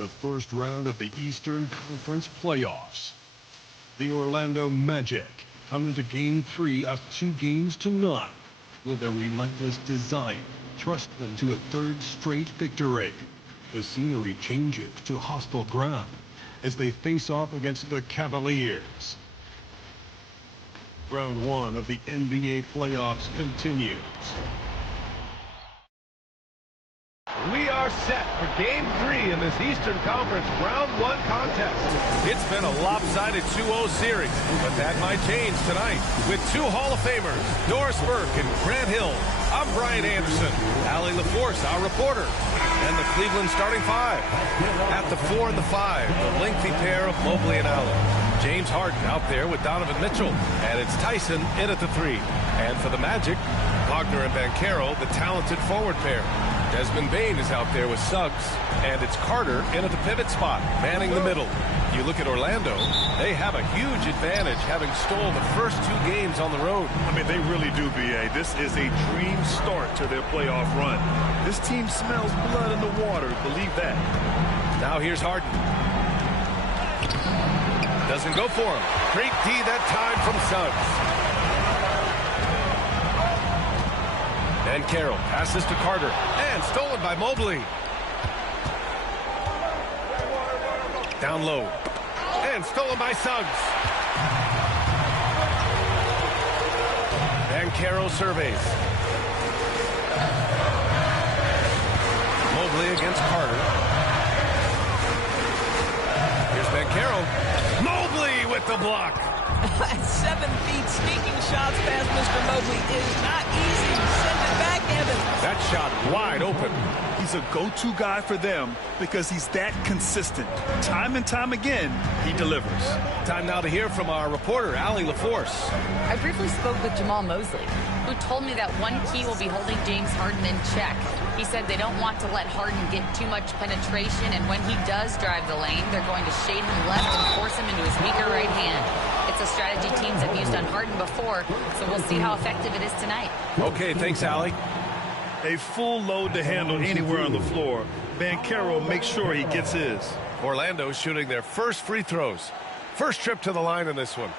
the first round of the Eastern Conference playoffs. The Orlando Magic come into Game 3 up 2-0 with their relentless design thrust them to a third straight victory. The scenery changes to hostile ground as they face off against the Cavaliers. Round 1 of the NBA playoffs continues. We are set for Game 3 in this Eastern Conference Round 1 contest. It's been a lopsided 2-0 series, but that might change tonight. With two Hall of Famers, Doris Burke and Grant Hill, I'm Brian Anderson, Allie LaForce, our reporter, and the Cleveland starting five. At the 4 and the 5, the lengthy pair of Mobley and Allen. James Harden out there with Donovan Mitchell, and it's Tyson in at the 3. And for the Magic, Wagner and Banchero, the talented forward pair. Desmond Bane is out there with Suggs, and it's Carter in at the pivot spot, manning the middle. You look at Orlando, they have a huge advantage, having stole the first 2 games on the road. I mean, they really do, B.A. This is a dream start to their playoff run. This team smells blood in the water, believe that. Now here's Harden. Doesn't go for him. Great D that time from Suggs. And Carroll passes to Carter, and stolen by Mobley. Down low, and stolen by Suggs. And Carroll surveys. Mobley against Carter. Here's Banchero. Mobley with the block. 7 feet sneaking shots past Mr. Mobley is not easy. Send it back, Evans. That shot wide open. He's a go-to guy for them because he's that consistent. Time and time again, he delivers. Time now to hear from our reporter, Allie LaForce. I briefly spoke with Jamal Mosley, who told me that one key will be holding James Harden in check. He said they don't want to let Harden get too much penetration, and when he does drive the lane, they're going to shade him left and force him into his weaker right hand. It's a strategy teams have used on Harden before, so we'll see how effective it is tonight. Okay, thanks, Allie. A full load to handle anywhere on the floor. Banchero makes sure he gets his. Orlando shooting their first free throws. First trip to the line in this one.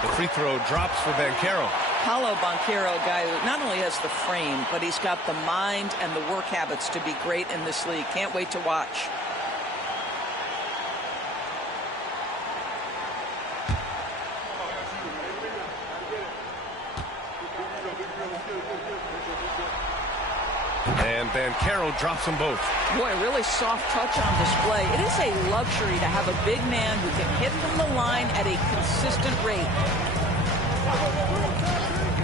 The free throw drops for Banchero. Paolo Banchero, a guy who not only has the frame, but he's got the mind and the work habits to be great in this league. Can't wait to watch. And Banchero drops them both. Boy, really soft touch on display. It is a luxury to have a big man who can hit from the line at a consistent rate.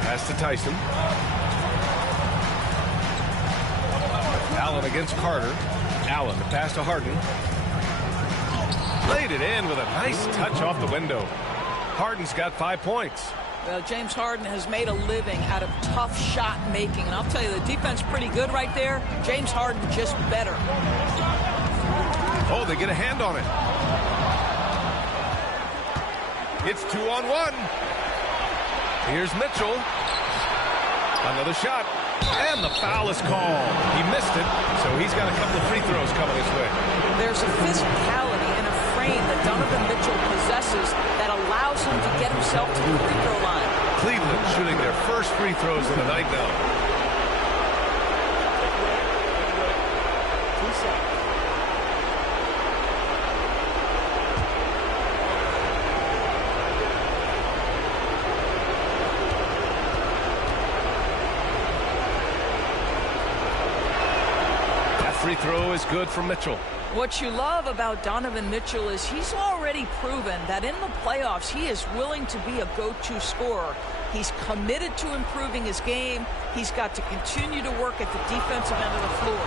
Pass to Tyson. Allen against Carter. Allen, the pass to Harden. Laid it in with a nice touch off the window. Harden's got 5 points. Well, James Harden has made a living out of tough shot making. And I'll tell you, the defense pretty good right there. James Harden just better. Oh, they get a hand on it. It's 2-on-1. Here's Mitchell. Another shot. And the foul is called. He missed it, so he's got a couple of free throws coming his way. There's a physicality and a frame that Donovan Mitchell possesses that allows him to get himself to the free throw line. Cleveland shooting their first free throws of the night now. Free throw is good for Mitchell. What you love about Donovan Mitchell is he's already proven that in the playoffs he is willing to be a go-to scorer. He's committed to improving his game. He's got to continue to work at the defensive end of the floor.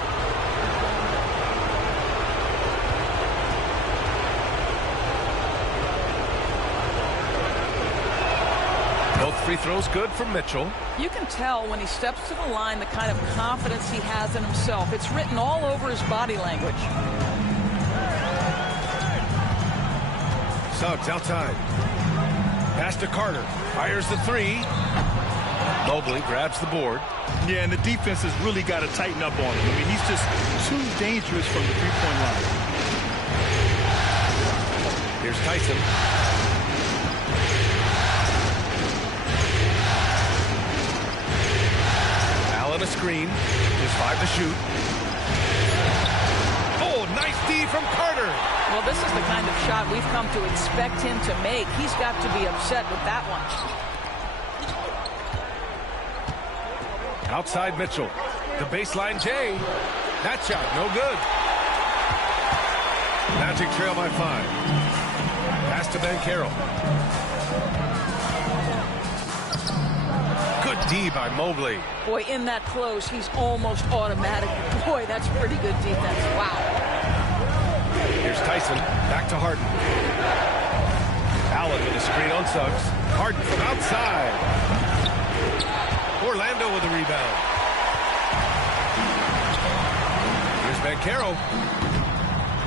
Both Free throw's good for Mitchell. You can tell when he steps to the line the kind of confidence he has in himself. It's written all over his body language. Suggs outside. Pass to Carter. Fires the three. Mobley grabs the board. Yeah, and the defense has really got to tighten up on him. I mean, he's just too dangerous from the three-point line. Here's Tyson. Allen a screen. There's 5 to shoot. Oh, nice D from Carter. Well, this is the kind of shot we've come to expect him to make. He's got to be upset with that one. Outside Mitchell. The baseline J. That shot, no good. Magic trail by 5. Pass to Banchero. Good D by Mobley. Boy, in that close, he's almost automatic. Boy, that's pretty good defense. Wow. Here's Tyson. Back to Harden. Allen with a screen on Suggs. Harden from outside. Orlando with a rebound. Here's Banchero.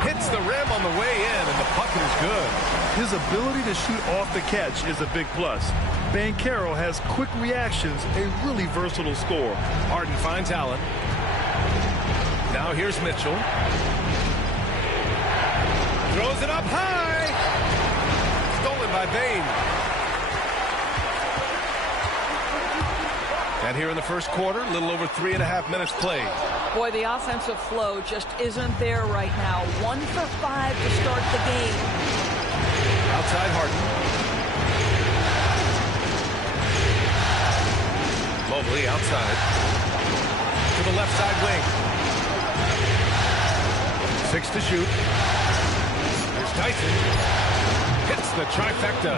Hits the rim on the way in, and the bucket is good. His ability to shoot off the catch is a big plus. Banchero has quick reactions, a really versatile scorer. Harden finds Allen. Now here's Mitchell. Throws it up high. Stolen by Bane. And here in the first quarter, a little over 3.5 minutes played. Boy, the offensive flow just isn't there right now. 1 for 5 to start the game. Outside Harden. Mobley outside. To the left side wing. 6 to shoot. Here's Tyson. Hits the trifecta.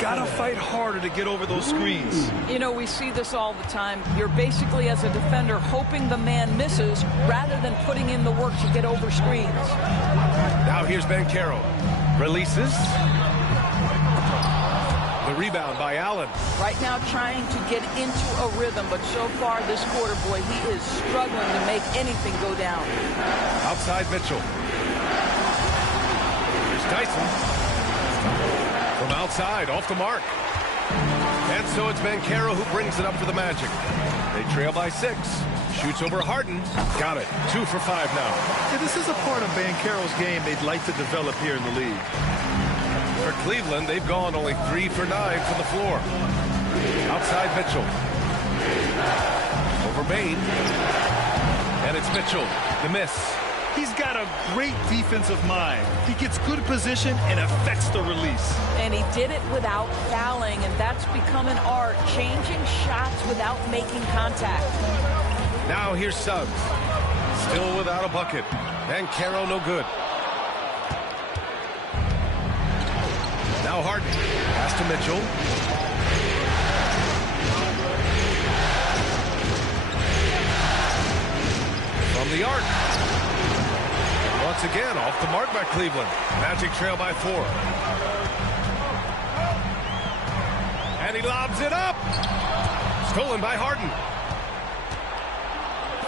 Gotta fight harder to get over those screens. You know, we see this all the time. You're basically, as a defender, hoping the man misses rather than putting in the work to get over screens. Now here's Banchero. Releases. The rebound by Allen. Right now trying to get into a rhythm, but so far this quarter, boy, he is struggling to make anything go down. Outside Mitchell. Here's Tyson. From outside, off the mark. And so it's Banchero who brings it up for the Magic. They trail by 6. Shoots over Harden. Got it. 2 for 5 now. Yeah, this is a part of Banchero's game they'd like to develop here in the league. For Cleveland, they've gone only 3 for 9 from the floor. Outside Mitchell. Over Bane. And it's Mitchell. The miss. He's got a great defensive mind. He gets good position and affects the release. And he did it without fouling, and that's become an art, changing shots without making contact. Now here's Suggs. Still without a bucket. Banchero no good. Now Harden. Pass to Mitchell. From the arc. Once again, off the mark by Cleveland. Magic trail by 4. And he lobs it up. Stolen by Harden.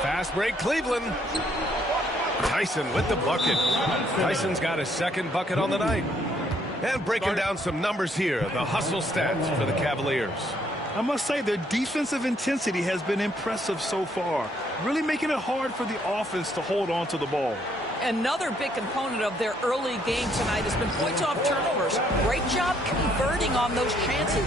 Fast break, Cleveland. Tyson with the bucket. Tyson's got his second bucket on the night. And breaking down some numbers here, the hustle stats for the Cavaliers. I must say their defensive intensity has been impressive so far, really making it hard for the offense to hold on to the ball. Another big component of their early game tonight has been points off turnovers. Great job converting on those chances.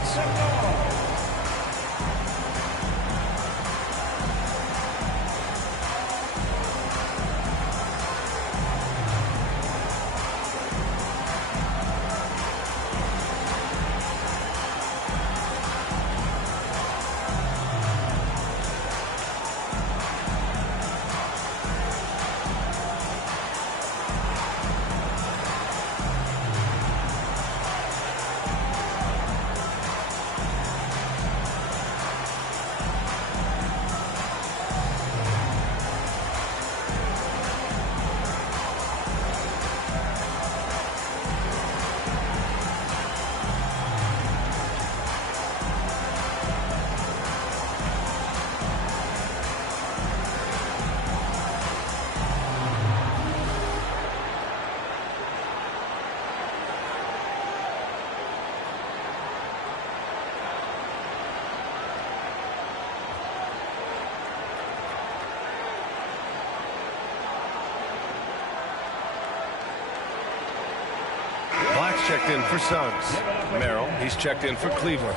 checked in for Suggs. Merrill, he's checked in for Cleveland.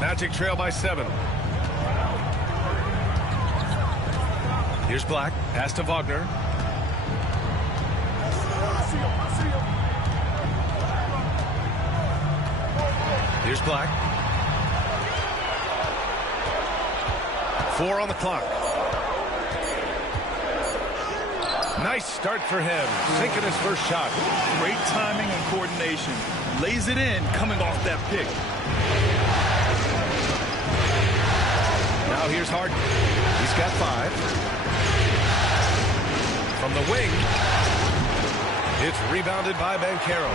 Magic trail by 7. Here's Black. Pass to Wagner. Here's Black. 4 on the clock. Nice start for him. Sinking his first shot. Great timing and coordination. Lays it in coming off that pick. Now here's Harden. He's got 5. From the wing. It's rebounded by Banchero.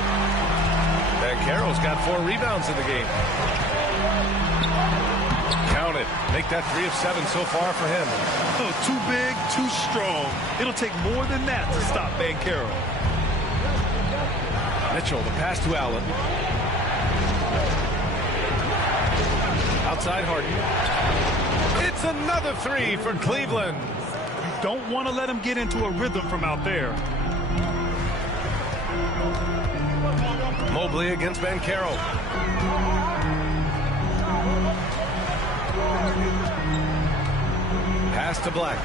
Banchero's got 4 rebounds in the game. Count it. Make that 3 of 7 so far for him. Oh, too big, too strong. It'll take more than that to stop Banchero. Mitchell, the pass to Allen. Outside Harden. It's another 3 for Cleveland. You don't want to let him get into a rhythm from out there. Mobley against Banchero. Pass to Black.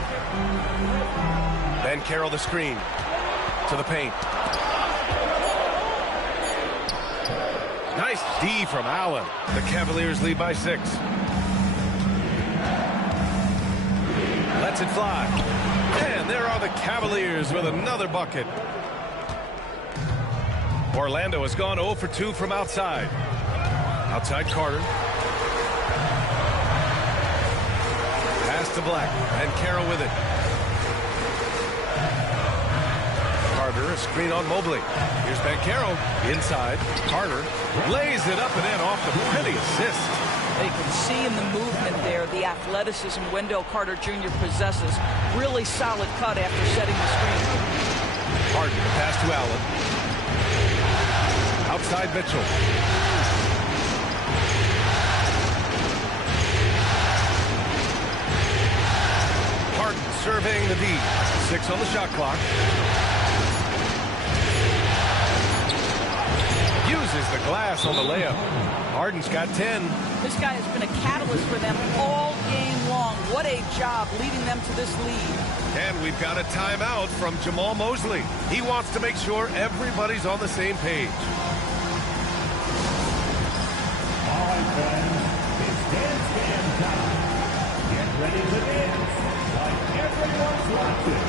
Banchero the screen. To the paint. Nice D from Allen. The Cavaliers lead by 6. Lets it fly. And there are the Cavaliers with another bucket. Orlando has gone 0 for 2 from outside. Outside Carter. Pass to Black. Banchero with it. Carter, a screen on Mobley. Here's Banchero. Inside. Carter lays it up and in off the pretty assist. You can see in the movement there the athleticism Wendell Carter Jr. possesses. Really solid cut after setting the screen. Harden, pass to Allen. Outside Mitchell. Harden surveying the D. 6 on the shot clock. Uses the glass on the layup. Harden's got 10. This guy has been a catalyst for them all game long. What a job leading them to this lead. And we've got a timeout from Jamal Mosley. He wants to make sure everybody's on the same page. All right, friends, it's dance time. Get ready to dance like everyone's watching.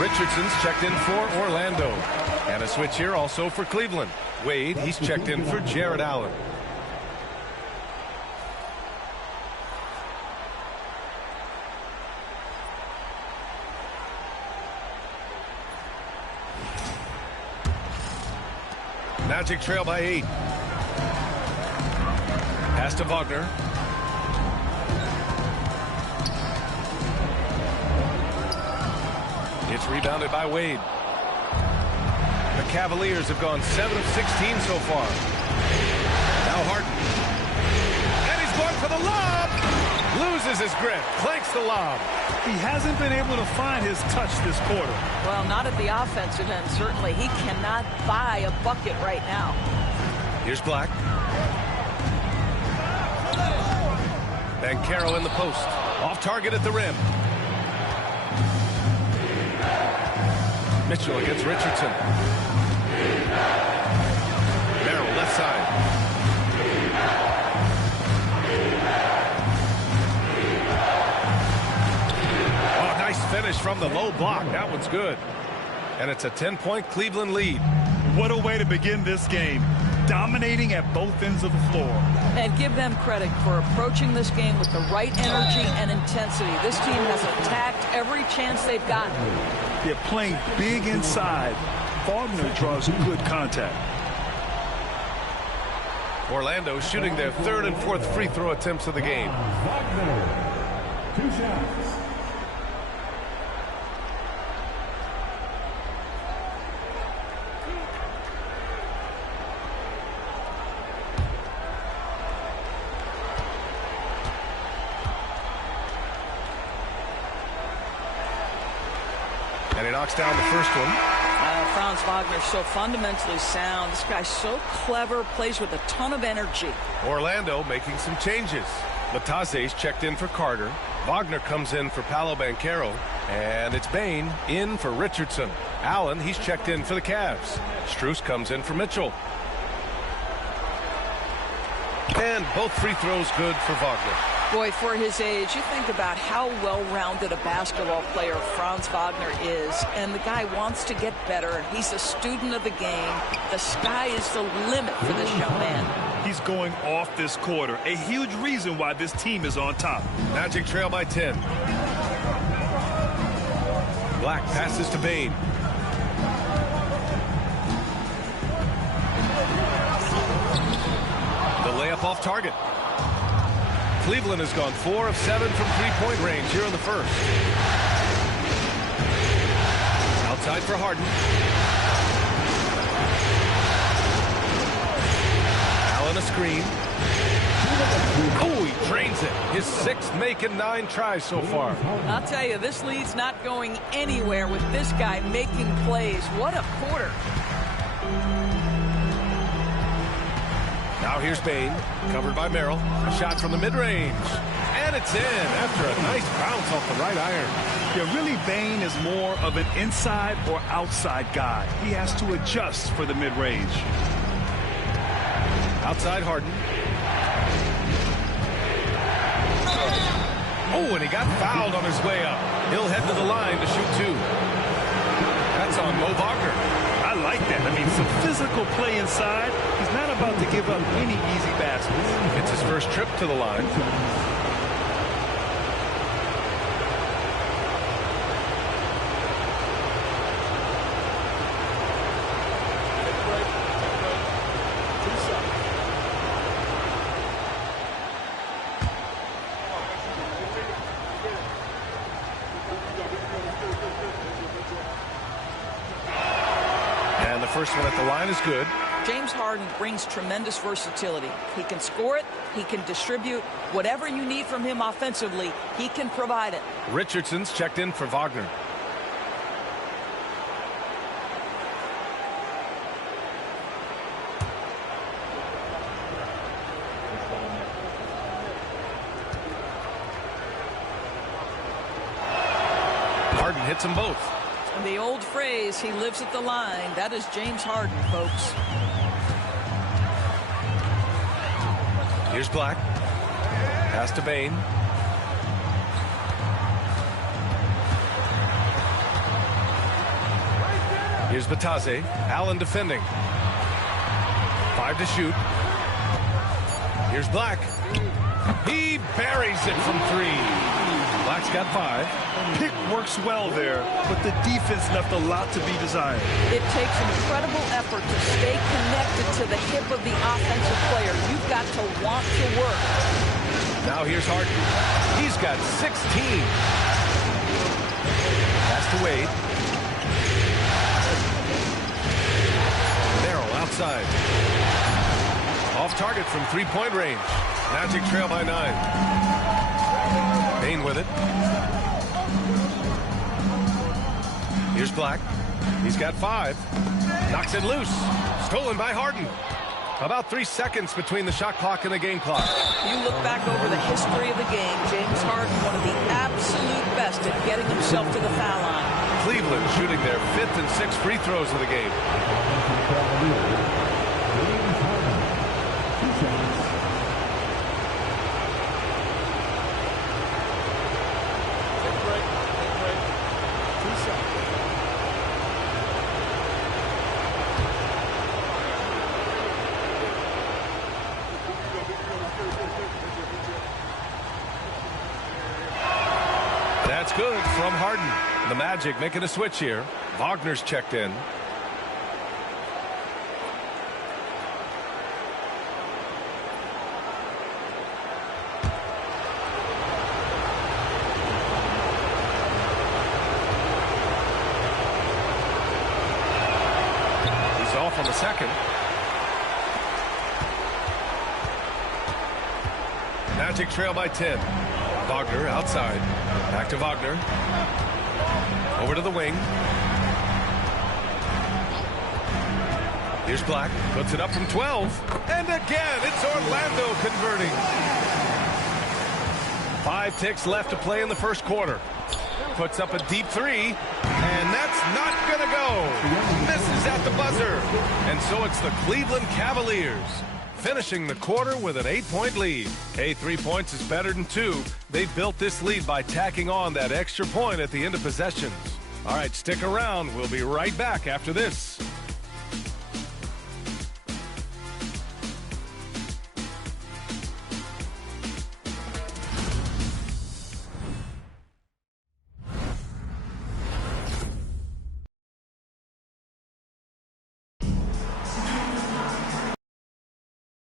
Richardson's checked in for Orlando. And a switch here also for Cleveland. Wade, he's checked in for Jared Allen. Magic trail by 8. Pass to Wagner. It's rebounded by Wade. The Cavaliers have gone 7 of 16 so far. Now Harden. And he's going for the lob. Loses his grip. Clanks the lob. He hasn't been able to find his touch this quarter. Well, not at the offensive end. Certainly, he cannot buy a bucket right now. Here's Black. Banchero in the post. Off target at the rim. Mitchell against Richardson. Merrill left side. Oh, nice finish from the low block. That one's good. And it's a 10-point Cleveland lead. What a way to begin this game. Dominating at both ends of the floor. And give them credit for approaching this game with the right energy and intensity. This team has attacked every chance they've gotten. They're playing big inside. Wagner draws good contact. Orlando shooting their third and fourth free throw attempts of the game. Wagner, 2 shots. And he knocks down the first one. Franz Wagner's so fundamentally sound. This guy's so clever, plays with a ton of energy. Orlando making some changes. Batase's checked in for Carter. Wagner comes in for Paolo Banchero. And it's Bain in for Richardson. Allen, he's checked in for the Cavs. Strus comes in for Mitchell. And both free throws good for Wagner. Boy, for his age, you think about how well-rounded a basketball player Franz Wagner is, and the guy wants to get better. He's a student of the game. The sky is the limit for this young man. He's going off this quarter. A huge reason why this team is on top. Magic trail by 10. Black passes to Bain. The layup off target. Cleveland has gone 4 of 7 from three-point range here in the first. Outside for Harden. Allen a screen. Oh, he drains it. His 6th make in 9 tries so far. I'll tell you, this lead's not going anywhere with this guy making plays. What a quarter. Now here's Bain, covered by Merrill. A shot from the mid-range. And it's in after a nice bounce off the right iron. Yeah, really, Bain is more of an inside or outside guy. He has to adjust for the mid-range. Outside Harden. Oh, and he got fouled on his way up. He'll head to the line to shoot 2. That's on Mo Wagner. I like that. I mean, some physical play inside. He's not about to give up any easy baskets. It's his first trip to the line. And the first one at the line is good. James Harden brings tremendous versatility. He can score it, he can distribute. Whatever you need from him offensively, he can provide it. Richardson's checked in for Wagner. Harden hits them both. And the old phrase, he lives at the line, that is James Harden, folks. Here's Black. Pass to Bain. Here's Batase. Allen defending. 5 to shoot. Here's Black. He buries it from 3. Black's got 5. Pick works well there, but the defense left a lot to be desired. It takes incredible effort to stay connected to the hip of the offensive player. You've got to want to work. Now here's Harden. He's got 16. Pass to Wade. Merrill outside. Off target from 3-point range. Magic trail by 9. Bain with it. Here's Black. He's got 5. Knocks it loose. Stolen by Harden. About 3 seconds between the shot clock and the game clock. You look back over the history of the game, James Harden, one of the absolute best at getting himself to the foul line. Cleveland shooting their 5th and 6th free throws of the game. That's good from Harden. The Magic making a switch here. Wagner's checked in. He's off on the second. Magic trail by 10. Wagner outside. Back to Wagner. Over to the wing. Here's Black. Puts it up from 12. And again, it's Orlando converting. 5 ticks left to play in the first quarter. Puts up a deep 3. And that's not going to go. Misses at the buzzer. And so it's the Cleveland Cavaliers finishing the quarter with an 8-point lead. Hey, 3 points is better than 2. They built this lead by tacking on that extra point at the end of possessions. All right, stick around. We'll be right back after this.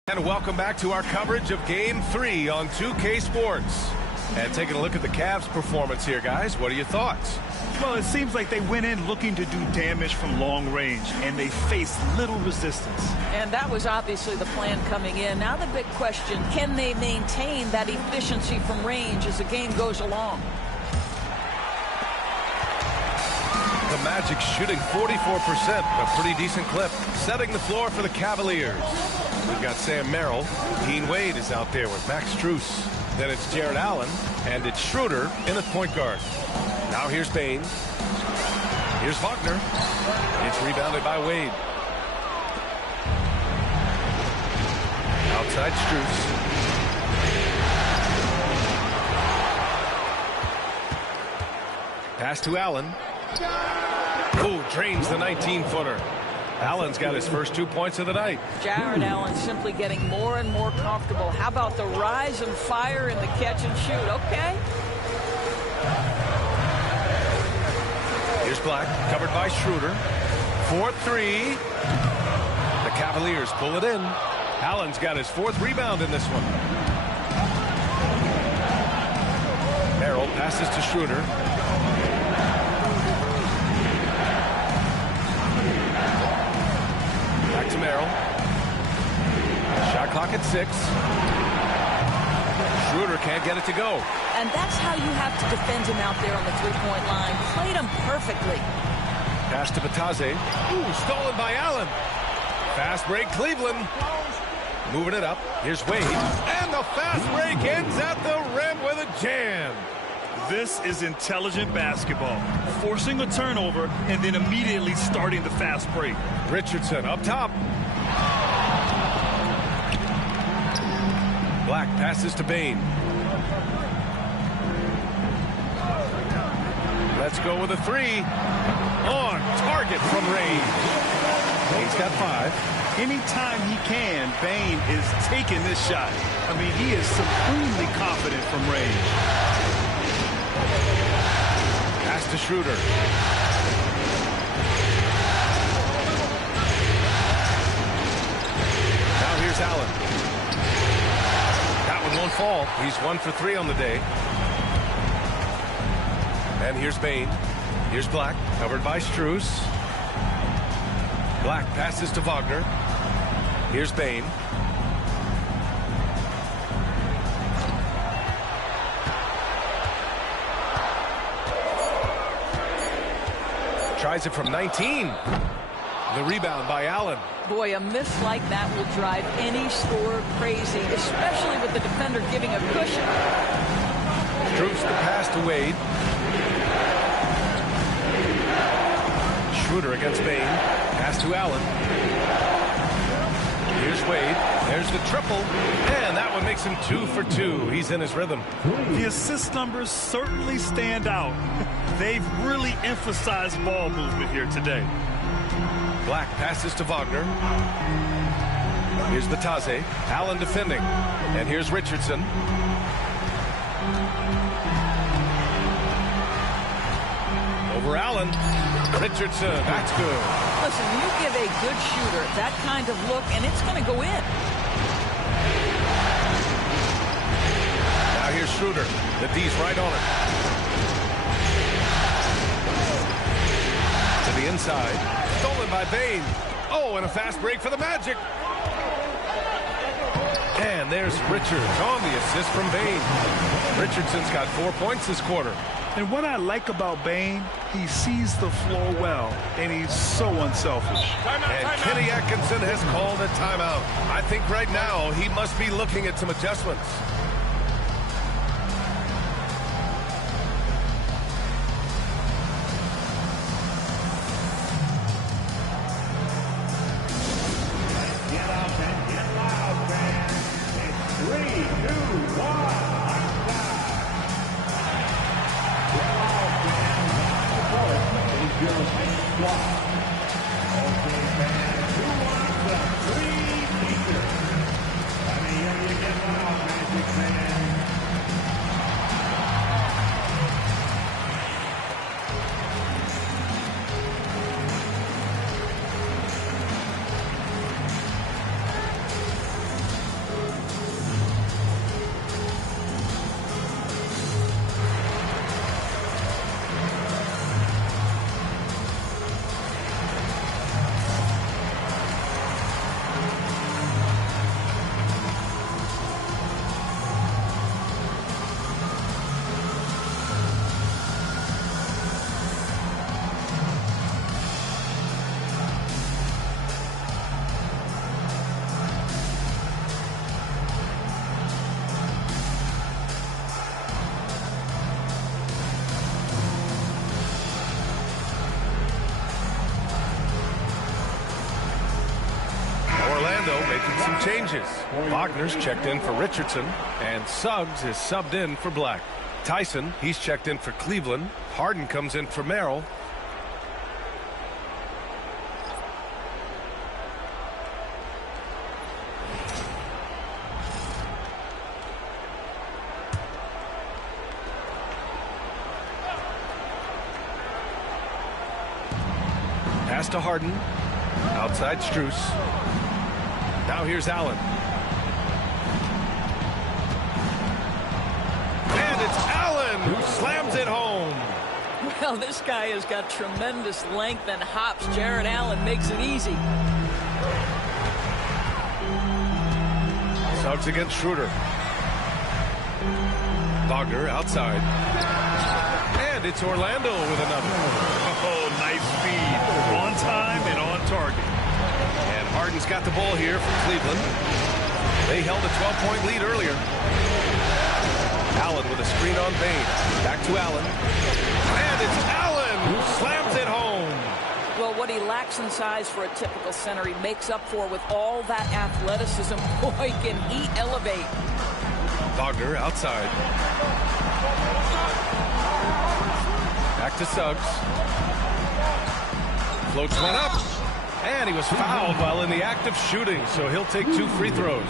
And welcome back to our coverage of Game 3 on 2K Sports. And taking a look at the Cavs' performance here, guys. What are your thoughts? Well, it seems like they went in looking to do damage from long range, and they faced little resistance. And that was obviously the plan coming in. Now the big question, can they maintain that efficiency from range as the game goes along? The Magic shooting 44%, a pretty decent clip. Setting the floor for the Cavaliers. We've got Sam Merrill. Dean Wade is out there with Max Strus. Then it's Jared Allen, and it's Schroeder in at point guard. Now here's Bain. Here's Wagner. It's rebounded by Wade. Outside Strus. Pass to Allen. Oh, drains the 19-footer. Allen's got his first 2 points of the night. Jared Allen simply getting more and more comfortable. How about the rise and fire in the catch and shoot? Okay. Here's Black, covered by Schroeder. 4-3. The Cavaliers pull it in. Allen's got his 4th rebound in this one. Merrill passes to Schroeder. Back to Merrill. Shot clock at 6. Schroeder can't get it to go. And that's how you have to defend him out there on the three-point line. Played him perfectly. Pass to Batase. Ooh, stolen by Allen. Fast break, Cleveland. Moving it up. Here's Wade. And the fast break ends at the rim with a jam. This is intelligent basketball. Forcing a turnover and then immediately starting the fast break. Richardson up top. Black passes to Bain. Let's go with a 3. On target from range. Bain's got 5. Anytime he can, Bain is taking this shot. I mean, he is supremely confident from range. Pass to Schroeder. Now here's Allen. That one won't fall. He's 1 for 3 on the day. And here's Bain. Here's Black, covered by Strus. Black passes to Wagner. Here's Bain. tries it from 19. The rebound by Allen. Boy, a miss like that will drive any scorer crazy, especially with the defender giving a cushion. Stroops the pass to Wade. Schroeder against Bain. Pass to Allen. Here's Wade. There's the triple. And that one makes him 2 for 2. He's in his rhythm. The assist numbers certainly stand out. They've really emphasized ball movement here today. Black passes to Wagner. Here's the Taze. Allen defending. And here's Richardson. Over Allen. Richardson. That's good. Listen, you give a good shooter that kind of look, and it's going to go in. Now here's Schroeder. The D's right on it. To the inside. Stolen by Bain. Oh, and a fast break for the Magic. And there's Richards on the assist from Bain. Richardson's got 4 points this quarter. And what I like about Bain, he sees the floor well, and he's so unselfish. And Kenny Atkinson has called a timeout. I think right now he must be looking at some adjustments. Get up and get loud, fans. It's 3, 2, 1. Get loud, fans. The fourth is your next squad. Okay, fans, who wants the three-peater? Let me hear you get loud, Magic fans. Making some changes. Wagner's checked in for Richardson, and Suggs is subbed in for Black. Tyson, he's checked in for Cleveland. Harden comes in for Merrill. Pass to Harden. Outside Strus. Now here's Allen. And it's Allen who slams it home. Well, this guy has got tremendous length and hops. Jared Allen makes it easy. Suggs against Schroeder. Wagner outside. And it's Orlando with another. Oh, nice speed. On time and on target. And Harden's got the ball here for Cleveland. They held a 12-point lead earlier. Allen with a screen on Bain. Back to Allen. And it's Allen who slams it home. Well, what he lacks in size for a typical center, he makes up for with all that athleticism. Boy, can he elevate. Wagner outside. Back to Suggs. Floats one up. And he was fouled while in the act of shooting, so he'll take 2 free throws.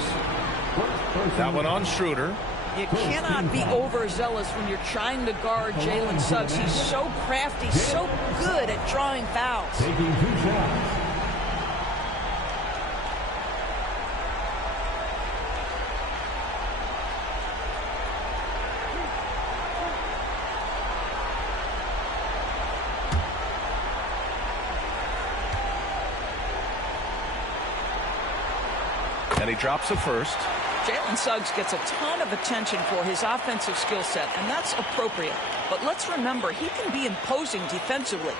That one on Schroeder. You cannot be overzealous when you're trying to guard Jalen Suggs. He's so crafty, so good at drawing fouls. Taking 2 shots. And he drops a first. Jalen Suggs gets a ton of attention for his offensive skill set, and that's appropriate. But let's remember, he can be imposing defensively.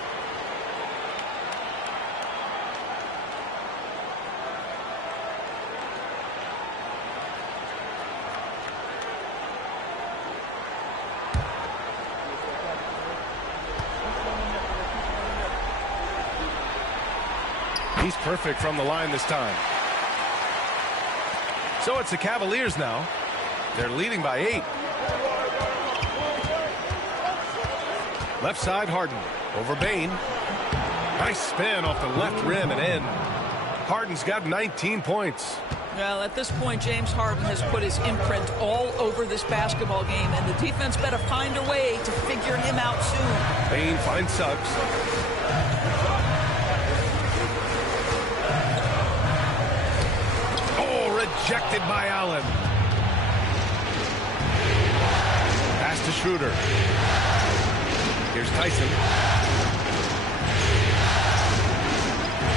He's perfect from the line this time. So it's the Cavaliers now. They're leading by 8. Left side, Harden. Over Bane. Nice spin off the left rim and in. Harden's got 19 points. Well, at this point, James Harden has put his imprint all over this basketball game, and the defense better find a way to figure him out soon. Bane finds Suggs. Oh, rejected by Allen. Pass to Schroeder. Here's Tyson.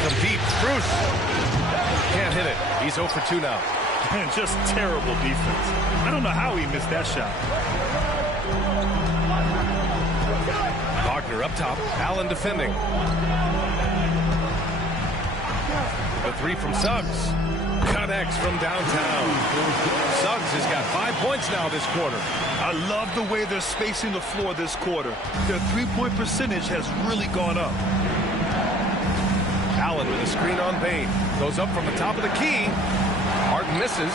From deep, Bruce. Can't hit it. He's 0 for 2 now. Man, just terrible defense. I don't know how he missed that shot. Wagner up top. Allen defending. The 3 from Suggs. Connects from downtown. Suggs has got 5 points now this quarter. I love the way they're spacing the floor this quarter. Their three-point percentage has really gone up. Allen with a screen on Bane. Goes up from the top of the key. Harden misses.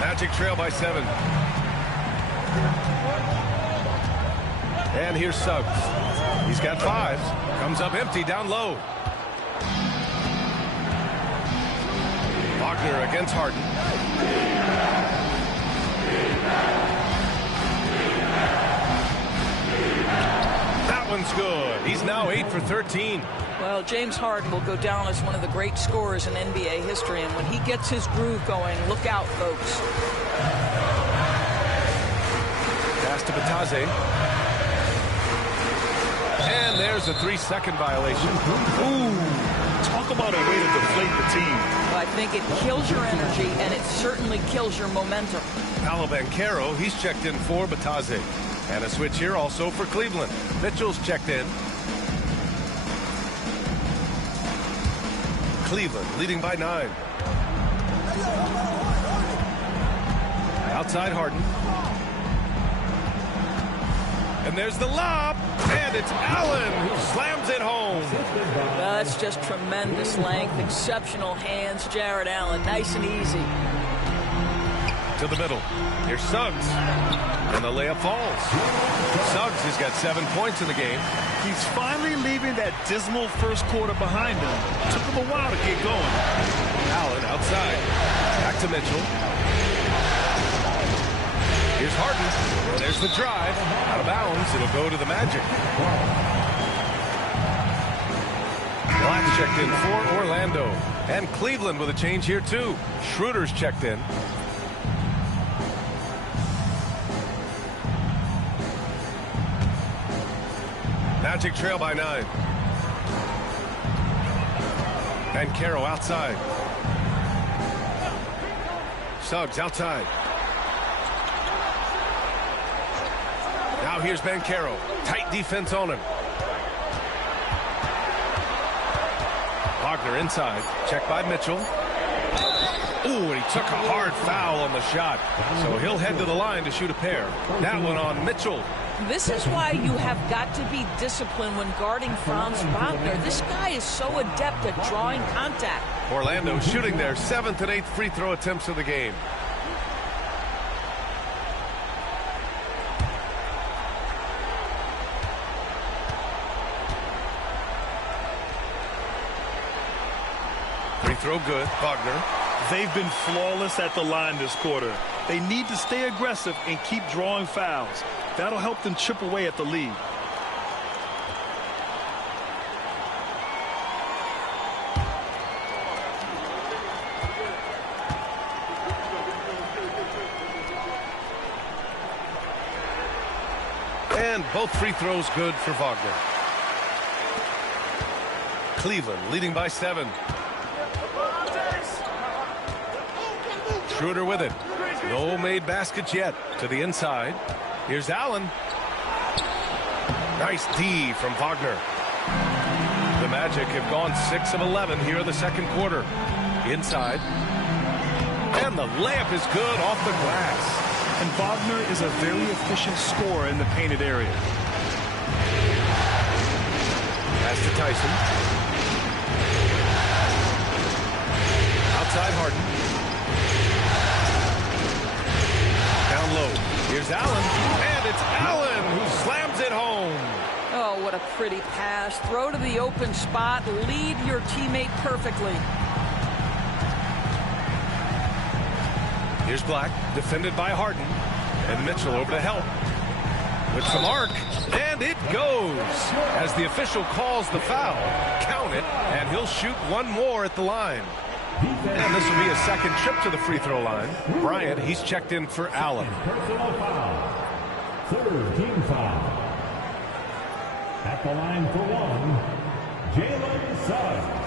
Magic trail by 7. And here's Suggs. He's got 5. Comes up empty down low. Wagner against Harden. That one's good. He's now 8 for 13. Well, James Harden will go down as one of the great scorers in NBA history, and when he gets his groove going, look out, folks. Pass to Batase. And there's a 3-second violation. Ooh, talk about a way to deflate the team. Well, I think it kills your energy, and it certainly kills your momentum. Paolo Banchero, he's checked in for Batase. And a switch here also for Cleveland. Mitchell's checked in. Cleveland leading by 9. Outside Harden. And there's the lob. And it's Allen who slams it home. That's just tremendous length, exceptional hands, Jared Allen. Nice and easy. To the middle. Here's Suggs. And the layup falls. Suggs has got 7 points in the game. He's finally leaving that dismal first quarter behind him. Took him a while to get going. Allen outside. Back to Mitchell. Here's Harden. And there's the drive. Out of bounds. It'll go to the Magic. Black's checked in for Orlando. And Cleveland with a change here too. Schroeder's checked in. Magic trail by 9. Banchero outside. Suggs outside. Now here's Banchero. Tight defense on him. Wagner inside. Checked by Mitchell. Ooh, and he took a hard foul on the shot. So he'll head to the line to shoot a pair. That one on Mitchell. This is why you have got to be disciplined when guarding Franz Wagner. This guy is so adept at drawing contact. Orlando shooting their 7th and 8th free throw attempts of the game. Free throw good. Wagner. They've been flawless at the line this quarter. They need to stay aggressive and keep drawing fouls. That'll help them chip away at the lead. And both free throws good for Wagner. Cleveland leading by 7. Schroeder with it. No made baskets yet. To the inside. Here's Allen. Nice D from Wagner. The Magic have gone 6 of 11 here in the second quarter. Inside. And the layup is good off the glass. And Wagner is a very efficient scorer in the painted area. Pass to Tyson. what a pretty pass. Throw to the open spot. Lead your teammate perfectly. Here's Black, defended by Harden. And Mitchell over to help. With the mark, and it goes. As the official calls the foul, count it, and he'll shoot one more at the line. And this will be a second trip to the free throw line. Bryant, he's checked in for Allen. Personal foul. Third team foul. At the line for one, Jalen Suggs.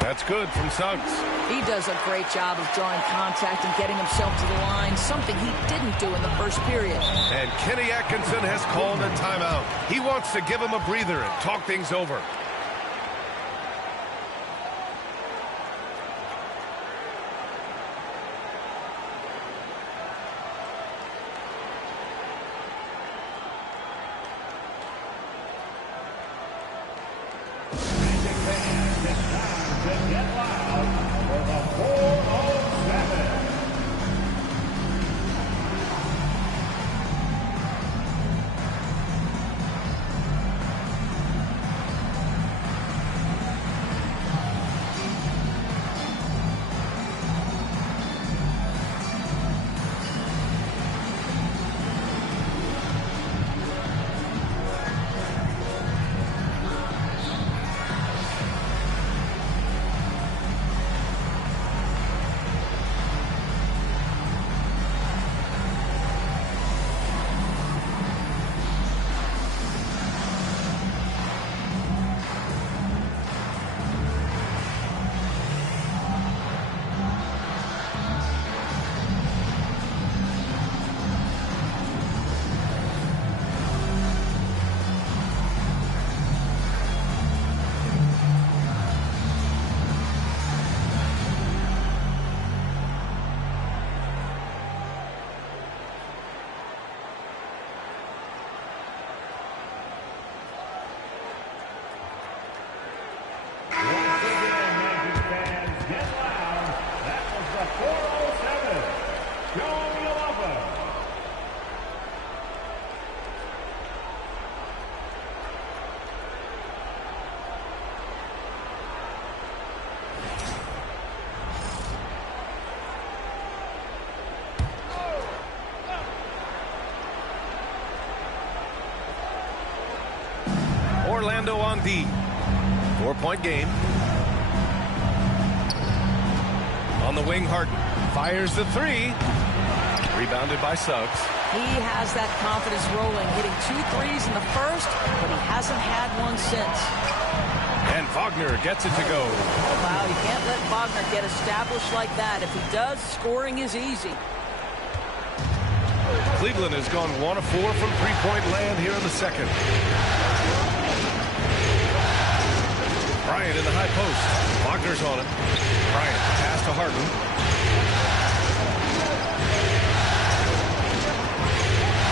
That's good from Suggs. He does a great job of drawing contact and getting himself to the line, something he didn't do in the first period. And Kenny Atkinson has called a timeout. He wants to give him a breather and talk things over. Orlando on D. 4-point game. On the wing, Harden fires the three. Rebounded by Suggs. He has that confidence rolling, hitting 2 threes in the first, but he hasn't had one since. And Wagner gets it to go. Wow, you can't let Wagner get established like that. If he does, scoring is easy. Cleveland has gone 1 of 4 from three-point land here in the second. Bryant in the high post. Wagner's on it. Bryant pass to Harden.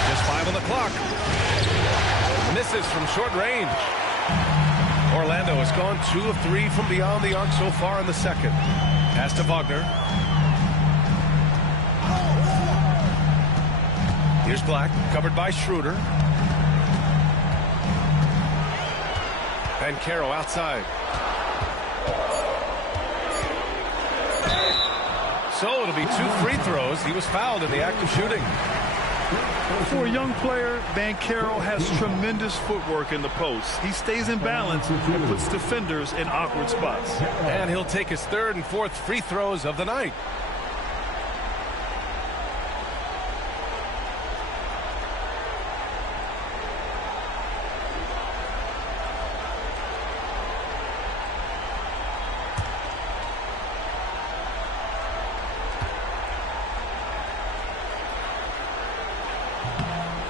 Just 5 on the clock. Misses from short range. Orlando has gone 2 of 3 from beyond the arc so far in the second. Pass to Wagner. Here's Black, covered by Schroeder. And Caro outside. So it'll be 2 free throws. He was fouled in the act of shooting. For a young player, Banchero has tremendous footwork in the post. He stays in balance and puts defenders in awkward spots. And he'll take his 3rd and 4th free throws of the night.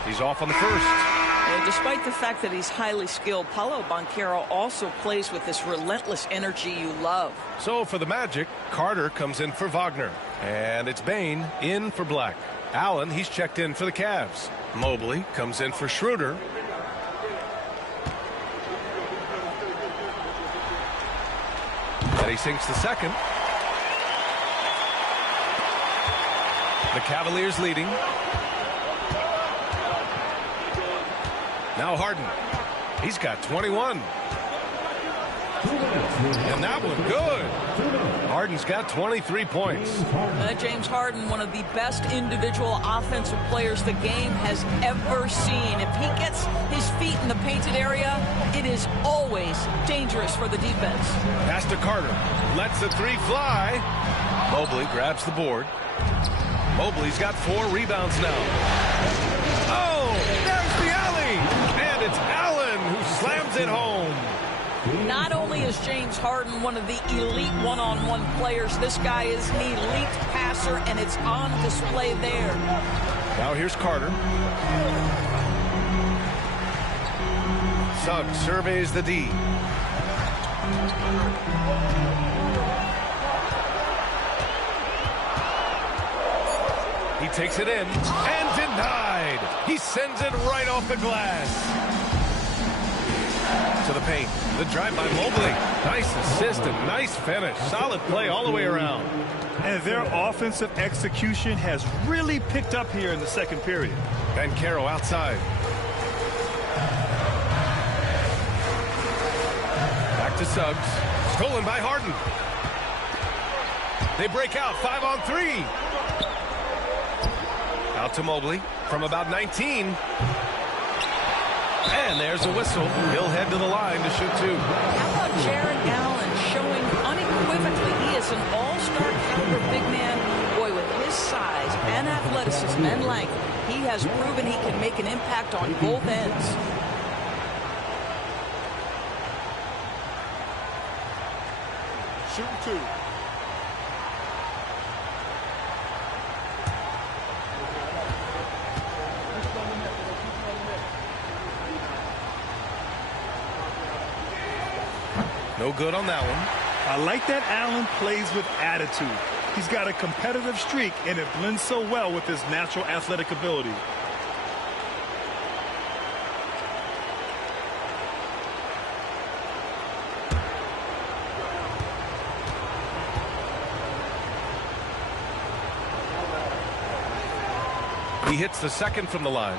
He's off on the first. And despite the fact that he's highly skilled, Paolo Banchero also plays with this relentless energy you love. So for the Magic, Carter comes in for Wagner. And it's Bane in for Black. Allen, he's checked in for the Cavs. Mobley comes in for Schroeder. And he sinks the second. The Cavaliers leading. Now Harden. He's got 21. And that one good. Harden's got 23 points. James Harden, one of the best individual offensive players the game has ever seen. If he gets his feet in the painted area, it is always dangerous for the defense. Pass to Carter. Lets the three fly. Mobley grabs the board. Mobley's got 4 rebounds now. Oh, there's the alley. And it's Allen who slams it home. Not only is James Harden one of the elite one-on-one players, this guy is an elite passer, and it's on display there. Now here's Carter. Suggs surveys the D. He takes it in and denied. He sends it right off the glass. To the paint. The drive by Mobley. Nice assist and nice finish. Solid play all the way around. And their offensive execution has really picked up here in the second period. Banchero outside. Back to Suggs. Stolen by Harden. They break out 5-on-3. Out to Mobley from about 19. And there's a whistle. He'll head to the line to shoot 2. How about Jared Allen showing unequivocally he is an all-star caliber big man? Boy, with his size and athleticism and length, he has proven he can make an impact on both ends. Shooting 2. No good on that one. I like that Allen plays with attitude. He's got a competitive streak, and it blends so well with his natural athletic ability. He hits the second from the line.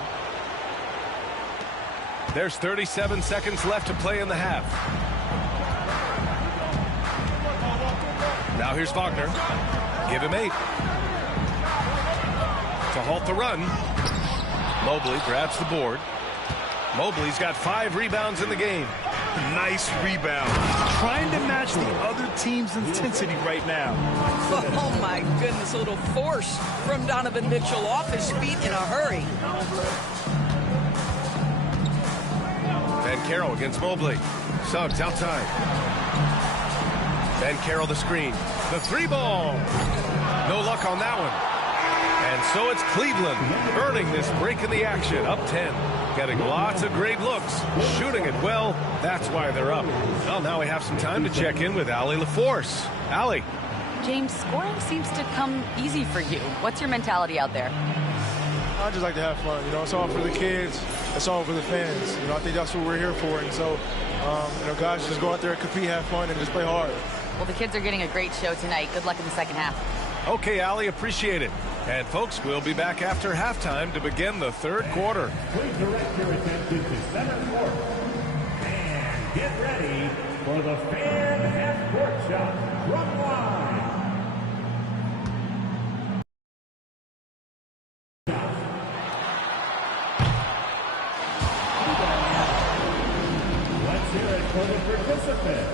There's 37 seconds left to play in the half. Now here's Wagner. Give him 8. To halt the run. Mobley grabs the board. Mobley's got 5 rebounds in the game. Nice rebound. Trying to match the other team's intensity right now. Oh, my goodness. A little force from Donovan Mitchell off his feet in a hurry. Banchero against Mobley. Suggs outside. Banchero the screen. The 3-ball. No luck on that one. And so it's Cleveland earning this break in the action. Up 10. Getting lots of great looks. Shooting it well. That's why they're up. Well, now we have some time to check in with Allie LaForce. Allie. James, scoring seems to come easy for you. What's your mentality out there? I just like to have fun. You know, it's all for the kids. It's all for the fans. You know, I think that's what we're here for. And so, you know, guys, just go out there, compete, have fun, and just play hard. Well, the kids are getting a great show tonight. Good luck in the second half. Okay, Allie, appreciate it. And, folks, we'll be back after halftime to begin the third quarter. Please direct your attention to center court. And get ready for the fan half-court shot from line. Let's hear it for the participant.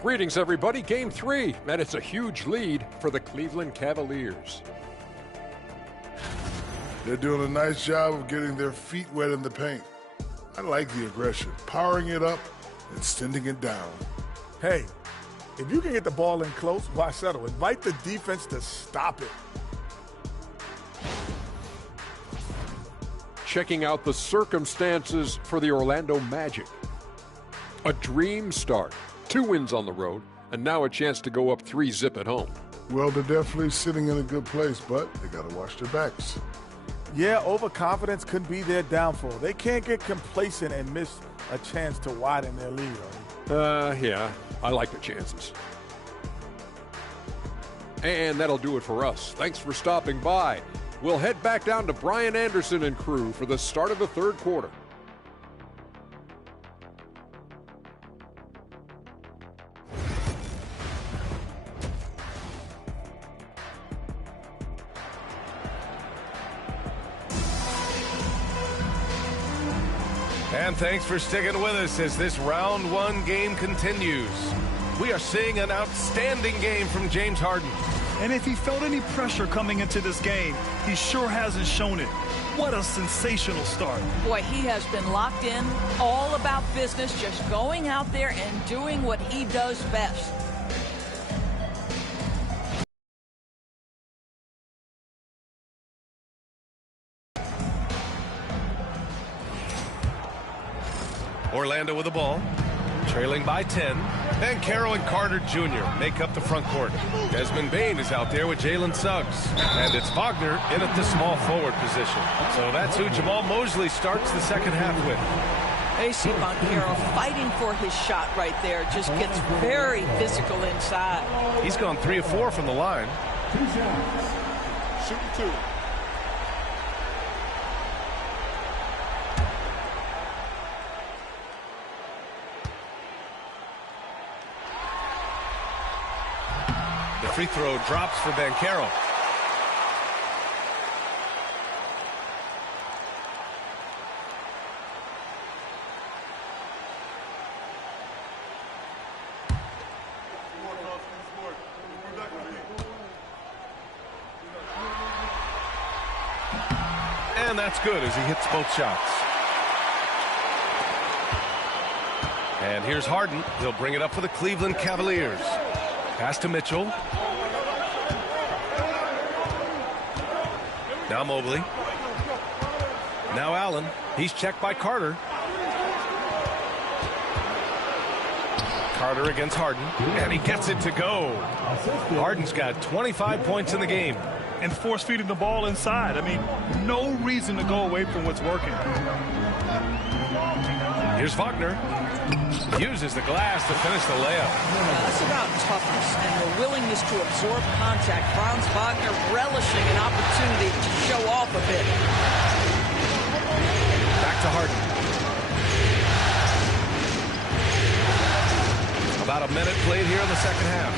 Greetings, everybody. Game 3, and it's a huge lead for the Cleveland Cavaliers. They're doing a nice job of getting their feet wet in the paint. I like the aggression, powering it up and sending it down. Hey, if you can get the ball in close, why settle? Invite the defense to stop it. Checking out the circumstances for the Orlando Magic. A dream start. 2 wins on the road, and now a chance to go up 3-zip at home. Well, they're definitely sitting in a good place, but they got to watch their backs. Yeah, overconfidence could be their downfall. They can't get complacent and miss a chance to widen their lead. Yeah, I like the chances. And that'll do it for us. Thanks for stopping by. We'll head back down to Brian Anderson and crew for the start of the third quarter. And thanks for sticking with us as this round one game continues. We are seeing an outstanding game from James Harden. And if he felt any pressure coming into this game, he sure hasn't shown it. What a sensational start. Boy, he has been locked in, all about business, just going out there and doing what he does best. Orlando with the ball, trailing by 10. Banchero and Carter Jr. make up the front court. Desmond Bane is out there with Jalen Suggs. And it's Wagner in at the small forward position. So that's who Jamal Mosley starts the second half with. AC Banchero fighting for his shot right there. Just gets very physical inside. He's gone 3 of 4 from the line. Shooting 2. The free throw drops for Banchero. And that's good as he hits both shots. And here's Harden. He'll bring it up for the Cleveland Cavaliers. Pass to Mitchell. Now Mobley. Now Allen. He's checked by Carter. Carter against Harden. And he gets it to go. Harden's got 25 points in the game. And force feeding the ball inside. I mean, no reason to go away from what's working. Here's Wagner. Uses the glass to finish the layup. That's about toughness and the willingness to absorb contact. Franz Wagner relishing an opportunity to show off a bit. Back to Harden. About a minute played here in the second half.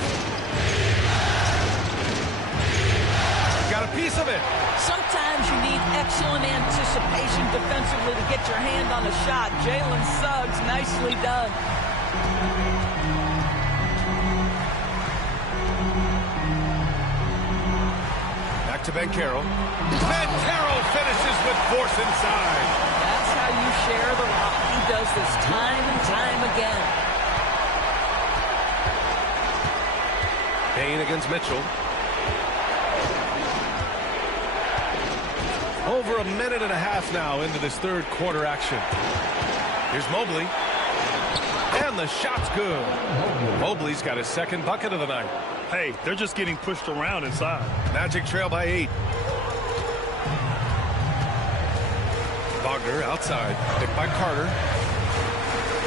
Got a piece of it. Sometimes you need excellent anticipation defensively to get your hand on a shot. Jalen Suggs, nicely done. Back to Banchero. Banchero finishes with force inside. That's how you share the rock. He does this time and time again. Bane against Mitchell. Over a minute and a half now into this third quarter action. Here's Mobley. And the shot's good. Mobley's got his second bucket of the night. Hey, they're just getting pushed around inside. Magic trail by 8. Wagner outside. Picked by Carter.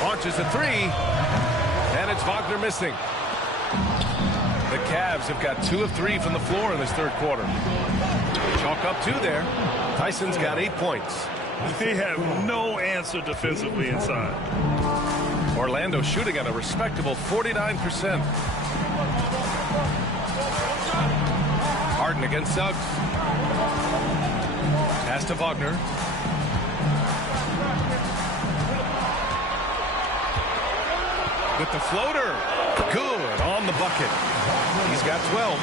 Launches a 3. And it's Wagner missing. The Cavs have got 2 of 3 from the floor in this third quarter. Chalk up 2 there. Tyson's got 8 points. They have no answer defensively inside. Orlando shooting at a respectable 49%. Harden against Suggs. Pass to Wagner. With the floater. Good on the bucket. He's got 12.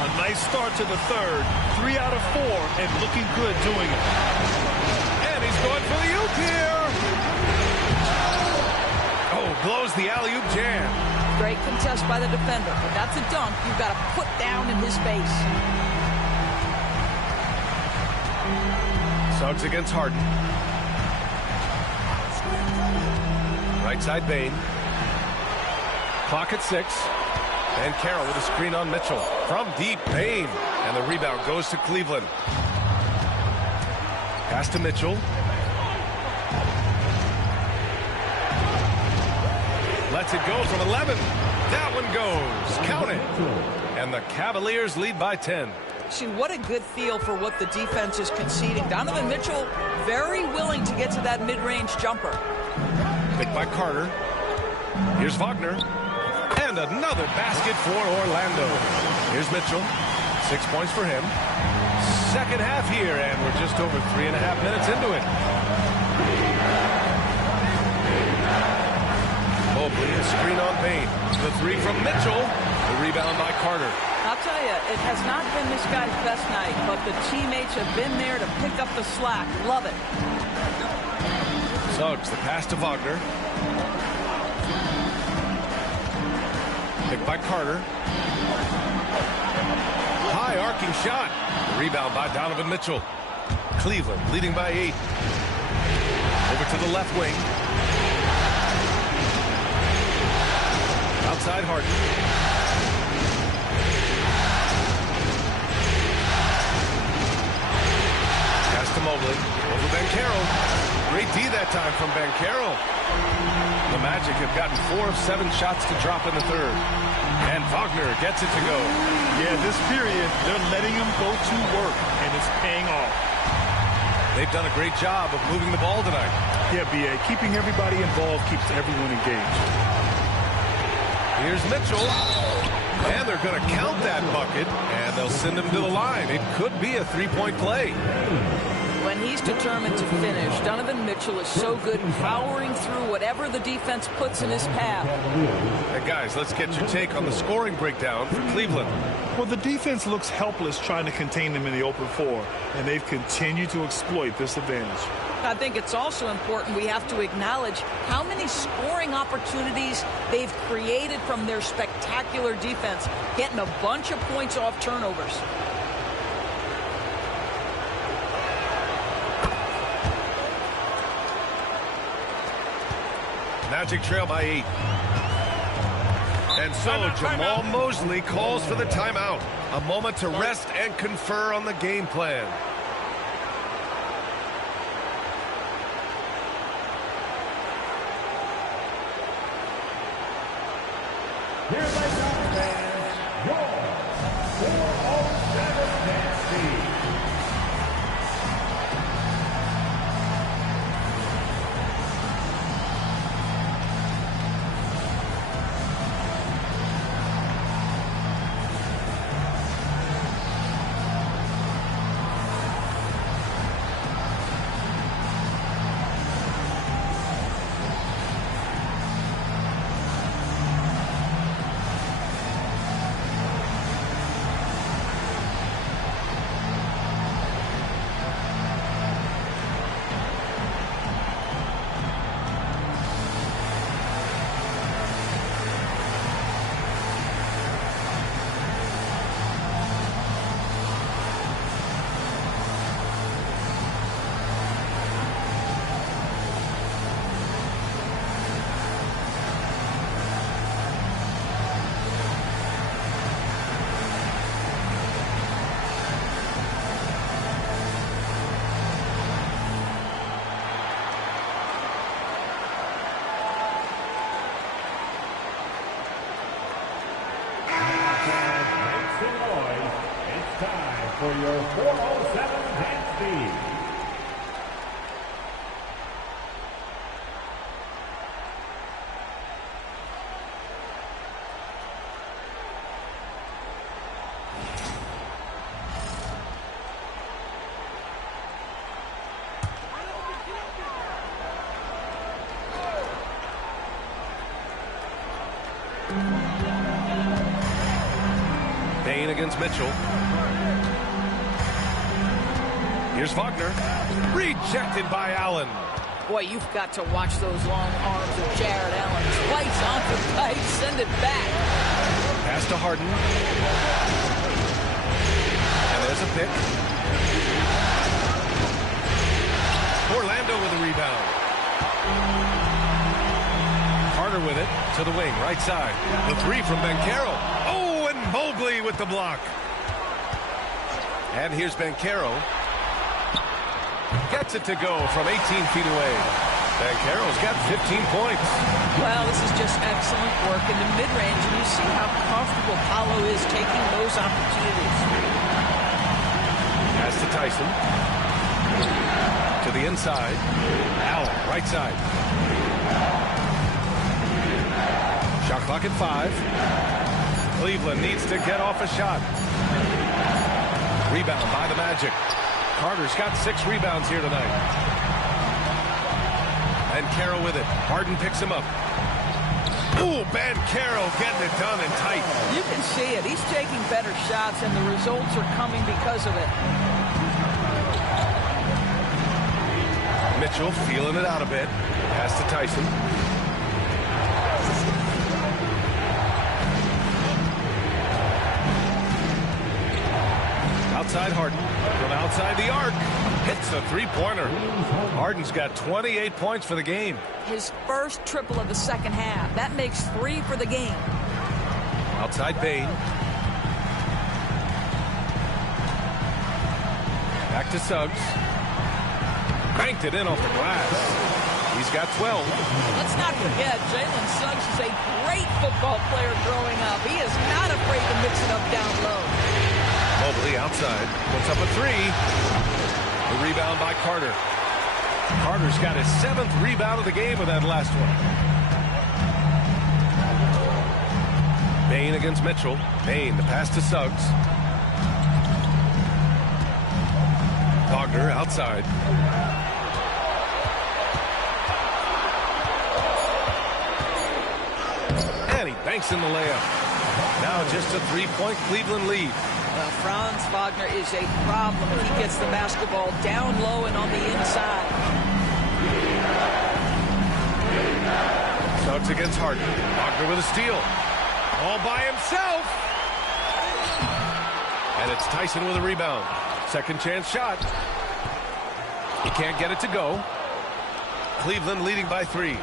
A nice start to the third. 3 out of 4 and looking good doing it. And he's going for the oop here. Oh, blows the alley-oop jam. Great contest by the defender, but that's a dunk you've got to put down in his face. Suggs against Harden. Right side Bane. Clock at 6. And Carroll with a screen on Mitchell. From deep, Payne. And the rebound goes to Cleveland. Pass to Mitchell. Lets it go from 11. That one goes. Count it. And the Cavaliers lead by 10. See, what a good feel for what the defense is conceding. Donovan Mitchell very willing to get to that mid-range jumper. Picked by Carter. Here's Wagner. And another basket for Orlando. Here's Mitchell. 6 points for him. Second half here, and we're just over 3.5 minutes into it. Mobley, a screen on Payne. The three from Mitchell. The rebound by Carter. I'll tell you, it has not been this guy's best night, but the teammates have been there to pick up the slack. Love it. Suggs, the pass to Wagner. Picked by Carter. High arcing shot. The rebound by Donovan Mitchell. Cleveland leading by 8. Over to the left wing. Outside Harden. Pass to Mobley. Over Banchero. Great D that time from Banchero. The Magic have gotten 4 of 7 shots to drop in the third. And Wagner gets it to go. Yeah, this period, they're letting him go to work, and it's paying off. They've done a great job of moving the ball tonight. Yeah, B.A., keeping everybody involved keeps everyone engaged. Here's Mitchell. And they're going to count that bucket, and they'll send him to the line. It could be a three-point play. When he's determined to finish, Donovan Mitchell is so good powering through whatever the defense puts in his path. And guys, let's get your take on the scoring breakdown for Cleveland. Well, the defense looks helpless trying to contain them in the open floor, and they've continued to exploit this advantage. I think it's also important we have to acknowledge how many scoring opportunities they've created from their spectacular defense, getting a bunch of points off turnovers. Magic trail by 8. And so Jamal Mosley calls for the timeout. A moment to rest and confer on the game plan. Here by Dodgers fans, your 407 Nancy. For your 407 Nancy. Payne against Mitchell. Here's Wagner. Rejected by Allen. Boy, you've got to watch those long arms of Jared Allen. Twice on the tight, send it back. Pass to Harden. And there's a pick. Orlando with a rebound. Carter with it to the wing, right side. The three from Banchero. Mobley with the block. And here's Banchero. Gets it to go from 18 feet away. Banchero's got 15 points. Well, this is just excellent work in the mid-range, and you see how comfortable Paolo is taking those opportunities. Pass to Tyson. To the inside. Allen, right side. Shot clock at 5. Cleveland needs to get off a shot. Rebound by the Magic. Carter's got 6 rebounds here tonight. Banchero with it. Harden picks him up. Ooh, Banchero getting it done and tight. You can see it. He's taking better shots, and the results are coming because of it. Mitchell feeling it out a bit. Pass to Tyson. Outside Harden. From outside the arc. Hits a three-pointer. Harden's got 28 points for the game. His first triple of the second half. That makes 3 for the game. Outside Bane. Back to Suggs. Cranked it in off the glass. He's got 12. Let's not forget, Jalen Suggs is a great football player growing up. He is not afraid to mix it up down low. Mobley outside. Puts up a 3. The rebound by Carter. Carter's got his 7th rebound of the game with that last one. Bane against Mitchell. Bane, the pass to Suggs. Wagner outside. And he banks in the layup. Now just a 3-point Cleveland lead. Franz Wagner is a problem if he gets the basketball down low and on the inside. Suggs against Harden. Wagner with a steal. All by himself. And it's Tyson with a rebound. Second chance shot. He can't get it to go. Cleveland leading by 3.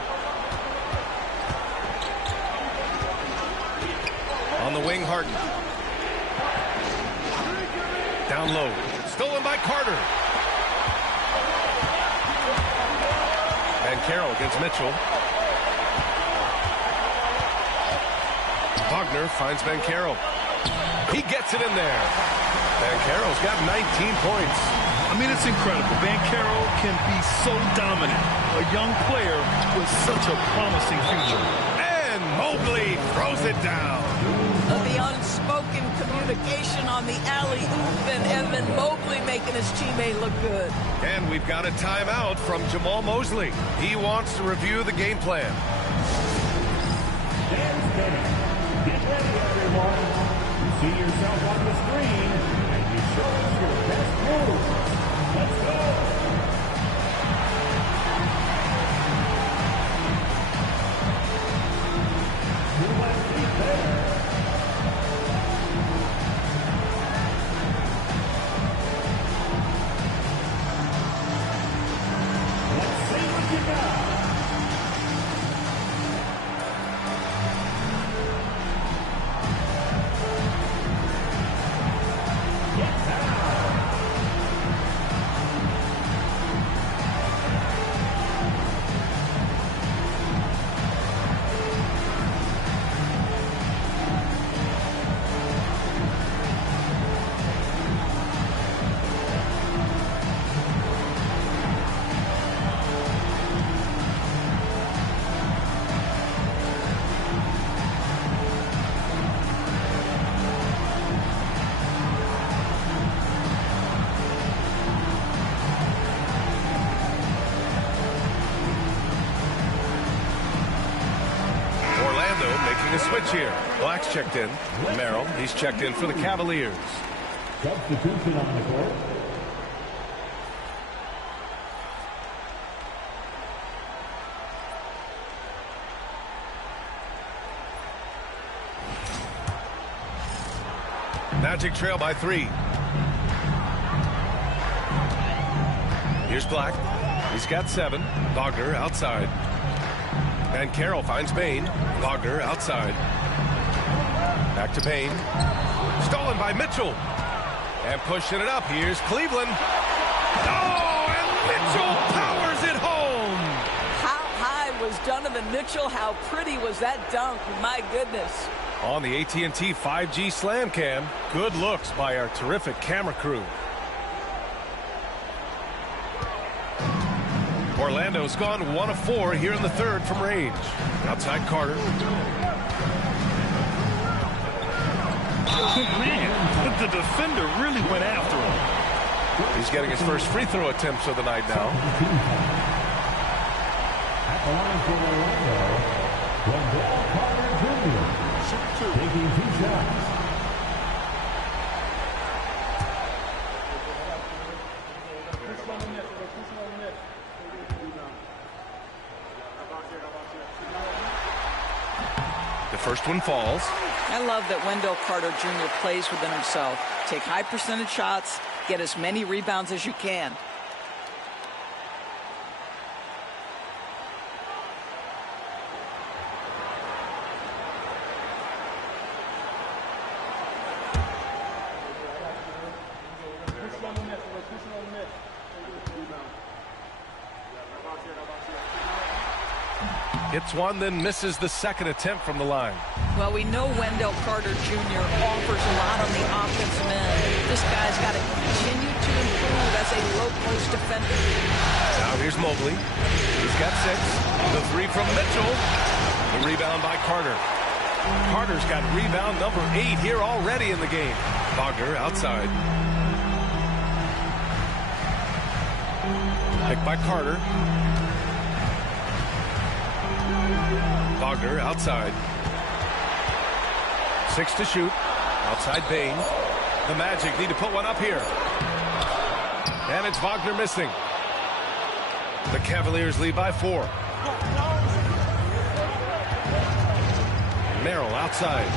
On the wing, Harden. Down low. Stolen by Carter. Banchero against Mitchell. Wagner finds Banchero. He gets it in there. Banchero's got 19 points. I mean, it's incredible. Banchero can be so dominant. A young player with such a promising future. And Mobley throws it down. The unspoken communication on the alley-oop, and Evan Mobley making his teammate look good. And we've got a timeout from Jamal Mosley. He wants to review the game plan. Get ready, everyone. You see yourself on the screen, and you show us your best move. Let's go. A switch here. Black's checked in. Merrill, he's checked in for the Cavaliers. Substitution on the court. Magic trail by 3. Here's Black. He's got 7. Wagner outside. Banchero finds Bane. Wagner outside. Back to Payne. Stolen by Mitchell. And pushing it up. Here's Cleveland. Oh, and Mitchell powers it home. How high was Donovan Mitchell? How pretty was that dunk? My goodness. On the AT&T 5G Slam Cam. Good looks by our terrific camera crew. Orlando's gone 1 of 4 here in the third from range. Outside Carter. Man, the defender really went after him. He's getting his first free throw attempts of the night now. At the line for Orlando, Carter Jr. Taking 2 shots. The first one falls. I love that Wendell Carter Jr. plays within himself. Take high percentage shots, get as many rebounds as you can. Hits one, then misses the second attempt from the line. Well, we know Wendell Carter Jr. offers a lot on the offensive end. This guy's got to continue to improve as a low-post defender. Now here's Mobley. He's got 6. The 3 from Mitchell. The rebound by Carter. Carter's got rebound number 8 here already in the game. Wagner outside. Picked by Carter. Wagner outside. 6 to shoot. Outside Payne. The Magic need to put one up here. And it's Wagner missing. The Cavaliers lead by 4. Merrill outside.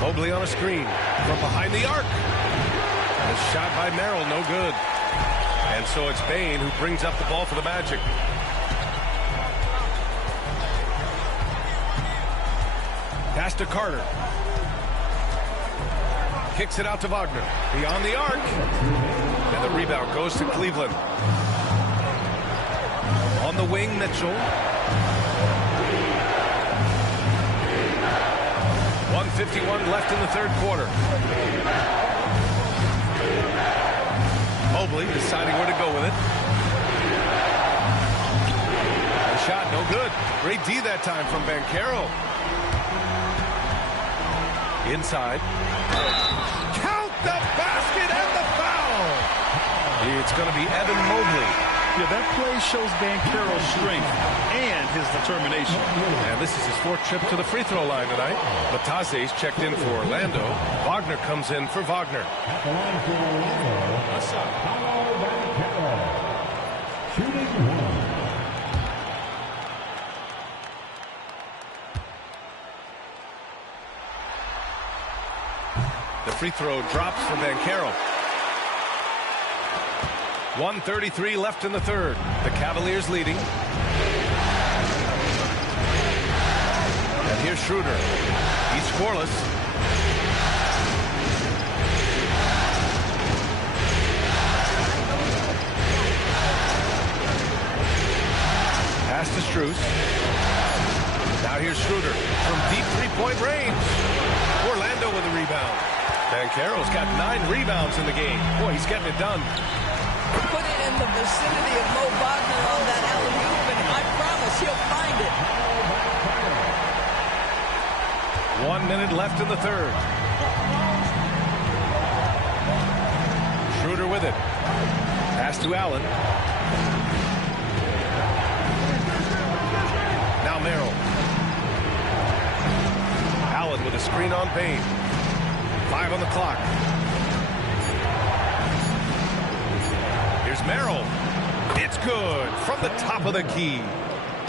Mobley on a screen from behind the arc. A shot by Merrill, no good. And so it's Payne who brings up the ball for the Magic. Pass to Carter. Kicks it out to Wagner. Beyond the arc. And the rebound goes to Cleveland. On the wing, Mitchell. 1:51 left in the third quarter. Mobley deciding where to go with it. A shot, no good. Great D that time from Banchero. Inside. Count the basket and the foul. It's going to be Evan Mobley. Yeah, that play shows Banchero's strength and his determination. And this is his 4th trip to the free throw line tonight. Batase's checked in for Orlando. Wagner comes in for Wagner. At the line for Orlando, Banchero. Shooting 1. The free throw drops for Banchero. 1:33 left in the third. The Cavaliers leading. And here's Schroeder. He's scoreless. Pass to Strus. Now here's Schroeder from deep three-point range. Orlando with a rebound. Banchero's got 9 rebounds in the game. Boy, he's getting it done. Put it in the vicinity of Mo Wagner on that alley-oop, and I promise he'll find it. 1 minute left in the third. Schroeder with it. Pass to Allen. Now Merrill. Allen with a screen on Payne. 5 on the clock. Here's Merrill. It's good from the top of the key.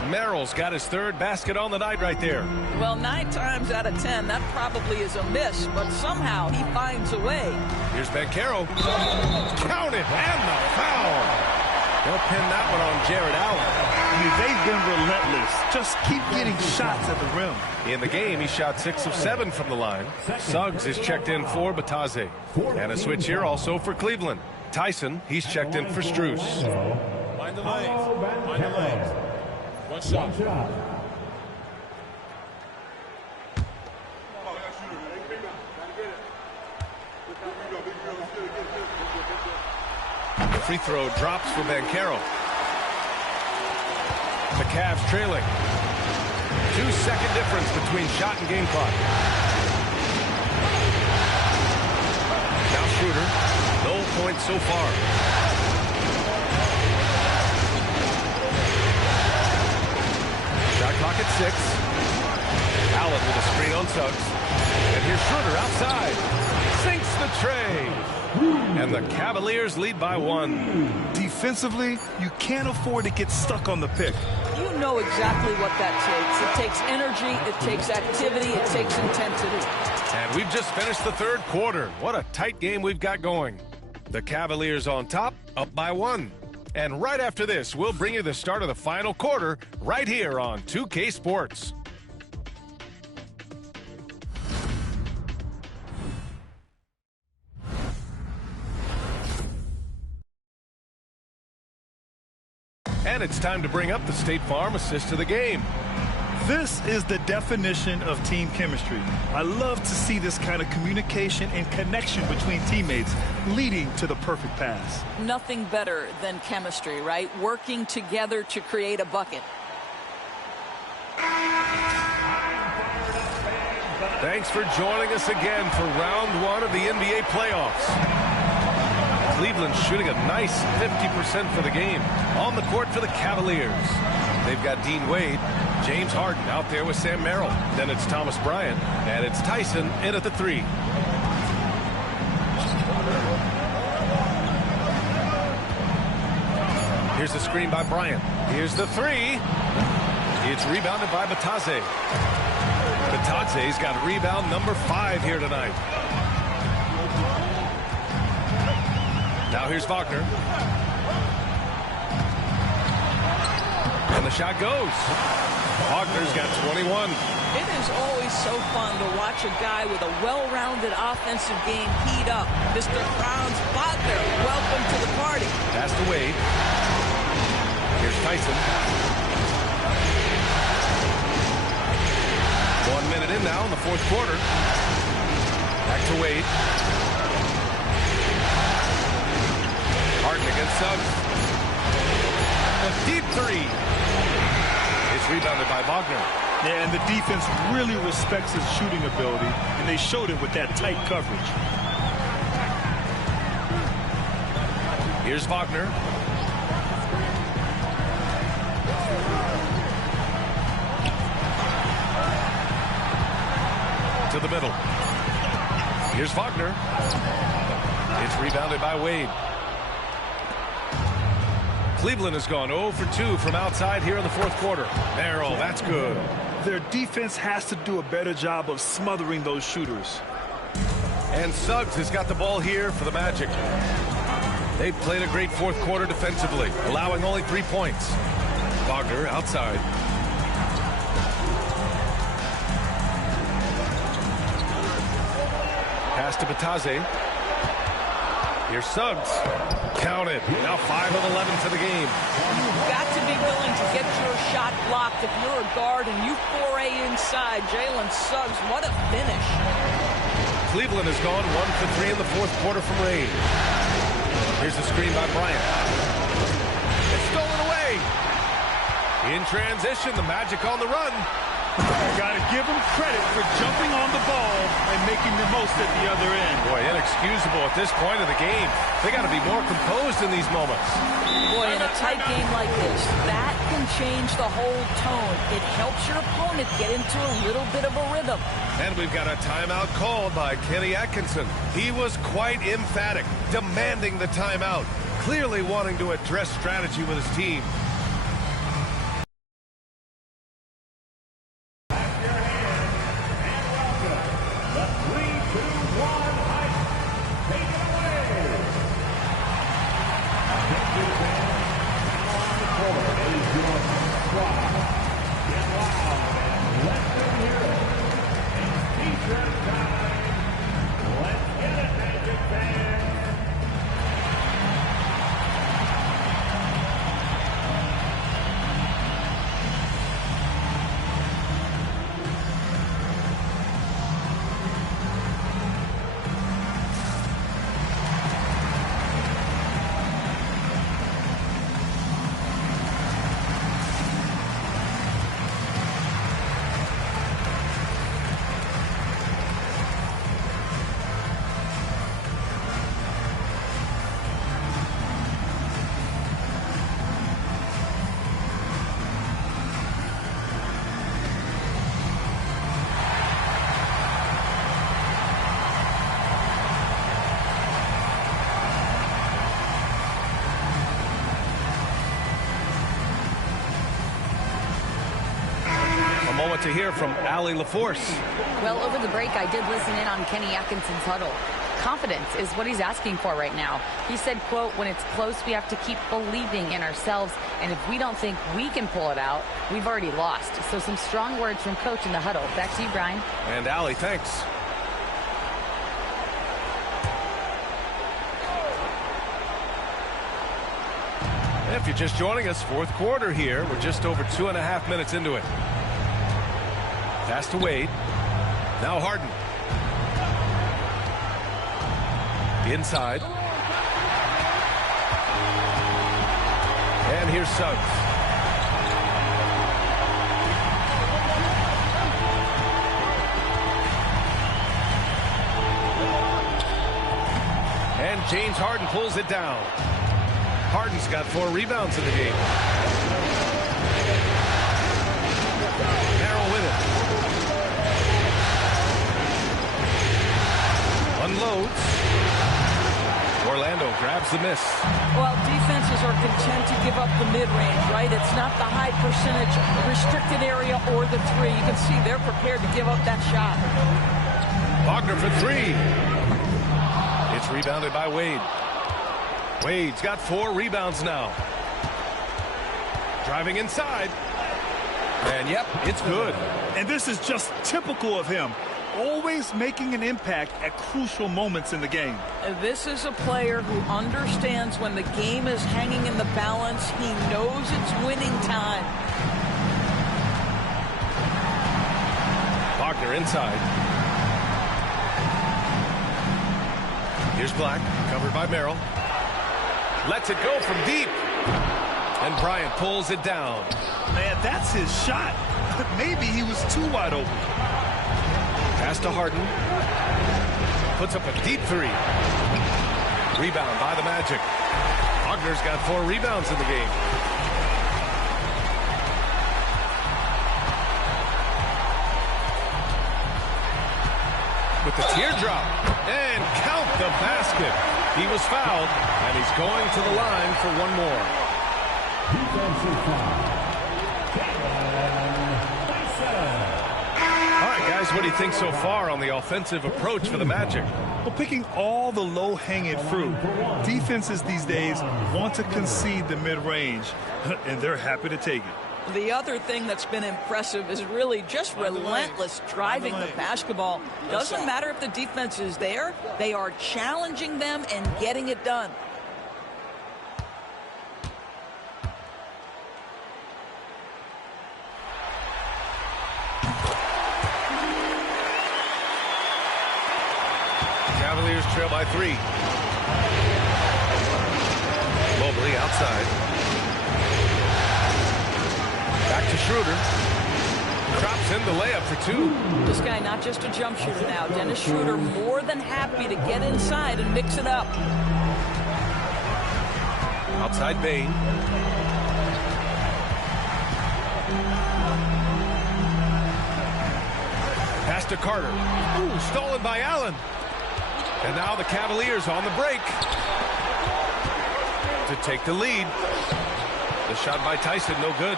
Merrill's got his 3rd basket on the night right there. Well, 9 times out of 10, that probably is a miss, but somehow he finds a way. Here's Banchero. Count it, and the foul. They'll pin that one on Jared Allen. I mean, they've been relentless. Just keep getting shots at the rim. In the game, he shot 6 of 7 from the line. Suggs is checked in for Bataze. And a switch here also for Cleveland. Tyson, he's checked in for Strus. Mind the lane. Mind the lane. One shot. The free throw drops for Banchero. The Cavs trailing. 2-second difference between shot and game clock. Now Schroeder. No points so far. Shot clock at 6. Allen with a screen on Suggs. And here's Schroeder outside. Sinks the tray. And the Cavaliers lead by 1. Defensively, you can't afford to get stuck on the pick. You know exactly what that takes. It takes energy, it takes activity, it takes intensity. And we've just finished the third quarter. What a tight game we've got going. The Cavaliers on top, up by 1. And right after this, we'll bring you the start of the final quarter right here on 2K Sports. And it's time to bring up the State Farm assist to the game. This is the definition of team chemistry. I love to see this kind of communication and connection between teammates leading to the perfect pass. Nothing better than chemistry, right? Working together to create a bucket. Thanks for joining us again for round 1 of the NBA playoffs. Cleveland shooting a nice 50% for the game. On the court for the Cavaliers. They've got Dean Wade, James Harden out there with Sam Merrill. Then it's Thomas Bryant, and it's Tyson in at the 3. Here's the screen by Bryant. Here's the 3. It's rebounded by Bataze. Bataze's got rebound number 5 here tonight. Now here's Wagner. And the shot goes. Wagner's got 21. It is always so fun to watch a guy with a well-rounded offensive game heat up. Mr. Franz Wagner, welcome to the party. Pass to Wade. Here's Tyson. 1 minute in now in the fourth quarter. Back to Wade. Harden against Suggs. A deep 3. It's rebounded by Wagner. Yeah, and the defense really respects his shooting ability, and they showed it with that tight coverage. Here's Wagner. To the middle. Here's Wagner. It's rebounded by Wade. Cleveland has gone 0 for 2 from outside here in the fourth quarter. Merrill, that's good. Their defense has to do a better job of smothering those shooters. And Suggs has got the ball here for the Magic. They've played a great fourth quarter defensively, allowing only 3 points. Wagner outside. Pass to Bataze. Here's Suggs. Counted. Now 5 of 11 to the game. You've got to be willing to get your shot blocked if you're a guard and you foray inside. Jalen Suggs, what a finish. Cleveland has gone 1 for 3 in the fourth quarter from range. Here's the screen by Bryant. It's stolen away. In transition, the Magic on the run. Got to give them credit for jumping on the ball and making the most at the other end. Boy, inexcusable at this point of the game. They got to be more composed in these moments. Boy, in a tight game like this, that can change the whole tone. It helps your opponent get into a little bit of a rhythm. And we've got a timeout called by Kenny Atkinson. He was quite emphatic, demanding the timeout, clearly wanting to address strategy with his team. about to hear from Allie LaForce. Well, over the break, I did listen in on Kenny Atkinson's huddle. Confidence is what he's asking for right now. He said, quote, when it's close, we have to keep believing in ourselves. And if we don't think we can pull it out, we've already lost. So some strong words from Coach in the huddle. Back to you, Brian. And Allie, thanks. If you're just joining us, fourth quarter here. We're just over 2.5 minutes into it. Pass to Wade. Now Harden. Inside. And here's Suggs. And James Harden pulls it down. Harden's got 4 rebounds in the game. Merrill with it. Unloads. Orlando grabs the miss. Well, defenses are content to give up the mid-range, right? It's not the high percentage restricted area or the 3. You can see they're prepared to give up that shot. Wagner for 3. It's rebounded by Wade. Wade's got 4 rebounds now. Driving inside. And yep, it's good. And this is just typical of him. Always making an impact at crucial moments in the game. This is a player who understands when the game is hanging in the balance. He knows it's winning time. Wagner inside. Here's Black, covered by Merrill. Lets it go from deep. And Bryant pulls it down. Man, that's his shot. Maybe he was too wide open. Pass to Harden. Puts up a deep 3. Rebound by the Magic. Wagner's got 4 rebounds in the game. With the teardrop. And count the basket. He was fouled, and he's going to the line for one more. Defensive foul. All right, guys, what do you think so far on the offensive approach for the Magic? Well, picking all the low-hanging fruit. Defenses these days want to concede the mid-range, and they're happy to take it. The other thing that's been impressive is really just relentless driving the basketball. Doesn't matter if the defense is there. They are challenging them and getting it done. Cavaliers trail by 3. Mobley outside. Back to Schroeder. Drops in the layup for 2. This guy not just a jump shooter now. Dennis Schroeder more than happy to get inside and mix it up. Outside Bain. Pass to Carter. Ooh, stolen by Allen. And now the Cavaliers on the break to take the lead. The shot by Tyson, no good.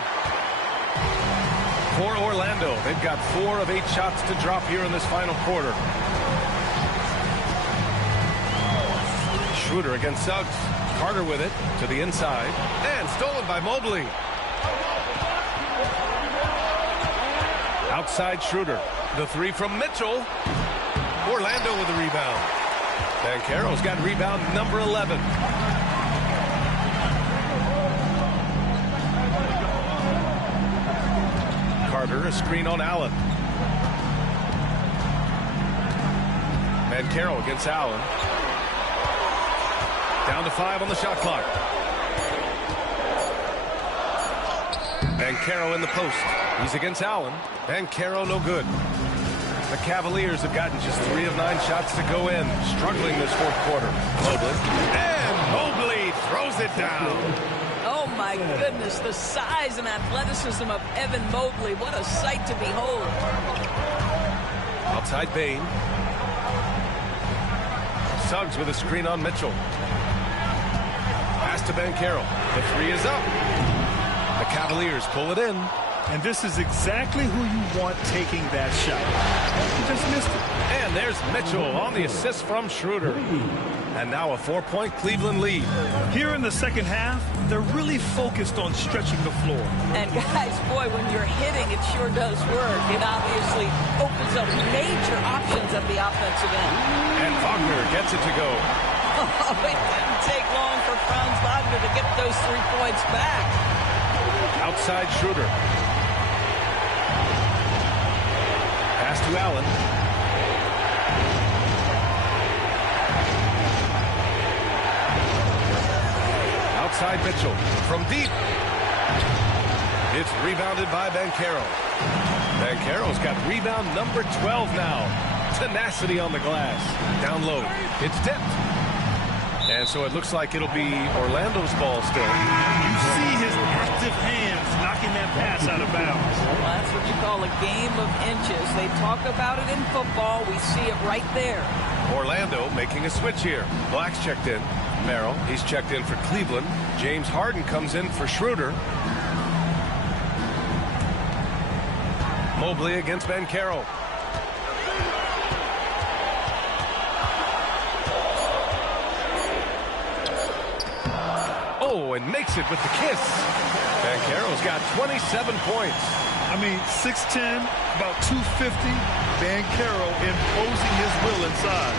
For Orlando, they've got 4 of 8 shots to drop here in this final quarter. Schroeder against Suggs. Carter with it to the inside. And stolen by Mobley. Outside Schroeder. The 3 from Mitchell. Orlando with the rebound. Banchero's got rebound number 11. Carter, a screen on Allen. Banchero against Allen. Down to 5 on the shot clock. Banchero in the post. He's against Allen. Banchero no good. The Cavaliers have gotten just 3 of 9 shots to go in. Struggling this fourth quarter. Mobley. And Mobley throws it down. Oh, my goodness. The size and athleticism of Evan Mobley. What a sight to behold. Outside Bain. Suggs with a screen on Mitchell. Pass to Banchero. The 3 is up. The Cavaliers pull it in. And this is exactly who you want taking that shot. He just missed it. And there's Mitchell on the assist from Schroeder. And now a 4-point Cleveland lead. Here in the second half, they're really focused on stretching the floor. And guys, boy, when you're hitting, it sure does work. It obviously opens up major options at the offensive end. And Wagner gets it to go. Oh, it didn't take long for Franz Wagner to get those 3 points back. Outside Schroeder. Pass to Allen. Outside Mitchell. From deep. It's rebounded by Banchero. Banchero's got rebound number 12 now. Tenacity on the glass. Down low. It's tipped. And so it looks like it'll be Orlando's ball still. You see his active hands knocking that pass out of bounds. Well, that's what you call a game of inches. They talk about it in football. We see it right there. Orlando making a switch here. Black's checked in. Merrill, he's checked in for Cleveland. James Harden comes in for Schroeder. Mobley against Banchero. Oh, and makes it with the kiss. Banchero's got 27 points. I mean, 6'10", about 250. Banchero imposing his will inside.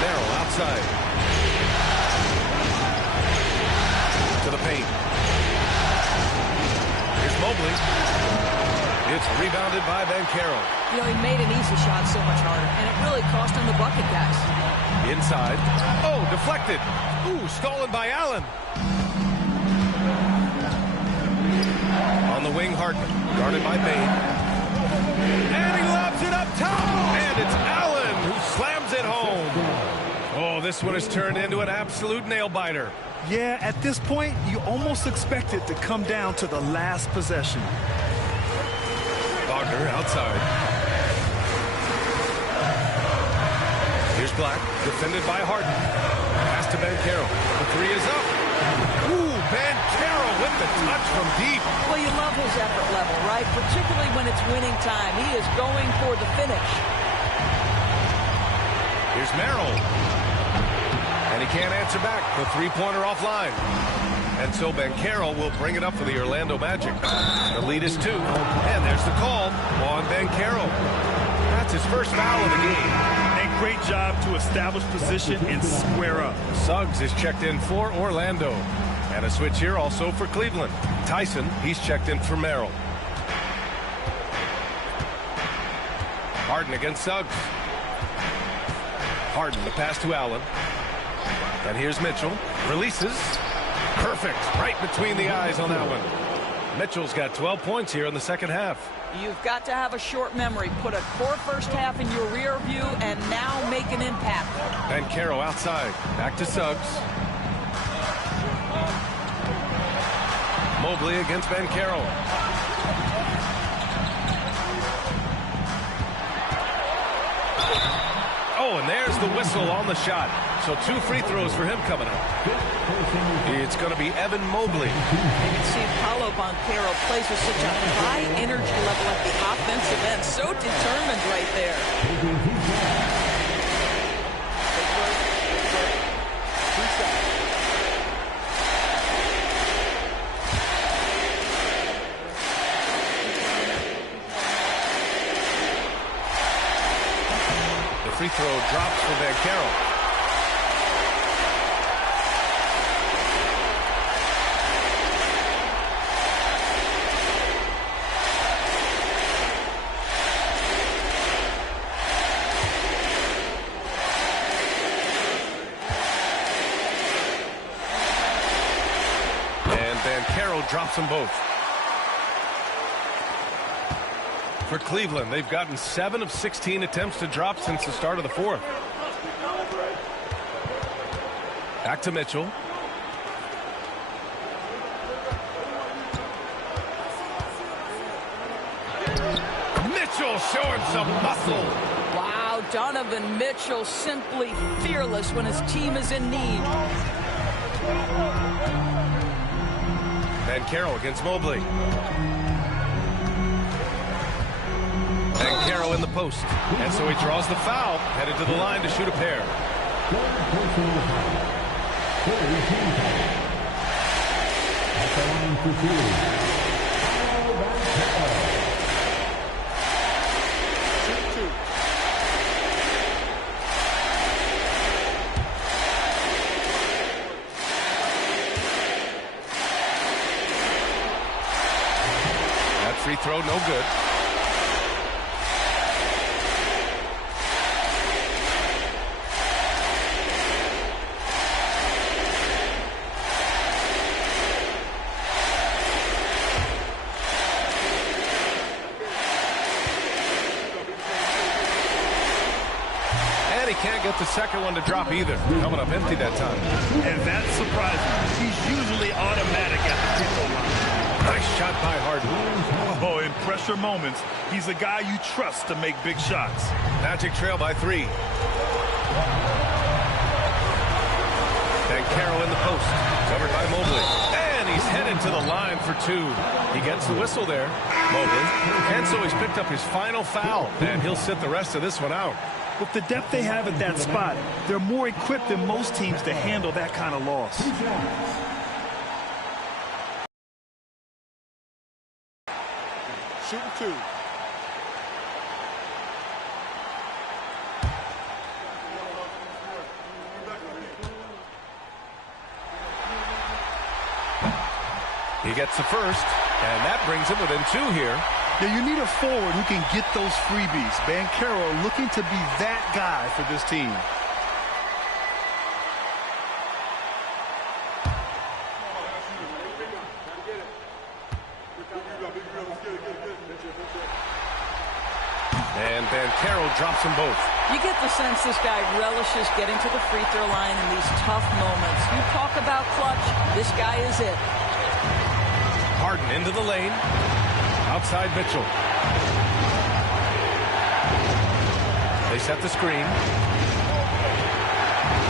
Merrill outside. To the paint. Here's Mobley. It's rebounded by Banchero. You know, he made an easy shot so much harder, and it really cost him the bucket, guys. Inside. Oh, deflected. Ooh, stolen by Allen. On the wing, Harden. Guarded by Bain. And he lobs it up top. And it's Allen who slams it home. Oh, this one has turned into an absolute nail-biter. Yeah, at this point, you almost expect it to come down to the last possession. Wagner outside. Here's Black, defended by Harden. Pass to Banchero. The three is up. Ooh, Banchero with the touch from deep. Well, you love his effort level, right? Particularly when it's winning time. He is going for the finish. Here's Merrill. And he can't answer back. The three-pointer offline. And so Banchero will bring it up for the Orlando Magic. The lead is 2. And there's the call on Banchero. That's his first foul of the game. A great job to establish position and square up. Suggs is checked in for Orlando. And a switch here also for Cleveland. Tyson, he's checked in for Merrill. Harden against Suggs. Harden, the pass to Allen. And here's Mitchell. Releases. Perfect. Right between the eyes on that one. Mitchell's got 12 points here in the second half. You've got to have a short memory. Put a core first half in your rear view and now make an impact. Banchero outside. Back to Suggs. Mobley against Banchero. Oh, and there's the whistle on the shot. So 2 free throws for him coming up. It's going to be Evan Mobley. You can see Paulo Banchero plays with such a high energy level at the offensive end. So determined right there. The free throw drops for Banchero. Drops them both. For Cleveland, they've gotten 7 of 16 attempts to drop since the start of the fourth. Back to Mitchell. Mitchell showing some muscle. Wow, Donovan Mitchell simply fearless when his team is in need. Carroll against Mobley. And Carroll in the post. And so he draws the foul, headed to the line to shoot a pair. At the line for two. That free throw, no good. Can't get the second one to drop either. Coming up empty that time. And that's surprising. He's usually automatic at the free throw line. Nice shot by Harden. Oh, in pressure moments, he's a guy you trust to make big shots. Magic trail by 3. And Carroll in the post. Covered by Mobley. And he's headed to the line for 2. He gets the whistle there, Mobley. And so he's picked up his final foul. And he'll sit the rest of this one out. With the depth they have at that spot, they're more equipped than most teams to handle that kind of loss. Shooting 2. He gets the first, and that brings him within 2 here. Now you need a forward who can get those freebies. Carroll looking to be that guy for this team. And Carroll drops them both. You get the sense this guy relishes getting to the free throw line in these tough moments. You talk about clutch, this guy is it. Harden into the lane. Outside Mitchell. They set the screen.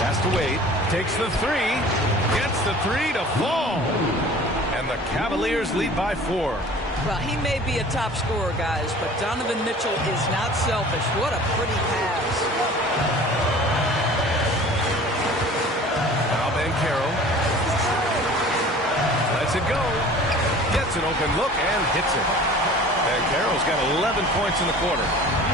Pass to Wade. Takes the 3. Gets the 3 to fall. And the Cavaliers lead by 4. Well, he may be a top scorer, guys, but Donovan Mitchell is not selfish. What a pretty pass. Now Carroll. Lets it go. Gets an open look and hits it. And Carroll's got 11 points in the quarter.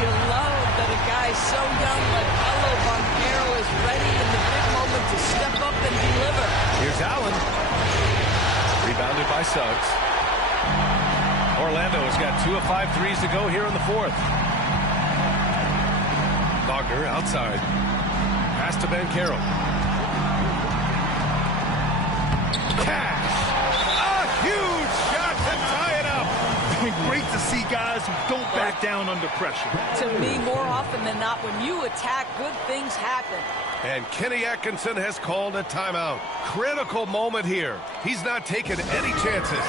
You love that a guy so young like Paolo Banchero is ready in the big moment to step up and deliver. Here's Allen. Rebounded by Suggs. Orlando has got 2 of 5 threes to go here in the 4th. Wagner outside. Pass to Carroll. Cash! A huge shot to tie it up! Great to see guys who don't back down under pressure. To me, more often than not, when you attack, good things happen. And Kenny Atkinson has called a timeout. Critical moment here. He's not taking any chances.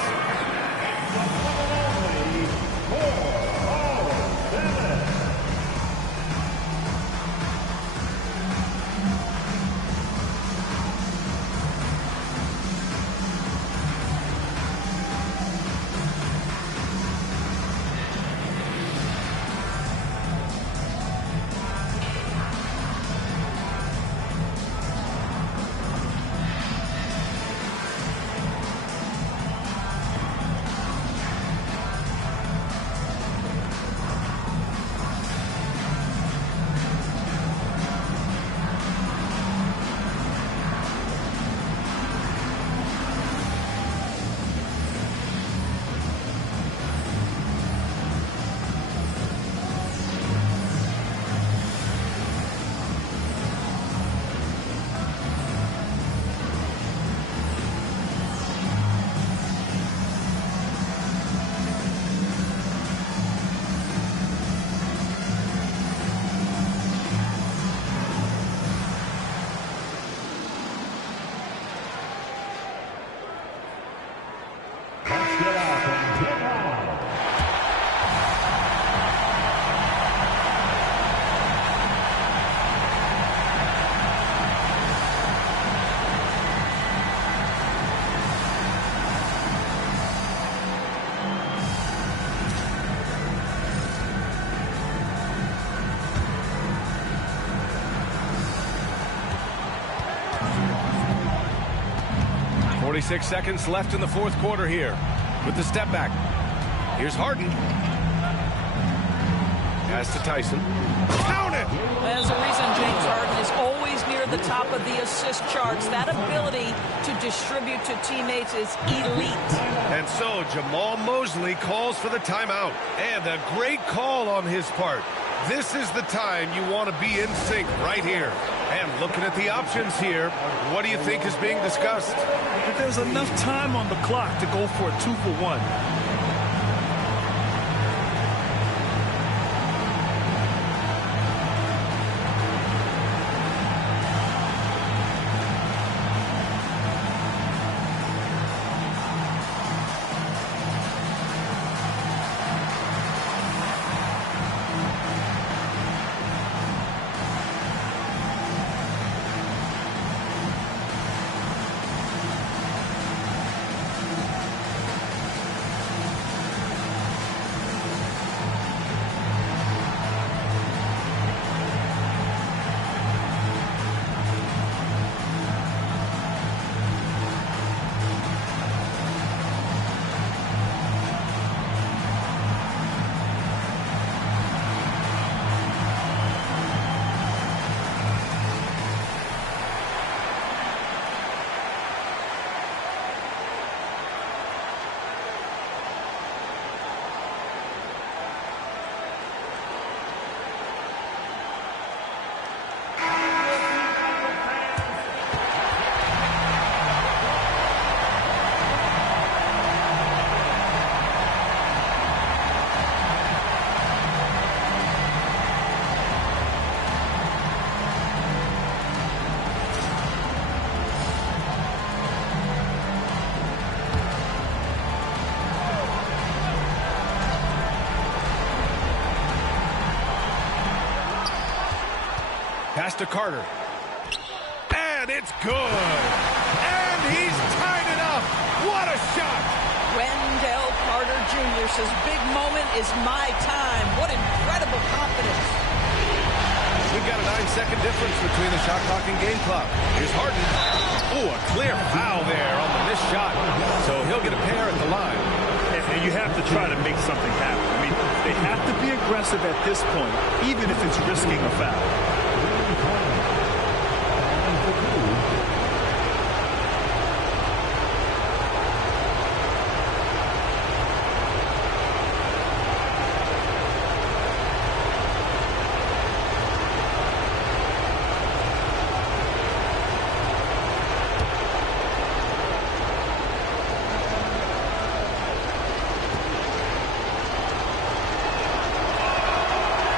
26 seconds left in the fourth quarter here. With the step back. Here's Harden. Pass to Tyson. Count it! There's a reason James Harden is always near the top of the assist charts. That ability to distribute to teammates is elite. And so Jamal Mosley calls for the timeout. And a great call on his part. This is the time you want to be in sync right here. And looking at the options here, what do you think is being discussed? If there's enough time on the clock to go for a 2-for-1. Pass to Carter. And it's good. And he's tied it up. What a shot. Wendell Carter Jr. says, big moment is my time. What incredible confidence. We've got a 9-second difference between the shot clock and game clock. Here's Harden. Oh, a clear foul there on the missed shot. So he'll get a pair at the line. And you have to try to make something happen. I mean, they have to be aggressive at this point, even if it's risking a foul.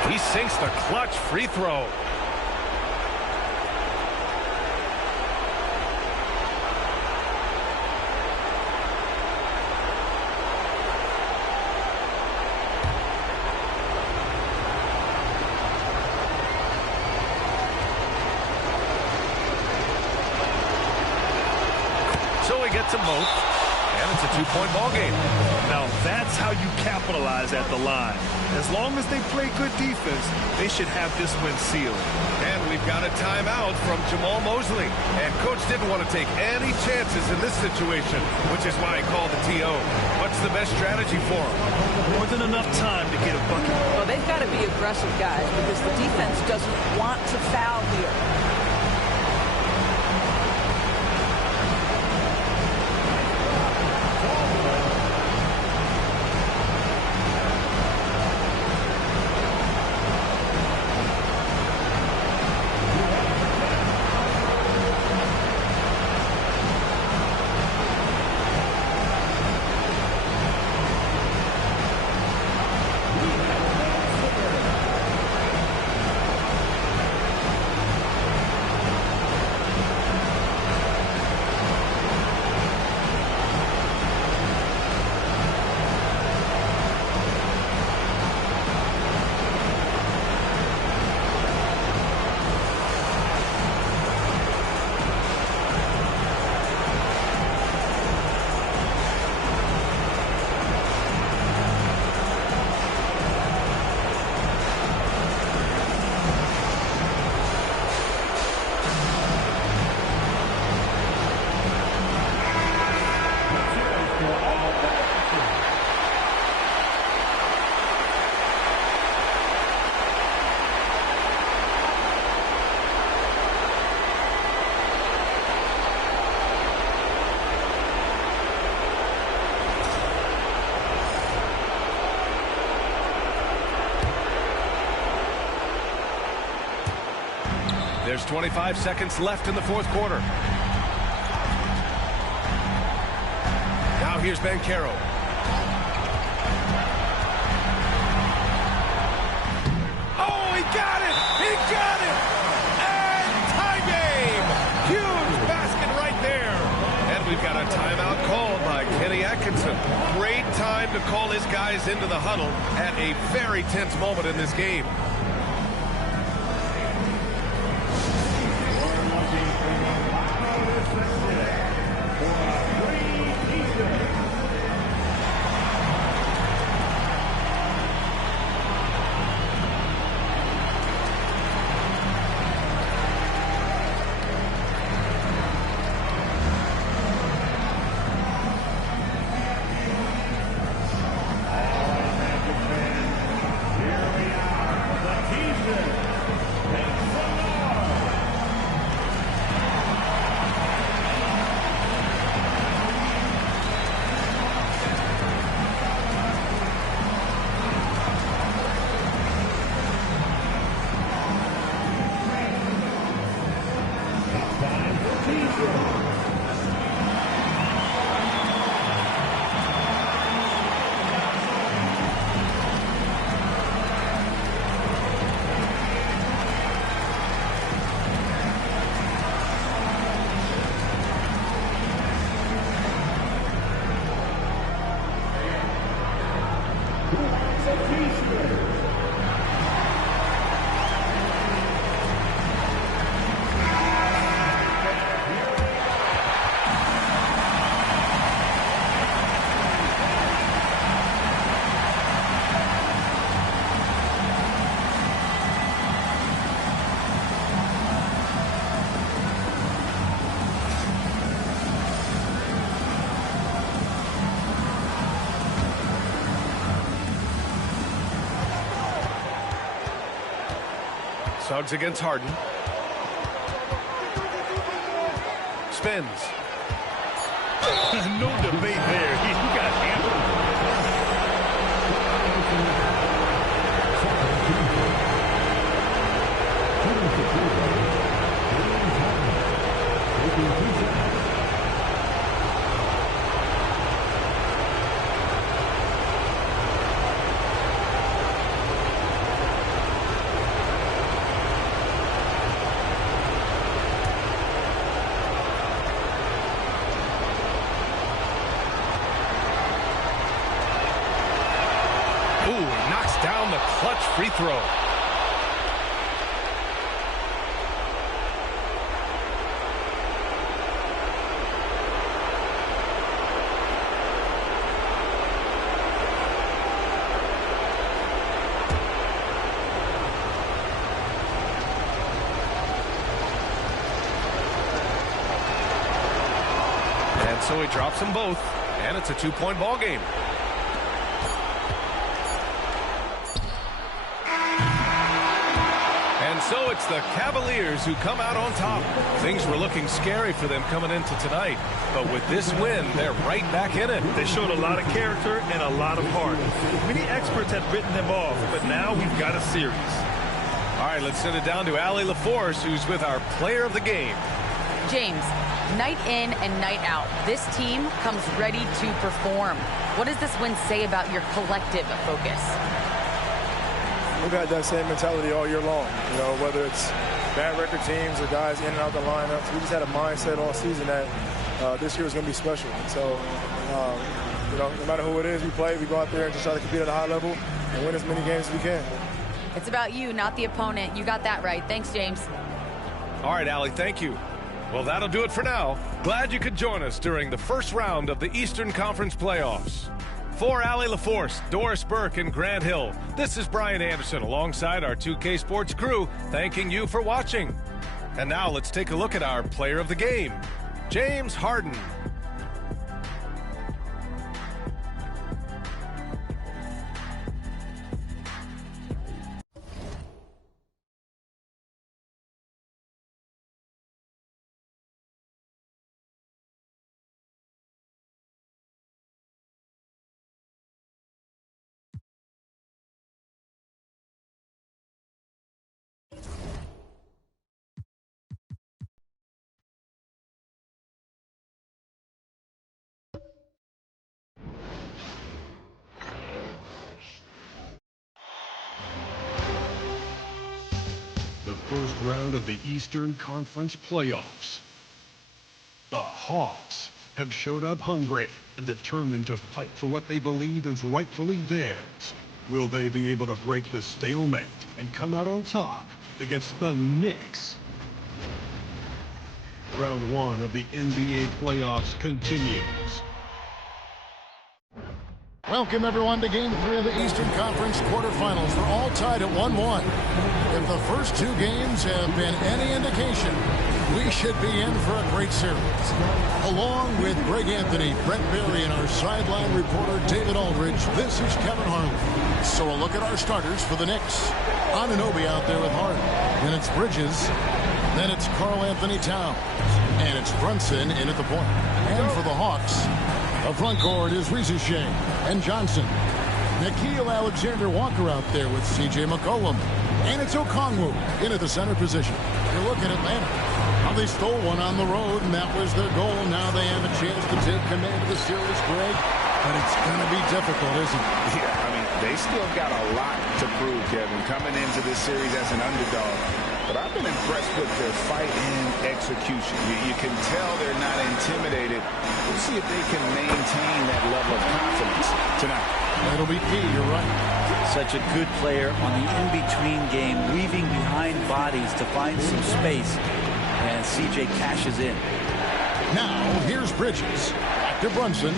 He sinks the clutch free throw. So he gets them both, and it's a two-point ball game. Now that's how you capitalize at the line. As long as they play good defense, they should have this win sealed. And we've got a timeout from Jamal Mosley. And Coach didn't want to take any chances in this situation, which is why he called the TO. What's the best strategy for him? More than enough time to get a bucket. Well, they've got to be aggressive, guys, because the defense doesn't want to foul here. There's 25 seconds left in the fourth quarter. Now here's Banchero. Oh, he got it! He got it! And tie game! Huge basket right there. And we've got a timeout called by Kenny Atkinson. Great time to call his guys into the huddle at a very tense moment in this game. Suggs against Harden. Spins. No debate there. He got handled. Down the clutch free throw. And so he drops them both, and it's a two-point ball game. So it's the Cavaliers who come out on top. Things were looking scary for them coming into tonight, but with this win, they're right back in it. They showed a lot of character and a lot of heart. Many experts had written them off, but now we've got a series. All right, let's send it down to Allie LaForce, who's with our player of the game. James, night in and night out, this team comes ready to perform. What does this win say about your collective focus? We've had that same mentality all year long, you know, whether it's bad record teams or guys in and out the lineups. We just had a mindset all season that this year is going to be special. And so, you know, no matter who it is we play, we go out there and just try to compete at a high level and win as many games as we can. It's about you, not the opponent. You got that right. Thanks, James. All right, Allie, thank you. Well, that'll do it for now. Glad you could join us during the first round of the Eastern Conference playoffs. For Allie LaForce, Doris Burke, and Grant Hill, this is Brian Anderson alongside our 2K Sports crew, thanking you for watching. And now let's take a look at our player of the game, James Harden. round of the Eastern Conference playoffs. The Hawks have showed up hungry and determined to fight for what they believe is rightfully theirs. Will they be able to break the stalemate and come out on top against the Knicks? Round 1 of the NBA playoffs continues. Welcome, everyone, to Game 3 of the Eastern Conference quarterfinals. They're all tied at 1-1. If the first two games have been any indication, we should be in for a great series. Along with Greg Anthony, Brent Berry, and our sideline reporter, David Aldridge, this is Kevin Harlan. So a look at our starters for the Knicks. Anunoby out there with Hart. Then it's Bridges. Then it's Karl Anthony Towns. And it's Brunson in at the point. And for the Hawks, the front court is Rizier and Johnson. Nickeil Alexander-Walker out there with C.J. McCollum. And it's Okongwu in at the center position. You look at Atlanta. Well, they stole one on the road, and that was their goal. Now they have a chance to take command of the series, Greg. But it's going to be difficult, isn't it? Yeah, I mean, they still got a lot to prove, Kevin, coming into this series as an underdog. But I've been impressed with their fight and execution. You can tell they're not intimidated. We'll see if they can maintain that level of confidence tonight. That'll be key, you're right. Such a good player on the in-between game, weaving behind bodies to find some space. And C.J. cashes in. Now, here's Bridges. Back to Brunson.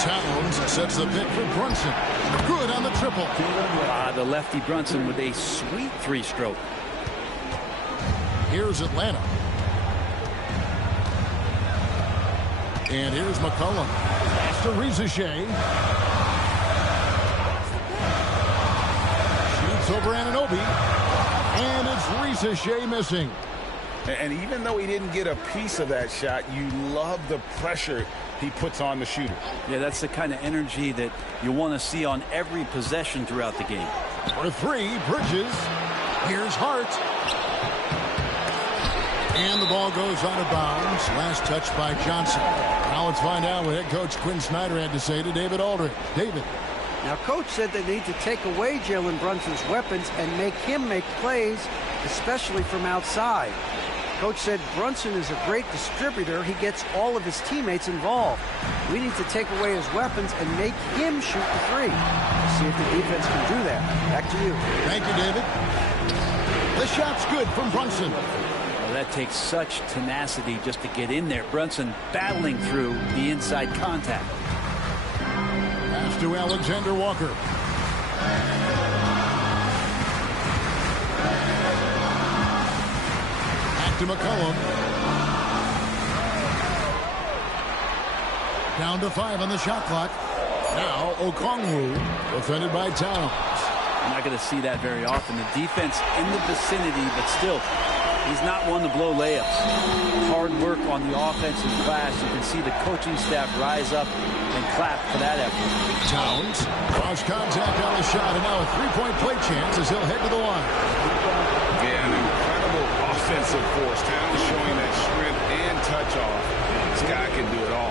Towns sets the pick for Brunson. Good on the triple. The lefty Brunson with a sweet three-stroke. Here's Atlanta. And here's McCollum. Pass to Rizier. Shoots over Anunoby. And it's Rizier missing. And even though he didn't get a piece of that shot, you love the pressure he puts on the shooter. Yeah, that's the kind of energy that you want to see on every possession throughout the game. For three, Bridges. Here's Hart. And the ball goes out of bounds. Last touch by Johnson. Now let's find out what head coach Quinn Snyder had to say to David Aldridge. David. Now, coach said they need to take away Jalen Brunson's weapons and make him make plays, especially from outside. Coach said Brunson is a great distributor. He gets all of his teammates involved. We need to take away his weapons and make him shoot the three. See if the defense can do that. Back to you. Thank you, David. The shot's good from Brunson. Well, that takes such tenacity just to get in there. Brunson battling through the inside contact. Pass to Alexander-Walker. To McCollum. Down to 5 on the shot clock. Now Okongwu, defended by Towns. I'm not going to see that very often. The defense in the vicinity, but still, he's not one to blow layups. Hard work on the offensive glass. You can see the coaching staff rise up and clap for that effort. Towns, cross contact on the shot, and now a three-point play chance as he'll head to the line. Yeah, an incredible offensive force. Towns showing that strength and touch off. This guy can do it all.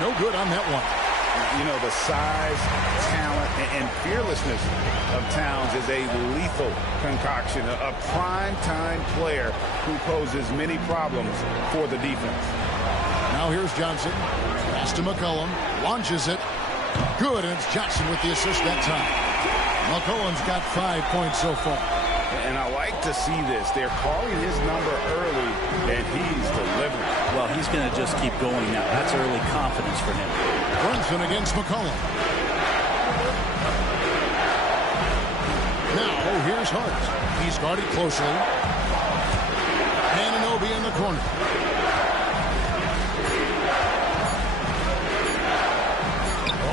No good on that one. You know, the size, talent, and fearlessness of Towns is a lethal concoction, a prime-time player who poses many problems for the defense. Now here's Johnson. Pass to McCollum. Launches it. Good, and it's Johnson with the assist that time. McCollum's got 5 points so far. And I like to see this. They're calling his number early, and he's delivering. Well, he's going to just keep going now. That's early confidence for him. Brunson against McCollum. Now, here's Hart. He's guarded closely. Anunoby in the corner.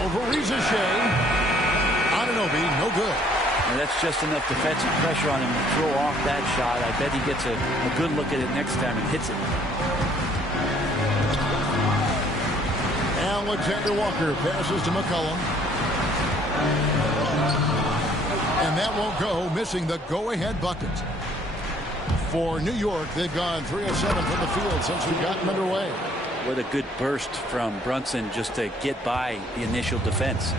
Over Rizier. Anunoby, no good. And that's just enough defensive pressure on him to throw off that shot. I bet he gets a good look at it next time and hits it. Alexander Walker passes to McCollum. And that won't go, missing the go-ahead bucket. For New York, they've gone 3 of 7 from the field since we've gotten underway. What a good burst from Brunson just to get by the initial defense.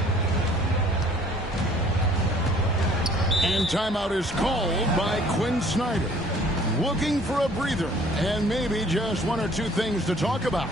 And timeout is called by Quinn Snyder. Looking for a breather and maybe just 1 or 2 things to talk about.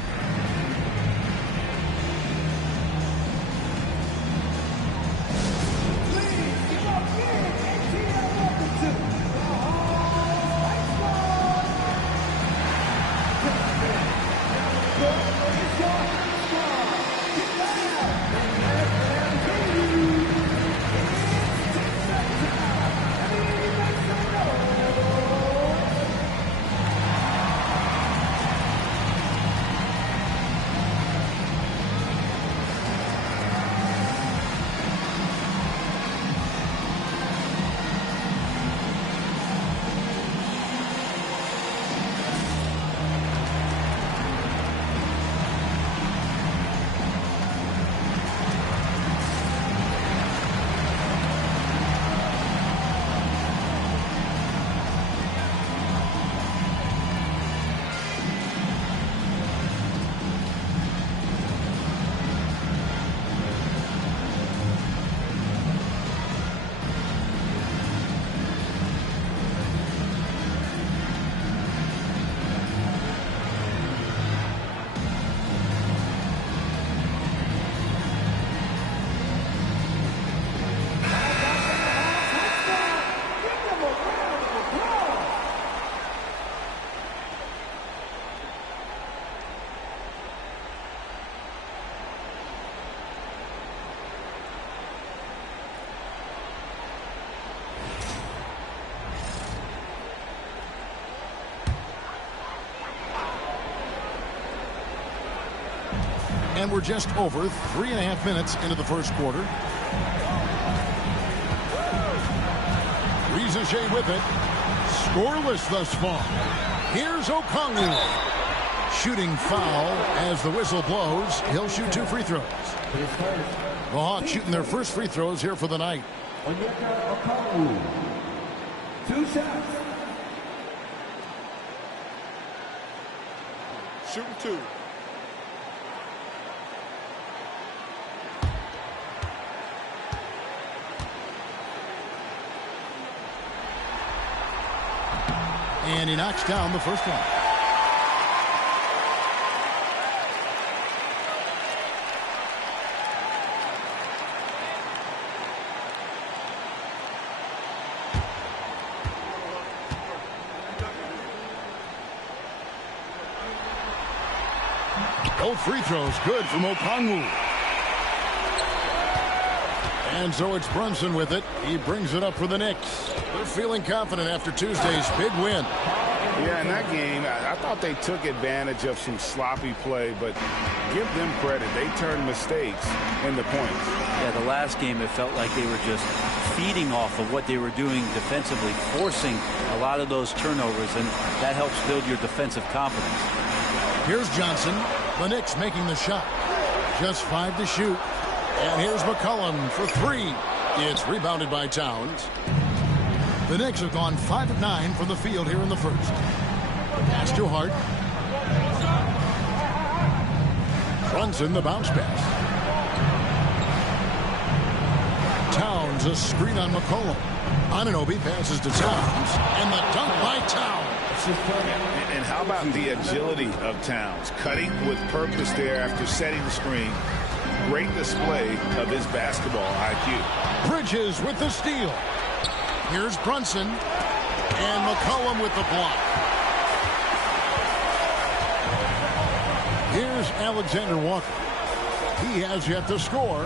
And we're just over 3.5 minutes into the first quarter. Rizachet with it. Scoreless thus far. Here's Okongwu. Shooting foul as the whistle blows. He'll shoot 2 free throws. The Hawks shooting their first free throws here for the night. Okongwu. 2 shots. Shooting 2. And he knocks down the first one. Both free throws good from Okongwu. And so it's Brunson with it. He brings it up for the Knicks. They're feeling confident after Tuesday's big win. Yeah, in that game, I thought they took advantage of some sloppy play, but give them credit. They turned mistakes into points. Yeah, the last game, it felt like they were just feeding off of what they were doing defensively, forcing a lot of those turnovers, and that helps build your defensive confidence. Here's Johnson. The Knicks making the shot. Just 5 to shoot. And here's McCollum for 3. It's rebounded by Towns. The Knicks have gone 5 of 9 from the field here in the first. Pass to Hart. Brunson the bounce pass. Towns a screen on McCollum. Anunoby passes to Towns. And the dunk by Towns. And how about the agility of Towns? Cutting with purpose there after setting the screen. Great display of his basketball IQ. Bridges with the steal. Here's Brunson. And McCollum with the block. Here's Alexander Walker. He has yet to score.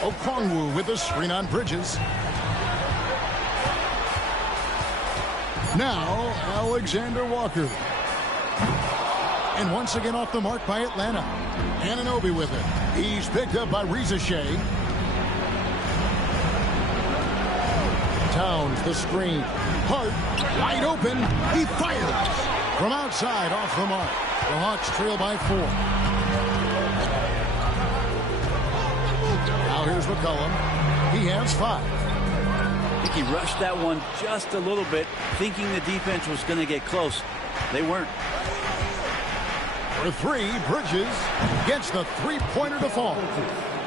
Okongwu with the screen on Bridges. Now Alexander Walker. And once again off the mark by Atlanta. Anunoby with it. He's picked up by Shea. Towns the screen. Hart wide open. He fires from outside off the mark. The Hawks trail by 4. Now here's McCollum. He has 5. I think he rushed that one just a little bit, thinking the defense was going to get close. They weren't. For 3, Bridges gets the three-pointer to fall.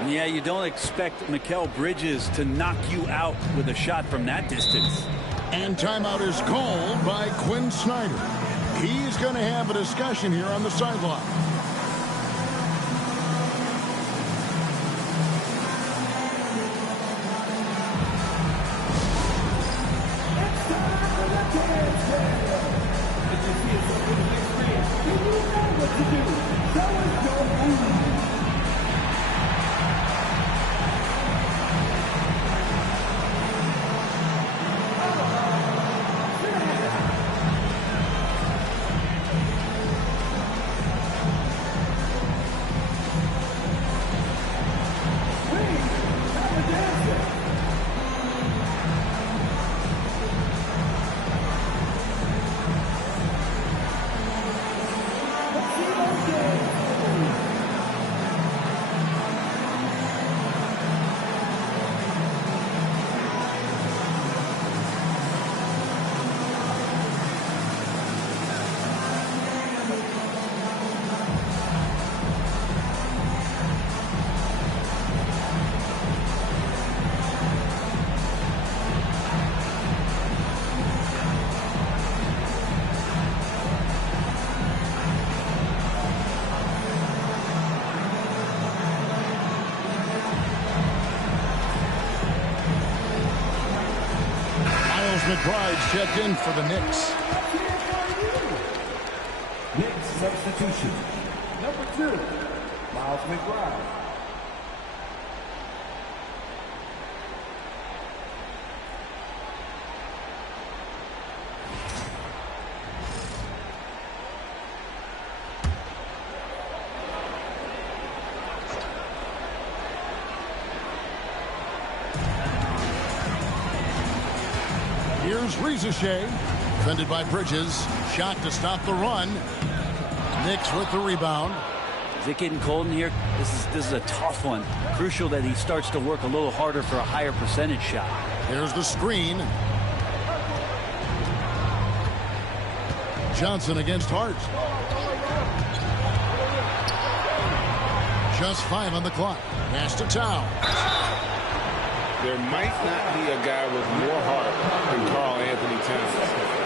Yeah, you don't expect Mikal Bridges to knock you out with a shot from that distance. And timeout is called by Quinn Snyder. He's going to have a discussion here on the sideline. McBride's checked in for the Knicks. Knicks substitution. Number 2, Miles McBride. Here's Shea, defended by Bridges. Shot to stop the run. Knicks with the rebound. Is it getting cold in here? This is a tough one. Crucial that he starts to work a little harder for a higher percentage shot. There's the screen. Johnson against Hart. Just 5 on the clock. Pass to Towns. There might not be a guy with more heart than Karl Anthony Towns.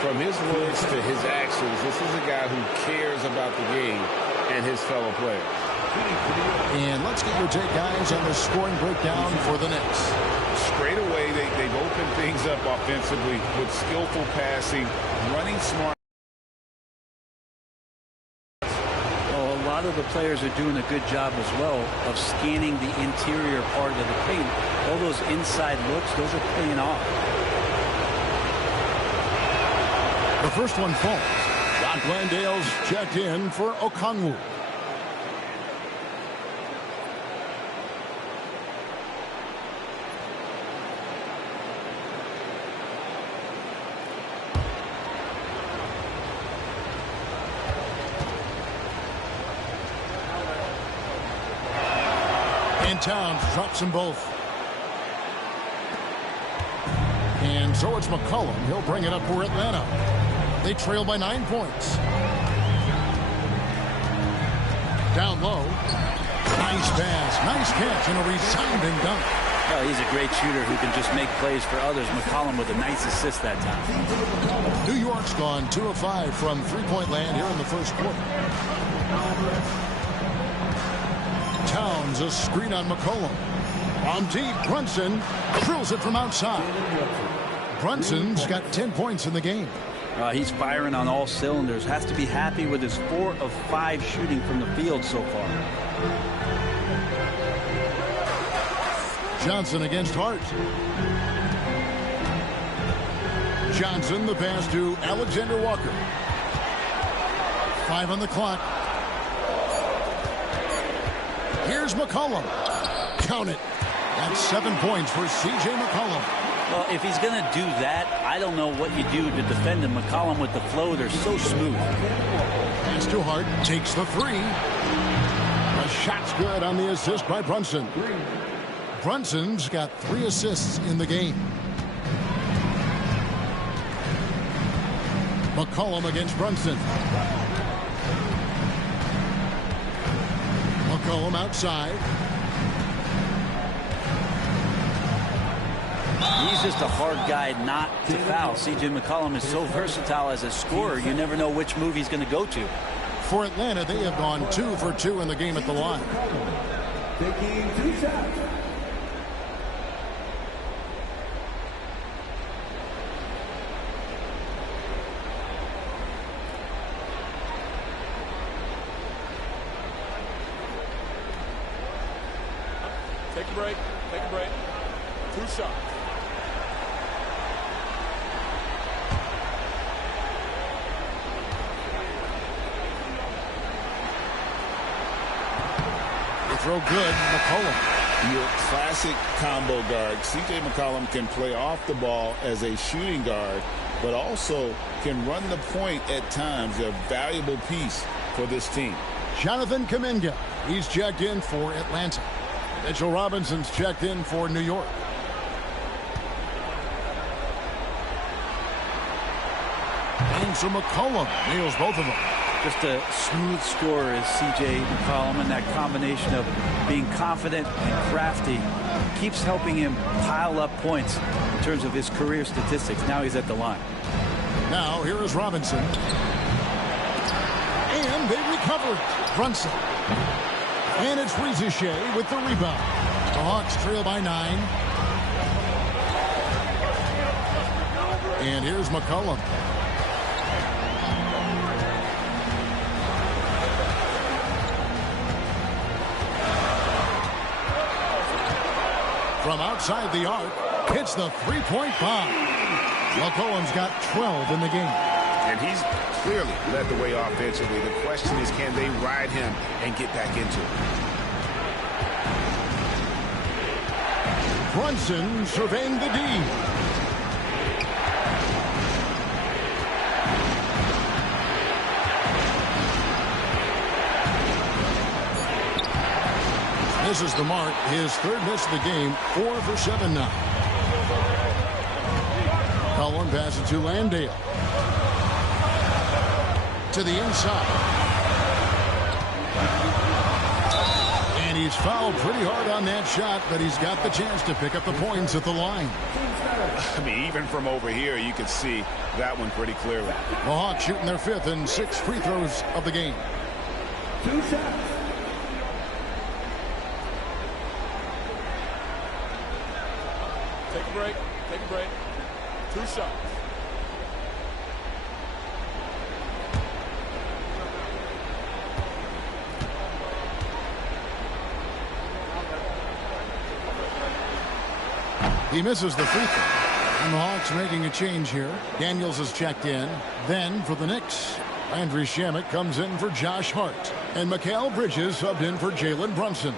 From his words to his actions, this is a guy who cares about the game and his fellow players. And let's get your take, guys, on the scoring breakdown for the Knicks. Straight away, they've opened things up offensively with skillful passing, running smart. Well, a lot of the players are doing a good job as well of scanning the interior part of the paint. All those inside looks, those are paying off. The first one falls. Doc Landale's checked in for Okongwu. And Towns drops them both. And so it's McCollum. He'll bring it up for Atlanta. They trail by 9 points. Down low. Nice pass. Nice catch and a resounding dunk. Well, he's a great shooter who can just make plays for others. McCollum with a nice assist that time. New York's gone 2 of 5 from three-point land here in the first quarter. Towns a screen on McCollum. On deep, Brunson drills it from outside. Brunson's got 10 points in the game. He's firing on all cylinders. Has to be happy with his 4 of 5 shooting from the field so far. Johnson against Hart. Johnson, the pass to Alexander Walker. 5 on the clock. Here's McCollum. Count it. That's 7 points for C.J. McCollum. Well, if he's going to do that, I don't know what you do to defend him. McCollum with the floater, so smooth. Pass to Hart, takes the three. The shot's good on the assist by Brunson. Brunson's got 3 assists in the game. McCollum against Brunson. McCollum outside. He's just a hard guy not to foul. C.J. McCollum is so versatile as a scorer, you never know which move he's going to go to. For Atlanta, they have gone 2 for 2 in the game at the line. Taking 2 shots. Take a break. Take a break. 2 shots. Throw good, McCollum. Your classic combo guard. C.J. McCollum can play off the ball as a shooting guard, but also can run the point at times. A valuable piece for this team. Jonathan Kuminga. He's checked in for Atlanta. Mitchell Robinson's checked in for New York. And so McCollum nails both of them. Just a smooth scorer is C.J. McCollum, and that combination of being confident and crafty keeps helping him pile up points in terms of his career statistics. Now he's at the line. Now here is Robinson. And they recover. Brunson. And it's Rizichet with the rebound. The Hawks trail by 9. And here's McCollum. From outside the arc, hits the three-point bomb. McCollum's got 12 in the game. And he's clearly led the way offensively. The question is, can they ride him and get back into it? Brunson surveying the D. Misses the mark. His 3rd miss of the game. 4 for 7 now. Cullen passes to Landale. To the inside. And he's fouled pretty hard on that shot, but he's got the chance to pick up the points at the line. I mean, even from over here, you could see that one pretty clearly. The Hawks shooting their 5th and 6th free throws of the game. 2 shots. Take a break. Take a break. 2 shots. He misses the free throw. And the Hawks making a change here. Daniels is checked in. Then for the Knicks, Landry Shamet comes in for Josh Hart. And Mikal Bridges subbed in for Jalen Brunson.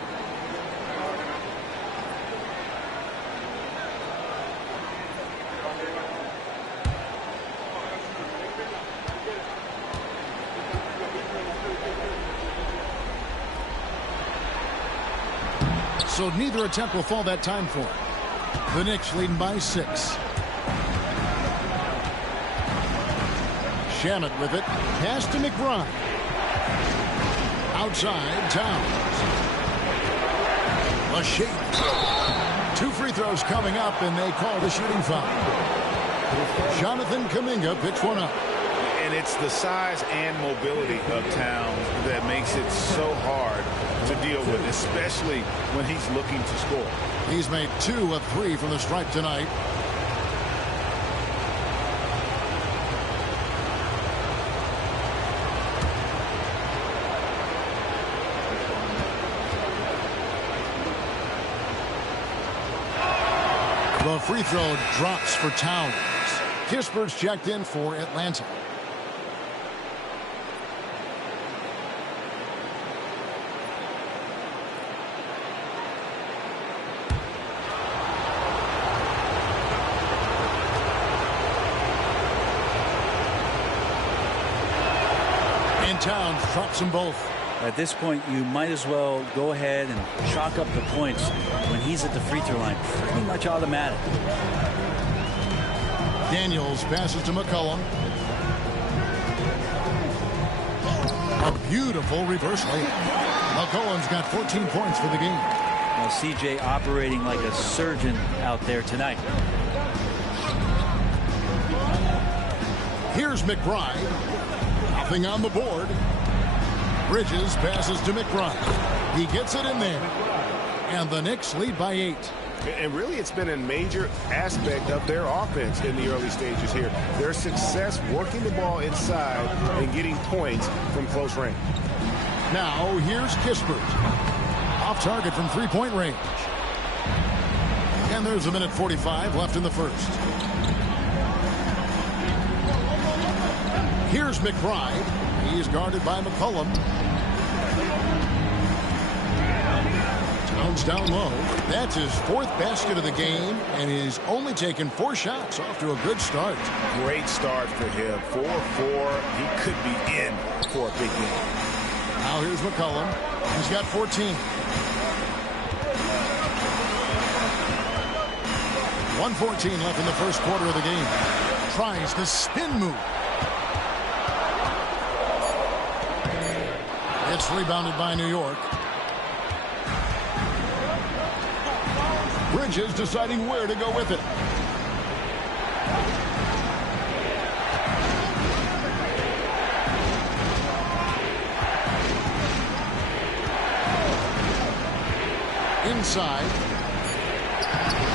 So neither attempt will fall that time for him. The Knicks leading by 6. Shamet with it. Pass to McBride. Outside, Towns. A shake. 2 free throws coming up, and they call the shooting foul. Jonathan Kuminga picks one up. And it's the size and mobility of Towns that makes it so hard to deal with, especially when he's looking to score. He's made 2 of 3 from the stripe tonight. The free throw drops for Towns. Kisper's checked in for Atlanta. And Towns drops them both. At this point, you might as well go ahead and chalk up the points when he's at the free throw line. Pretty much automatic. Daniels passes to McCollum. A beautiful reverse layup. McCollum's got 14 points for the game. Well, CJ operating like a surgeon out there tonight. Here's McBride. Nothing on the board. Bridges passes to McBride. He gets it in there. And the Knicks lead by 8. And really, it's been a major aspect of their offense in the early stages here. Their success working the ball inside and getting points from close range. Now, here's Kispert. Off target from three-point range. And there's a minute 45 left in the first. Here's McBride. He's guarded by McCollum. Towns down low. That's his 4th basket of the game, and he's only taken 4 shots. Off to a good start. Great start for him. 4-4. He could be in for a big game. Now here's McCollum. He's got 14. 1:14 left in the first quarter of the game. Tries the spin move. It's rebounded by New York. Bridges deciding where to go with it. Inside.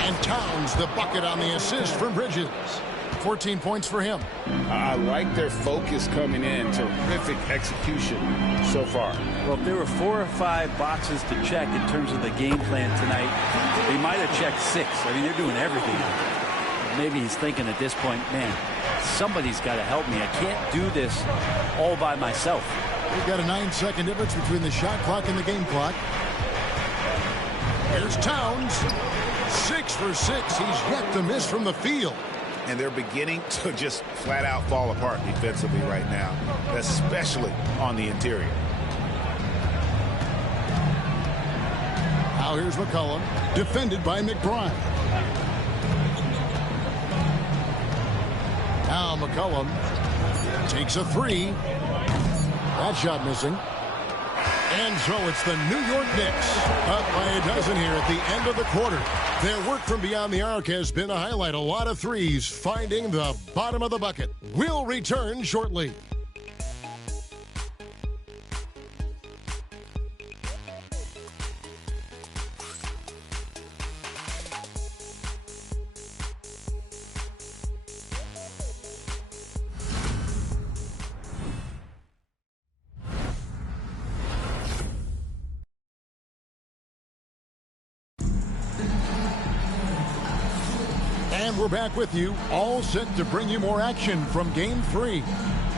And Towns the bucket on the assist from Bridges. 14 points for him. I like their focus coming in. Terrific execution so far. Well, if there were 4 or 5 boxes to check in terms of the game plan tonight, they might have checked 6. I mean, they're doing everything. Maybe he's thinking at this point, man, somebody's got to help me. I can't do this all by myself. We've got a 9-second difference between the shot clock and the game clock. Here's Towns. 6 for 6. He's yet to miss from the field. And they're beginning to just flat out fall apart defensively right now, especially on the interior. Now here's McCollum, defended by McBride. Now McCollum takes a 3. That shot missing. And so it's the New York Knicks up by a dozen here at the end of the quarter. Their work from beyond the arc has been a highlight. A lot of threes finding the bottom of the bucket. We'll return shortly. And we're back with you, all set to bring you more action from Game 3.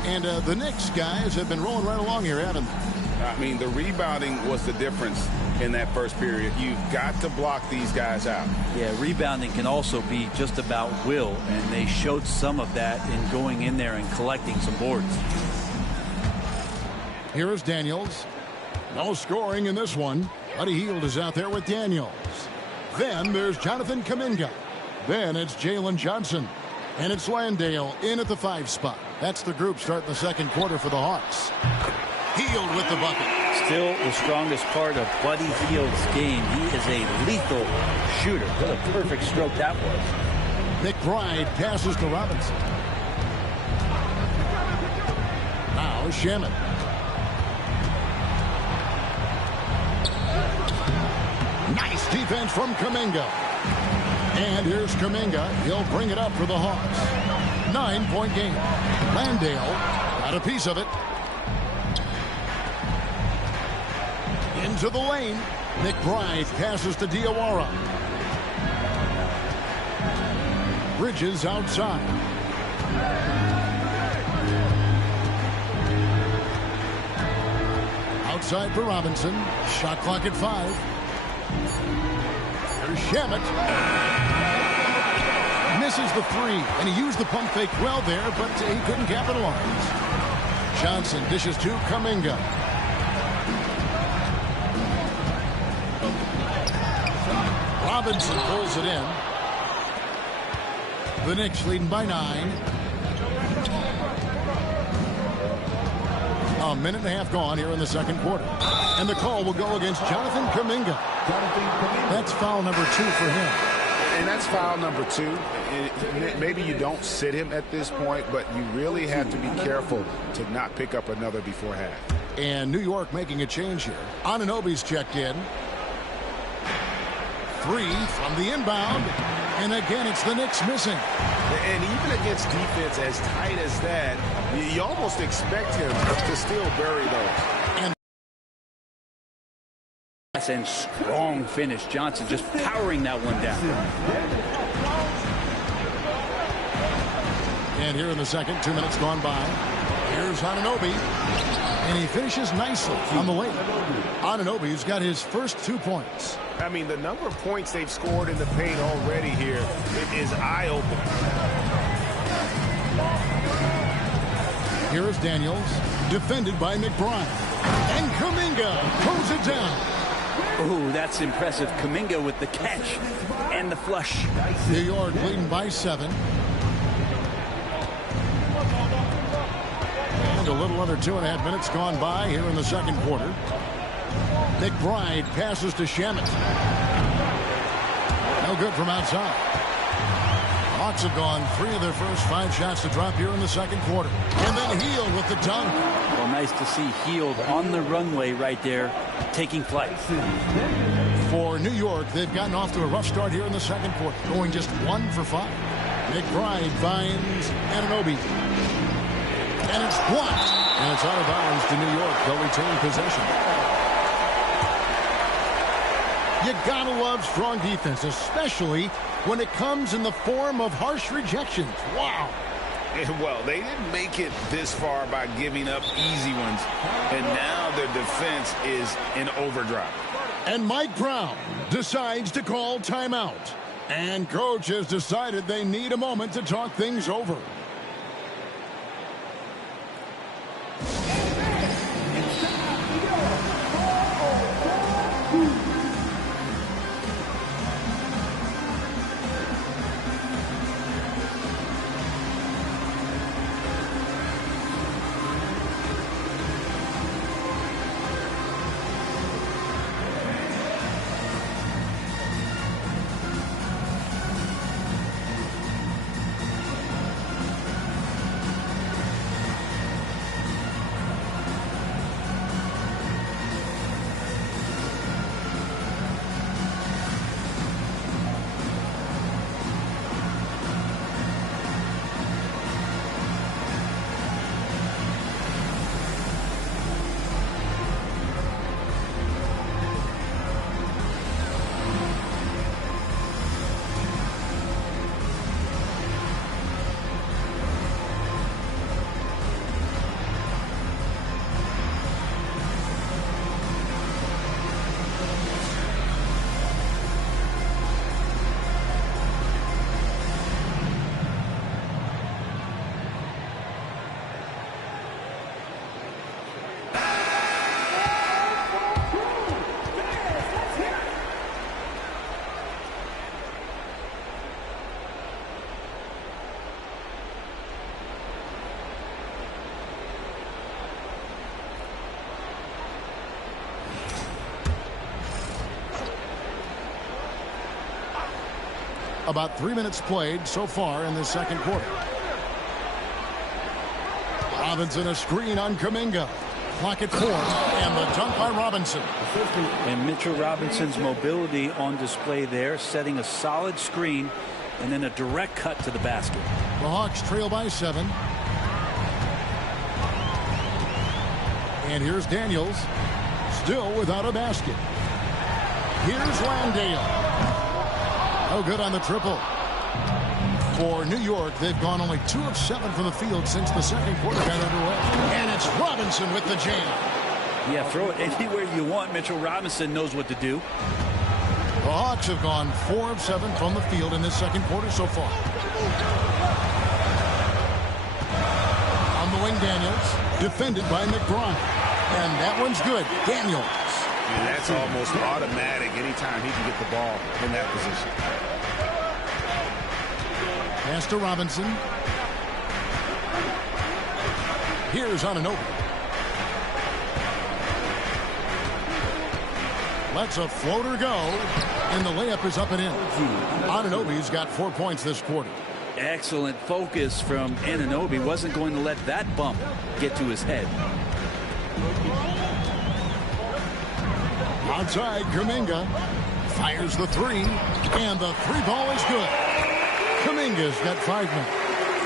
And the Knicks guys have been rolling right along here, haven't they? I mean, the rebounding was the difference in that first period. You've got to block these guys out. Yeah, rebounding can also be just about will, and they showed some of that in going in there and collecting some boards. Here is Daniels. No scoring in this one. Buddy Hield is out there with Daniels. Then there's Jonathan Kuminga. Then it's Jalen Johnson. And it's Landale in at the 5 spot. That's the group starting the second quarter for the Hawks. Hield with the bucket. Still the strongest part of Buddy Hield's game. He is a lethal shooter. What a perfect stroke that was. McBride passes to Robinson. Now Shaman. Nice defense from Kuminga. And here's Kuminga. He'll bring it up for the Hawks. 9-point game. Landale got a piece of it. Into the lane. McBride passes to Diawara. Bridges outside. Outside for Robinson. Shot clock at 5. There's Shamet. Misses the 3, and he used the pump fake well there, but he couldn't capitalize. Johnson dishes to Kuminga. Robinson pulls it in. The Knicks leading by 9. A minute and a half gone here in the second quarter. And the call will go against Jonathan Kuminga. That's foul number 2 for him. And that's foul number 2. Maybe you don't sit him at this point, but you really have to be careful to not pick up another before half. And New York making a change here. Anunoby's checked in. 3 from the inbound. And again, it's the Knicks missing. And even against defense as tight as that, you almost expect him to still bury those. And strong finish. Johnson just powering that one down. And here in the second, 2 minutes gone by. Here's Anunoby. And he finishes nicely on the way. Anunoby's got his first 2 points. I mean, the number of points they've scored in the paint already here is eye-opening. Here is Daniels, defended by McBride. And Kuminga pulls it down. Oh, that's impressive. Kuminga with the catch and the flush. New York leading by 7. And a little under 2.5 minutes gone by here in the second quarter. McBride passes to Shamet. No good from outside. Hawks have gone 3 of their first 5 shots to drop here in the second quarter. And then Hield with the dunk. Well, nice to see Hield on the runway right there, taking flight. For New York, they've gotten off to a rough start here in the second quarter, going just 1 for 5. McBride finds Anunoby. And it's blocked. And it's out of bounds to New York. They'll retain possession. You gotta love strong defense, especially when it comes in the form of harsh rejections. Wow. Well, they didn't make it this far by giving up easy ones, and now their defense is in overdrive. And Mike Brown decides to call timeout. And coach has decided they need a moment to talk things over. About 3 minutes played so far in this second quarter. Robinson a screen on Kuminga. Clock at 4, and the dunk by Robinson. And Mitchell Robinson's mobility on display there, setting a solid screen and then a direct cut to the basket. The Hawks trail by 7. And here's Daniels, still without a basket. Here's Landale. No good on the triple. For New York, they've gone only 2 of 7 from the field since the second quarter got underway. And it's Robinson with the jam. Yeah, throw it anywhere you want. Mitchell Robinson knows what to do. The Hawks have gone 4 of 7 from the field in this second quarter so far. On the wing, Daniels. defended by McBride. And that one's good. Daniels. And that's almost automatic anytime he can get the ball in that position. Pass to Robinson. Here's Anunoby. Lets a floater go, and the layup is up and in. Anunoby's got 4 points this quarter. Excellent focus from Anunoby. Wasn't going to let that bump get to his head. Outside, Kuminga fires the three, and the three ball is good. Kuminga's got 5 minutes.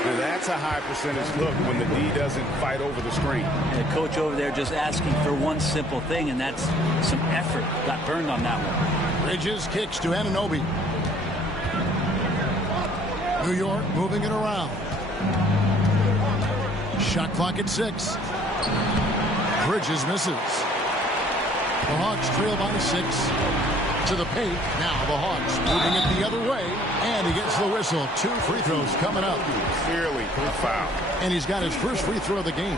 Now that's a high percentage look when the D doesn't fight over the screen. And the coach over there just asking for one simple thing, and that's some effort. Got burned on that one. Bridges kicks to Anunoby. New York moving it around. Shot clock at 6. Bridges misses. The Hawks trail by 6. To the paint. Now the Hawks moving it the other way. And he gets the whistle. 2 free throws coming up. Clearly a foul. And he's got his first free throw of the game.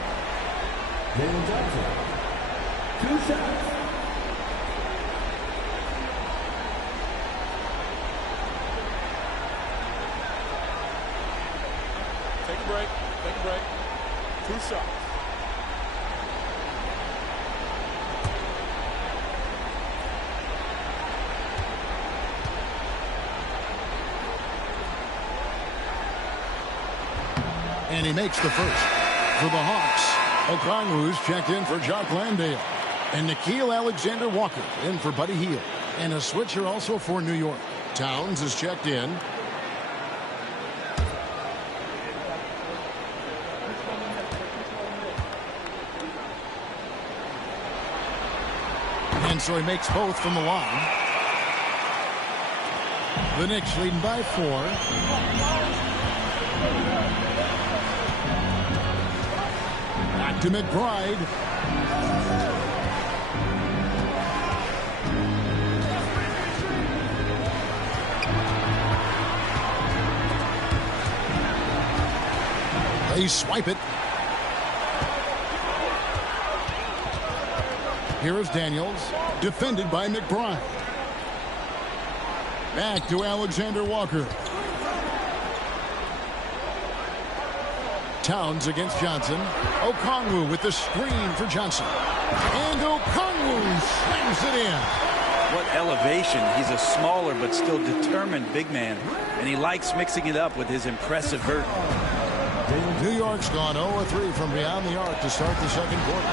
Jalen Johnson. 2 shots. Take a break. Take a break. 2 shots. And he makes the first. For the Hawks, Okongwu's checked in for Jock Landale. And Nickeil Alexander-Walker in for Buddy Hield. And a switcher also for New York. Towns is checked in. And so he makes both from the line. The Knicks leading by 4. To McBride. They swipe it. Here is Daniels, defended by McBride. Back to Alexander Walker. Towns against Johnson. Okongwu with the screen for Johnson. And Okongwu slams it in. What elevation. He's a smaller but still determined big man. And he likes mixing it up with his impressive vert. New York's gone 0-3 from beyond the arc to start the second quarter.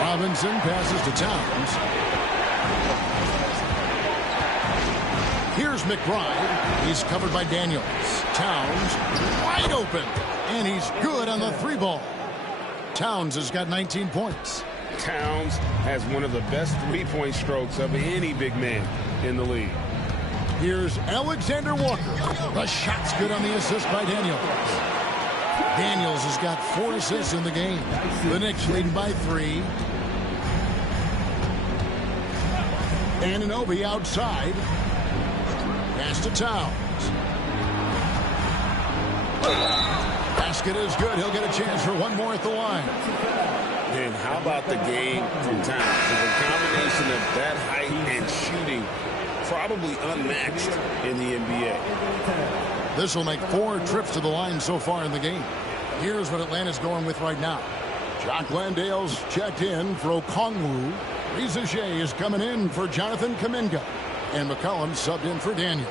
Robinson passes to Towns. Here's McBride. He's covered by Daniels. Towns wide open. And he's good on the 3 ball. Towns has got 19 points. Towns has one of the best 3-point strokes of any big man in the league. Here's Alexander Walker. The shot's good on the assist by Daniels. Daniels has got 4 assists in the game. The Knicks leading by 3. Anunoby outside. Pass to Towns. Basket is good. He'll get a chance for one more at the line. And how about the game from Towns? With a combination of that height and shooting, probably unmatched in the NBA. This will make 4 trips to the line so far in the game. Here's what Atlanta's going with right now. Jock Landale's checked in for Okongwu. Reza Shea is coming in for Jonathan Kuminga. And McCollum subbed in for Daniels.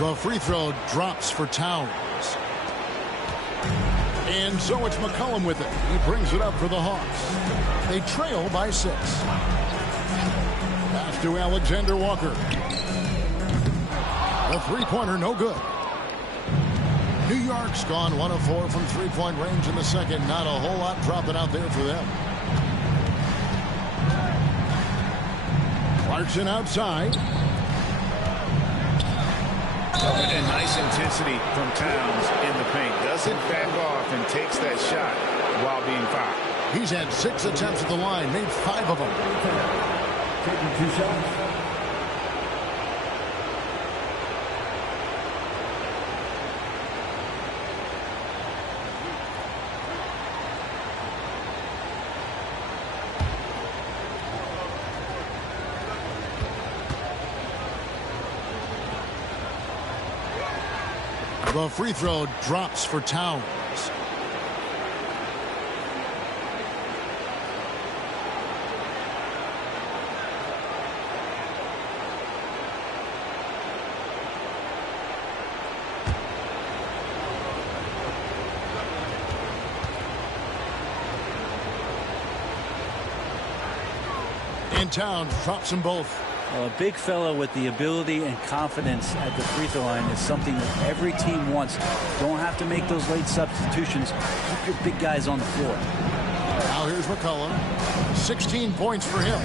The free throw drops for Towns. And so it's McCollum with it. He brings it up for the Hawks. They trail by 6. Pass to Alexander Walker. The three-pointer no good. New York's gone 1 of 4 from three-point range in the second. Not a whole lot dropping out there for them. Clarkson outside. And nice intensity from Towns in the paint. Doesn't back off and takes that shot while being fouled. He's had 6 attempts at the line, made 5 of them. taking 2 shots. The free throw drops for Towns. And Towns drops them both. Well, a big fella with the ability and confidence at the free throw line is something that every team wants. Don't have to make those late substitutions. Keep your big guys on the floor. Now here's McCollum. 16 points for him.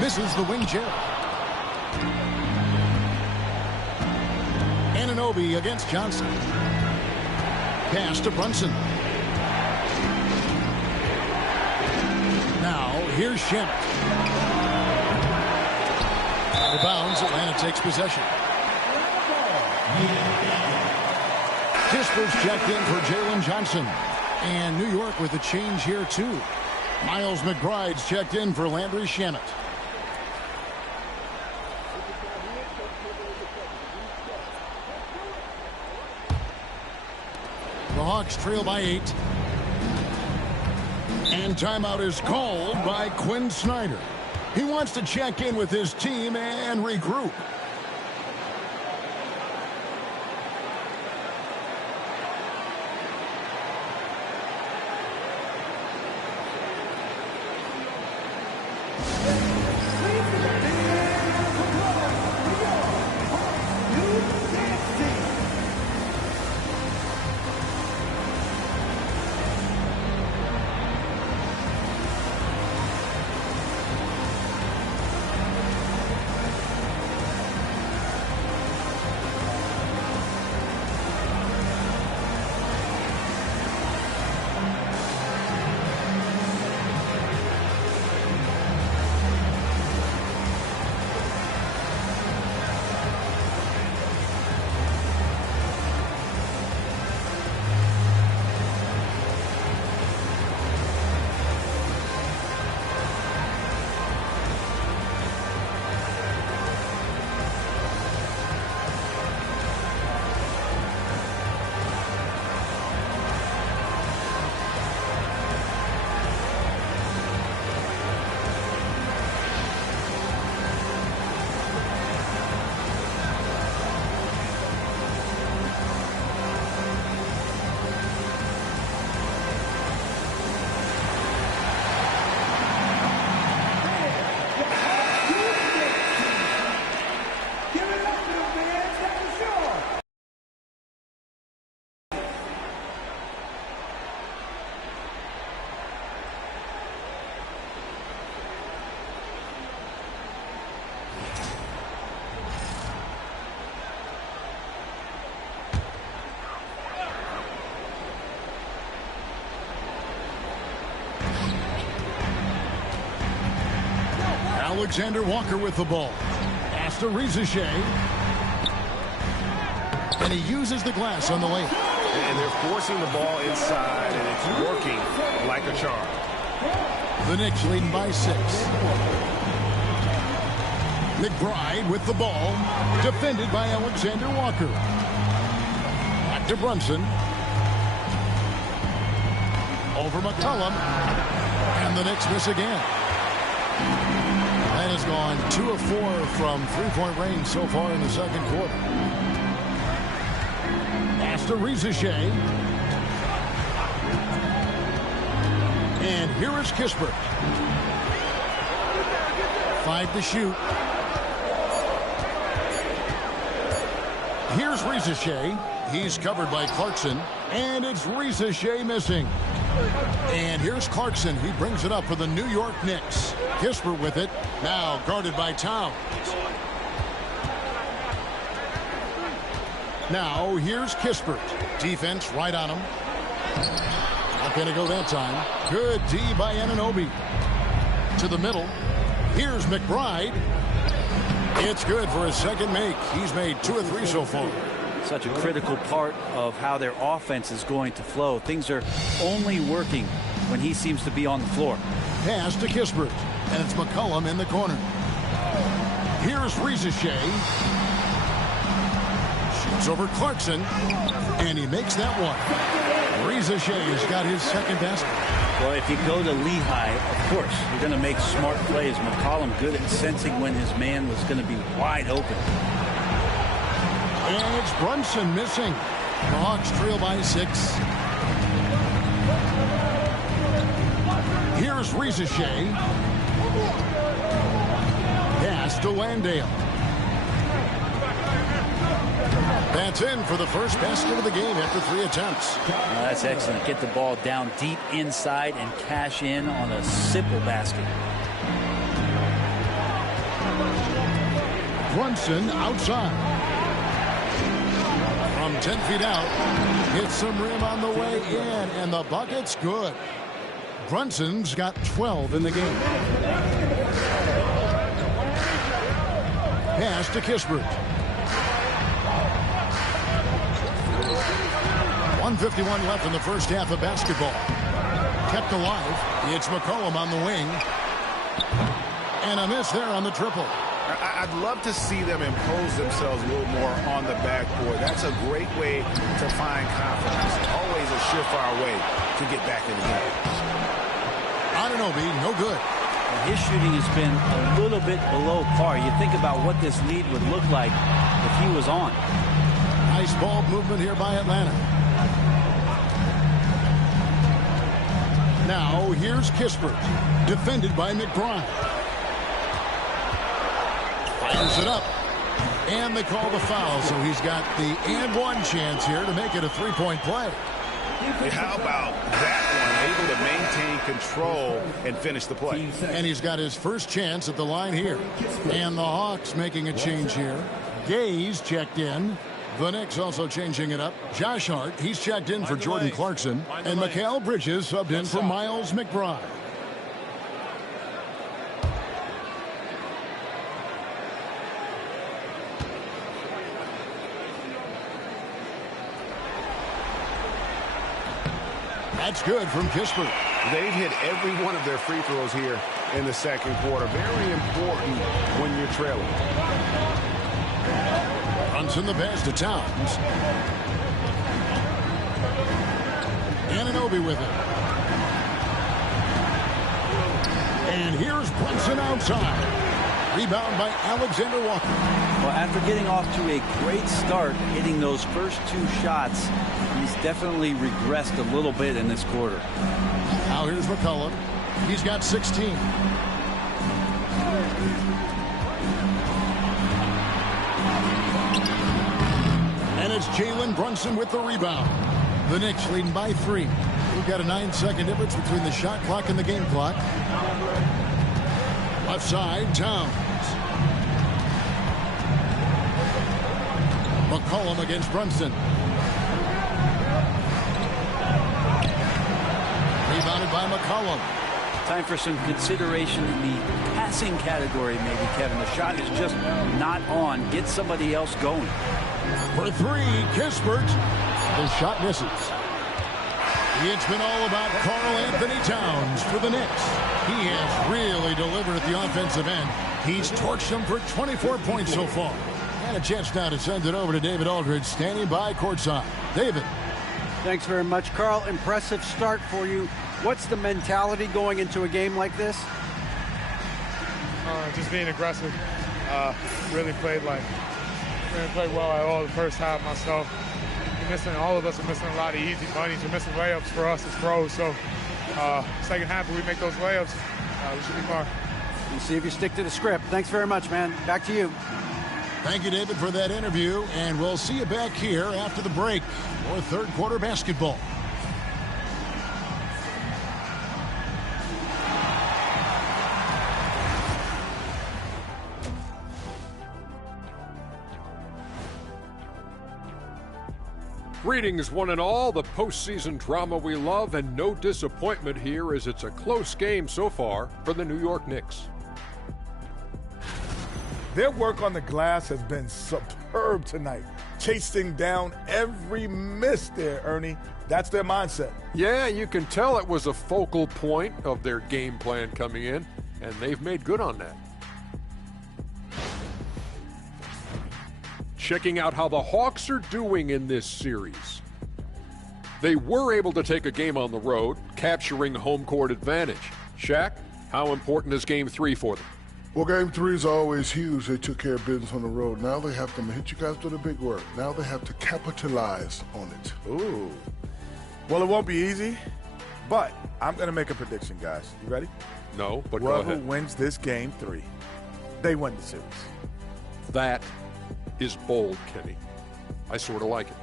Misses the wing chair. Anunoby against Johnson. Pass to Brunson. Now here's Schmidt. Out of bounds, Atlanta takes possession. Kisper's checked in for Jalen Johnson. And New York with a change here, too. Miles McBride's checked in for Landry Shamet. The Hawks trail by 8. And timeout is called by Quinn Snyder. He wants to check in with his team and regroup. Alexander Walker with the ball. Pass to Rizichet. And he uses the glass on the lane. And they're forcing the ball inside, and it's working like a charm. The Knicks leading by 6. McBride with the ball. Defended by Alexander Walker. Back to Brunson. Over McCollum. And the Knicks miss again. That has gone 2 of 4 from three-point range so far in the second quarter. Pass to Rizichet. And here is Kispert. 5 to shoot. Here's Rizichet. He's covered by Clarkson. And it's Rizichet missing. And here's Clarkson. He brings it up for the New York Knicks. Kispert with it. Now guarded by Towns. Now here's Kispert. Defense right on him. Not going to go that time. Good D by Anunoby. To the middle. Here's McBride. It's good for his second make. He's made 2 of 3 so far. Such a critical part of how their offense is going to flow. Things are only working when he seems to be on the floor. Pass to Kispert, and it's McCollum in the corner. Here's Rizachet. Shoots over Clarkson, and he makes that one. Rizachet has got his second basket. Well, if you go to Lehigh, of course, you're going to make smart plays. McCollum good at sensing when his man was going to be wide open. And it's Brunson missing. The Hawks trail by 6. Here's Rizachet. Pass to Landale. That's in for the first basket of the game after 3 attempts. Well, that's excellent. Get the ball down deep inside and cash in on a simple basket. Brunson outside. From 10 feet out, hits some rim on the way in, and the bucket's good. Brunson's got 12 in the game. Pass to Kispert. 1:51 left in the first half of basketball. Kept alive. It's McCollum on the wing. And a miss there on the triple. I'd love to see them impose themselves a little more on the backboard. That's a great way to find confidence. Always a surefire way to get back in the game. Anunoby, no good. His shooting has been a little bit below par. You think about what this lead would look like if he was on. Nice ball movement here by Atlanta. Now here's Kispert, defended by McBride. Fires it up. And they call the foul, so he's got the and one chance here to make it a 3-point play. How about that one? Able to maintain control and finish the play. And he's got his first chance at the line here. And the Hawks making a change here. Gaze checked in. The Knicks also changing it up. Josh Hart, he's checked in for Jordan Clarkson. And Mikal Bridges subbed in for Miles McBride. That's good from Kispert. They've hit every one of their free throws here in the second quarter. Very important when you're trailing. Brunson the pass to Towns. Anunoby with it. And here's Brunson outside. Rebound by Alexander Walker. Well, after getting off to a great start, hitting those first 2 shots, he's definitely regressed a little bit in this quarter. Now here's McCollum. He's got 16. And it's Jalen Brunson with the rebound. The Knicks leading by 3. We've got a 9-second difference between the shot clock and the game clock. Left side, Towns. McCollum against Brunson. Rebounded by McCollum. Time for some consideration in the passing category, maybe, Kevin. The shot is just not on. Get somebody else going. For 3, Kispert. The shot misses. It's been all about Karl Anthony Towns for the Knicks. He has really delivered at the offensive end. He's torched them for 24 points so far. And a chance now to send it over to David Aldridge, standing by courtside. David. Thanks very much, Carl. Impressive start for you. What's the mentality going into a game like this? Just being aggressive. Really played well at all the first half myself. All of us are missing a lot of easy monies. We're missing layups for us as pros. So second half, if we make those layups, we should be fine. We'll see if you stick to the script. Thanks very much, man. Back to you. Thank you, David, for that interview. And we'll see you back here after the break for third quarter basketball. Greetings, one and all. The postseason drama we love, and no disappointment here as it's a close game so far for the New York Knicks. Their work on the glass has been superb tonight. Chasing down every miss there, Ernie. That's their mindset. Yeah, you can tell it was a focal point of their game plan coming in, and they've made good on that. Checking out how the Hawks are doing in this series. They were able to take a game on the road, capturing home court advantage. Shaq, how important is Game 3 for them? Well, Game 3 is always huge. They took care of business on the road. Now they have to hit you guys with the big work. Now they have to capitalize on it. Ooh. Well, it won't be easy, but I'm going to make a prediction, guys. You ready? No, but whoever go ahead. wins this Game 3, they win the series. That is bold, Kenny. I sort of like it.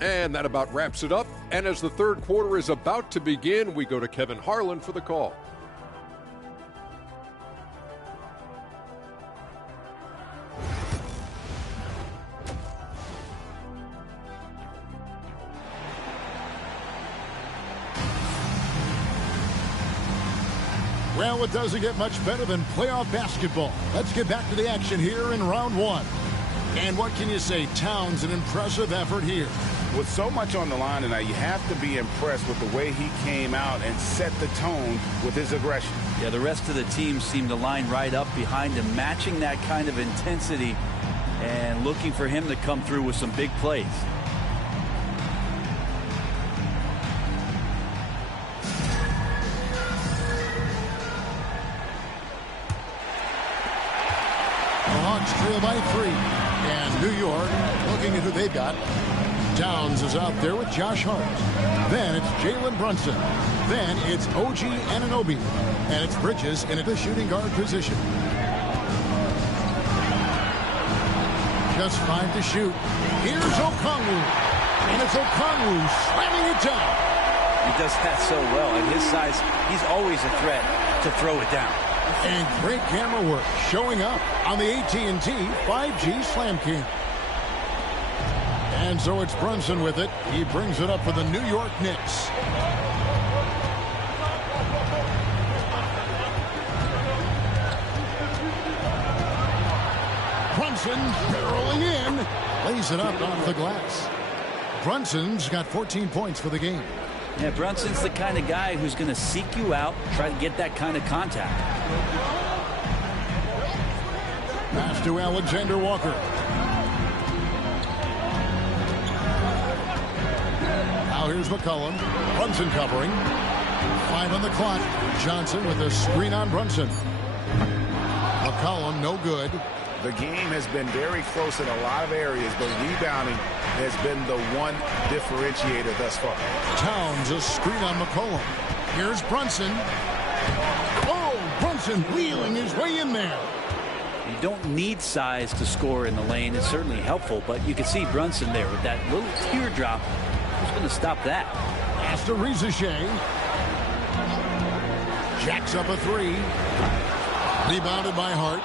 And that about wraps it up. And as the third quarter is about to begin, we go to Kevin Harlan for the call. Well, it doesn't get much better than playoff basketball. Let's get back to the action here in round one. And what can you say? Towns, an impressive effort here. With so much on the line tonight, you have to be impressed with the way he came out and set the tone with his aggression. Yeah, the rest of the team seemed to line right up behind him, matching that kind of intensity and looking for him to come through with some big plays. Trail by 3. And New York looking at who they've got. Towns is out there with Josh Hart. Then it's Jalen Brunson. Then it's OG Anunoby. And it's Bridges in the shooting guard position. Just 5 to shoot. Here's Okongwu. And it's Okongwu slamming it down. He does that so well. At his size, he's always a threat to throw it down. And great camera work showing up on the AT&T 5G Slam King. And so it's Brunson with it. He brings it up for the New York Knicks. Brunson barreling in. Lays it up off the glass. Brunson's got 14 points for the game. Yeah, Brunson's the kind of guy who's going to seek you out, try to get that kind of contact. Pass to Alexander Walker. Now here's McCollum. Brunson covering. 5 on the clock. Johnson with a screen on Brunson. McCollum no good. The game has been very close in a lot of areas, but rebounding has been the one differentiator thus far. Towns a screen on McCollum. Here's Brunson. Oh, Brunson wheeling his way in there. You don't need size to score in the lane. It's certainly helpful, but you can see Brunson there with that little teardrop. Who's going to stop that? Pass to Rizachet. Jacks up a 3. Rebounded by Hart.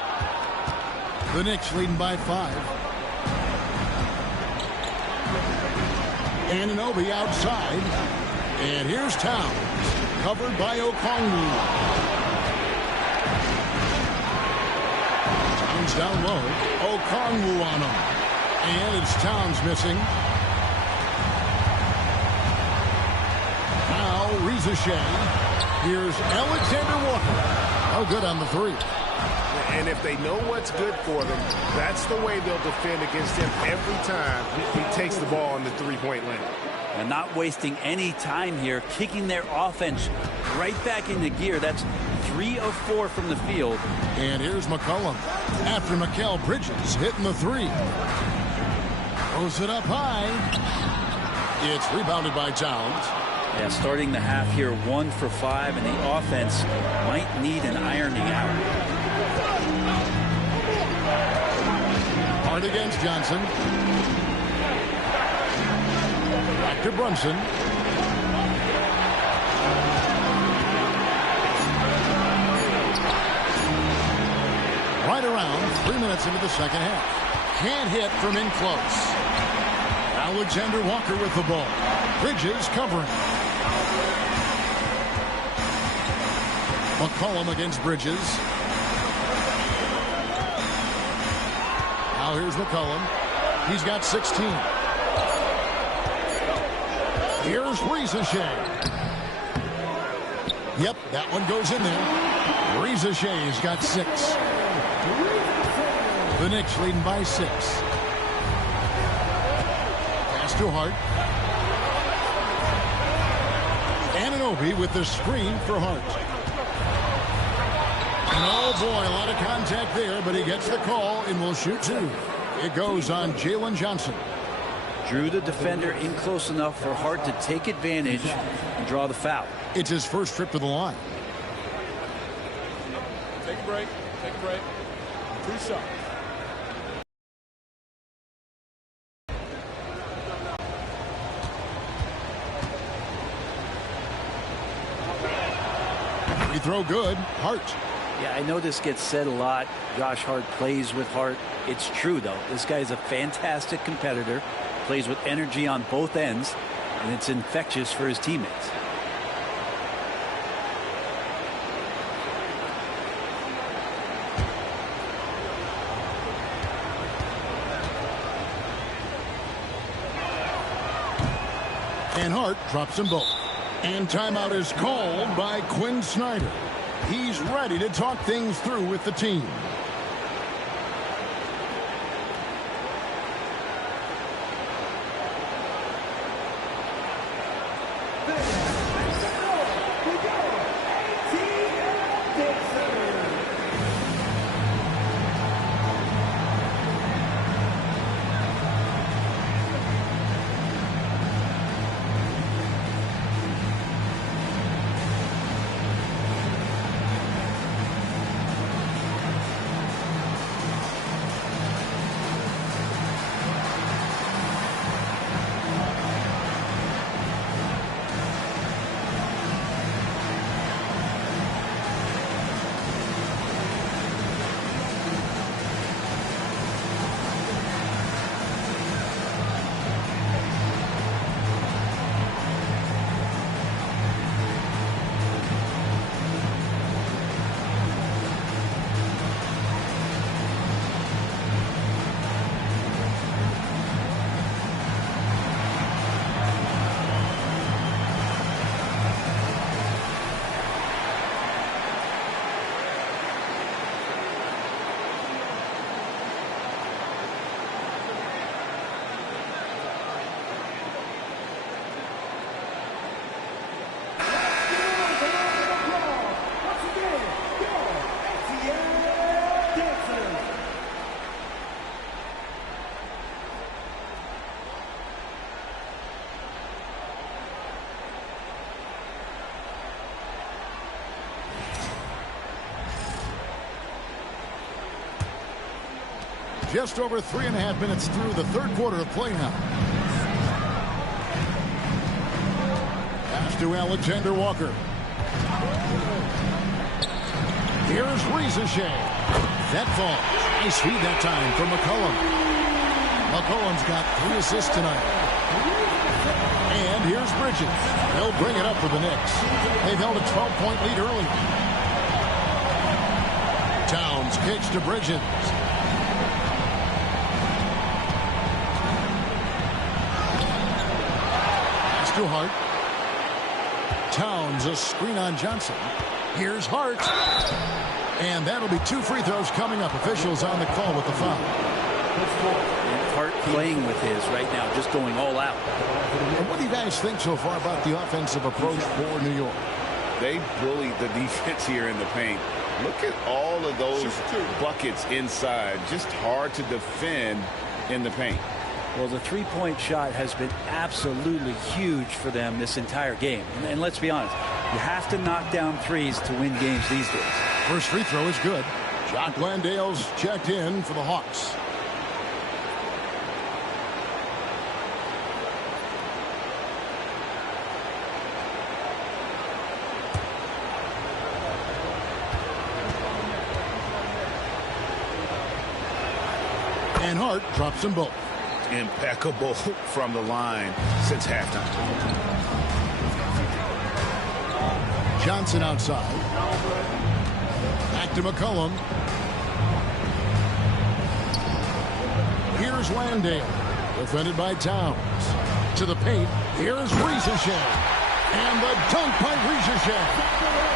The Knicks leading by 5. Anunoby outside. And here's Towns. Covered by Okongwu. Towns down low. Okongwu on him. And it's Towns missing. Now Rizachet. Here's Alexander Walker. No good on the 3. And if they know what's good for them, that's the way they'll defend against him every time he takes the ball in the three-point lane. And not wasting any time here, kicking their offense right back into gear. That's 3 of 4 from the field. And here's McCollum. After Mikal Bridges hitting the 3. Throws it up high. It's rebounded by Towns. Yeah, starting the half here 1 for 5, and the offense might need an ironing out. Hard against Johnson. Back to Brunson. Right around 3 minutes into the second half. Can't hit from in close. Alexander Walker with the ball. Bridges covering. McCollum against Bridges. McCollum. He's got 16. Here's Rizashea. Yep, that one goes in there. Rizashea's got 6. The Knicks leading by 6. Pass to Hart. Anunoby with the screen for Hart. And oh boy, a lot of contact there, but he gets the call and will shoot 2. It goes on Jalen Johnson. Drew the defender in close enough for Hart to take advantage and draw the foul. It's his first trip to the line. Take a break. Take a break. 2 shots. Free throw good. Hart. Yeah, I know this gets said a lot. Josh Hart plays with heart. It's true, though. This guy's a fantastic competitor, plays with energy on both ends, and it's infectious for his teammates. And Hart drops them both. And timeout is called by Quinn Snyder. He's ready to talk things through with the team. Just over 3.5 minutes through the third quarter of play now. Pass to Alexander Walker. Here's Rizashea. That falls. Nice feed that time for McCollum. McCollum's got 3 assists tonight. And here's Bridges. They'll bring it up for the Knicks. They've held a 12-point lead early. Towns kicks to Bridges. To Hart. Towns a screen on Johnson. Here's Hart. And that'll be 2 free throws coming up. Officials on the call with the foul. And Hart playing with his right now, just going all out. And what do you guys think so far about the offensive approach for New York? They bullied the defense here in the paint. Look at all of those buckets inside. Just hard to defend in the paint. Well, the three-point shot has been absolutely huge for them this entire game. And let's be honest, you have to knock down threes to win games these days. First free throw is good. Jock Landale's checked in for the Hawks. And Hart drops them both. Impeccable from the line since halftime. Johnson outside. Back to McCollum. Here's Landale, defended by Towns. To the paint, here's Ricochet. And the dunk by Ricochet.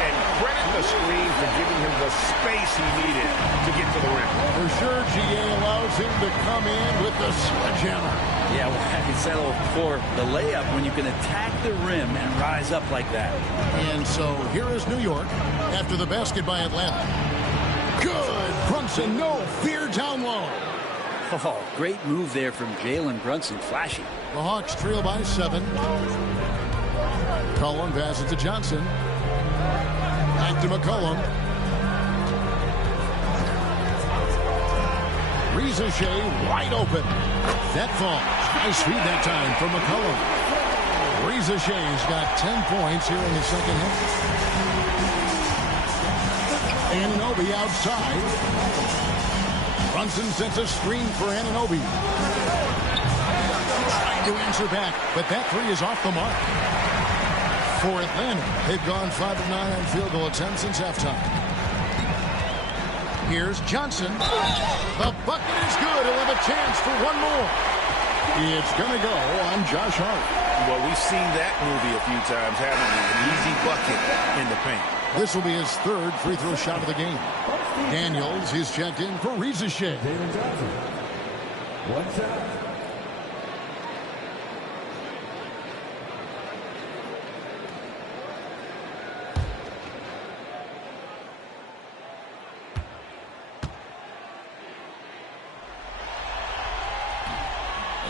And credit the screen for giving him the space he needed to get to the rim. For sure, GA allows him to come in with the sledgehammer. Yeah, well, I settled for the layup when you can attack the rim and rise up like that. And so here is New York after the basket by Atlanta. Good. Brunson, no fear down low. Oh, great move there from Jalen Brunson. Flashy. The Hawks trail by 7. McCollum passes to Johnson. Back to McCollum. Ricochet wide open. That falls. Nice feed that time from McCollum. Ricochet's got 10 points here in the second half. Anunoby outside. Brunson sets a screen for Anunoby. Trying to answer back, but that three is off the mark. For Atlanta, they've gone 5 of 9 on field goal attempts since halftime. Here's Johnson. The bucket is good. He'll have a chance for one more. It's going to go on Josh Hart. Well, we've seen that movie a few times, haven't we? An easy bucket in the paint. This will be his third free throw shot of the game. Daniels is checked in for Ricochet. One shot.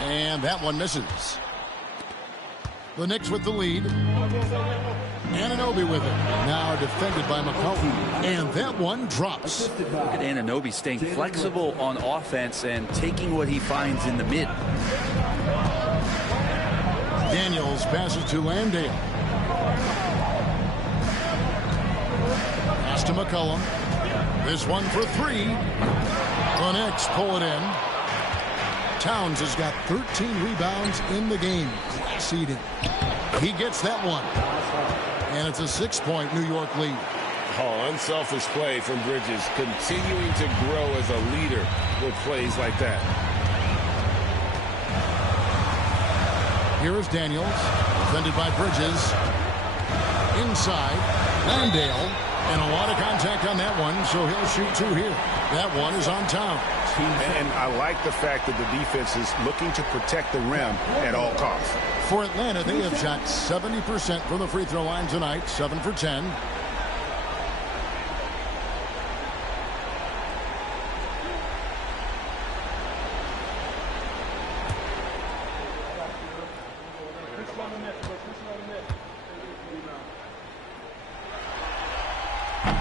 And that one misses. The Knicks with the lead. Anunoby with it. Now defended by McCollum. And that one drops. Look at Anunoby staying flexible on offense and taking what he finds in the mid. Daniels passes to Landale. Pass to McCollum. This one for 3. The Knicks pull it in. Towns has got 13 rebounds in the game. Class eating. He gets that one. And it's a 6-point New York lead. Oh, unselfish play from Bridges, continuing to grow as a leader with plays like that. Here is Daniels, defended by Bridges. Inside, Landale, and a lot of contact on that one, so he'll shoot 2 here. That one is on Towns. And I like the fact that the defense is looking to protect the rim at all costs. For Atlanta, they have shot 70% from the free throw line tonight, 7 for 10.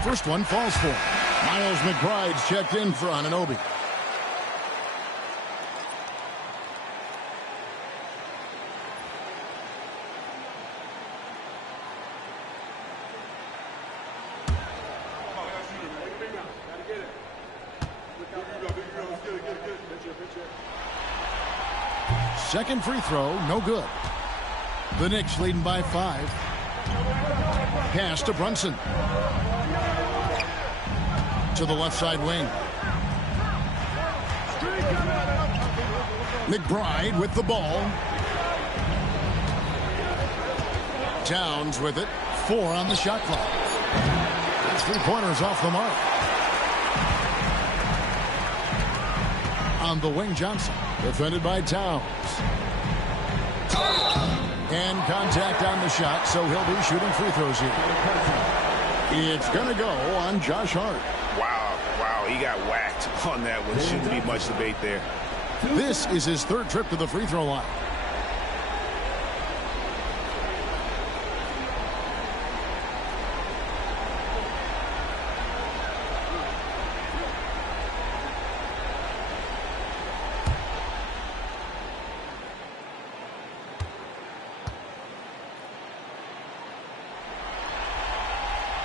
First one falls for Miles McBride's checked in for Anunoby. Second free throw, no good. The Knicks leading by 5. Pass to Brunson. To the left side wing. McBride with the ball. Towns with it. 4 on the shot clock. That's 3-pointers off the mark. On the wing, Johnson. Defended by Towns. And contact on the shot, so he'll be shooting free throws here. It's going to go on Josh Hart. Wow, he got whacked on that one. Shouldn't be much debate there. This is his 3rd trip to the free throw line.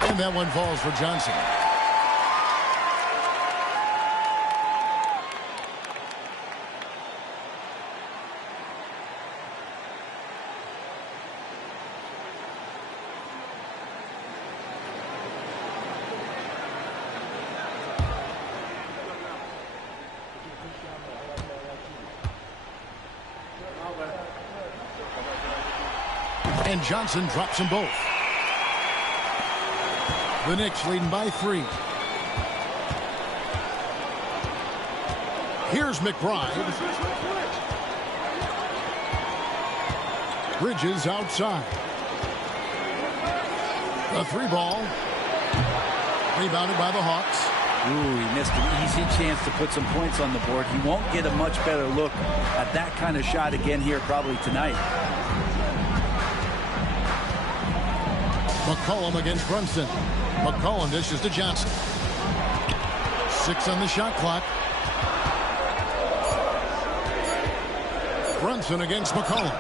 And that one falls for Johnson. And Johnson drops them both. The Knicks leading by 3. Here's McBride. Bridges outside. The 3 ball. Rebounded by the Hawks. Ooh, he missed an easy chance to put some points on the board. He won't get a much better look at that kind of shot again here probably tonight. McCollum against Brunson. McCollum dishes to Johnson. 6 on the shot clock. Brunson against McCollum.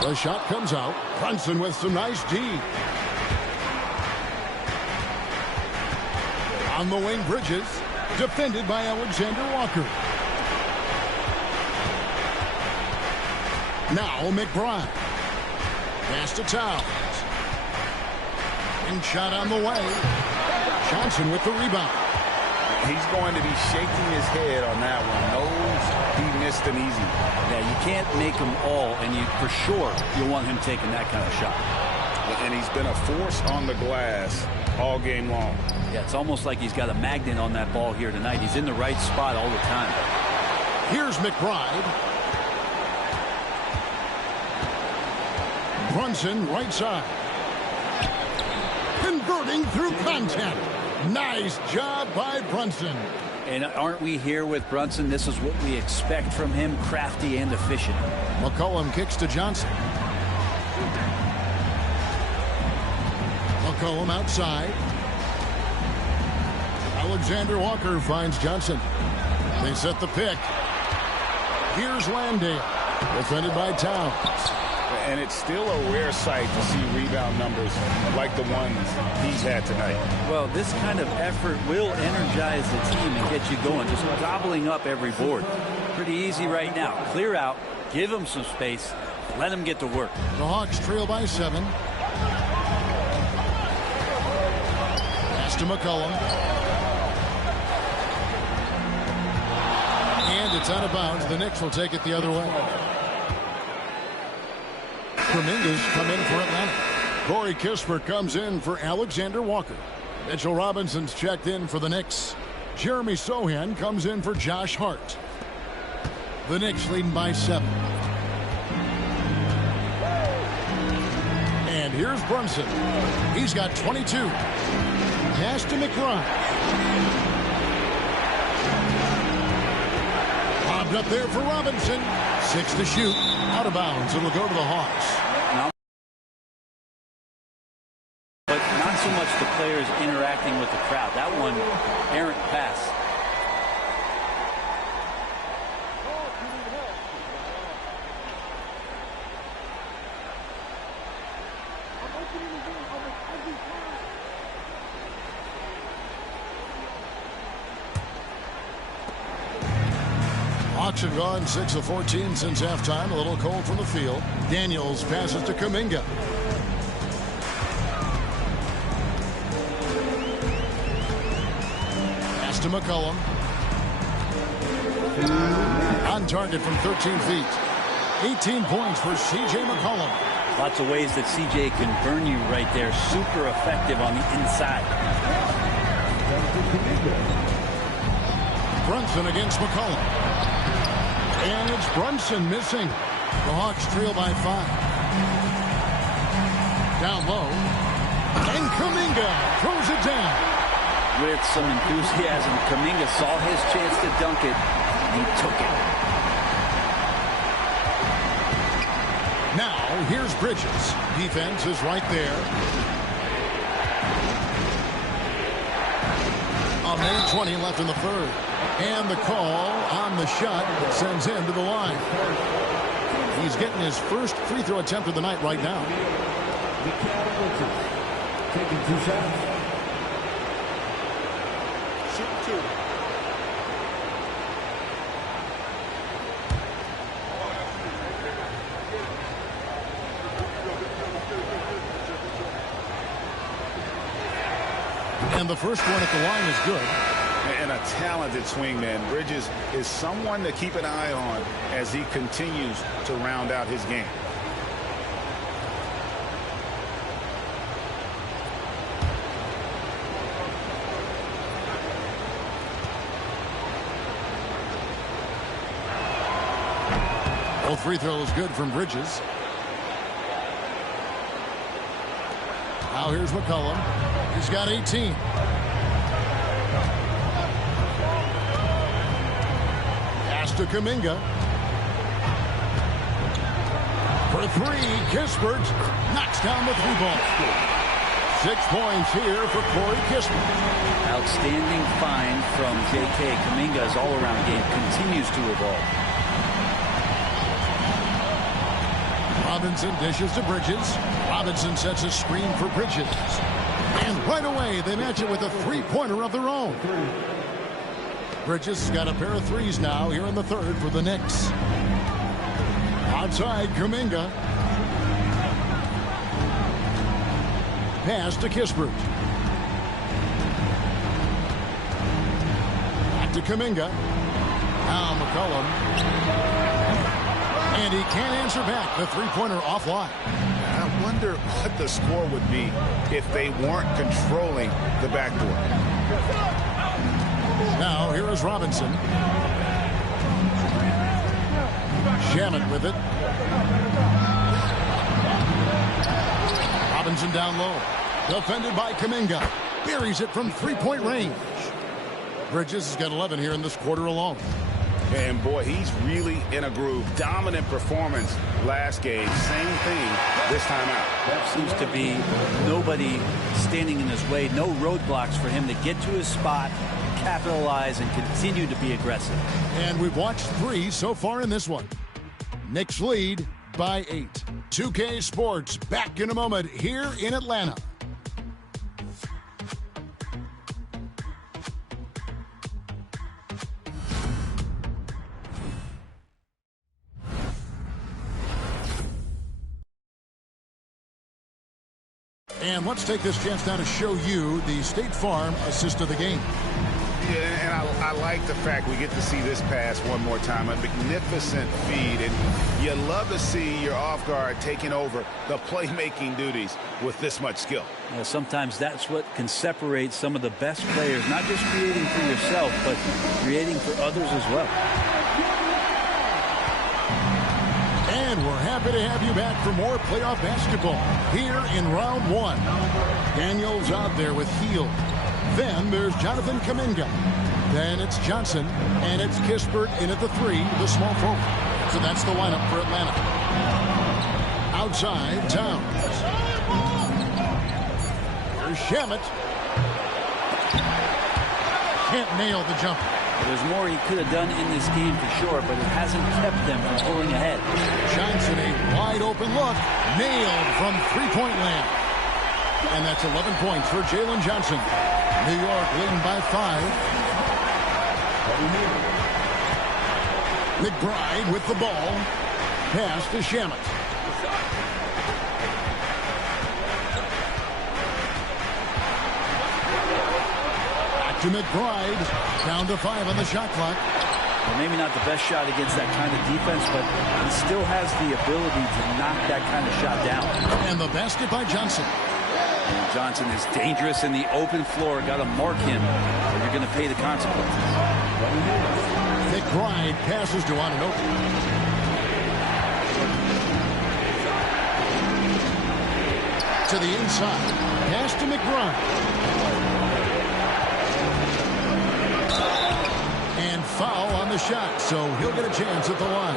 The shot comes out. Brunson with some nice D. On the wing, Bridges. Defended by Alexander Walker. Now McBride. Pass to Towns. And shot on the way. Johnson with the rebound. He's going to be shaking his head on that one. Knows he missed an easy. Yeah, you can't make them all, and you for sure you want him taking that kind of shot. And he's been a force on the glass all game long. Yeah, it's almost like he's got a magnet on that ball here tonight. He's in the right spot all the time. Here's McBride. Brunson right side. Converting through contact. Nice job by Brunson. And aren't we here with Brunson? This is what we expect from him, crafty and efficient. McCollum kicks to Johnson. McCollum outside. Alexander Walker finds Johnson. They set the pick. Here's Landale. Defended by Towns. And it's still a rare sight to see rebound numbers like the ones he's had tonight. Well, this kind of effort will energize the team and get you going, just gobbling up every board. Pretty easy right now. Clear out, give them some space, let them get to work. The Hawks trail by 7. Pass to McCollum. And it's out of bounds. The Knicks will take it the other way. Kuminga's come in for Atlanta. Corey Kispert comes in for Alexander Walker. Mitchell Robinson's checked in for the Knicks. Jeremy Sohan comes in for Josh Hart. The Knicks leading by 7. And here's Brunson. He's got 22. Pass to McBride. Bobbed up there for Robinson. 6 to shoot. Out of bounds. It'll go to the Hawks. But not so much the players interacting with the crowd. That one, errant pass. Hawks have gone 6 of 14 since halftime. A little cold from the field. Daniels passes to Kuminga. Pass to McCollum. On target from 13 feet. 18 points for C.J. McCollum. Lots of ways that C.J. can burn you right there. Super effective on the inside. Brunson against McCollum. And it's Brunson missing. The Hawks trail by 5. Down low. And Kuminga throws it down. With some enthusiasm, Kuminga saw his chance to dunk it, and he took it. Now, here's Bridges. Defense is right there. A minute 20 left in the third. And the call on the shot that sends him to the line. He's getting his first free throw attempt of the night right now. Taking 2 shots. Shoot 2. And the first one at the line is good. And a talented swingman. Bridges is someone to keep an eye on as he continues to round out his game. Both free throws good from Bridges. Now here's McCollum. He's got 18. Pass to Kuminga. For three, Kispert knocks down the three ball. 6 points here for Corey Kispert. Outstanding find from J.K. Kuminga's all-around game continues to evolve. Robinson dishes to Bridges. Robinson sets a screen for Bridges. And right away, they match it with a three-pointer of their own. Bridges has got a pair of threes now here in the third for the Knicks. Outside, Kuminga. Pass to Kispert. Back to Kuminga. Now McCollum. And he can't answer back. The three-pointer offline. I wonder what the score would be if they weren't controlling the backboard. Now here is Robinson. Shamet with it. Robinson down low. Defended by Kuminga. Buries it from three-point range. Bridges has got 11 here in this quarter alone. And boy, he's really in a groove. Dominant performance last game. Same thing this time out. There seems to be nobody standing in his way. No roadblocks for him to get to his spot, capitalize, and continue to be aggressive. And we've watched 3 so far in this one. Knicks lead by 8. 2K Sports back in a moment here in Atlanta. And let's take this chance now to show you the State Farm assist of the game. Yeah, and I like the fact we get to see this pass one more time. A magnificent feed, and you love to see your off guard taking over the playmaking duties with this much skill. You know, sometimes that's what can separate some of the best players, not just creating for yourself, but creating for others as well. And we're happy to have you back for more playoff basketball here in round 1. Daniels out there with Hield. Then there's Jonathan Kuminga. Then it's Johnson. And it's Kispert in at the 3, the small forward. So that's the lineup for Atlanta. Outside, Towns. Here's Shamet. Can't nail the jumper. There's more he could have done in this game for sure, but it hasn't kept them from pulling ahead. Johnson, a wide open look, nailed from three-point land. And that's 11 points for Jalen Johnson. New York leading by 5. McBride with the ball. Pass to Shamet. To McBride, down to 5 on the shot clock. Well, maybe not the best shot against that kind of defense, but he still has the ability to knock that kind of shot down. And the basket by Johnson. And Johnson is dangerous in the open floor. Got to mark him, or you're going to pay the consequences. McBride passes to Anunoby. To the inside. Pass to McBride. And foul on the shot, so he'll get a chance at the line.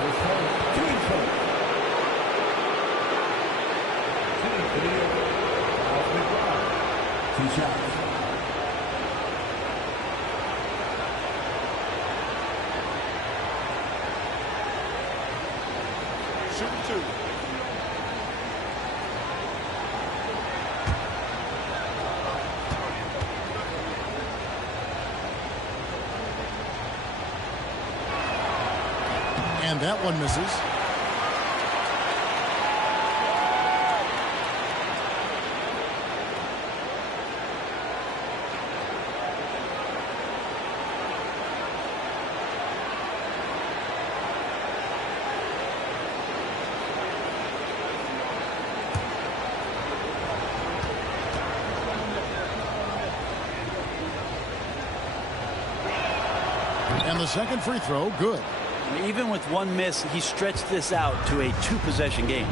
Two shots. Shooting 2. And that one misses. And the second free throw, good. Even with one miss, he stretched this out to a 2-possession game.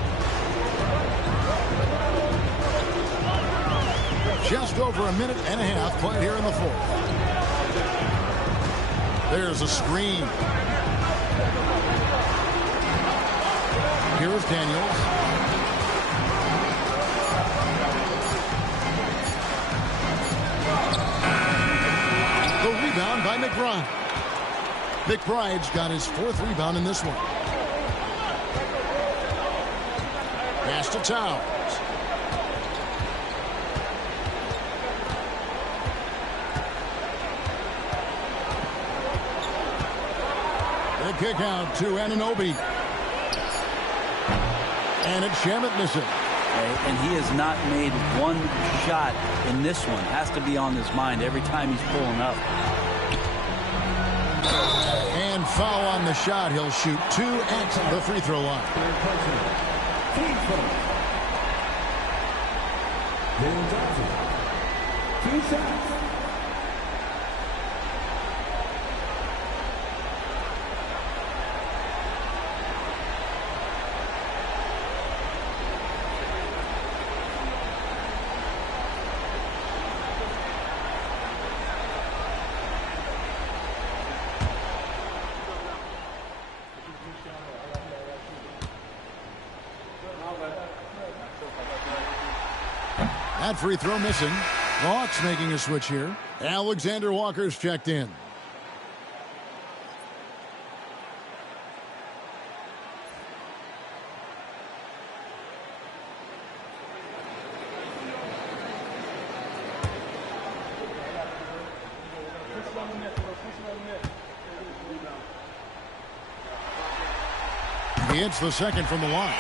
Just over a minute and a half played here in the fourth. There's a screen. Here's Daniels. The rebound by McBride. McBride's got his 4th rebound in this one. Pass to Towns. The kick out to Anunoby. And it's Shamet missing. And he has not made one shot in this one. Has to be on his mind every time he's pulling up. And foul on the shot. He'll shoot 2 at the free throw line. Jalen Johnson, 2 shots. That free throw missing. The Hawks making a switch here. Alexander Walker's checked in. He hits the second from the line.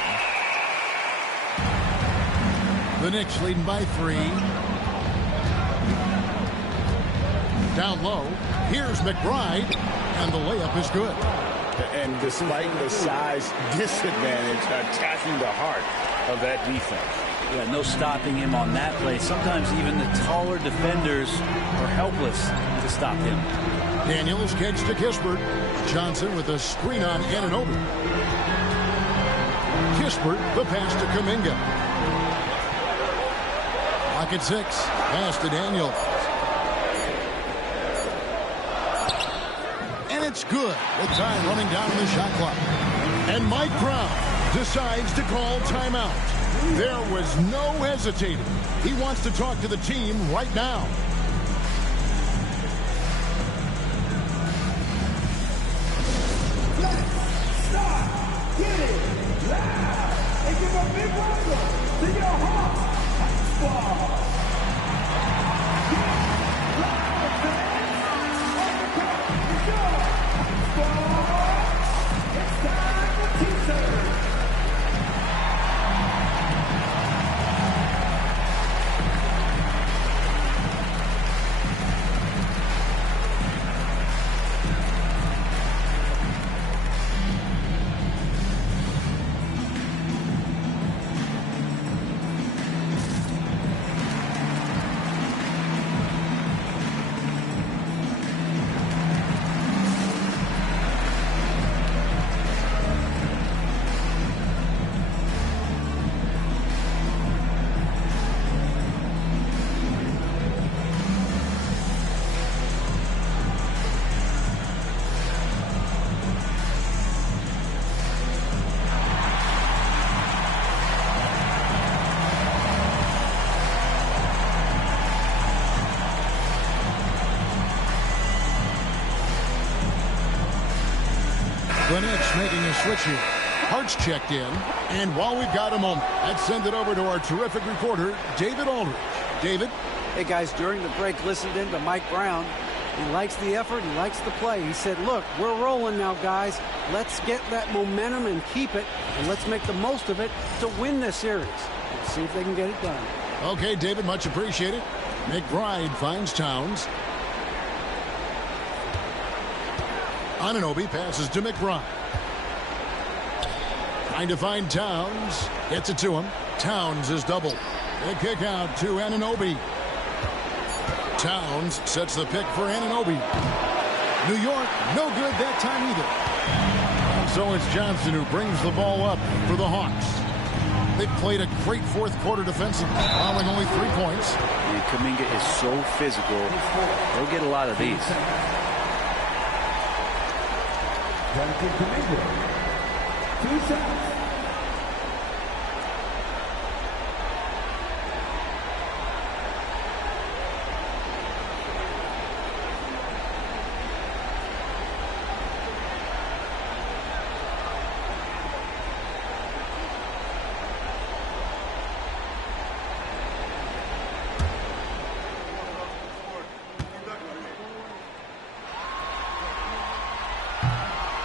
The Knicks leading by 3. Down low. Here's McBride. And the layup is good. And despite the size disadvantage, attacking the heart of that defense. Yeah, no stopping him on that play. Sometimes even the taller defenders are helpless to stop him. Daniels gets to Kispert. Johnson with a screen on Anunoby. Kispert, the pass to Kuminga. Pocket 6. Pass to Daniel. And it's good with time running down the shot clock. And Mike Brown decides to call timeout. There was no hesitating. He wants to talk to the team right now. Let's start getting loud and give a big welcome to your Hawks ball. Get loud, fans. On the court is your Hawks ball. It's time for T-shirts. The Knicks making a switch here. Hart's checked in. And while we've got a moment, let's send it over to our terrific reporter, David Aldridge. David? Hey, guys, during the break, listened in to Mike Brown. He likes the effort. He likes the play. He said, look, we're rolling now, guys. Let's get that momentum and keep it, and let's make the most of it to win this series. Let's see if they can get it done. Okay, David, much appreciated. McBride finds Towns. Anunoby passes to McBride. Trying to find Towns. Gets it to him. Towns is doubled. The kick out to Anunoby. Towns sets the pick for Anunoby. New York, no good that time either. And so it's Johnson who brings the ball up for the Hawks. They played a great fourth quarter defensively, allowing only 3 points. And Kuminga is so physical. They'll get a lot of these. Kuminga. 2 shots.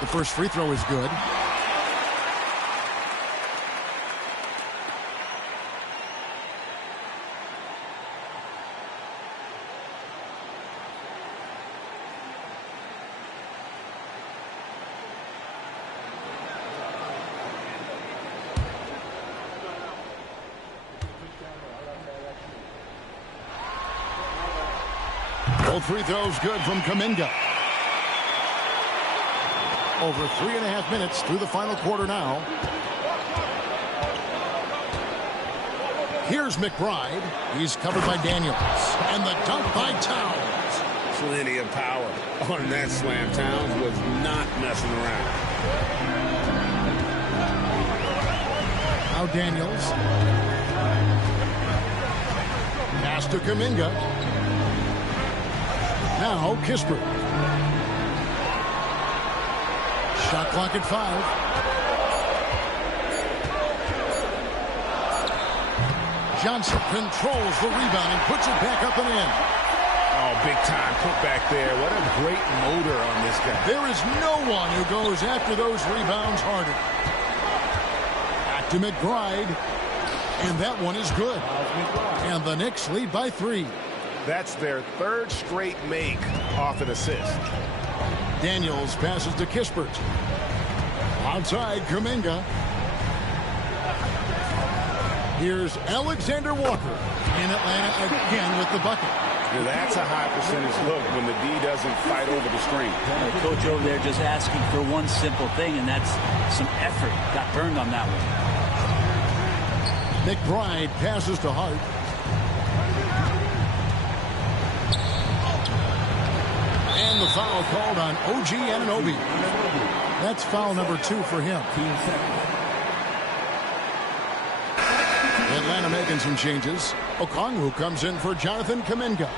The first free throw is good. Both free throws good from Kuminga. Over 3.5 minutes through the final quarter now. Here's McBride. He's covered by Daniels. And the dunk by Towns. Plenty of power on that slam. Towns was not messing around. Now Daniels. Pass to Kuminga. Now Kispert. Shot clock at 5. Johnson controls the rebound and puts it back up and in. Oh, big time put back there. What a great motor on this guy. There is no one who goes after those rebounds harder. Back to McBride. And that one is good. And the Knicks lead by 3. That's their 3rd straight make off an assist. Daniels passes to Kispert. Outside, Kuminga. Here's Alexander Walker in Atlanta again with the bucket. Now that's a high percentage look when the D doesn't fight over the screen. The coach over there just asking for one simple thing, and that's some effort. Got burned on that one. McBride passes to Hart. And the foul called on OG Anunoby. That's foul number 2 for him. Atlanta making some changes. Okongwu comes in for Jonathan Kuminga.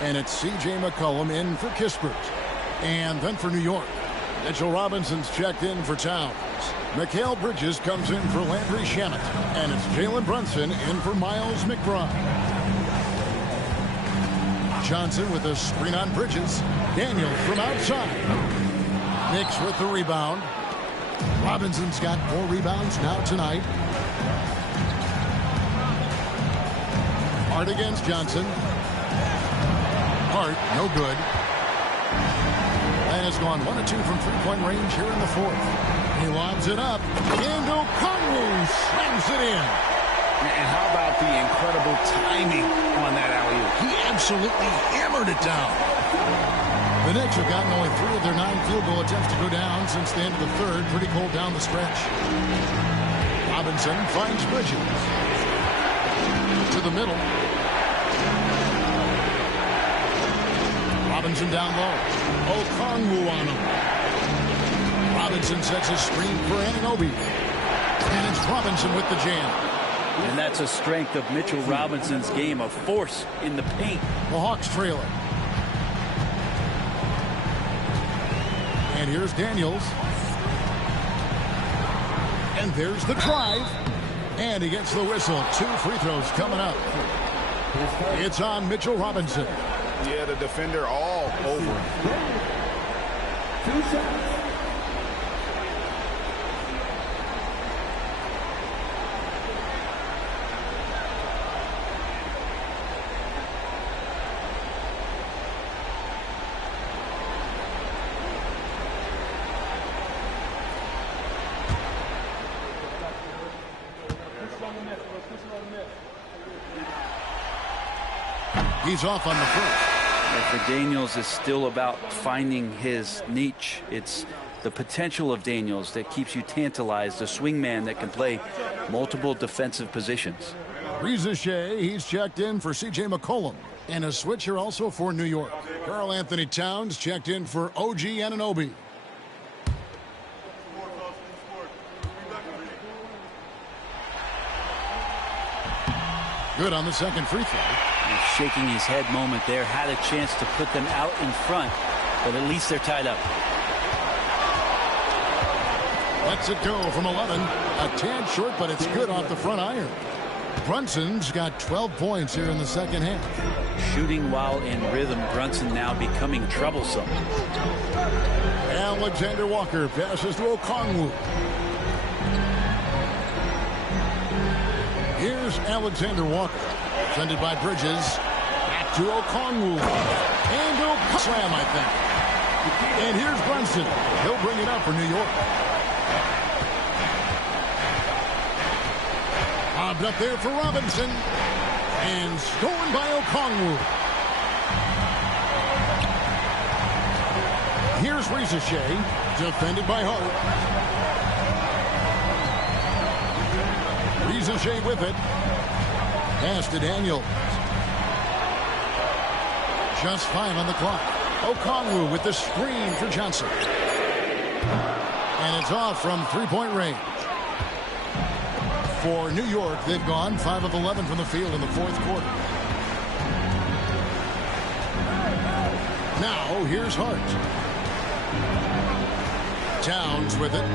And it's C.J. McCollum in for Kispert. And then for New York, Mitchell Robinson's checked in for Towns. Mikal Bridges comes in for Landry Shamet. And it's Jalen Brunson in for Miles McBride. Johnson with a screen on Bridges. Daniels from outside. Knicks with the rebound. Robinson's got 4 rebounds now tonight. Hart against Johnson. Hart, no good. And has gone 1 of 2 from 3-point range here in the 4th. He lobs it up. And Okongwu slams it in. And how about the incredible timing on that alley-oop? He absolutely hammered it down. The Knicks have gotten only 3 of their 9 field goal attempts to go down since the end of the 3rd. Pretty cold down the stretch. Robinson finds Bridges. To the middle. Robinson down low. Okongwu on him. Robinson sets a screen for Anunoby. And it's Robinson with the jam. And that's a strength of Mitchell Robinson's game, a force in the paint. The Hawks trail it. And here's Daniels. And there's the drive. And he gets the whistle. 2 free throws coming up. It's on Mitchell Robinson. Yeah, the defender all over him. 2 shots. He's off on the first. Yeah, for Daniels, it's still about finding his niche. It's the potential of Daniels that keeps you tantalized, a swingman that can play multiple defensive positions. Reza Shea, he's checked in for C.J. McCollum. And a switcher also for New York. Karl Anthony Towns checked in for OG Anunoby. Good on the second free throw. He's shaking his head moment there. Had a chance to put them out in front, but at least they're tied up. Lets it go from 11. A tad short, but it's good off the front iron. Brunson's got 12 points here in the second half. Shooting while in rhythm. Brunson now becoming troublesome. Alexander Walker passes to Okongwu. Here's Alexander Walker. Defended by Bridges. Back to Okongwu. And Slam, I think. And here's Brunson. He'll bring it up for New York. Bobbed up there for Robinson. And stolen by Okongwu. Here's Reza Shea. Defended by Hart. Reza Shea with it. Pass to Daniels. Just 5 on the clock. Okongwu with the screen for Johnson. And it's off from three-point range. For New York, they've gone 5 of 11 from the field in the fourth quarter. Now, here's Hart. Towns with it.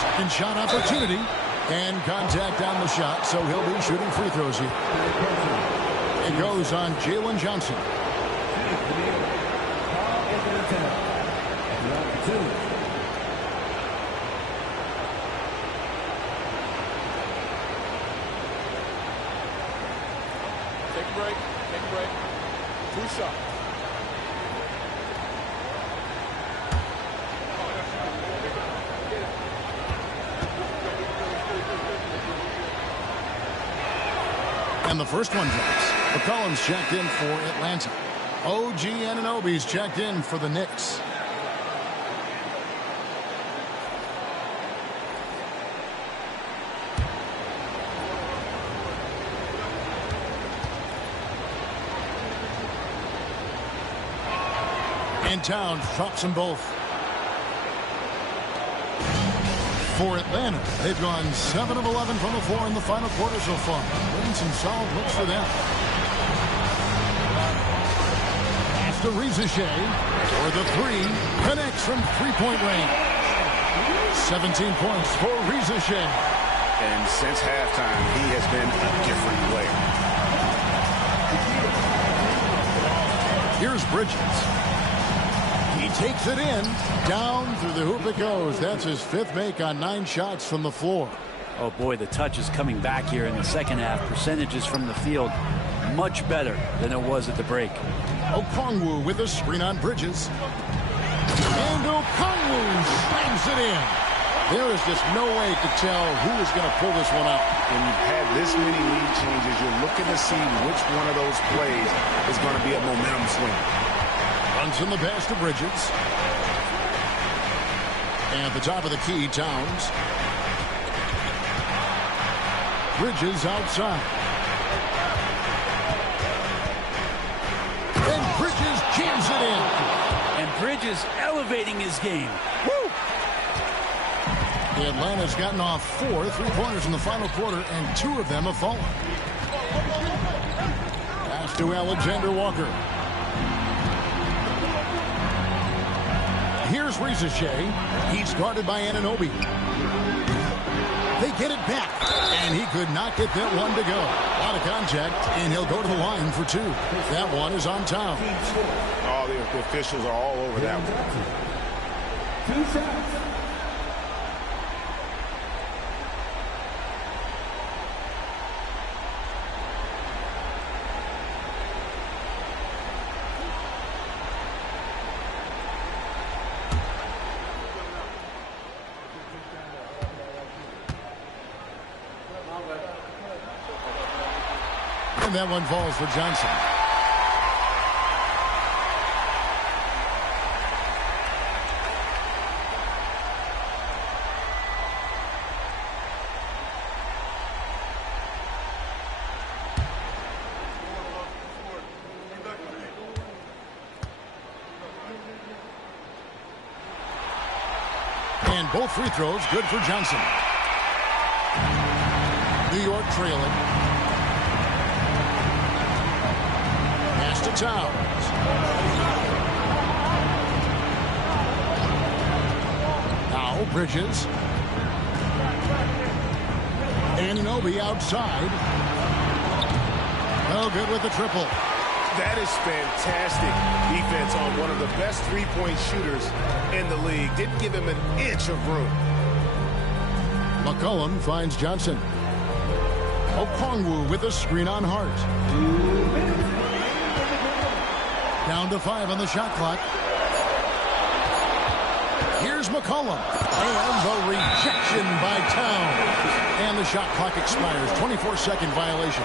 Second shot opportunity. And contact on the shot, so he'll be shooting free throws here. It goes on Jalen Johnson. Take a break. Take a break. 2 shots. And the first one drops. McCollum's checked in for Atlanta. OG Anunoby's checked in for the Knicks. And Towns drops them both. For Atlanta, they've gone 7 of 11 from the floor in the final quarter so far. Getting some solid looks for them. Pass to Reza Shea for the three. Connects from three-point range. 17 points for Reza Shea. And since halftime, he has been a different player. Here's Bridges. He takes it in. Down through the hoop it goes. That's his 5th make on 9 shots from the floor. Oh, boy, the touch is coming back here in the second half. Percentages from the field much better than it was at the break. Okongwu with a screen on Bridges. And Okongwu slams it in. There is just no way to tell who is going to pull this one out. When you've had this many lead changes, you're looking to see which one of those plays is going to be a momentum swing. Runs in the pass to Bridges. And at the top of the key, Towns. Bridges outside. And Bridges jams it in. And Bridges elevating his game. Woo! The Atlanta's gotten off 4 3-pointers in the final quarter, and 2 of them have fallen. Pass to Alexander Walker. Here's Reza Shea. He's guarded by Anunoby. They get it back, and he could not get that one to go. A lot of contact, and he'll go to the line for 2. That one is on Towns. Oh, the officials are all over that one. 2 shots. And that one falls for Johnson. And both free throws good for Johnson. New York trailing. Pass to Towns. Now Bridges. Anunoby outside. Oh, good with the triple. That is fantastic defense on one of the best three-point shooters in the league. Didn't give him an inch of room. McCollum finds Johnson. Okongwu with a screen on Hart. Down to 5 on the shot clock. Here's McCollum. And the rejection by Towns. And the shot clock expires. 24-second violation.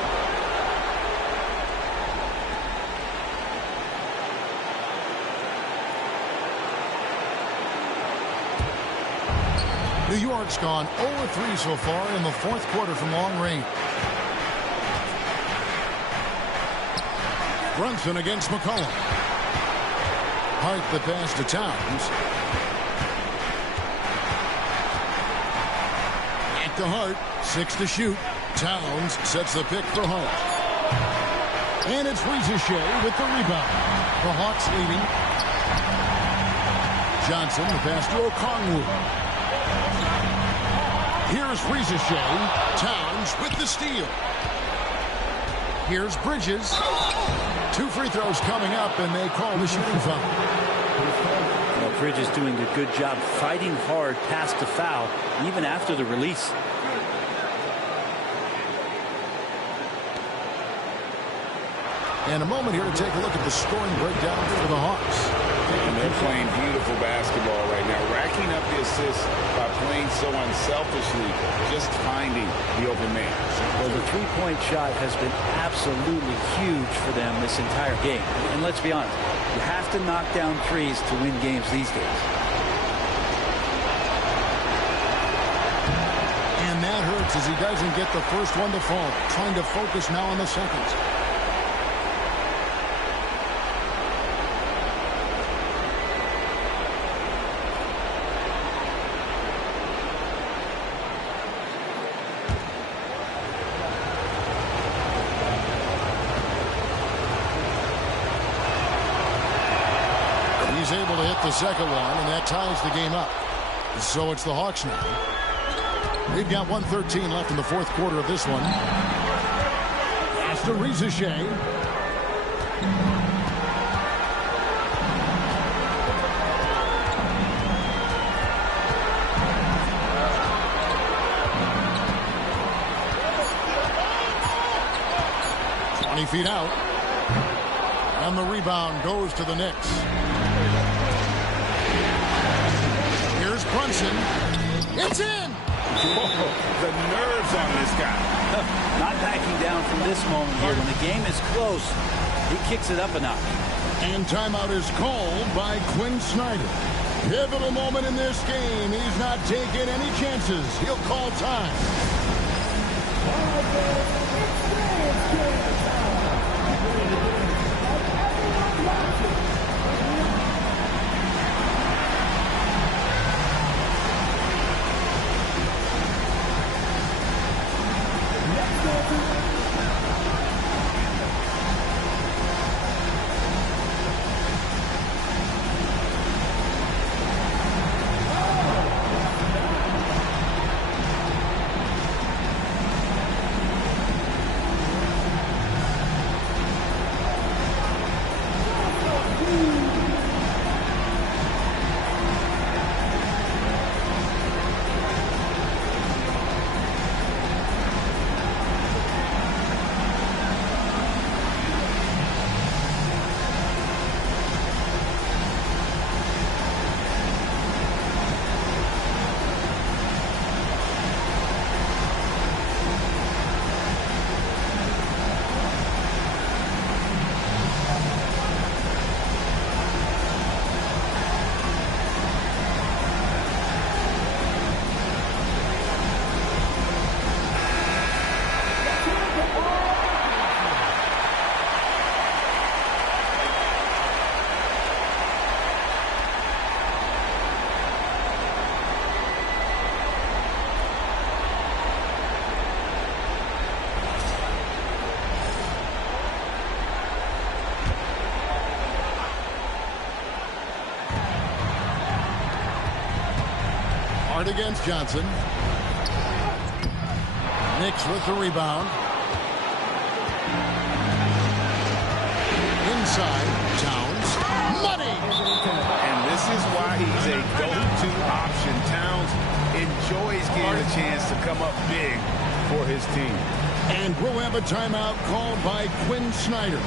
New York's gone 0-3 so far in the fourth quarter from long range. Brunson against McCollum. Hart the pass to Towns. Back to Hart. 6 to shoot. Towns sets the pick for Hart. And it's Ricochet with the rebound. The Hawks leading. Johnson the pass to Okongwu. Here's Ricochet. Towns with the steal. Here's Bridges. 2 free throws coming up, and they call the shooting foul. Well, Bridges doing a good job fighting hard past the foul, even after the release. And a moment here to take a look at the scoring breakdown for the Hawks. And they're playing beautiful basketball right now, racking up the assists by playing so unselfishly, just finding the open man. Well, the three-point shot has been absolutely huge for them this entire game. And let's be honest, you have to knock down threes to win games these days. And that hurts as he doesn't get the first one to fall. Trying to focus now on the seconds. He's able to hit the second one, and that ties the game up. So it's the Hawks now. We've got 1:13 left in the fourth quarter of this one. Pass to Ricochet. Feet out. And the rebound goes to the Knicks. Here's Brunson. It's in! Whoa, the nerves on this guy. Not backing down from this moment here. When the game is close, he kicks it up a notch. And timeout is called by Quinn Snyder. Pivotal moment in this game. He's not taking any chances. He'll call time. Guard against Johnson. Knicks with the rebound. Inside, Towns. Money! And this is why he's a go-to option. Towns enjoys getting a chance to come up big for his team. And we'll have a timeout called by Quinn Snyder.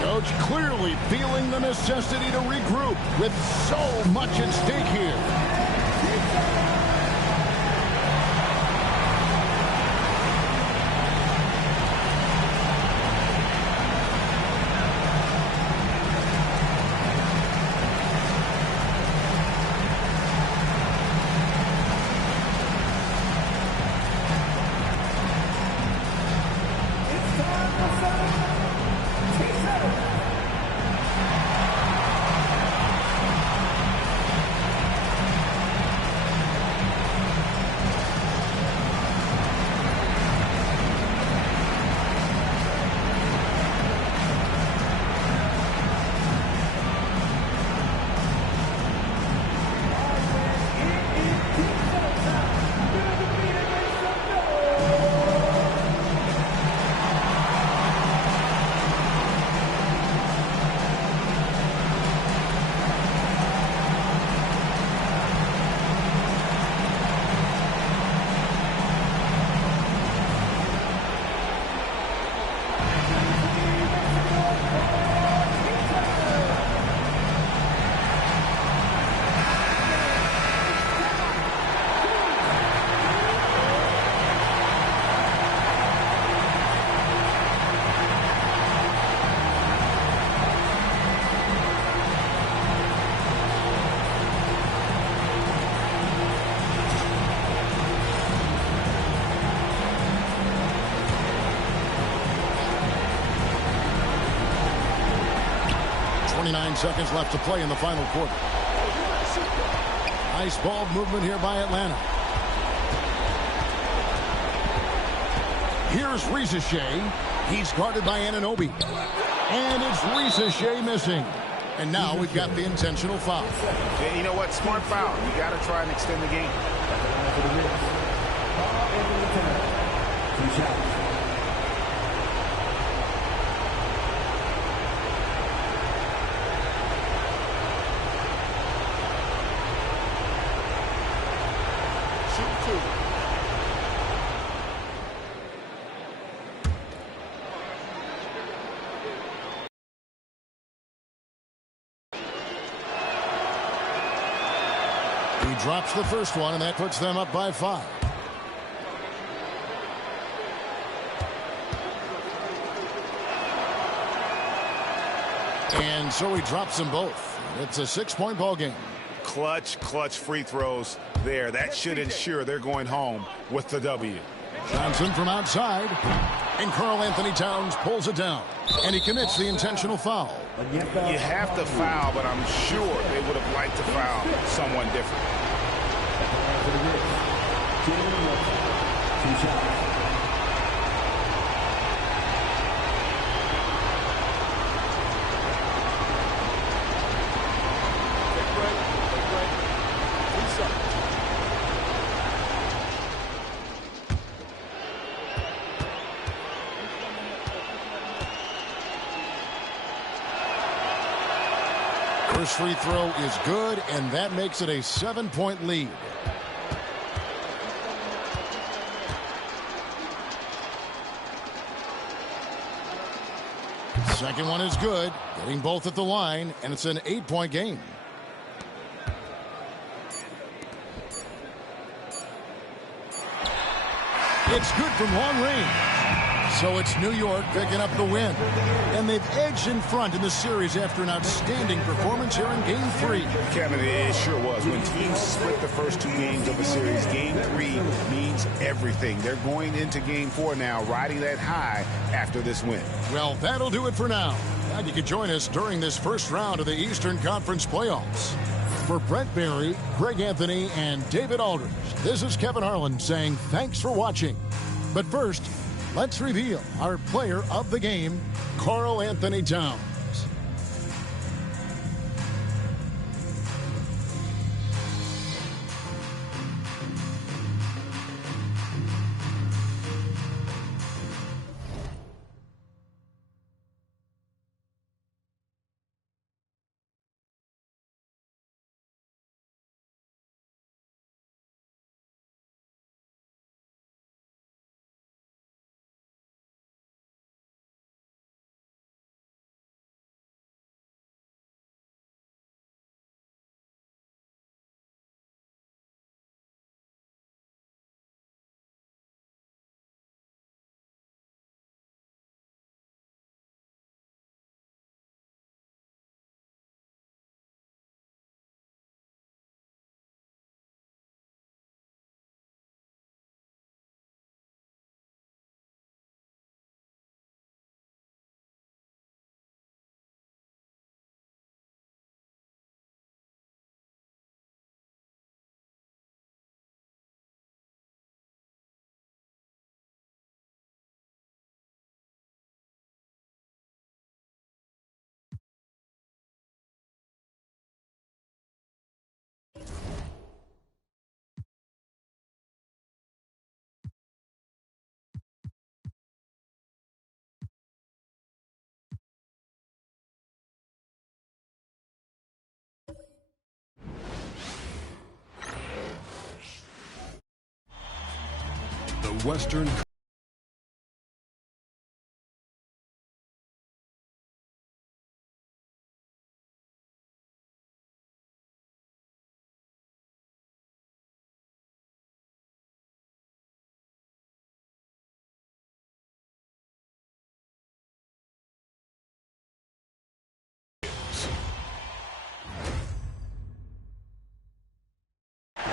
Coach clearly feeling the necessity to regroup with so much at stake here. Seconds left to play in the final quarter. Nice ball movement here by Atlanta. Here's Risache. He's guarded by Anunoby. And it's Risache missing. And now we've got the intentional foul. Yeah, you know what? Smart foul. You got to try and extend the game. He drops the first one, and that puts them up by 5. And so he drops them both. It's a 6-point ball game. Clutch free throws there. That should ensure they're going home with the W. Johnson from outside. And Karl-Anthony Towns pulls it down. And he commits the intentional foul. You have to foul, but I'm sure they would have liked to foul someone different. First free throw is good, and that makes it a 7-point lead. Second one is good, getting both at the line, and it's an 8-point game. It's good from long range. So it's New York picking up the win. And they've edged in front in the series after an outstanding performance here in Game 3. Kevin, it sure was. When teams split the first 2 games of a series, Game 3 means everything. They're going into Game 4 now, riding that high after this win. Well, that'll do it for now. And you can join us during this first round of the Eastern Conference playoffs. For Brent Barry, Greg Anthony, and David Aldridge, this is Kevin Harlan saying thanks for watching. But first, let's reveal our player of the game, Karl-Anthony Towns. Western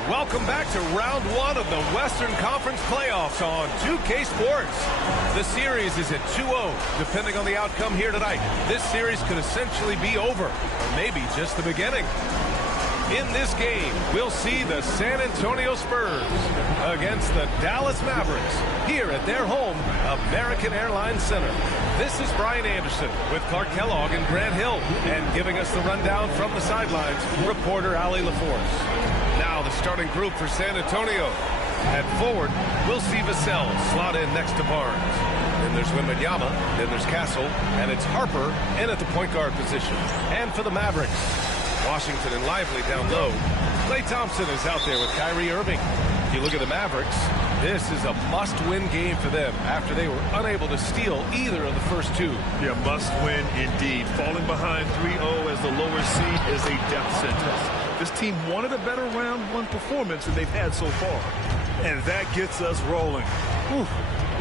Welcome back to round one of the Western Conference playoffs on 2K Sports. The series is at 2-0. Depending on the outcome here tonight, this series could essentially be over, or maybe just the beginning. In this game, we'll see the San Antonio Spurs against the Dallas Mavericks here at their home, American Airlines Center. This is Brian Anderson with Clark Kellogg and Grant Hill, and giving us the rundown from the sidelines, reporter Allie LaForce. Now the starting group for San Antonio. At forward, we'll see Vassell slot in next to Barnes. Then there's Wembanyama, then there's Castle, and it's Harper in at the point guard position. And for the Mavericks, Washington and Lively down low. Klay Thompson is out there with Kyrie Irving. If you look at the Mavericks, this is a must-win game for them after they were unable to steal either of the first two. Yeah, must-win indeed. Falling behind 3-0 as the lower seed is a death sentence. This team wanted a better round one performance than they've had so far. And that gets us rolling. Whew.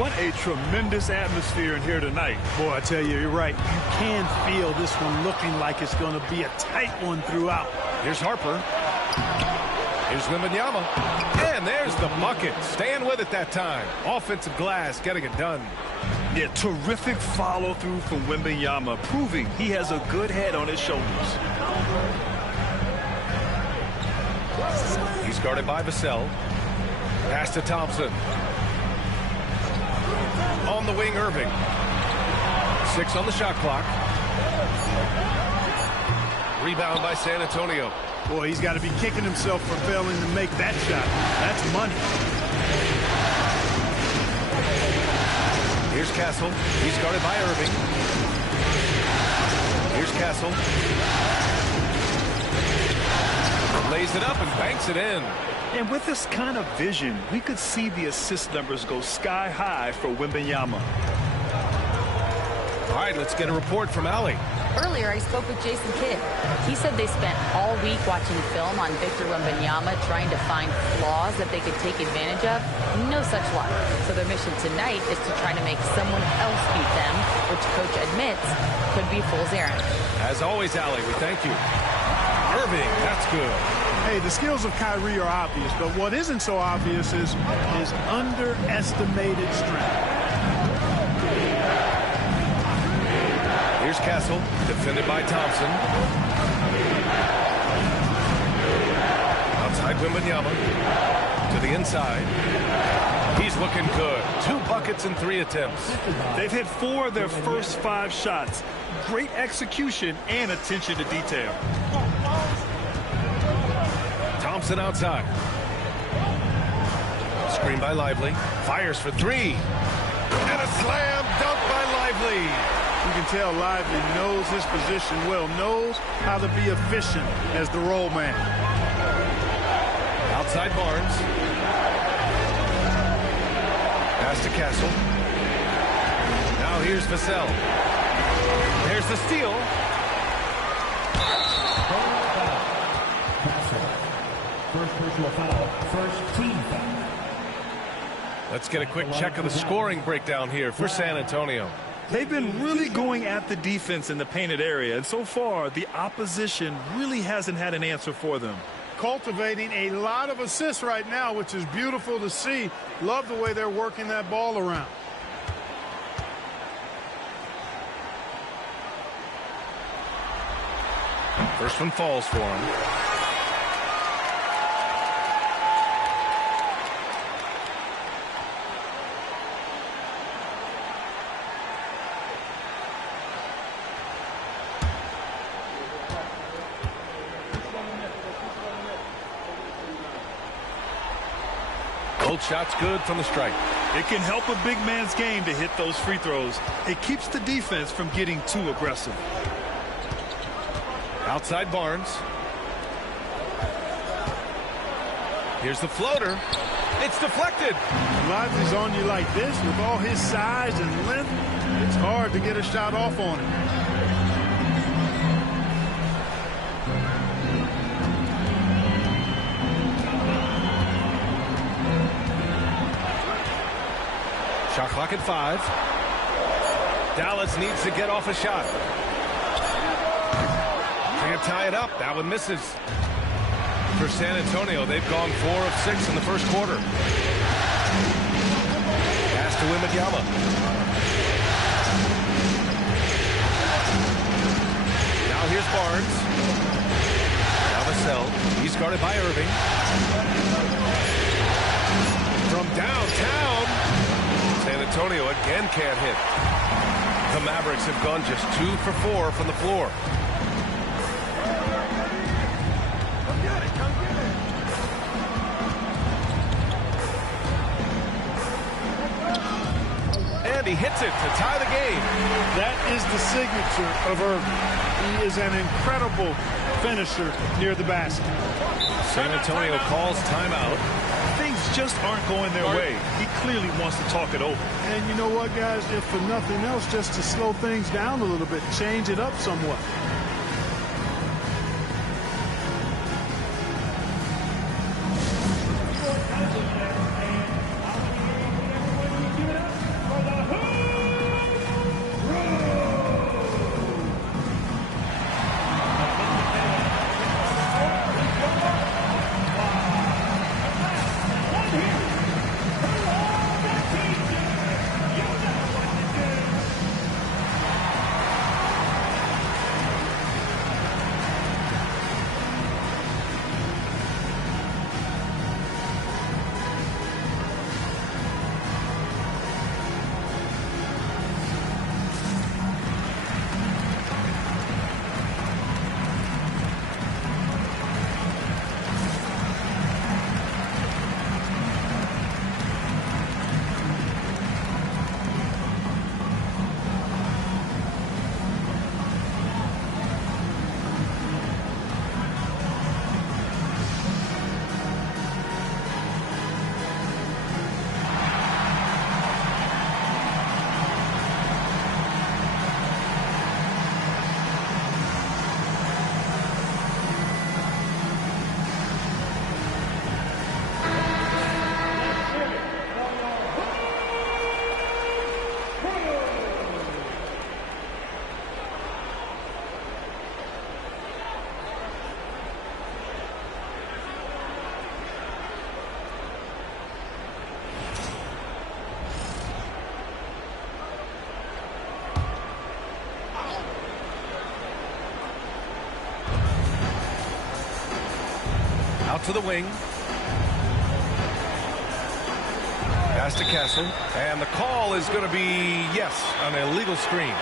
What a tremendous atmosphere in here tonight. Boy, I tell you, you're right. You can feel this one looking like it's going to be a tight one throughout. Here's Harper. Here's Wembanyama. And there's the bucket. Staying with it that time. Offensive glass, getting it done. Yeah, terrific follow-through from Wembanyama, proving he has a good head on his shoulders. He's guarded by Vassell. Pass to Thompson. On the wing, Irving. 6 on the shot clock. Rebound by San Antonio. Boy, he's got to be kicking himself for failing to make that shot. That's money. Here's Castle. He's guarded by Irving. Here's Castle. Lays it up and banks it in. And with this kind of vision, we could see the assist numbers go sky high for Wembanyama. All right, let's get a report from Allie. Earlier, I spoke with Jason Kidd. He said they spent all week watching film on Victor Wembanyama, trying to find flaws that they could take advantage of. No such luck. So their mission tonight is to try to make someone else beat them, which coach admits could be fool's errand. As always, Allie, we thank you. Irving, that's good. Hey, the skills of Kyrie are obvious, but what isn't so obvious is his underestimated strength. Here's Castle, defended by Thompson. Outside Wembanyama. To the inside. He's looking good. 2 buckets and 3 attempts. They've hit 4 of their first 5 shots. Great execution and attention to detail. Thompson outside. Screen by Lively. Fires for 3. And a slam dunk by Lively. You can tell Lively knows his position well, knows how to be efficient as the roll man. Outside Barnes. Pass to Castle. Now here's Vassell. There's the steal. First personal foul, first team foul. Let's get a quick check of the scoring breakdown here for San Antonio. They've been really going at the defense in the painted area, and so far, the opposition really hasn't had an answer for them. Cultivating a lot of assists right now, which is beautiful to see. Love the way they're working that ball around. First one falls for him. Both shots good from the stripe. It can help a big man's game to hit those free throws. It keeps the defense from getting too aggressive. Outside Barnes. Here's the floater. It's deflected. Lively's on you like this with all his size and length. It's hard to get a shot off on him. Shot clock at 5. Dallas needs to get off a shot. Can't tie it up. That one misses. For San Antonio, they've gone 4 of 6 in the first quarter. Pass to Wembanyama. Now here's Barnes. Now Vassell. He's guarded by Irving. From downtown. San Antonio again can't hit. The Mavericks have gone just 2 for 4 from the floor. And he hits it to tie the game. That is the signature of Irving. He is an incredible finisher near the basket. San Antonio calls timeout. Things just aren't going their way. He clearly wants to talk it over. And you know what, guys? If for nothing else, just to slow things down a little bit, change it up somewhat. Out to the wing. Pass to Kessler. And the call is going to be, yes, an illegal screen.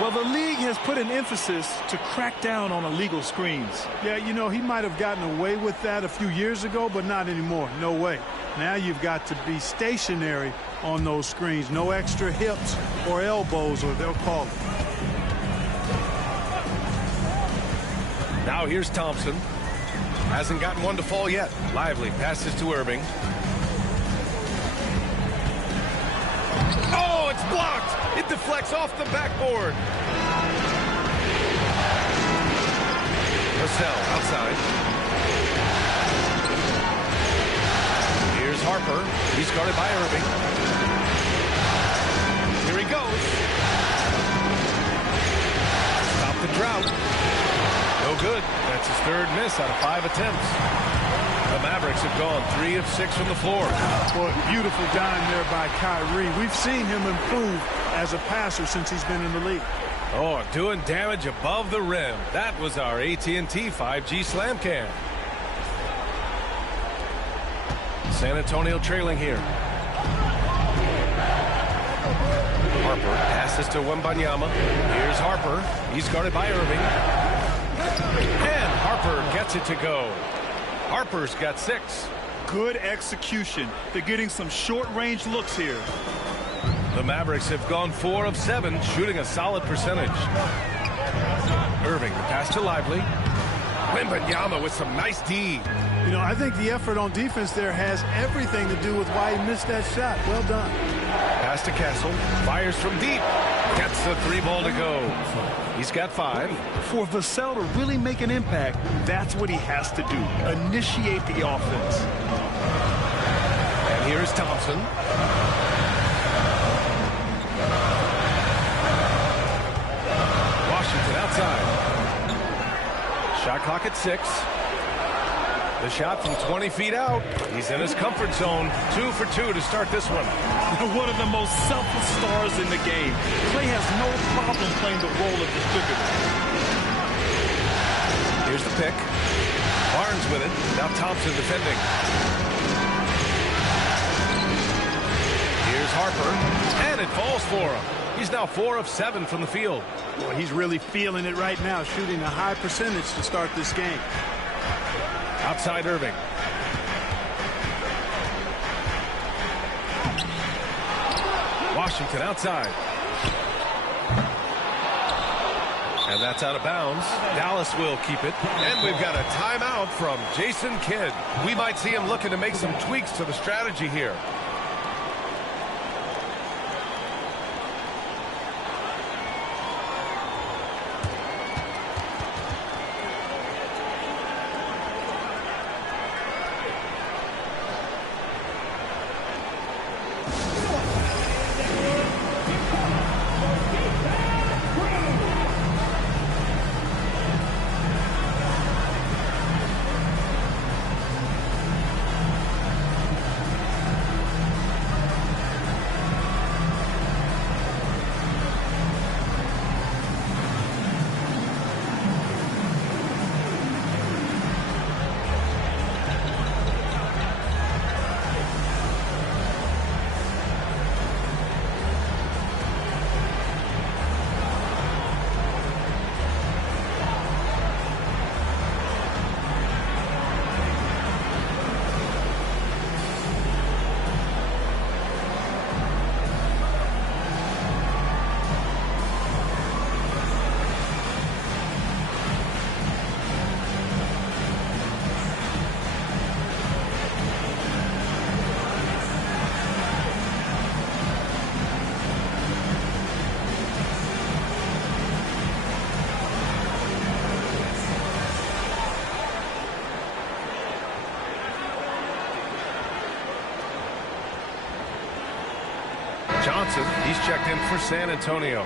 Well, the league has put an emphasis to crack down on illegal screens. Yeah, you know, he might have gotten away with that a few years ago, but not anymore. No way. Now you've got to be stationary on those screens. No extra hips or elbows, or they'll call it. Now here's Thompson. Hasn't gotten one to fall yet. Lively passes to Irving. Oh, it's blocked. It deflects off the backboard. Vassell outside. Here's Harper. He's guarded by Irving. Here he goes. Stop the drought. No good. That's his third miss out of 5 attempts. The Mavericks have gone 3 of 6 from the floor. Boy, beautiful dime there by Kyrie. We've seen him improve as a passer since he's been in the league. Oh, doing damage above the rim. That was our AT&T 5G Slam Cam. San Antonio trailing here. Harper passes to Wembanyama. Here's Harper. He's guarded by Irving. And Harper gets it to go. Harper's got 6. Good execution. They're getting some short-range looks here. The Mavericks have gone 4 of 7, shooting a solid percentage. Irving, the pass to Lively. Wembanyama with some nice D. You know, I think the effort on defense there has everything to do with why he missed that shot. Well done. Pass to Castle. Fires from deep. Gets the 3-ball to go. He's got 5. For Vassell to really make an impact, that's what he has to do. Initiate the offense. And here's Thompson. Washington outside. Shot clock at 6. The shot from 20 feet out. He's in his comfort zone. 2 for 2 to start this one. One of the most selfless stars in the game. Clay has no problem playing the role of distributor. Here's the pick. Barnes with it. Now Thompson defending. Here's Harper. And it falls for him. He's now 4 of 7 from the field. Boy, he's really feeling it right now, shooting a high percentage to start this game. Outside Irving. Washington outside. And that's out of bounds. Dallas will keep it. And we've got a timeout from Jason Kidd. We might see him looking to make some tweaks to the strategy here. Johnson, he's checked in for San Antonio.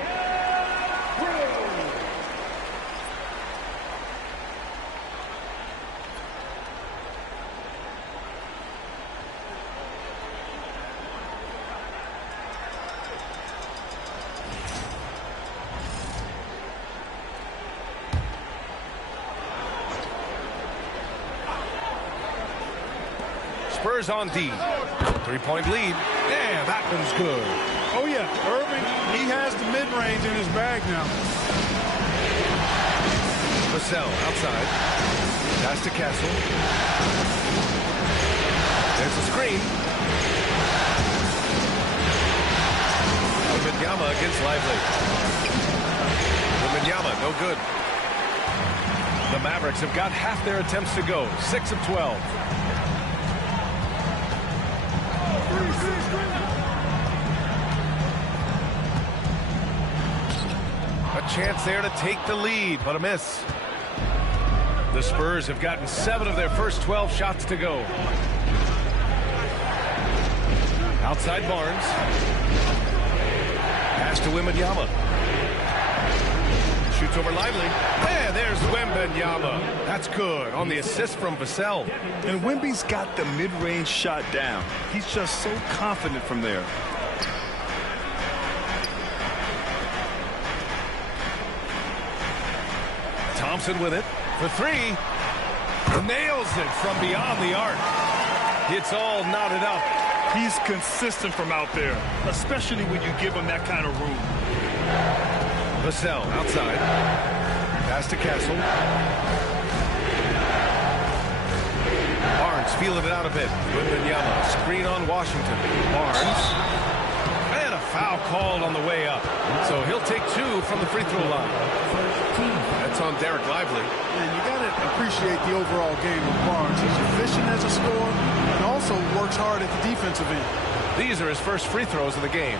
Spurs on D. 3-point lead. Yeah, that one's good. Oh, yeah. Irving, he has the mid-range in his bag now. Vassell outside. Pass to Castle. There's a screen. Wembanyama against Lively. Wembanyama, no good. The Mavericks have got half their attempts to go. 6 of 12. A chance there to take the lead, but a miss. The Spurs have gotten 7 of their first 12 shots to go. Outside Barnes. Pass to Wembanyama. Shoots over Lively. And there's Wembanyama. That's good on the assist from Vassell. And Wemby's got the mid-range shot down. He's just so confident from there. Thompson with it for 3. Nails it from beyond the arc. It's all knotted up. He's consistent from out there, especially when you give him that kind of room. Vassell outside. Pass to Castle. Barnes feeling it out a bit. Wembanyama screen on Washington. Barnes. And a foul called on the way up. So he'll take 2 from the free throw line. That's on Derek Lively. And you got to can't appreciate the overall game of Barnes. He's efficient as a scorer and also works hard at the defensive end. These are his first free throws of the game.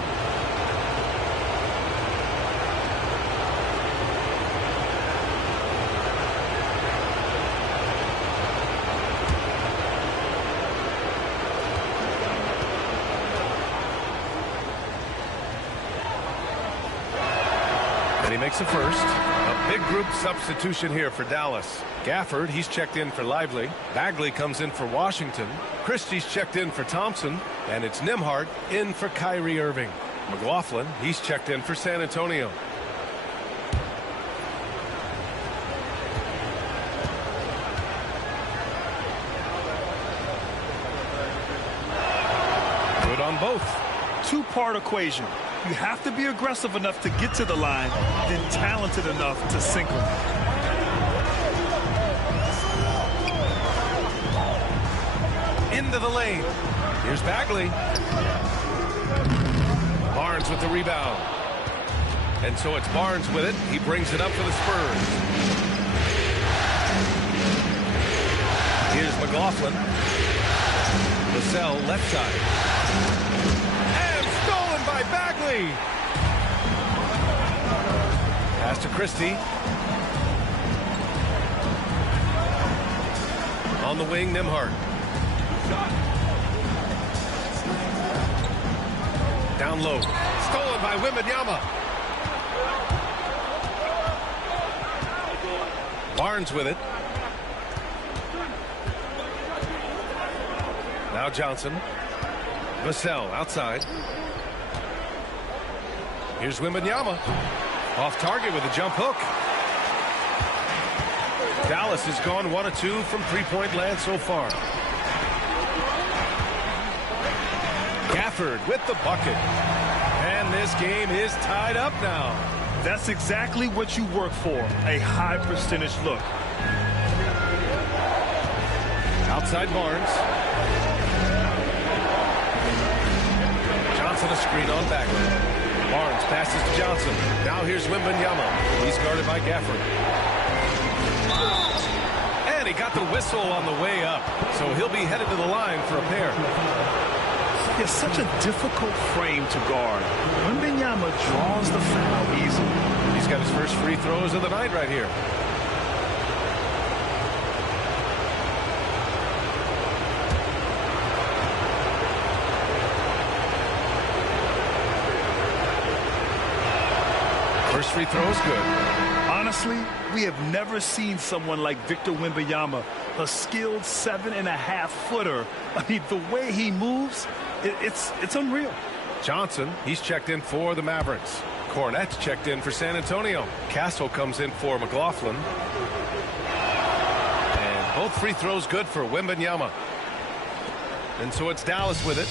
And he makes a first. A big group substitution here for Dallas. Gafford, he's checked in for Lively. Bagley comes in for Washington. Christie's checked in for Thompson. And it's Nembhard in for Kyrie Irving. McLaughlin, he's checked in for San Antonio. Good on both. Two-part equation. You have to be aggressive enough to get to the line, then talented enough to sink them. Into the lane. Here's Bagley. Barnes with the rebound. And so it's Barnes with it. He brings it up for the Spurs. Here's McLaughlin. Vassell left side. By Bagley. Pass to Christie. On the wing, Nembhard. Down low. Stolen by Wembanyama. Barnes with it. Now Johnson. Vassell outside. Here's Wembanyama. Off target with a jump hook. Dallas has gone 1 of 2 from three-point land so far. Gafford with the bucket. And this game is tied up now. That's exactly what you work for, a high percentage look. Outside Barnes. Johnson a screen on Bagley. Barnes passes to Johnson. Now here's Wembanyama. He's guarded by Gafford. And he got the whistle on the way up. So he'll be headed to the line for a pair. It's such a difficult frame to guard. Wembanyama draws the foul easily. He's got his first free throws of the night right here. First free throw is good. Honestly, we have never seen someone like Victor Wembanyama, a skilled 7.5-footer. I mean, the way he moves, it's unreal. Johnson, he's checked in for the Mavericks. Cornette's checked in for San Antonio. Castle comes in for McLaughlin. And both free throws good for Wembanyama. And so it's Dallas with it,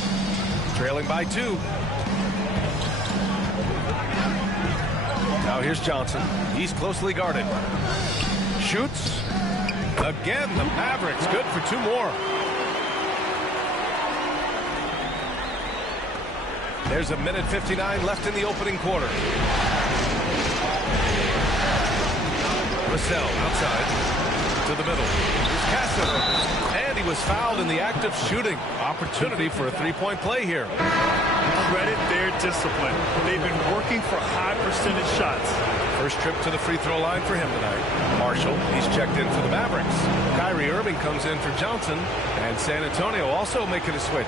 trailing by 2. Now here's Johnson. He's closely guarded. Shoots. Again, the Mavericks good for 2 more. There's 1:59 left in the opening quarter. Vassell outside to the middle. Here's Cassano. And he was fouled in the act of shooting. Opportunity for a three-point play here. Credit their discipline. They've been working for high percentage shots. First trip to the free throw line for him tonight. Marshall, he's checked in for the Mavericks. Kyrie Irving comes in for Johnson. And San Antonio also making a switch.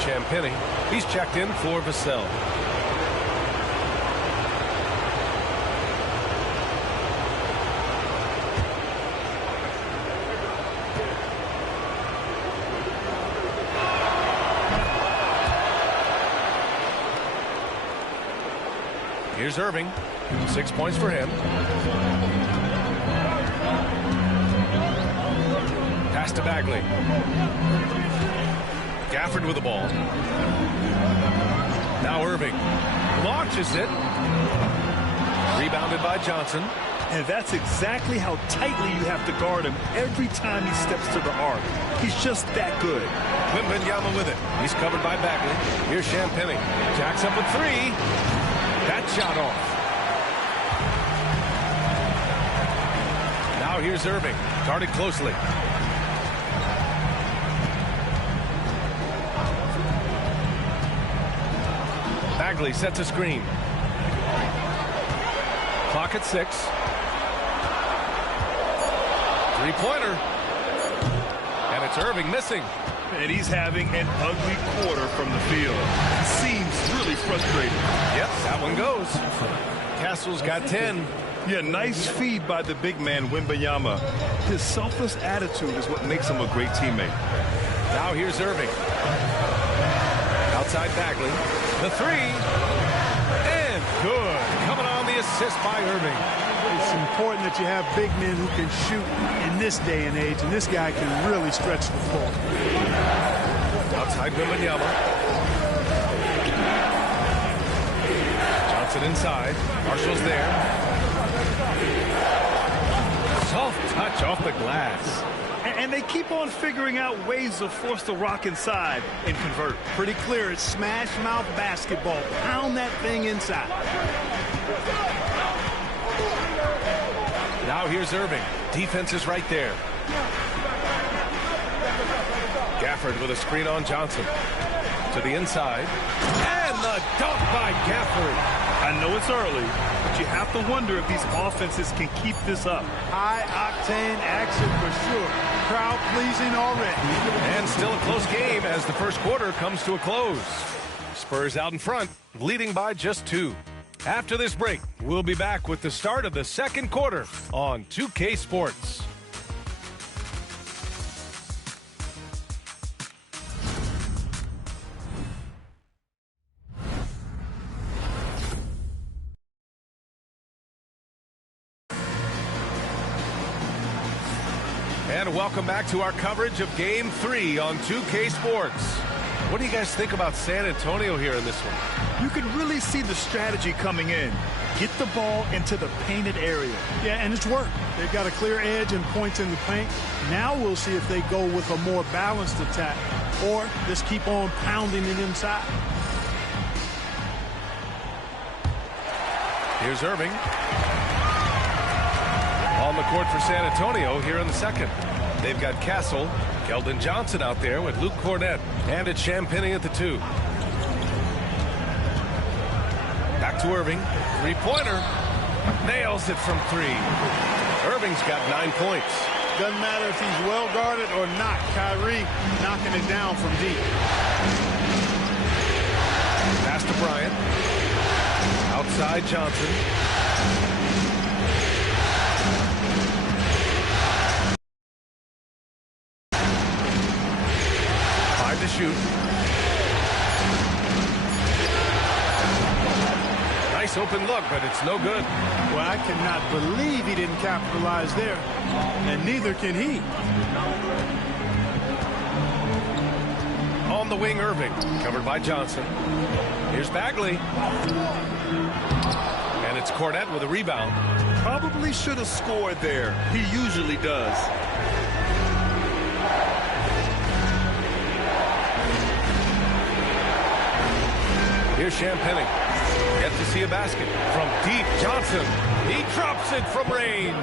Champagnie, he's checked in for Vassell. Here's Irving. 6 points for him. Pass to Bagley. Gafford with the ball. Now Irving launches it. Rebounded by Johnson. And that's exactly how tightly you have to guard him every time he steps to the arc. He's just that good. Wembanyama with it. He's covered by Bagley. Here's Champagnie. Jacks up with 3. That shot off. Now here's Irving, guarded closely. Bagley sets a screen. Clock at 6. Three-pointer. And it's Irving missing. And he's having an ugly quarter from the field. Seems really frustrated. Yep, that one goes. Castle's got 10. Yeah, nice feed by the big man, Wembanyama. His selfless attitude is what makes him a great teammate. Now here's Irving. Outside Bagley. The three. And good. Coming on the assist by Irving. It's important that you have big men who can shoot in this day and age, and this guy can really stretch the floor. Outside Wembanyama. Johnson inside. Marshall's there. Soft touch off the glass. And they keep on figuring out ways to force the rock inside and convert. Pretty clear, it's smash mouth basketball. Pound that thing inside. Now here's Irving. Defense is right there. Gafford with a screen on Johnson. To the inside. And the dunk by Gafford. I know it's early, but you have to wonder if these offenses can keep this up. High-octane action for sure. Crowd pleasing already. And still a close game as the first quarter comes to a close. Spurs out in front, leading by just 2. After this break, we'll be back with the start of the second quarter on 2K Sports. And welcome back to our coverage of Game 3 on 2K Sports. What do you guys think about San Antonio here in this one? You can really see the strategy coming in. Get the ball into the painted area. Yeah, and it's worked. They've got a clear edge and points in the paint. Now we'll see if they go with a more balanced attack or just keep on pounding it inside. Here's Irving. On the court for San Antonio here in the second. They've got Castle, Keldon Johnson out there with Luke Cornett, and it's Champagnie at the 2. Back to Irving. Three-pointer. Nails it from 3. Irving's got 9 points. Doesn't matter if he's well guarded or not. Kyrie knocking it down from deep. Pass to Bryant. Outside Johnson. To shoot. Nice open look, but it's no good. Well, I cannot believe he didn't capitalize there, and neither can he. On the wing, Irving, covered by Johnson. Here's Bagley. And it's Cornett with a rebound. Probably should have scored there. He usually does. Here's Champagnie. Get to see a basket from deep. Johnson. He drops it from range.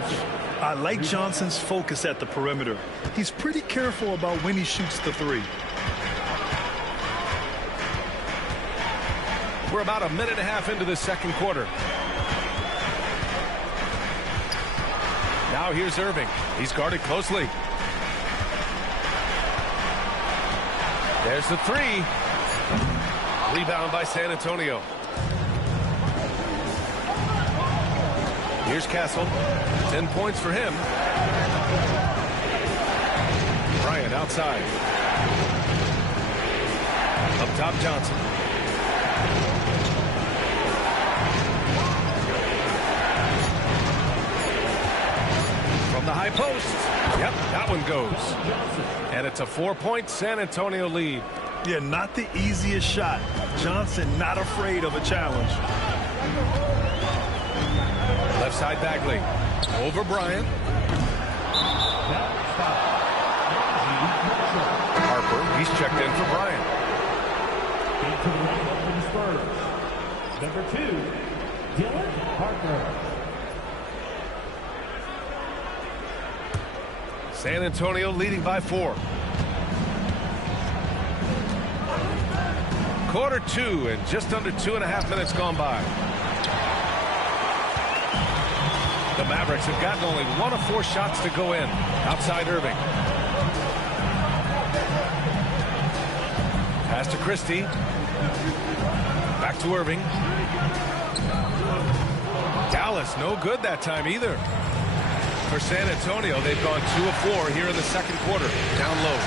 I like Johnson's focus at the perimeter. He's pretty careful about when he shoots the 3. We're about a minute and a half into the second quarter. Now here's Irving. He's guarded closely. There's the 3. Rebound by San Antonio. Here's Castle. 10 points for him. Bryant outside. Up top, Johnson. From the high post. Yep, that one goes. And it's a 4-point San Antonio lead. Yeah, not the easiest shot. Johnson not afraid of a challenge. Left side Bagley. Over Bryant. Harper, he's checked in for Bryant. Number 2, Dylan Harper. San Antonio leading by 4. Quarter 2 and just under 2.5 minutes gone by. The Mavericks have gotten only 1 of 4 shots to go in. Outside Irving. Pass to Christie. Back to Irving. Dallas no good that time either. For San Antonio, they've gone 2 of 4 here in the second quarter. Down low.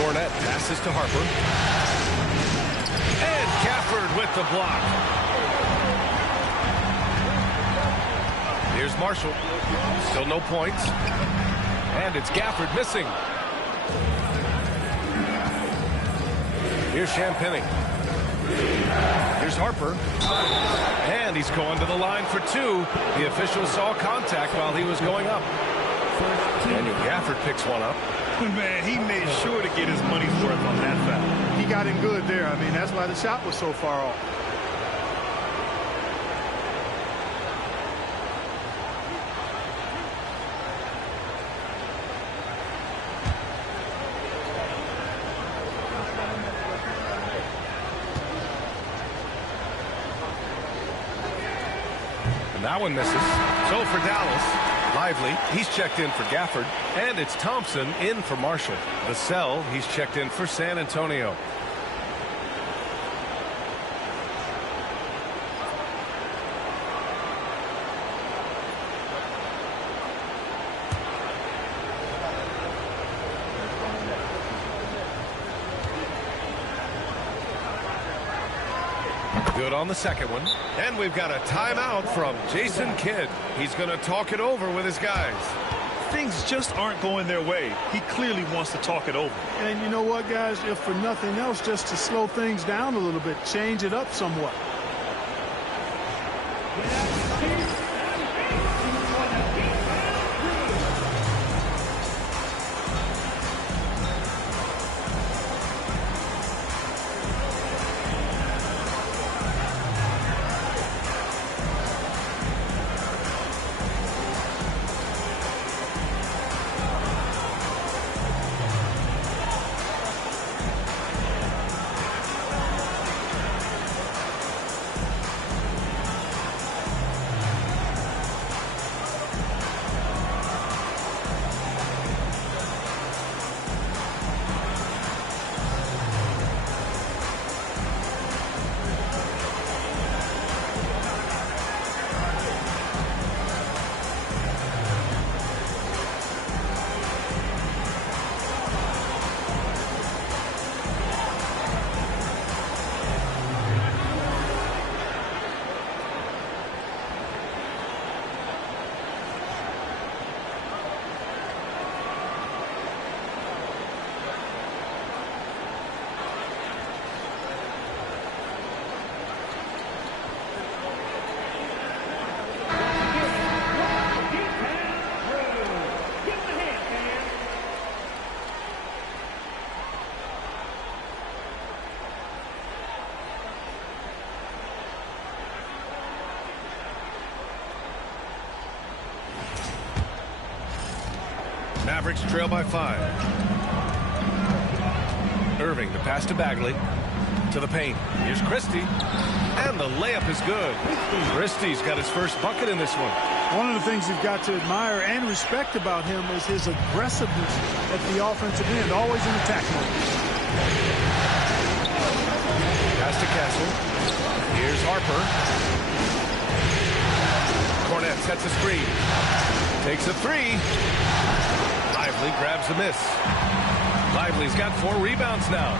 Cornette passes to Harper. And Gafford with the block. Here's Marshall. Still no points. And it's Gafford missing. Here's Champagny. Here's Harper. And he's going to the line for 2. The official saw contact while he was going up. Daniel Gafford picks one up. Man, he made sure to get his money's worth on that foul. He got in good there. I mean, that's why the shot was so far off. And that one misses. So for Dallas, Lively, he's checked in for Gafford. And it's Thompson in for Marshall. Vassell, he's checked in for San Antonio. Good on the second one. And we've got a timeout from Jason Kidd. He's going to talk it over with his guys. Things just aren't going their way. He clearly wants to talk it over. And you know what, guys? If for nothing else, just to slow things down a little bit, change it up somewhat. Mavericks trail by 5. Irving, the pass to Bagley. To the paint. Here's Christie. And the layup is good. Christie's got his first bucket in this one. One of the things you've got to admire and respect about him is his aggressiveness at the offensive end, always in attack mode. Pass to Castle. Here's Harper. Cornette sets a screen. Takes a 3. Lively grabs the miss. Lively's got 4 rebounds now.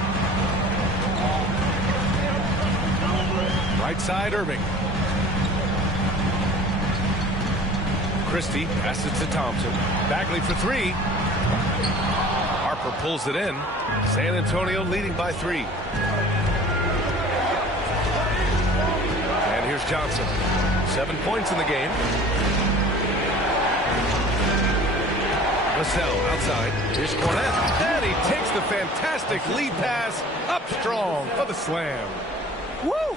Right side, Irving. Christie passes to Thompson. Bagley for 3. Harper pulls it in. San Antonio leading by 3. And here's Johnson. 7 points in the game. Vassell outside. Here's Cornette. And he takes the fantastic lead pass up strong for the slam. Woo!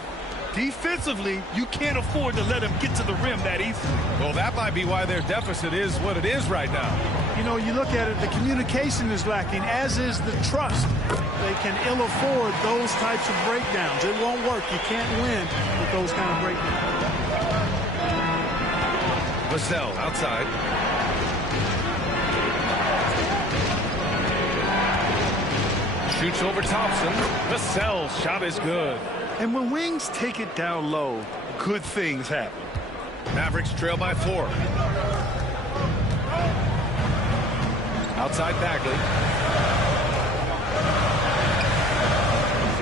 Defensively, you can't afford to let him get to the rim that easily. Well, that might be why their deficit is what it is right now. You know, you look at it, the communication is lacking, as is the trust. They can ill afford those types of breakdowns. It won't work. You can't win with those kind of breakdowns. Vassell outside. Shoots over Thompson. Vassell's shot is good. And when Wings take it down low, good things happen. Mavericks trail by 4. Outside Bagley.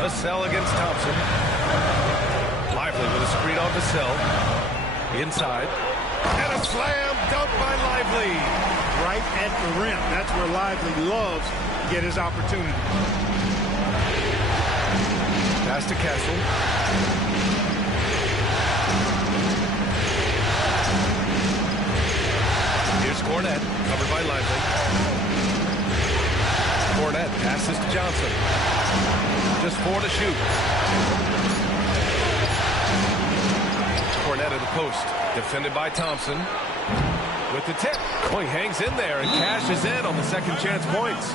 Vassell against Thompson. Lively with a screen on Vassell. Inside. And a slam dunk by Lively. Right at the rim. That's where Lively loves to get his opportunity. Pass to Kessel. Here's Cornette, covered by Lively. Cornette passes to Johnson. Just 4 to shoot. Cornette at the post, defended by Thompson. With the tip. Oh, he hangs in there and cashes in on the second chance points.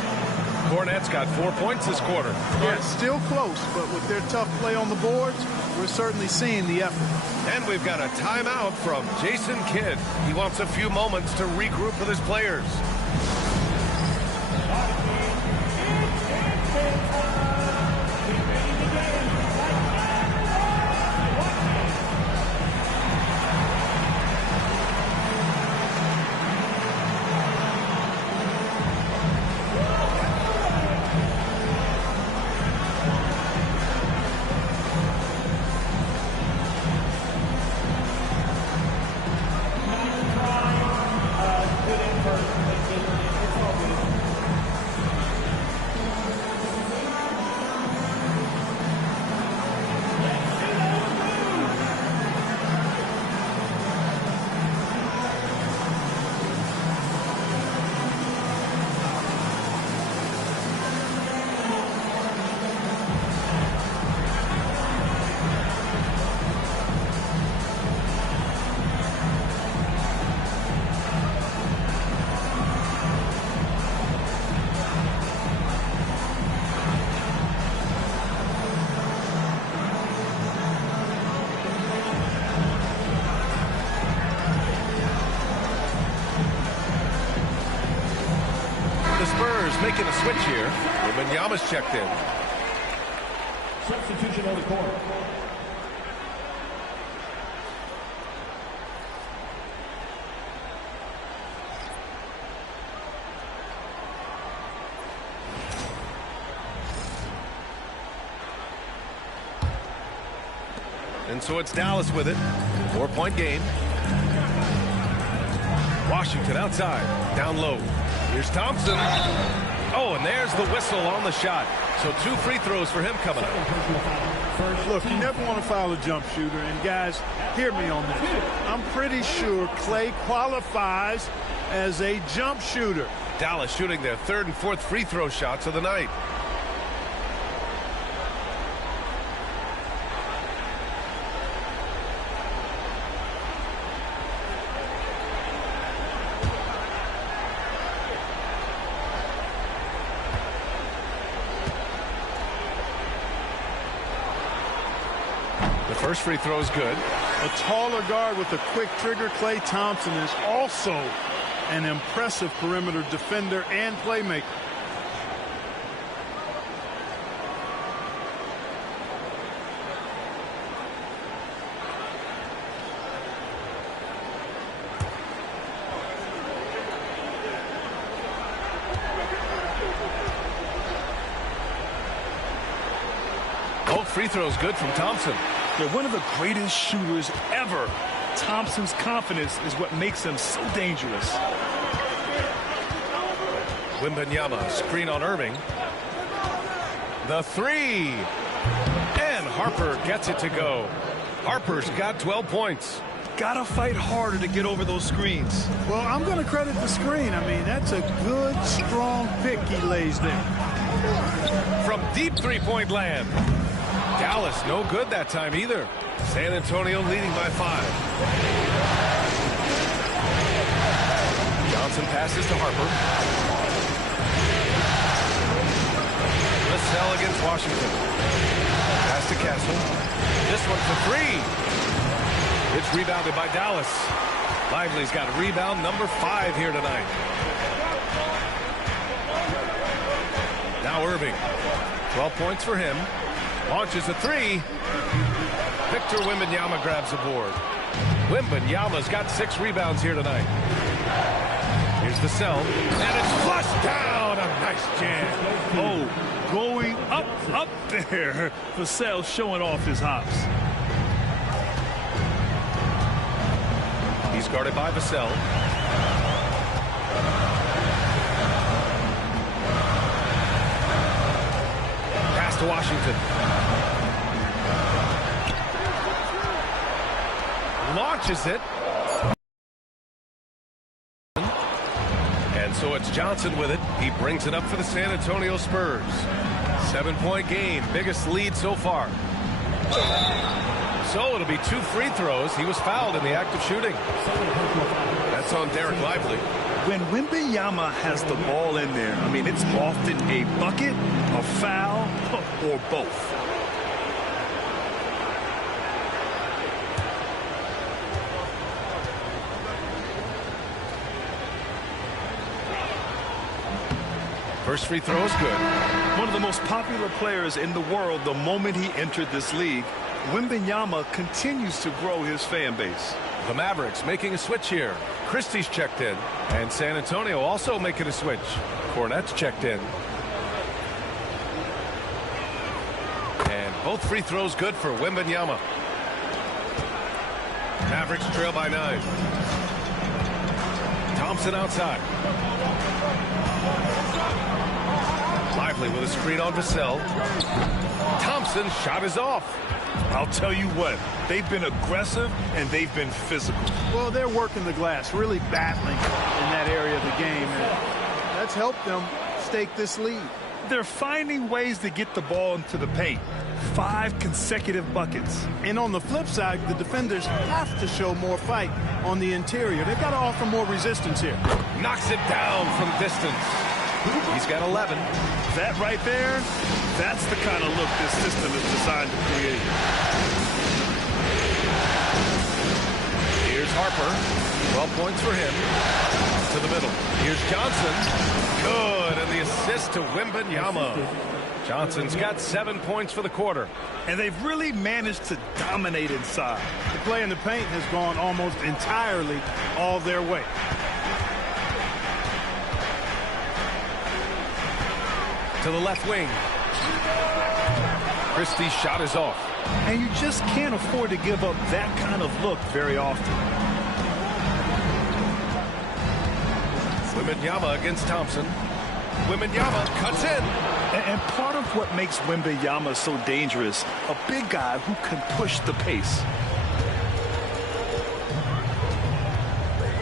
Cornette's got 4 points this quarter. Yeah, still close, but with their tough play on the boards, we're certainly seeing the effort. And we've got a timeout from Jason Kidd. He wants a few moments to regroup with his players. Making a switch here. Wembanyama's checked in. Substitution on the court. And so it's Dallas with it. 4-point game. Washington outside. Down low. Here's Thompson. Oh, and there's the whistle on the shot. So 2 free throws for him coming up. Look, you never want to foul a jump shooter. And, guys, hear me on this. I'm pretty sure Clay qualifies as a jump shooter. Dallas shooting their 3rd and 4th free throw shots of the night. First free throw is good. A taller guard with a quick trigger, Klay Thompson, is also an impressive perimeter defender and playmaker. Both free throws good from Thompson. They're one of the greatest shooters ever. Thompson's confidence is what makes him so dangerous. Wembanyama, screen on Irving. The 3. And Harper gets it to go. Harper's got 12 points. Gotta fight harder to get over those screens. Well, I'm going to credit the screen. I mean, that's a good, strong pick he lays there. From deep three-point land. Dallas, no good that time either. San Antonio leading by 5. Johnson passes to Harper. Vassell against Washington. Pass to Castle. This one for 3. It's rebounded by Dallas. Lively's got rebound number 5 here tonight. Now Irving. 12 points for him. Launches a 3. Victor Wembanyama grabs the board. Wembanyama's got 6 rebounds here tonight. Here's the cell. And it's flushed down. A nice jam. Oh, going up there. Vassell showing off his hops. He's guarded by Vassell. Pass to Washington. Launches it. And so it's Johnson with it. He brings it up for the San Antonio Spurs. 7-point game. Biggest lead so far. So it'll be 2 free throws. He was fouled in the act of shooting. That's on Derek Lively. When Wembanyama has the ball in there, I mean, it's often a bucket, a foul, or both. First free throw is good. One of the most popular players in the world the moment he entered this league, Wembanyama continues to grow his fan base. The Mavericks making a switch here. Christie's checked in. And San Antonio also making a switch. Cornette's checked in. And both free throws good for Wembanyama. Mavericks trail by 9. Thompson outside. Lively with a screen on Vassell. Thompson's shot is off. I'll tell you what, they've been aggressive and they've been physical. Well, they're working the glass, really battling in that area of the game, and that's helped them stake this lead. They're finding ways to get the ball into the paint. 5 consecutive buckets. And on the flip side, the defenders have to show more fight on the interior. They've got to offer more resistance here. Knocks it down from distance. He's got 11. That right there, that's the kind of look this system is designed to create. Here's Harper. 12 points for him. To the middle. Here's Johnson. Good. And the assist to Wembanyama. Johnson's got 7 points for the quarter. And they've really managed to dominate inside. The play in the paint has gone almost entirely all their way. To the left wing. Christie's shot is off. And you just can't afford to give up that kind of look very often. Wembanyama against Thompson. Wembanyama cuts in. And part of what makes Wembanyama so dangerous, a big guy who can push the pace.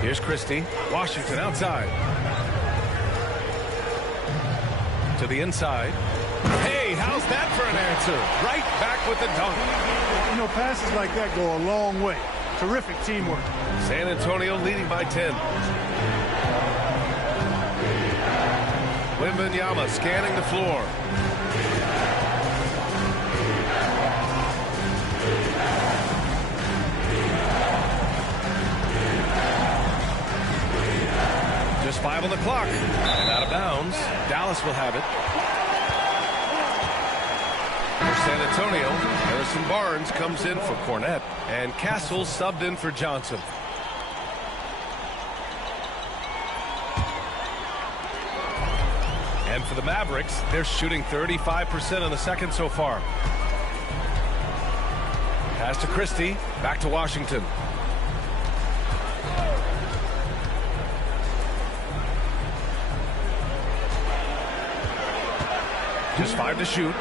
Here's Christie. Washington outside. To the inside. Hey, how's that for an answer? Right back with the dunk. You know, passes like that go a long way. Terrific teamwork. San Antonio leading by 10. Wembanyama scanning the floor. Just 5 on the clock. And out of bounds. Dallas will have it. For San Antonio, Harrison Barnes comes in for Cornette. And Castle subbed in for Johnson. And for the Mavericks, they're shooting 35% in the second so far. Pass to Christie. Back to Washington. Just 5 to shoot.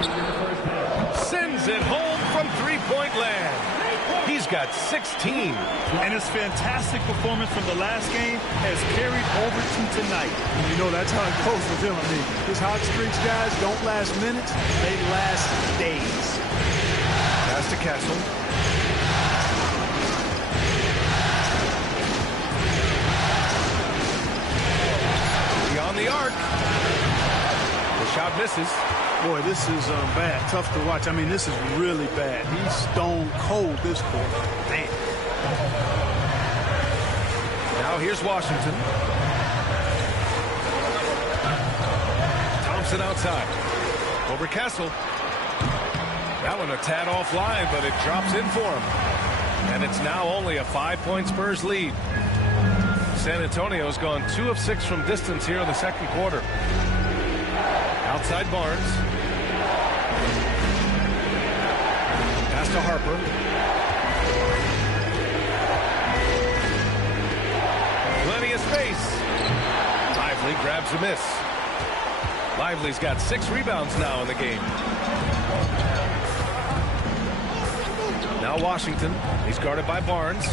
Sends it home from three-point land. He's got 16. And his fantastic performance from the last game has carried over to tonight. You know, that's how it goes with him. I mean, his hot streaks, guys, don't last minutes. They last days. to Castle. Beyond the arc. The shot misses. Boy, this is bad. Tough to watch. I mean, this is really bad. He's stone cold this quarter. Man. Now here's Washington. Thompson outside. Over Castle. That one a tad offline, but it drops in for him. And it's now only a 5-point Spurs lead. San Antonio's gone 2 of 6 from distance here in the second quarter. Outside Barnes. Pass to Harper. Plenty of space. Lively grabs a miss. Lively's got 6 rebounds now in the game. Now Washington. He's guarded by Barnes.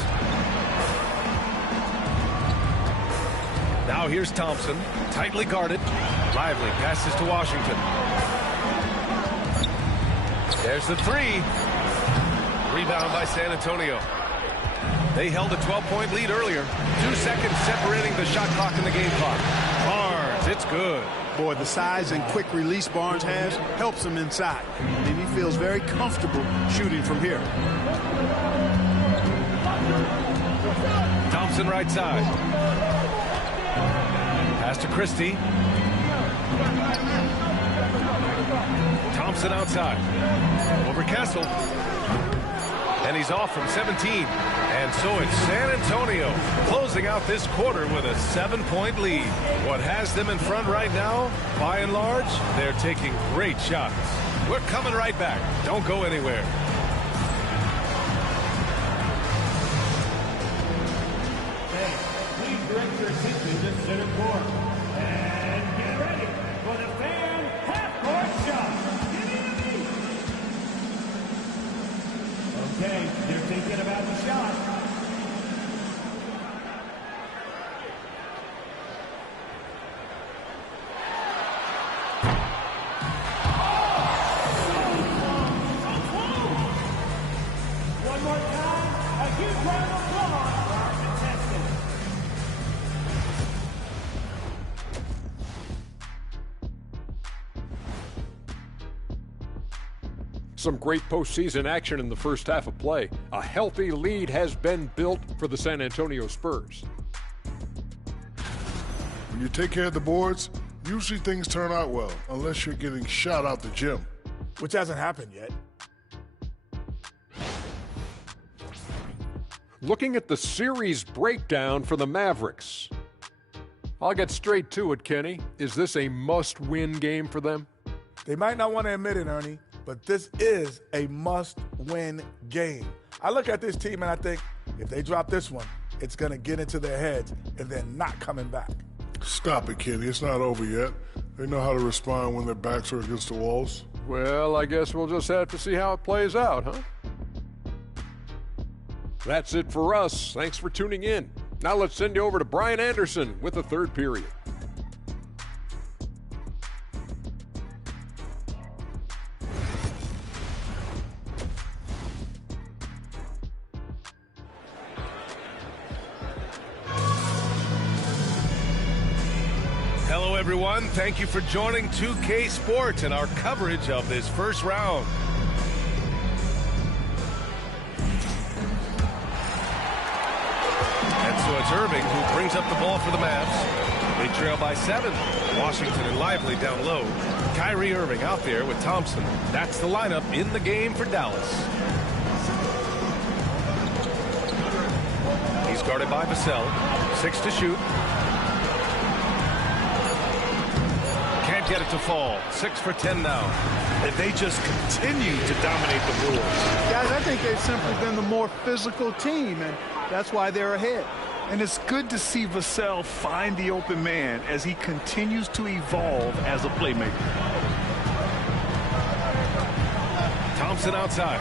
Now here's Thompson. Tightly guarded. Lively passes to Washington. There's the 3. Rebound by San Antonio. They held a 12-point lead earlier. 2 seconds separating the shot clock and the game clock. Barnes, it's good. Boy, the size and quick release Barnes has helps him inside. And he feels very comfortable shooting from here. Thompson right side. Pass to Christie. Thompson outside. Over Castle. And he's off from 17. And so it's San Antonio closing out this quarter with a 7-point lead. What has them in front right now, by and large, they're taking great shots. We're coming right back. Don't go anywhere. Please direct your attention to center court. And get ready for the fan half-court shot. Okay, they're thinking about the shot. One more time, a huge round of applause for our contestants. Some great postseason action in the first half of play. A healthy lead has been built for the San Antonio Spurs. When you take care of the boards, usually things turn out well, unless you're getting shot out the gym. Which hasn't happened yet. Looking at the series breakdown for the Mavericks. I'll get straight to it, Kenny. Is this a must-win game for them? They might not want to admit it, Ernie, but this is a must-win game. I look at this team and I think if they drop this one, it's going to get into their heads and they're not coming back. Stop it, Kenny. It's not over yet. They know how to respond when their backs are against the walls. Well, I guess we'll just have to see how it plays out, huh? That's it for us. Thanks for tuning in. Now let's send you over to Brian Anderson with the third period. Hello, everyone. Thank you for joining 2K Sports and our coverage of this first round. And so it's Irving who brings up the ball for the Mavs. They trail by 7. Washington and Lively down low. Kyrie Irving out there with Thompson. That's the lineup in the game for Dallas. He's guarded by Vassell. 6 to shoot. Can't get it to fall. 6 for 10 now. And they just continue to dominate the boards. Guys, I think they've simply been the more physical team, and that's why they're ahead. And it's good to see Vassell find the open man as he continues to evolve as a playmaker. Thompson outside.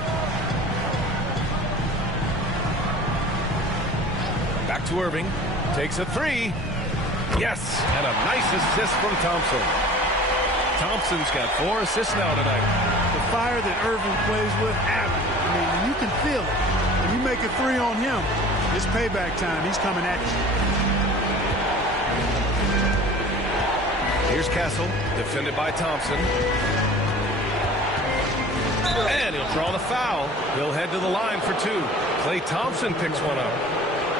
Back to Irving. Takes a 3. Yes, and a nice assist from Thompson. Thompson's got 4 assists now tonight. The fire that Irving plays with, avid. mean, and you can feel it. When you make a three on him, it's payback time. He's coming at you. Here's Castle, defended by Thompson. And he'll draw the foul. He'll head to the line for two. Klay Thompson picks one up.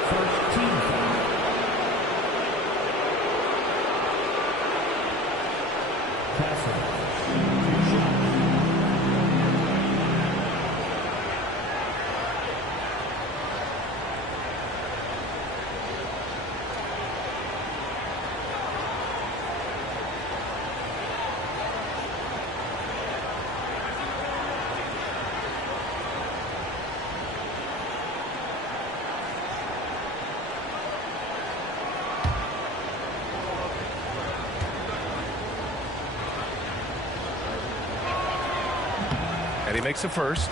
First team foul. And he makes a first.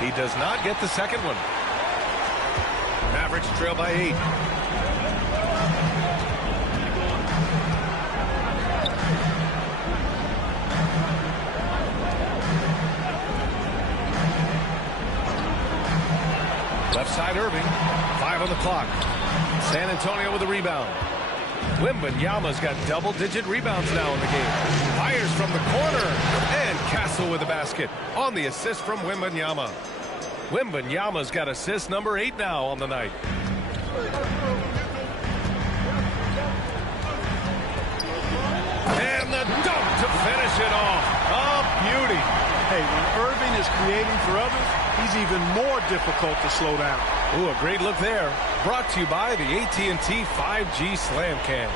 He does not get the second one. Mavericks trail by 8. Left side Irving. 5 on the clock. San Antonio with a rebound. Wembanyama's got double-digit rebounds now in the game. Fires from the corner. And Castle with the basket on the assist from Wembanyama. Wembanyama's got assist number 8 now on the night. And the dunk to finish it off. A beauty. Hey, when Irving is creating for others, he's even more difficult to slow down. Ooh, a great look there. Brought to you by the AT&T 5G Slam Cam.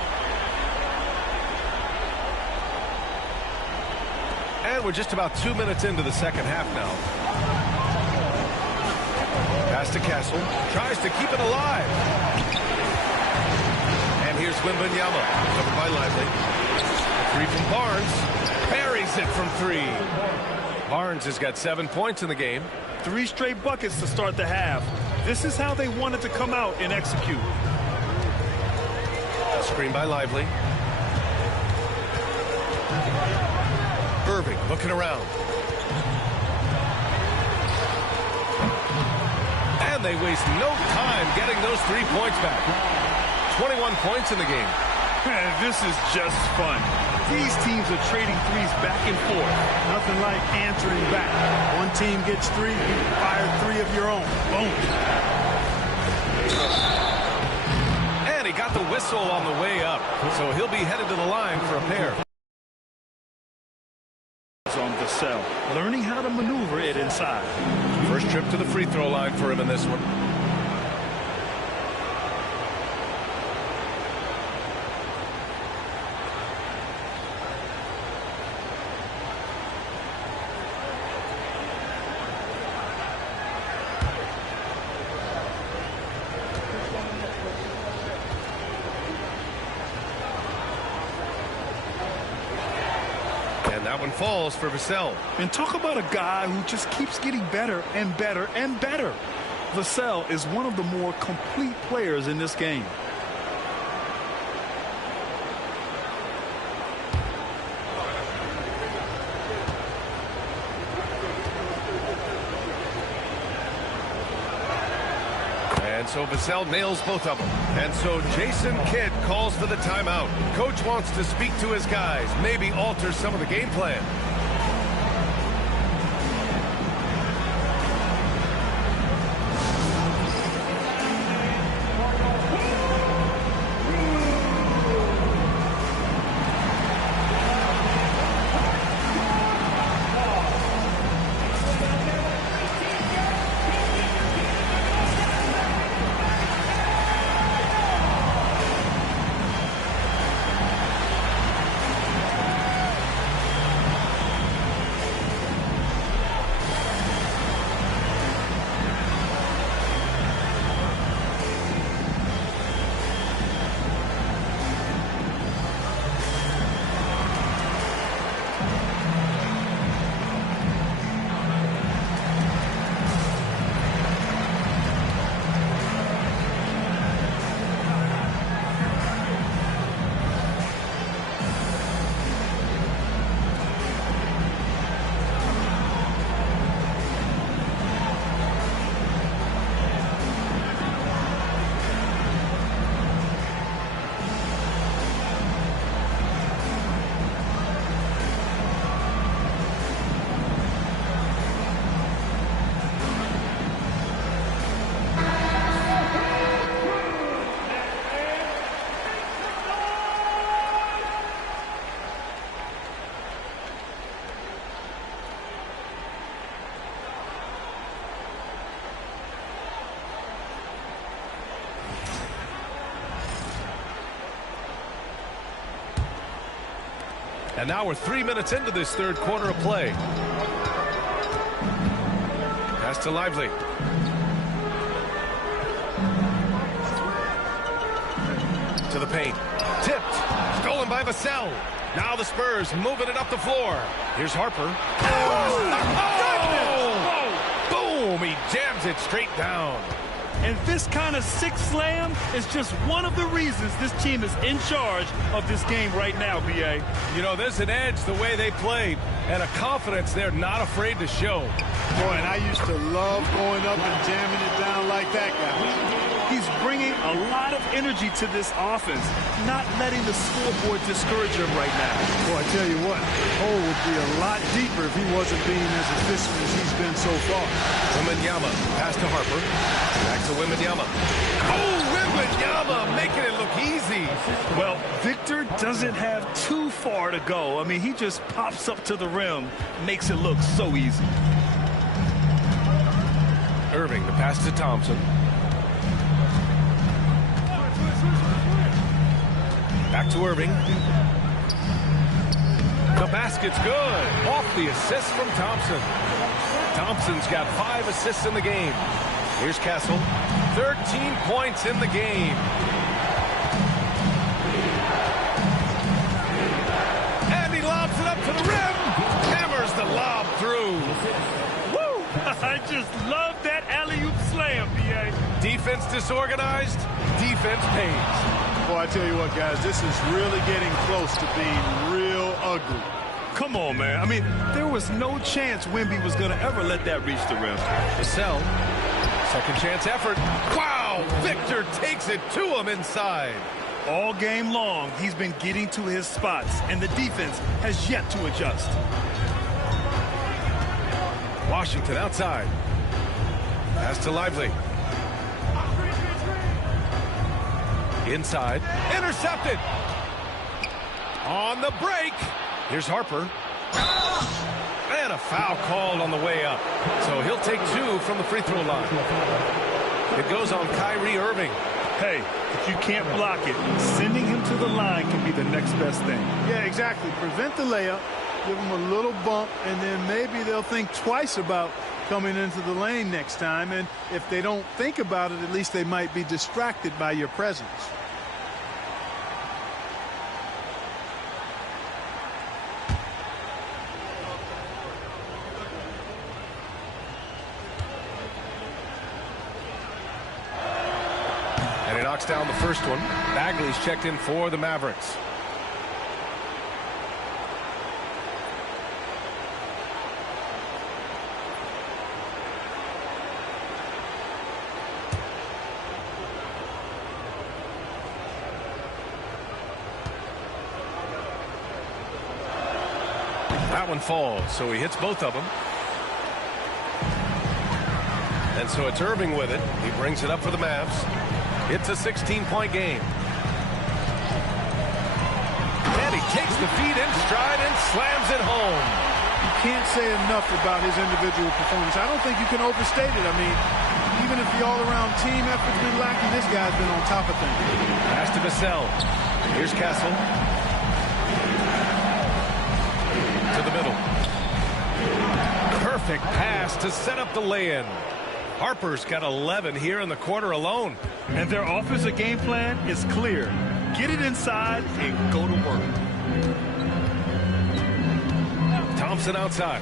And we're just about 2 minutes into the second half now. Pass to Castle. Tries to keep it alive. And here's Wembanyama. Covered by Lively. A three from Barnes. Parries it from 3. Barnes has got 7 points in the game. 3 straight buckets to start the half. This is how they wanted to come out and execute. Screen by Lively. Irving looking around. And they waste no time getting those 3 points back. 21 points in the game. This is just fun. These teams are trading threes back and forth. Nothing like answering back. One team gets 3, you fire 3 of your own. Boom. And he got the whistle on the way up. So he'll be headed to the line for a pair. On Vassell, learning how to maneuver it inside. First trip to the free throw line for him in this one. That one falls for Vassell. And talk about a guy who just keeps getting better and better and better. Vassell is one of the more complete players in this game. And so Vassell nails both of them. And so Jason Kidd calls for the timeout. Coach wants to speak to his guys, maybe alter some of the game plan. And now we're 3 minutes into this third quarter of play. Pass to Lively. To the paint. Tipped. Stolen by Vassell. Now the Spurs moving it up the floor. Here's Harper. Oh! Boom! He jams it straight down. And this kind of six slam is just one of the reasons this team is in charge of this game right now, B.A. You know, there's an edge the way they played and a confidence they're not afraid to show. Boy, and I used to love going up and jamming it down like that guy. He's bringing a lot of energy to this offense, not letting the scoreboard discourage him right now. Boy, I tell you what, the hole would be a lot deeper if he wasn't being as efficient as he's been so far. Wembanyama, pass to Harper. Back to Wembanyama. Oh, Wembanyama making it look easy. Well, Victor doesn't have too far to go. I mean, he just pops up to the rim, makes it look so easy. Irving, the pass to Thompson. Back to Irving. The basket's good. Off the assist from Thompson. Thompson's got 5 assists in the game. Here's Castle. 13 points in the game. And he lobs it up to the rim. Hammers the lob through. Woo! I just love that alley-oop slam, B.A. Defense disorganized. Defense pays. Boy, I tell you what, guys, this is really getting close to being real ugly. Come on, man. I mean, there was no chance Wemby was going to ever let that reach the rim. Vassell, second chance effort. Wow! Victor takes it to him inside. All game long, he's been getting to his spots, and the defense has yet to adjust. Washington outside. Pass to Lively. Inside. Intercepted. On the break. Here's Harper. And a foul called on the way up. So he'll take 2 from the free throw line. It goes on Kyrie Irving. Hey, if you can't block it, sending him to the line can be the next best thing. Yeah, exactly. Prevent the layup, give him a little bump, and then maybe they'll think twice about coming into the lane next time. And if they don't think about it, at least they might be distracted by your presence. Down the first one. Bagley's checked in for the Mavericks. That one falls, so he hits both of them. And so it's Irving with it. He brings it up for the Mavs. It's a 16-point game. And he takes the feed in stride and slams it home. You can't say enough about his individual performance. I don't think you can overstate it. I mean, even if the all-around team effort's been lacking, this guy's been on top of things. Pass to Vassell. Here's Castle. To the middle. Perfect pass to set up the lay-in. Harper's got 11 here in the quarter alone. And their offensive game plan is clear. Get it inside and go to work. Thompson outside.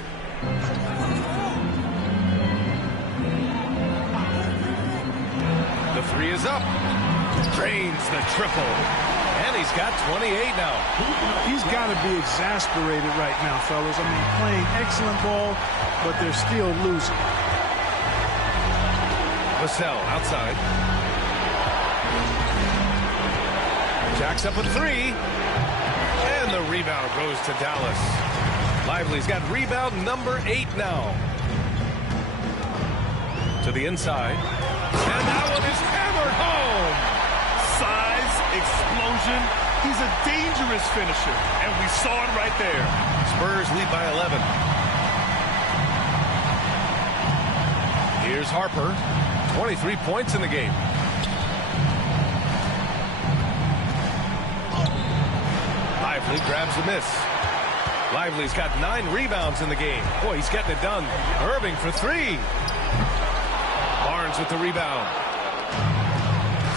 The 3 is up. Drains the triple. And he's got 28 now. He's got to be exasperated right now, fellas. I mean, playing excellent ball, but they're still losing. Vassell outside. Jacks up a 3. And the rebound goes to Dallas. Lively's got rebound number 8 now. To the inside. And that one is hammered home. Size, explosion. He's a dangerous finisher. And we saw it right there. Spurs lead by 11. Here's Harper. 23 points in the game. Lively grabs the miss. Lively's got 9 rebounds in the game. Boy, he's getting it done. Irving for 3. Barnes with the rebound.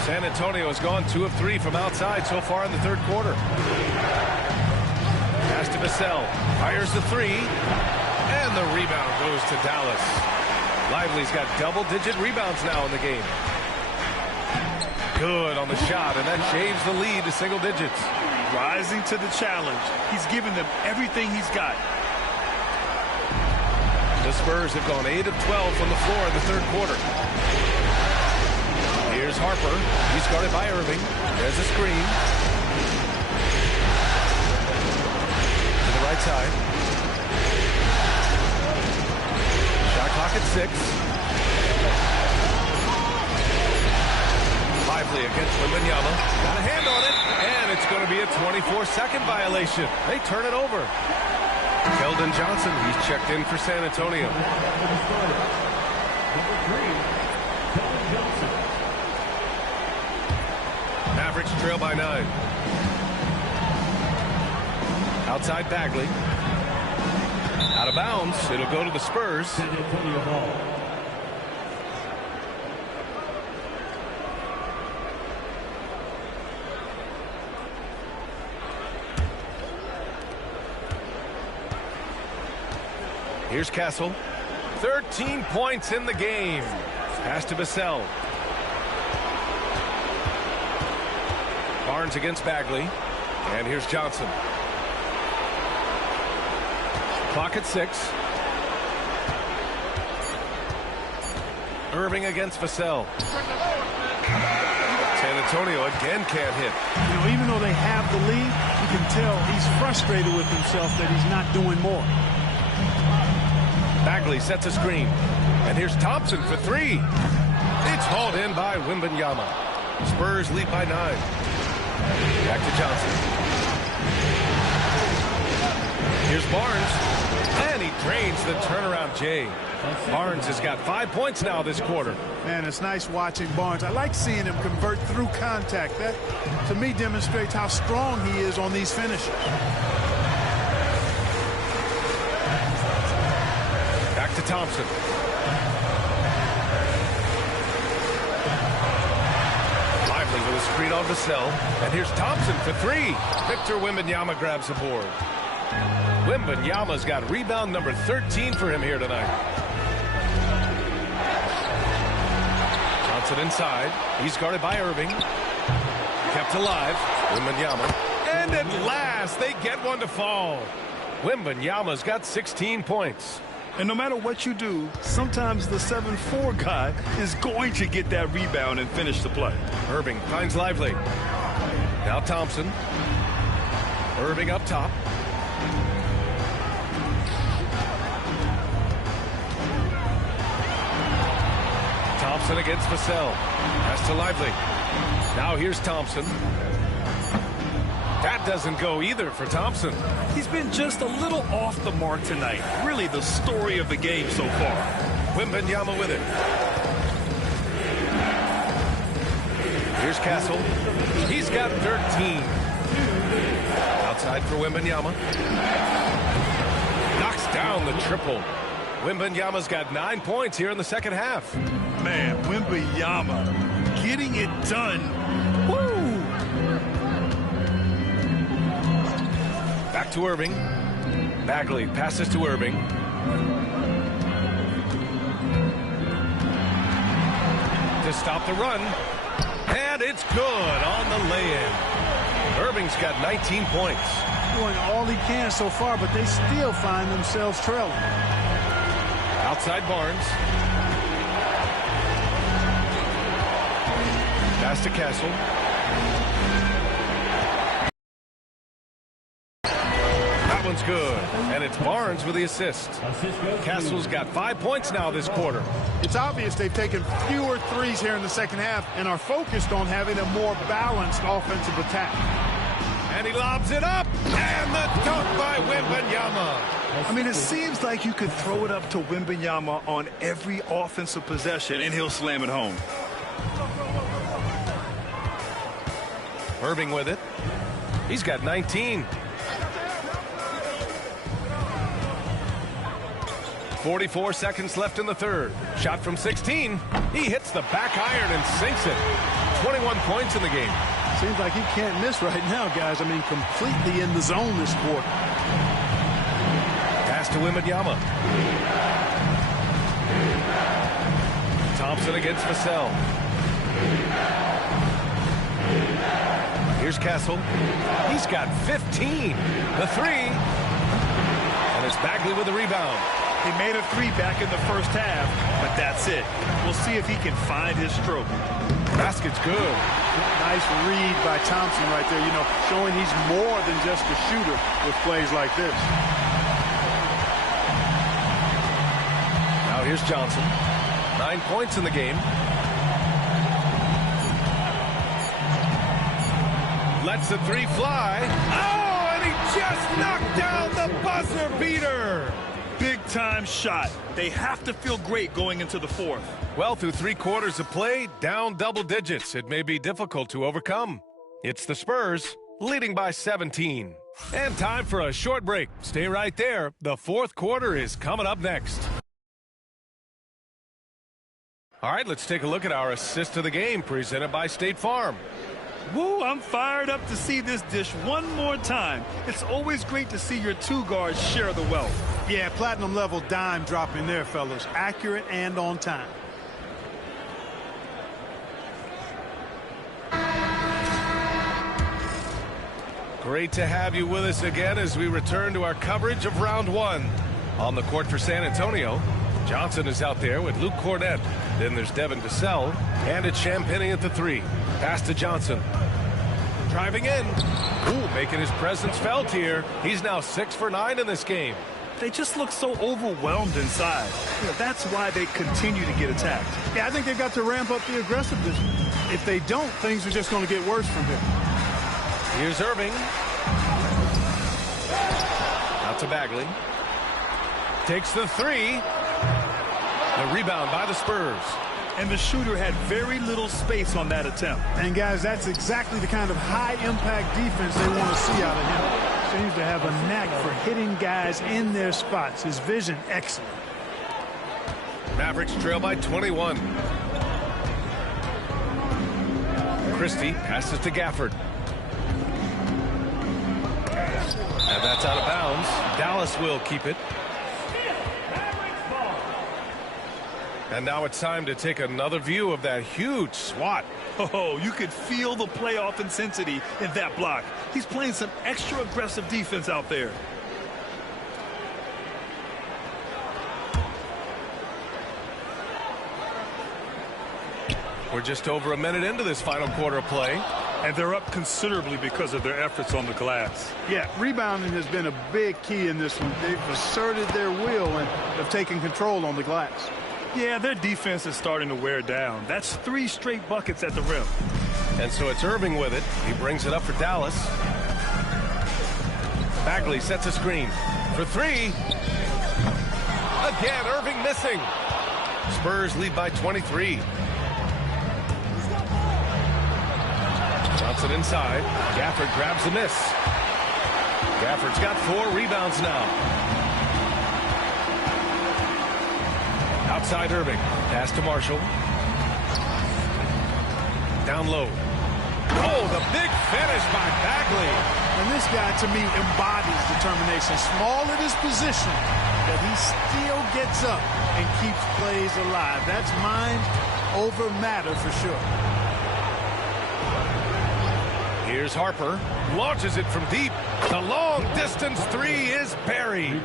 San Antonio has gone 2 of 3 from outside so far in the third quarter. Pass to Vassell. Fires the 3. And the rebound goes to Dallas. Lively's got double-digit rebounds now in the game. Good on the shot, and that shaves the lead to single digits. Rising to the challenge. He's given them everything he's got. The Spurs have gone 8 of 12 from the floor in the third quarter. Here's Harper. He's guarded by Irving. There's a screen. To the right side. Shot clock at 6. Lively against Wembanyama. Got a hand on it. And it's going to be a 24-second violation. They turn it over. Keldon Johnson, he's checked in for San Antonio. Mavericks trail by 9. Outside Bagley. Out of bounds. It'll go to the Spurs. Here's Castle. 13 points in the game. Pass to Vassell. Barnes against Bagley. And here's Johnson. Clock at 6. Irving against Vassell. San Antonio again can't hit. You know, even though they have the lead, you can tell he's frustrated with himself that he's not doing more. Bagley sets a screen. And here's Thompson for 3. It's hauled in by Wembanyama. Spurs lead by 9. Back to Johnson. Here's Barnes. And he drains the turnaround J. Barnes has got 5 points now this quarter. Man, it's nice watching Barnes. I like seeing him convert through contact. That, to me, demonstrates how strong he is on these finishes. Back to Thompson. Lively with a screen on Vassell. And here's Thompson for 3. Victor Wembanyama grabs the board. Wembanyama's got rebound number 13 for him here tonight. Johnson inside. He's guarded by Irving. Kept alive. Wembanyama. And at last, they get one to fall. Wembanyama's got 16 points. And no matter what you do, sometimes the 7-4 guy is going to get that rebound and finish the play. Irving finds Lively. Now Thompson. Irving up top. Thompson against Vassell. Pass to Lively. Now here's Thompson. That doesn't go either for Thompson. He's been just a little off the mark tonight. Really the story of the game so far. Wembanyama with it. Here's Castle. He's got 13. Outside for Wembanyama. Knocks down the triple. Wembanyama's got 9 points here in the second half. Man, Wembanyama getting it done. Woo! Back to Irving. Bagley passes to Irving. To stop the run. And it's good on the lay-in. Irving's got 19 points. Doing all he can so far, but they still find themselves trailing. Outside Barnes. Pass to Castle. That one's good. And it's Barnes with the assist. Castle's got 5 points now this quarter. It's obvious they've taken fewer threes here in the second half and are focused on having a more balanced offensive attack. And he lobs it up. And the dunk by Wembanyama. I mean, it seems like you could throw it up to Wembanyama on every offensive possession, and he'll slam it home. Irving with it. He's got 19. 44 seconds left in the third. Shot from 16. He hits the back iron and sinks it. 21 points in the game. Seems like he can't miss right now, guys. I mean, completely in the zone this quarter. Pass to Wembanyama. Thompson against Vassell. Here's Castle. He's got 15. The three. And it's Bagley with the rebound. He made a three back in the first half, but that's it. We'll see if he can find his stroke. Basket's good. Nice read by Thompson right there, you know, showing he's more than just a shooter with plays like this. Now here's Johnson. 9 points in the game. Lets the three fly. Oh, and he just knocked down the buzzer beater. Big-time shot. They have to feel great going into the fourth. Well, through 3 quarters of play, down double digits. It may be difficult to overcome. It's the Spurs, leading by 17. And time for a short break. Stay right there. The fourth quarter is coming up next. All right, let's take a look at our assist of the game, presented by State Farm. Woo, I'm fired up to see this dish one more time. It's always great to see your two guards share the wealth. Yeah, platinum level dime drop in there, fellas. Accurate and on time. Great to have you with us again as we return to our coverage of round one. On the court for San Antonio, Johnson is out there with Luke Cornett. Then there's Devin Vassell, and it's Champagnie at the three. Pass to Johnson. Driving in. Ooh, making his presence felt here. He's now 6 for 9 in this game. They just look so overwhelmed inside. That's why they continue to get attacked. Yeah, I think they've got to ramp up the aggressiveness. If they don't, things are just going to get worse from here. Here's Irving. Out to Bagley. Takes the three. The rebound by the Spurs. And the shooter had very little space on that attempt. And, guys, that's exactly the kind of high-impact defense they want to see out of him. Seems to have a knack for hitting guys in their spots. His vision, excellent. Mavericks trail by 21. Christie passes to Gafford. And that's out of bounds. Dallas will keep it. And now it's time to take another view of that huge swat. Oh, you could feel the playoff intensity in that block. He's playing some extra aggressive defense out there. We're just over a minute into this final quarter of play. And they're up considerably because of their efforts on the glass. Yeah, rebounding has been a big key in this one. They've asserted their will and have taken control on the glass. Yeah, their defense is starting to wear down. That's 3 straight buckets at the rim. And so it's Irving with it. He brings it up for Dallas. Bagley sets a screen for three. Again, Irving missing. Spurs lead by 23. Johnson inside. Gafford grabs the miss. Gafford's got 4 rebounds now. Outside Irving. Pass to Marshall. Down low. Oh, the big finish by Bagley. And this guy, to me, embodies determination. Small at his position, but he still gets up and keeps plays alive. That's mind over matter for sure. Here's Harper. Launches it from deep. The long-distance three is buried.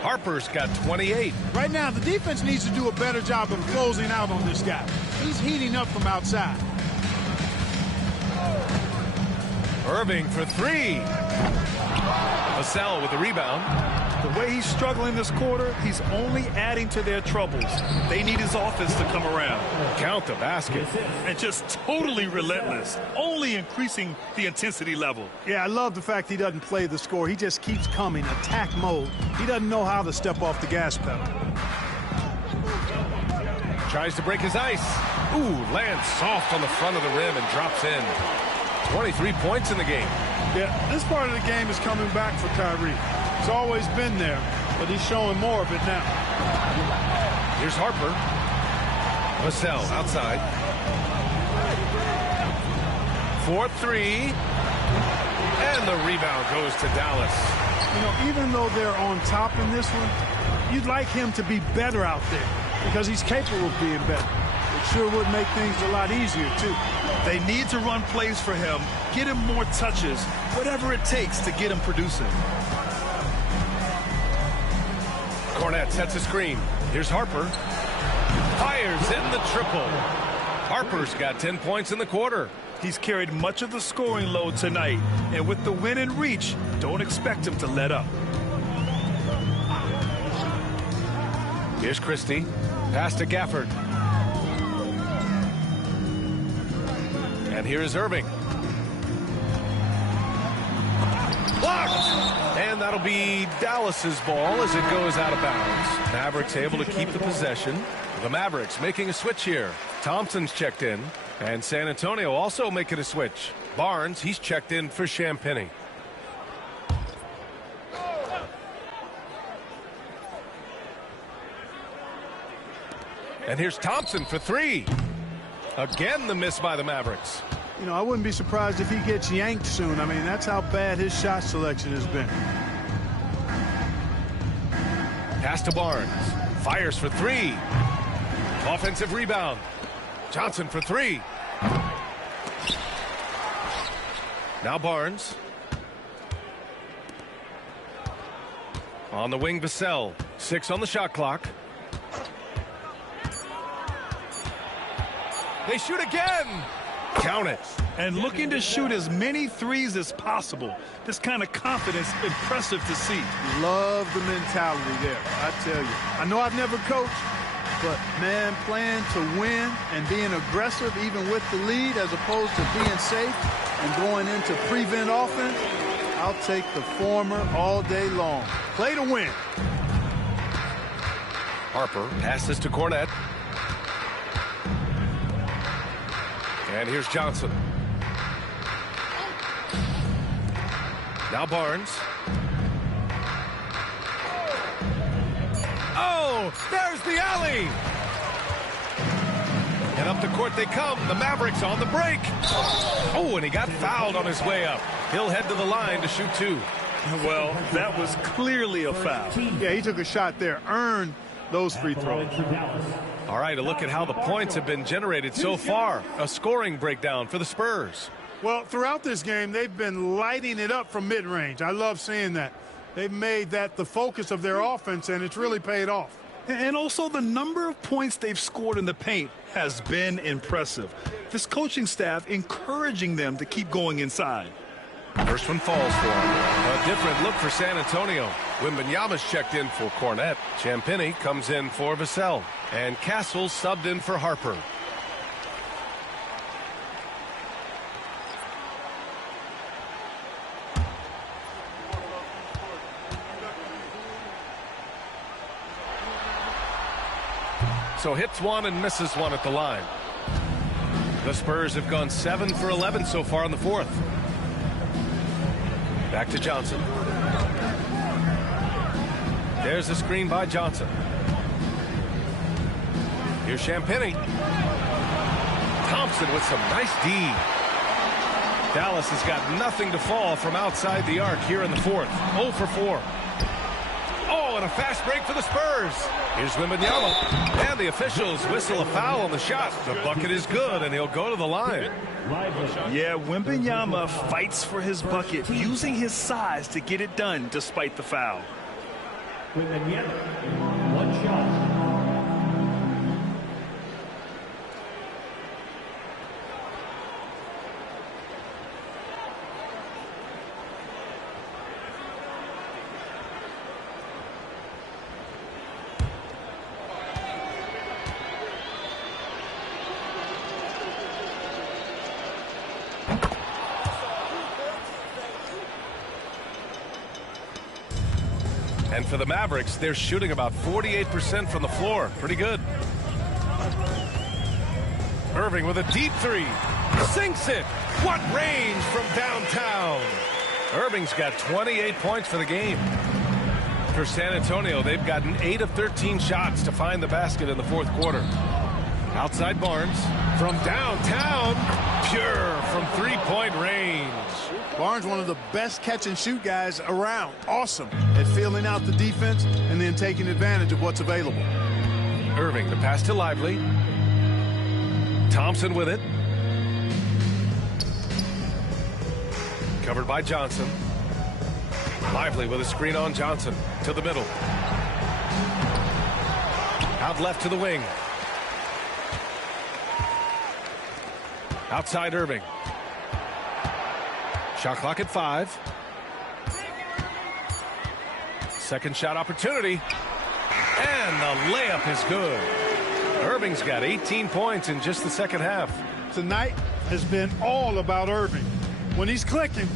Harper's got 28. Right now, the defense needs to do a better job of closing out on this guy. He's heating up from outside. Irving for three. Vassell with the rebound. The way he's struggling this quarter, he's only adding to their troubles. They need his offense to come around. Count the basket. And just totally relentless, only increasing the intensity level. Yeah, I love the fact he doesn't play the score. He just keeps coming, attack mode. He doesn't know how to step off the gas pedal. Tries to break his ice. Ooh, lands soft on the front of the rim and drops in. 23 points in the game. Yeah, this part of the game is coming back for Kyrie. It's always been there, but he's showing more of it now. Here's Harper. Vassell outside. 4-3. And the rebound goes to Dallas. You know, even though they're on top in this one, you'd like him to be better out there because he's capable of being better. It sure would make things a lot easier, too. They need to run plays for him, get him more touches, whatever it takes to get him producing. Cornette sets a screen. Here's Harper. Fires in the triple. Harper's got 10 points in the quarter. He's carried much of the scoring load tonight, and with the win in reach, don't expect him to let up. Here's Christie. Pass to Gafford. And here's Irving. Blocked! And that'll be Dallas's ball as it goes out of bounds. Mavericks able to keep the possession. The Mavericks making a switch here. Thompson's checked in. And San Antonio also making a switch. Barnes, he's checked in for Champagnie. And here's Thompson for three. Again, the miss by the Mavericks. You know, I wouldn't be surprised if he gets yanked soon. I mean, that's how bad his shot selection has been. Pass to Barnes. Fires for three. Offensive rebound. Johnson for three. Now Barnes. On the wing, Vassell. 6 on the shot clock. They shoot again. Count it. And looking to shoot as many threes as possible. This kind of confidence, impressive to see. Love the mentality there, I tell you. I know I've never coached, but, man, playing to win and being aggressive even with the lead as opposed to being safe and going into prevent offense, I'll take the former all day long. Play to win. Harper passes to Cornette. And here's Johnson. Now Barnes. Oh, there's the alley. And up the court they come. The Mavericks on the break. Oh, and he got fouled on his way up. He'll head to the line to shoot two. Well, that was clearly a foul. Yeah, he took a shot there. Earned those free throws. All right, a look at how the points have been generated so far. A scoring breakdown for the Spurs. Well, throughout this game, they've been lighting it up from mid-range. I love seeing that. They've made that the focus of their offense, and it's really paid off. And also the number of points they've scored in the paint has been impressive. This coaching staff encouraging them to keep going inside. First one falls for him. A different look for San Antonio. Wembanyama's checked in for Cornette. Champagnie comes in for Vassell. And Castle's subbed in for Harper. So hits one and misses one at the line. The Spurs have gone 7 for 11 so far in the fourth. Back to Johnson. There's a screen by Johnson. Here's Champagnie. Thompson with some nice D. Dallas has got nothing to fall from outside the arc here in the fourth. 0 for 4. Oh, and a fast break for the Spurs. Here's Wembanyama. And the officials whistle a foul on the shot. The bucket is good, and he'll go to the line. Yeah, Wembanyama fights for his bucket, using his size to get it done despite the foul. Wembanyama, one shot. And for the Mavericks, they're shooting about 48% from the floor. Pretty good. Irving with a deep three. Sinks it. What range from downtown. Irving's got 28 points for the game. For San Antonio, they've gotten 8 of 13 shots to find the basket in the fourth quarter. Outside Barnes from downtown, pure from three-point range. Barnes, one of the best catch-and-shoot guys around. Awesome at filling out the defense and then taking advantage of what's available. Irving, the pass to Lively. Thompson with it. Covered by Johnson. Lively with a screen on Johnson to the middle. Out left to the wing. Outside Irving. Shot clock at 5. Second shot opportunity. And the layup is good. Irving's got 18 points in just the second half. Tonight has been all about Irving. When he's clicking,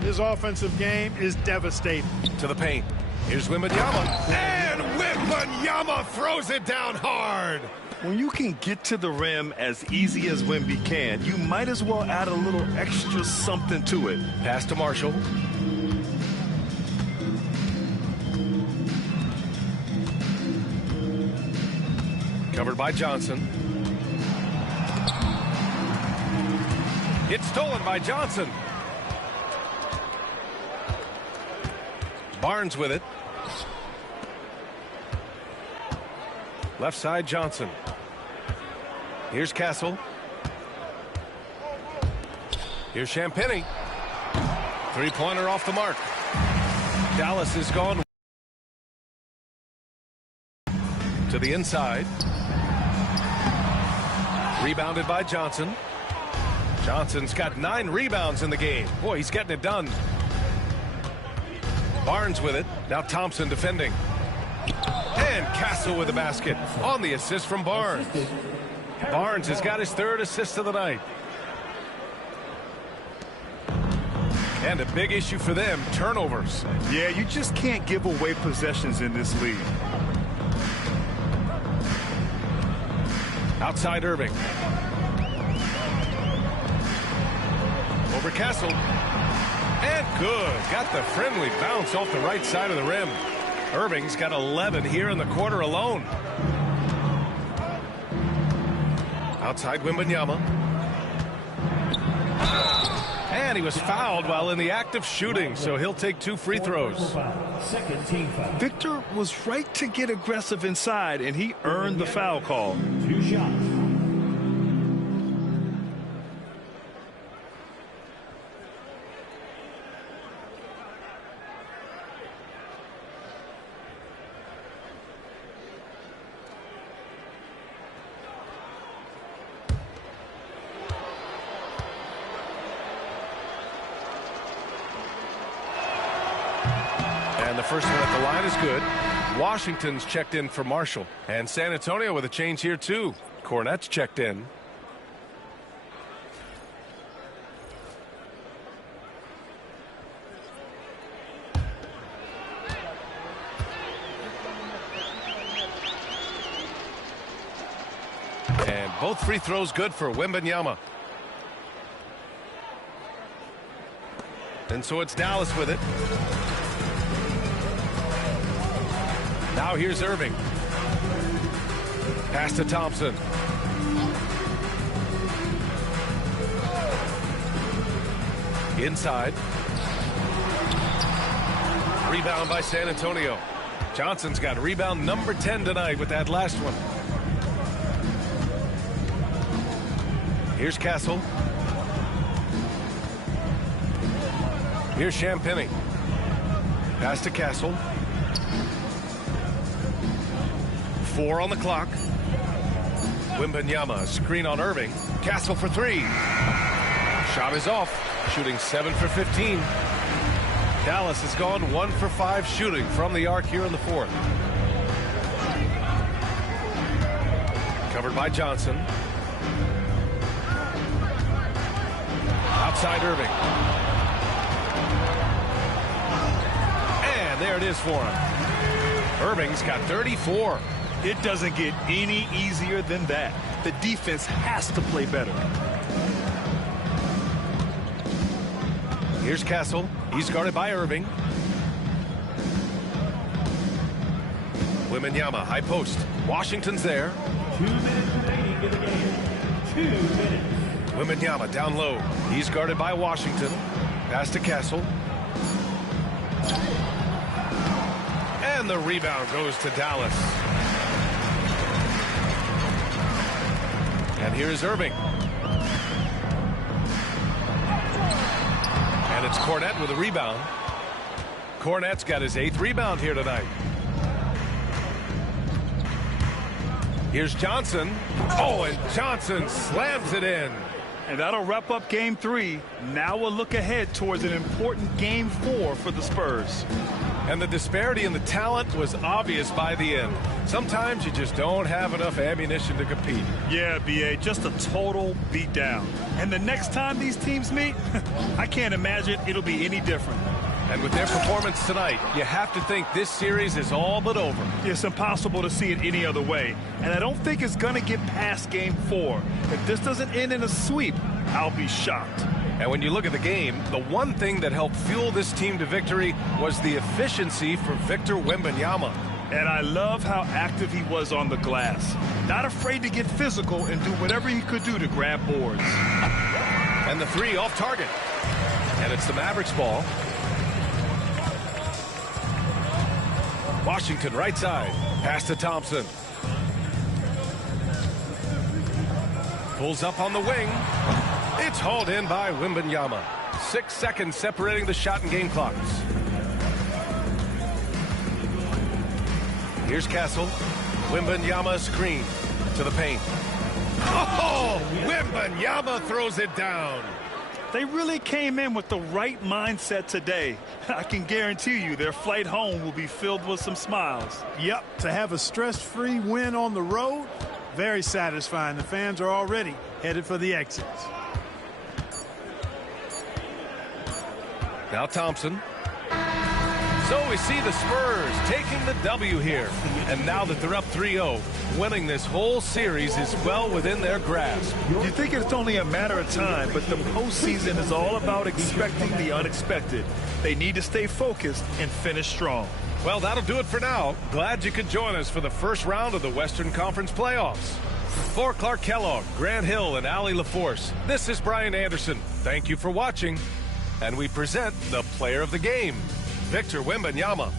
his offensive game is devastating. To the paint. Here's Wembanyama. And Wembanyama throws it down hard. When you can get to the rim as easy as Wemby can, you might as well add a little extra something to it. Pass to Marshall. Covered by Johnson. It's stolen by Johnson. Barnes with it. Left side, Johnson. Here's Castle. Here's Champagnie. Three-pointer off the mark. Dallas is gone to the inside. Rebounded by Johnson. Johnson's got 9 rebounds in the game. Boy, he's getting it done. Barnes with it. Now Thompson defending. And Castle with the basket on the assist from Barnes. Barnes has got his 3rd assist of the night. And a big issue for them, turnovers. Yeah, you just can't give away possessions in this league. Outside Irving. Over Castle. And good. Got the friendly bounce off the right side of the rim. Irving's got 11 here in the quarter alone. Outside Wembanyama. And he was fouled while in the act of shooting, so he'll take 2 free throws. Victor was right to get aggressive inside, and he earned the foul call. 2 shots. And the first one at the line is good. Washington's checked in for Marshall. And San Antonio with a change here, too. Cornette's checked in. And both free throws good for Wembanyama. And so it's Dallas with it. Now here's Irving. Pass to Thompson. Inside. Rebound by San Antonio. Johnson's got rebound number 10 tonight with that last one. Here's Castle. Here's Champagnie. Pass to Castle. 4 on the clock. Wembanyama, screen on Irving. Castle for 3. Shot is off. Shooting 7 for 15. Dallas has gone 1 for 5 shooting from the arc here in the fourth. Covered by Johnson. Outside Irving. And there it is for him. Irving's got 34. It doesn't get any easier than that. The defense has to play better. Here's Castle. He's guarded by Irving. Wembanyama, high post. Washington's there. 2 minutes remaining in the game. 2 minutes. Wembanyama down low. He's guarded by Washington. Pass to Castle. And the rebound goes to Dallas. And here's Irving. And it's Cornette with a rebound. Cornette's got his 8th rebound here tonight. Here's Johnson. Oh, and Johnson slams it in. And that'll wrap up game 3. Now we'll look ahead towards an important game 4 for the Spurs. And the disparity in the talent was obvious by the end. Sometimes you just don't have enough ammunition to compete. Yeah, B.A., just a total beatdown. And the next time these teams meet, I can't imagine it'll be any different. And with their performance tonight, you have to think this series is all but over. It's impossible to see it any other way. And I don't think it's going to get past game 4. If this doesn't end in a sweep, I'll be shocked. And when you look at the game, the one thing that helped fuel this team to victory was the efficiency for Victor Wembanyama. And I love how active he was on the glass. Not afraid to get physical and do whatever he could do to grab boards. And the 3 off target. And it's the Mavericks ball. Washington right side. Pass to Thompson. Pulls up on the wing. It's hauled in by Wembanyama. 6 seconds separating the shot and game clocks. Here's Castle. Wembanyama screen to the paint. Oh! Wembanyama throws it down. They really came in with the right mindset today. I can guarantee you their flight home will be filled with some smiles. Yep, to have a stress-free win on the road, very satisfying. The fans are already headed for the exits. Now Thompson. So we see the Spurs taking the W here. And now that they're up 3-0, winning this whole series is well within their grasp. You think it's only a matter of time, but the postseason is all about expecting the unexpected. They need to stay focused and finish strong. Well, that'll do it for now. Glad you could join us for the first round of the Western Conference playoffs. For Clark Kellogg, Grant Hill, and Allie LaForce, this is Brian Anderson. Thank you for watching. And we present the player of the game, Victor Wembanyama.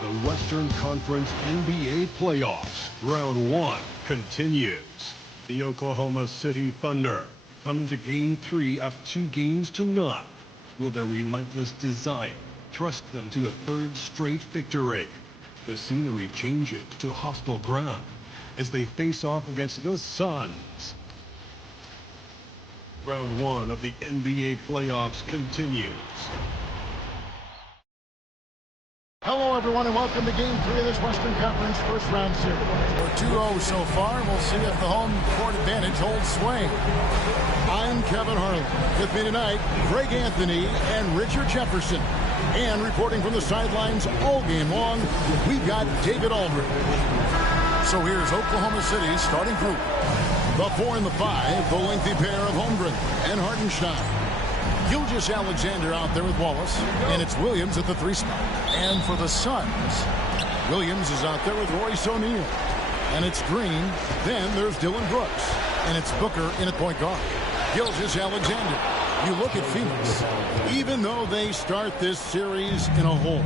The Western Conference NBA Playoffs, Round 1, continues. The Oklahoma City Thunder come to Game 3 after 2 games to none. Will their relentless design thrust them to a 3rd straight victory? The scenery changes to hostile ground as they face off against the Suns. Round 1 of the NBA Playoffs continues. Hello, everyone, and welcome to Game 3 of this Western Conference first round series. We're 2-0 so far, and we'll see if the home court advantage holds sway. I'm Kevin Harlan. With me tonight, Greg Anthony and Richard Jefferson. And reporting from the sidelines all game long, we've got David Aldridge. So here's Oklahoma City's starting group. The 4 and the 5, the lengthy pair of Holmgren and Hartenstein. Gilgeous-Alexander out there with Wallace, and it's Williams at the 3 spot. And for the Suns, Williams is out there with Royce O'Neal, and it's Green. Then there's Dylan Brooks, and it's Booker in at point guard. Gilgeous-Alexander. You look at Phoenix, even though they start this series in a hole.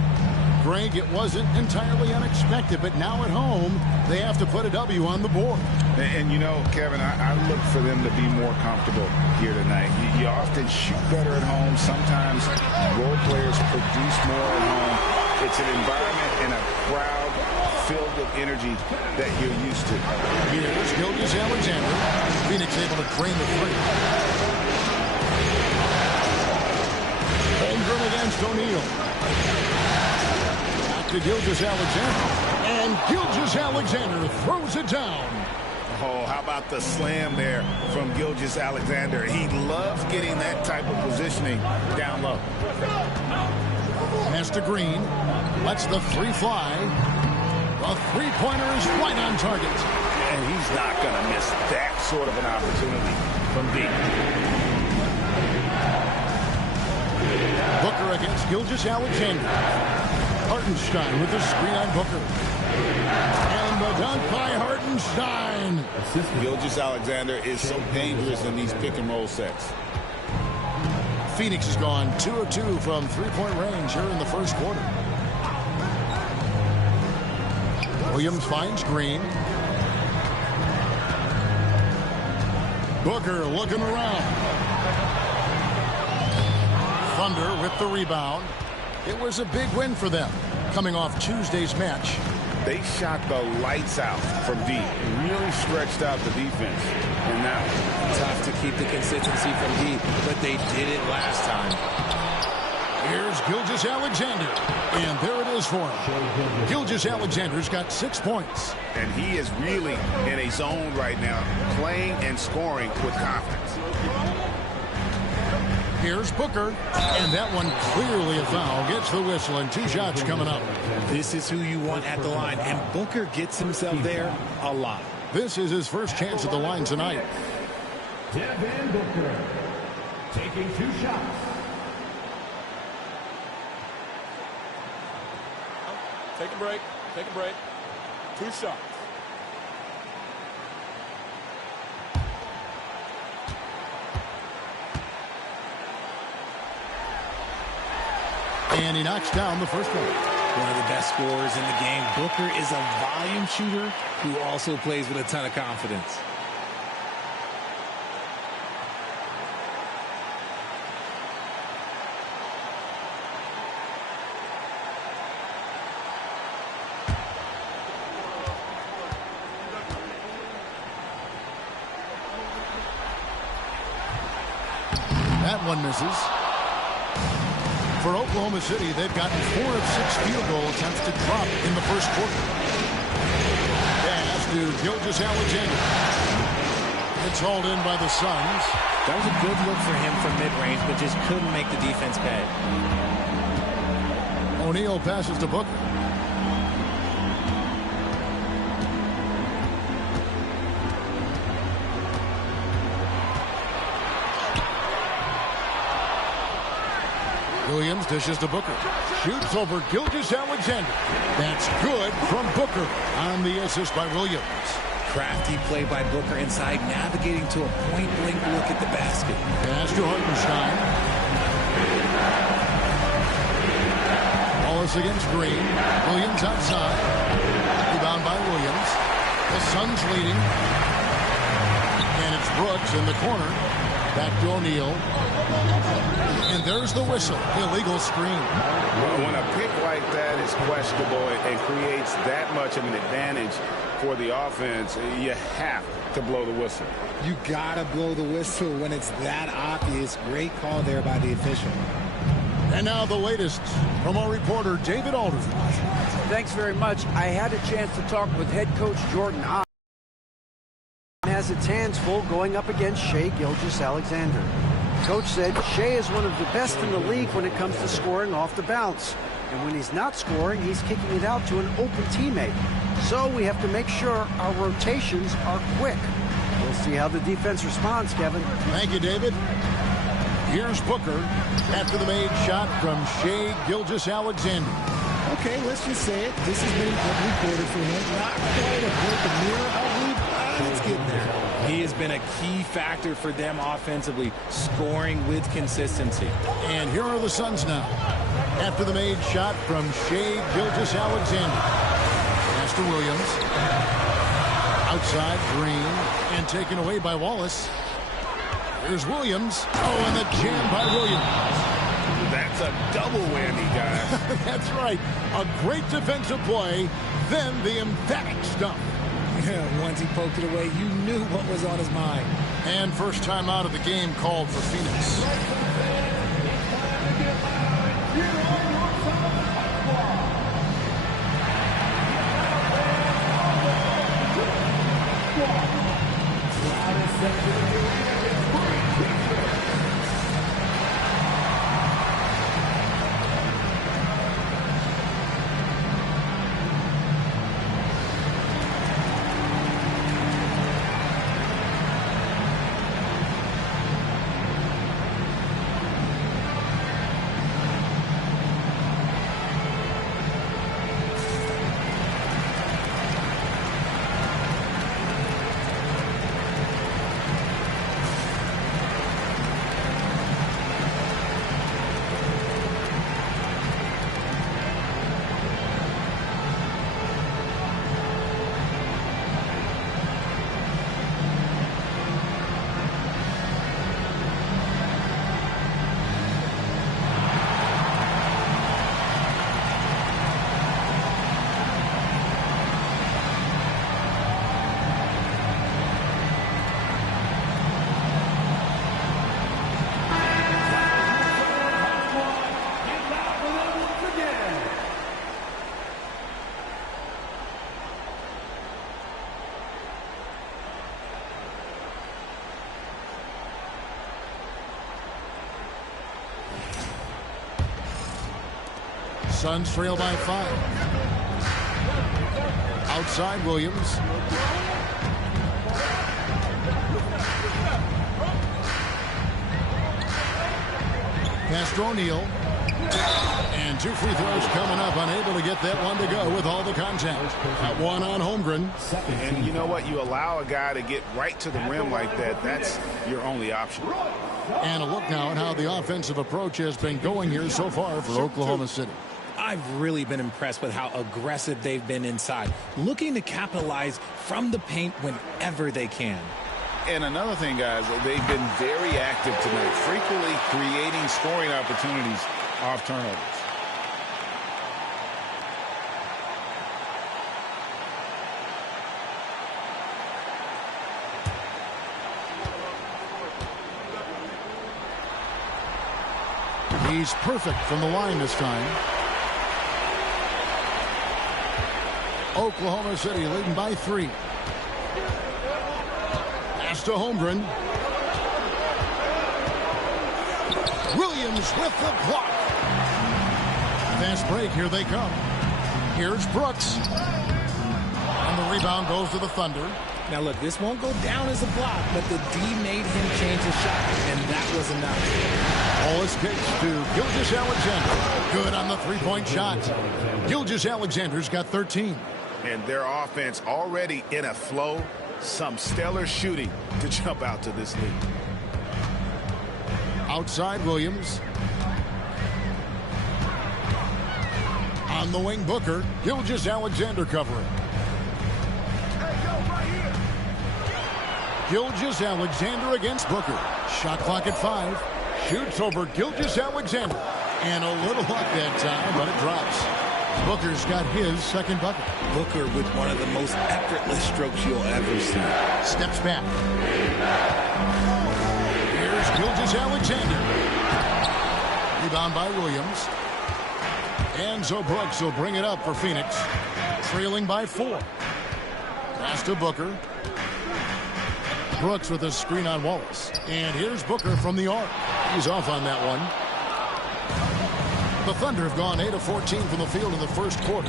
Greg, it wasn't entirely unexpected, but now at home, they have to put a W on the board. And you know, Kevin, I look for them to be more comfortable here tonight. You often shoot better at home. Sometimes role players produce more at home. It's an environment and a crowd filled with energy that you're used to. Here's Gilgeous Alexander. Phoenix able to drain the three. Holmgren against O'Neal. Back to Gilgeous Alexander. And Gilgeous Alexander throws it down. Oh, how about the slam there from Gilgeous Alexander? He loves getting that type of positioning down low. Pass to Green. Lets the three fly. The three-pointer is right on target. And he's not going to miss that sort of an opportunity from deep. Booker against Gilgeous Alexander. Hartenstein with the screen on Booker. And the dunk by Hartenstein. Gilgeous Alexander is so dangerous in these pick-and-roll sets. Phoenix has gone 2 of 2 from three-point range here in the first quarter. Williams finds Green. Booker looking around. Thunder with the rebound. It was a big win for them, coming off Tuesday's match. They shot the lights out from deep. Really stretched out the defense. And now, tough to keep the consistency from deep, but they did it last time. Here's Gilgeous Alexander. And there it is for him. Gilgeous Alexander's got 6 points. And he is really in a zone right now, playing and scoring with confidence. Here's Booker, and that one clearly a foul. Gets the whistle, and 2 shots coming up. This is who you want at the line, and Booker gets himself there a lot. This is his first chance at the line tonight. Devin Booker taking 2 shots. Take a break. Take a break. 2 shots. And he knocks down the first one. One of the best scorers in the game. Booker is a volume shooter who also plays with a ton of confidence. That one misses. For Oklahoma City, they've gotten 4 of 6 field goal attempts to drop in the first quarter. Pass to Gilgeous Alexander. It's hauled in by the Suns. That was a good look for him from mid-range, but just couldn't make the defense pay. O'Neal passes to Booker. Williams dishes to Booker. Shoots over Gilgeous Alexander. That's good from Booker on the assist by Williams. Crafty play by Booker inside, navigating to a point-blank look at the basket. Pass to Hartenstein. Wallace against Green. Williams outside. Rebound by Williams. The Suns leading. And it's Brooks in the corner. Back to O'Neal. And there's the whistle. Illegal screen. Well, when a pick like that is questionable and creates that much of an advantage for the offense, you have to blow the whistle. You gotta blow the whistle when it's that obvious. Great call there by the official. And now the latest from our reporter, David Aldridge. Thanks very much. I had a chance to talk with head coach Jordan Ott. Has its hands full going up against Shai Gilgeous-Alexander. Coach said Shai is one of the best in the league when it comes to scoring off the bounce. And when he's not scoring, he's kicking it out to an open teammate. So we have to make sure our rotations are quick. We'll see how the defense responds, Kevin. Thank you, David. Here's Booker after the made shot from Shai Gilgeous-Alexander. Okay, let's just say it. This has been an ugly quarter for him. Not quite a break of mirror ugly, but it's getting there. He has been a key factor for them offensively, scoring with consistency. And here are the Suns now. After the made shot from Shai Gilgeous-Alexander. Pass to Williams. Outside, Green. And taken away by Wallace. Here's Williams. Oh, and the jam by Williams. That's a double whammy, guys. That's right. A great defensive play, then the emphatic stuff. Yeah, once he poked it away, you knew what was on his mind. And first time out of the game called for Phoenix. Suns trail by 5. Outside Williams. Pass to O'Neal. And 2 free throws coming up. Unable to get that one to go with all the contact. Got one on Holmgren. And you know what? You allow a guy to get right to the rim like that. That's your only option. And a look now at how the offensive approach has been going here so far for Oklahoma City. I've really been impressed with how aggressive they've been inside, looking to capitalize from the paint whenever they can. And another thing, guys, they've been very active tonight, frequently creating scoring opportunities off turnovers. He's perfect from the line this time. Oklahoma City leading by 3. Pass to Holmgren. Williams with the block. Fast break. Here they come. Here's Brooks. And the rebound goes to the Thunder. Now, look, this won't go down as a block, but the D made him change his shot, and that was enough. Wallace kicks to Gilgeous-Alexander. Good on the three-point shot. Gilgeous-Alexander's got 13. And their offense already in a flow. Some stellar shooting to jump out to this lead. Outside Williams. On the wing, Booker. Gilgeous-Alexander covering. Gilgeous-Alexander against Booker. Shot clock at 5. Shoots over Gilgeous-Alexander. And a little luck that time, but it drops. Booker's got his second bucket. Booker with one of the most effortless strokes you'll ever see. Steps back. Here's Gilgeous-Alexander. Rebound by Williams. And so Brooks will bring it up for Phoenix. Trailing by 4. Pass to Booker. Brooks with a screen on Wallace. And here's Booker from the arc. He's off on that one. The Thunder have gone 8 of 14 from the field in the first quarter.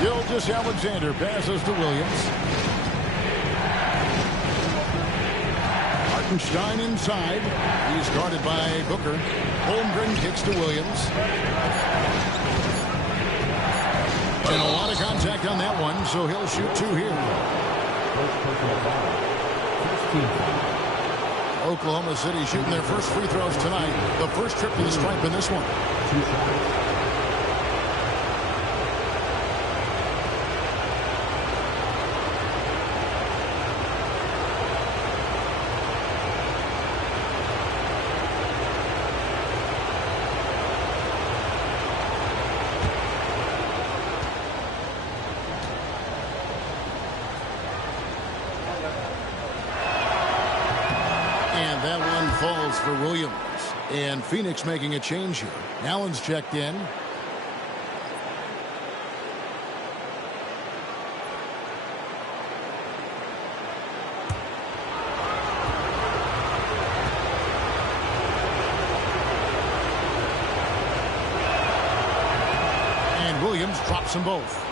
Gilgeous-Alexander passes to Williams. Hartenstein inside. He's guarded by Booker. Holmgren kicks to Williams. And a lot of contact on that one, so he'll shoot 2 here. Oklahoma City shooting their first free throws tonight. The first trip to the stripe in this one. that one falls for Williams. And Phoenix making a change here. Allen's checked in. And Williams drops them both.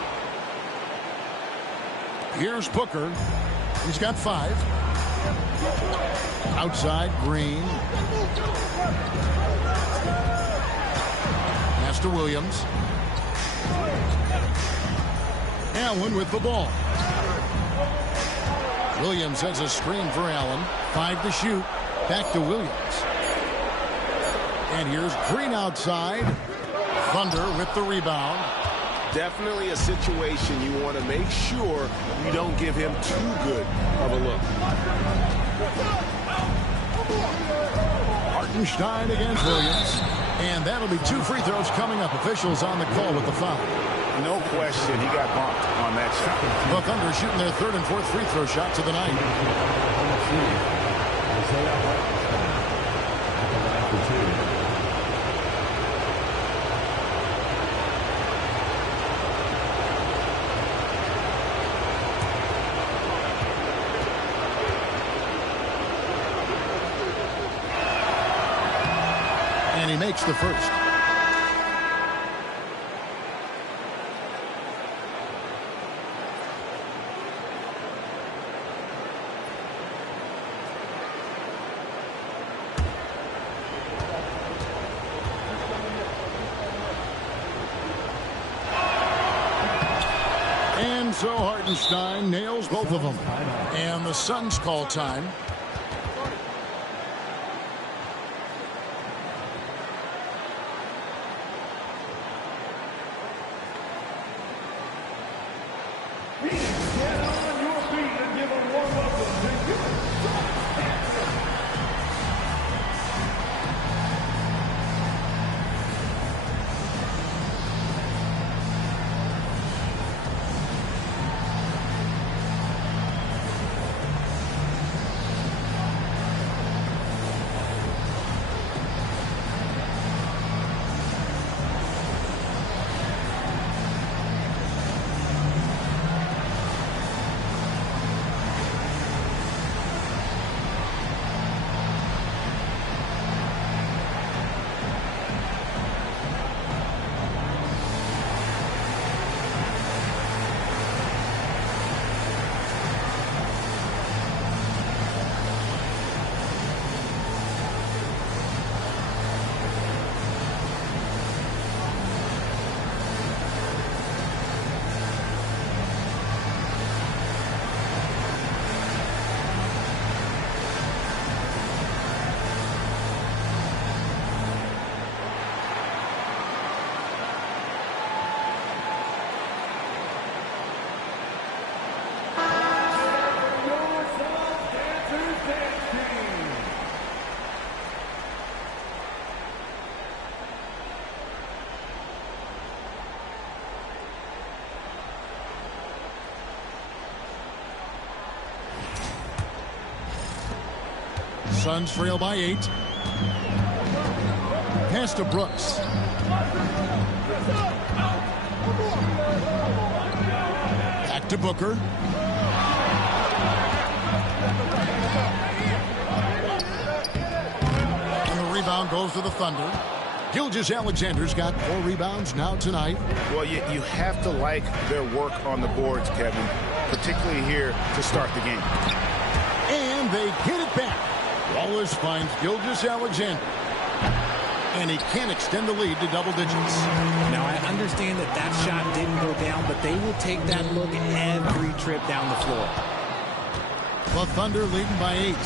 Here's Booker. He's got 5. Outside, Green. Pass to Williams. Allen with the ball. Williams has a screen for Allen. 5 to shoot. Back to Williams. And here's Green outside. Thunder with the rebound. Definitely a situation you want to make sure you don't give him too good of a look. Hartenstein against Williams. And that'll be 2 free throws coming up. Officials on the call with the foul. No question, he got bumped on that shot. The Thunder shooting their 3rd and 4th free throw shots of the night. And he makes the first. And so Hartenstein nails both of them. And the Suns call time. Suns trail by 8. Pass to Brooks. Back to Booker. And the rebound goes to the Thunder. Gilgeous-Alexander's got 4 rebounds now tonight. Well, you have to like their work on the boards, Kevin, particularly here to start the game. And they get it back. Wallace finds Gilgeous-Alexander. And he can't extend the lead to double digits. Now, I understand that that shot didn't go down, but they will take that look every trip down the floor. The Thunder leading by 8.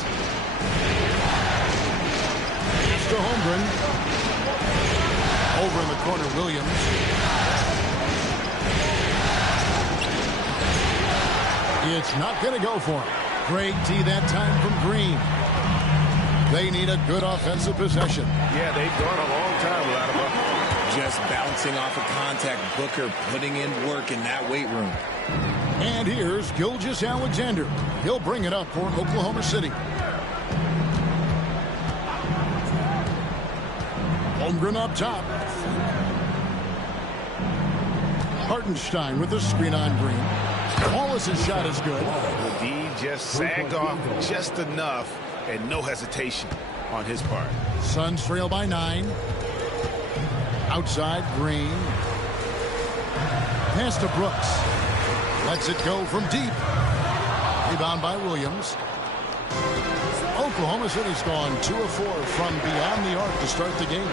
Pass to Holmgren. Over in the corner, Williams. It's not going to go for him. Great D that time from Green. They need a good offensive possession. Yeah, they've gone a long time without a bucket. Just bouncing off of contact. Booker putting in work in that weight room. And here's Gilgeous-Alexander. He'll bring it up for Oklahoma City. Holmgren up top. Hartenstein with the screen on Green. Wallace's shot is good. The D just sagged off just enough and no hesitation on his part. Suns trail by 9. Outside, Green. Pass to Brooks. Lets it go from deep. Rebound by Williams. Oklahoma City's gone 2 of 4 from beyond the arc to start the game.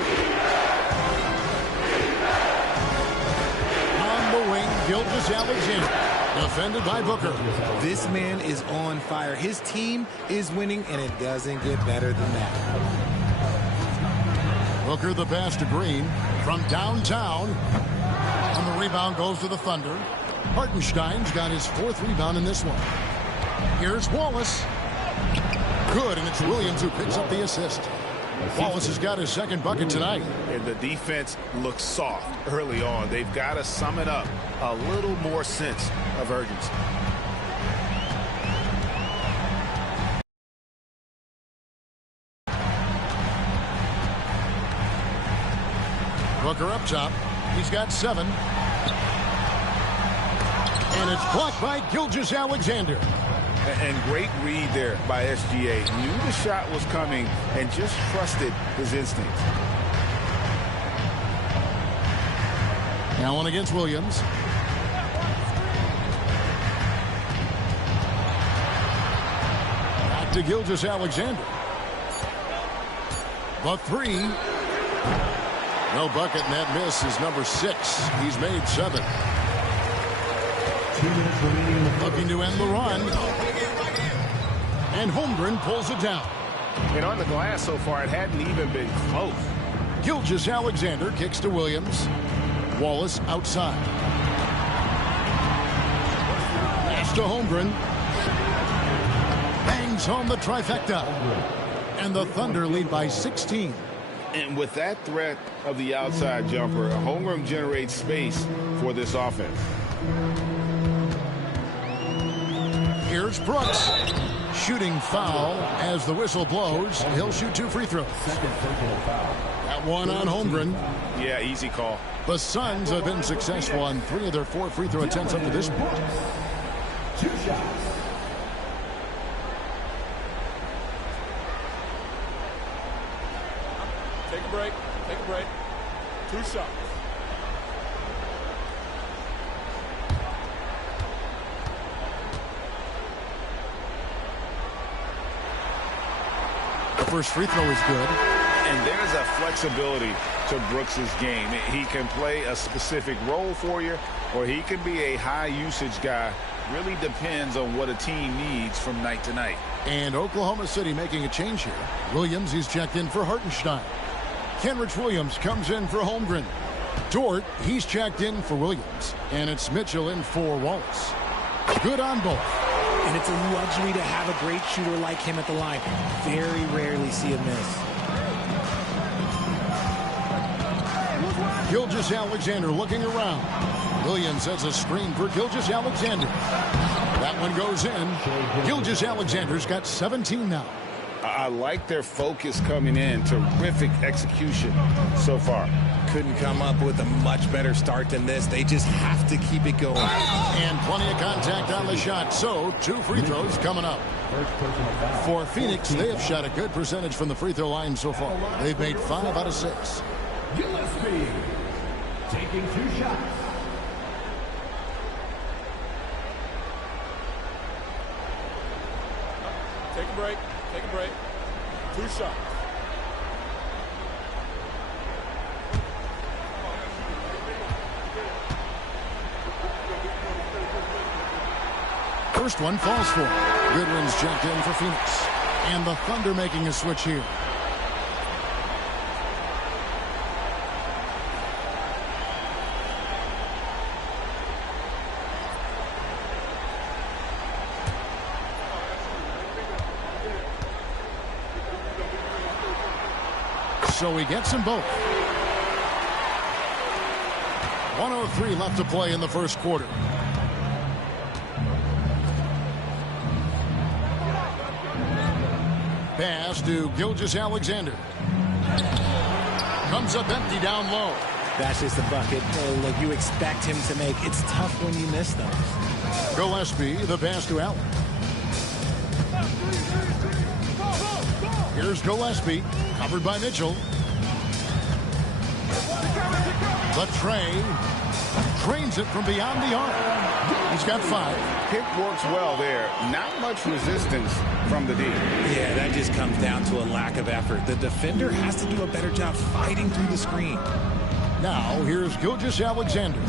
On the wing, Gilgeous-Alexander. Defended by Booker. This man is on fire. His team is winning, and it doesn't get better than that. Booker the pass to Green from downtown. And the rebound goes to the Thunder. Hartenstein's got his 4th rebound in this one. Here's Wallace. Good, and it's Williams who picks up the assist. Wallace has got his 2nd bucket tonight. And the defense looks soft early on. They've got to sum it up. A little more sense of urgency. Booker up top. He's got 7. And it's blocked by Gilgeous-Alexander. And great read there by SGA. Knew the shot was coming and just trusted his instincts. Allen against Williams. Back to Gilgeous-Alexander. The 3. No bucket, and that miss is number 6. He's made 7. 2 minutes remaining in the Looking to end the run. And Holmgren pulls it down. And on the glass so far, it hadn't even been close. Gilgeous-Alexander kicks to Williams. Wallace outside. Pass to Holmgren. Bangs home the trifecta. And the Thunder lead by 16. And with that threat of the outside jumper, Holmgren generates space for this offense. Here's Brooks. Shooting foul as the whistle blows. He'll shoot 2 free throws. That one on Holmgren. Yeah, easy call. The Suns have been successful on 3 of their 4 free throw attempts up to this point. 2 shots. Take a break. Take a break. 2 shots. The first free throw is good. And there's a flexibility to Brooks's game. He can play a specific role for you, or he can be a high-usage guy. Really depends on what a team needs from night to night. And Oklahoma City making a change here. Williams, he's checked in for Hartenstein. Kenrich Williams comes in for Holmgren. Dort, he's checked in for Williams. And it's Mitchell in for Wallace. Good on both. And it's a luxury to have a great shooter like him at the line. Very rarely see a miss. Gilgeous-Alexander looking around. Williams has a screen for Gilgeous-Alexander. That one goes in. Gilgeous-Alexander's got 17 now. I like their focus coming in. Terrific execution so far. Couldn't come up with a much better start than this. They just have to keep it going. And plenty of contact on the shot. So 2 free throws coming up. For Phoenix, they have shot a good percentage from the free throw line so far. They've made 5 out of 6. Gillespie taking 2 shots. Take a break. Take a break. 2 shots. First one falls for. Goodwin's checked in for Phoenix. And the Thunder making a switch here. So he gets them both. 1:03 left to play in the first quarter. Pass to Gilgeous-Alexander. Comes up empty down low. That's just a bucket. Look, you expect him to make. It's tough when you miss them. Gillespie, the pass to Allen. Here's Gillespie, covered by Mitchell. The tray. Trains it from beyond the arc. He's got 5. Pick works well there. Not much resistance from the D. Yeah, that just comes down to a lack of effort. The defender has to do a better job fighting through the screen. Now, here's Gilgeous-Alexander.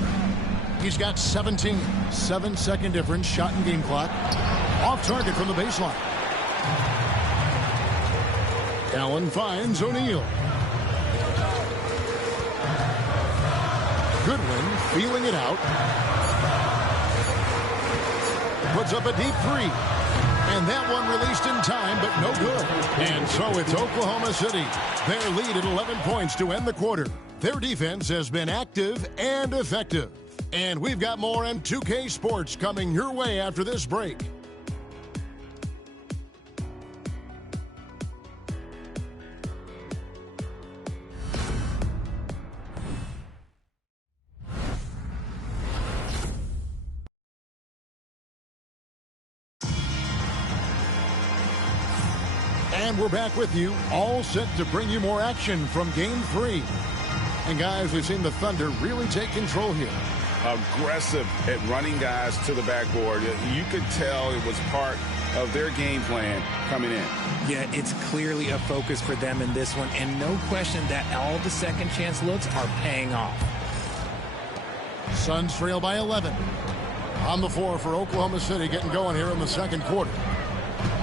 He's got 17. 7-second difference, shot and game clock. Off target from the baseline. Allen finds O'Neal. Goodwin feeling it out. Puts up a deep 3. And that one released in time, but no good. And so it's Oklahoma City. Their lead at 11 points to end the quarter. Their defense has been active and effective. And we've got more M2K Sports coming your way after this break. And we're back with you, all set to bring you more action from Game 3. And guys, we've seen the Thunder really take control here. Aggressive at running guys to the backboard. You could tell it was part of their game plan coming in. Yeah, it's clearly a focus for them in this one, and no question that all the second chance looks are paying off. Suns trail by 11. On the floor for Oklahoma City, getting going here in the second quarter.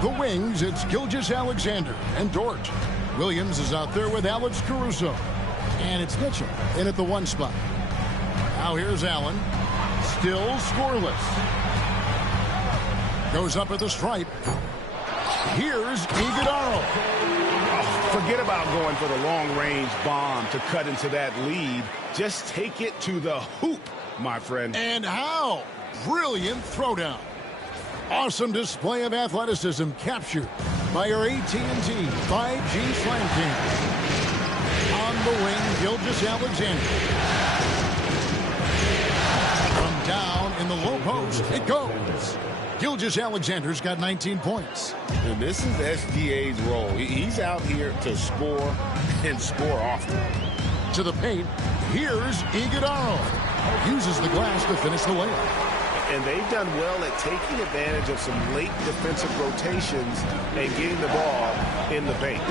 The wings, it's Gilgeous-Alexander and Dort. Williams is out there with Alex Caruso. And it's Mitchell in at the 1 spot. Now here's Allen. Still scoreless. Goes up at the stripe. Here's Iguodala. Forget about going for the long-range bomb to cut into that lead. Just take it to the hoop, my friend. And how? Brilliant throwdown. Awesome display of athleticism captured by our AT&T 5G Slam King. On the wing, Gilgeous-Alexander. From down in the low post, it goes. Gilgeous-Alexander's got 19 points. And this is SGA's role. He's out here to score and score often. To the paint, here's Iguodala. Uses the glass to finish the layup. And they've done well at taking advantage of some late defensive rotations and getting the ball in the paint.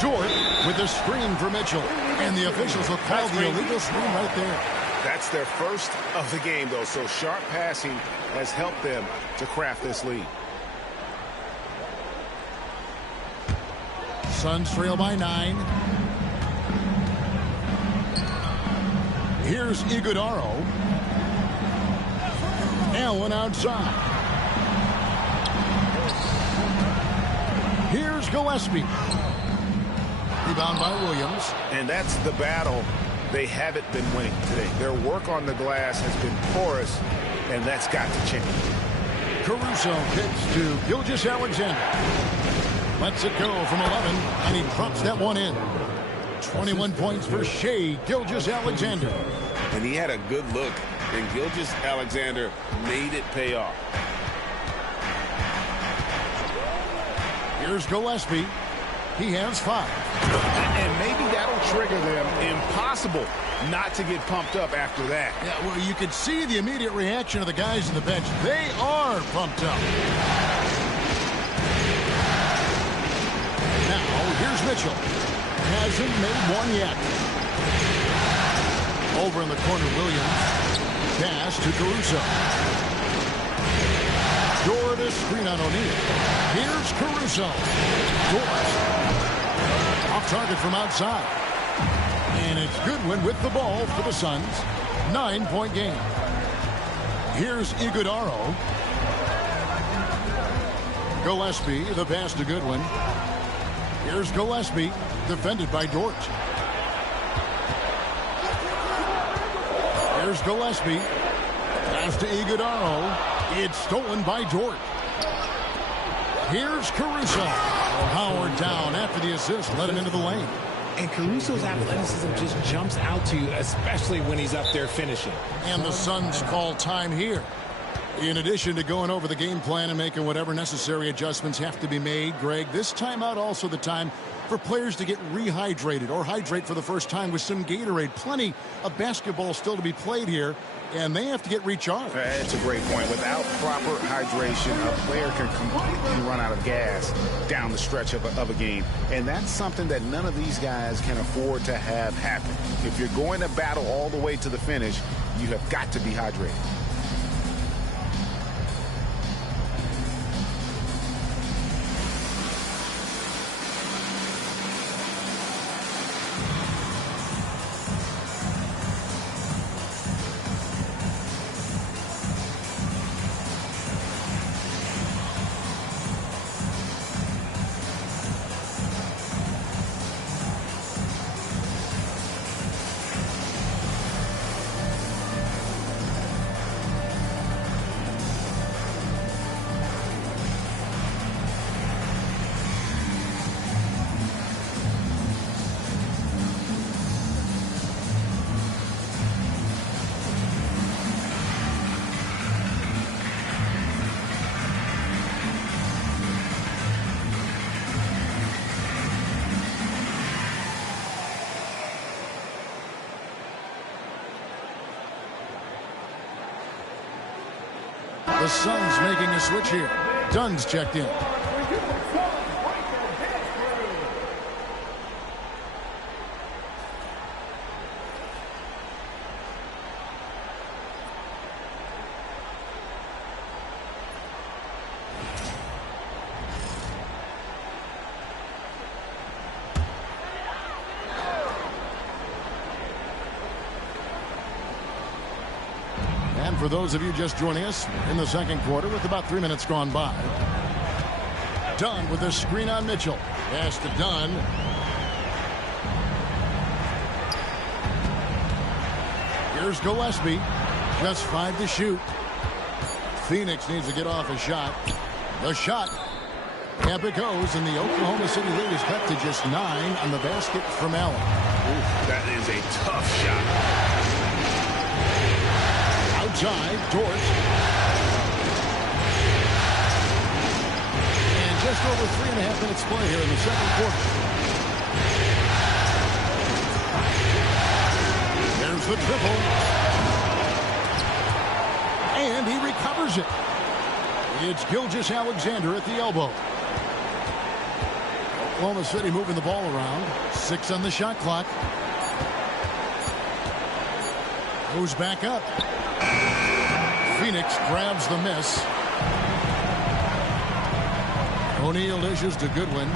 Dort with the screen for Mitchell. And the officials will call the illegal screen right there. That's their first of the game, though, so sharp passing has helped them to craft this lead. Suns trail by 9. Here's Iguodala. Allen outside. Here's Gillespie. Rebound by Williams. And that's the battle they haven't been winning today. Their work on the glass has been porous, and that's got to change. Caruso kicks to Gilgeous-Alexander. Lets it go from 11, and he drops that one in. 21 points for Shai Gilgeous-Alexander. And he had a good look, and Gilgeous-Alexander made it pay off. Here's Gillespie. He has 5. And maybe that'll trigger them. Impossible not to get pumped up after that. Yeah, well, you can see the immediate reaction of the guys on the bench. They are pumped up. Now, here's Mitchell. Hasn't made one yet. Over in the corner, Williams. Pass to Caruso. Dort a screen on O'Neal. Here's Caruso. Dort. Off target from outside. And it's Goodwin with the ball for the Suns. 9-point game. Here's Iguodala. Gillespie, the pass to Goodwin. Here's Gillespie, defended by Dort. Here's Gillespie. Pass to Iguodala. It's stolen by Dort. Here's Caruso. Howard down after the assist, let him into the lane. And Caruso's athleticism just jumps out to you, especially when he's up there finishing. And the Suns call time here. In addition to going over the game plan and making whatever necessary adjustments have to be made, Greg, this timeout also the time for players to get rehydrated or hydrate for the first time with some Gatorade. Plenty of basketball still to be played here, and they have to get recharged. That's a great point. Without proper hydration, a player can completely run out of gas down the stretch of a game. And that's something that none of these guys can afford to have happen. If you're going to battle all the way to the finish, you have got to be hydrated. The Suns making a switch here. Dunn's checked in. For those of you just joining us in the second quarter with about 3 minutes gone by. Dunn with a screen on Mitchell. Pass to Dunn. Here's Gillespie. Just 5 to shoot. Phoenix needs to get off a shot. The shot. Up it goes, and the Oklahoma City lead is cut to just 9 on the basket from Allen. Ooh, that is a tough shot. Outside, Dort. And just over 3.5 minutes play here in the second quarter. There's the triple. And he recovers it. It's Gilgeous-Alexander at the elbow. Oklahoma City moving the ball around. 6 on the shot clock. Goes back up. Phoenix grabs the miss. O'Neal dishes to Goodwin.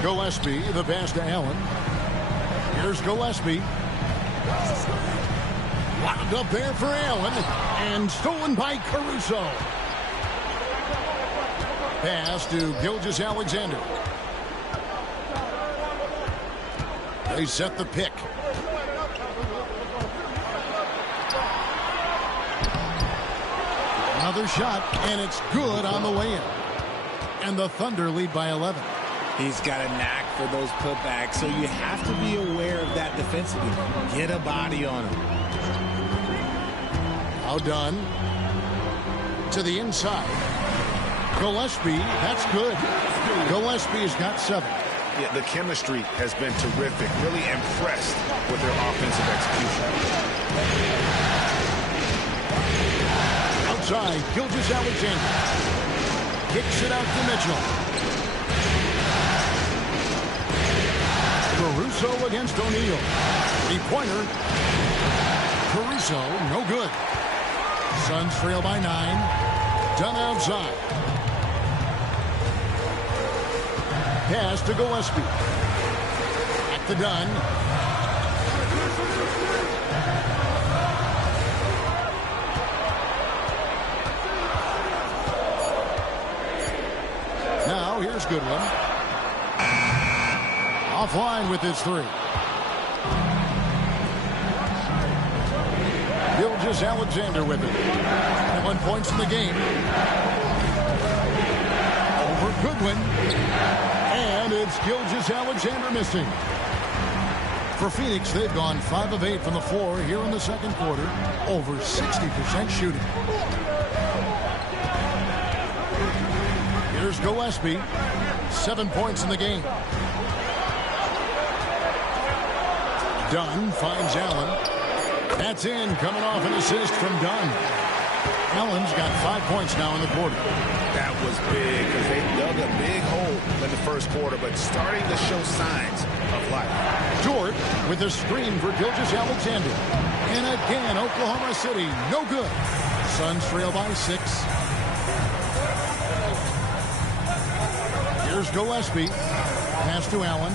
Gillespie, the pass to Allen. Here's Gillespie. Wound up there for Allen. And stolen by Caruso. Pass to Gilgeous-Alexander. They set the pick. Another shot, and it's good on the way in. And the Thunder lead by 11. He's got a knack for those putbacks, so you have to be aware of that defensively. Get a body on him. Now Dunn to the inside. Gillespie, that's good. Gillespie's got 7. Yeah, the chemistry has been terrific. Really impressed with their offensive execution. Outside, Gilgeous-Alexander kicks it out to Mitchell. Caruso against O'Neal. Three-pointer. Caruso, no good. Suns trail by 9. Dunn outside. Pass to Gillespie. Back to Dunn. Now here's Goodwin. Offline with his 3. Gilgeous-Alexander with it. 1 point in the game. Goodwin. And it's Gilgeous-Alexander missing. For Phoenix, they've gone 5 of 8 from the floor here in the second quarter. Over 60% shooting. Here's Gillespie. 7 points in the game. Dunn finds Allen. That's in, coming off an assist from Dunn. Allen's got 5 points now in the quarter. That was big because they dug a big hole in the first quarter, but starting to show signs of life. Dort with a screen for Gilgeous-Alexander. And again, Oklahoma City, no good. Suns trail by 6. Here's Gillespie. Pass to Allen.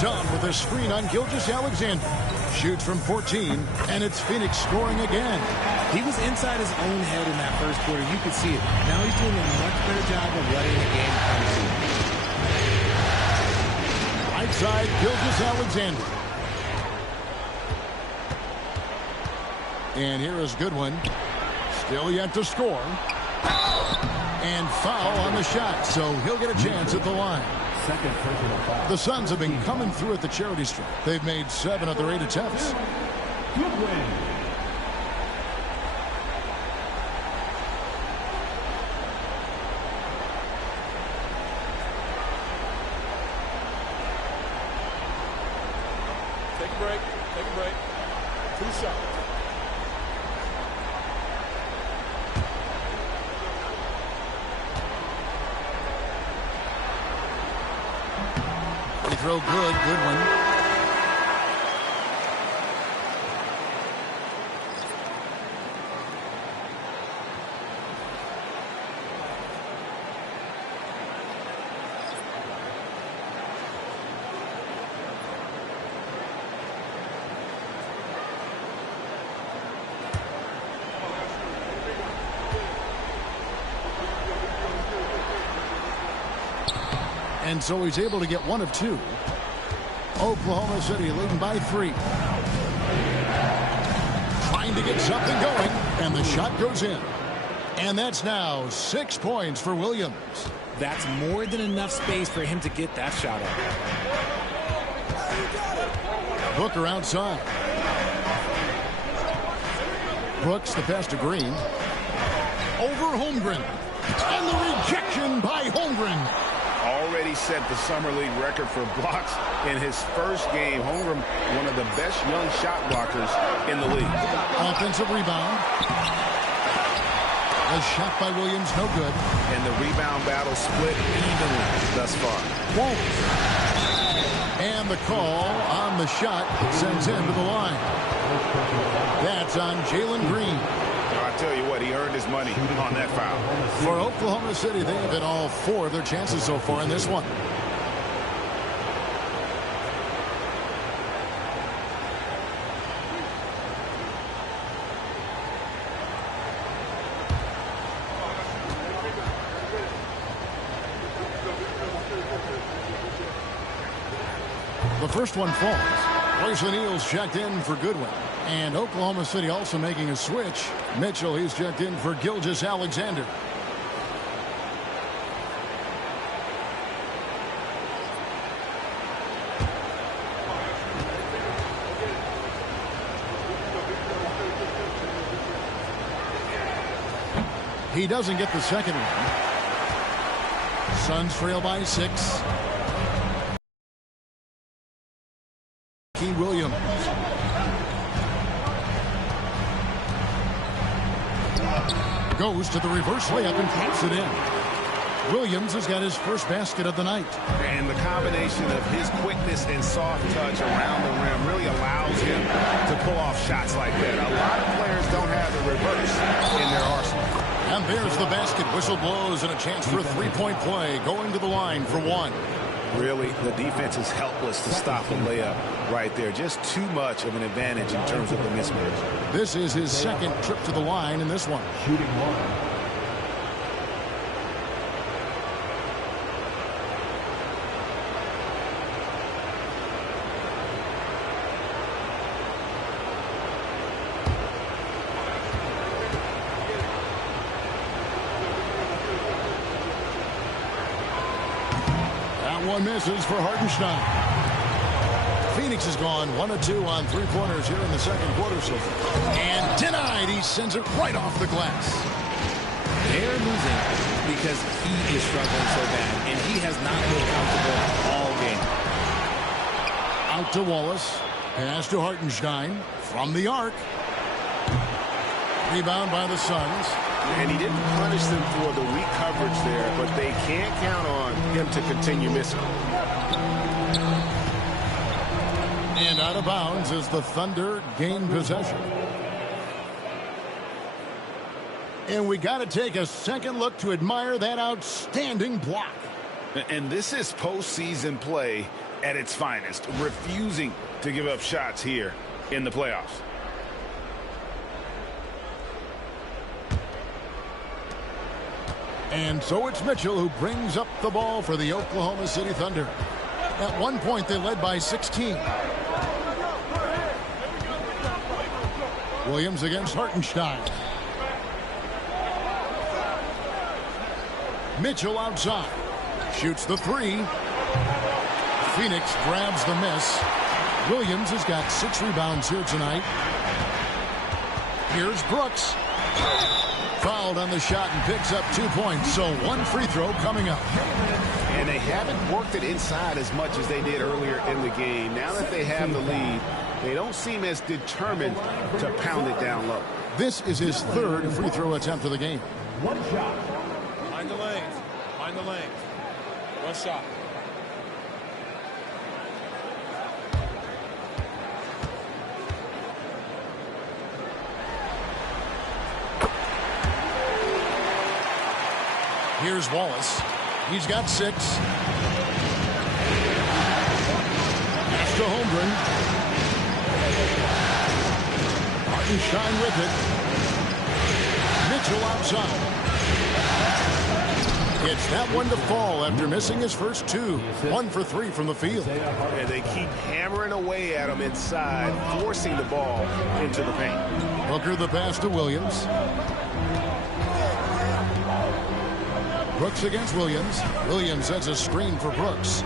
Dunn with a screen on Gilgeous-Alexander. Shoots from 14, and it's Phoenix scoring again. He was inside his own head in that first quarter. You could see it. Now he's doing a much better job of letting the game come to him. Right side, Gilgeous-Alexander. And here is Goodwin. Still yet to score. And foul on the shot, so he'll get a chance at the line. The Suns have been coming through at the charity stripe. They've made 7 of their 8 attempts. Take a break. Take a break. 2 shots. Free throw good. Goodwin. And so he's able to get 1 of 2. Oklahoma City leading by 3. Trying to get something going, and the shot goes in. And that's now 6 points for Williams. That's more than enough space for him to get that shot up. Booker outside. Brooks the pass to Green. Over Holmgren. And the rejection by Holmgren. Already set the Summer League record for blocks in his first game. Holmgren, one of the best young shot blockers in the league. Offensive rebound. A shot by Williams, no good. And the rebound battle split evenly thus far. Won't. And the call on the shot sends him to the line. That's on Jalen Green. I tell you what, he earned his money on that foul. For Oklahoma City, they have hit all 4 of their chances so far in this one. The first one falls. Royce Neal's checked in for Goodwin. And Oklahoma City also making a switch. Mitchell, he's checked in for Gilgeous-Alexander. He doesn't get the second one. Suns trail by 6. Williams. Goes to the reverse layup and pops it in. Williams has got his first basket of the night. And the combination of his quickness and soft touch around the rim really allows him to pull off shots like that. A lot of players don't have the reverse in their arsenal. And there's the basket. Whistle blows and a chance for a three-point play. Going to the line for 1. Really, the defense is helpless to stop the layup right there. Just too much of an advantage in terms of the mismatch. This is his second trip to the line in this one. Shooting 1. That one misses for Hartenstein. Phoenix has gone 1 of 2 on three-pointers here in the second quarter so far. And denied. He sends it right off the glass. They're losing because he is struggling so bad, and he has not looked comfortable all game. Out to Wallace. Pass to Hartenstein from the arc. Rebound by the Suns. And he didn't punish them for the weak coverage there, but they can't count on him to continue missing. And out of bounds as the Thunder gain possession. And we got to take a second look to admire that outstanding block. And this is postseason play at its finest, refusing to give up shots here in the playoffs. And so it's Mitchell who brings up the ball for the Oklahoma City Thunder. At one point, they led by 16. Williams against Hartenstein. Mitchell outside. Shoots the three. Phoenix grabs the miss. Williams has got 6 rebounds here tonight. Here's Brooks. Fouled on the shot and picks up 2 points. So 1 free throw coming up. And they haven't worked it inside as much as they did earlier in the game. Now that they have the lead, they don't seem as determined to pound it down low. This is his 3rd free throw attempt of the game. One shot. Find the lanes. Find the lanes. One shot. Here's Wallace. He's got 6. Pass to Holmgren. Hartenstein with it. Mitchell outside. It's that one to fall after missing his first 2. 1 for 3 from the field. And they keep hammering away at him inside, forcing the ball into the paint. Booker the pass to Williams. Brooks against Williams. Williams sets a screen for Brooks.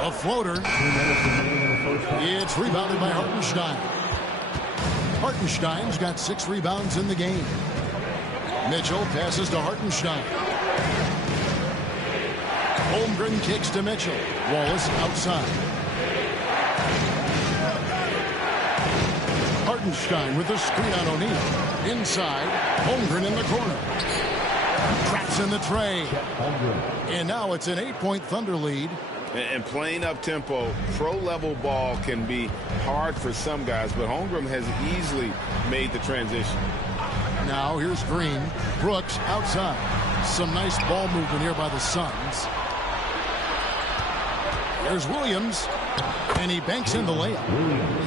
A floater. It's rebounded by Hartenstein. Hartenstein's got 6 rebounds in the game. Mitchell passes to Hartenstein. Holmgren kicks to Mitchell. Wallace outside. Hartenstein with the screen on O'Neal. Inside, Holmgren in the corner. Traps in the tray. And now it's an 8-point Thunder lead. And playing up-tempo, pro-level ball can be hard for some guys, but Holmgren has easily made the transition. Now here's Green. Brooks outside. Some nice ball movement here by the Suns. There's Williams. And he banks in the layup.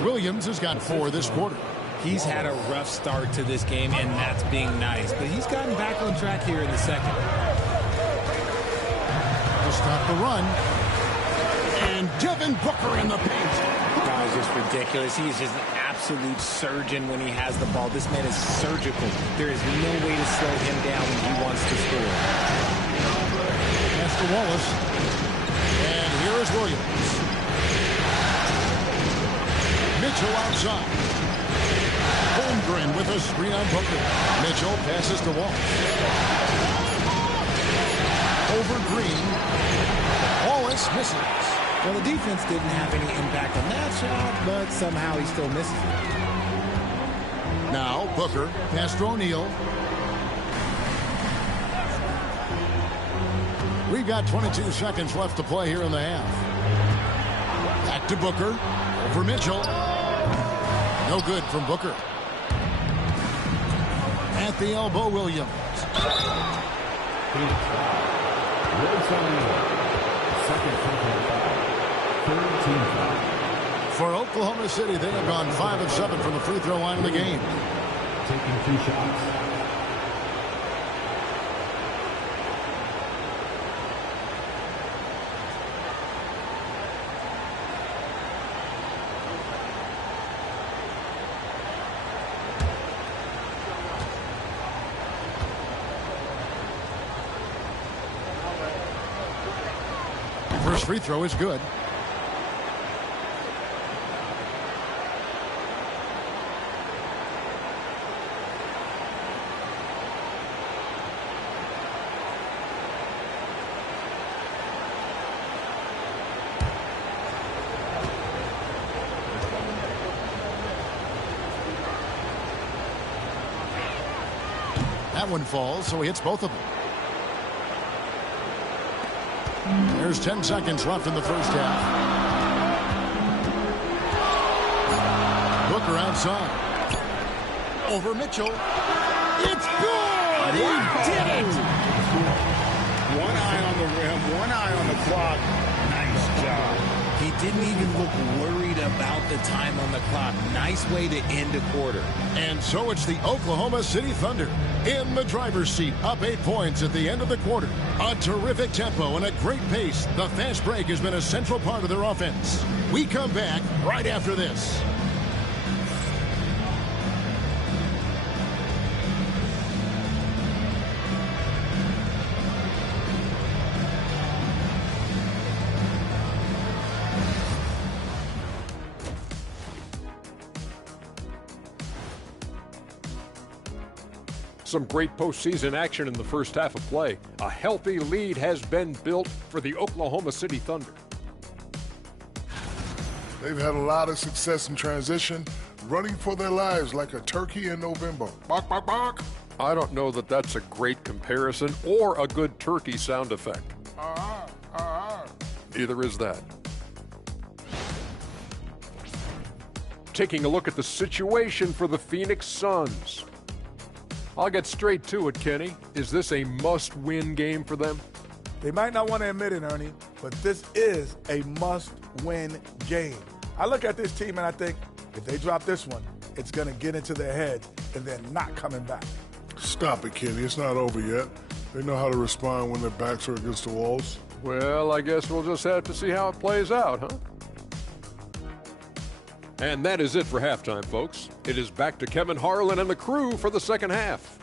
Williams has got 4 this quarter. He's had a rough start to this game, and that's being nice. But he's gotten back on track here in the second. To stop the run. And Devin Booker in the paint. That was just ridiculous. He is just an absolute surgeon when he has the ball. This man is surgical. There is no way to slow him down when he wants to score. Pass to Wallace. And here is Williams. Mitchell outside. Holmgren with a screen on Booker. Mitchell passes to Wallace. Over Green. Wallace misses. Well, the defense didn't have any impact on that shot, but somehow he still misses it. Now Booker, pass to O'Neal. We've got 22 seconds left to play here in the half. Back to Booker. Over Mitchell. No good from Booker. At the elbow, Williams. For Oklahoma City, they have gone 5 of 7 from the free throw line in the game. Taking 2 shots. First free throw is good. That one falls, so he hits both of them. There's 10 seconds left in the first half. Booker outside. Over Mitchell. It's good! He did it! One eye on the rim, one eye on the clock. Nice job. He didn't even look worried about the time on the clock. Nice way to end a quarter. And so it's the Oklahoma City Thunder in the driver's seat, up 8 points at the end of the quarter. A terrific tempo and a great pace. The fast break has been a central part of their offense. We come back right after this. Some great postseason action in the first half of play. A healthy lead has been built for the Oklahoma City Thunder. They've had a lot of success in transition, running for their lives like a turkey in November. Bark, bark, bark. I don't know that that's a great comparison or a good turkey sound effect. Neither is that. Taking a look at the situation for the Phoenix Suns. I'll get straight to it, Kenny. Is this a must-win game for them? They might not want to admit it, Ernie, but this is a must-win game. I look at this team and I think if they drop this one, it's going to get into their heads and then not coming back. Stop it, Kenny. It's not over yet. They know how to respond when their backs are against the walls. Well, I guess we'll just have to see how it plays out, huh? And that is it for halftime, folks. It is back to Kevin Harlan and the crew for the second half.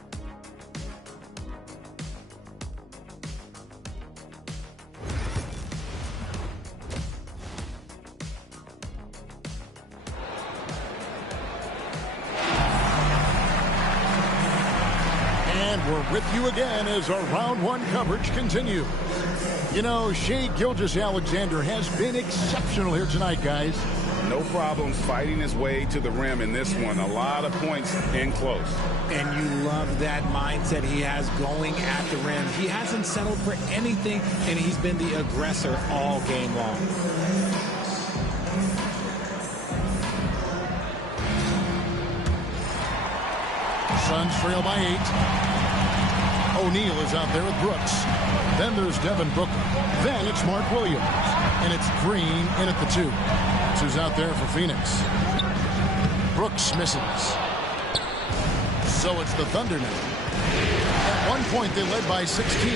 And we're with you again as our round one coverage continues. You know, Shai Gilgeous-Alexander has been exceptional here tonight, guys. No problems fighting his way to the rim in this one. A lot of points in close. And you love that mindset he has going at the rim. He hasn't settled for anything, and he's been the aggressor all game long. Suns trail by 8. O'Neal is out there with Brooks. Then there's Devin Booker. Then it's Mark Williams. And it's Green in at the 2. Who's out there for Phoenix. Brooks misses. So it's the Thunder now. At one point, they led by 16.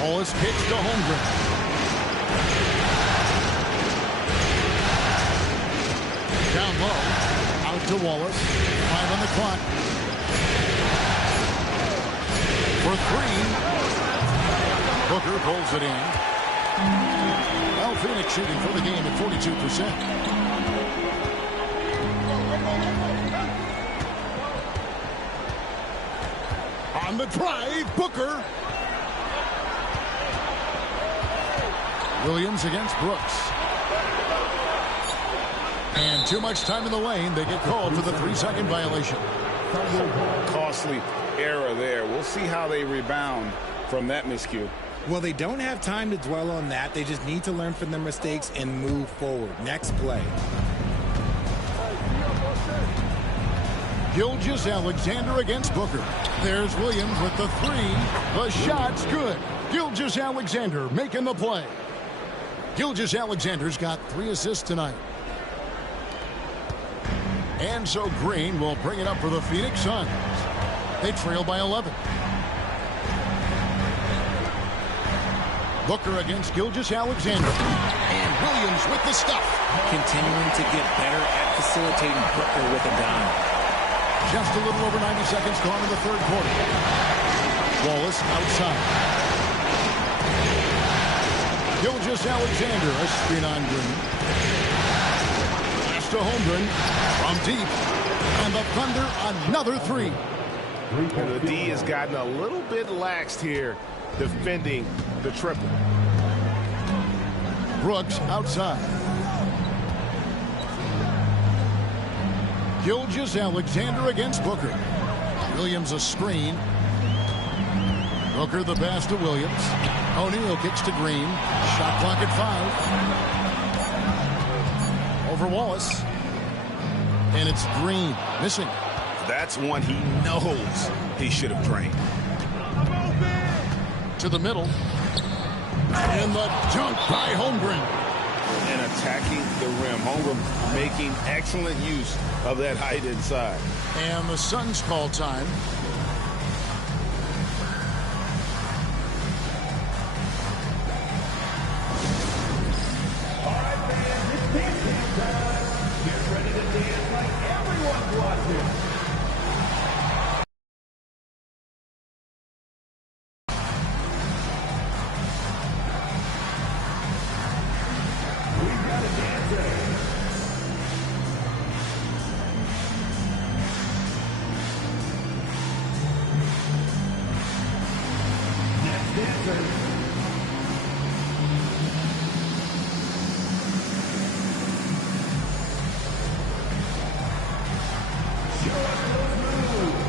Wallace kicks to Holmgren. Down low. Out to Wallace. 5 on the clock. For 3. Booker pulls it in. Well, Phoenix shooting for the game at 42%. On the drive, Booker. Williams against Brooks. And too much time in the lane. They get called for the 3-second violation. Costly error there. We'll see how they rebound from that miscue. Well, they don't have time to dwell on that. They just need to learn from their mistakes and move forward. Next play. Gilgeous-Alexander against Booker. There's Williams with the 3. The shot's good. Gilgeous-Alexander making the play. Gilgeous-Alexander's got 3 assists tonight. And so Green will bring it up for the Phoenix Suns. They trail by 11. Booker against Gilgeous-Alexander. And Williams with the stuff. Continuing to get better at facilitating Booker with a dime. Just a little over 90 seconds gone in the third quarter. Wallace outside. Gilgeous-Alexander, a screen on Green. Pass to Holmgren from deep. And the Thunder, another three. And the D has gotten a little bit laxed here defending the triple. Brooks outside. Gilgeous-Alexander against Booker. Williams a screen. Booker the pass to Williams. O'Neal kicks to Green. Shot clock at 5. Over Wallace. And it's Green missing. That's one he knows he should have drained. To the middle. And the dunk by Holmgren. And attacking the rim. Holmgren making excellent use of that height inside. And the Suns call time. All right, fans, it's dancing time. Get ready to dance like everyone's watching. We've got a dancer. Next dancer. Show us those moves.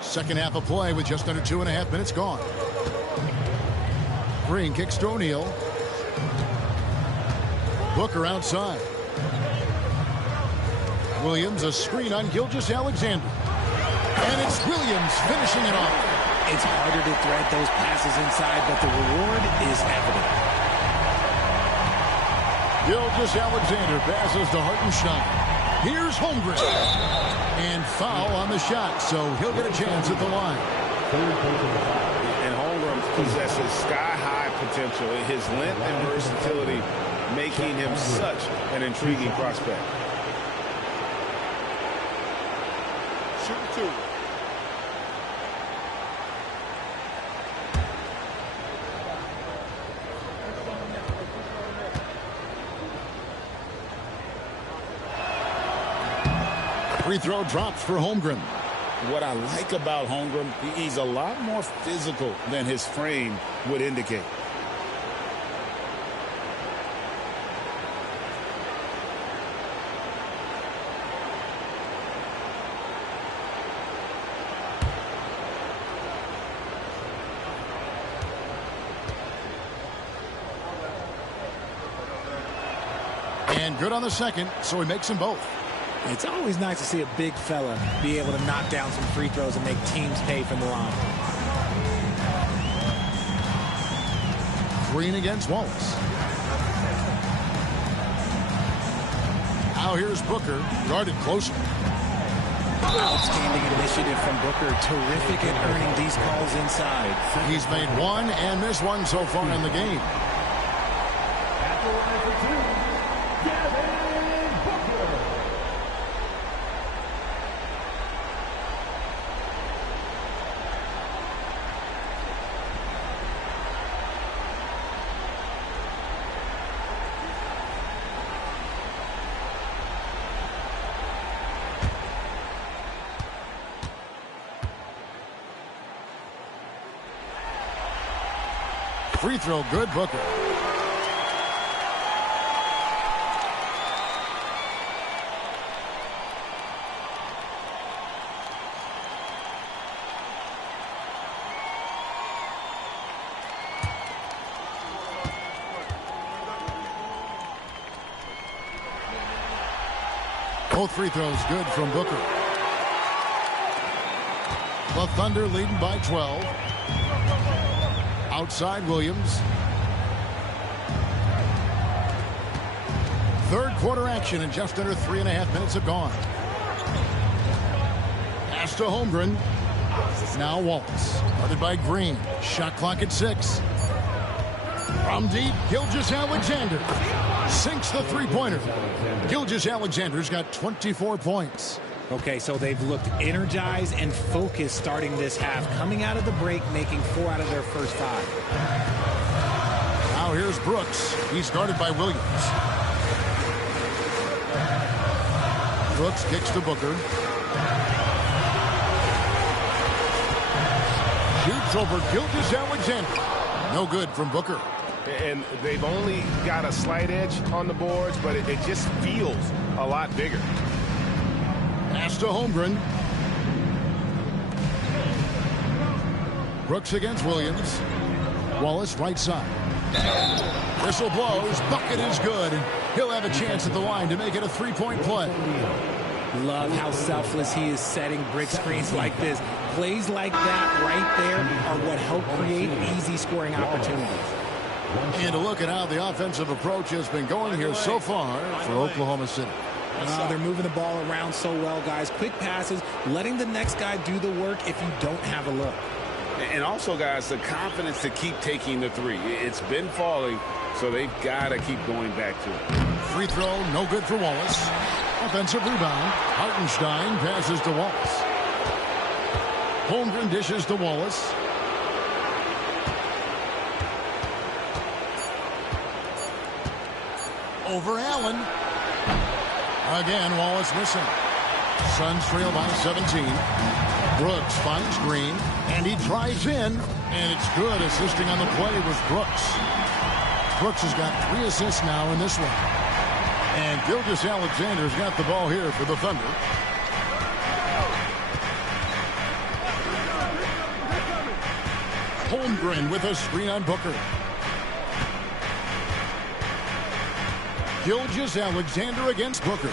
Second half of play with just under 2.5 minutes gone. Green kicks to O'Neal. Booker outside. Williams a screen on Gilgeous-Alexander. And it's Williams finishing it off. It's harder to thread those passes inside, but the reward is evident. Gilgeous-Alexander passes to Hartenstein. Here's Holmgren. And foul on the shot, so he'll get a chance at the line. And Holmgren possesses sky-high potential. His length and versatility making him such an intriguing prospect. Shooting two. Free throw drops for Holmgren. What I like about Holmgren, he's a lot more physical than his frame would indicate. And good on the second, so he makes them both. It's always nice to see a big fella be able to knock down some free throws and make teams pay from the line. Green against Wallace. Now here's Booker, guarded closer. Outstanding initiative from Booker. Terrific at earning these calls inside. He's made one and missed one so far in the game. At the line for two, Devin Booker. Free throw good, Booker. Both free throws good from Booker. The Thunder leading by 12. Outside Williams. Third quarter action, and just under 3.5 minutes have gone. Pass to Holmgren. Now Wallace. Guarded by Green. Shot clock at 6. From deep, Gilgeous-Alexander sinks the three-pointer. Gilgeous-Alexander's got 24 points. Okay, so they've looked energized and focused starting this half, coming out of the break, making 4 out of their first 5. Now here's Brooks. He's guarded by Williams. Brooks kicks to Booker. Shoots over Gilgeous-Alexander. No good from Booker. And they've only got a slight edge on the boards, but it just feels a lot bigger. Pass to Holmgren. Brooks against Williams. Wallace right side. Whistle blows. Bucket is good. And he'll have a chance at the line to make it a three-point play. Love how selfless he is setting brick screens like this. Plays like that right there are what help create easy scoring opportunities. And a look at how the offensive approach has been going here so far for Oklahoma City. They're moving the ball around so well, guys. Quick passes, letting the next guy do the work if you don't have a look. And also, guys, the confidence to keep taking the three. It's been falling, so they've got to keep going back to it. Free throw, no good for Wallace. Offensive rebound. Hartenstein passes to Wallace. Holmgren dishes to Wallace. Over Allen. Again, Wallace missing. Suns trail by 17. Brooks finds Green, and he drives in, and it's good. Assisting on the play was Brooks. Brooks has got 3 assists now in this one. And Gilgeous-Alexander's got the ball here for the Thunder. Holmgren with a screen on Booker. Gilgeous-Alexander against Booker.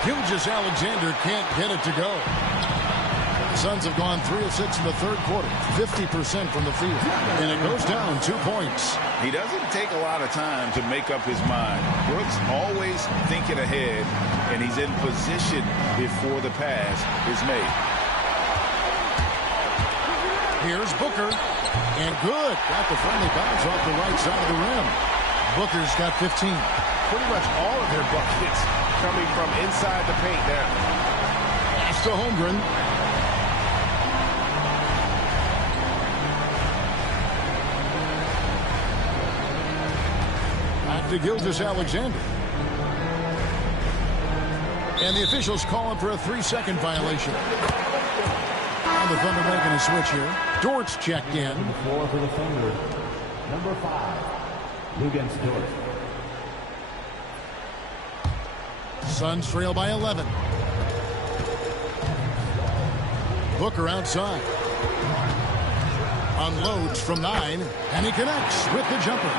Gilgeous-Alexander can't get it to go. The Suns have gone 3 of 6 in the third quarter, 50% from the field, and it goes down 2 points. He doesn't take a lot of time to make up his mind. Brooks always thinking ahead, and he's in position before the pass is made. Here's Booker, and good. Got the friendly bounce off the right side of the rim. Booker's got 15. Pretty much all of their buckets coming from inside the paint now. Pass to Holmgren. Back to Gilgeous-Alexander. And the officials calling for a 3-second violation. And the Thunder making a switch here. Dort's checked in. The floor for the Thunder. Number 5, Lugens Dort. Suns trail by 11. Booker outside. Unloads from 9, and he connects with the jumper.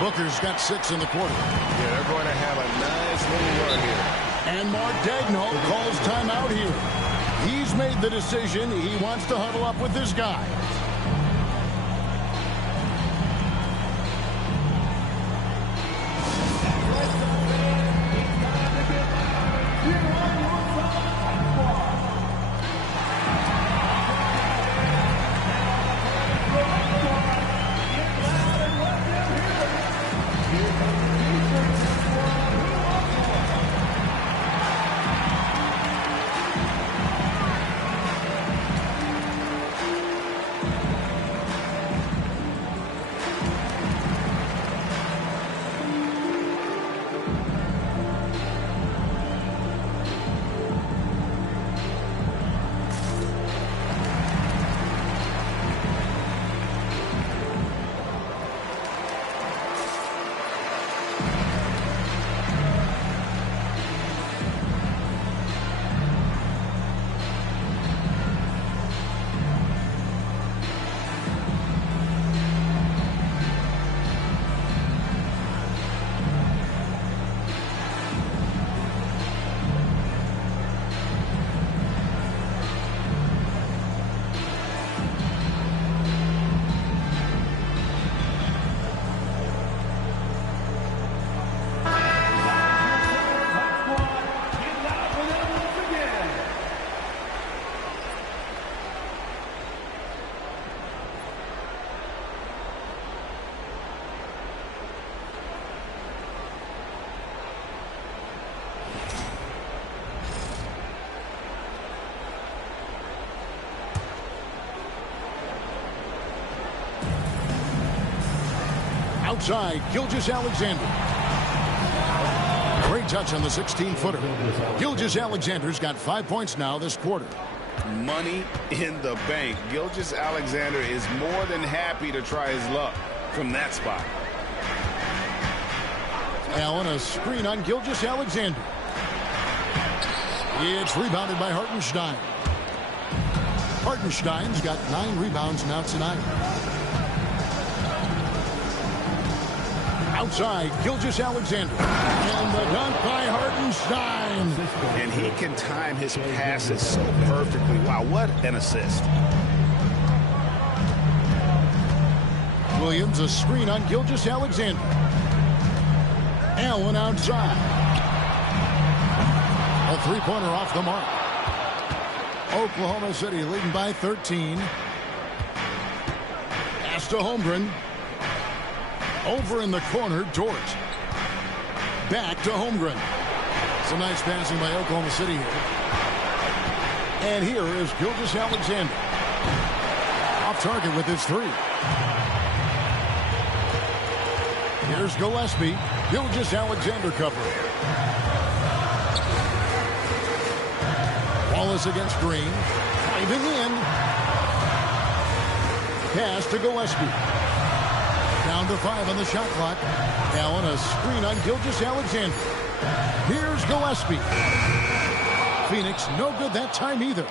Booker's got 6 in the quarter. Yeah, they're going to have a nice little run here. And Mark Daigneault calls timeout here. He's made the decision. He wants to huddle up with his guys. Outside, Gilgeous-Alexander. Great touch on the 16-footer. Gilgeous-Alexander's got 5 points now this quarter. Money in the bank. Gilgeous-Alexander is more than happy to try his luck from that spot. Allen, a screen on Gilgeous-Alexander. It's rebounded by Hartenstein. Hartenstein's got 9 rebounds now tonight. Outside, Gilgeous-Alexander. And the dunk by Hartenstein. And he can time his passes so perfectly. Wow, what an assist. Williams, a screen on Gilgeous-Alexander. Allen outside. A three-pointer off the mark. Oklahoma City leading by 13. Pass to Holmgren. Over in the corner, Dort. Back to Holmgren. Some nice passing by Oklahoma City here. And here is Gilgeous-Alexander. Off target with his three. Here's Gillespie. Gilgeous-Alexander covering. Wallace against Green. Driving in. Pass to Gillespie. Down to 5 on the shot clock. Allen, a screen on Gilgeous-Alexander. Here's Gillespie. Phoenix, no good that time either.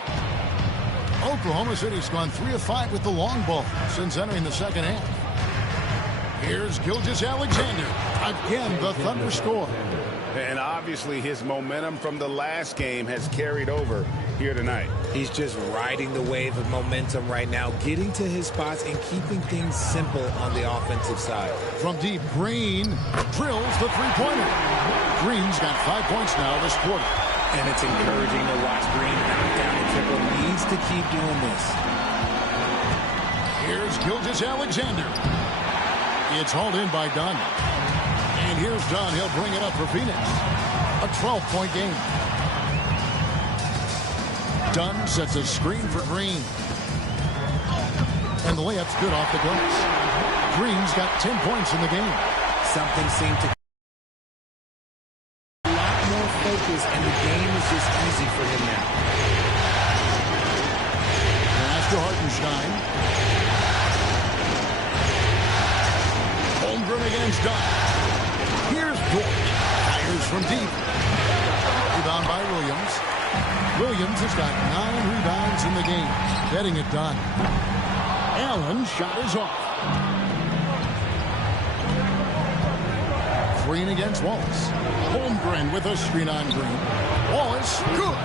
Oklahoma City's gone 3 of 5 with the long ball since entering the second half. Here's Gilgeous-Alexander. Again, the Thunder score. And obviously his momentum from the last game has carried over here tonight. He's just riding the wave of momentum right now, getting to his spots and keeping things simple on the offensive side. From deep, Green drills the three-pointer. Green's got 5 points now this quarter. And it's encouraging to watch Green knock down the triple. Needs to keep doing this. Here's Gilgeous-Alexander. It's hauled in by Dunn. And here's Dunn. He'll bring it up for Phoenix. A 12-point game. Dunn sets a screen for Green. And the layup's good off the glass. Green's got 10 points in the game. Something seemed to a lot more focus, and the game is just easy for him now. Pass to Hartenstein. Holmgren against Dunn. Here's Dort. Fires from deep. Rebound by Williams. Williams has got 9 rebounds in the game. Getting it done. Allen shot is off. Green against Wallace. Holmgren with a screen on Green. Wallace, good.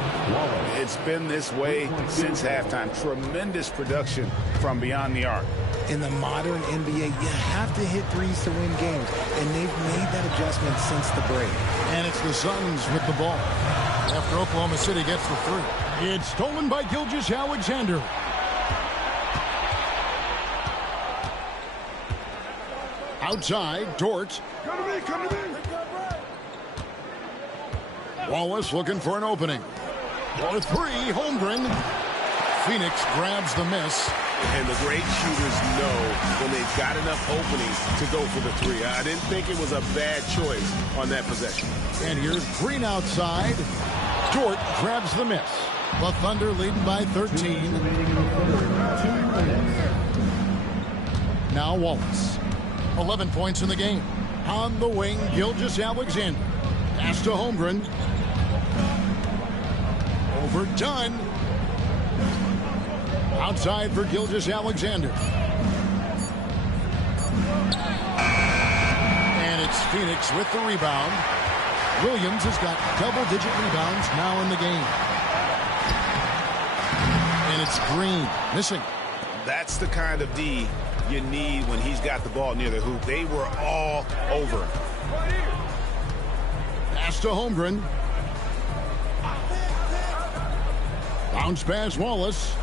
It's been this way since halftime. Tremendous production from beyond the arc. In the modern NBA, you have to hit threes to win games, and they've made that adjustment since the break. And it's the Suns with the ball. After Oklahoma City gets the three. It's stolen by Gilgeous-Alexander. Outside, Dort. Come to me. Wallace looking for an opening. For three, Holmgren. Phoenix grabs the miss. And the great shooters know when they've got enough openings to go for the three. I didn't think it was a bad choice on that possession. And here's Green outside. Dort grabs the miss. The Thunder leading by 13. Now Wallace. 11 points in the game. On the wing, Gilgeous-Alexander. Pass to Holmgren. Over Dunn. Outside for Gilgeous-Alexander. And it's Phoenix with the rebound. Williams has got double-digit rebounds now in the game. And it's Green missing. That's the kind of D you need when he's got the ball near the hoop. They were all over. Pass to Holmgren. Bounce pass Wallace.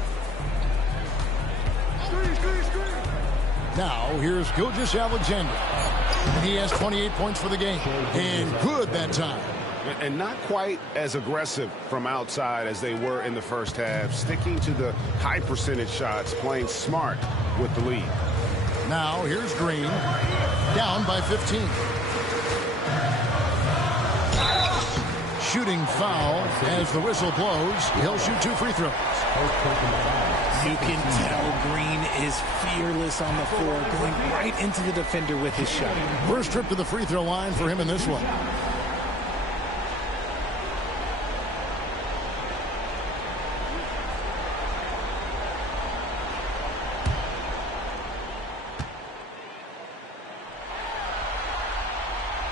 Now here's Gilgeous-Alexander. And he has 28 points for the game. And good that time. And not quite as aggressive from outside as they were in the first half. Sticking to the high percentage shots, playing smart with the lead. Now here's Green. Down by 15. Shooting foul as the whistle blows. He'll shoot 2 free throws. You can tell Green is fearless on the floor, going right into the defender with his shot. First trip to the free throw line for him in this one.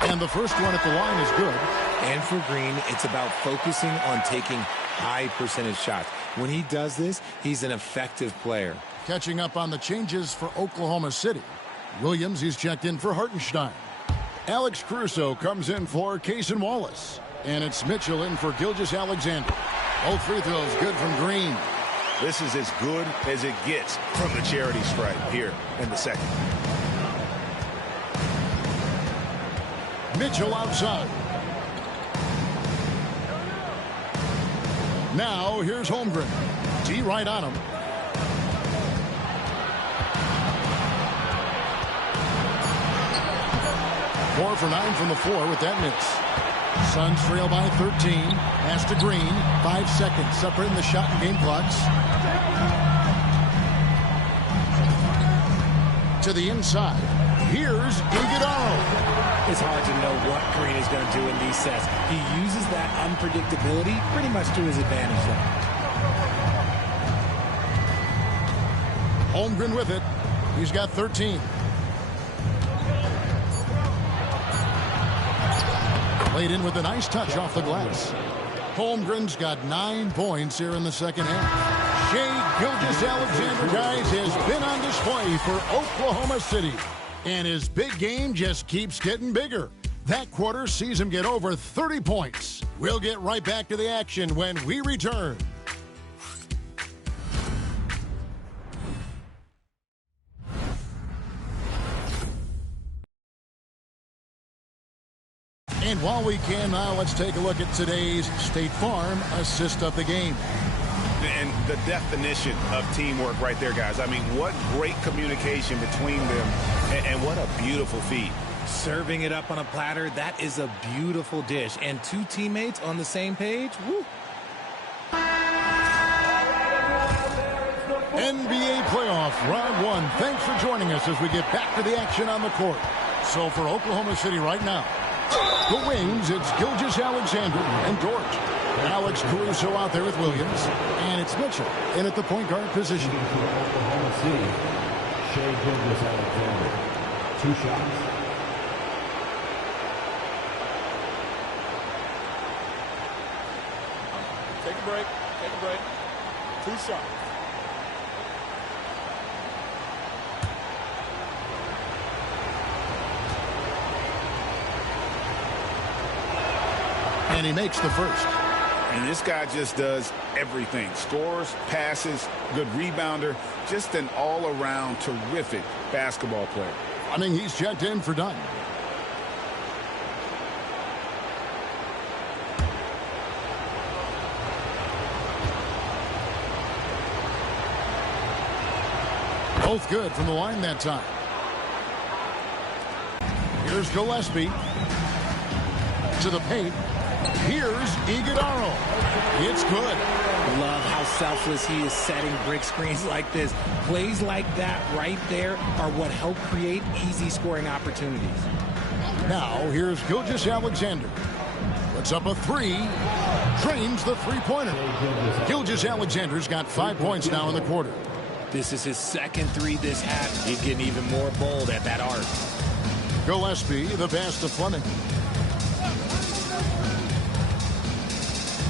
And the first one at the line is good. And for Green, it's about focusing on taking high percentage shots. When he does this, he's an effective player. Catching up on the changes for Oklahoma City. Williams is checked in for Hartenstein. Alex Caruso comes in for Cason Wallace. And it's Mitchell in for Gilgeous-Alexander. Both free throws good from Green. This is as good as it gets from the charity stripe here in the second. Mitchell outside. Now here's Holmgren. D right on him. Four for 9 from the floor with that miss. Suns trail by 13. Pass to Green. 5 seconds separating the shot and game clocks. To the inside. Here's Iguodala. It's hard to know what Green is going to do in these sets. He uses that unpredictability pretty much to his advantage there. Holmgren with it. He's got 13. Played in with a nice touch off the glass. Holmgren's got 9 points here in the second half. Shai Gilgeous-Alexander, guys, has been on display for Oklahoma City. And his big game just keeps getting bigger. That quarter sees him get over 30 points. We'll get right back to the action when we return. And while we can now, let's take a look at today's State Farm assist of the game. And the definition of teamwork right there, guys. I mean, what great communication between them, and what a beautiful feed. Serving it up on a platter, that is a beautiful dish. And 2 teammates on the same page, woo. NBA playoff round 1. Thanks for joining us as we get back to the action on the court. So for Oklahoma City right now, the wings, it's Gilgeous-Alexander and Dort. Alex Caruso out there with Williams. And it's Mitchell in at the point guard position. Oklahoma City, Shai Gilgeous-Alexander. 2 shots. Take a break. Take a break. 2 shots. And he makes the first. And this guy just does everything. Scores, passes, good rebounder, just an all-around terrific basketball player. He's checked in for Dunn. Both good from the line that time. Here's Gillespie. To the paint. Here's Iguodala. It's good. Love how selfless he is setting brick screens like this. Plays like that right there are what help create easy scoring opportunities. Now here's Gilgeous-Alexander. Puts up a 3. Drains the three-pointer. Gilgeous-Alexander's got 5 points now in the quarter. This is his second 3 this half. He's getting even more bold at that arc. Gillespie, the pass to Fleming.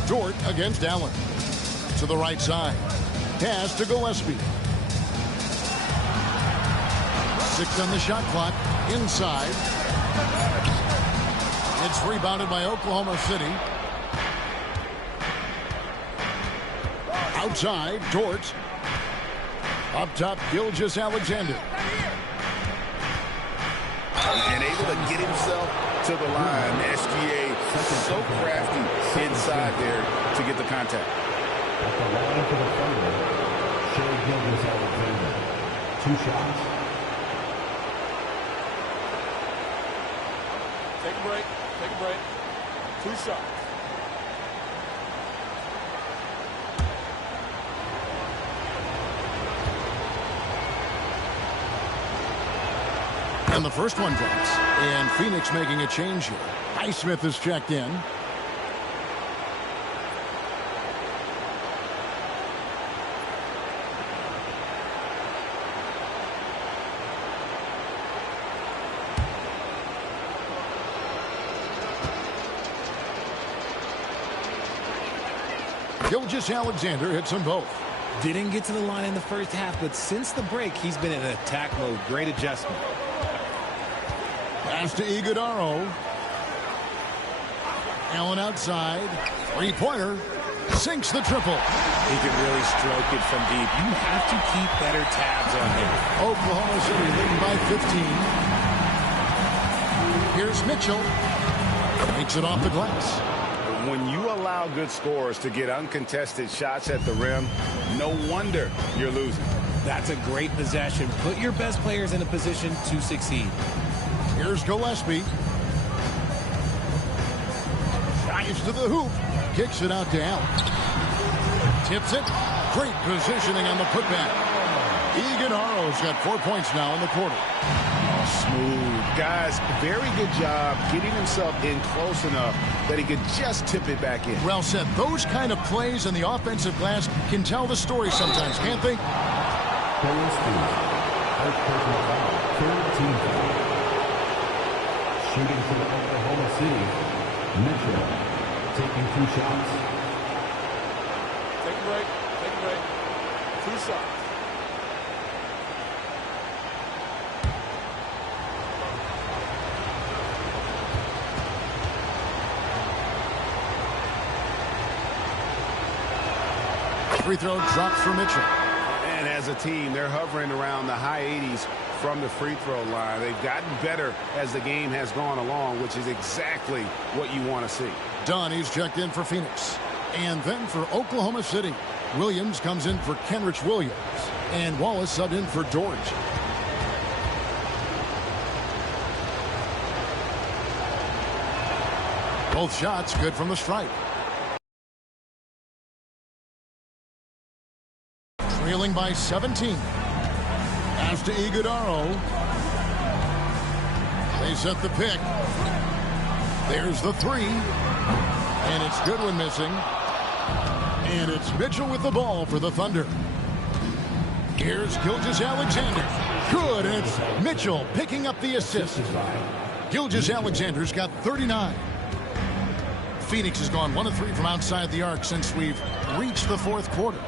Dort against Allen. To the right side. Pass to Gillespie. 6 on the shot clock. Inside. It's rebounded by Oklahoma City. Outside, Dort. Up top, Gilgeous-Alexander. And able to get himself to the line. SGA so crafty inside there to get the contact. At the line for the final, Shai Gilgeous-Alexander. 2 shots. Take a break. Take a break. 2 shots. And the first one drops. And Phoenix making a change here. Highsmith is checked in. Gilgeous-Alexander hits them both. Didn't get to the line in the first half, but since the break, he's been in attack mode. Great adjustment. Pass to Iguodaro. Allen outside. Three-pointer. Sinks the triple. He can really stroke it from deep. You have to keep better tabs on him. Oklahoma City leading by 15. Here's Mitchell. Makes it off the glass. When you allow good scorers to get uncontested shots at the rim, no wonder you're losing. That's a great possession. Put your best players in a position to succeed. Here's Gillespie. Dives to the hoop. Kicks it out to Allen. Tips it. Great positioning on the putback. Iguodaro's got 4 points now in the quarter. Smooth. Guys, very good job getting himself in close enough that he could just tip it back in. Well said. Those kind of plays in the offensive glass can tell the story sometimes, can't they? Shooting for Oklahoma City. Mitchell taking 2 shots. Take a break. Take a break. 2 shots. Free throw drops for Mitchell. And as a team, they're hovering around the high 80s from the free throw line. They've gotten better as the game has gone along, which is exactly what you want to see. Donnie's checked in for Phoenix. And then for Oklahoma City, Williams comes in for Kenrich Williams. And Wallace subbed in for George. Both shots good from the stripe. Trailing by 17. Pass to Iguodaro. They set the pick. There's the 3. And it's Goodwin missing. And it's Mitchell with the ball for the Thunder. Here's Gilgeous-Alexander. Good, and it's Mitchell picking up the assist. Gilgeous-Alexander's got 39. Phoenix has gone 1 of 3 from outside the arc since we've reached the 4th quarter.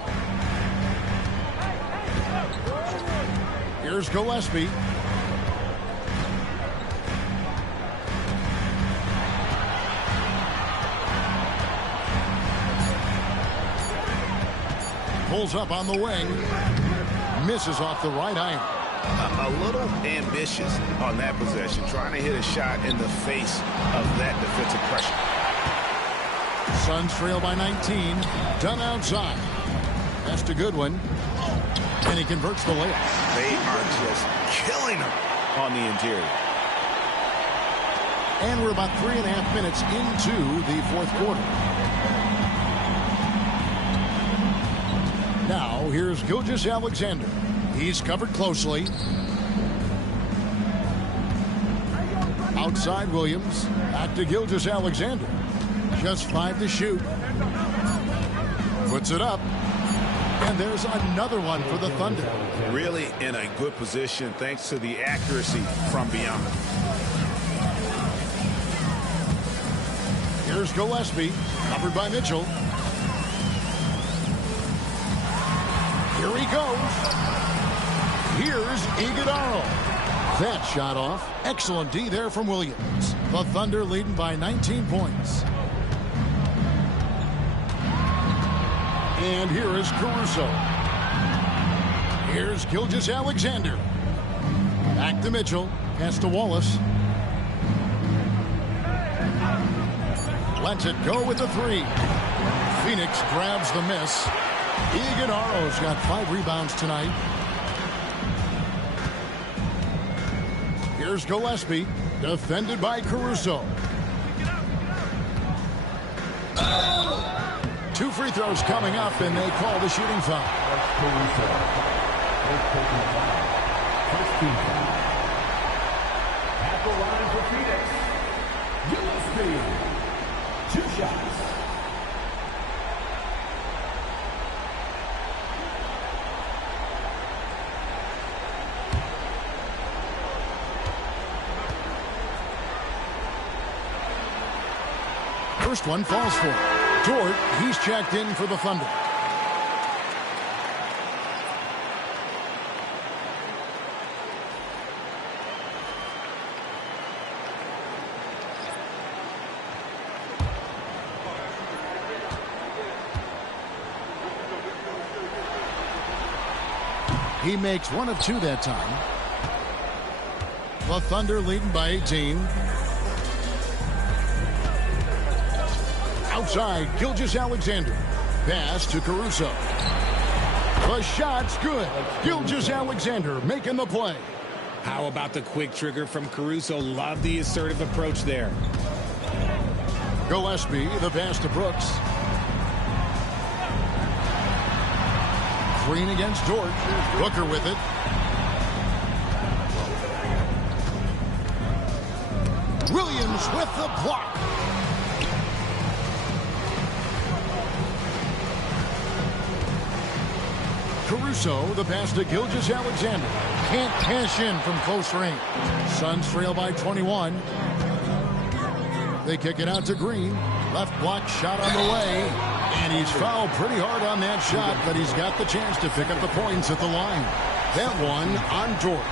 Here's Gillespie. Pulls up on the wing. Misses off the right iron. A little ambitious on that possession, trying to hit a shot in the face of that defensive pressure. Suns trail by 19. Done outside. That's to Goodwin. And he converts the layup. They are just killing him on the interior. And we're about 3.5 minutes into the 4th quarter. Now, here's Gilgeous-Alexander. He's covered closely. Outside Williams. Back to Gilgeous-Alexander. Just 5 to shoot. Puts it up. And there's another one for the Thunder. Really in a good position thanks to the accuracy from beyond. Here's Gillespie, covered by Mitchell. Here he goes. Here's Iguodaro. That shot off. Excellent D there from Williams. The Thunder leading by 19 points. And here is Caruso. Here's Gilgeous-Alexander. Back to Mitchell. Pass to Wallace. Lets it go with the 3. Phoenix grabs the miss. Iguodaro's got 5 rebounds tonight. Here's Gillespie, defended by Caruso. 2 free throws coming up, and they call the shooting foul. First team foul. At the line for Phoenix, Gillespie. 2 shots. First one falls for Dort. He's checked in for the Thunder. He makes 1 of 2 that time. The Thunder leading by 18. Outside, Gilgeous-Alexander. Pass to Caruso. The shot's good. Gilgeous-Alexander making the play. How about the quick trigger from Caruso? Love the assertive approach there. Gillespie, the pass to Brooks. Green against Dort. Booker with it. Williams with the block. Caruso, the pass to Gilgeous-Alexander. Can't cash in from close range. Suns trail by 21. They kick it out to Green. Left block shot on the way. And he's fouled pretty hard on that shot, but he's got the chance to pick up the points at the line. That one on Dort.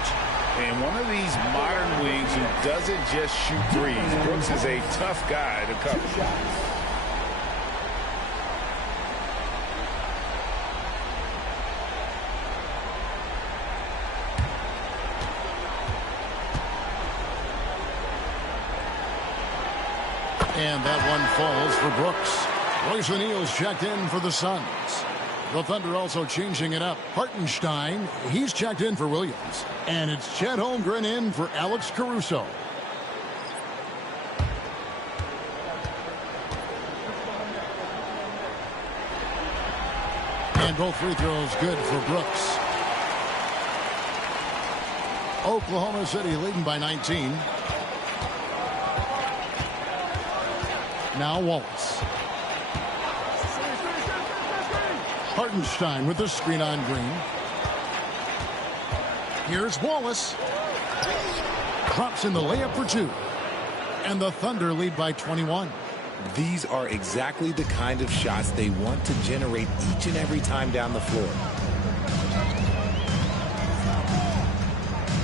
And one of these modern wings who doesn't just shoot threes. Brooks is a tough guy to cover. And that one falls for Brooks. Royce O'Neal's checked in for the Suns. The Thunder also changing it up. Hartenstein, he's checked in for Williams. And it's Chet Holmgren in for Alex Caruso. And both free throws good for Brooks. Oklahoma City leading by 19. Now Wallace. Hartenstein with the screen on Green. Here's Wallace. Drops in the layup for 2. And the Thunder lead by 21. These are exactly the kind of shots they want to generate each and every time down the floor.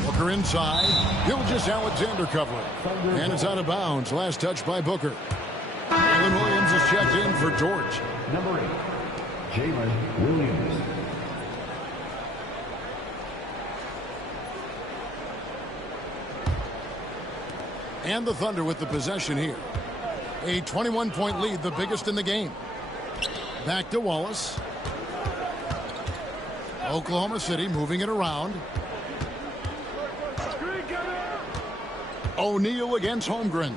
Booker inside. Gilgeous-Alexander covering. And it's out of bounds. Last touch by Booker. Jalen Williams is checked in for George. Number 8, Jalen Williams. And the Thunder with the possession here. A 21-point lead, the biggest in the game. Back to Wallace. Oklahoma City moving it around. O'Neal against Holmgren.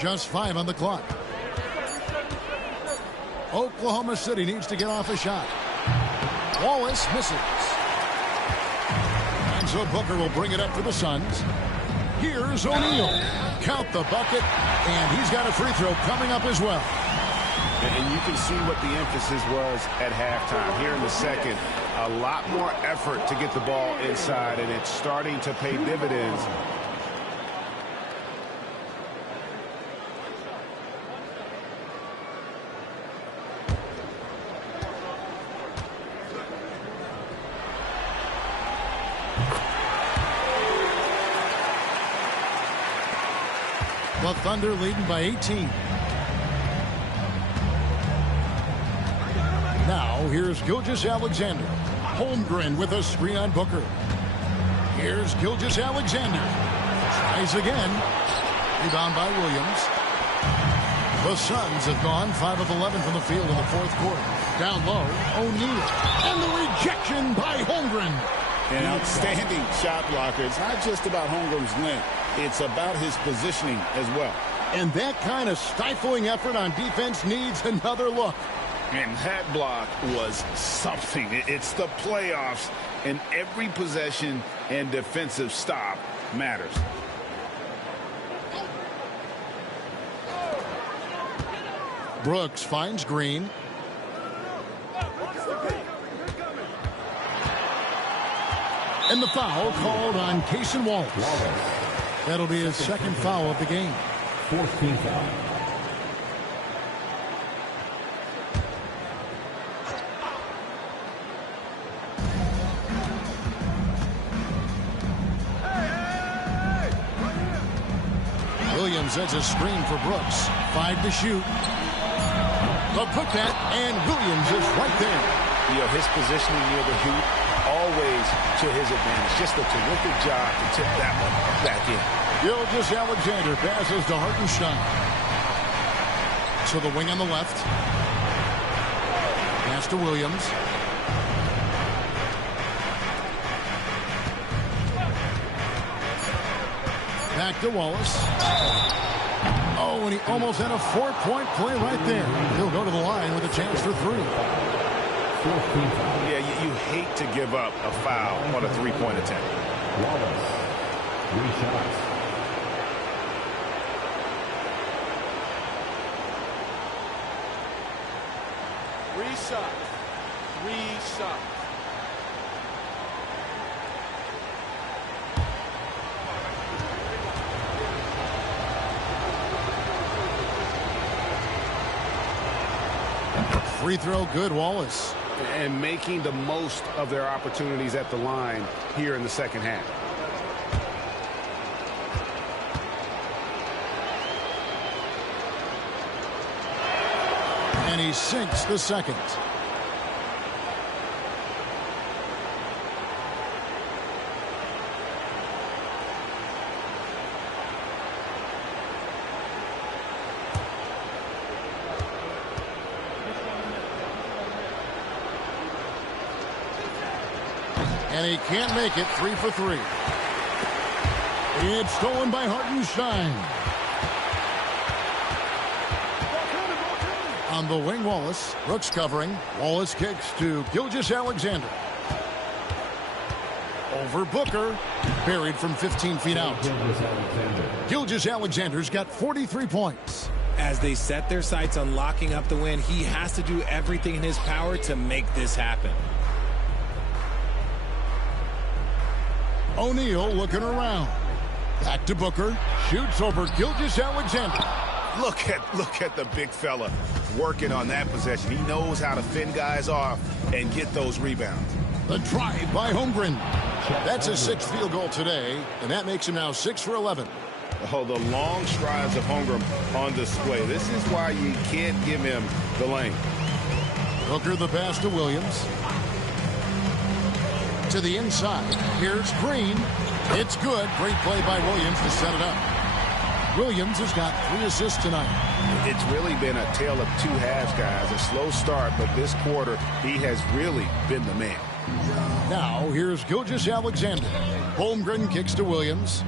Just 5 on the clock. Oklahoma City needs to get off a shot. Wallace misses. And so Booker will bring it up for the Suns. Here's O'Neal. Count the bucket, and he's got a free throw coming up as well. And you can see what the emphasis was at halftime. Here in the second, a lot more effort to get the ball inside, and it's starting to pay dividends. The Thunder leading by 18. Now here's Gilgeous-Alexander. Holmgren with a screen on Booker. Here's Gilgeous-Alexander. Tries again. Rebound by Williams. The Suns have gone 5 of 11 from the field in the fourth quarter. Down low, O'Neal. And the rejection by Holmgren. An outstanding shot blocker. It's not just about Holmgren's length. It's about his positioning as well. And that kind of stifling effort on defense needs another look. And that block was something. It's the playoffs, and every possession and defensive stop matters. Brooks finds Green. And the foul called on Cason Wallace. That'll be his second foul of the game. 14th foul. Williams has a screen for Brooks. 5 to shoot. The putback, and Williams is right there. You know, his positioning near the hoop, always to his advantage. Just a terrific job to tip that one back in. Gilgeous-Alexander passes to Hartenstein. To the wing on the left. Pass to Williams. Back to Wallace. Oh, and he almost had a 4-point play right there. He'll go to the line with a chance for 3. Yeah, you hate to give up a foul on a three-point attempt. Wallace, 3 shots. Three shots. Free throw good, Wallace. And making the most of their opportunities at the line here in the second half. And he sinks the second. And he can't make it. 3 for 3. It's stolen by Hartenstein. On the wing, Wallace. Brooks covering. Wallace kicks to Gilgeous-Alexander. Over Booker. Buried from 15 feet out. Gilgeous-Alexander's got 43 points. As they set their sights on locking up the win, he has to do everything in his power to make this happen. O'Neal looking around. Back to Booker. Shoots over Gilgeous-Alexander. Look at the big fella working on that possession. He knows how to fend guys off and get those rebounds. The drive by Holmgren. That's his 6th field goal today, and that makes him now 6 for 11. Oh, the long strides of Holmgren on display. This is why you can't give him the lane. Booker the pass to Williams. To the inside. Here's Green. It's good. Great play by Williams to set it up. Williams has got 3 assists tonight. It's really been a tale of 2 halves, guys. A slow start, but this quarter, he has really been the man. Now, here's Gilgeous-Alexander. Holmgren kicks to Williams.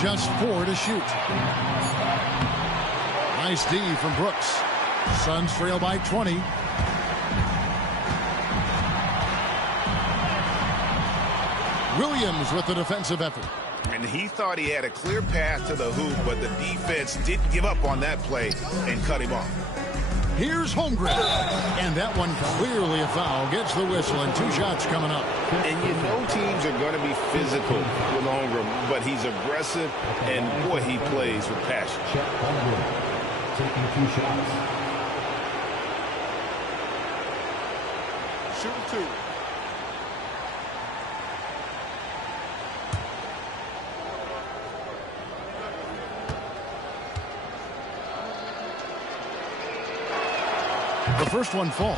Just 4 to shoot. Nice D from Brooks. Suns trail by 20. Williams with the defensive effort. And he thought he had a clear path to the hoop, but the defense didn't give up on that play and cut him off. Here's Holmgren. And that one clearly a foul. Gets the whistle, and 2 shots coming up. And you know teams are going to be physical with Holmgren, but he's aggressive, and boy, he plays with passion. Taking 2 shots. Shooting 2. The first one falls.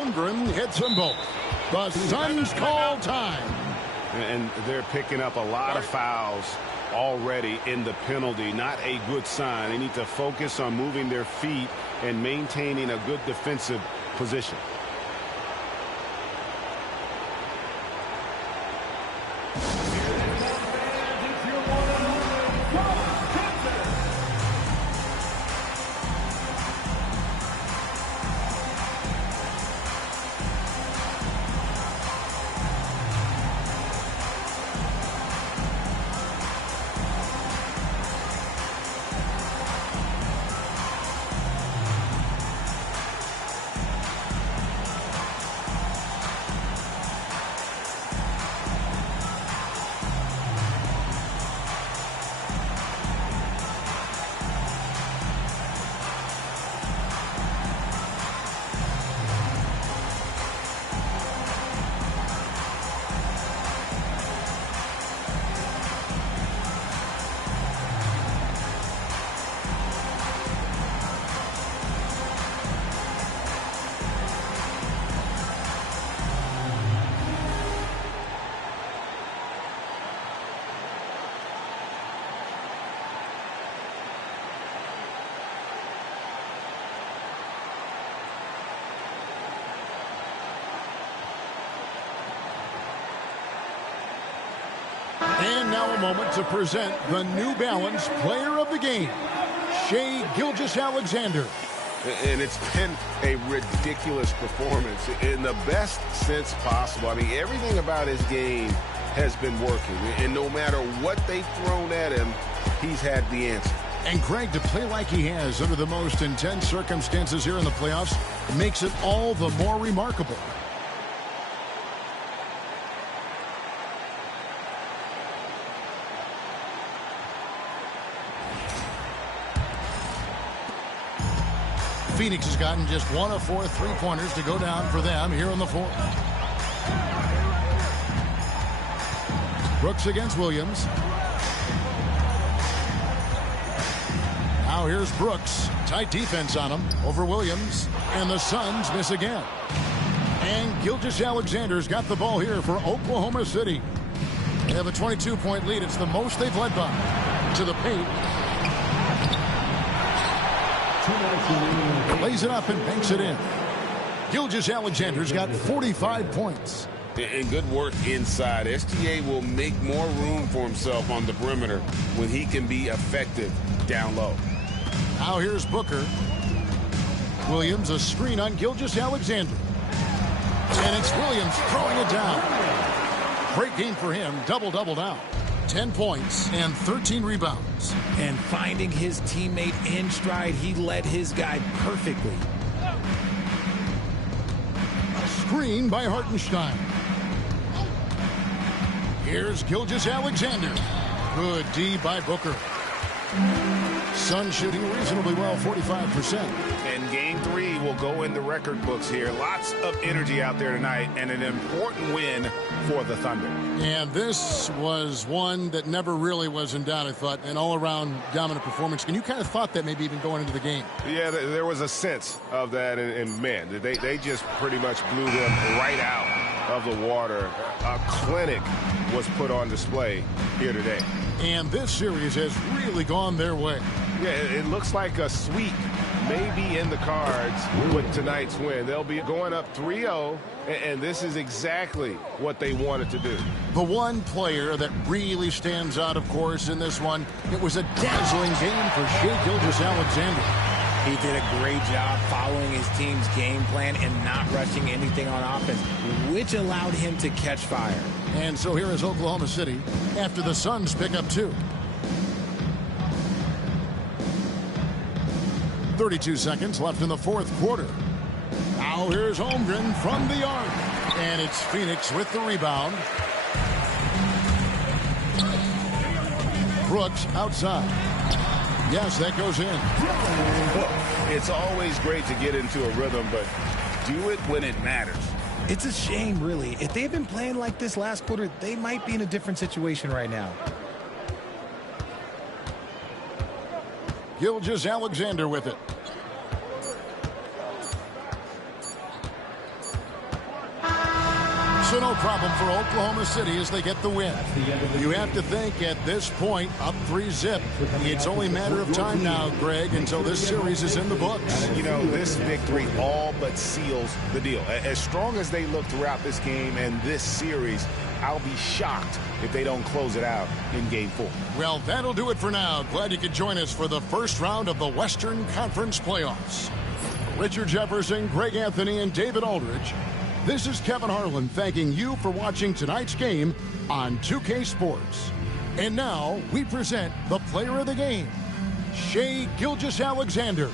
Holmgren hits them both. The Suns call time. And they're picking up a lot of fouls already in the penalty. Not a good sign. They need to focus on moving their feet and maintaining a good defensive position. And now a moment to present the New Balance Player of the Game, Shai Gilgeous-Alexander. And it's been a ridiculous performance in the best sense possible. I mean, everything about his game has been working. And no matter what they've thrown at him, he's had the answer. And Greg, to play like he has under the most intense circumstances here in the playoffs makes it all the more remarkable. Phoenix has gotten just 1 of 4 3-pointers to go down for them here in the fourth. Brooks against Williams. Now here's Brooks. Tight defense on him over Williams. And the Suns miss again. And Gilgeous-Alexander's got the ball here for Oklahoma City. They have a 22-point lead. It's the most they've led by. To the paint. Lays it up and banks it in. Gilgeous-Alexander's got 45 points. And good work inside. SGA will make more room for himself on the perimeter when he can be effective down low. Now here's Booker. Williams, a screen on Gilgeous-Alexander. And it's Williams throwing it down. Great game for him. Double-double now. 10 points and 13 rebounds. And finding his teammate in stride, he led his guy perfectly. A screen by Hartenstein. Here's Gilgeous-Alexander. Good D by Booker. Suns shooting reasonably well, 45%. And game 3 will go in the record books here. Lots of energy out there tonight and an important win for the Thunder. And this was one that never really was in doubt, I thought, an all-around dominant performance. And you kind of thought that maybe even going into the game. Yeah, there was a sense of that, and man, they just pretty much blew them right out of the water. A clinic was put on display here today. And this series has really gone their way. Yeah, it looks like a sweep maybe in the cards with tonight's win. They'll be going up 3-0, and this is exactly what they wanted to do. The one player that really stands out, of course, in this one, it was a dazzling game for Shai Gilgeous-Alexander. He did a great job following his team's game plan and not rushing anything on offense, which allowed him to catch fire. And so here is Oklahoma City after the Suns pick up 2. 32 seconds left in the fourth quarter. Now here's Holmgren from the arc. And it's Phoenix with the rebound. Brooks outside. Yes, that goes in. It's always great to get into a rhythm, but do it when it matters. It's a shame, really. If they had been playing like this last quarter, they might be in a different situation right now. Gilgeous-Alexander with it. So no problem for Oklahoma City as they get the win. You have to think at this point, up 3-0. It's only a matter of time now, Greg, until this series is in the books. You know, this victory all but seals the deal. As strong as they look throughout this game and this series, I'll be shocked if they don't close it out in Game 4. Well, that'll do it for now. Glad you could join us for the first round of the Western Conference Playoffs. Richard Jefferson, Greg Anthony, and David Aldridge, this is Kevin Harlan thanking you for watching tonight's game on 2K Sports. And now we present the player of the game, Shai Gilgeous-Alexander.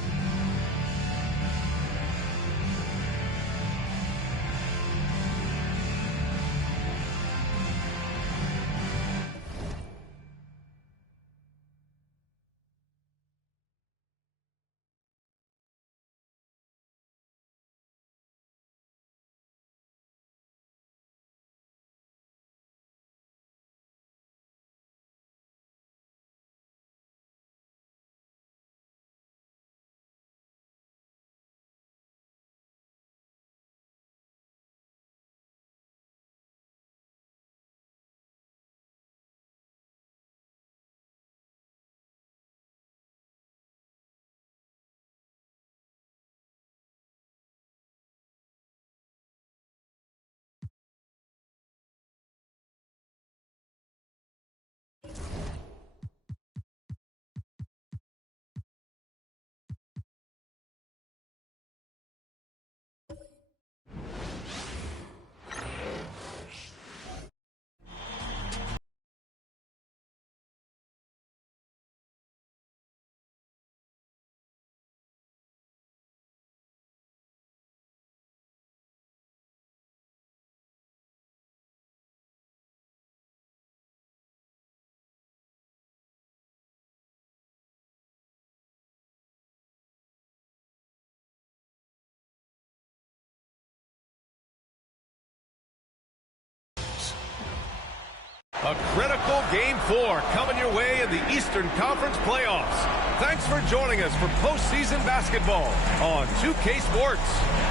A critical Game 4 coming your way in the Eastern Conference Playoffs. Thanks for joining us for postseason basketball on 2K Sports.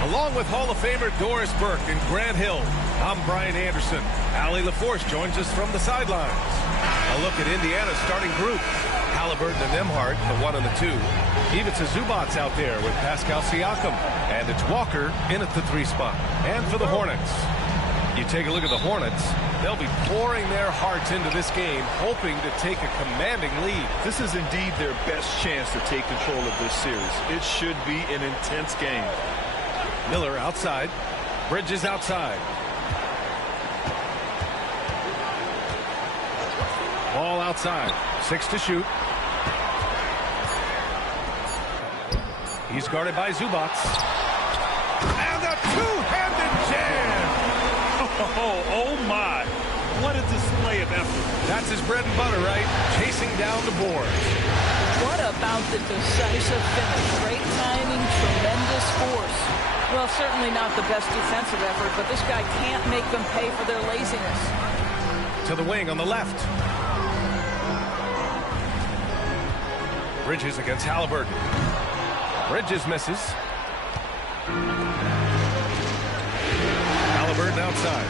Along with Hall of Famer Doris Burke and Grant Hill, I'm Brian Anderson. Allie LaForce joins us from the sidelines. A look at Indiana's starting group. Halliburton and Nembhard, the 1 and the 2. Ivica Zubac's out there with Pascal Siakam. And it's Walker in at the 3 spot. And for the Hornets, you take a look at the Hornets, they'll be pouring their hearts into this game, hoping to take a commanding lead. This is indeed their best chance to take control of this series. It should be an intense game. Miller outside. Bridges outside. Ball outside. 6 to shoot. He's guarded by Zubac. And a two-handed jam! Oh my. What a display of effort. That's his bread and butter, right? Chasing down the board. What about the decisive finish? Great timing, tremendous force. Well, certainly not the best defensive effort, but this guy can't make them pay for their laziness. To the wing on the left. Bridges against Halliburton. Bridges misses. Halliburton outside.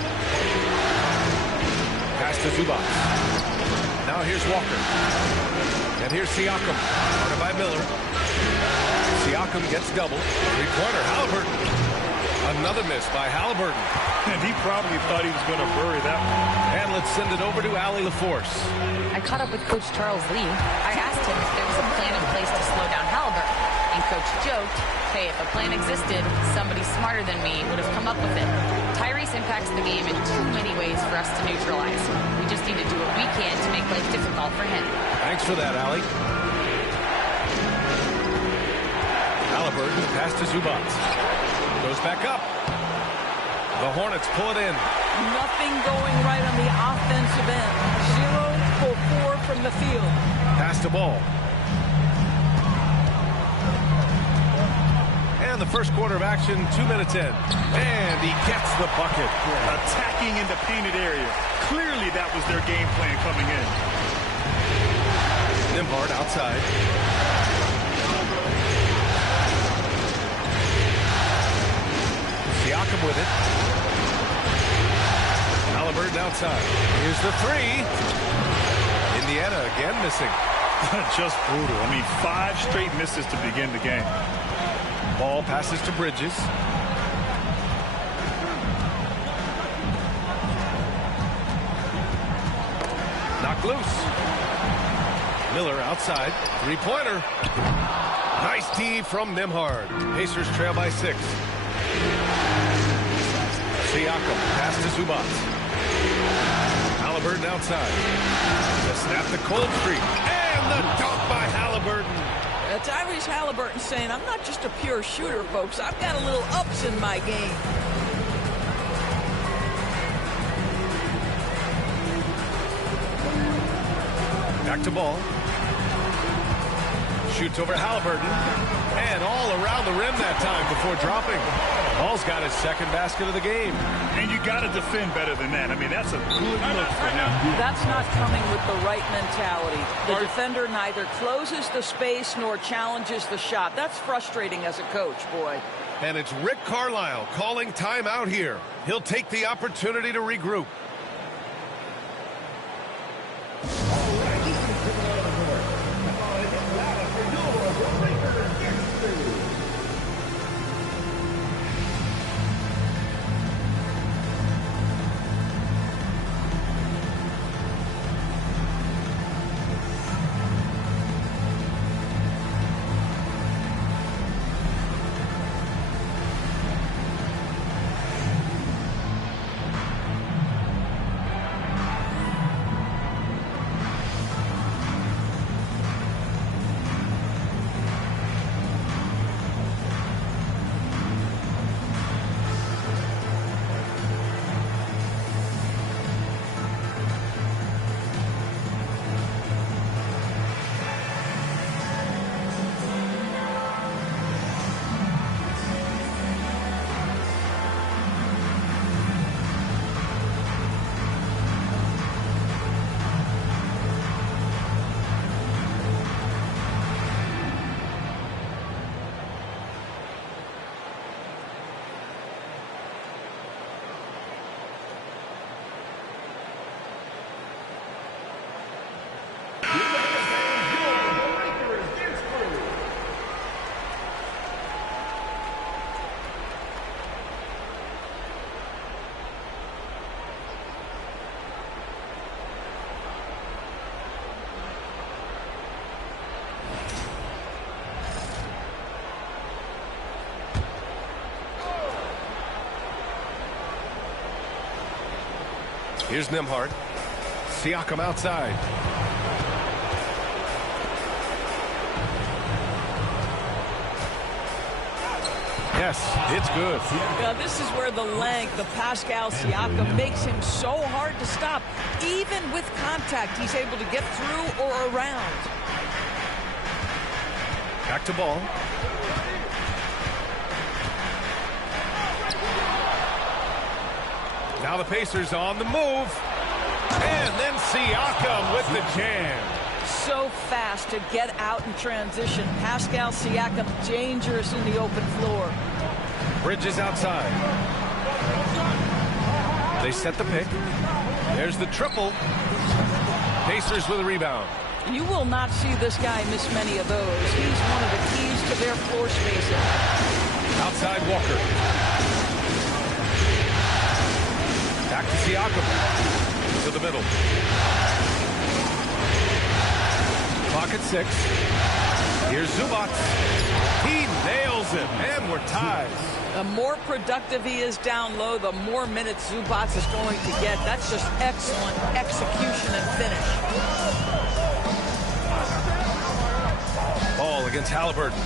Pass to Zubac. Now here's Walker. And here's Siakam. Guarded by Miller. Siakam gets double. Three-pointer. Halliburton. Another miss by Halliburton. And he probably thought he was going to bury that one. And let's send it over to Allie LaForce. I caught up with Coach Charles Lee. I asked him if there was a plan in place to slow down Halliburton. And Coach joked, hey, if a plan existed, somebody smarter than me would have come up with it. Tyrese impacts the game in too many ways for us to neutralize. We just need to do what we can to make life difficult for him. Thanks for that, Allie. Halliburton pass to Zubac. Goes back up. The Hornets pull it in. Nothing going right on the offensive end. 0 for 4 from the field. Pass the ball. And the first quarter of action, 2 minutes in. And he gets the bucket. Attacking in the painted area. Clearly that was their game plan coming in. Nembhard outside. Siakam with it. outside. Here's the three. Indiana again missing. Just brutal. I mean, 5 straight misses to begin the game. Ball passes to Bridges. Knocked loose. Miller outside. Three-pointer. Nice D from Nembhard. Pacers trail by 6. Siakam pass to Zubac. Halliburton outside. The snap to Cocofri. And the dunk by Halliburton. Tyrese Halliburton saying, I'm not just a pure shooter, folks. I've got a little ups in my game. Back to Ball. Shoots over Halliburton. And all around the rim that time before dropping. Ball's got his second basket of the game. And you got to defend better than that. I mean, that's a good look for him. That's not coming with the right mentality. The defender neither closes the space nor challenges the shot. That's frustrating as a coach, boy. And it's Rick Carlisle calling timeout here. He'll take the opportunity to regroup. Here's Nembhard. Siakam outside. Yes, it's good. This is where the length of Pascal Siakam makes him so hard to stop. Even with contact, he's able to get through or around. Back to Ball. Now the Pacers on the move. And then Siakam with the jam. So fast to get out in transition. Pascal Siakam dangerous in the open floor. Bridges outside. They set the pick. There's the triple. Pacers with a rebound. You will not see this guy miss many of those. He's one of the keys to their floor spacing. Outside Walker. Back to Siakam. To the middle. Clock at 6. Here's Zubac. He nails it, and we're tied. The more productive he is down low, the more minutes Zubac is going to get. That's just excellent execution and finish. Ball against Halliburton.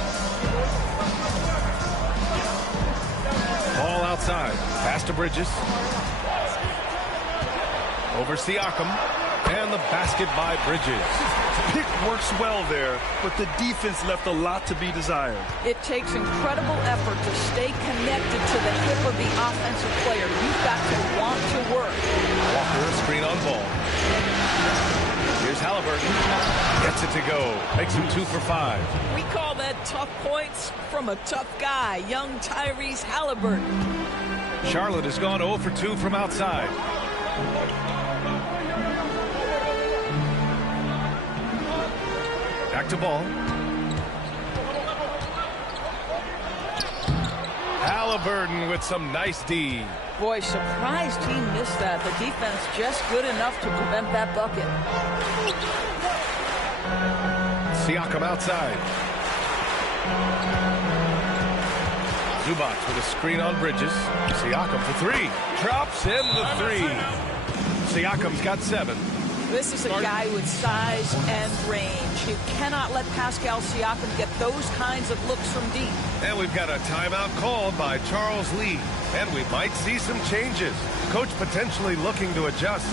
Ball outside. Pass to Bridges. Over Siakam. And the basket by Bridges. Pick works well there, but the defense left a lot to be desired. It takes incredible effort to stay connected to the hip of the offensive player. You've got to want to work. Walker, screen on Ball. Here's Halliburton. Gets it to go. Makes him 2 for 5. We call that tough points from a tough guy, young Tyrese Halliburton. Charlotte has gone 0 for 2 from outside. Back to ball. Halliburton with some nice D. Boy, surprised he missed that. The defense just good enough to prevent that bucket. Siakam outside. Zubac with a screen on Bridges. Siakam for three. Drops in the three. Siakam's got 7. This is a guy with size and range. You cannot let Pascal Siakam get those kinds of looks from deep. And we've got a timeout called by Charles Lee. And we might see some changes. Coach potentially looking to adjust.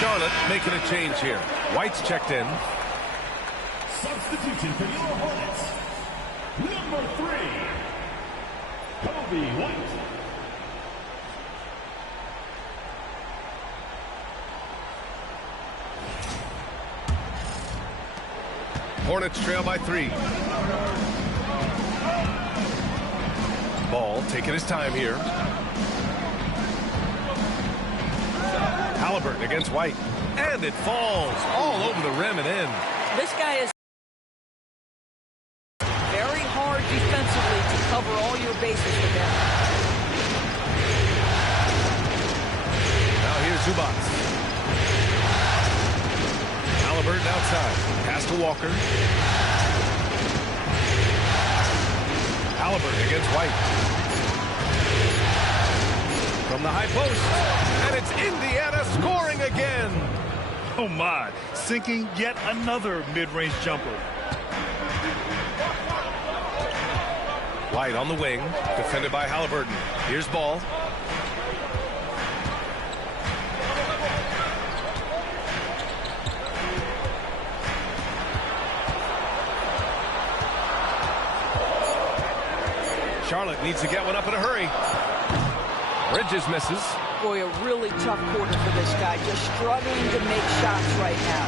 Charlotte making a change here. White's checked in. Substitution for your Hornets. Number 3, Kobe White. Hornets trail by 3. Ball taking his time here. Halliburton against White. And it falls all over the rim and in. This guy is very hard defensively to cover all your bases with him. Now here's Zubac. Halliburton outside. Pass to Walker. Halliburton against White. From the high post. And it's Indiana scoring again. Oh, my. Sinking yet another mid-range jumper. White on the wing. Defended by Halliburton. Here's ball. Charlotte needs to get one up in a hurry. Bridges misses. Boy, a really tough quarter for this guy. Just struggling to make shots right now.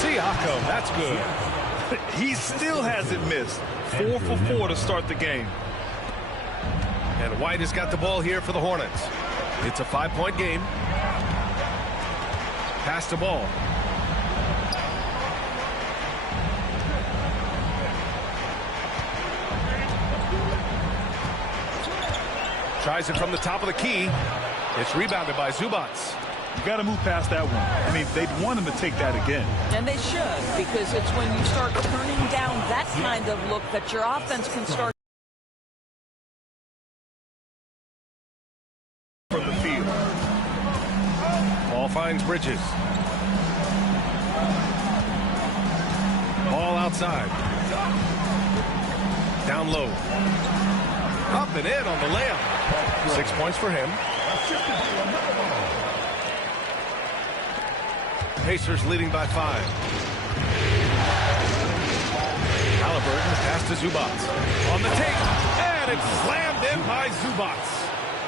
Siakam, that's good. He still hasn't missed. 4 for 4 to start the game. And White has got the ball here for the Hornets. It's a 5-point game. Pass the ball. Tries it from the top of the key. It's rebounded by Zubac. You got to move past that one. I mean, they'd want him to take that again. And they should, because it's when you start turning down that kind of look that your offense can start. From the field. Ball finds Bridges. Ball outside. Down low. Up and in on the layup. 6 points for him. Pacers leading by 5. Halliburton pass to Zubac. On the take. And it's slammed in by Zubac.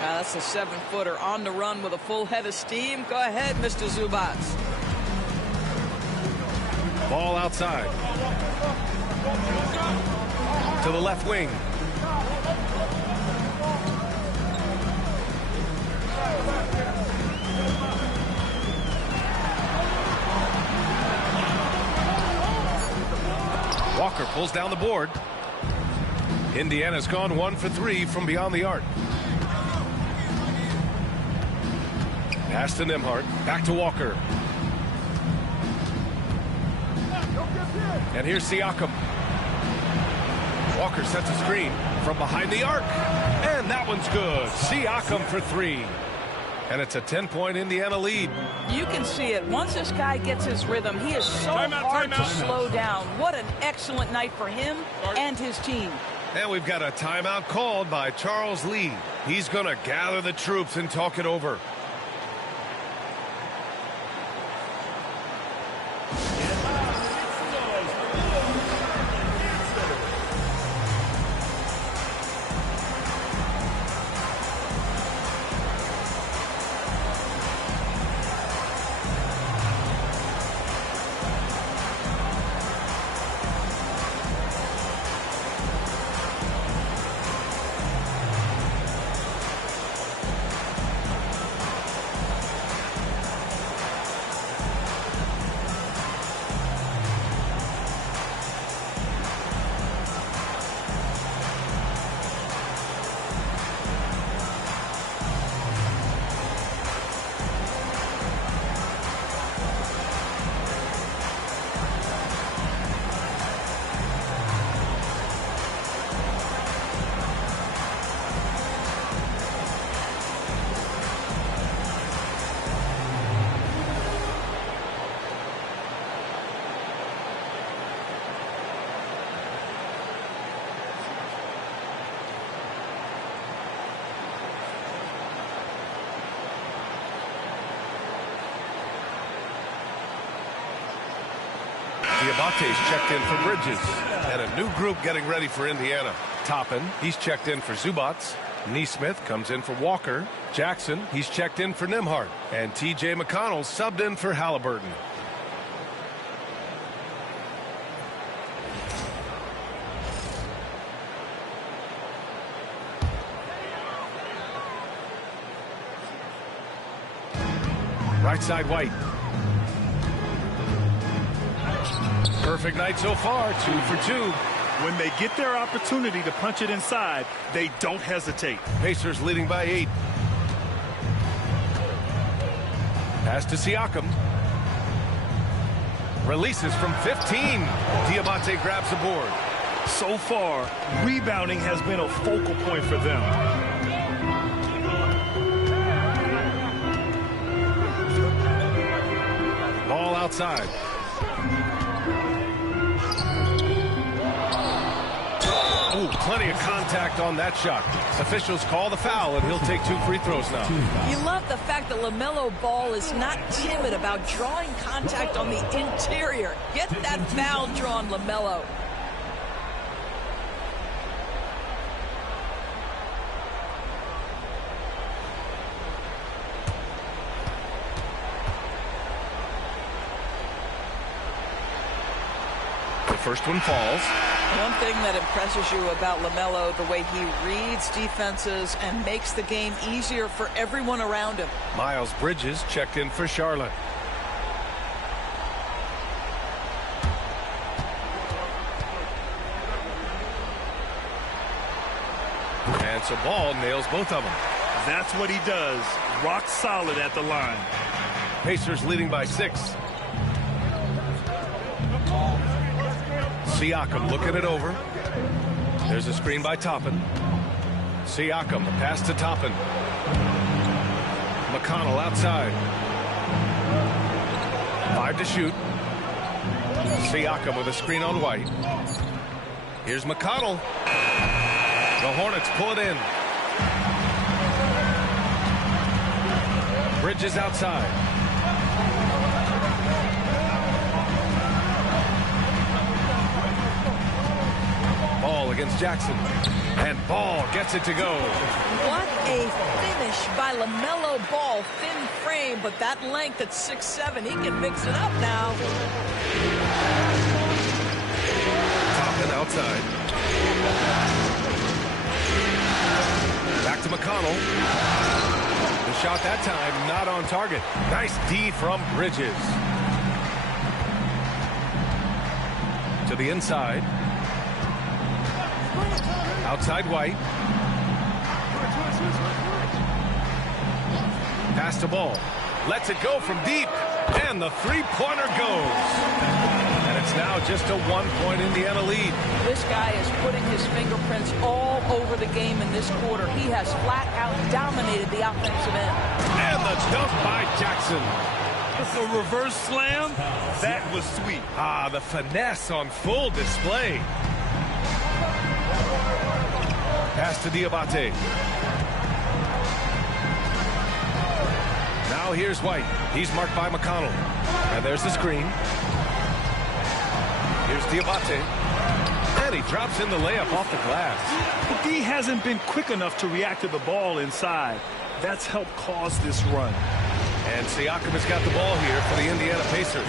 Now that's a 7-footer on the run with a full head of steam. Go ahead, Mr. Zubac. Ball outside. To the left wing. Walker pulls down the board. Indiana's gone 1 for 3 from beyond the arc. Pass to Nembhard. Back to Walker. And here's Siakam. Walker sets a screen from behind the arc. And that one's good. Siakam for 3. And it's a 10-point Indiana lead. You can see it. Once this guy gets his rhythm, he is so hard to slow down. What an excellent night for him and his team. And we've got a timeout called by Charles Lee. He's going to gather the troops and talk it over. Diabate's checked in for Bridges. And a new group getting ready for Indiana. Toppin, he's checked in for Zubats. Neesmith comes in for Walker. Jackson, he's checked in for Nembhard. And T.J. McConnell subbed in for Halliburton. Right side White. Perfect night so far, 2 for 2. When they get their opportunity to punch it inside, they don't hesitate. Pacers leading by 8. Pass to Siakam. Releases from 15. Diabate grabs the board. So far, rebounding has been a focal point for them. Ball outside. Ooh, plenty of contact on that shot. Officials call the foul, and he'll take 2 free throws now. You love the fact that LaMelo Ball is not timid about drawing contact on the interior. Get that foul drawn, LaMelo. The first one falls. One thing that impresses you about LaMelo, the way he reads defenses and makes the game easier for everyone around him. Miles Bridges checked in for Charlotte. And so Ball nails both of them. That's what he does. Rock solid at the line. Pacers leading by 6. Siakam looking it over. There's a screen by Toppin. Siakam, the pass to Toppin. McConnell outside. 5 to shoot. Siakam with a screen on White. Here's McConnell. The Hornets pull it in. Bridges outside. Ball against Jackson. And Ball gets it to go. What a finish by LaMelo Ball. Thin frame, but that length at 6'7", he can mix it up now. Toppin outside. Back to McConnell. The shot that time not on target. Nice D from Bridges. To the inside. Outside White. Pass the ball. Lets it go from deep. And the three-pointer goes. And it's now just a 1-point Indiana lead. This guy is putting his fingerprints all over the game in this quarter. He has flat out dominated the offensive end. And the dunk by Jackson. A reverse slam? That was sweet. Ah, the finesse on full display. Pass to Diabate. Now here's White. He's marked by McConnell. And there's the screen. Here's Diabate. And he drops in the layup off the glass. The D hasn't been quick enough to react to the ball inside. That's helped cause this run. And Siakam has got the ball here for the Indiana Pacers.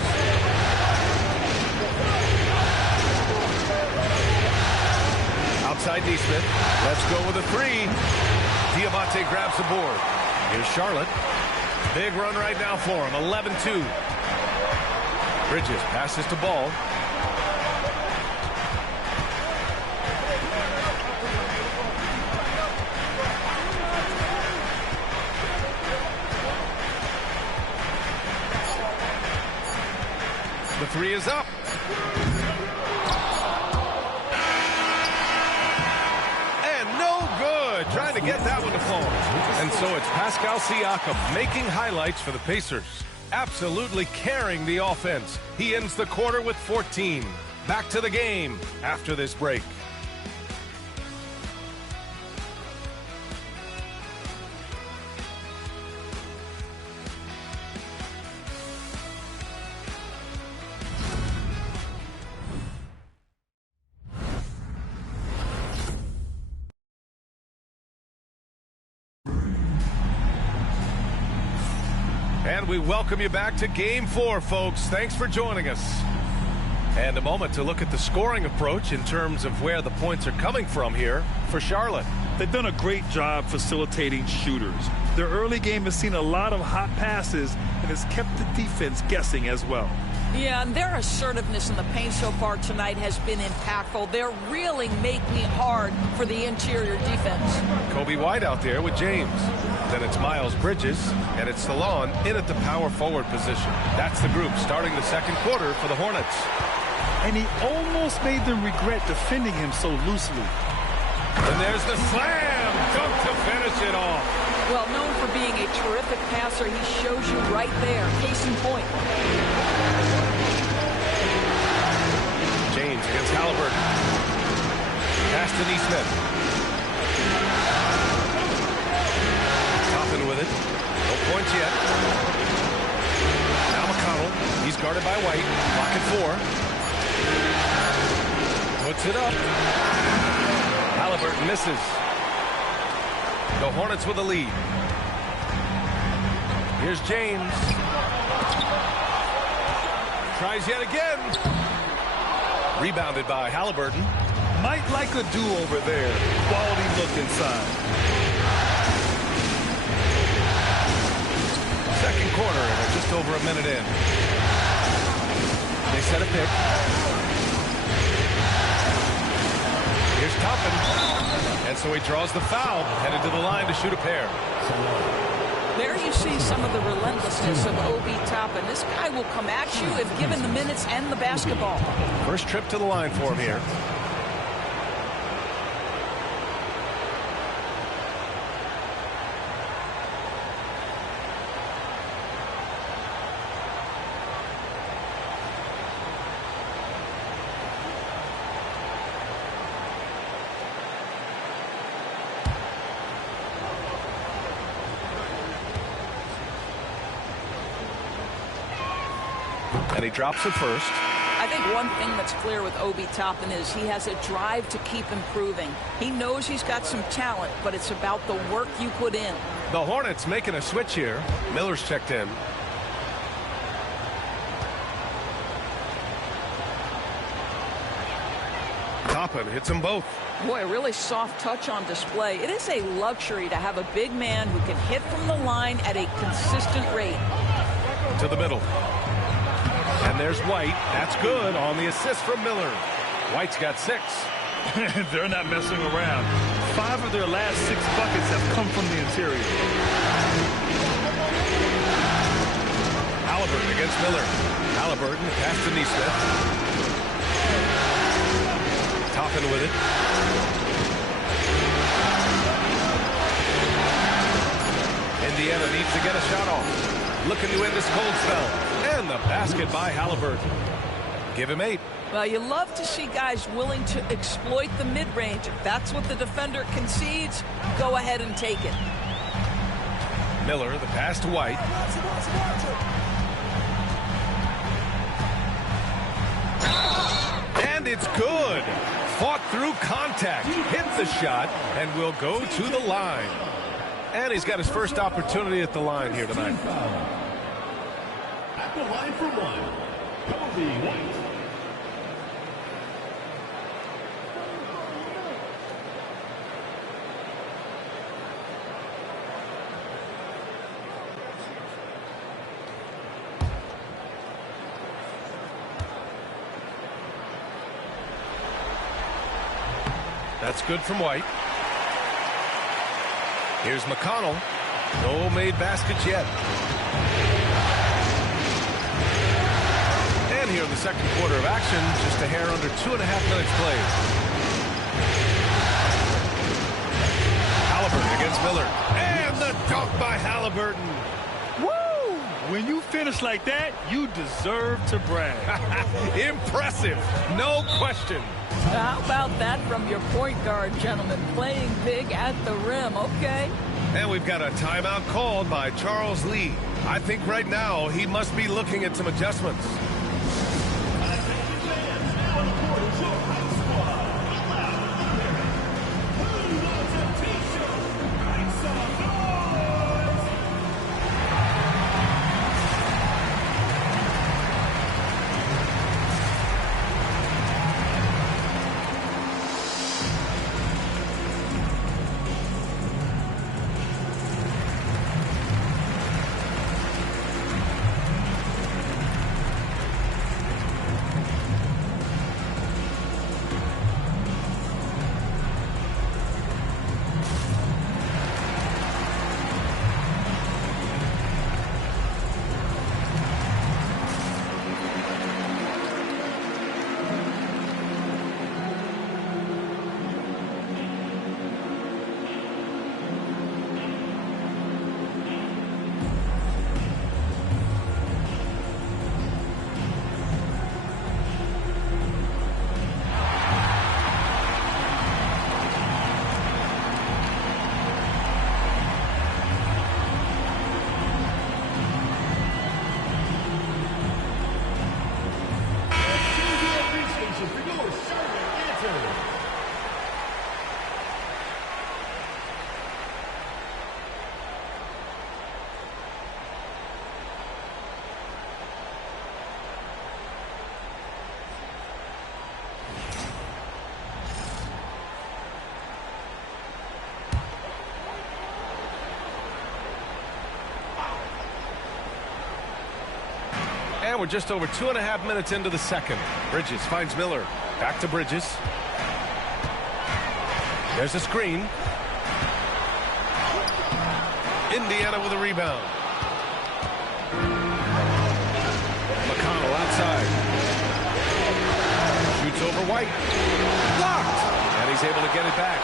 Outside Neesmith. Let's go with a three. Diabate grabs the board. Here's Charlotte. Big run right now for him. 11-2. Bridges passes to Ball. The three is up. And no good. Trying to get that one to fall. And so it's Pascal Siakam making highlights for the Pacers. Absolutely carrying the offense. He ends the quarter with 14. Back to the game after this break. And we welcome you back to Game 4, folks. Thanks for joining us. And a moment to look at the scoring approach in terms of where the points are coming from here for Charlotte. They've done a great job facilitating shooters. Their early game has seen a lot of hot passes and has kept the defense guessing as well. Yeah, and their assertiveness in the paint so far tonight has been impactful. They're really making it hard for the interior defense. Kobe White out there with James. Then it's Miles Bridges, and it's Salon in at the power forward position. That's the group starting the second quarter for the Hornets. And he almost made them regret defending him so loosely. And there's the slam dunk to finish it off. Well, known for being a terrific passer, he shows you right there. Case in point. James against Halliburton. Pass to Neesmith. Toppin with it. No points yet. Now McConnell. He's guarded by White. Clock at 4. Puts it up. Halliburton misses. The Hornets with the lead. Here's James. Tries yet again. Rebounded by Halliburton. Might like a do-over there. Quality look inside. Second quarter, and we're just over a minute in. They set a pick. Here's Toppin. And so he draws the foul, headed to the line to shoot a pair. There you see some of the relentlessness of Obi Toppin. This guy will come at you if given the minutes and the basketball. First trip to the line for him here. And he drops it first. I think one thing that's clear with Obi Toppin is he has a drive to keep improving. He knows he's got some talent, but it's about the work you put in. The Hornets making a switch here. Miller's checked in. Toppin hits them both. Boy, a really soft touch on display. It is a luxury to have a big man who can hit from the line at a consistent rate. To the middle. And there's White. That's good on the assist from Miller. White's got 6. They're not messing around. 5 of their last 6 buckets have come from the interior. Halliburton against Miller. Halliburton past to Neesmith. Toppin with it. Indiana needs to get a shot off. Looking to end this cold spell. And the basket by Halliburton. Give him 8. Well, you love to see guys willing to exploit the mid-range. If that's what the defender concedes, go ahead and take it. Miller, the pass to White. And it's good. Fought through contact, hit the shot, and will go to the line. And he's got his first opportunity at the line here tonight. At the line for one, Kobe White. That's good from White. Here's McConnell. No made baskets yet. And here in the second quarter of action, just a hair under 2.5 minutes played. Halliburton against Miller. And the dunk by Halliburton. Woo! When you finish like that, you deserve to brag. Impressive. No question. How about that from your point guard, gentlemen? Playing big at the rim, okay? And we've got a timeout called by Charles Lee. I think right now he must be looking at some adjustments. And we're just over 2.5 minutes into the second. Bridges finds Miller. Back to Bridges. There's a screen. Indiana with a rebound. McConnell outside. Shoots over White. Blocked. And he's able to get it back.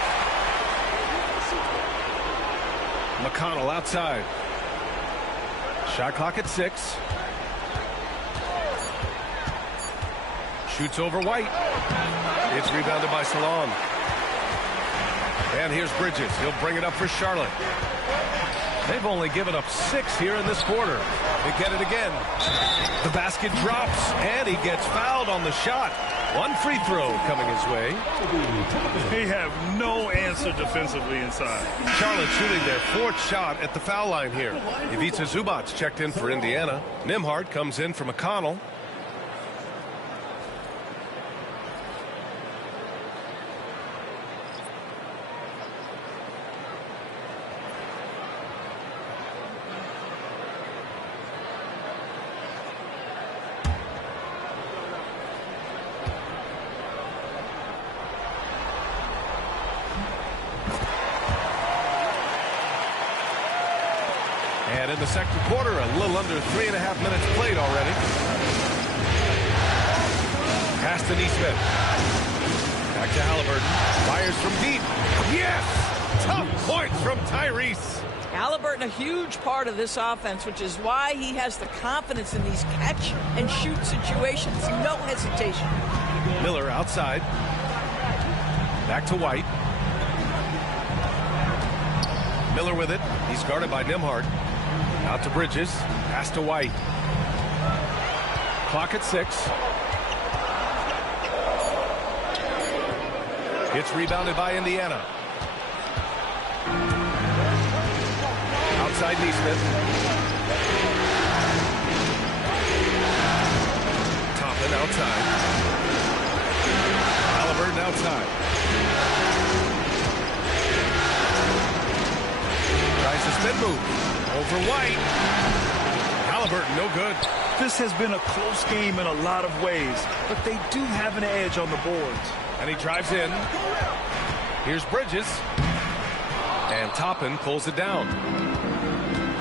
McConnell outside. Shot clock at 6. Shoots over White. It's rebounded by Salon. And here's Bridges. He'll bring it up for Charlotte. They've only given up 6 here in this quarter. They get it again. The basket drops, and he gets fouled on the shot. One free throw coming his way. They have no answer defensively inside. Charlotte shooting their 4th shot at the foul line here. Ivica Zubac checked in for Indiana. Nembhard comes in for McConnell. And in the second quarter, a little under 3.5 minutes played already. Pass to Neesmith. Back to Halliburton. Fires from deep. Yes! Tough points from Tyrese. Halliburton, a huge part of this offense, which is why he has the confidence in these catch-and-shoot situations. No hesitation. Miller outside. Back to White. Miller with it. He's guarded by Nembhard. Out to Bridges. Pass to White. Clock at 6. It's rebounded by Indiana. Outside Neesmith. Toppin outside. Halliburton outside. Tries to spin move. Over White. Halliburton no good. This has been a close game in a lot of ways, but they do have an edge on the boards. And he drives in. Here's Bridges. And Toppin pulls it down.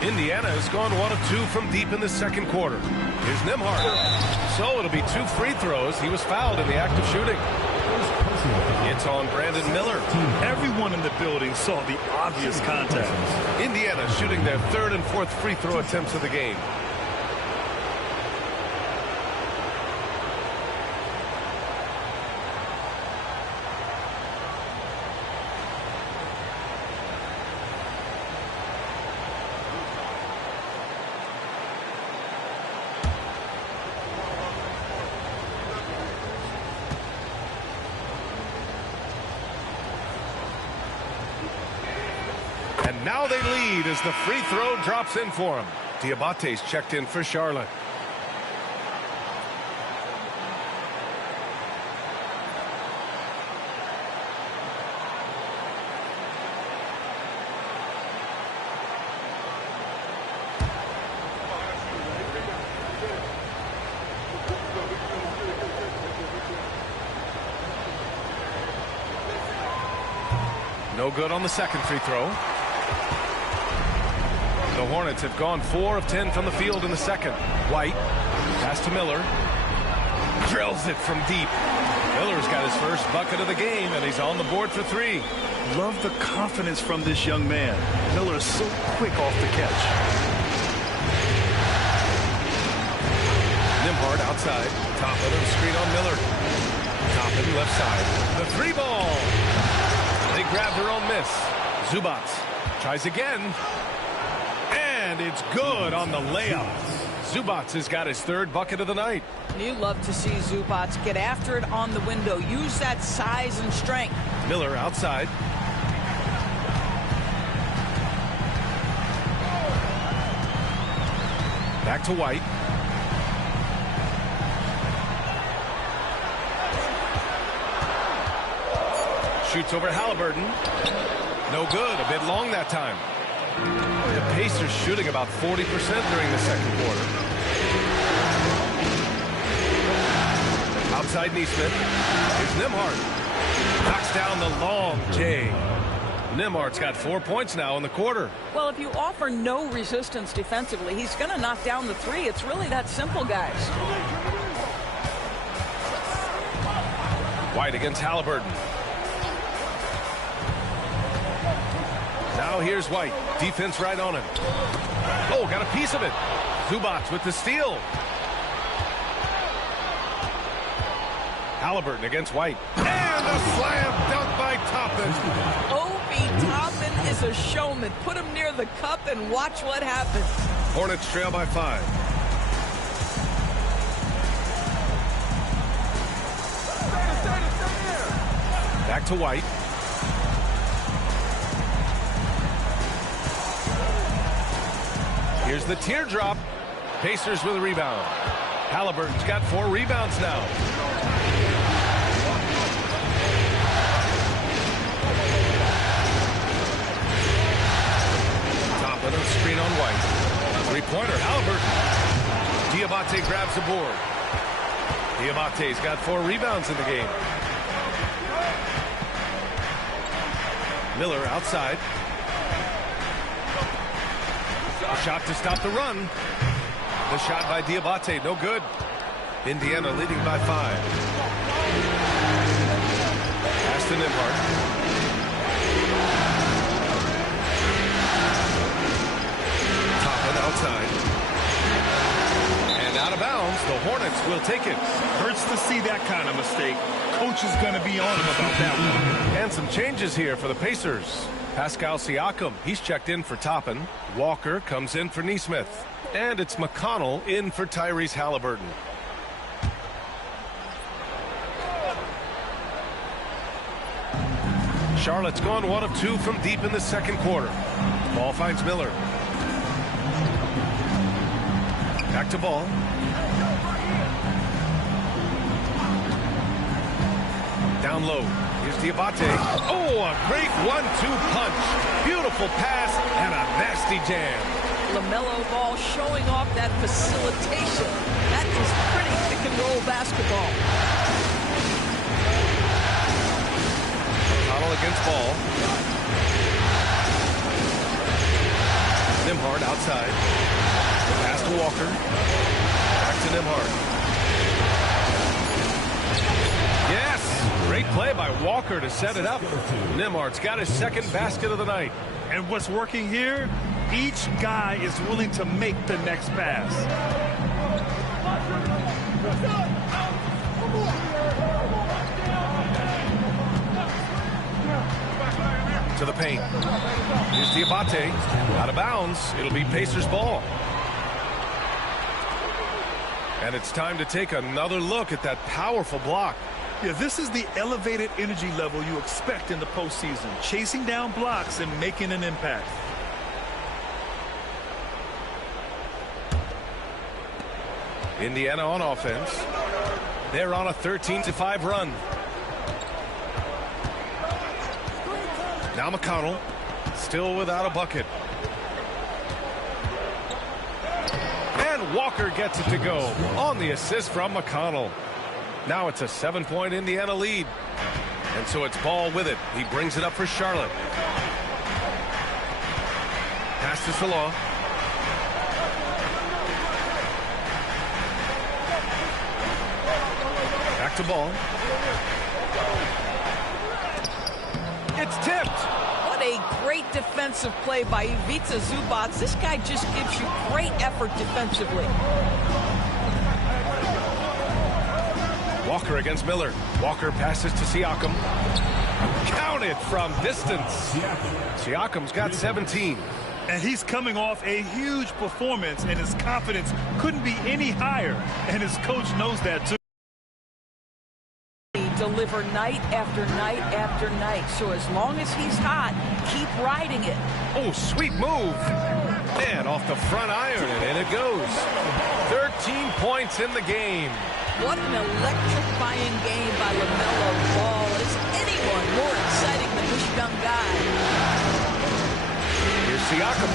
Indiana has gone 1 of 2 from deep in the second quarter. Here's Nembhard. So it'll be 2 free throws. He was fouled in the act of shooting. It's on Brandon Miller. Everyone in the building saw the obvious contact. Indiana shooting their 3rd and 4th free throw attempts of the game. Now they lead as the free throw drops in for him. Diabate's checked in for Charlotte. No good on the second free throw. The Hornets have gone 4 of 10 from the field in the second. White, pass to Miller. Drills it from deep. Miller's got his first bucket of the game, and he's on the board for 3. Love the confidence from this young man. Miller is so quick off the catch. Nembhard outside. Toppin and screen on Miller. Toppin left side. The 3 ball. They grab their own miss. Zubac tries again. And it's good on the layup. Zubac has got his 3rd bucket of the night. You love to see Zubac get after it on the window. Use that size and strength. Miller outside. Back to White. Shoots over Halliburton. No good. A bit long that time. The Pacers shooting about 40% during the second quarter. Outside Neesmith. Here's Nembhard. Knocks down the long J. Nembhard's got 4 points now in the quarter. Well, if you offer no resistance defensively, he's going to knock down the 3. It's really that simple, guys. White against Halliburton. Now here's White. Defense right on him. Oh, got a piece of it. Zubac with the steal. Halliburton against White. And a slam dunk by Toppin. Obi Toppin is a showman. Put him near the cup and watch what happens. Hornets trail by 5. Back to White. Here's the teardrop. Pacers with a rebound. Halliburton's got 4 rebounds now. Toppin on screen on White. 3-pointer, Halliburton. Diabate grabs the board. Diabate's got 4 rebounds in the game. Miller outside. Shot to stop the run. The shot by Diabate, no good. Indiana leading by 5. Pass to Nimhart. Toppin outside. And out of bounds, the Hornets will take it. Hurts to see that kind of mistake. Coach is going to be on him about that one. And some changes here for the Pacers. Pascal Siakam, he's checked in for Toppin. Walker comes in for Nesmith. And it's McConnell in for Tyrese Halliburton. Charlotte's gone 1 of 2 from deep in the second quarter. Ball finds Miller. Back to Ball. Down low. Here's Diabate. Oh, a great 1-2 punch. Beautiful pass and a nasty jam. LaMelo Ball showing off that facilitation. That is pretty pick-and-roll basketball. McConnell against Ball. Nimhart outside. Pass to Walker. Back to Nimhart. Yes! Great play by Walker to set it up. Nimhart's got his second basket of the night. And what's working here? Each guy is willing to make the next pass. To the paint. Here's Diabate. Out of bounds. It'll be Pacers ball. And it's time to take another look at that powerful block. Yeah, this is the elevated energy level you expect in the postseason. Chasing down blocks and making an impact. Indiana on offense. They're on a 13-5 run. Now McConnell, still without a bucket. And Walker gets it to go on the assist from McConnell. Now it's a 7-point Indiana lead. And so it's Ball with it. He brings it up for Charlotte. Pass to Salah. Back to Ball. It's tipped. What a great defensive play by Ivica Zubac. This guy just gives you great effort defensively. Walker against Miller. Walker passes to Siakam. Counted from distance. Siakam's got 17. And he's coming off a huge performance, and his confidence couldn't be any higher. And his coach knows that, too. Deliver night after night after night. So as long as he's hot, keep riding it. Oh, sweet move. And off the front iron, and in it goes. 13 points in the game. What an electrifying game by LaMelo Ball. Is anyone more exciting than this young guy? Here's Siakam.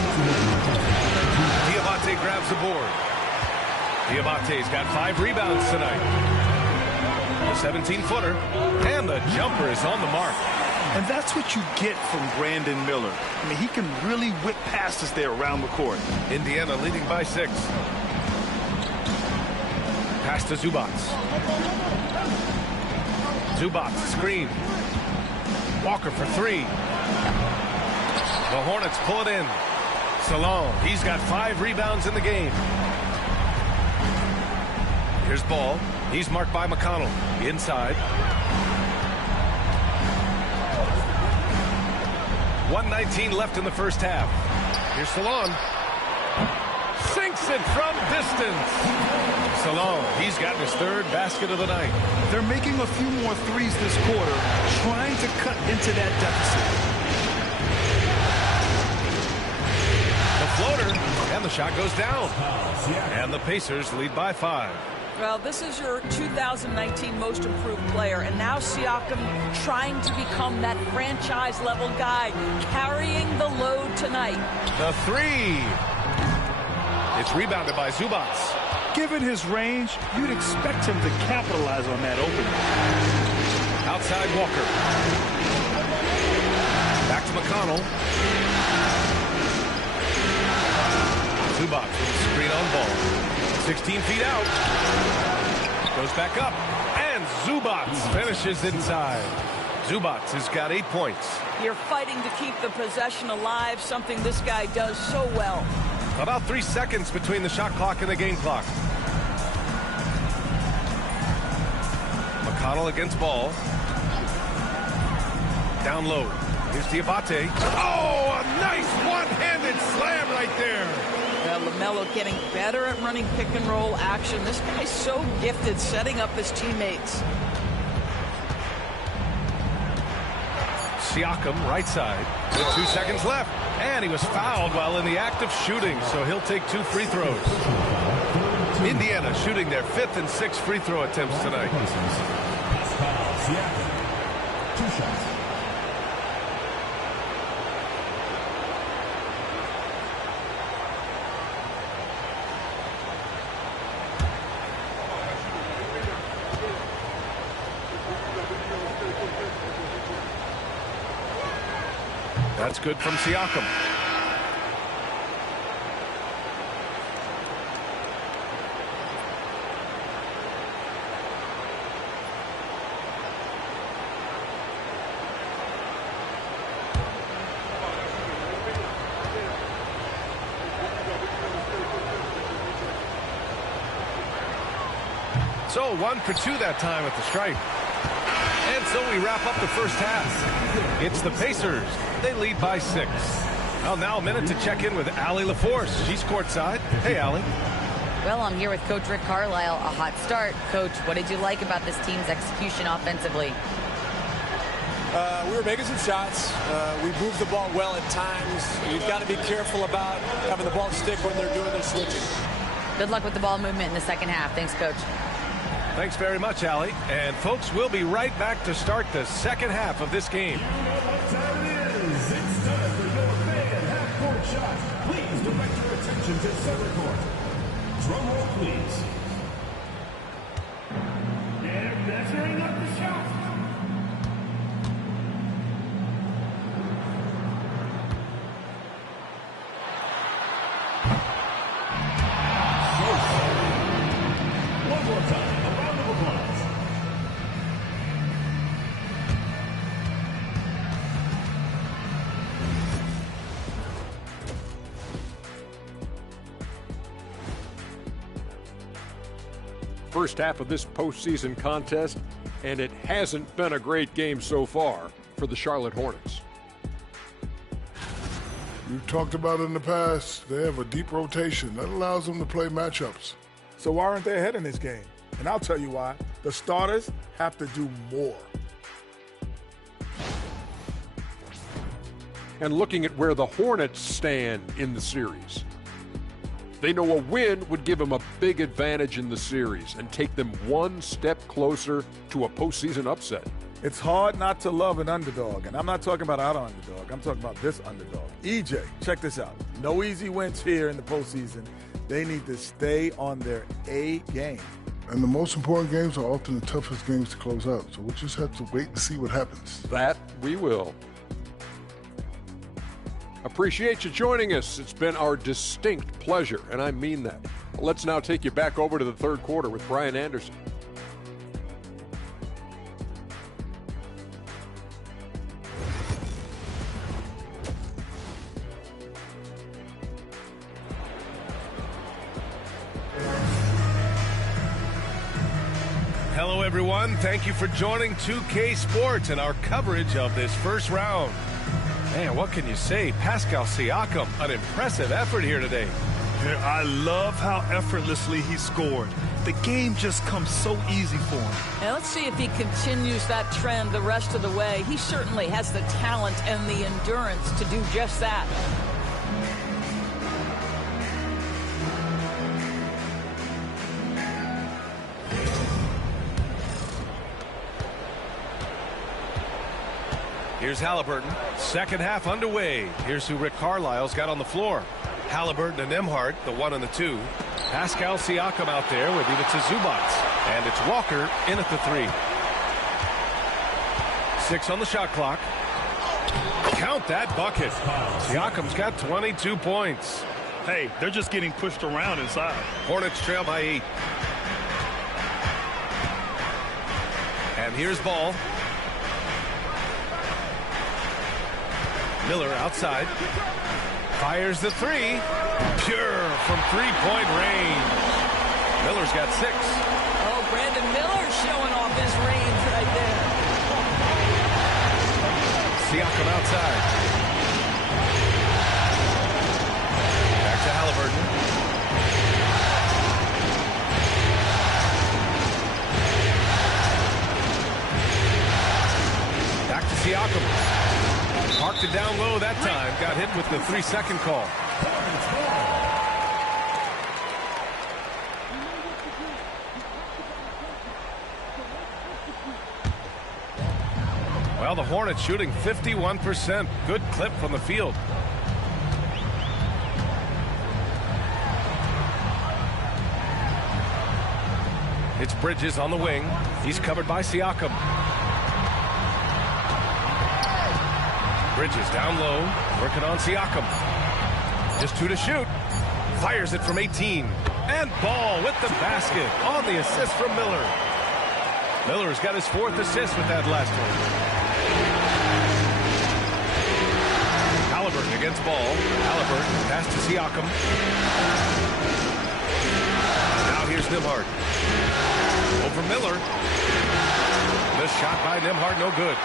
Diabate grabs the board. Diabate's got 5 rebounds tonight. The 17-footer, and the jumper is on the mark. And that's what you get from Brandon Miller. I mean, he can really whip passes there around the court. Indiana leading by 6. Pass to Zubac. Zubac screen. Walker for 3. The Hornets pull it in. Salon, he's got 5 rebounds in the game. Here's Ball. He's marked by McConnell. Inside. 1:19 left in the first half. Here's Salon. Sinks it from distance. Salon, he's gotten his 3rd basket of the night. They're making a few more threes this quarter, trying to cut into that deficit. The floater, and the shot goes down. And the Pacers lead by 5. Well, this is your 2019 most improved player, and now Siakam trying to become that franchise-level guy, carrying the load tonight. The 3. It's rebounded by Zubac. Given his range, you'd expect him to capitalize on that opening. Outside Walker. Back to McConnell. 16 feet out. Goes back up. And Zubats finishes inside. Zubats has got 8 points. You're fighting to keep the possession alive, something this guy does so well. About 3 seconds between the shot clock and the game clock. McConnell against ball. Down low. Here's Diabate. Oh, a nice one-handed slam right there. Well, LaMelo getting better at running pick and roll action. This guy's so gifted setting up his teammates. Siakam, right side, with 2 seconds left. And he was fouled while in the act of shooting, so he'll take 2 free throws. Indiana shooting their 5th and 6th free throw attempts tonight. Siakam, 2 shots. That's good from Siakam. So 1 for 2 that time at the stripe. And so we wrap up the first half. It's the Pacers. They lead by 6. Well, now a minute to check in with Allie LaForce. She's courtside. Hey, Allie. Well, I'm here with Coach Rick Carlisle. A hot start. Coach, what did you like about this team's execution offensively? We were making some shots. We moved the ball well at times. You've got to be careful about having the ball stick when they're doing their switching. Good luck with the ball movement in the second half. Thanks, Coach. Thanks very much, Allie. And, folks, we'll be right back to start the second half of this game. It's time for your fan half-court shots. Please direct your attention to center court. Drum roll, please. They're measuring up the shot. One more time, a round of applause. First half of this postseason contest, and it hasn't been a great game so far for the Charlotte Hornets. We've talked about it in the past. They have a deep rotation. That allows them to play matchups. So why aren't they ahead in this game? And I'll tell you why. The starters have to do more. And looking at where the Hornets stand in the series, they know a win would give them a big advantage in the series and take them one step closer to a postseason upset. It's hard not to love an underdog, and I'm not talking about our underdog. I'm talking about this underdog. EJ, check this out. No easy wins here in the postseason. They need to stay on their A game. And the most important games are often the toughest games to close out. So we'll just have to wait and see what happens. That we will. Appreciate you joining us. It's been our distinct pleasure, and I mean that. Let's now take you back over to the third quarter with Brian Anderson. Hello, everyone. Thank you for joining 2K Sports and our coverage of this first round. Man, what can you say? Pascal Siakam, an impressive effort here today. Yeah, I love how effortlessly he scored. The game just comes so easy for him. Now let's see if he continues that trend the rest of the way. He certainly has the talent and the endurance to do just that. Here's Halliburton. Second half underway. Here's who Rick Carlisle's got on the floor. Halliburton and Nembhard, the 1 and the 2. Pascal Siakam out there with Ivica Zubats. And it's Walker in at the 3. 6 on the shot clock. Count that bucket. Siakam's got 22 points. Hey, they're just getting pushed around inside. Hornets trail by 8. And here's Ball. Miller outside. Fires the 3. Pure from three-point range. Miller's got 6. Oh, Brandon Miller showing off his range right there. Siakam outside. Back to Halliburton. Back to Siakam. Parked it down low that time. Got hit with the 3-second call. Well, the Hornets shooting 51%. Good clip from the field. It's Bridges on the wing. He's covered by Siakam. Bridges down low, working on Siakam. Just 2 to shoot. Fires it from 18. And Ball with the basket on the assist from Miller. Miller's got his 4th assist with that last one. Halliburton against Ball. Halliburton pass to Siakam. Now here's Nembhard. Over Miller. The shot by Nembhard, no good.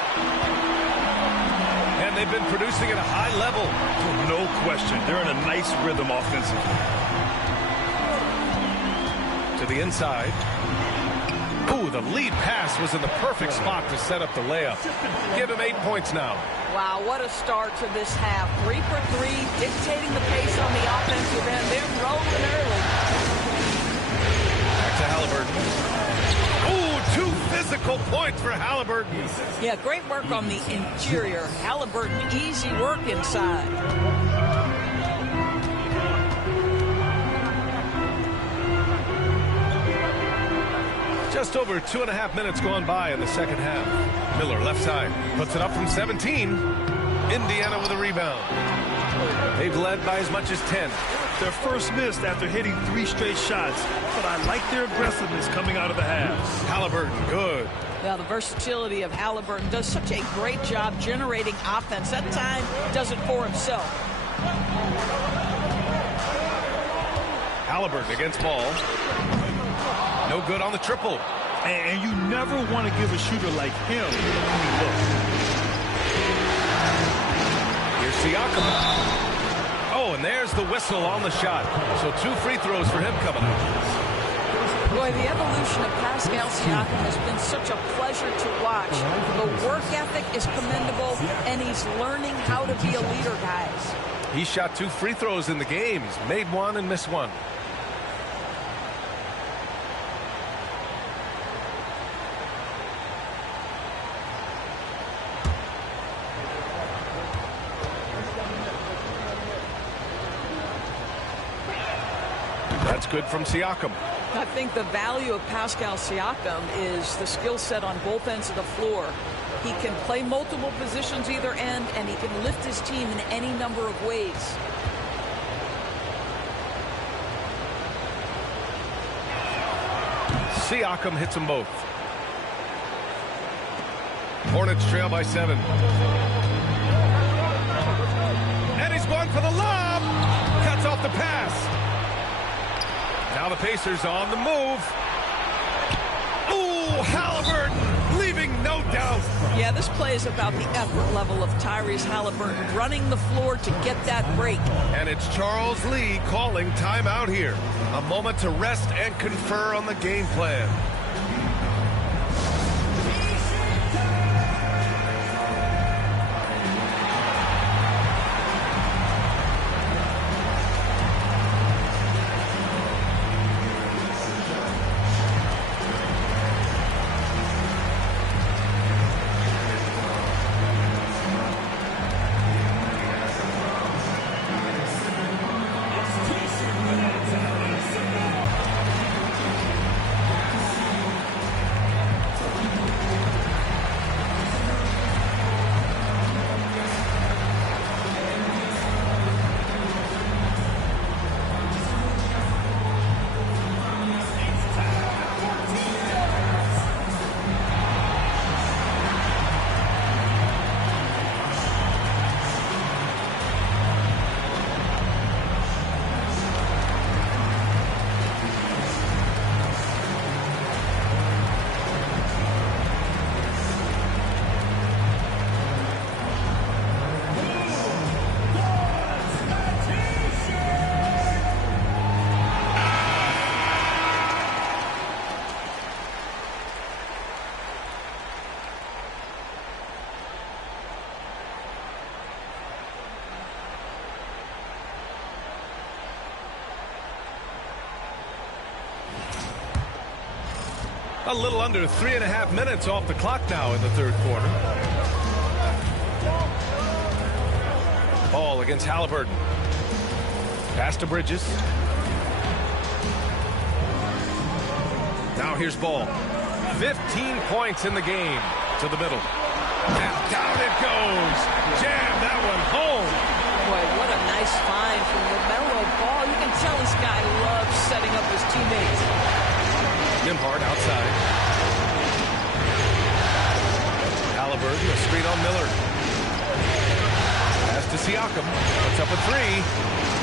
And they've been producing at a high level. No question. They're in a nice rhythm offensively. To the inside. Ooh, the lead pass was in the perfect spot to set up the layup. Give him 8 points now. Wow, what a start to this half. 3 for 3, dictating the pace on the offensive end. They're rolling early. Back to Halliburton. Ooh, 2 physical points for Halliburton. Yeah, great work on the interior. Halliburton, easy work inside. Just over 2.5 minutes gone by in the second half. Miller left side. Puts it up from 17. Indiana with a rebound. They've led by as much as 10. Their first miss after hitting 3 straight shots. But I like their aggressiveness coming out of the half. Halliburton, good. Well, the versatility of Halliburton does such a great job generating offense. That time does it for himself. Halliburton against Ball. No good on the triple. And you never want to give a shooter like him any look. Here's Siakam. Oh, and there's the whistle on the shot. So 2 free throws for him coming up. Boy, the evolution of Pascal Siakam has been such a pleasure to watch. The work ethic is commendable, and he's learning how to be a leader, guys. He shot 2 free throws in the game. He's made 1 and missed 1. That's good from Siakam. I think the value of Pascal Siakam is the skill set on both ends of the floor. He can play multiple positions either end, and he can lift his team in any number of ways. Siakam hits them both. Hornets trail by 7. And he's going for the lob. Cuts off the pass. Now the Pacers on the move. Ooh, Halliburton leaving no doubt. Yeah, this play is about the effort level of Tyrese Halliburton running the floor to get that break. And it's Charles Lee calling timeout here. A moment to rest and confer on the game plan. A little under 3.5 minutes off the clock now in the third quarter. Ball against Halliburton. Pass to Bridges. Now here's Ball. 15 points in the game. To the middle. And down it goes. Jam that one home. Boy, what a nice find from LaMelo Ball. You can tell this guy loves setting up his teammates. Nembhard outside. Halliburton, a screen on Miller. Pass to Siakam. Puts up a three.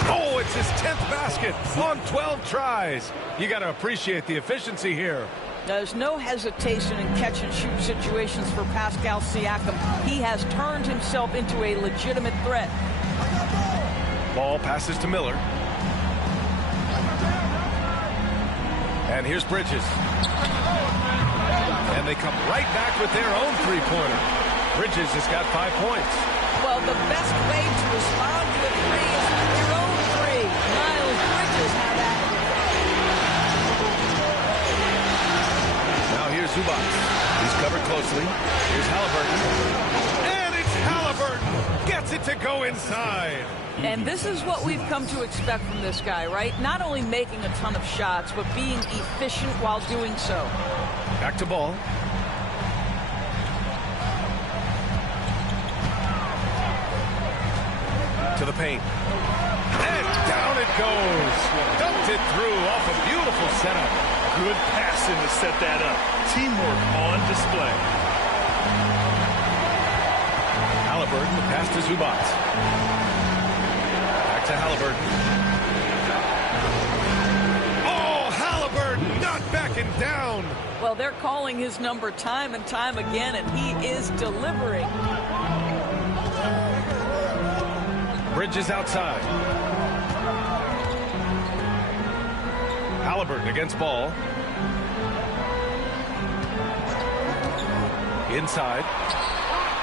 Oh, it's his 10th basket on 12 tries. You got to appreciate the efficiency here. There's no hesitation in catch-and-shoot situations for Pascal Siakam. He has turned himself into a legitimate threat. Ball passes to Miller. And here's Bridges. And they come right back with their own three-pointer. Bridges has got 5 points. Well, the best way to respond to a three is with your own three. Miles Bridges had that. Now here's Zubac. He's covered closely. Here's Halliburton. And it's Halliburton. Gets it to go inside. And this is what we've come to expect from this guy, right? Not only making a ton of shots, but being efficient while doing so. Back to Ball. To the paint. And down it goes. Dumped it through off a beautiful setup. Good passing to set that up. Teamwork on display. Halliburton, the pass to Zubac. Back to Halliburton. Oh, Halliburton not backing down. Well, they're calling his number time and time again, and he is delivering. Bridges outside. Halliburton against Ball. Inside.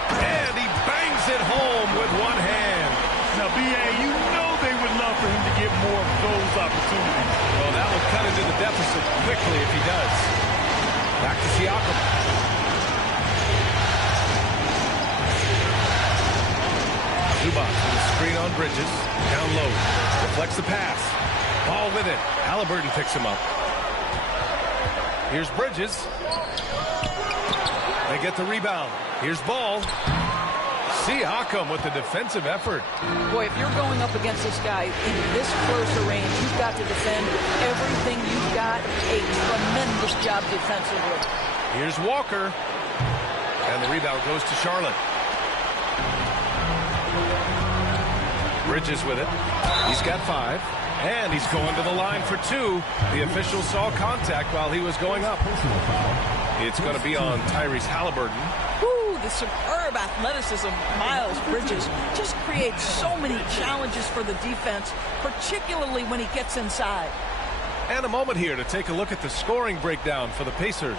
And he bangs it home with one hand. Now, B.A., you know they would love for him to get more of those opportunities. Well, that will cut into the deficit quickly if he does. Back to Siakam. Zubac with a screen on Bridges. Down low. Deflects the pass. Ball with it. Halliburton picks him up. Here's Bridges. They get the rebound. Here's Ball. Siakam with the defensive effort. Boy, if you're going up against this guy in this close a range, you've got to defend everything you've got. A tremendous job defensively. Here's Walker. And the rebound goes to Charlotte. Bridges with it. He's got 5. And he's going to the line for 2. The official saw contact while he was going up. It's going to be on Tyrese Halliburton. Woo, the superb athleticism of Miles Bridges just creates so many challenges for the defense, particularly when he gets inside. And a moment here to take a look at the scoring breakdown for the Pacers.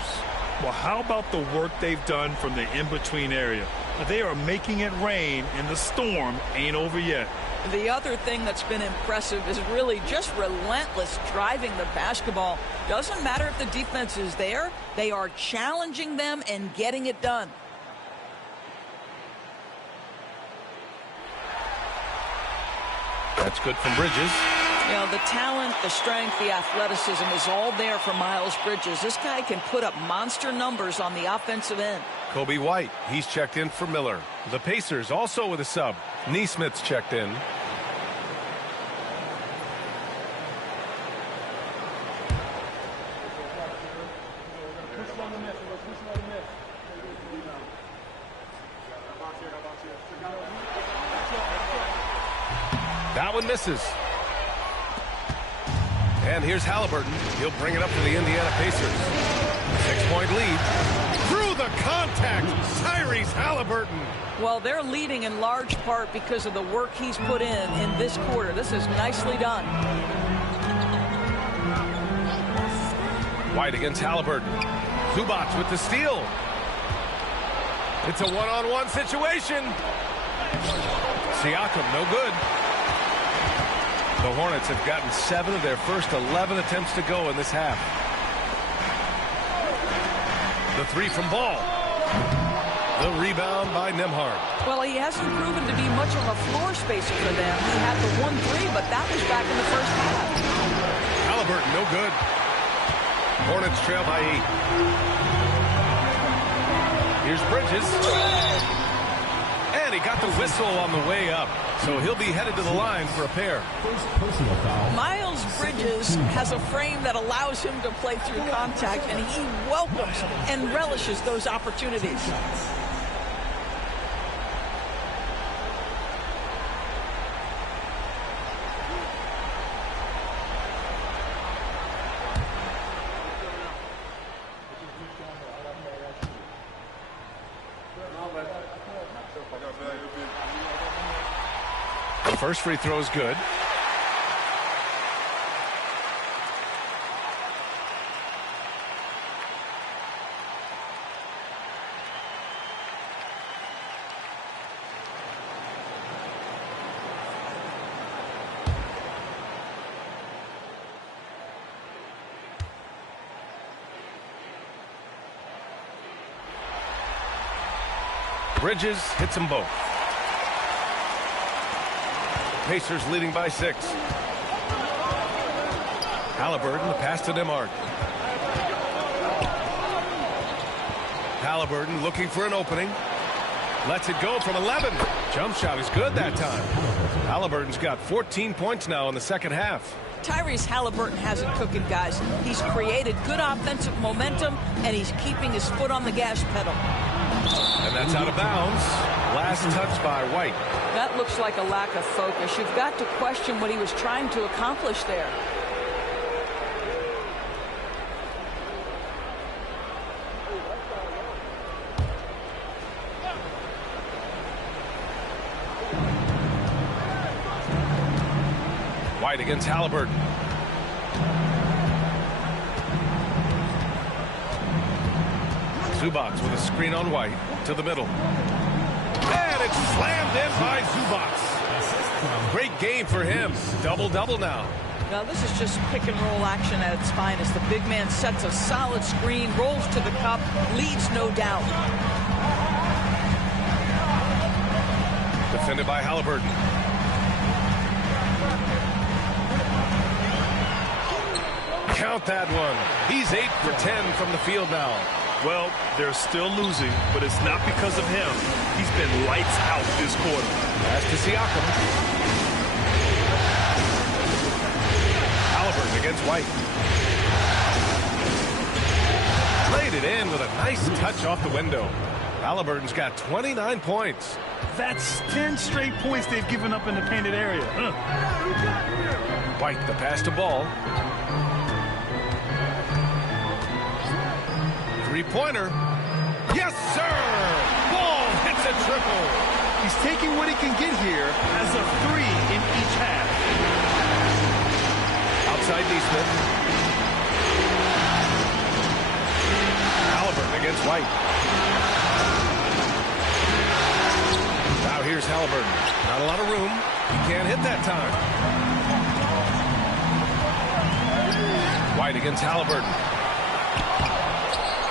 Well, how about the work they've done from the in-between area? They are making it rain, and the storm ain't over yet. The other thing that's been impressive is really just relentless driving the basketball. Doesn't matter if the defense is there, they are challenging them and getting it done. That's good from Bridges. You know, the talent, the strength, the athleticism is all there for Miles Bridges. This guy can put up monster numbers on the offensive end. Kobe White, he's checked in for Miller. The Pacers also with a sub. Neesmith's checked in. That one misses. And here's Halliburton. He'll bring it up for the Indiana Pacers. 6-point lead. Through the contact, Tyrese Halliburton. Well, they're leading in large part because of the work he's put in this quarter. This is nicely done. White against Halliburton. Zubac with the steal. It's a one-on-one situation. Siakam, no good. The Hornets have gotten 7 of their first 11 attempts to go in this half. The three from Ball. The rebound by Nembhard. Well, he hasn't proven to be much of a floor spacer for them. He had the 1-3, but that was back in the first half. Halliburton, no good. Hornets trail by 8. Here's Bridges. And he got the whistle on the way up. So he'll be headed to the line for a pair. Miles Bridges has a frame that allows him to play through contact, and he welcomes and relishes those opportunities. First free throw is good. Bridges hits them both. Pacers leading by 6. Halliburton, the pass to Nembhard. Halliburton looking for an opening. Lets it go from 11. Jump shot is good that time. Halliburton's got 14 points now in the second half. Tyrese Halliburton has it cooking, guys. He's created good offensive momentum, and he's keeping his foot on the gas pedal. And that's out of bounds. Last touch by White. That looks like a lack of focus. You've got to question what he was trying to accomplish there. White against Halliburton. Zubac with a screen on White to the middle. And it's slammed in by Zubac. Great game for him. Double-double now. Now this is just pick and roll action at its finest. The big man sets a solid screen, rolls to the cup, leaves no doubt. Defended by Halliburton. Count that one. He's 8 for 10 from the field now. Well, they're still losing, but it's not because of him. He's been lights out this quarter. Pass to Siakam. Halliburton against White. Laid it in with a nice touch off the window. Halliburton's got 29 points. That's 10 straight points they've given up in the painted area. White, the pass to Ball. Three-pointer. Yes, sir! Ball hits a triple. He's taking what he can get here as a 3 in each half. Outside Neesmith. Halliburton against White. Now here's Halliburton. Not a lot of room. He can't hit that time. White against Halliburton.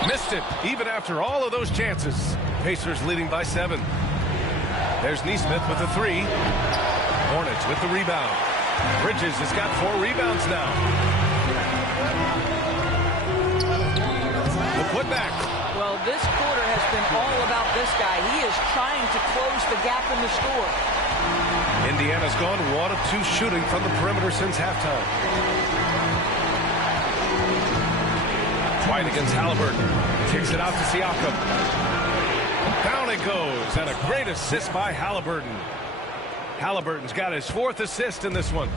Missed it, even after all of those chances. Pacers leading by 7. There's Neesmith with the 3. Hornets with the rebound. Bridges has got 4 rebounds now. The putback. Well, this quarter has been all about this guy. He is trying to close the gap in the score. Indiana's gone 1 of 2 shooting from the perimeter since halftime. White against Halliburton. Kicks it out to Siakam. Down it goes, and a great assist by Halliburton. Halliburton's got his 4th assist in this one.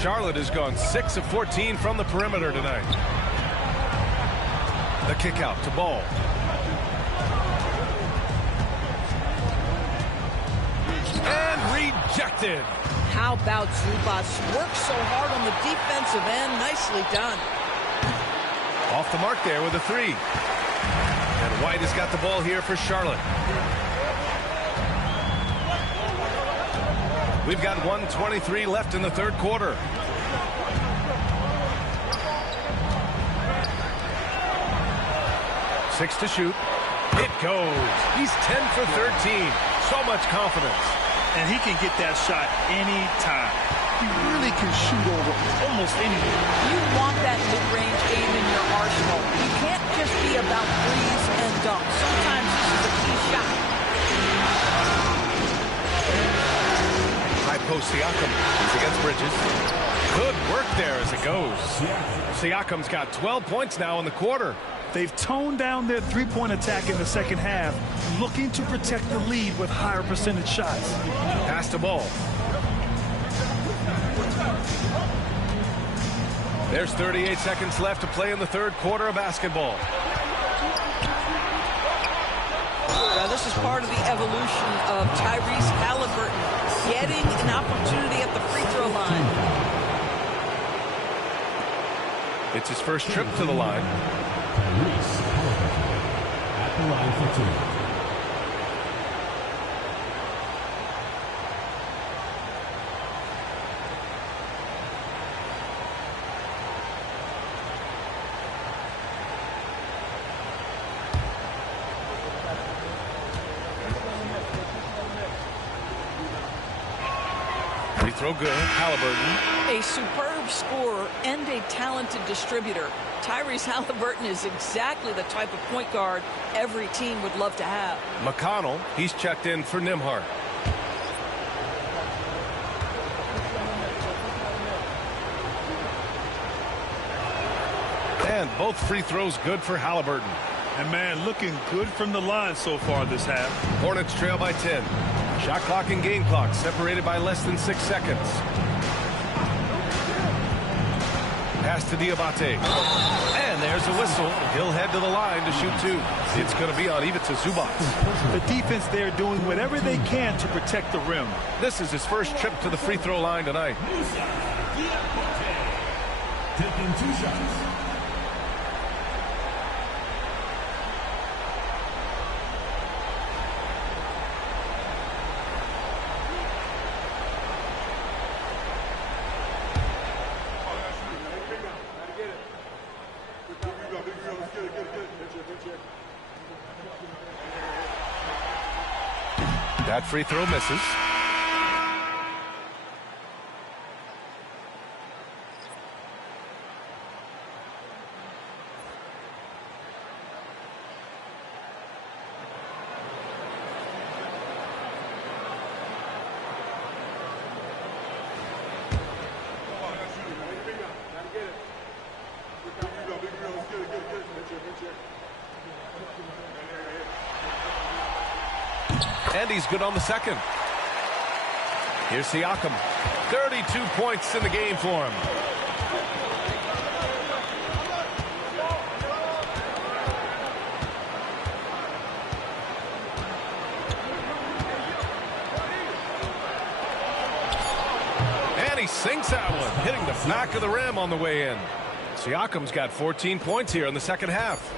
Charlotte has gone 6 of 14 from the perimeter tonight. The kick out to Ball. And rejected. How about Zubac? Works so hard on the defensive end. Nicely done. Off the mark there with a 3. And White has got the ball here for Charlotte. We've got 1:23 left in the third quarter. 6 to shoot. It goes. He's 10 for 13. So much confidence. And he can get that shot anytime. He really can shoot over almost anything. You want that mid-range game in your arsenal. You can't just be about threes and dunks. Sometimes this is a key shot. High post Siakam. He's against Bridges. Good work there as it goes. Siakam's got 12 points now in the quarter. They've toned down their three-point attack in the second half, looking to protect the lead with higher percentage shots. Pass the ball. There's 38 seconds left to play in the third quarter of basketball. Now, this is part of the evolution of Tyrese Halliburton getting an opportunity at the free throw line. It's his first trip to the line. Tyrese Halliburton at the line for two. Free throw good. Halliburton. A superb scorer and a talented distributor. Tyrese Halliburton is exactly the type of point guard every team would love to have. McConnell, he's checked in for Nembhard. And both free throws good for Halliburton. And, man, looking good from the line so far this half. Hornets trail by 10. Shot clock and game clock separated by less than 6 seconds. Pass to Diabate. And there's a whistle. He'll head to the line to shoot two. It's going to be on Ivica Zubac. The defense there doing whatever they can to protect the rim. This is his first trip to the free throw line tonight. Taking 2 shots. That free throw misses. And he's good on the second. Here's Siakam. 32 points in the game for him. And he sinks that one, hitting the back of the rim on the way in. Siakam's got 14 points here in the second half.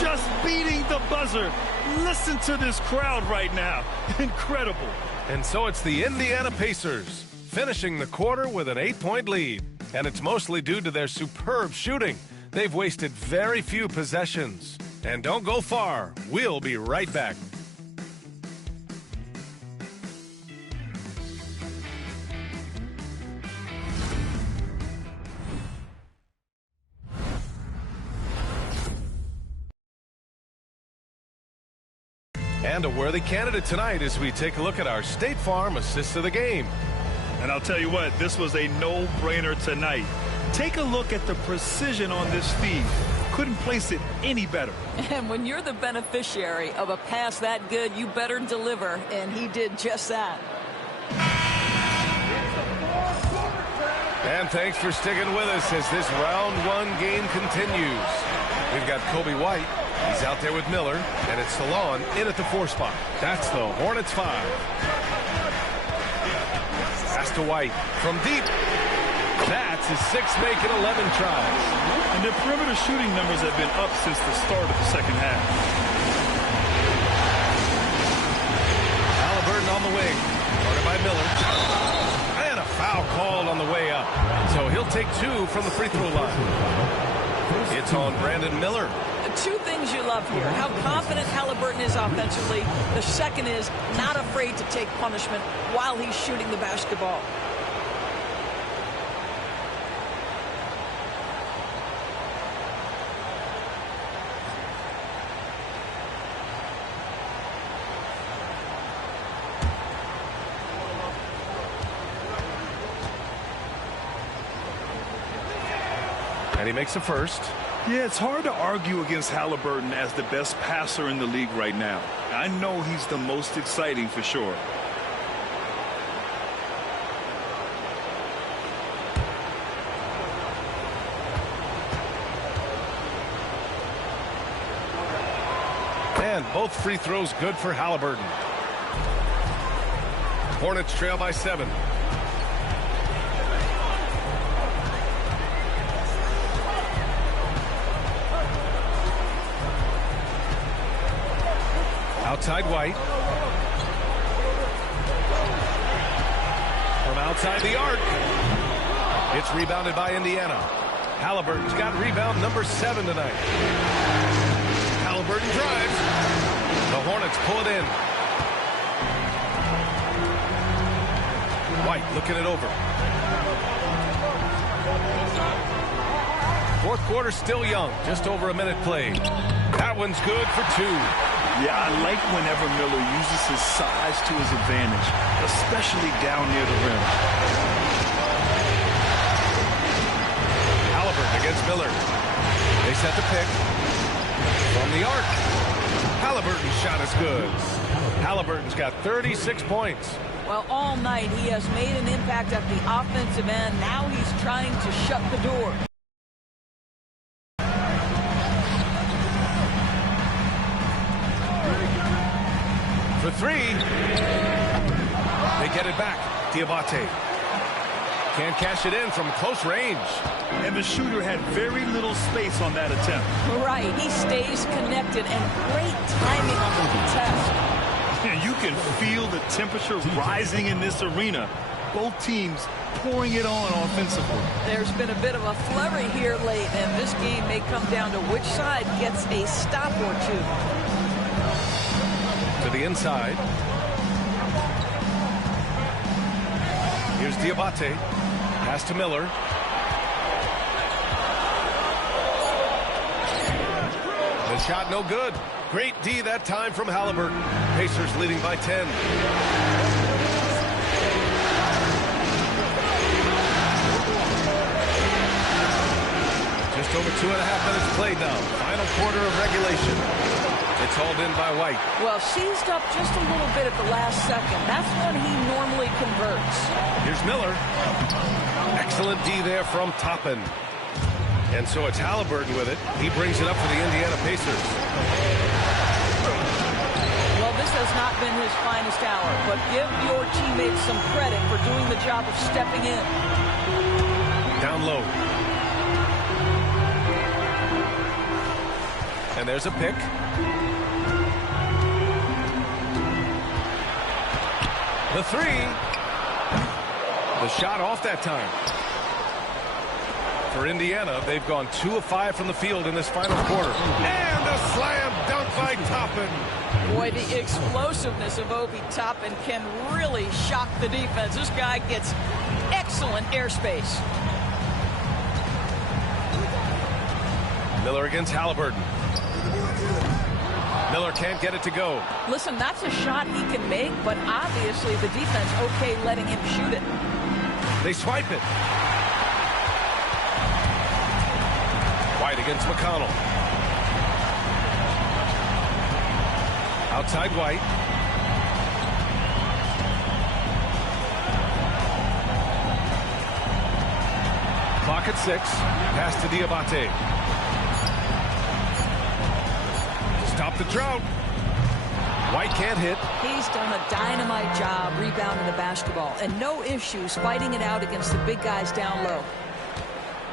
Just beating the buzzer. Listen to this crowd right now. Incredible. And so it's the Indiana Pacers finishing the quarter with an 8-point lead. And it's mostly due to their superb shooting. They've wasted very few possessions. And don't go far. We'll be right back. And a worthy candidate tonight as we take a look at our State Farm assist of the game. And I'll tell you what, this was a no-brainer tonight. Take a look at the precision on this feed. Couldn't place it any better. And when you're the beneficiary of a pass that good, you better deliver. And he did just that. And thanks for sticking with us as this round one game continues. We've got Kobe White. He's out there with Miller, and it's Salon in at the 4 spot. That's the Hornets 5. Pass to White from deep. That's his 6th make in 11 tries. And their perimeter shooting numbers have been up since the start of the second half. Halliburton on the wing. On a by Miller. And a foul called on the way up. So he'll take 2 from the free throw line. It's on Brandon Miller. Two things you love here. How confident Halliburton is offensively. The second is not afraid to take punishment while he's shooting the basketball. And he makes a first. Yeah, it's hard to argue against Halliburton as the best passer in the league right now. I know he's the most exciting for sure. And both free throws good for Halliburton. Hornets trail by 7. Outside White. From outside the arc. It's rebounded by Indiana. Halliburton's got rebound number 7 tonight. Halliburton drives. The Hornets pull it in. White looking it over. Fourth quarter still young. Just over a minute played. That one's good for 2. Yeah, I like whenever Miller uses his size to his advantage, especially down near the rim. Halliburton against Miller. They set the pick. From the arc. Halliburton's shot is good. Halliburton's got 36 points. Well, all night he has made an impact at the offensive end. Now he's trying to shut the door. For 3. They get it back. Diabate. Can't cash it in from close range. And the shooter had very little space on that attempt. Right. He stays connected and great timing on the contest. And you can feel the temperature rising in this arena. Both teams pouring it on offensively. There's been a bit of a flurry here late, and this game may come down to which side gets a stop or 2. To the inside. Here's Diabate. Pass to Miller. The shot no good. Great D that time from Halliburton. Pacers leading by 10. Just over 2.5 minutes played now. Final quarter of regulation. It's hauled in by White. Well, seized up just a little bit at the last second. That's when he normally converts. Here's Miller. Excellent D there from Toppin. And so it's Halliburton with it. He brings it up for the Indiana Pacers. Well, this has not been his finest hour, but give your teammates some credit for doing the job of stepping in. Down low. And there's a pick. The 3. The shot off that time. For Indiana, they've gone 2 of 5 from the field in this final quarter. And a slam dunk by Toppin. Boy, the explosiveness of Obi Toppin can really shock the defense. This guy gets excellent airspace. Miller against Halliburton. Miller can't get it to go. Listen, that's a shot he can make, but obviously the defense okay letting him shoot it. They swipe it. White against McConnell. Outside White. Clock at 6. Pass to Diabate. Stop the drought. White can't hit. He's done a dynamite job rebounding the basketball, and no issues fighting it out against the big guys down low.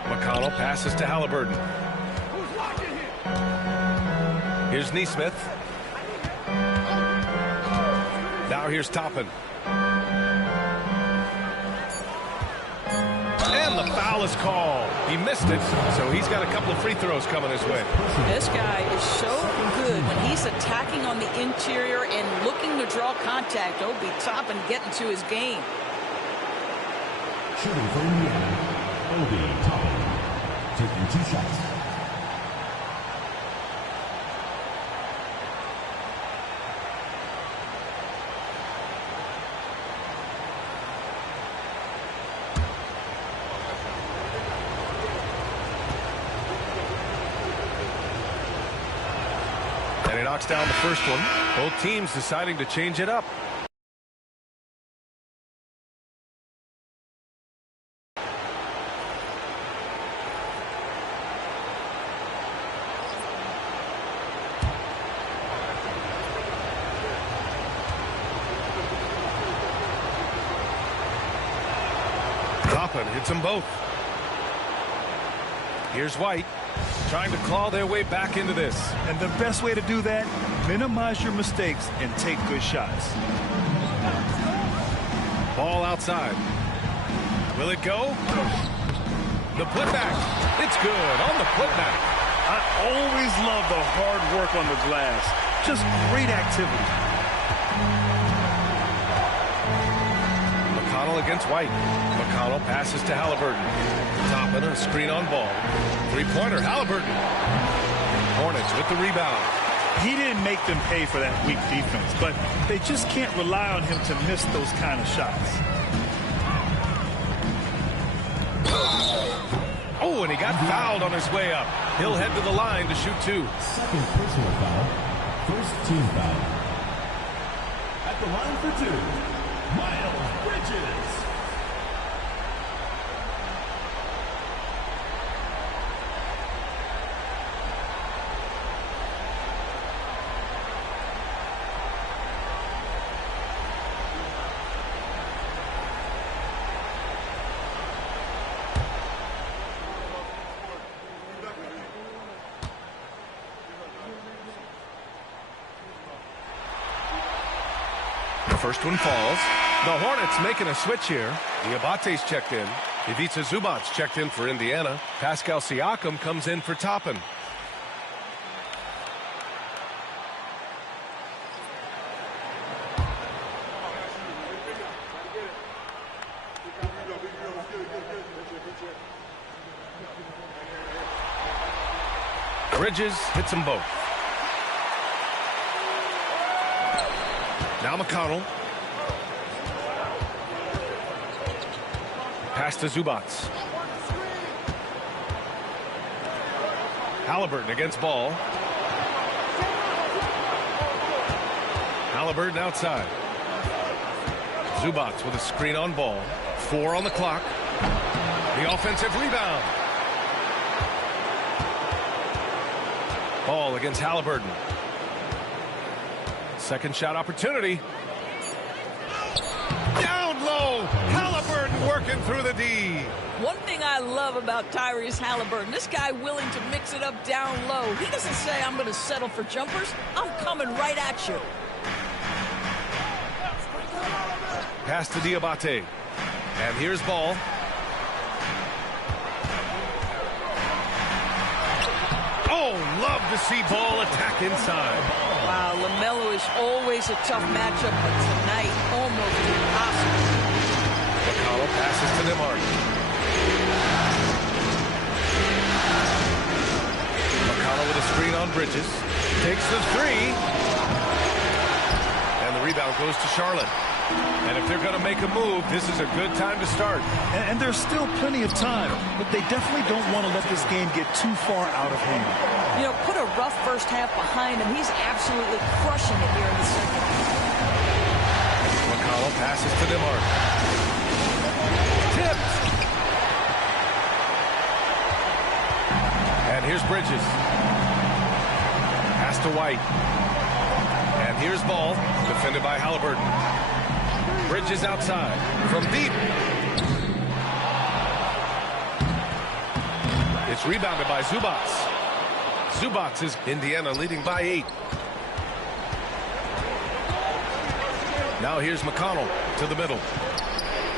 McConnell passes to Halliburton. Here's Nesmith. Now here's Toppin. the foul is called. He missed it, so he's got a couple of free throws coming his way. This guy is so good when he's attacking on the interior and looking to draw contact. Obi Toppin getting to his game. Shooting for Indiana, Obi Toppin, taking 2 shots. And he knocks down the first one. Both teams deciding to change it up. Toppin hits them both. Here's White, trying to claw their way back into this. And the best way to do that, minimize your mistakes and take good shots. Ball outside. Will it go? The putback. It's good on the putback. I always love the hard work on the glass. Just great activity. McConnell against White. McConnell passes to Halliburton. Toppin, a screen on ball. Three-pointer, Halliburton. Hornets with the rebound. He didn't make them pay for that weak defense, but they just can't rely on him to miss those kind of shots. Oh, and he got fouled on his way up. He'll head to the line to shoot 2. Second personal foul. First team foul. At the line for 2, Miles Bridges. First one falls. The Hornets making a switch here. Diabate's checked in. Ivica Zubac's checked in for Indiana. Pascal Siakam comes in for Toppin. Bridges hits them both. Now McConnell. Pass to Zubac. Halliburton against ball. Halliburton outside. Zubac with a screen on ball. 4 on the clock. The offensive rebound. Ball against Halliburton. Second shot opportunity. Down low. Halliburton working through the D. One thing I love about Tyrese Halliburton, this guy willing to mix it up down low. He doesn't say, I'm going to settle for jumpers. I'm coming right at you. Pass to Diabate. And here's ball. Oh, love to see ball attack inside. Wow, LaMelo is always a tough matchup, but tonight almost impossible. McConnell passes to DeMarc. McConnell with a screen on Bridges. Takes the 3. And the rebound goes to Charlotte. And if they're going to make a move, this is a good time to start. And there's still plenty of time, but they definitely don't want to let this game get too far out of hand. You know, put a rough first half behind him. He's absolutely crushing it here in the second. McConnell passes to DeMarc. Tipped. And here's Bridges. Pass to White. And here's ball, defended by Halliburton. Bridges outside from deep. It's rebounded by Zubac. Zubac is Indiana leading by 8. Now here's McConnell to the middle.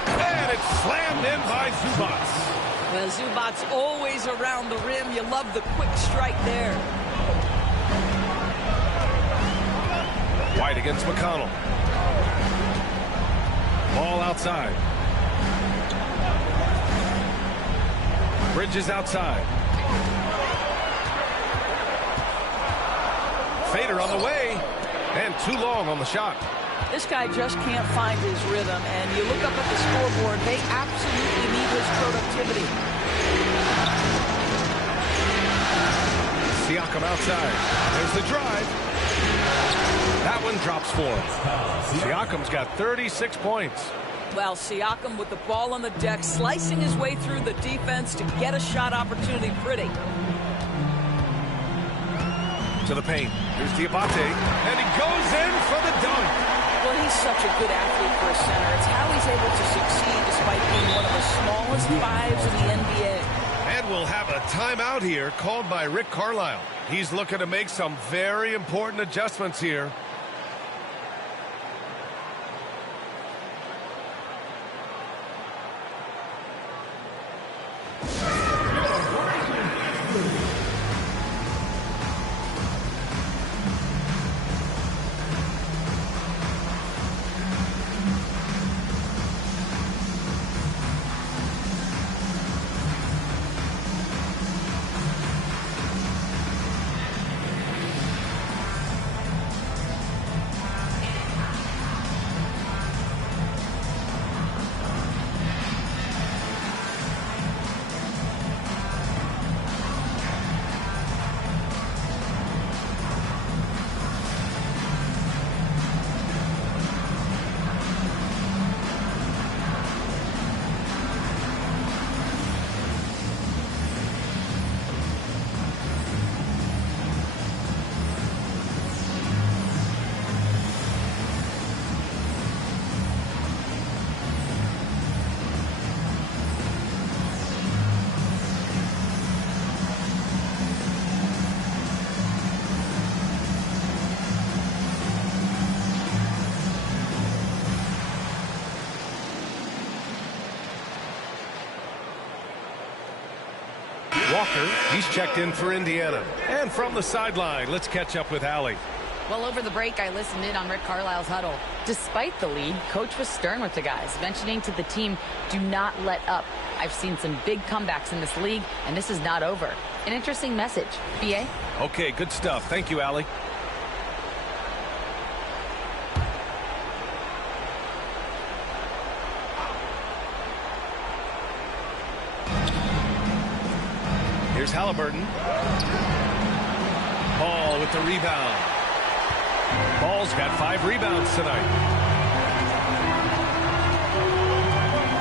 And it's slammed in by Zubac. Well, Zubac's always around the rim. You love the quick strike there. White against McConnell. Ball outside. Bridges outside. Fader on the way. And too long on the shot. This guy just can't find his rhythm, and you look up at the scoreboard, they absolutely need his productivity. Siakam outside. There's the drive. That one drops for him. Siakam's got 36 points. Well, Siakam with the ball on the deck, slicing his way through the defense to get a shot opportunity pretty. To the paint. Here's Diabate, and he goes in for the dunk. Well, he's such a good athlete for a center. It's how he's able to succeed despite being one of the smallest fives in the NBA. And we'll have a timeout here called by Rick Carlisle. He's looking to make some very important adjustments here. Walker, he's checked in for Indiana. And from the sideline, let's catch up with Allie. Well, over the break, I listened in on Rick Carlisle's huddle. Despite the lead, Coach was stern with the guys, mentioning to the team, do not let up. I've seen some big comebacks in this league, and this is not over. An interesting message. B.A.? Okay, good stuff. Thank you, Allie. Here's Halliburton. Ball with the rebound. Ball's got 5 rebounds tonight.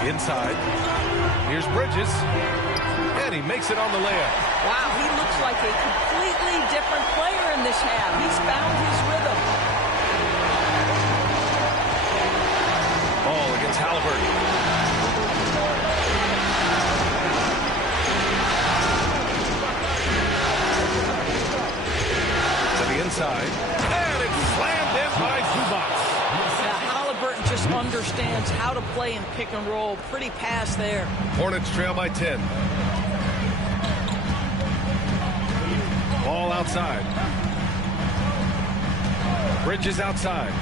Inside. Here's Bridges. And he makes it on the layup. Wow, he looks like a completely different player in this half. He's found his rhythm. Ball against Halliburton. Inside, and it's slammed in by Zubac. Yeah, Halliburton just understands how to play in pick and roll. Pretty pass there. Hornets trail by 10. Ball outside. Bridges outside.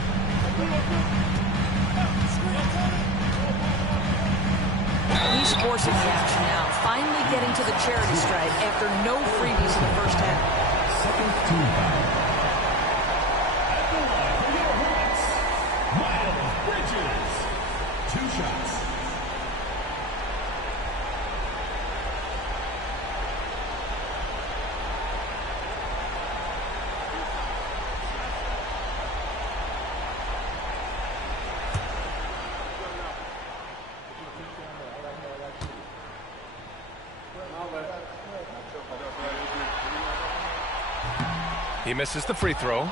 He's forcing the action now, finally getting to the charity stripe after no freebies in the first half. Second team. He misses the free throw.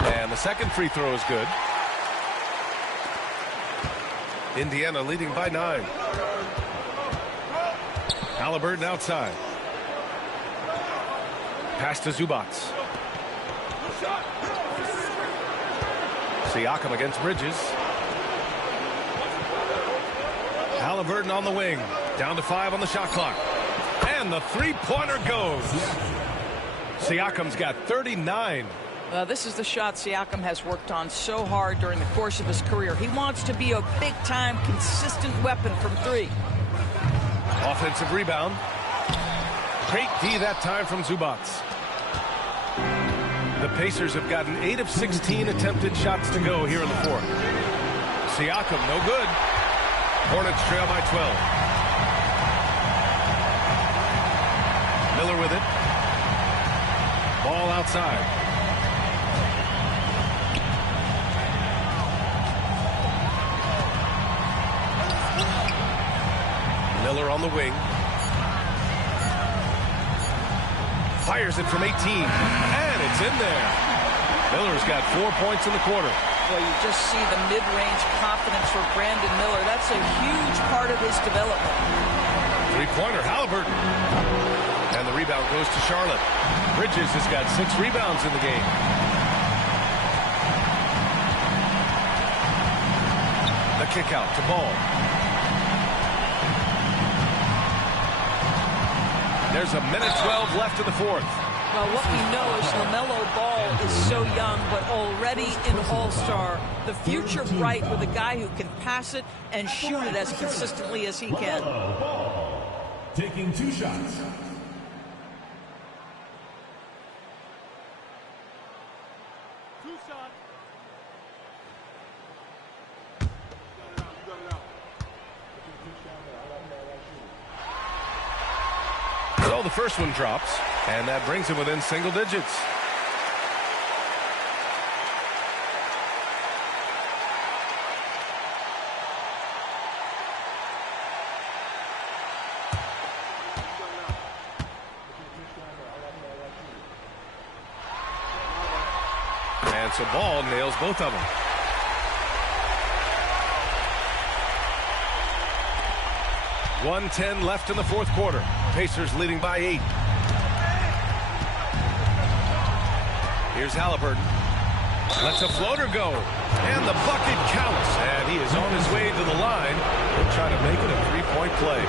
And the second free throw is good. Indiana leading by 9. Halliburton outside. Pass to Zubac. Siakam against Bridges. Halliburton on the wing. Down to 5 on the shot clock. And the three-pointer goes. Siakam's got 39. This is the shot Siakam has worked on so hard during the course of his career. He wants to be a big-time, consistent weapon from 3. Offensive rebound. Great D that time from Zubac. The Pacers have gotten 8 of 16 attempted shots to go here in the 4th. Siakam, no good. Hornets trail by 12. Miller with it. Ball outside. Miller on the wing. Fires it from 18. And it's in there. Miller's got 4 points in the quarter. Well, you just see the mid-range confidence for Brandon Miller. That's a huge part of his development. Three-pointer, Halliburton. And the rebound goes to Charlotte. Bridges has got 6 rebounds in the game. The kick out to Ball. There's a minute 12 left in the 4th. Well, what we know is LaMelo Ball is so young, but already an all-star. The future bright with a guy who can pass it and shoot it as consistently as he can. Taking 2 shots. So the first one drops, and that brings him within single digits. And so Ball nails both of them. .110 left in the 4th quarter. Pacers leading by 8. Here's Halliburton. Lets a floater go. And the bucket counts. And he is on his way to the line. He'll try to make it a 3-point play.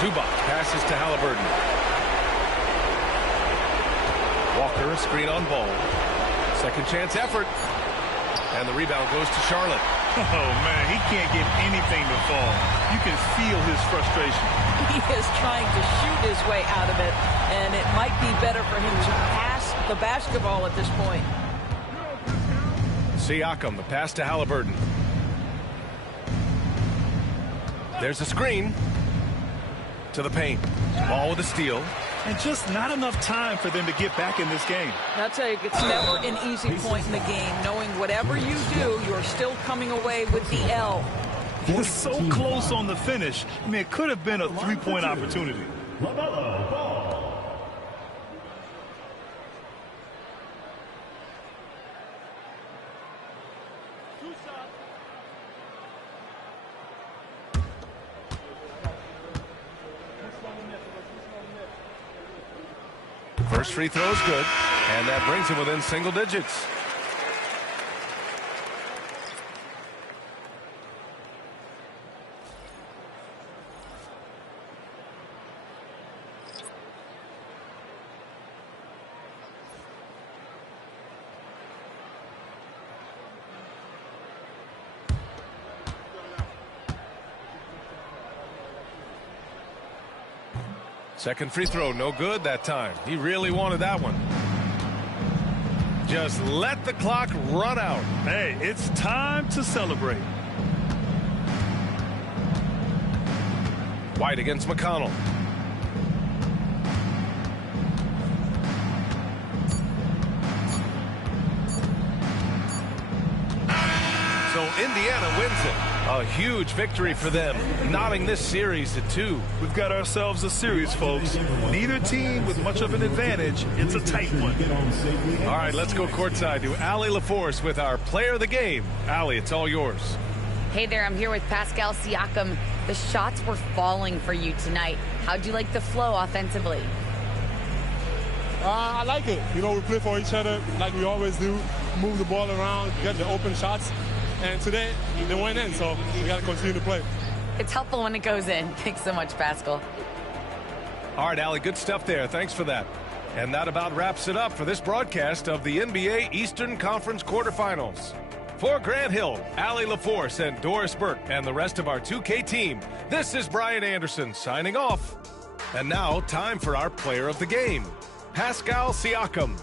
Zubac passes to Halliburton. Walker, a screen on Ball. Second chance effort. And the rebound goes to Charlotte. Oh, man, he can't get anything to fall. You can feel his frustration. He is trying to shoot his way out of it, and it might be better for him to pass the basketball at this point. Siakam, the pass to Halliburton. There's a screen to the paint. Ball with a steal. And just not enough time for them to get back in this game. I'll tell you, it's never an easy point in the game, knowing whatever you do, you're still coming away with the L. He was so close on the finish. I mean, it could have been a 3-point opportunity. LaMelo Ball. First free throw is good, and that brings him within single digits. Second free throw, no good that time. He really wanted that one. Just let the clock run out. Hey, it's time to celebrate. White against McConnell. So Indiana wins it. A huge victory for them, knotting this series to 2. We've got ourselves a series, folks. Neither team with much of an advantage. It's a tight one. All right, let's go courtside to Allie LaForce with our player of the game. Allie, it's all yours. Hey there, I'm here with Pascal Siakam. The shots were falling for you tonight. How'd you like the flow offensively? I like it. You know, we play for each other like we always do. Move the ball around, get the open shots. And today, they went in, so we got to continue to play. It's helpful when it goes in. Thanks so much, Pascal. All right, Allie, good stuff there. Thanks for that. And that about wraps it up for this broadcast of the NBA Eastern Conference quarterfinals. For Grant Hill, Allie LaForce, and Doris Burke, and the rest of our 2K team, this is Brian Anderson signing off. And now, time for our player of the game, Pascal Siakam.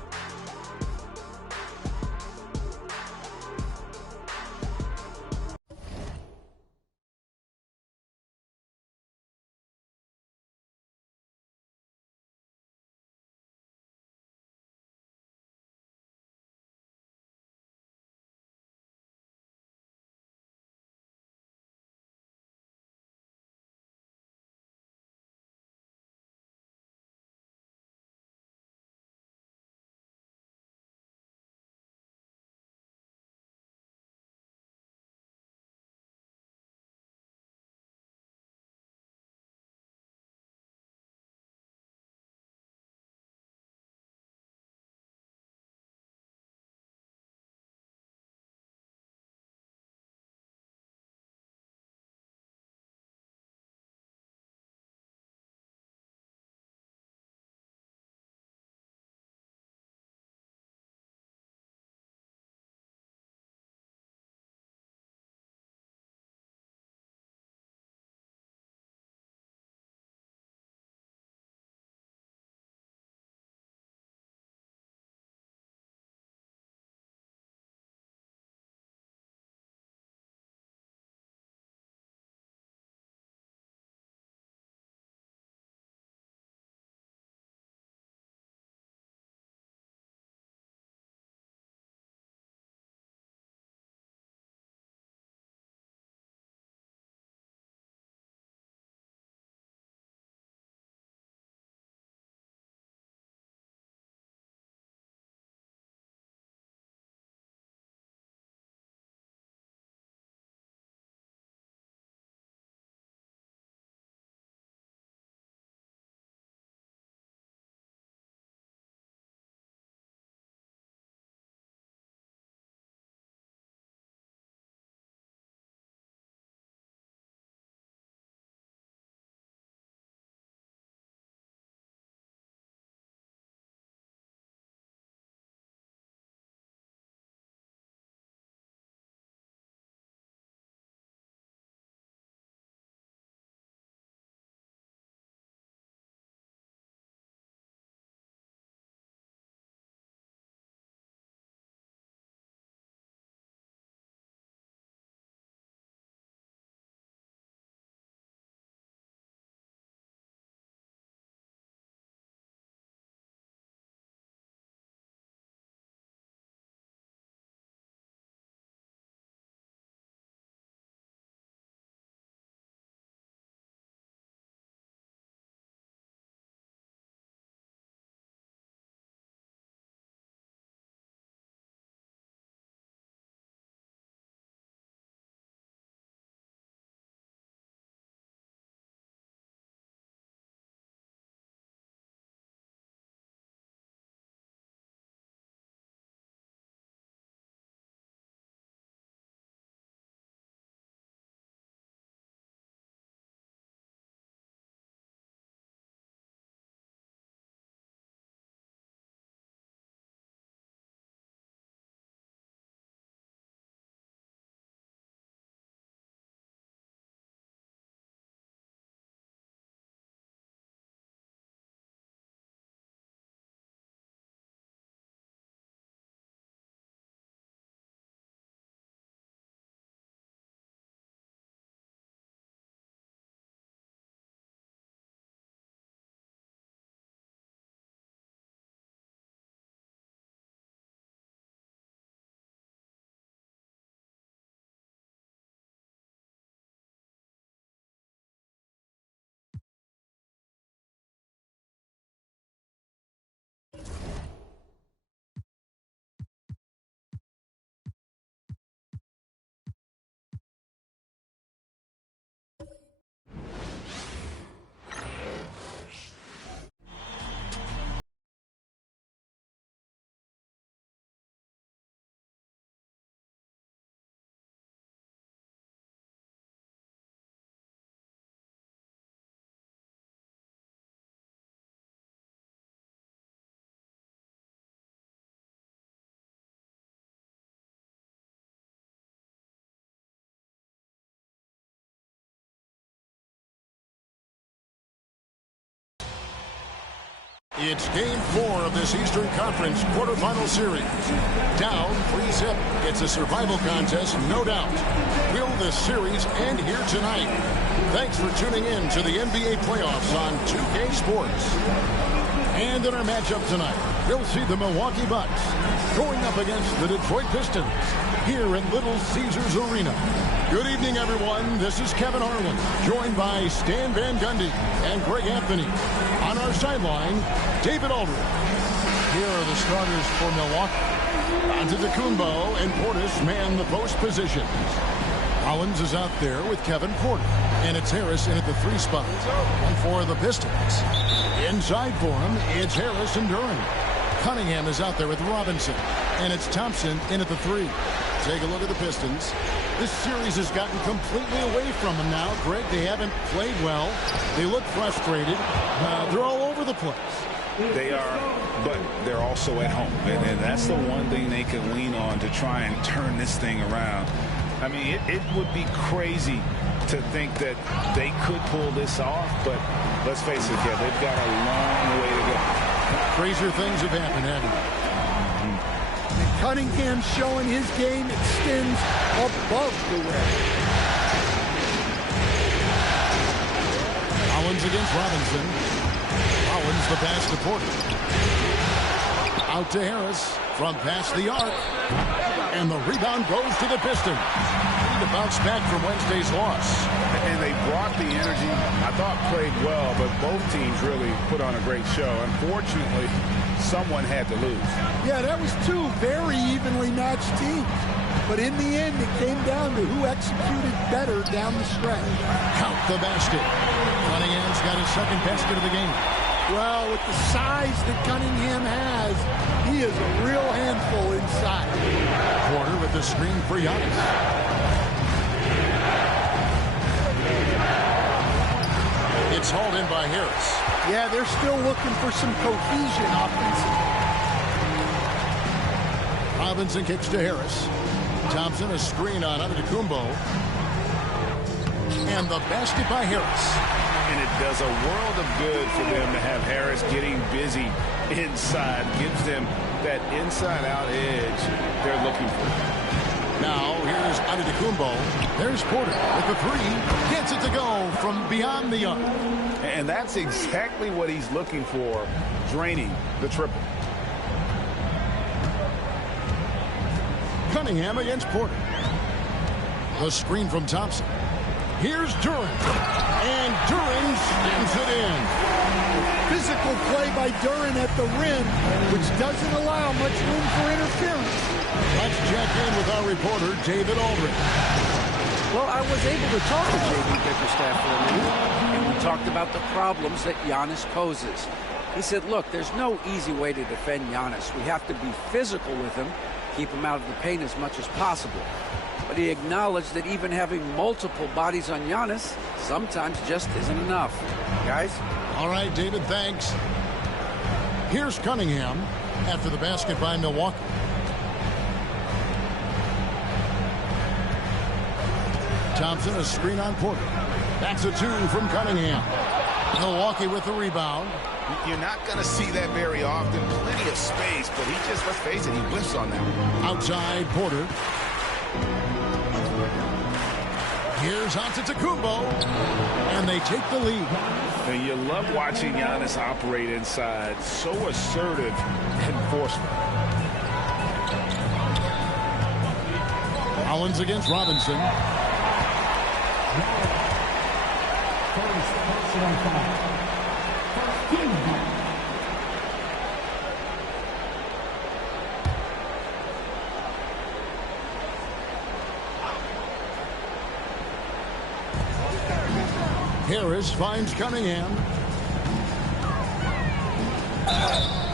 It's Game 4 of this Eastern Conference quarterfinal series. Down 3-zip. It's a survival contest, no doubt. Will the series end here tonight? Thanks for tuning in to the NBA playoffs on 2K Sports. And in our matchup tonight, we'll see the Milwaukee Bucks going up against the Detroit Pistons here at Little Caesars Arena. Good evening, everyone. This is Kevin Harlan, joined by Stan Van Gundy and Greg Anthony. On our sideline, David Aldridge. Here are the starters for Milwaukee. Antetokounmpo and Portis man the post positions. Collins is out there with Kevin Porter, and it's Harris in at the 3 spot. And for the Pistons, inside for him, it's Harris and Duran. Cunningham is out there with Robinson, and it's Thompson in at the 3. Take a look at the Pistons. This series has gotten completely away from them now. Greg, they haven't played well. They look frustrated. They're all over the place. They are, but they're also at home. And that's the one thing they can lean on to try and turn this thing around. I mean, it would be crazy to think that they could pull this off, but let's face it, yeah, they've got a long way to go. Crazier things have happened, haven't they? Cunningham showing his game extends above the rim. Collins against Robinson. Collins the pass to Porter. Out to Harris from past the arc. And the rebound goes to the Pistons. Need to bounce back from Wednesday's loss. And they brought the energy, I thought played well, but both teams really put on a great show. Unfortunately, someone had to lose. Yeah, that was 2 very evenly matched teams. But in the end, it came down to who executed better down the stretch. Count the basket. Cunningham's got his second basket of the game. Well, with the size that Cunningham has, he is a real handful inside. Porter with the screen for Giannis. It's hauled in by Harris. Yeah, they're still looking for some cohesion offensively. Robinson kicks to Harris. Thompson a screen on Antetokounmpo. And the basket by Harris. And it does a world of good for them to have Harris getting busy inside. Gives them that inside-out edge they're looking for. Now, here's Antetokounmpo. There's Porter with the 3. Gets it to go from beyond the arc. And that's exactly what he's looking for, draining the triple. Cunningham against Porter. The screen from Thompson. Here's Duran. And Duran slams it in. Physical play by Duran at the rim, which doesn't allow much room for interference. Let's check in with our reporter, David Aldridge. Well, I was able to talk to J.B. Bickerstaff for a minute, and we talked about the problems that Giannis poses. He said, look, there's no easy way to defend Giannis. We have to be physical with him, keep him out of the paint as much as possible. But he acknowledged that even having multiple bodies on Giannis sometimes just isn't enough. Guys? All right, David, thanks. Here's Cunningham after the basket by Milwaukee. Thompson a screen on Porter. That's a 2 from Cunningham. Milwaukee with the rebound. You're not going to see that very often. Plenty of space, but he just, let's face it, he whiffs on that one. Outside Porter. Here's Antetokounmpo, and they take the lead. And you love watching Giannis operate inside. So assertive and forceful. Collins against Robinson. Harris finds Cunningham.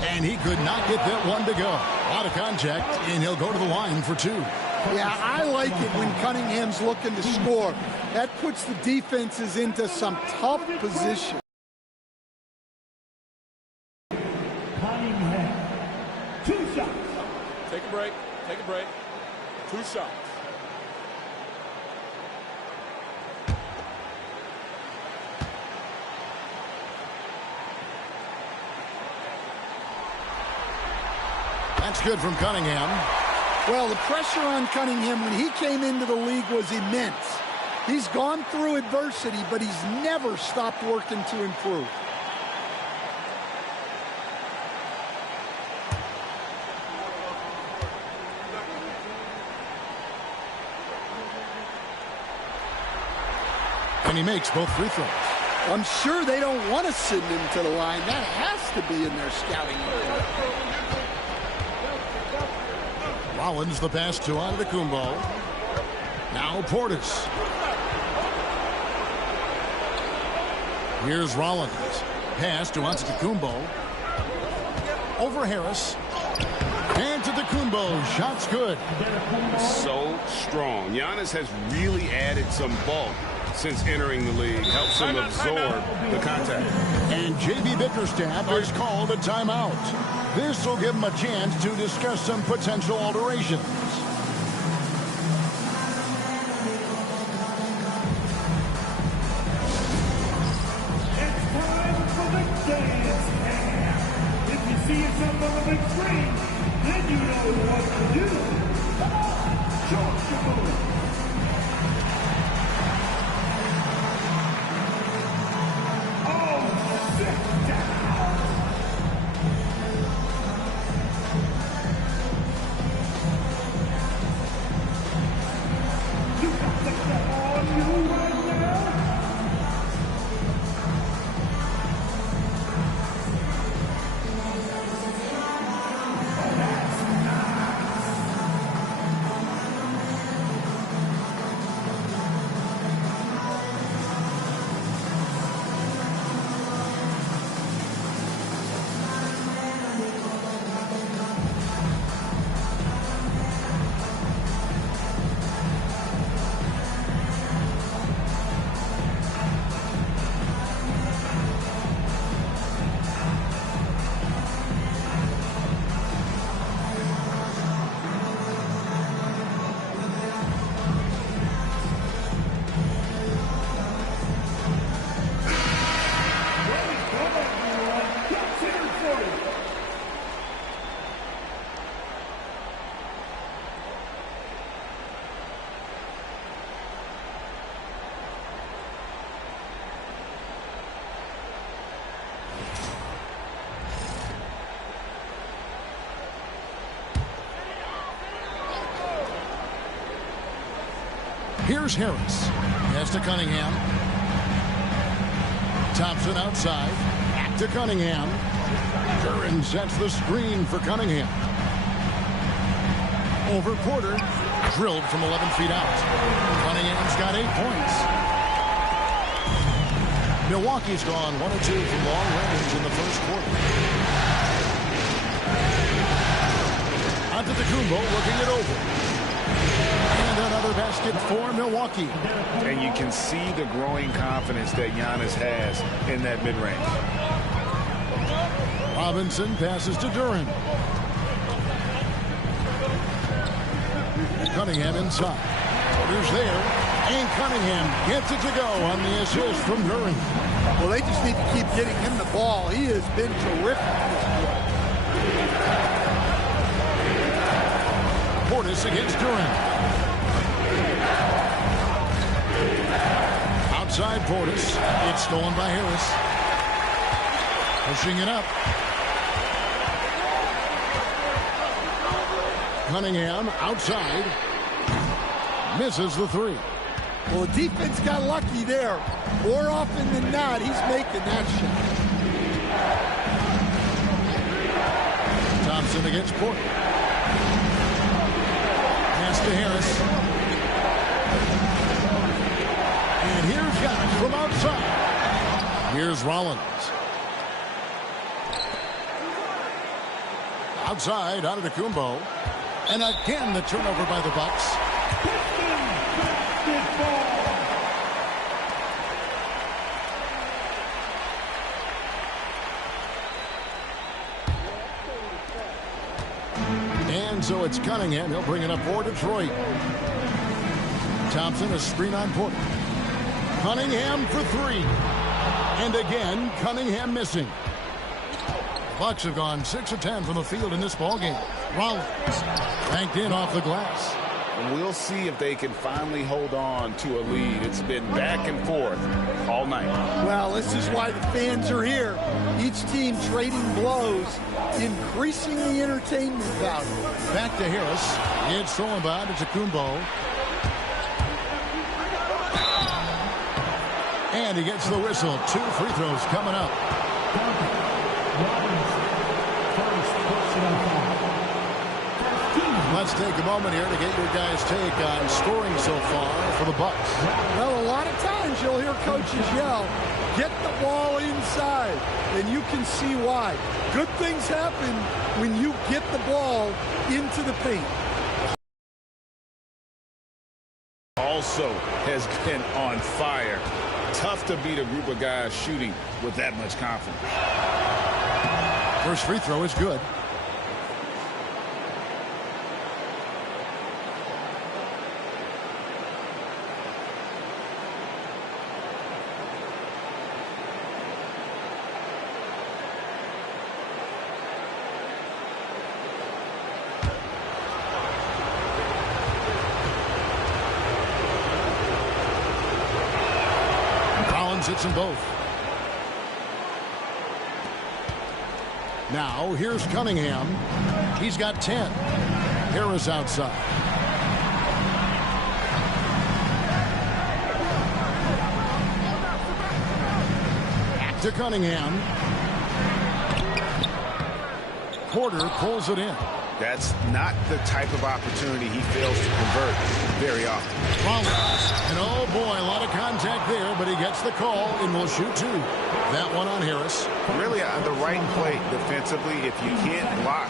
And he could not get that one to go. Out of contact, and he'll go to the line for 2. Yeah, I like it when Cunningham's looking to score. That puts the defenses into some tough position. Cunningham. 2 shots. Take a break. Take a break. 2 shots. That's good from Cunningham. Well, the pressure on Cunningham when he came into the league was immense. He's gone through adversity, but he's never stopped working to improve. And he makes both free throws. I'm sure they don't want to send him to the line. That has to be in their scouting area. Rollins the pass to Antetokounmpo. Now Portis. Here's Rollins. Pass to Antetokounmpo. Over Harris. Antetokounmpo. Shot's good. So strong. Giannis has really added some bulk since entering the league. Helps him absorb the contact. And J.B. Bickerstaff has called a timeout. This will give him a chance to discuss some potential alterations. If you see yourself on the big screen, then you know what to do. Come on, show us your move. Oh, sit down. You got the stuff on you right now. Here's Harris. Pass to Cunningham. Thompson outside. Back to Cunningham. Duran sets the screen for Cunningham. Over Porter. Drilled from 11 feet out. Cunningham's got 8 points. Milwaukee's gone 1 of 2 from long range in the first quarter. Antetokounmpo looking it over. And another basket for Milwaukee. And you can see the growing confidence that Giannis has in that mid-range. Robinson passes to Duran. Cunningham inside. Porter's there. And Cunningham gets it to go on the assist from Duran. Well, they just need to keep getting him the ball. He has been terrific this year. Portis against Duran. Outside Portis. It's stolen by Harris. Pushing it up. Cunningham outside. Misses the three. Well, the defense got lucky there. More often than not, he's making that shot. Thompson against Porter. Pass to Harris. And here's Giannis from outside. Here's Rollins. Outside, Antetokounmpo. And again, the turnover by the Bucks. And so it's Cunningham. He'll bring it up for Detroit. Thompson, a screen on Porter. Cunningham for three. And again, Cunningham missing. Bucks have gone 6 of 10 from the field in this ballgame. Rollins banked in off the glass. We'll see if they can finally hold on to a lead. It's been back and forth all night. Well, this is why the fans are here. Each team trading blows, increasing the entertainment value. Back to Harris. It's thrown by to Kumbo. And he gets the whistle. 2 free throws coming up. Let's take a moment here to get your guys' take on scoring so far for the Bucks. Well, a lot of times you'll hear coaches yell, get the ball inside, and you can see why. Good things happen when you get the ball into the paint. Also has been on fire. Tough to beat a group of guys shooting with that much confidence. First free throw is good. Hits them both. Now here's Cunningham. He's got 10. Harris outside. Back to Cunningham. Porter pulls it in. That's not the type of opportunity he fails to convert very often. Rollins. And oh boy, a lot of contact there, but he gets the call and will shoot 2. That one on Harris. Really on the right play defensively. If you can't block,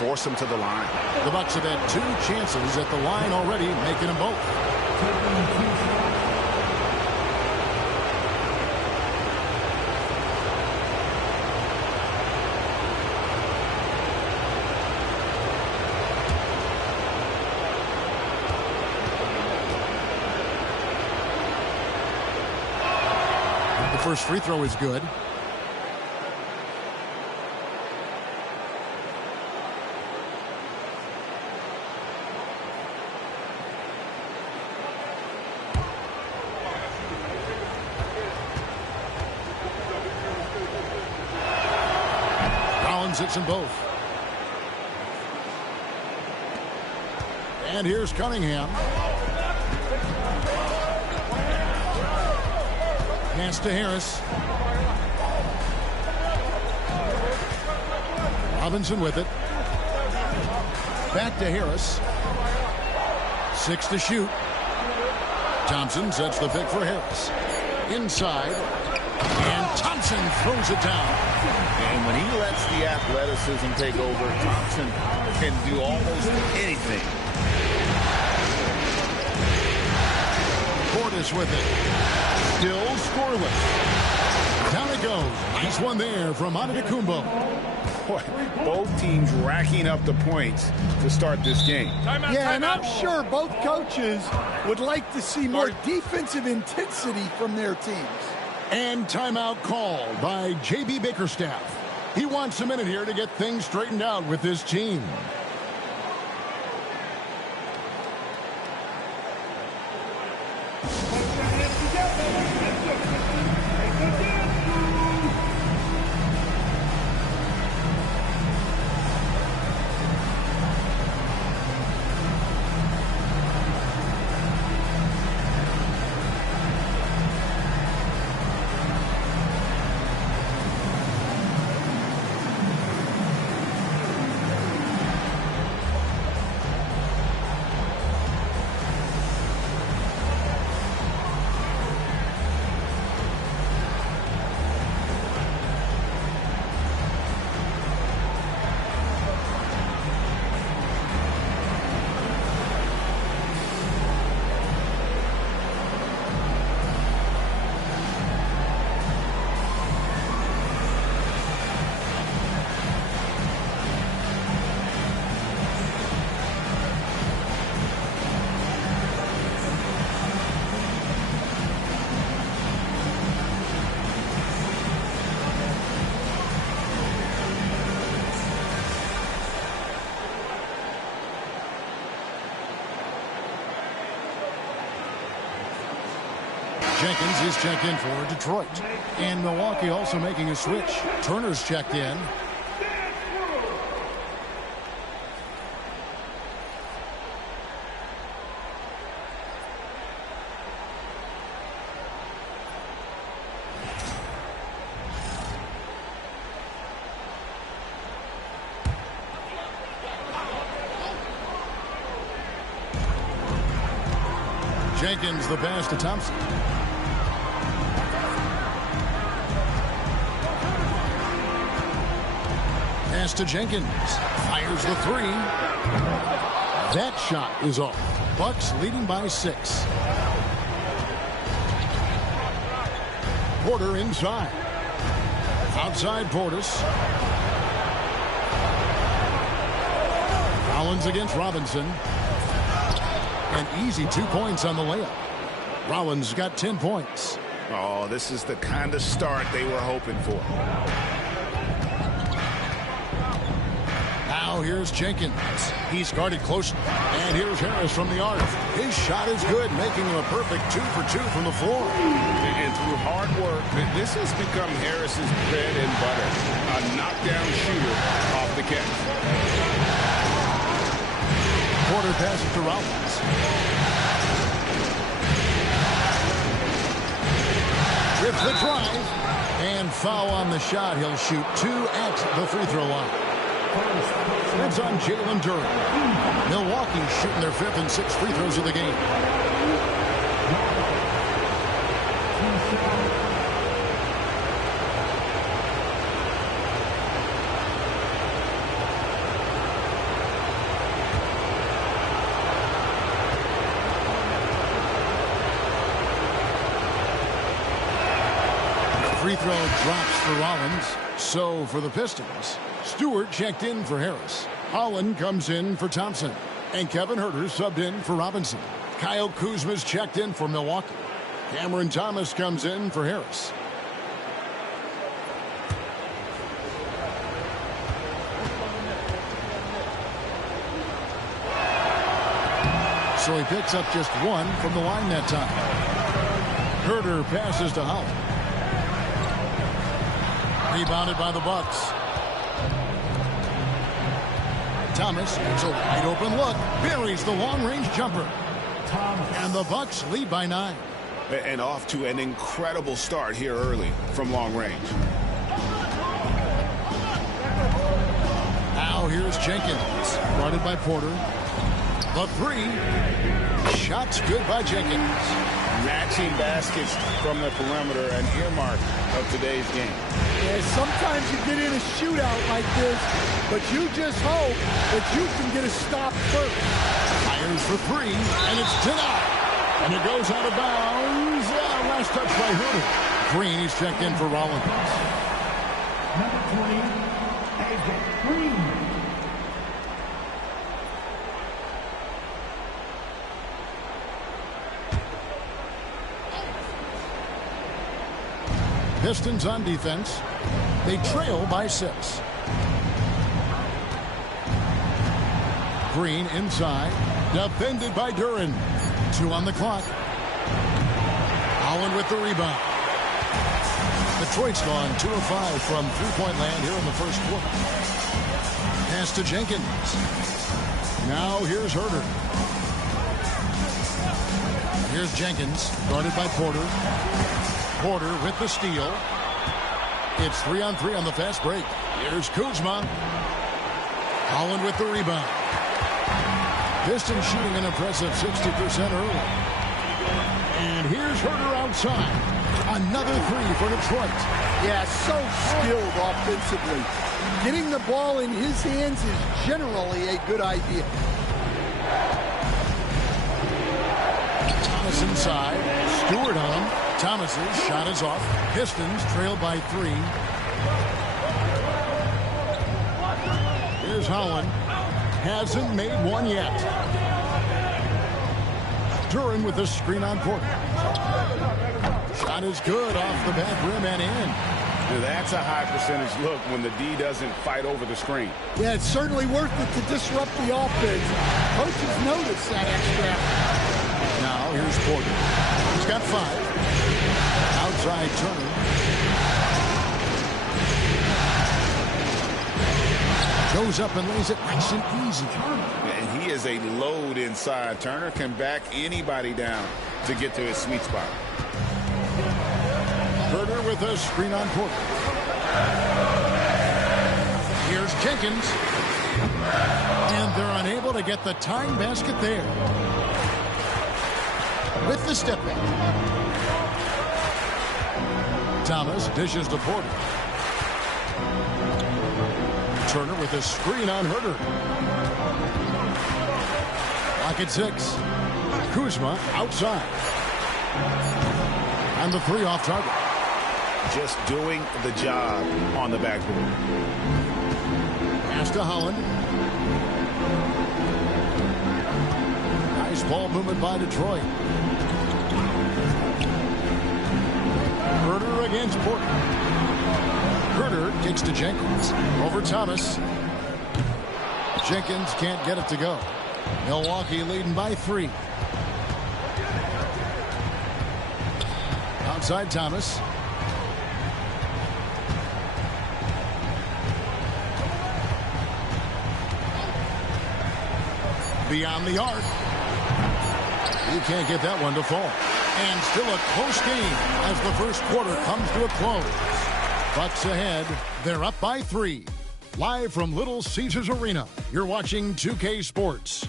force him to the line. The Bucks have had 2 chances at the line already, making them both. First free throw is good. Rollins hits them both. And here's Cunningham. Pass to Harris. Robinson with it. Back to Harris. 6 to shoot. Thompson sets the pick for Harris. Inside. And Thompson throws it down. And when he lets the athleticism take over, Thompson can do almost anything. Portis with it. Still scoreless. Down it goes. Nice one there from Antetokounmpo. Both teams racking up the points to start this game. Yeah, and I'm sure both coaches would like to see more defensive intensity from their teams. And timeout called by J.B. Bickerstaff. He wants a minute here to get things straightened out with his team. Jenkins is checked in for Detroit. And Milwaukee also making a switch. Turner's checked in. Jenkins the pass to Thompson. Pass to Jenkins. Fires the three. That shot is off. Bucks leading by 6. Porter inside. Outside Portis. Rollins against Robinson. An easy 2 points on the layup. Rollins got 10 points. Oh, this is the kind of start they were hoping for. Now here's Jenkins. He's guarded closely. And here's Harris from the arc. His shot is good, making him a perfect 2 for 2 from the floor. And through hard work, this has become Harris's bread and butter. A knockdown shooter off the catch. Porter passes to Rollins. With the drive. And foul on the shot. He'll shoot 2 at the free throw line. It's on Jalen Duren. Milwaukee shooting their 5th and 6th free throws of the game. Free throw drops for Rollins. So for the Pistons, Stewart checked in for Harris. Holland comes in for Thompson. And Kevin Huerter subbed in for Robinson. Kyle Kuzma's checked in for Milwaukee. Cameron Thomas comes in for Harris. So he picks up just 1 from the line that time. Huerter passes to Holland. Rebounded by the Bucks. Thomas gets a wide open look. Buries the long-range jumper. And the Bucks lead by 9. And off to an incredible start here early from long range. Now here's Jenkins. Guarded by Porter. The 3. Shot's good by Jenkins. Matching baskets from the perimeter, an earmark of today's game. Yeah, sometimes you get in a shootout like this, but you just hope that you can get a stop first. Fires for 3, and it's denied. And it goes out of bounds. Last touch by Huerter. Green is checked in for Rollins. Number 20, AJ Green. Pistons on defense. They trail by 6. Green inside. Defended by Duren. 2 on the clock. Holland with the rebound. Detroit's gone 2 of 5 from three-point land here in the first quarter. Pass to Jenkins. Now here's Huerter. Here's Jenkins, guarded by Porter. Porter with the steal. It's 3-on-3 on the fast break. Here's Kuzma. Holland with the rebound. Pistons shooting an impressive 60% early. And here's Huerter outside. Another 3 for Detroit. Yeah, so skilled offensively. Getting the ball in his hands is generally a good idea. Thomas inside. Stewart on him. Thomas's shot is off. Pistons trail by 3. Here's Holland. Hasn't made one yet. Duren with the screen on Porter. Shot is good off the back rim and in. That's a high percentage look when the D doesn't fight over the screen. Yeah, it's certainly worth it to disrupt the offense. Coaches notice that extra. Now here's Porter. He's got 5. outside Turner. Goes up and lays it nice and easy. And he is a load inside. Turner can back anybody down to get to his sweet spot. Herder with a screen on Porter. Here's Jenkins. And they're unable to get the tying basket there. With the step back. Thomas dishes to Porter. Turner with a screen on Herder. Lock at 6. Kuzma outside. And the 3 off target. Just doing the job on the backboard. Pass to Holland. Nice ball movement by Detroit. Herder against Porter. Herder kicks to Jenkins. Over Thomas. Jenkins can't get it to go. Milwaukee leading by 3. Outside Thomas. Beyond the arc. He can't get that one to fall. And still a close game as the first quarter comes to a close. Bucks ahead. They're up by 3. Live from Little Caesars Arena, you're watching 2K Sports.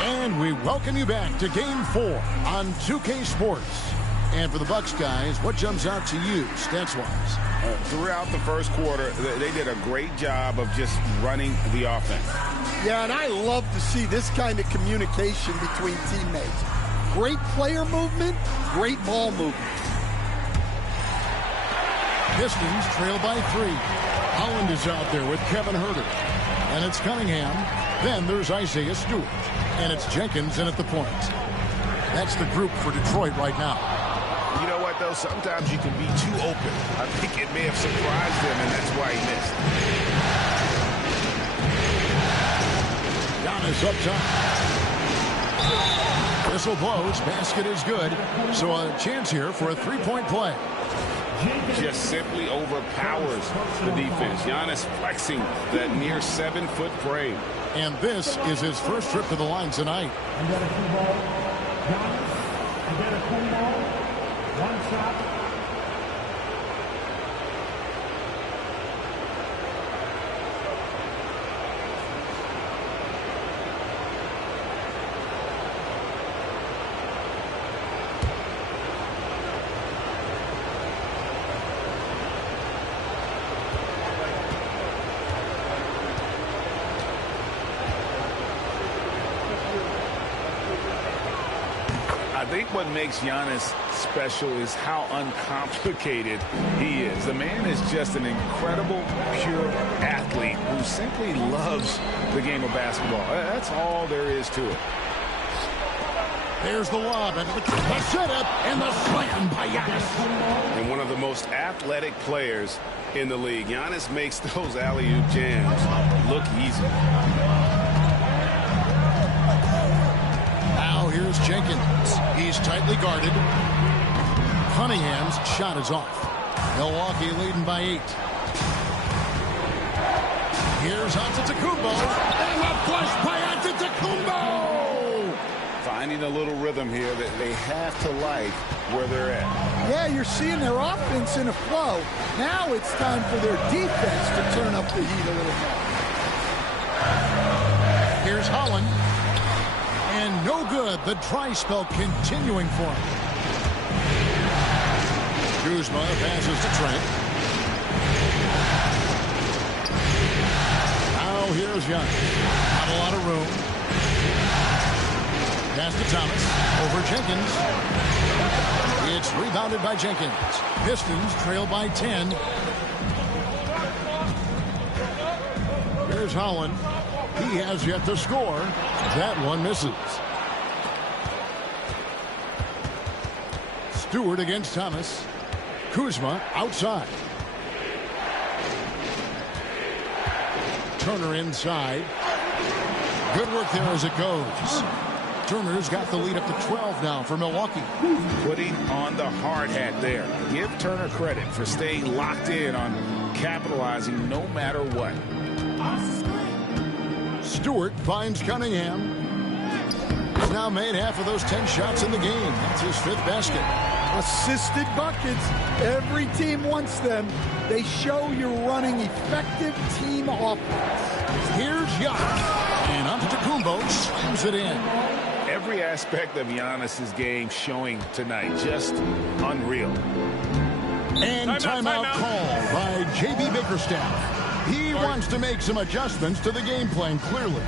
And we welcome you back to Game 4 on 2K Sports. And for the Bucks guys, what jumps out to you stats-wise? Throughout the first quarter, they did a great job of just running the offense. Yeah, and I love to see this kind of communication between teammates. Great player movement, great ball movement. Pistons trail by 3. Holland is out there with Kevin Herder. And it's Cunningham. Then there's Isaiah Stewart. And it's Jenkins in at the point. That's the group for Detroit right now. You know what, though? Sometimes you can be too open. I think it may have surprised him, and that's why he missed. Giannis up top. Whistle blows. Basket is good. So a chance here for a three-point play. Just simply overpowers the defense. Giannis flexing that near 7-foot frame. And this is his first trip to the line tonight. One shot. I think what makes Giannis special is how uncomplicated he is. The man is just an incredible, pure athlete who simply loves the game of basketball. That's all there is to it. There's the lob and the setup and the slam by Giannis. And one of the most athletic players in the league. Giannis makes those alley-oop jams look easy. Now here's Jenkins. He's tightly guarded. Cunningham's shot is off. Milwaukee leading by 8. Here's Antetokounmpo. And a flush by Antetokounmpo! Finding a little rhythm here that they have to like where they're at. Yeah, you're seeing their offense in a flow. Now it's time for their defense to turn up the heat a little more. Here's Holland. And no good. The dry spell continuing for him. Kuzma passes to Trent. Now here's Giannis. Not a lot of room. Pass to Thomas. Over Jenkins. It's rebounded by Jenkins. Pistons trail by 10. Here's Holland. He has yet to score. That one misses. Stewart against Thomas. Kuzma outside. Turner inside. Good work there as it goes. Turner's got the lead up to 12 now for Milwaukee. Putting on the hard hat there. Give Turner credit for staying locked in on capitalizing no matter what. Stewart finds Cunningham. He's now made half of those 10 shots in the game. That's his 5th basket. Assisted buckets. Every team wants them. They show you're running effective team offense. Here's Giannis. And Antetokounmpo slams it in. Every aspect of Giannis's game showing tonight. Just unreal. And timeout call by J.B. Bickerstaff. He wants to make some adjustments to the game plan, clearly.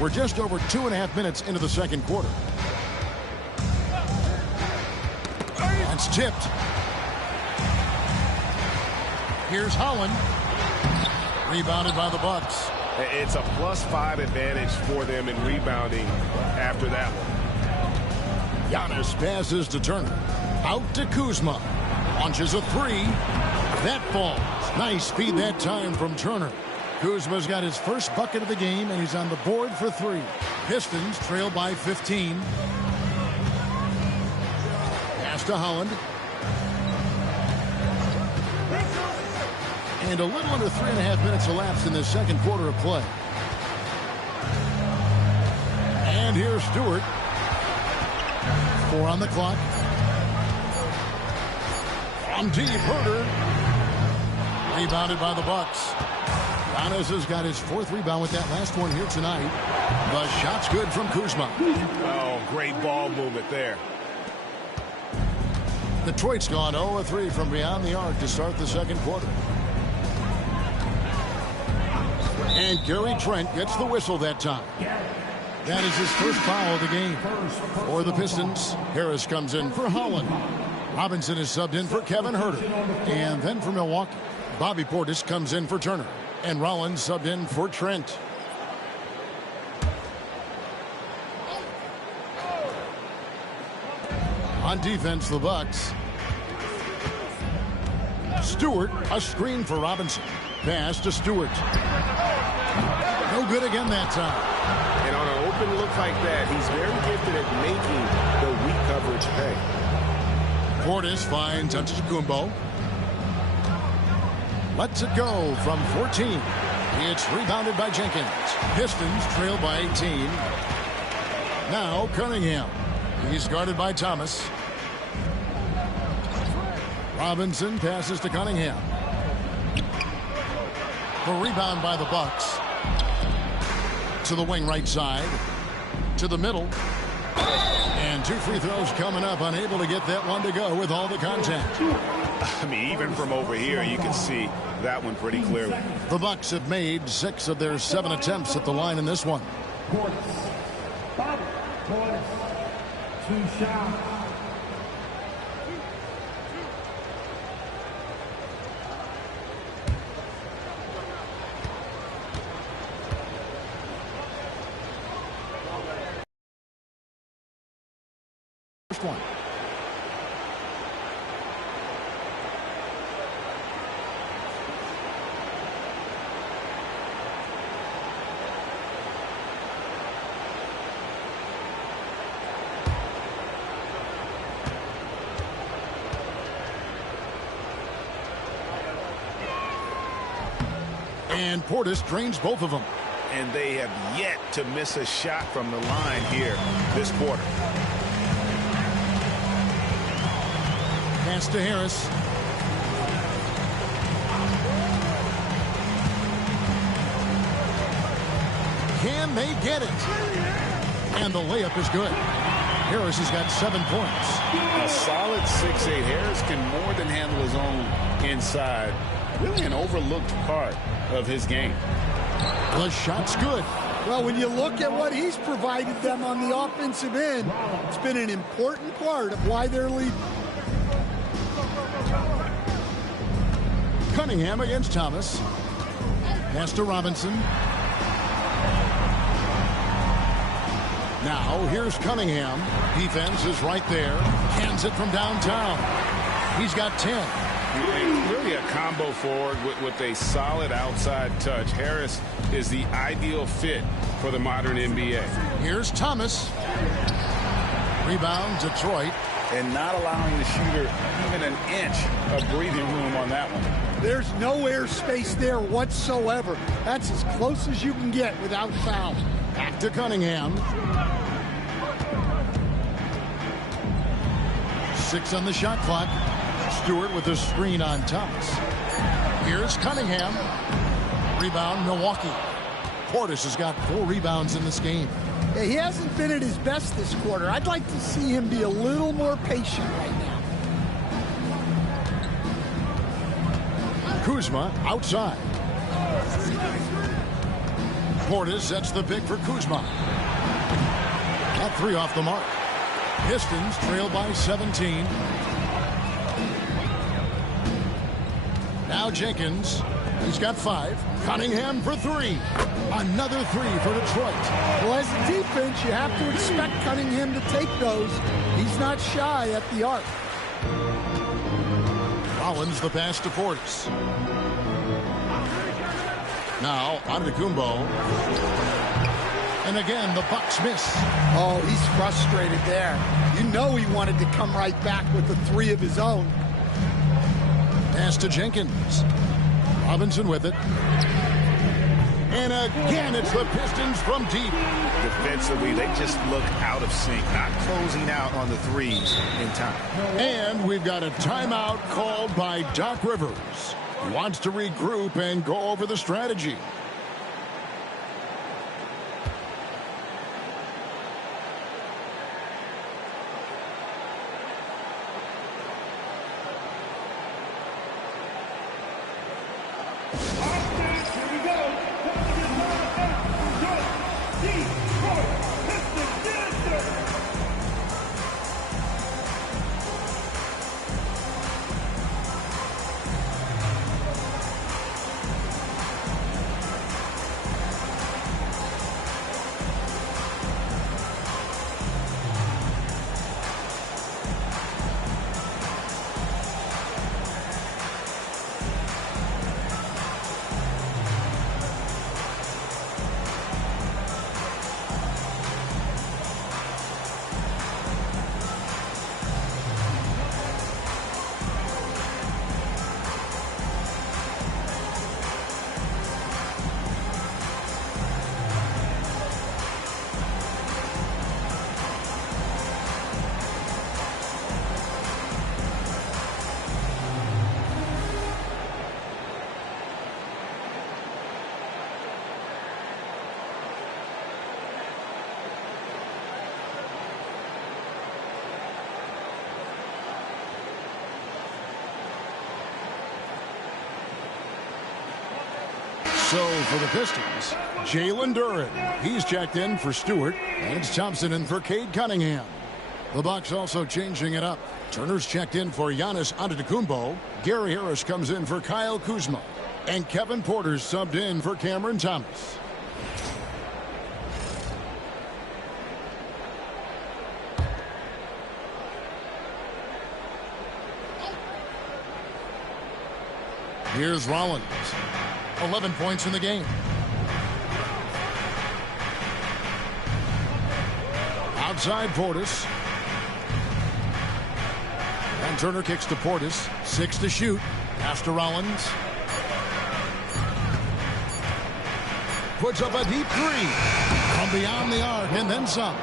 We're just over 2.5 minutes into the second quarter. That's tipped. Here's Holland. Rebounded by the Bucks. It's a +5 advantage for them in rebounding after that one. Giannis passes to Turner. Out to Kuzma. Launches a 3. That falls. Nice speed that time from Turner. Kuzma's got his first bucket of the game, and he's on the board for 3. Pistons trail by 15. Pass to Holland. And a little under 3.5 minutes elapsed in the second quarter of play. And here's Stewart. 4 on the clock. From deep, Herter. Rebounded by the Bucks. Giannis has got his 4th rebound with that last one here tonight. The shot's good from Kuzma. Oh, great ball movement there. Detroit's gone 0-3 from beyond the arc to start the second quarter. And Gary Trent gets the whistle that time. That is his first foul of the game. For the Pistons, Harris comes in for Holland. Robinson is subbed in for Kevin Herter. And then for Milwaukee, Bobby Portis comes in for Turner. And Rollins subbed in for Trent. On defense, the Bucks. Stewart, a screen for Robinson. Pass to Stewart. No good again that time. And on an open look like that, he's very gifted at making the weak coverage pay. Portis finds Antetokounmpo. Lets it go from 14. It's rebounded by Jenkins. Pistons trail by 18. Now Cunningham. He's guarded by Thomas. Robinson passes to Cunningham. The rebound by the Bucks. To the wing right side. To the middle. And 2 free throws coming up. Unable to get that one to go with all the contact. I mean, even from over here, you can see that one pretty clearly. The Bucks have made 6 of their 7 attempts at the line in this one. 2 shots. First one. And Portis drains both of them. And they have yet to miss a shot from the line here this quarter. Pass to Harris. Can they get it? And the layup is good. Harris has got 7 points. A solid 6'8". Harris can more than handle his own inside. Really an overlooked part of his game. The shot's good. Well, when you look at what he's provided them on the offensive end, it's been an important part of why they're leading. Cunningham against Thomas. Pass to Robinson. Now here's Cunningham. Defense is right there. Hands it from downtown. He's got 10. Really a combo forward with a solid outside touch. Harris is the ideal fit for the modern NBA. Here's Thomas. Rebound, Detroit. And not allowing the shooter even an inch of breathing room on that one. There's no air space there whatsoever. That's as close as you can get without foul. Back to Cunningham. 6 on the shot clock. Stewart with a screen on Thomas. Here's Cunningham. Rebound, Milwaukee. Portis has got 4 rebounds in this game. Yeah, he hasn't been at his best this quarter. I'd like to see him be a little more patient right now. Kuzma outside. Portis sets the pick for Kuzma. Got 3 off the mark. Pistons trail by 17. Now Jenkins. He's got 5. Cunningham for 3. Another 3 for Detroit. Well, as a defense, you have to expect Cunningham to take those. He's not shy at the arc. Collins the pass to Portis. Now Antetokounmpo. And again, the Bucks miss. Oh, he's frustrated there. You know he wanted to come right back with the 3 of his own. Pass to Jenkins. Robinson with it. And again, it's the Pistons from deep. Defensively, they just look out of sync, not closing out on the threes in time. And we've got a timeout called by Doc Rivers. He wants to regroup and go over the strategy. So for the Pistons, Jalen Duren. He's checked in for Stewart, and it's Thompson in for Cade Cunningham. The Bucks also changing it up. Turner's checked in for Giannis Antetokounmpo. Gary Harris comes in for Kyle Kuzma. And Kevin Porter's subbed in for Cameron Thomas. Here's Rollins. 11 points in the game. Outside Portis. And Turner kicks to Portis. 6 to shoot. Pass to Rollins. Puts up a deep three. From beyond the arc and then some.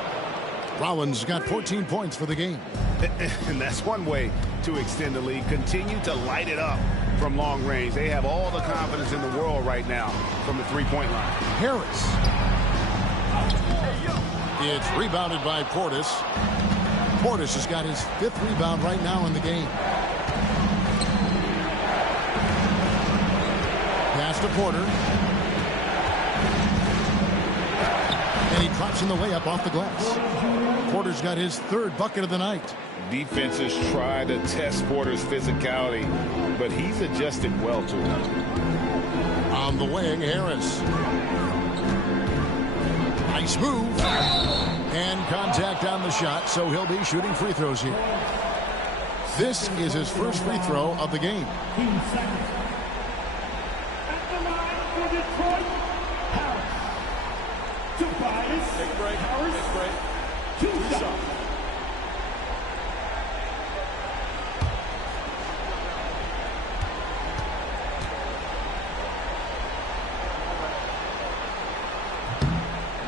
Rollins got 14 points for the game. And that's one way to extend the lead. Continue to light it up from long range. They have all the confidence in the world right now from the three-point line. Harris. It's rebounded by Portis. Portis has got his 5th rebound right now in the game. Pass to Porter. And he drops in the layup off the glass. Porter's got his 3rd bucket of the night. Defenses try to test Porter's physicality, but he's adjusted well to it. On the wing, Harris. Nice move. And contact on the shot, so he'll be shooting free throws here. This is his first free throw of the game. Big break. Big break. 2 shots.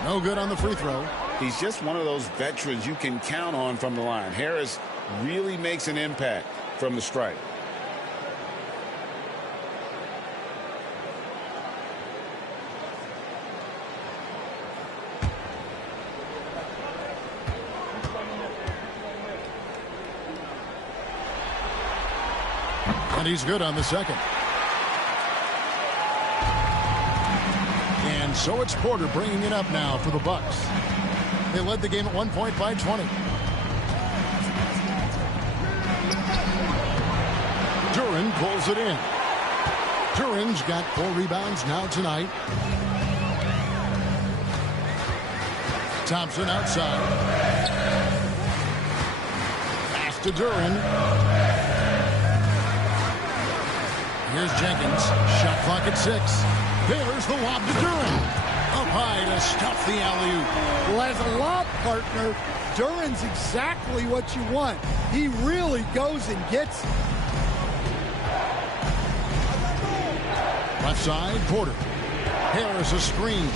No good on the free throw. He's just one of those veterans you can count on from the line. Harris really makes an impact from the stripe. And he's good on the second. And so it's Porter bringing it up now for the Bucks. They led the game at 1 point by 20. Duren pulls it in. Duren's got 4 rebounds now tonight. Thompson outside. Pass to Duren. Here's Jenkins. Shot clock at 6. There's the lob to Duren. Up high to stuff the alley-oop. Well, as a lob partner, Duren's exactly what you want. He really goes and gets it. Left side, Porter. Harris a screen.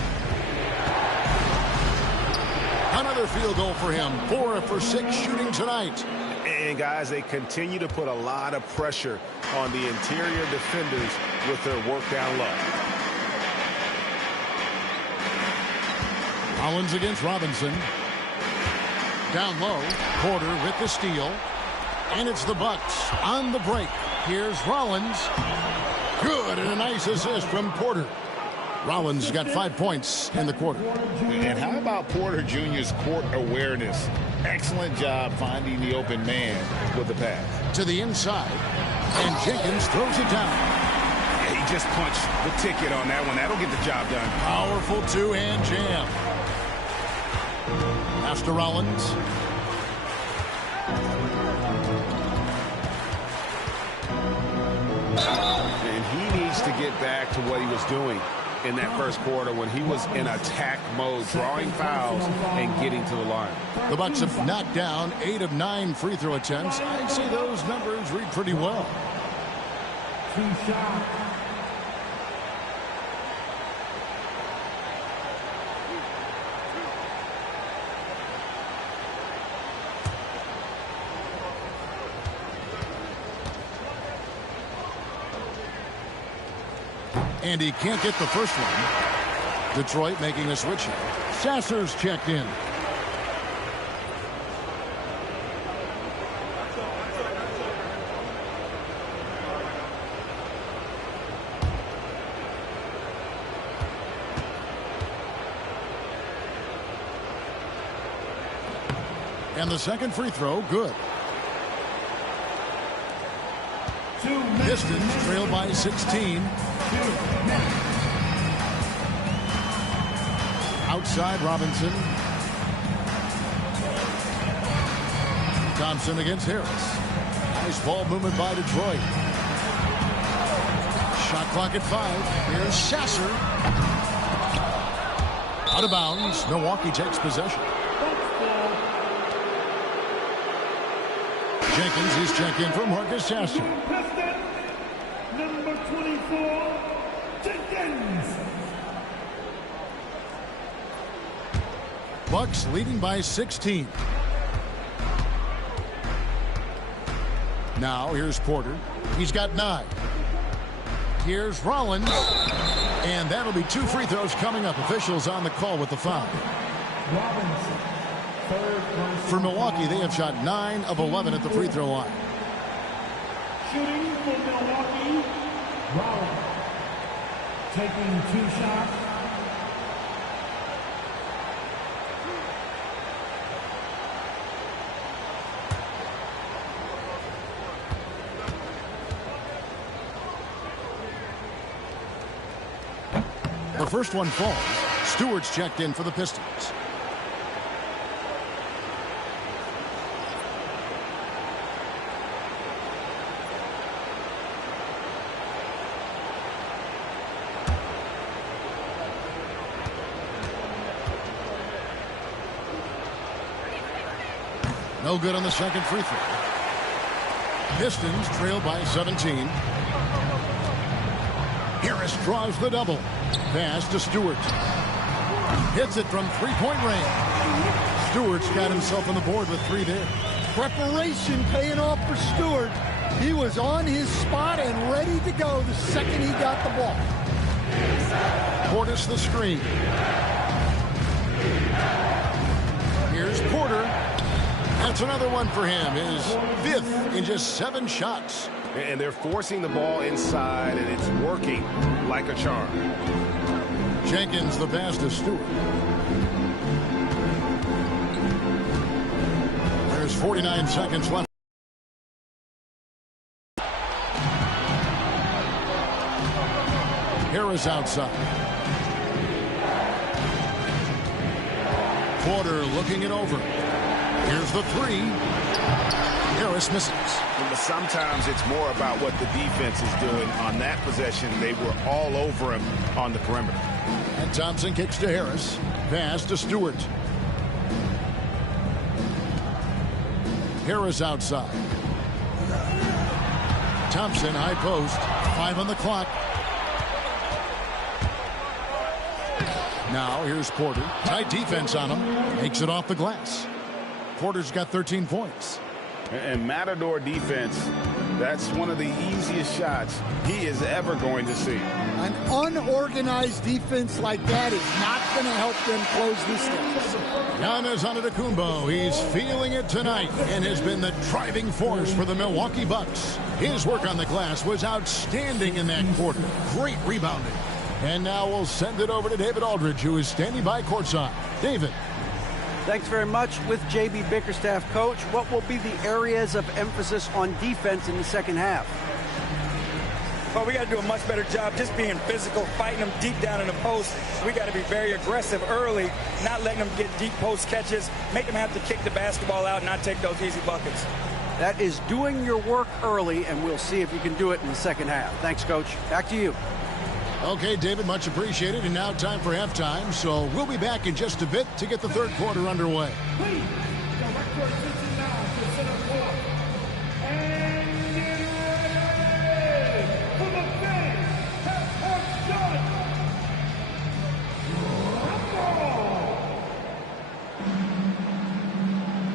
Another field goal for him. 4 for 6 shooting tonight. And guys, they continue to put a lot of pressure on the interior defenders with their work down low. Rollins against Robinson. Down low, Porter with the steal. And it's the Bucks on the break. Here's Rollins. Good, and a nice assist from Porter. Rollins got 5 points in the quarter. And how about Porter Jr.'s court awareness? Excellent job finding the open man with the pass. To the inside, and Jenkins throws it down. Yeah, he just punched the ticket on that one. That'll get the job done. Powerful two-hand jam. Pass to Rollins. And he needs to get back to what he was doing in that first quarter when he was in attack mode, drawing fouls and getting to the line. The Bucks have knocked down 8 of 9 free throw attempts. I'd say those numbers read pretty well. 2 shots. And he can't get the first one. Detroit making a switch here. Sasser's checked in. And the second free throw, good. Pistons trail by 16. Outside Robinson. Thompson against Harris. Nice ball movement by Detroit. Shot clock at 5. Here's Sasser. Out of bounds. Milwaukee takes possession. Jenkins is checked in for Marcus Sasser. Number 24, Jenkins. Bucks leading by 16. Now here's Porter. He's got 9. Here's Rollins. And that'll be 2 free throws coming up. Officials on the call with the foul. Robinson. For Milwaukee, they have shot 9 of 11 at the free throw line. Shooting for Milwaukee, Rollins. Taking 2 shots. The first one falls. Stewart's checked in for the Pistons. No good on the second free throw. Pistons trail by 17. Harris draws the double. Pass to Stewart. Hits it from three-point range. Stewart's got himself on the board with 3 there. Preparation paying off for Stewart. He was on his spot and ready to go the second he got the ball. Portis the screen. Here's Porter. That's another one for him. His 5th in just 7 shots. And they're forcing the ball inside, and it's working like a charm. Jenkins the pass to Stewart. There's 49 seconds left. Harris outside. Porter looking it over. Here's the 3. Harris misses. But sometimes it's more about what the defense is doing. On that possession, they were all over him on the perimeter. And Thompson kicks to Harris. Pass to Stewart. Harris outside. Thompson high post. 5 on the clock. Now here's Porter. Tight defense on him. Makes it off the glass. Porter's got 13 points. And Matador defense, that's one of the easiest shots he is ever going to see. An unorganized defense like that is not going to help them close this thing. Giannis Antetokounmpo, he's feeling it tonight and has been the driving force for the Milwaukee Bucks. His work on the glass was outstanding in that quarter. Great rebounding. And now we'll send it over to David Aldridge, who is standing by courtside. David. Thanks very much. With J.B. Bickerstaff, Coach, what will be the areas of emphasis on defense in the second half? Well, we got to do a much better job just being physical, fighting them deep down in the post. We got to be very aggressive early, not letting them get deep post catches, make them have to kick the basketball out and not take those easy buckets. That is doing your work early, and we'll see if you can do it in the second half. Thanks, Coach. Back to you. Okay, David, much appreciated. And now time for halftime. So we'll be back in just a bit to get the third quarter underway. Please, direct your attention now to center court. And get ready for the finish. Half done.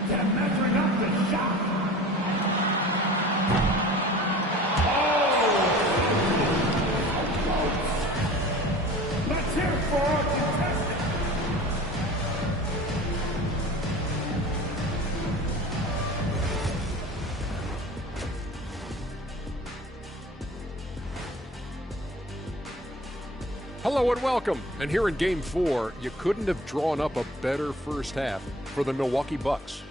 They're measuring up the shot. Let's hear it for our contestant. Hello and welcome. And here in Game 4, you couldn't have drawn up a better first half for the Milwaukee Bucks.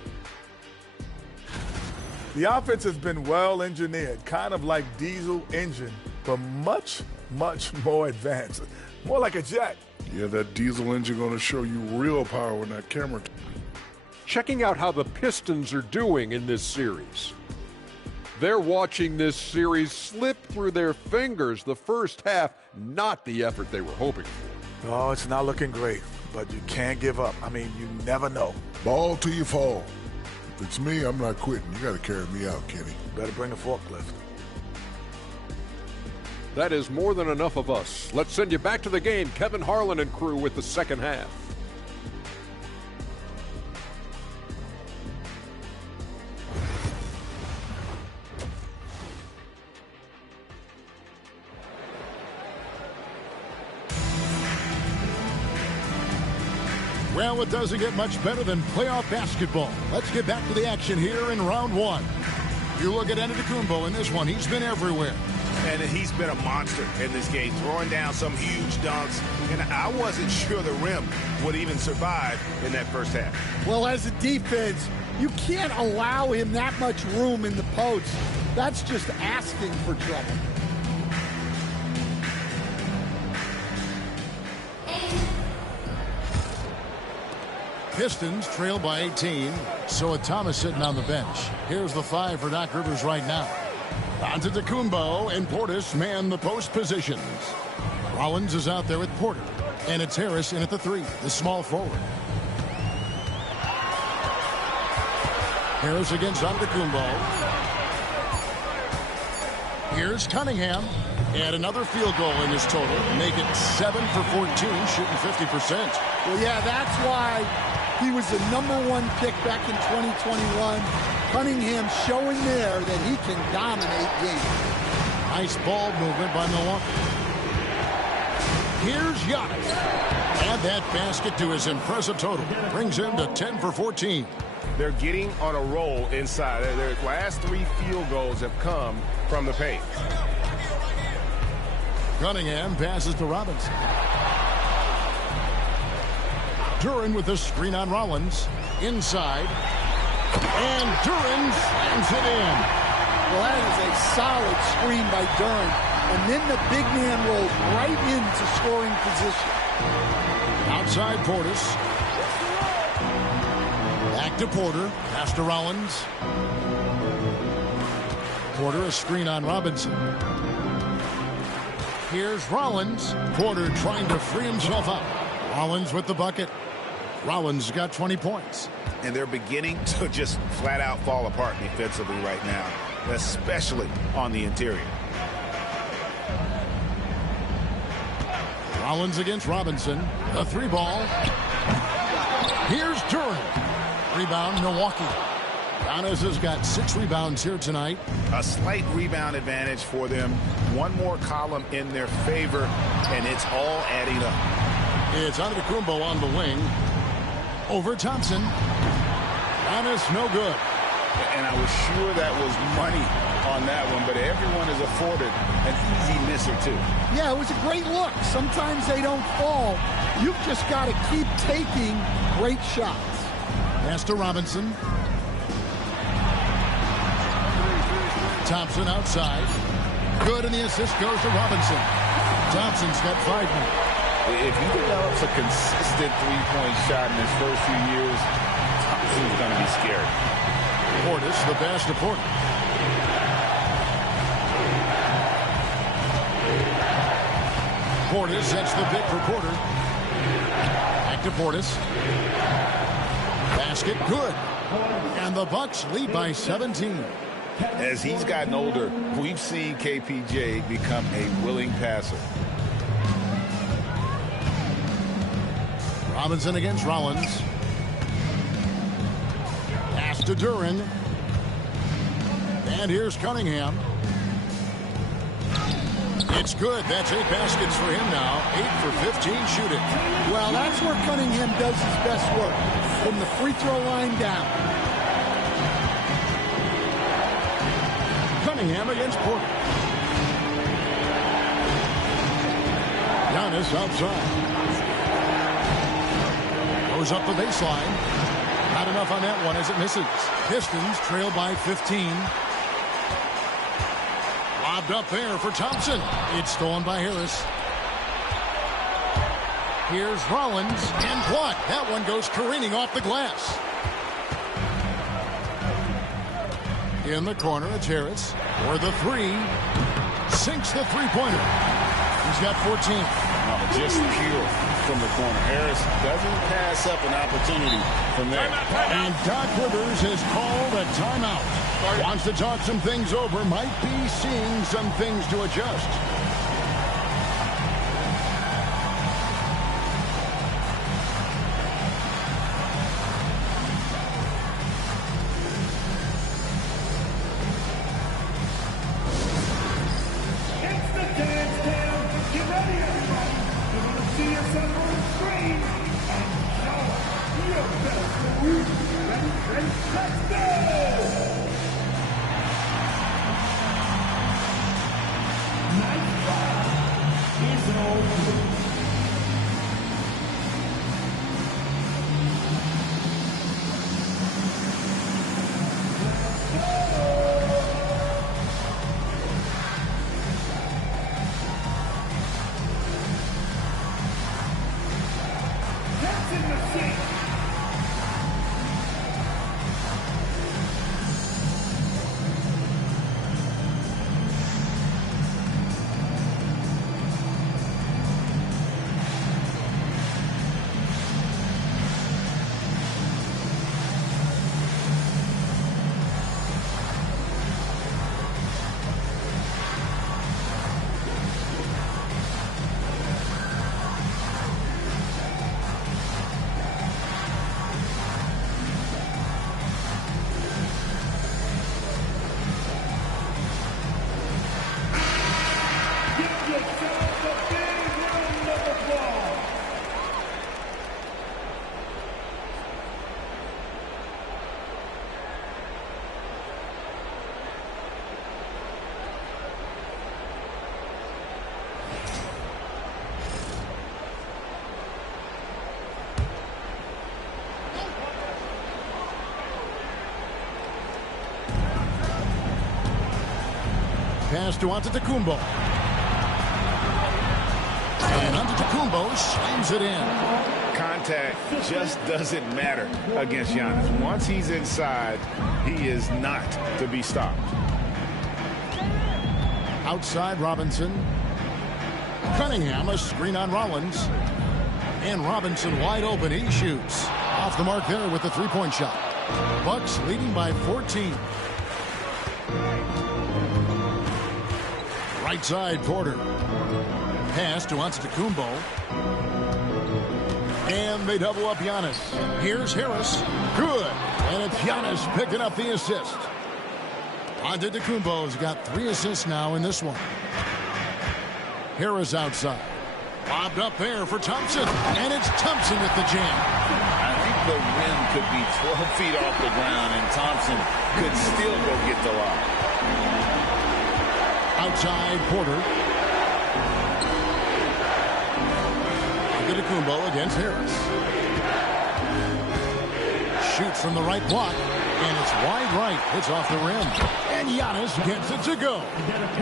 The offense has been well engineered, kind of like diesel engine, but much, much more advanced. More like a jet. Yeah, that diesel engine going to show you real power when that camera. Checking out how the Pistons are doing in this series. They're watching this series slip through their fingers. The first half, not the effort they were hoping for. Oh, it's not looking great, but you can't give up. I mean, you never know. Ball till you fall. If it's me, I'm not quitting. You got to carry me out, Kenny. Better bring a forklift. That is more than enough of us. Let's send you back to the game. Kevin Harlan and crew with the second half. Well, it doesn't get much better than playoff basketball. Let's get back to the action here in round one. You look at Antetokounmpo in this one. He's been everywhere. And he's been a monster in this game, throwing down some huge dunks. And I wasn't sure the rim would even survive in that first half. Well, as a defense, you can't allow him that much room in the post. That's just asking for trouble. Pistons trail by 18, so Thomas sitting on the bench. Here's the 5 for Doc Rivers right now. Antetokounmpo and Portis man the post positions. Rollins is out there with Porter, and it's Harris in at the 3, the small forward. Harris against Antetokounmpo. Here's Cunningham, and another field goal in his total. Make it 7 for 14, shooting 50%. Well, yeah, that's why he was the #1 pick back in 2021. Cunningham showing there that he can dominate games. Nice ball movement by Milwaukee. Here's Giannis. Add that basket to his impressive total. Brings him to 10 for 14. They're getting on a roll inside. Their last 3 field goals have come from the paint. Cunningham passes to Robinson. Duran with the screen on Rollins. Inside. And Duran slams it in. Well, that is a solid screen by Duran. And then the big man rolls right into scoring position. Outside Portis. Back to Porter. Pass to Rollins. Porter a screen on Robinson. Here's Rollins. Porter trying to free himself up. Rollins with the bucket. Rollins got 20 points. And they're beginning to just flat out fall apart defensively right now, especially on the interior. Rollins against Robinson. A 3-ball. Here's Duran. Rebound, Milwaukee. Giannis has got 6 rebounds here tonight. A slight rebound advantage for them. One more column in their favor, and it's all adding up. It's Antetokounmpo on the wing. Over Thompson. Giannis no good. And I was sure that was money on that one, but everyone is afforded an easy misser too. Yeah, it was a great look. Sometimes they don't fall. You've just got to keep taking great shots. Pass to Robinson. Thompson outside. Good, and the assist goes to Robinson. Thompson's got 5 now. If he develops a consistent three-point shot in his first few years, Thompson's going to be scared. Portis, the pass to Porter. Portis sets the pick for Porter. Back to Portis. Basket good. And the Bucks lead by 17. As he's gotten older, we've seen KPJ become a willing passer. Robinson against Rollins. Pass to Duran. And here's Cunningham. It's good. That's 8 baskets for him now. 8 for 15 shooting. Well, that's where Cunningham does his best work. From the free throw line down. Cunningham against Porter. Giannis outside. Goes up the baseline. Not enough on that one as it misses. Pistons trail by 15. Lobbed up there for Thompson. It's stolen by Harris. Here's Rollins and blocked. That one goes careening off the glass. In the corner, it's Harris. For the three. Sinks the three-pointer. He's got 14. Just pure from the corner. Harris doesn't pass up an opportunity from there. And Doc Rivers has called a timeout. Wants to talk some things over. Might be seeing some things to adjust. Pass to Antetokounmpo. And Antetokounmpo slams it in. Contact just doesn't matter against Giannis. Once he's inside, he is not to be stopped. Outside Robinson. Cunningham, a screen on Rollins. And Robinson wide open. He shoots. Off the mark there with the three-point shot. Bucks leading by 14. Right side, Porter. Pass to Antetokounmpo. And they double up Giannis. Here's Harris. Good. And it's Giannis picking up the assist. Antetokounmpo's got 3 assists now in this one. Harris outside. Lobbed up there for Thompson. And it's Thompson with the jam. I think the rim could be 12 feet off the ground, and Thompson could still go get the lob. Outside, Porter. Antetokounmpo against Harris. Shoots from the right block, and it's wide right. It's off the rim. And Giannis gets it to go.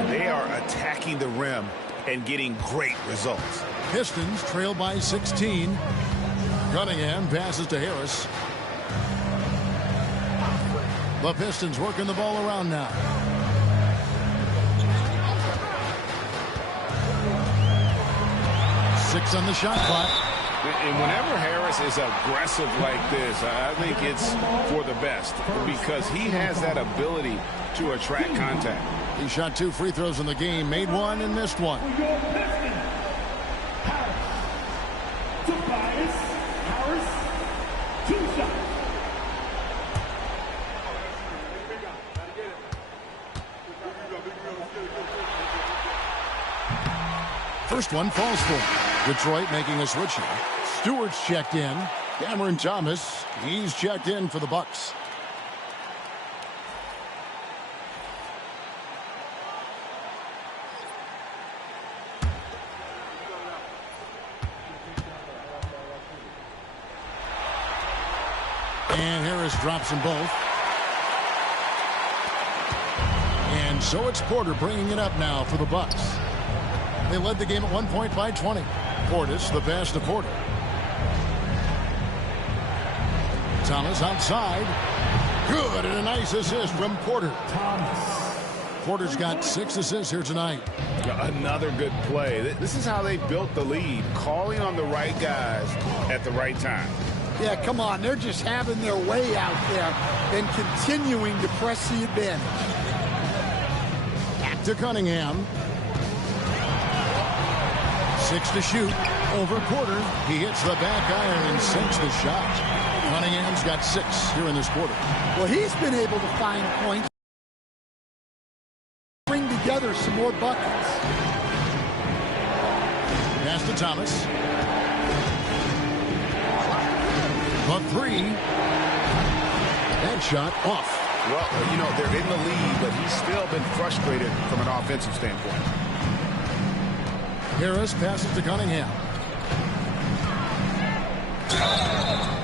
They are attacking the rim and getting great results. Pistons trail by 16. Cunningham passes to Harris. The Pistons working the ball around now. Six on the shot clock. And whenever Harris is aggressive like this, I think it's for the best because he has that ability to attract contact. He shot 2 free throws in the game, made one and missed one. First one falls for him. Detroit making a switch here. Stewart's checked in. Cameron Thomas, he's checked in for the Bucks. And Harris drops them both. And so it's Porter bringing it up now for the Bucks. They led the game at 1 point by 20. Portis, the pass to Porter. Thomas outside. Good, and a nice assist from Porter. Porter's got 6 assists here tonight. Another good play. This is how they built the lead, calling on the right guys at the right time. Yeah, come on. They're just having their way out there and continuing to press the advantage. Back to Cunningham. 6 to shoot. Over Porter. He hits the back iron and sinks the shot. Cunningham's got 6 here in this quarter. Well, he's been able to find points. Bring together some more buckets. Pass to Thomas. The 3. That shot off. Well, you know, they're in the lead, but he's still been frustrated from an offensive standpoint. Harris passes to Cunningham.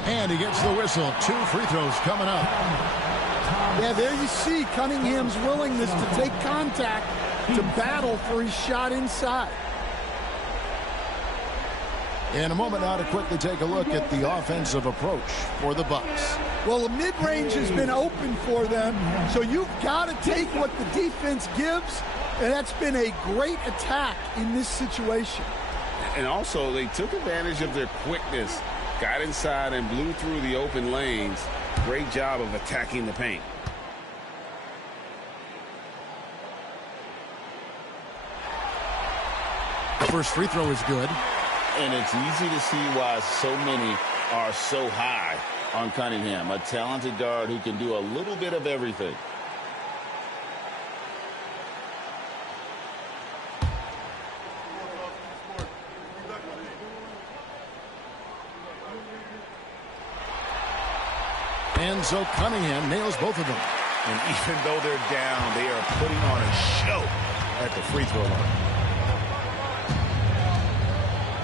And he gets the whistle. 2 free throws coming up. Yeah, there you see Cunningham's willingness to take contact to battle for his shot inside. In a moment now to quickly take a look at the offensive approach for the Bucks. Well, the mid-range has been open for them, so you've got to take what the defense gives, and that's been a great attack in this situation. And also, they took advantage of their quickness, got inside and blew through the open lanes. Great job of attacking the paint. The first free throw is good. And it's easy to see why so many are so high on Cunningham, a talented guard who can do a little bit of everything. And so Cunningham nails both of them. And even though they're down, they are putting on a show at the free throw line.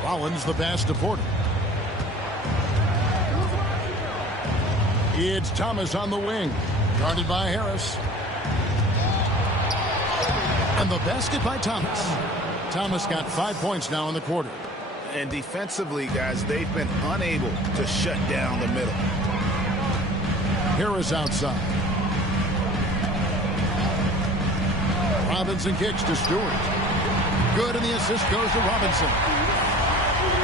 Rollins the pass to Porter. It's Thomas on the wing. Guarded by Harris. And the basket by Thomas. Thomas got 5 points now in the quarter. And defensively, guys, they've been unable to shut down the middle. Harris outside. Robinson kicks to Stewart. Good, and the assist goes to Robinson.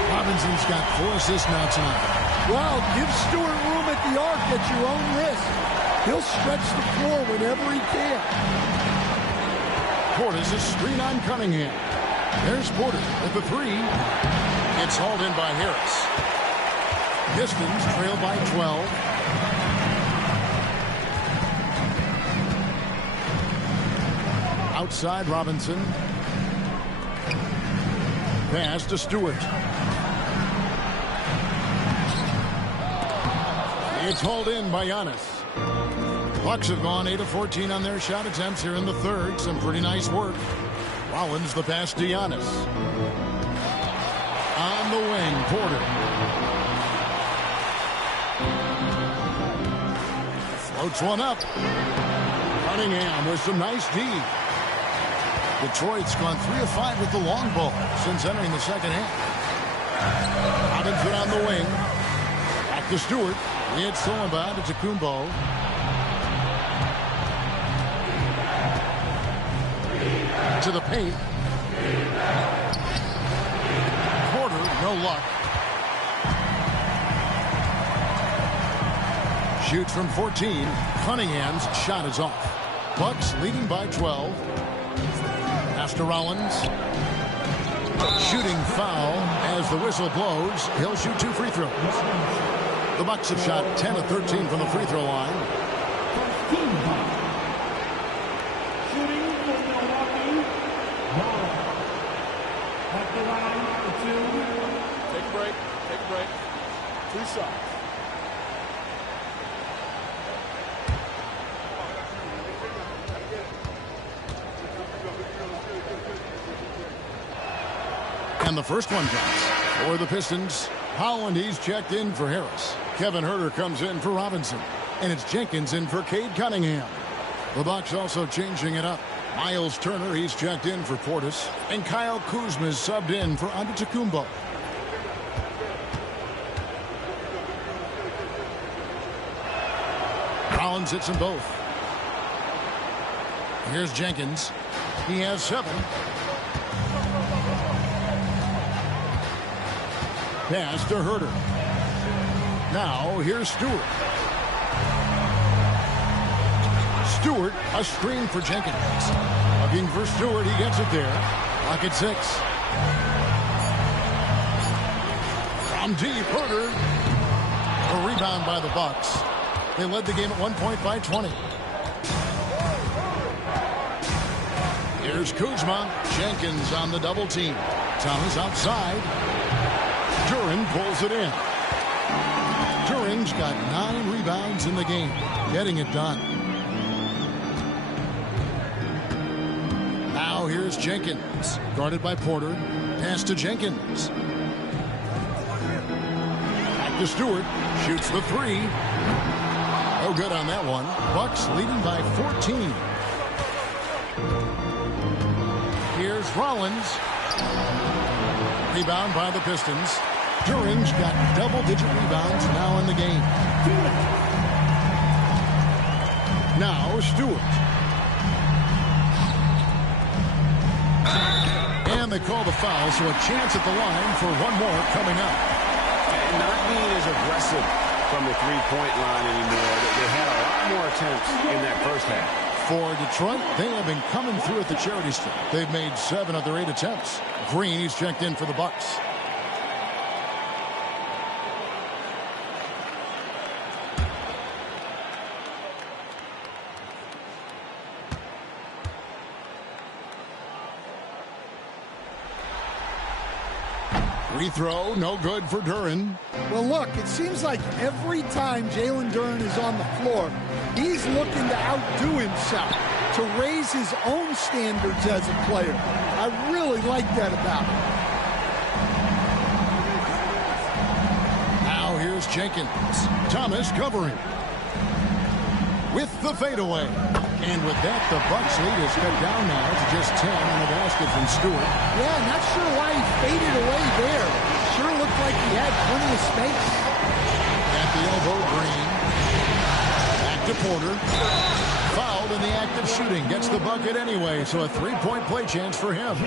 Robinson's got 4 assists now tonight. Well, give Stewart room at the arc at your own risk. He'll stretch the floor whenever he can. Porter's a screen on Cunningham. There's Porter at the 3. It's hauled in by Harris. Pistons trail by 12. Outside Robinson. Pass to Stewart. It's hauled in by Giannis. Bucks have gone 8 of 14 on their shot attempts here in the third. Some pretty nice work. Rollins the pass to Giannis. On the wing, Porter. Floats one up. Cunningham with some nice D. Detroit's gone 3 of 5 with the long ball since entering the second half. Robinson on the wing. Back to Stewart. It's Solomon to Kumbo. To the paint. Porter, no luck. Shoots from 14. Cunningham's shot is off. Bucks leading by 12. Pass to Rollins. Shooting foul as the whistle blows. He'll shoot 2 free throws. The Bucks have shot 10 of 13 from the free throw line. Take a break. Take a break. 2 shots. And the first one counts for the Pistons. Holland, he's checked in for Harris. Kevin Huerter comes in for Robinson. And it's Jenkins in for Cade Cunningham. The Bucks also changing it up. Miles Turner, he's checked in for Portis. And Kyle Kuzma is subbed in for Antetokounmpo. Rollins hits them both. Here's Jenkins. He has 7. Pass to Huerter. Now here's Stewart. Stewart, a screen for Jenkins. Looking for Stewart, he gets it there. Pocket 6. From deep, Huerter. A rebound by the Bucks. They led the game at 1 point by 20. Here's Kuzma. Jenkins on the double team. Thomas outside. Duren pulls it in. Duren's got 9 rebounds in the game. Getting it done. Now here's Jenkins. Guarded by Porter. Pass to Jenkins. Back to Stewart. Shoots the 3. No good on that one. Bucks leading by 14. Here's Rollins. Rebound by the Pistons. Duren's got double-digit rebounds now in the game. Now Stewart. And they call the foul, so a chance at the line for one more coming up. And not being as aggressive from the three-point line anymore. They had a lot more attempts in that first half. For Detroit, they have been coming through at the charity stripe. They've made 7 of their 8 attempts. Green, he's checked in for the Bucks. Free throw, no good for Duren. Well, look, it seems like every time Jalen Duren is on the floor, he's looking to outdo himself, to raise his own standards as a player. I really like that about him. Now here's Jenkins. Thomas covering. With the fadeaway. And with that, the Bucks lead is cut down now to just 10 on the basket from Stewart. Yeah, not sure why he faded away there. Sure looked like he had plenty of space. At the elbow, Green. Back to Porter. Fouled in the act of shooting. Gets the bucket anyway, so a 3-point play chance for him.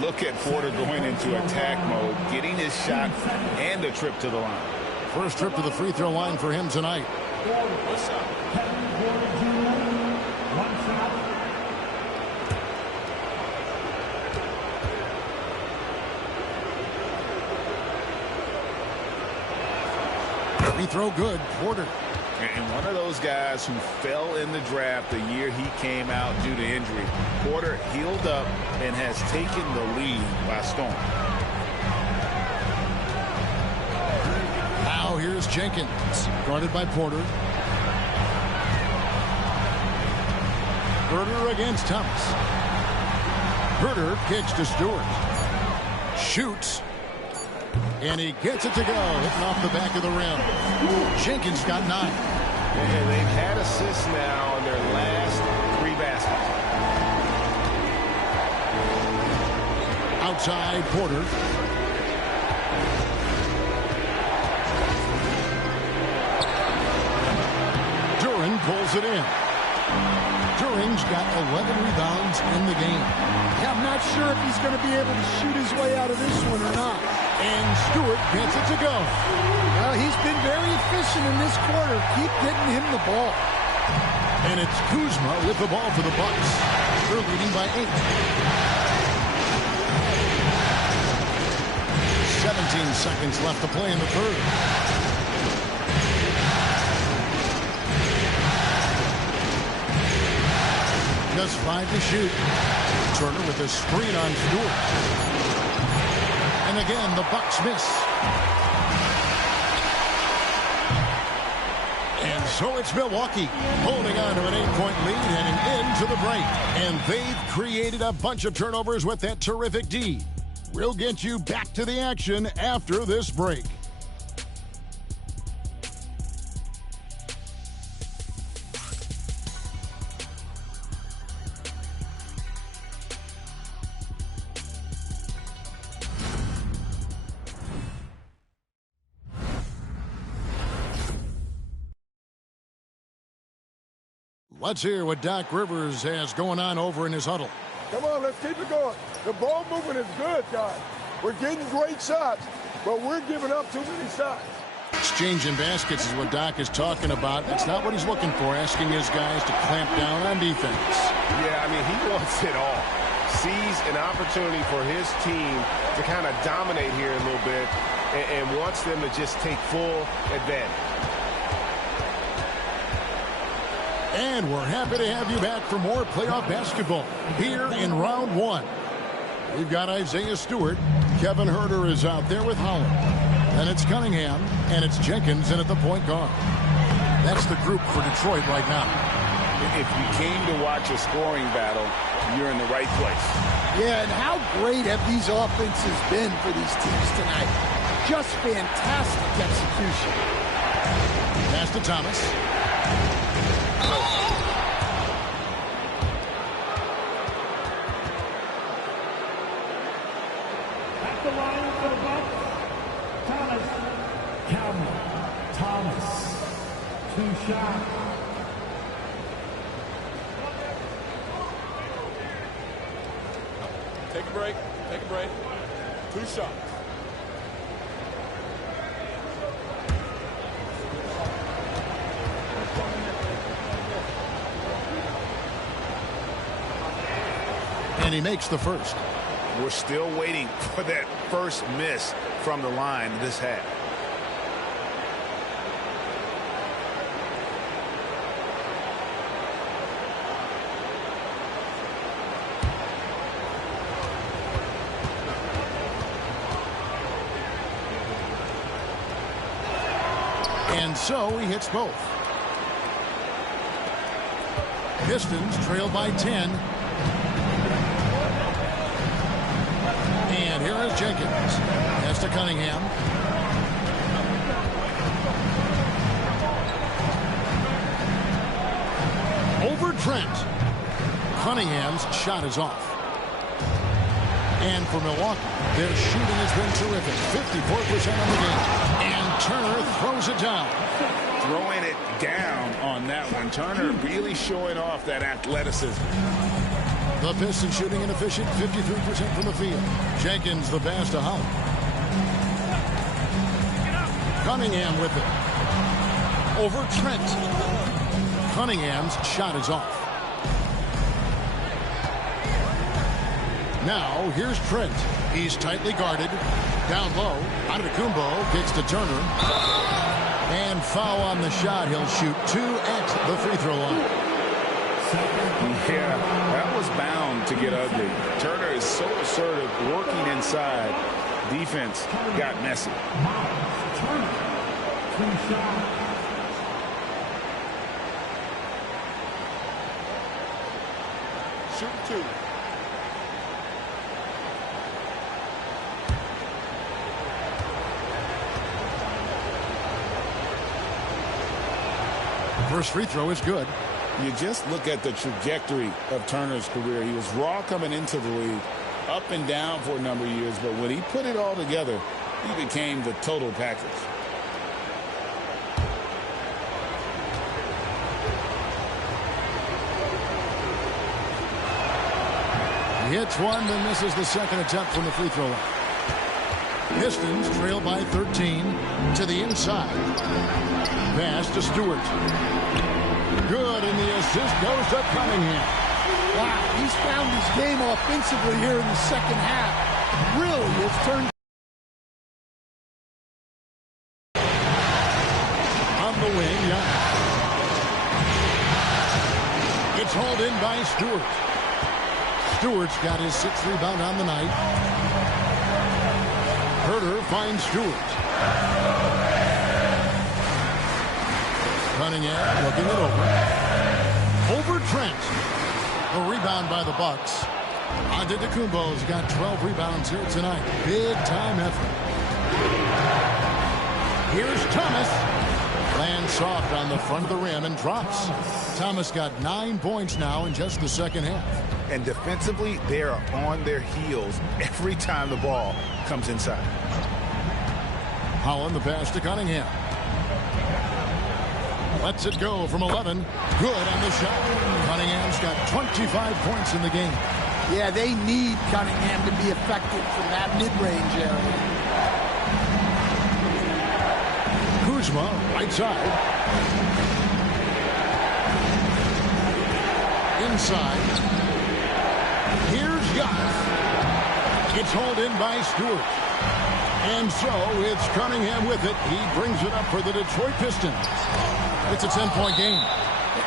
Look at Porter going into attack mode, getting his shot and a trip to the line. First trip to the free throw line for him tonight. Free throw good. Porter. And one of those guys who fell in the draft the year he came out due to injury. Porter healed up and has taken the lead by storm. Now here's Jenkins. Guarded by Porter. Huerter against Thomas. Huerter kicks to Stewart. Shoots. And he gets it to go. Hitting off the back of the rim. Jenkins got 9. And they've had assists now on their last 3 baskets. Outside Porter. Duren pulls it in. Duren's got 11 rebounds in the game. Yeah, I'm not sure if he's going to be able to shoot his way out of this one or not. And Stewart gets it to go. Well, he's been very efficient in this quarter. Keep getting him the ball. And it's Kuzma with the ball for the Bucks. They're leading by 8. 17 seconds left to play in the third. Just 5 to shoot. Turner with a screen on Stewart. And again, the Bucks miss. And so it's Milwaukee holding on to an 8-point lead heading into the break. And they've created a bunch of turnovers with that terrific D. We'll get you back to the action after this break. Let's hear what Doc Rivers has going on over in his huddle. Come on, let's keep it going. The ball movement is good, guys. We're getting great shots, but we're giving up too many shots. Exchanging baskets is what Doc is talking about. It's not what he's looking for, asking his guys to clamp down on defense. Yeah, I mean, he wants it all. Sees an opportunity for his team to kind of dominate here a little bit and wants them to just take full advantage. And we're happy to have you back for more playoff basketball here in round one. We've got Isaiah Stewart. Kevin Huerter is out there with Holland. And it's Cunningham, and it's Jenkins in at the point guard. That's the group for Detroit right now. If you came to watch a scoring battle, you're in the right place. Yeah, and how great have these offenses been for these teams tonight? Just fantastic execution. Pass to Thomas. At the line for the Bucks, Thomas. 2 shots. Take a break. Take a break. 2 shots. And he makes the first. We're still waiting for that first miss from the line this half. And so he hits both. Pistons trail by 10. And here is Jenkins. That's to Cunningham. Over Trent. Cunningham's shot is off. And for Milwaukee, their shooting has been terrific. 54% on the game. And Turner throws it down. Throwing it down on that one. Turner really showing off that athleticism. The Pistons shooting inefficient, 53% from the field. Jenkins the pass to Holland. Cunningham with it. Over Trent. Cunningham's shot is off. Now, here's Trent. He's tightly guarded. Down low. Antetokounmpo kicks to Turner. And foul on the shot. He'll shoot 2 at the free throw line. Yeah, that was bound to get ugly. Turner is so assertive, working inside. Defense got messy. Turner. 2 shots. Shoot 2. First free throw is good. You just look at the trajectory of Turner's career. He was raw coming into the league, up and down for a number of years, but when he put it all together, he became the total package. He hits one, then misses the second attempt from the free throw line. Pistons trail by 13 to the inside. Pass to Stewart. Good, and the assist goes to Cunningham. Wow, he's found his game offensively here in the second half. Really has turned. On the wing, yeah. It's hauled in by Stewart. Stewart's got his 6th rebound on the night. Huerter finds Stewart. Cunningham looking it over. Over Trent. A rebound by the Bucks. Antetokounmpo's got 12 rebounds here tonight. Big time effort. Here's Thomas. Lands soft on the front of the rim and drops. Thomas got 9 points now in just the second half. And defensively, they are on their heels every time the ball comes inside. Holland the pass to Cunningham. Lets it go from 11. Good on the shot. Cunningham's got 25 points in the game. Yeah, they need Cunningham to be effective from that mid-range area. Kuzma, right side. Inside. Here's Giannis. It's hauled in by Stewart. And so it's Cunningham with it. He brings it up for the Detroit Pistons. It's a 10-point game.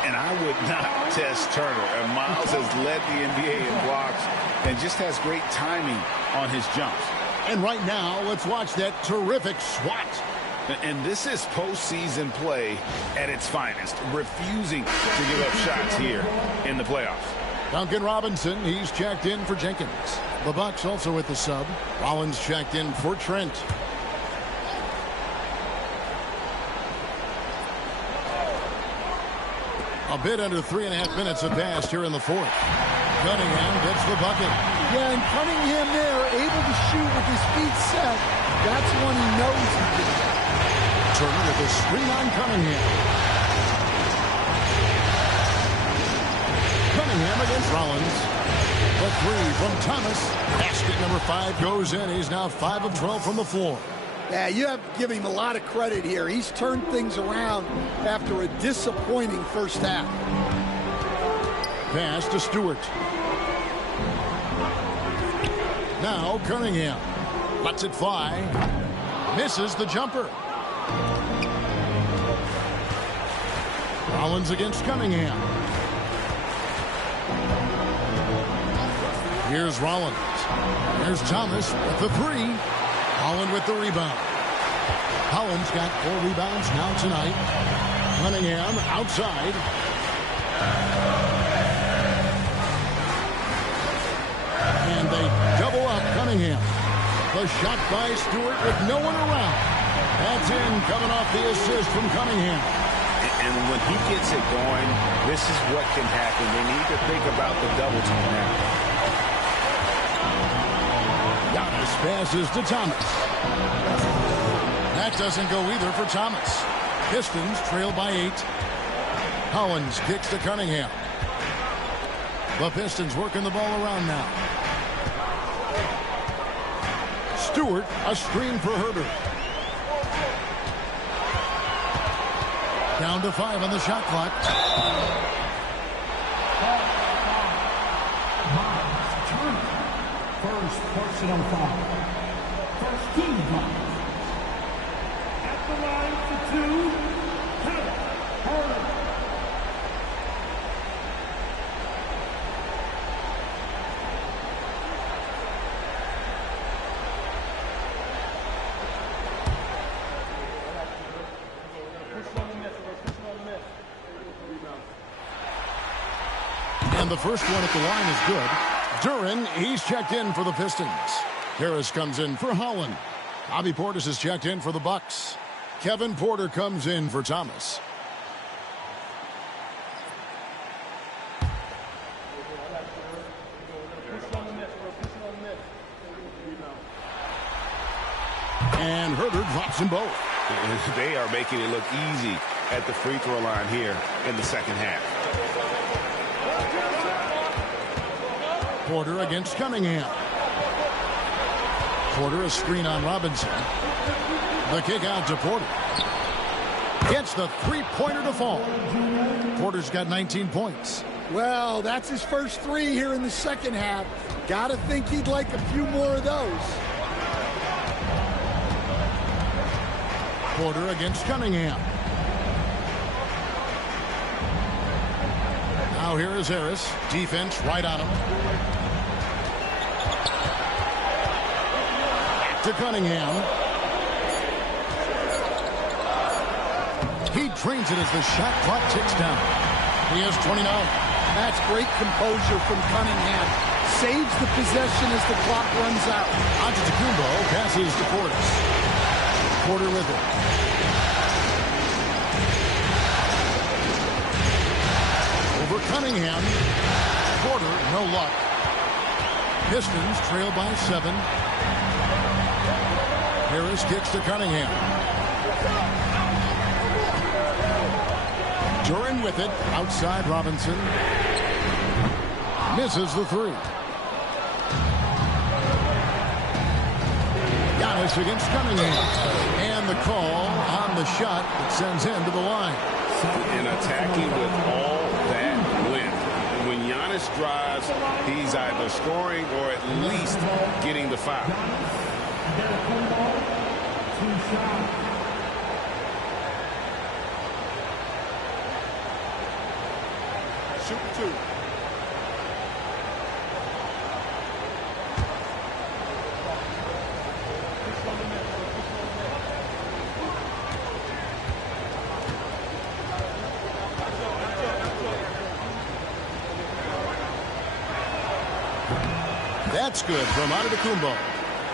And I would not test Turner. And Miles has led the NBA in blocks and just has great timing on his jumps. And right now, let's watch that terrific swat. And this is postseason play at its finest, refusing to give up shots here in the playoffs. Duncan Robinson, he's checked in for Jenkins. The Bucks also with the sub. Rollins checked in for Trent. A bit under 3.5 minutes have passed here in the fourth. Cunningham gets the bucket. Yeah, and Cunningham there, able to shoot with his feet set. That's one he knows he can do. Turner with a screen on Cunningham. Cunningham against Rollins. The three from Thomas. Basket number 5 goes in. He's now 5 of 12 from the floor. Yeah, you have to give him a lot of credit here. He's turned things around after a disappointing first half. Pass to Stewart. Now Cunningham lets it fly. Misses the jumper. Rollins against Cunningham. Here's Rollins. There's Thomas with the three. Holland with the rebound. Holland's got 4 rebounds now tonight. Cunningham outside. And they double up Cunningham. The shot by Stewart with no one around. That's in, coming off the assist from Cunningham. And when he gets it going, this is what can happen. They need to think about the double team now. Giannis passes to Thomas. That doesn't go either for Thomas. Pistons trail by 8. Hollins kicks to Cunningham. The Pistons working the ball around now. Stewart, a screen for Herder. Down to 5 on the shot clock. First personal foul. First team foul. At the line for 2, Herder. And the first one at the line is good. Duran, he's checked in for the Pistons. Harris comes in for Holland. Bobby Portis is checked in for the Bucks. Kevin Porter comes in for Thomas. And Herder drops them both. They are making it look easy at the free throw line here in the second half. Porter against Cunningham. Porter a screen on Robinson. The kick out to Porter. Gets the three-pointer to fall. Porter's got 19 points. Well, that's his first 3 here in the second half. Gotta think he'd like a few more of those. Porter against Cunningham. Now here is Harris. Defense right on him. Back to Cunningham. He drains it as the shot clock ticks down. He has 29. That's great composure from Cunningham. Saves the possession as the clock runs out. Antetokounmpo passes to Portis. Porter with it. Over Cunningham. Porter, no luck. Pistons trail by 7. Harris kicks to Cunningham. Duran with it. Outside Robinson. Misses the three. Giannis against Cunningham. And the call on the shot that sends him to the line. And attacking with all that length. When Giannis drives, he's either scoring or at least getting the foul. Shoot two. That's good from Antetokounmpo.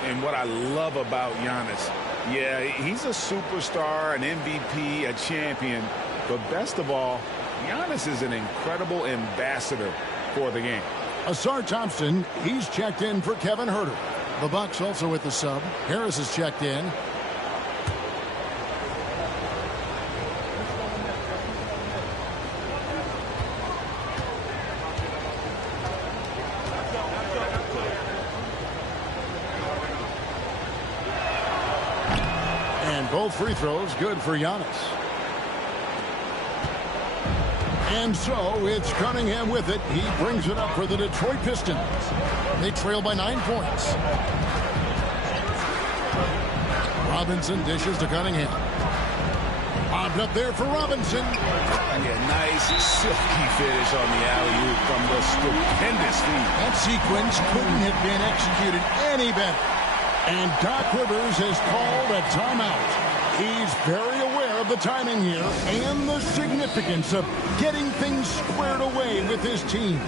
And what I love about Giannis, yeah, he's a superstar, an MVP, a champion. But best of all, Giannis is an incredible ambassador for the game. Asar Thompson, he's checked in for Kevin Huerter. The Bucks also with the sub. Harris is checked in. And both free throws good for Giannis. And so it's Cunningham with it. He brings it up for the Detroit Pistons. They trail by 9 points. Robinson dishes to Cunningham. Bobbed up there for Robinson. Yeah, nice silky finish on the alley-oop from the stupendous feed. That sequence couldn't have been executed any better. And Doc Rivers has called a timeout. He's very aware of the timing here and the significance of getting things squared away with his team.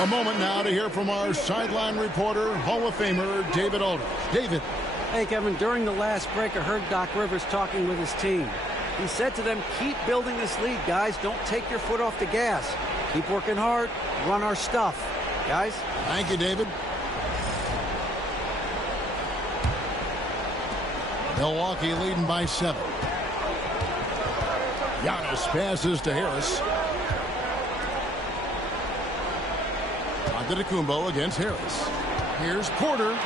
A moment now to hear from our sideline reporter, Hall of Famer David Aldridge. David. Hey, Kevin, during the last break, I heard Doc Rivers talking with his team. He said to them, keep building this lead, guys. Don't take your foot off the gas. Keep working hard. Run our stuff. Guys? Thank you, David. Milwaukee leading by 7. Giannis passes to Harris. Antetokounmpo against Harris. Here's Porter.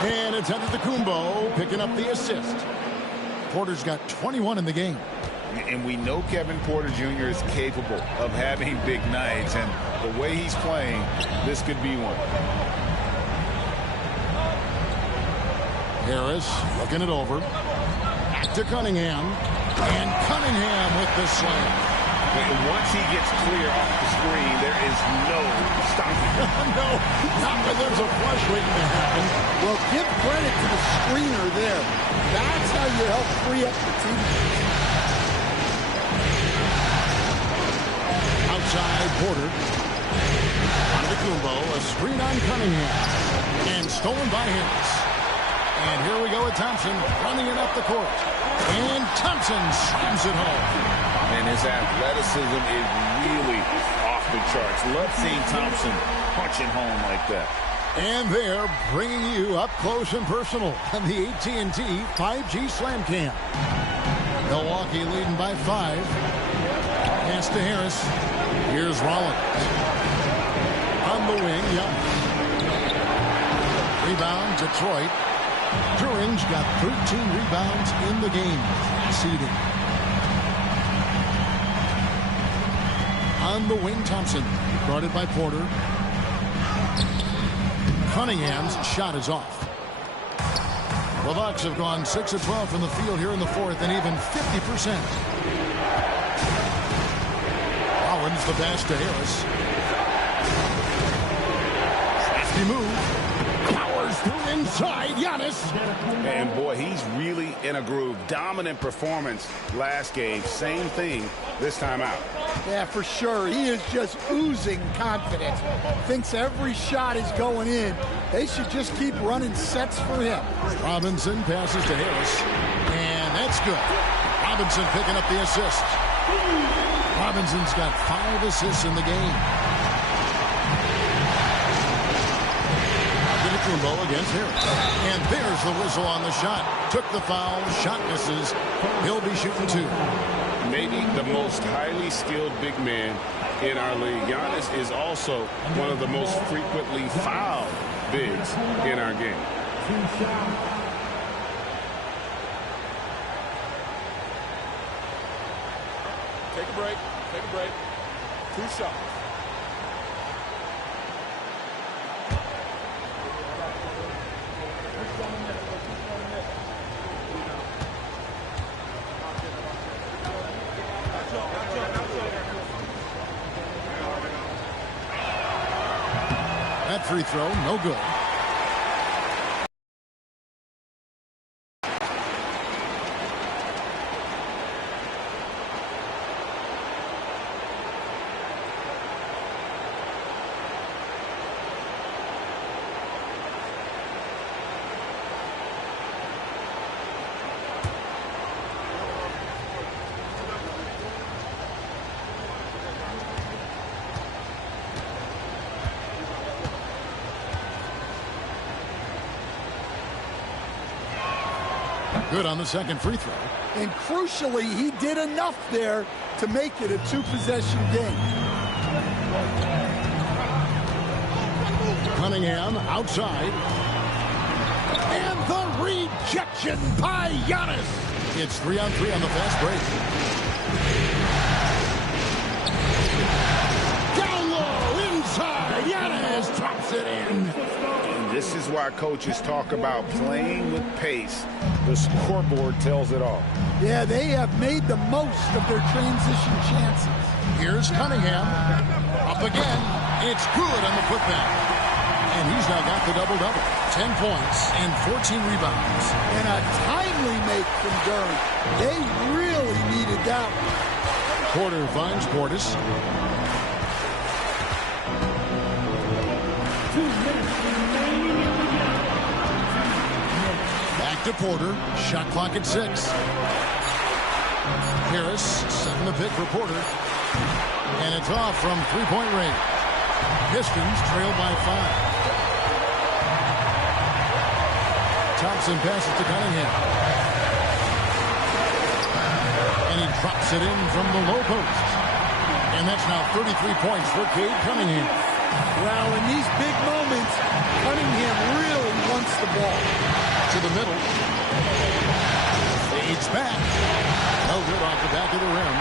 And it's Antetokounmpo picking up the assist. Porter's got 21 in the game. And we know Kevin Porter Jr. is capable of having big nights. And the way he's playing, this could be one. Harris looking it over. Back to Cunningham. And Cunningham with the slam. Once he gets clear off the screen, there is no stopping. No, not when there's a flush waiting to happen. Well, give credit to the screener there. That's how you help free up the team. Outside Porter. Antetokounmpo, a screen on Cunningham. And stolen by Harris. And here we go with Thompson running it up the court. And Thompson slams it home. And his athleticism is really off the charts. Love seeing Thompson punching home like that. And they're bringing you up close and personal on the AT&T 5G Slam Cam. Milwaukee leading by 5. Pass to Harris. Here's Rollins. On the wing, Rebound, Detroit. Duran's got 13 rebounds in the game. Seeding. On the wing, Thompson. Guarded by Porter. Cunningham's shot is off. The Bucks have gone 6 of 12 from the field here in the fourth and even 50%. Collins the pass to Harris. Crafty move. Powers through inside. Giannis. And boy, he's really in a groove. Dominant performance last game. Same thing this time out. Yeah, for sure. He is just oozing confidence. Thinks every shot is going in. They should just keep running sets for him. Robinson passes to Harris. And that's good. Robinson picking up the assist. Robinson's got 5 assists in the game. Get it through low against Harris. And there's the whistle on the shot. Took the foul. Shot misses. He'll be shooting 2. Maybe the most highly skilled big man in our league. Giannis is also one of the most frequently fouled bigs in our game. Take a break. Take a break. 2 shots. That free throw, no good. Good on the second free throw. And crucially, he did enough there to make it a 2-possession game. Cunningham outside. And the rejection by Giannis. It's 3-on-3 on the fast break. Down low, inside. Giannis drops it in. This is why coaches talk about playing with pace. The scoreboard tells it all. Yeah, they have made the most of their transition chances. Here's Cunningham. Up again. It's good on the putback. And he's now got the double-double. 10 points and 14 rebounds. And a timely make from Durant. They really needed that one. Porter finds Portis. 2 minutes remaining in the game. Back to Porter. Shot clock at 6. Harris setting the pick for Porter. And it's off from three-point range. Pistons trail by 5. Thompson passes to Cunningham. And he drops it in from the low post. And that's now 33 points for Cade Cunningham. Well, in these big moments, Cunningham really wants the ball. To the middle. Fades back. No good off the back of the rim.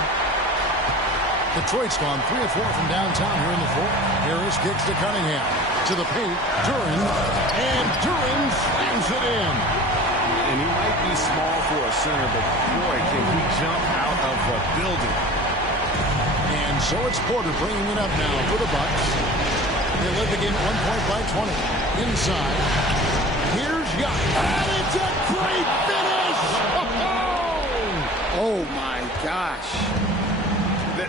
Detroit's gone 3 of 4 from downtown here in the fourth. Harris kicks to Cunningham. To the paint. Duran. And Duran slams it in. And he might be small for a center, but boy, can he jump out of the building. And so it's Porter bringing it up now for the Bucks. They led the game at 1 point by 20. Inside. Here's Giannis. And it's a great finish! Oh my gosh.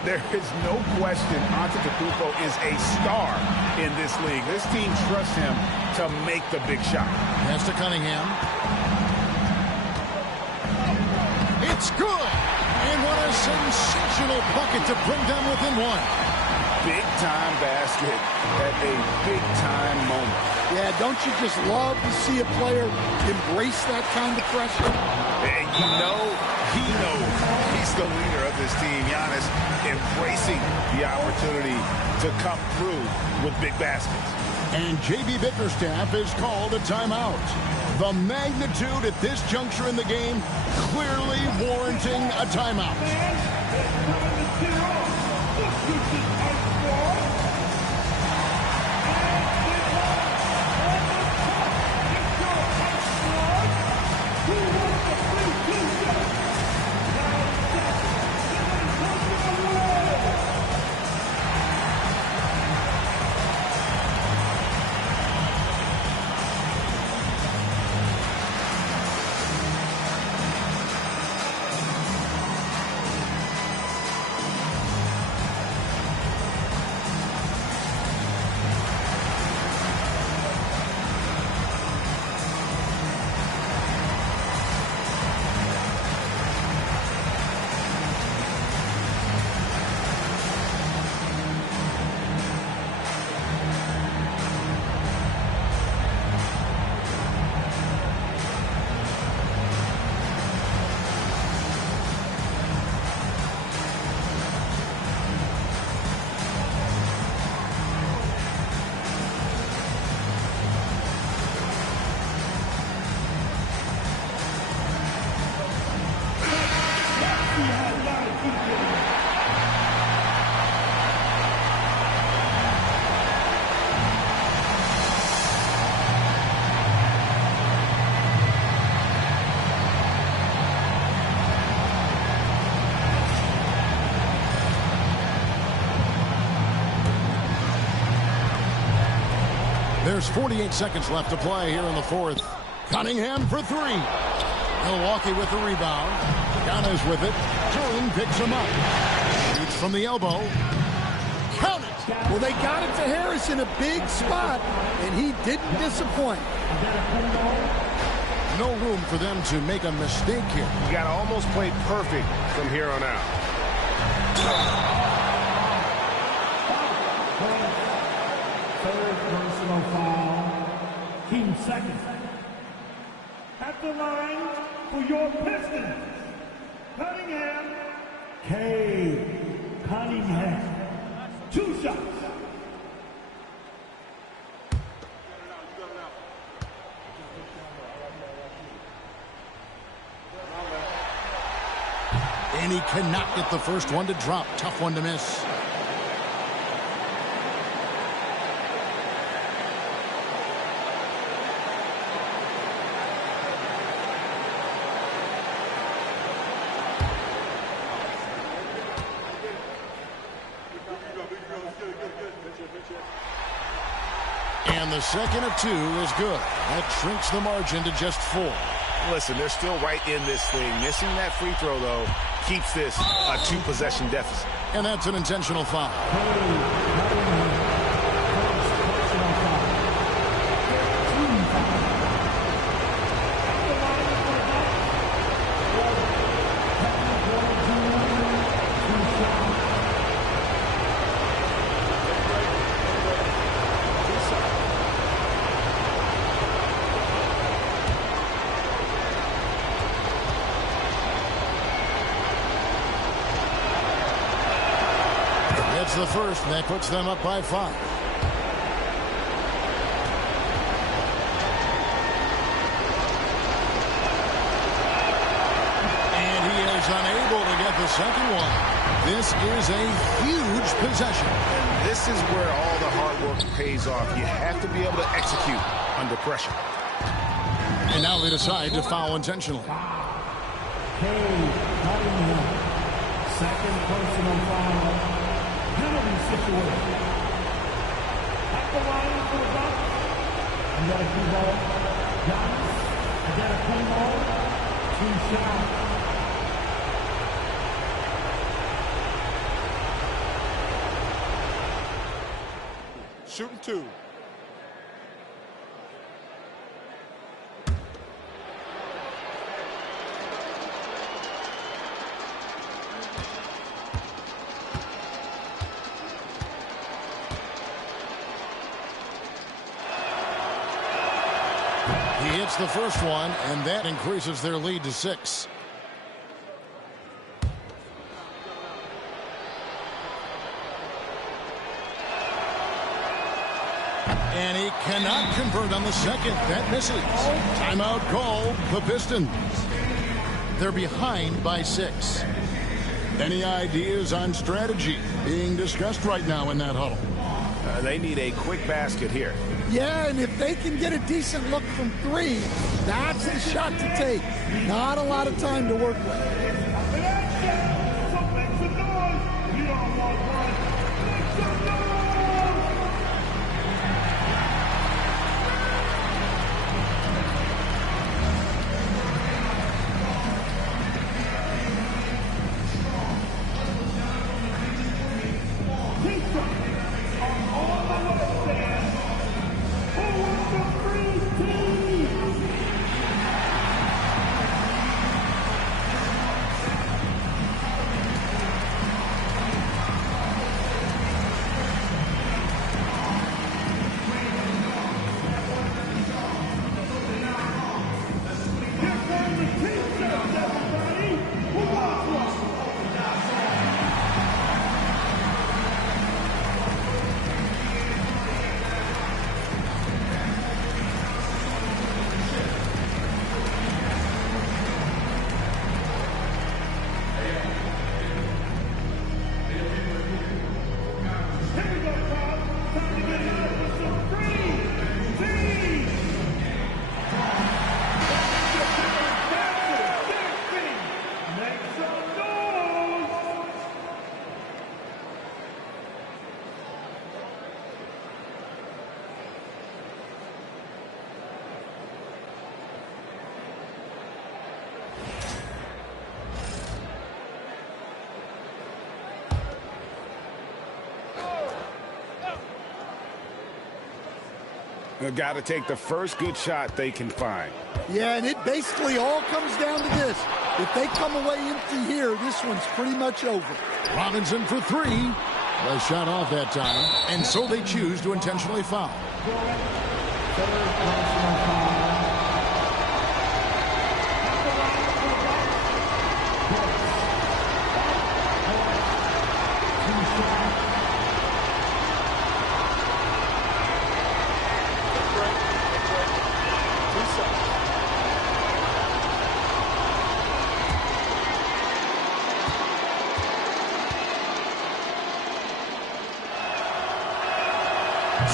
There is no question Antetokounmpo is a star in this league. This team trusts him to make the big shot. Pass to Cunningham. It's good! And what a sensational bucket to bring them within 1. Big-time basket at a big-time moment. Yeah, don't you just love to see a player embrace that kind of pressure? And you know he knows He's the leader of this team. Giannis embracing the opportunity to come through with big baskets. And J.B. Bickerstaff has called a timeout. The magnitude at this juncture in the game clearly warranting a timeout. There's 48 seconds left to play here in the fourth. Cunningham for three. Milwaukee with the rebound. Giannis with it. Turin picks him up. Shoots from the elbow. Count it. Well, they got it to Harris in a big spot, and he didn't disappoint. No room for them to make a mistake here. You got to almost play perfect from here on out. Third personal foul. Team second. At the line for your Pistons, Cunningham. K. Cunningham. 2 shots. And he cannot get the first one to drop. Tough one to miss. And the second of two is good. That shrinks the margin to just 4. Listen, they're still right in this thing. Missing that free throw, though, keeps this a 2-possession deficit. And that's an intentional foul. The first, and that puts them up by 5. And he is unable to get the second one. This is a huge possession. And this is where all the hard work pays off. You have to be able to execute under pressure. And now they decide to foul intentionally. Second personal foul. Penalty situation. At the line for the Bucks. You got a cue ball. Giannis. You got a cue ball. 2 shots. Shooting 2. He hits the first one, and that increases their lead to 6. And he cannot convert on the second. That misses. Timeout call, the Pistons. They're behind by 6. Any ideas on strategy being discussed right now in that huddle? They need a quick basket here. Yeah, and if they can get a decent look from 3, that's the shot to take. Not a lot of time to work with. They've got to take the first good shot they can find. Yeah, and it basically all comes down to this. If they come away empty here, this one's pretty much over. Robinson for 3. A shot off that time, and so they choose to intentionally foul.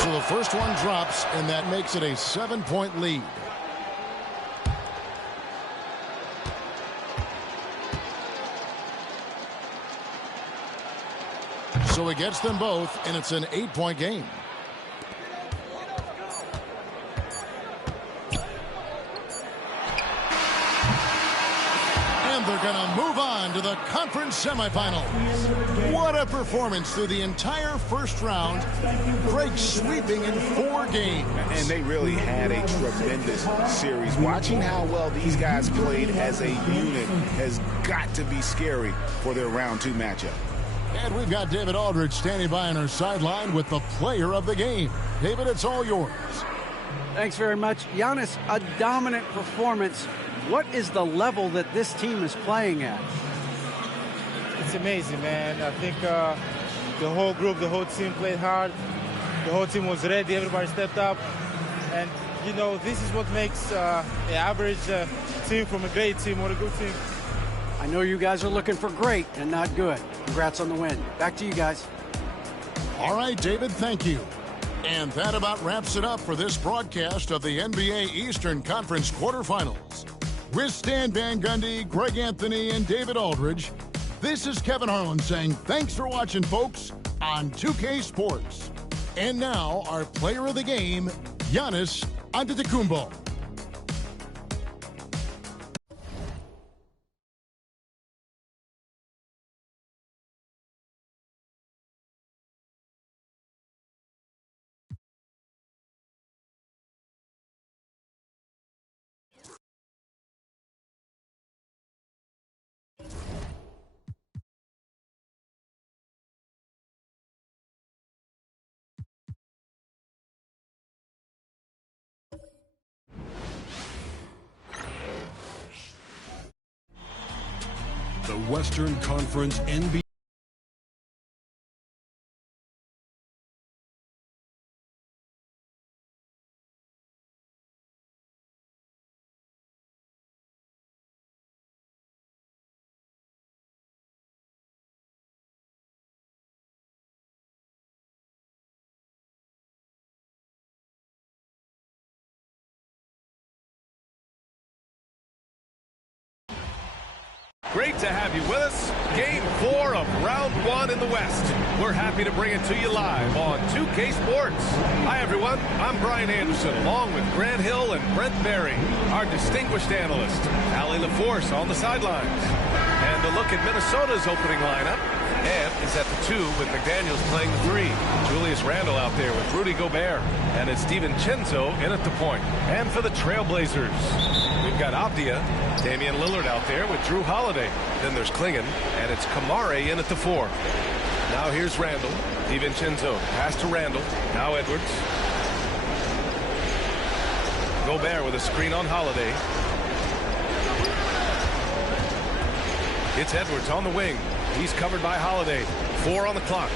So the first one drops, and that makes it a 7-point lead. So he gets them both, and it's an 8-point game. And they're going to move on to the conference semifinals. What a performance through the entire first round. Drake sweeping in 4 games. And they really had a tremendous series. Watching how well these guys played as a unit has got to be scary for their round 2 matchup. And we've got David Aldridge standing by on our sideline with the player of the game. David, it's all yours. Thanks very much. Giannis, a dominant performance. What is the level that this team is playing at? It's amazing, man. I think the whole group, the whole team played hard. The whole team was ready. Everybody stepped up. And, you know, this is what makes an average team from a great team or a good team. I know you guys are looking for great and not good. Congrats on the win. Back to you guys. All right, David, thank you. And that about wraps it up for this broadcast of the NBA Eastern Conference quarterfinals. With Stan Van Gundy, Greg Anthony, and David Aldridge, this is Kevin Harlan saying thanks for watching, folks, on 2K Sports. And now, our player of the game, Giannis Antetokounmpo. The Western Conference NBA Great to have you with us. Game 4 of round 1 in the West. We're happy to bring it to you live on 2K Sports. Hi, everyone. I'm Brian Anderson, along with Grant Hill and Brent Berry, our distinguished analyst. Allie LaForce on the sidelines. And a look at Minnesota's opening lineup. And is at the 2 with McDaniels playing the 3. Julius Randle out there with Rudy Gobert. And it's DiVincenzo in at the point. And for the Trailblazers, we've got Avdia, Damian Lillard out there with Drew Holiday. Then there's Klingon, and it's Kamare in at the 4. Now here's Randle. DiVincenzo, pass to Randle. Now Edwards. Gobert with a screen on Holiday. It's Edwards on the wing. He's covered by Holiday. 4 on the clock.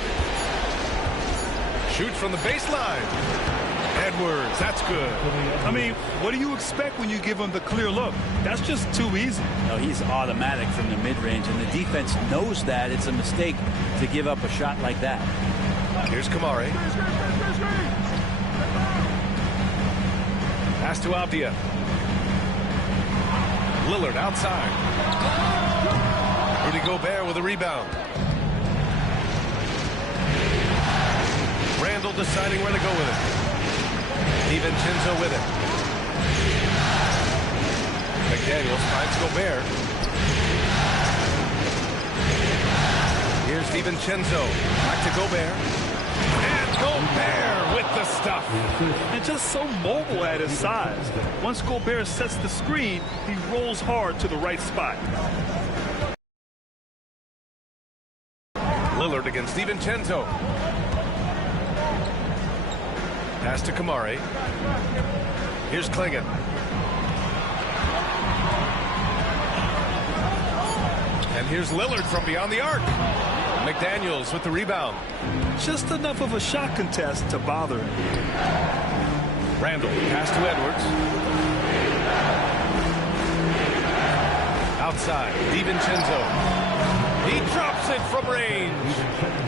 Shoots from the baseline. Edwards, that's good. I mean, what do you expect when you give him the clear look? That's just too easy. No, he's automatic from the mid-range, and the defense knows that. It's a mistake to give up a shot like that. Here's Kamare. Pass to Avdia. Lillard outside. Rudy Gobert with a rebound. Randle deciding where to go with it. DiVincenzo with it. McDaniels finds Gobert. Here's DiVincenzo. Back to Gobert. And Gobert with the stuff. And just so mobile at his size. Once Gobert sets the screen, he rolls hard to the right spot. Lillard against DiVincenzo. Pass to Kamare. Here's Klingon. And here's Lillard from beyond the arc. McDaniels with the rebound. Just enough of a shot contest to bother him. Randle, pass to Edwards. Outside, DiVincenzo. He drops it from range.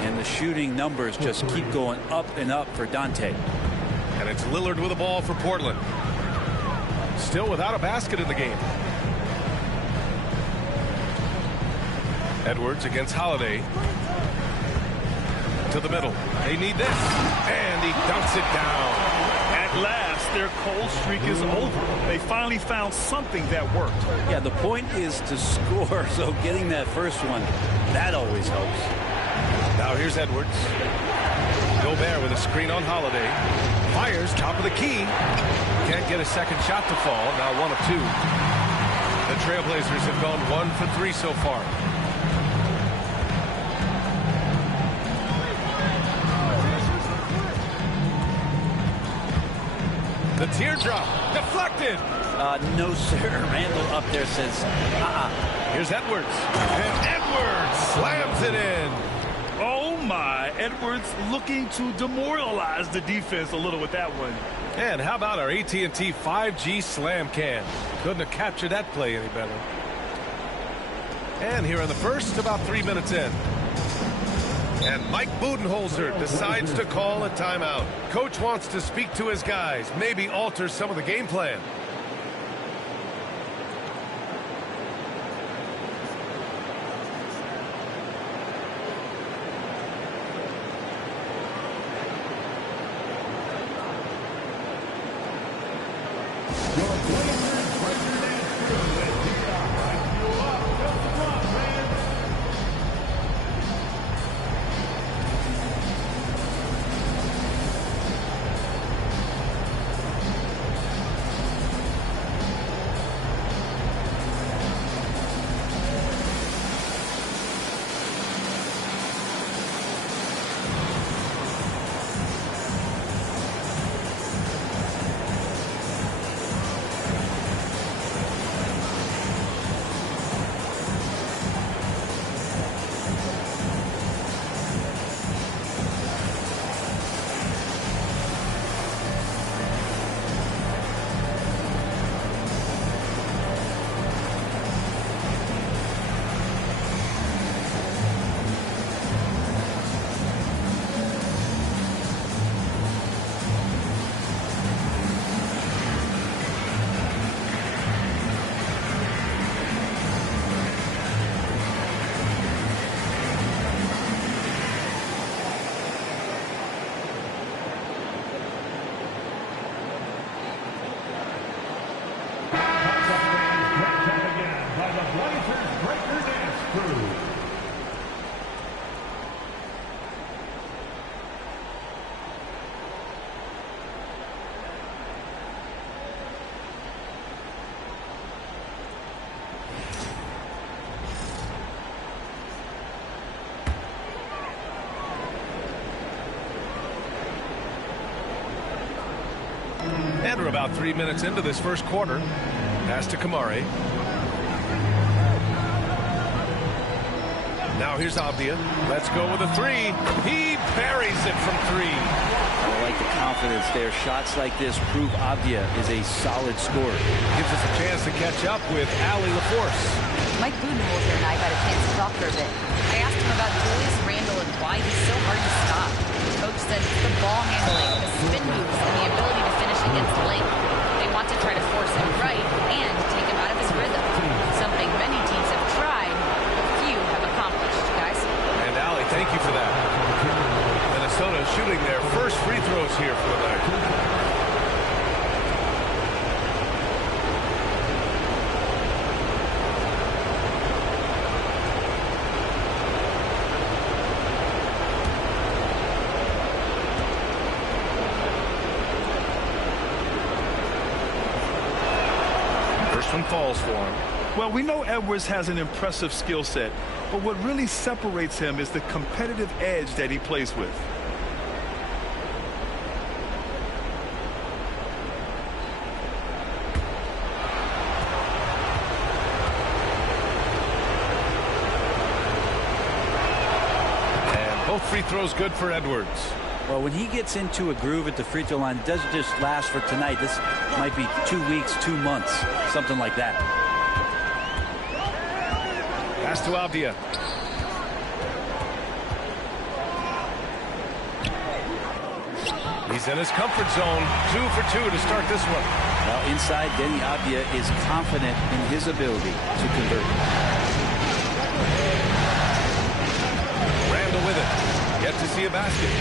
And the shooting numbers just keep going up and up for Dante. And it's Lillard with the ball for Portland. Still without a basket in the game. Edwards against Holiday. To the middle. They need this. And he dunks it down. At last, their cold streak is over. They finally found something that worked. Yeah, the point is to score, so getting that first one, that always helps. Now here's Edwards. Gobert with a screen on Holiday. Fires, top of the key. Can't get a second shot to fall. Now 1 of 2. The Trailblazers have gone 1 for 3 so far. The teardrop deflected. No, sir. Randle up there says, Here's Edwards. And Edwards slams it in. Oh, my. Edwards looking to demoralize the defense a little with that one. And how about our AT&T 5G slam cam? Couldn't have captured that play any better. And here in the first, about 3 minutes in. And Mike Budenholzer decides to call a timeout. Coach wants to speak to his guys, maybe alter some of the game plan. Blazers Breaker Dance Crew. And we're about 3 minutes into this first quarter. Pass to Kamari. Now here's Abdia. Let's go with a three. He buries it from three. I like the confidence there. Shots like this prove Abdia is a solid scorer. Gives us a chance to catch up with Allie LaForce. Mike Budenholzer and I got a chance to talk for a bit. I asked him about Julius Randle and why he's so hard to stop. Coach said it's the ball handling, the spin moves, and the ability to finish against the length. They want to try to force him right and take him out of his rhythm. Something many teams have tried, but few have accomplished, guys. And Allie, thank you for that. Minnesota shooting their first free throws here for the night. Falls for him. Well, we know Edwards has an impressive skill set, but what really separates him is the competitive edge that he plays with. And both free throws good for Edwards. Well, when he gets into a groove at the free throw line, it doesn't just last for tonight. This might be 2 weeks, 2 months, something like that. Pass to Abdia. He's in his comfort zone. 2 for 2 to start this one. Well, inside, Denny Abdia is confident in his ability to convert. Randle with it. Yet to see a basket.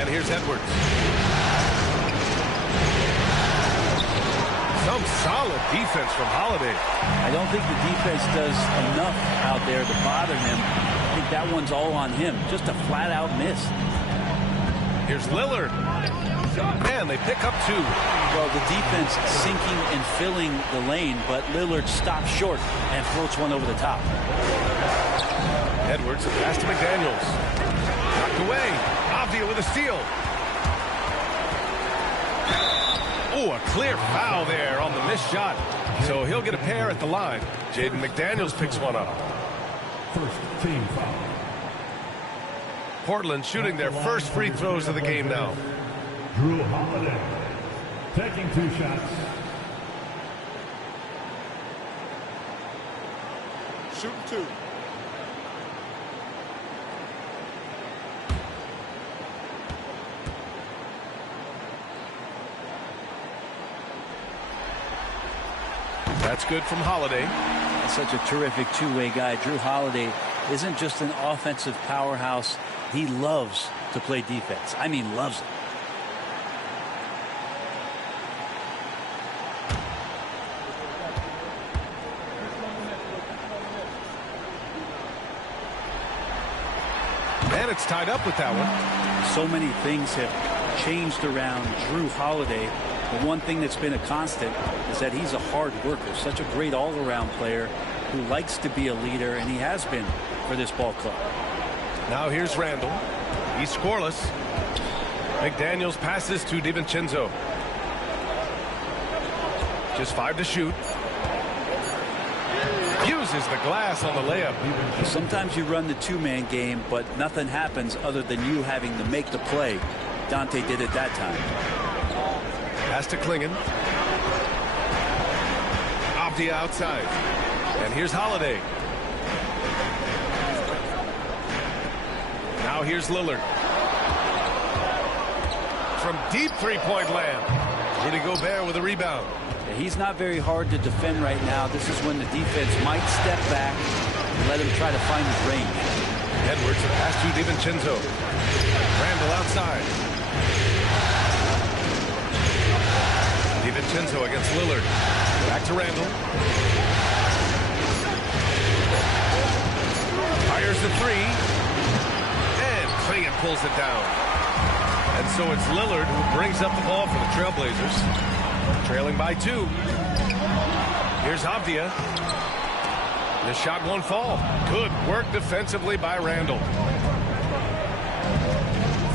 And here's Edwards. Some solid defense from Holiday. I don't think the defense does enough out there to bother him. I think that one's all on him. Just a flat-out miss. Here's Lillard. Man, they pick up 2. Well, the defense sinking and filling the lane, but Lillard stops short and floats one over the top. Edwards, pass to McDaniels. Knocked away. Abdia with a steal. Oh, a clear foul there on the missed shot. So he'll get a pair at the line. Jaden McDaniels picks one up. First team foul. Portland shooting their first free throws of the game now. Drew Holiday taking 2 shots. Shooting 2. That's good from Holiday. Such a terrific two-way guy. Drew Holiday isn't just an offensive powerhouse. He loves to play defense. I mean, loves it. And it's tied up with that one. So many things have changed around Drew Holiday. The one thing that's been a constant is that he's a hard worker, such a great all-around player who likes to be a leader, and he has been for this ball club. Now here's Randle. He's scoreless. McDaniels passes to DiVincenzo. Just 5 to shoot. Uses the glass on the layup. Sometimes you run the two-man game, but nothing happens other than you having to make the play. Dante did it that time. Pass to Klingon. Abdia outside. And here's Holiday. Now here's Lillard. From deep three-point land. Rudy Gobert with a rebound. Yeah, he's not very hard to defend right now. This is when the defense might step back and let him try to find his range. Edwards, pass to DiVincenzo. Randle outside. DiVincenzo against Lillard. Back to Randall. Fires the three. And Clingan pulls it down. And so it's Lillard who brings up the ball for the Trailblazers. Trailing by 2. Here's Avdia. The shot won't fall. Good work defensively by Randall.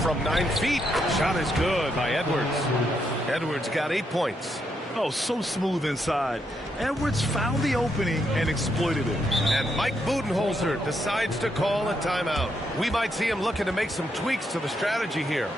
From 9 feet. Shot is good by Edwards. Edwards got 8 points. Oh, so smooth inside. Edwards found the opening and exploited it. And Mike Budenholzer decides to call a timeout. We might see him looking to make some tweaks to the strategy here.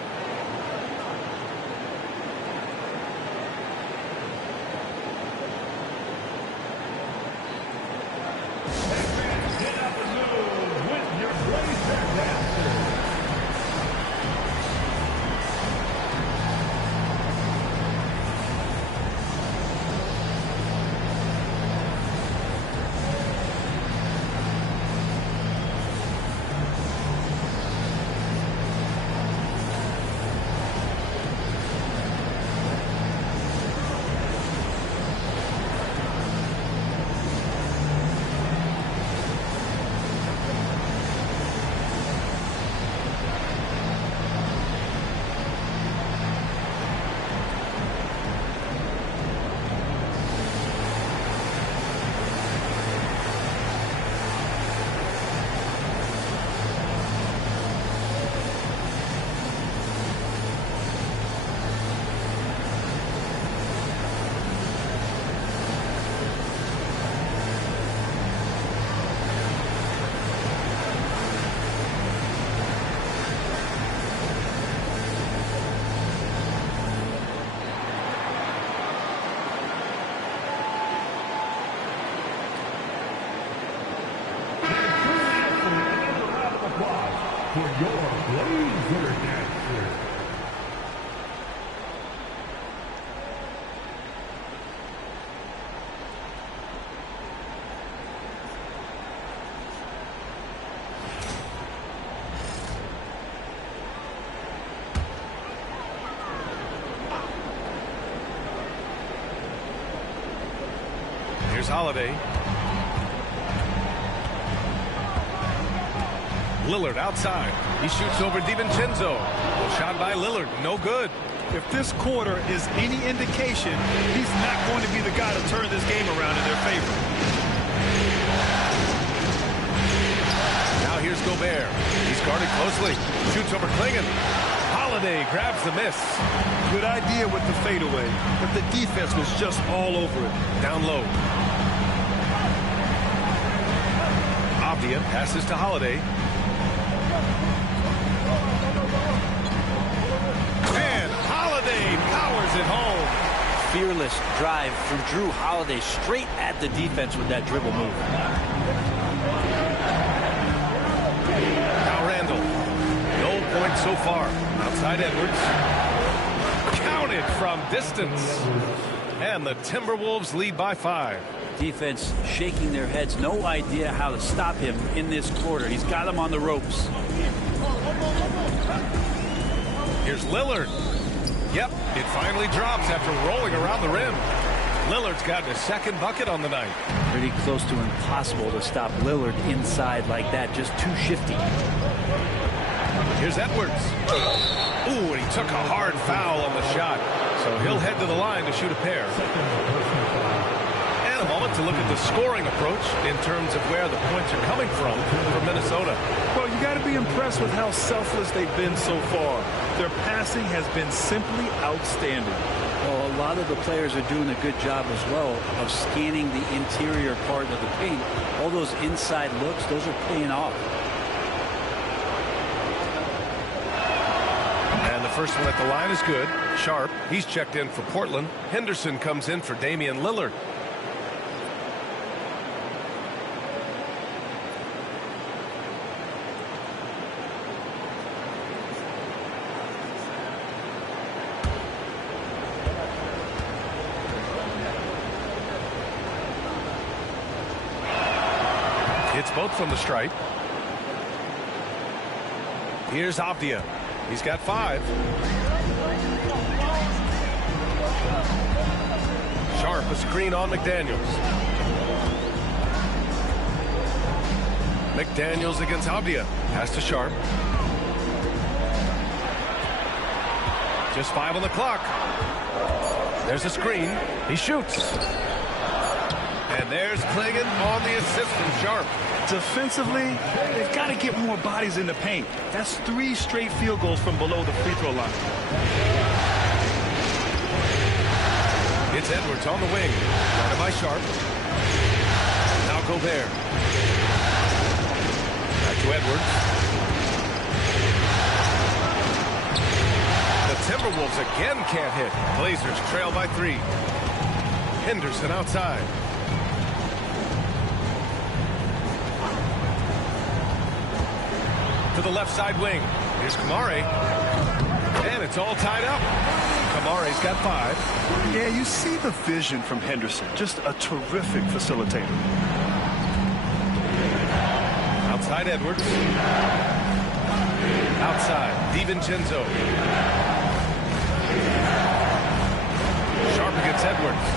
For your Blazer Dancer. Here's Holiday. Lillard outside. He shoots over DiVincenzo. Shot by Lillard. No good. If this quarter is any indication, he's not going to be the guy to turn this game around in their favor. Now here's Gobert. He's guarded closely. Shoots over Clingan. Holiday grabs the miss. Good idea with the fadeaway, but the defense was just all over it. Down low. Avdia passes to Holiday. And Holiday powers it home. Fearless drive from Drew Holiday straight at the defense with that dribble move. Now Randall. No points so far. Outside Edwards. Counted from distance. And the Timberwolves lead by 5. Defense shaking their heads. No idea how to stop him in this quarter. He's got him on the ropes. Here's Lillard. Yep, it finally drops after rolling around the rim. Lillard's gotten his second bucket on the night. Pretty close to impossible to stop Lillard inside like that. Just too shifty. Here's Edwards. Ooh, and he took a hard foul on the shot. So he'll head to the line to shoot a pair. And a moment to look at the scoring approach in terms of where the points are coming from for Minnesota. Well, you got to be impressed with how selfless they've been so far. Their passing has been simply outstanding. Well, a lot of the players are doing a good job as well of scanning the interior part of the paint. All those inside looks, those are paying off. And the first one at the line is good. Sharp, he's checked in for Portland. Henderson comes in for Damian Lillard. It's both from the stripe. Here's Avdia. He's got 5. Sharp, a screen on McDaniels. McDaniels against Abdia. Pass to Sharp. Just 5 on the clock. There's a screen. He shoots. And there's Klingon on the assist from Sharp. Defensively, they've got to get more bodies in the paint. That's 3 straight field goals from below the free throw line. It's Edwards on the wing. Guarded by Sharp. Now Gobert. Back to Edwards. The Timberwolves again can't hit. Blazers trail by 3. Henderson outside. To the left side wing. Here's Kamari. And it's all tied up. Kamari's got 5. Yeah, you see the vision from Henderson. Just a terrific facilitator. Outside Edwards. Outside DiVincenzo. Sharp against Edwards.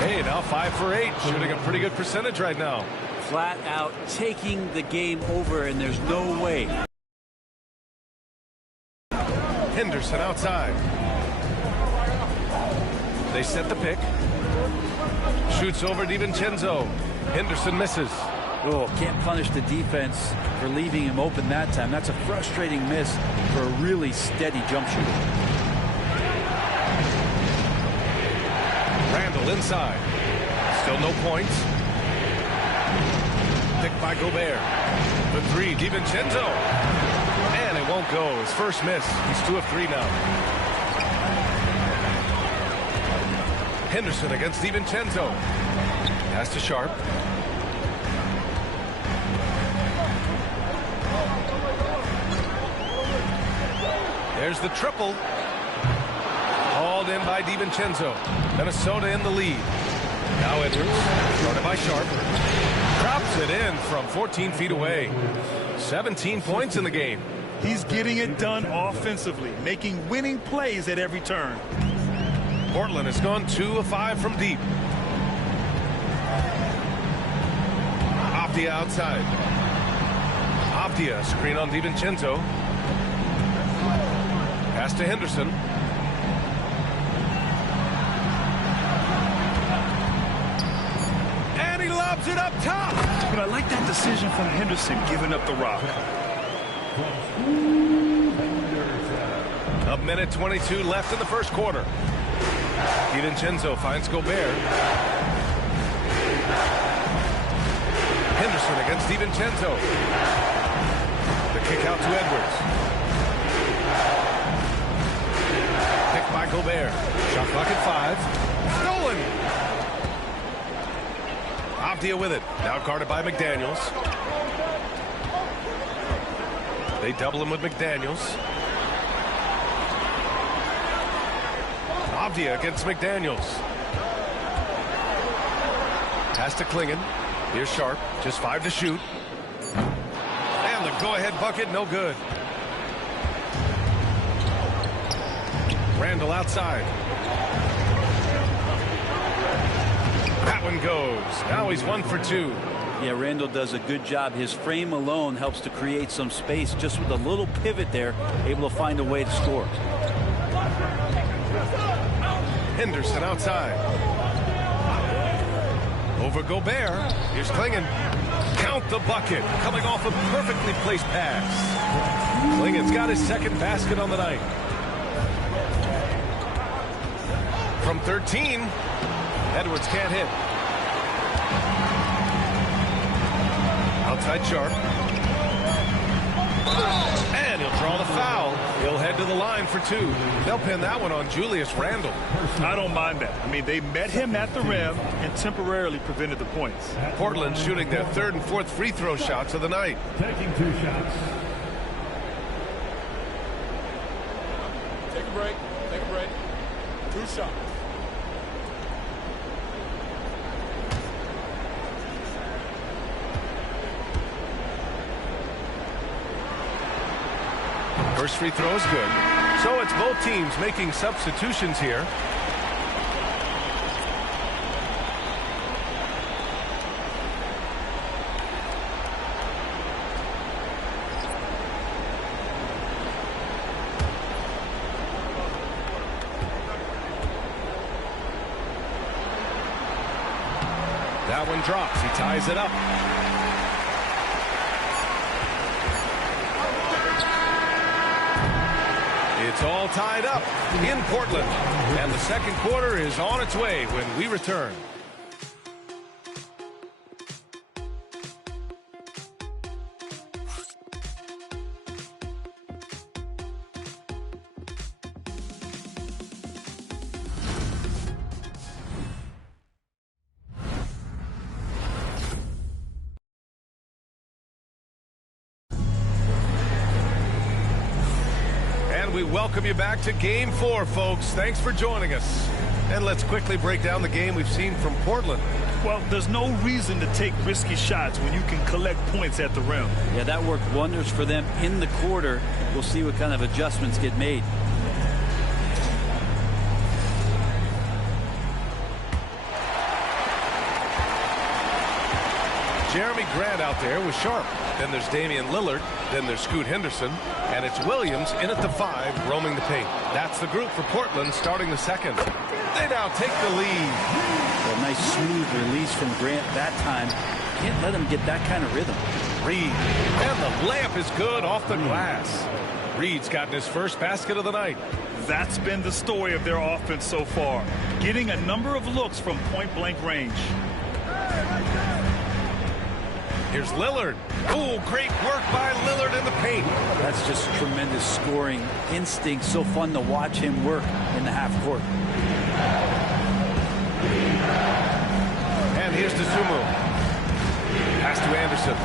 Hey, now 5 for 8, shooting a pretty good percentage right now. Flat out taking the game over, and there's no way. Henderson outside. They set the pick. Shoots over DiVincenzo. Henderson misses. Oh, can't punish the defense for leaving him open that time. That's a frustrating miss for a really steady jump shooter. Randall inside. Still no points. Picked by Gobert. The 3, DiVincenzo. And it won't go. His first miss. He's 2 of 3 now. Henderson against DiVincenzo. Pass to Sharp. There's the triple. Hauled in by DiVincenzo. Minnesota in the lead. Now Edwards. Guarded by Sharp. Drops it in from 14 feet away. 17 points in the game. He's getting it done offensively, making winning plays at every turn. Portland has gone 2 of 5 from deep. Abdia outside. Abdia, screen on DiVincenzo. Pass to Henderson. And he lobs it up top. But I like that decision from Henderson, giving up the rock. A minute 22 left in the first quarter. DiVincenzo finds Gobert. Henderson against DiVincenzo. The kick out to Edwards. Picked by Gobert. Shot clock at 5. Stolen. Abdia with it. Now guarded by McDaniels. They double him with McDaniels. Abdia against McDaniels. Pass to Klingon. Here's Sharp. Just 5 to shoot. And the go-ahead bucket, no good. Randall outside. That one goes. Now he's 1 for 2. Yeah, Randall does a good job. His frame alone helps to create some space. Just with a little pivot there, able to find a way to score. Henderson outside. Over Gobert. Here's Klingon. Count the bucket. Coming off a perfectly placed pass. Klingon's got his second basket on the night. From 13, Edwards can't hit. Outside Sharp. And he'll draw the foul. He'll head to the line for 2. They'll pin that one on Julius Randle. I don't mind that. I mean, they met him at the rim and temporarily prevented the points. Portland shooting their 3rd and 4th free throw shots of the night. Taking 2 shots. Take a break. Take a break. 2 shots. First free throw is good. So it's both teams making substitutions here. That one drops. He ties it up. It's all tied up in Portland. And the second quarter is on its way when we return. We welcome you back to Game 4, folks. Thanks for joining us. And let's quickly break down the game we've seen from Portland. Well, there's no reason to take risky shots when you can collect points at the rim. Yeah, that worked wonders for them in the quarter. We'll see what kind of adjustments get made. Jeremy Grant out there with Sharp. Then there's Damian Lillard. Then there's Scoot Henderson. And it's Williams in at the 5, roaming the paint. That's the group for Portland starting the second. They now take the lead. A nice smooth release from Grant that time. Can't let him get that kind of rhythm. Reed. And the layup is good off the glass. Reed's gotten his first basket of the night. That's been the story of their offense so far. Getting a number of looks from point-blank range. Here's Lillard. Oh, great work by Lillard in the paint. That's just tremendous scoring instinct. So fun to watch him work in the half court. And here's Dosunmu. Pass to Anderson.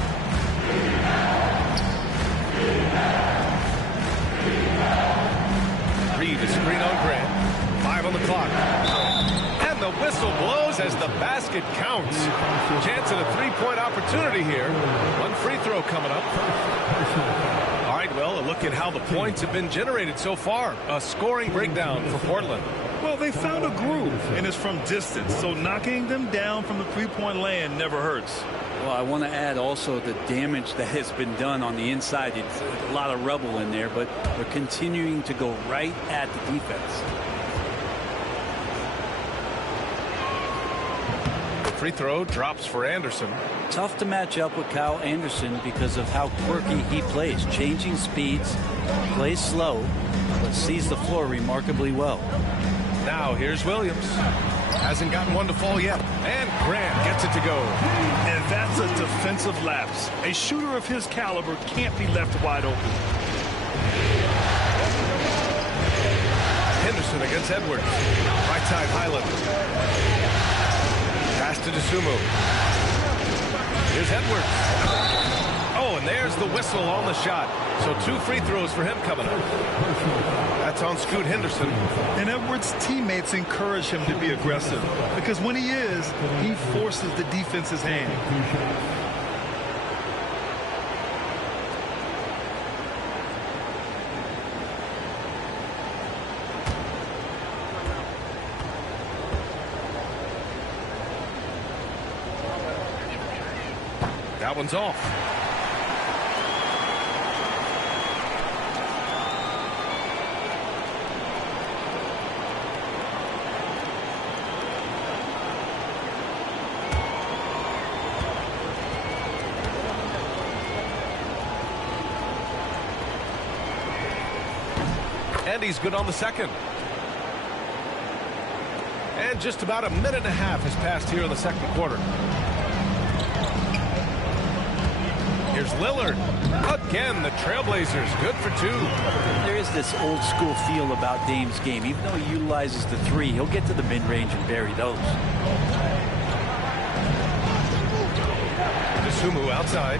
Reed is screen on Grant. 5 on the clock. And the whistle blows as the basket counts. Chance at a three-point opportunity here. One free throw coming up. All right, well, a look at how the points have been generated so far. A scoring breakdown for Portland. Well, they found a groove, and it's from distance, so knocking them down from the three-point land never hurts. Well, I want to add also the damage that has been done on the inside. It's a lot of rubble in there, but they're continuing to go right at the defense. Free throw drops for Anderson. Tough to match up with Kyle Anderson because of how quirky he plays. Changing speeds, plays slow, but sees the floor remarkably well. Now here's Williams. Hasn't gotten one to fall yet. And Grant gets it to go. And that's a defensive lapse. A shooter of his caliber can't be left wide open. Henderson against Edwards. Right side Highland. Pass to Dosunmu. Here's Edwards. Oh, and there's the whistle on the shot. So 2 free throws for him coming up. That's on Scoot Henderson. And Edwards' teammates encourage him to be aggressive because when he is, he forces the defense's hand. That one's off. And he's good on the second. And just about a minute and a half has passed here in the second quarter. Here's Lillard. Again, the Trailblazers good for 2. There is this old school feel about Dame's game. Even though he utilizes the 3, he'll get to the mid-range and bury those. Dosunmu outside.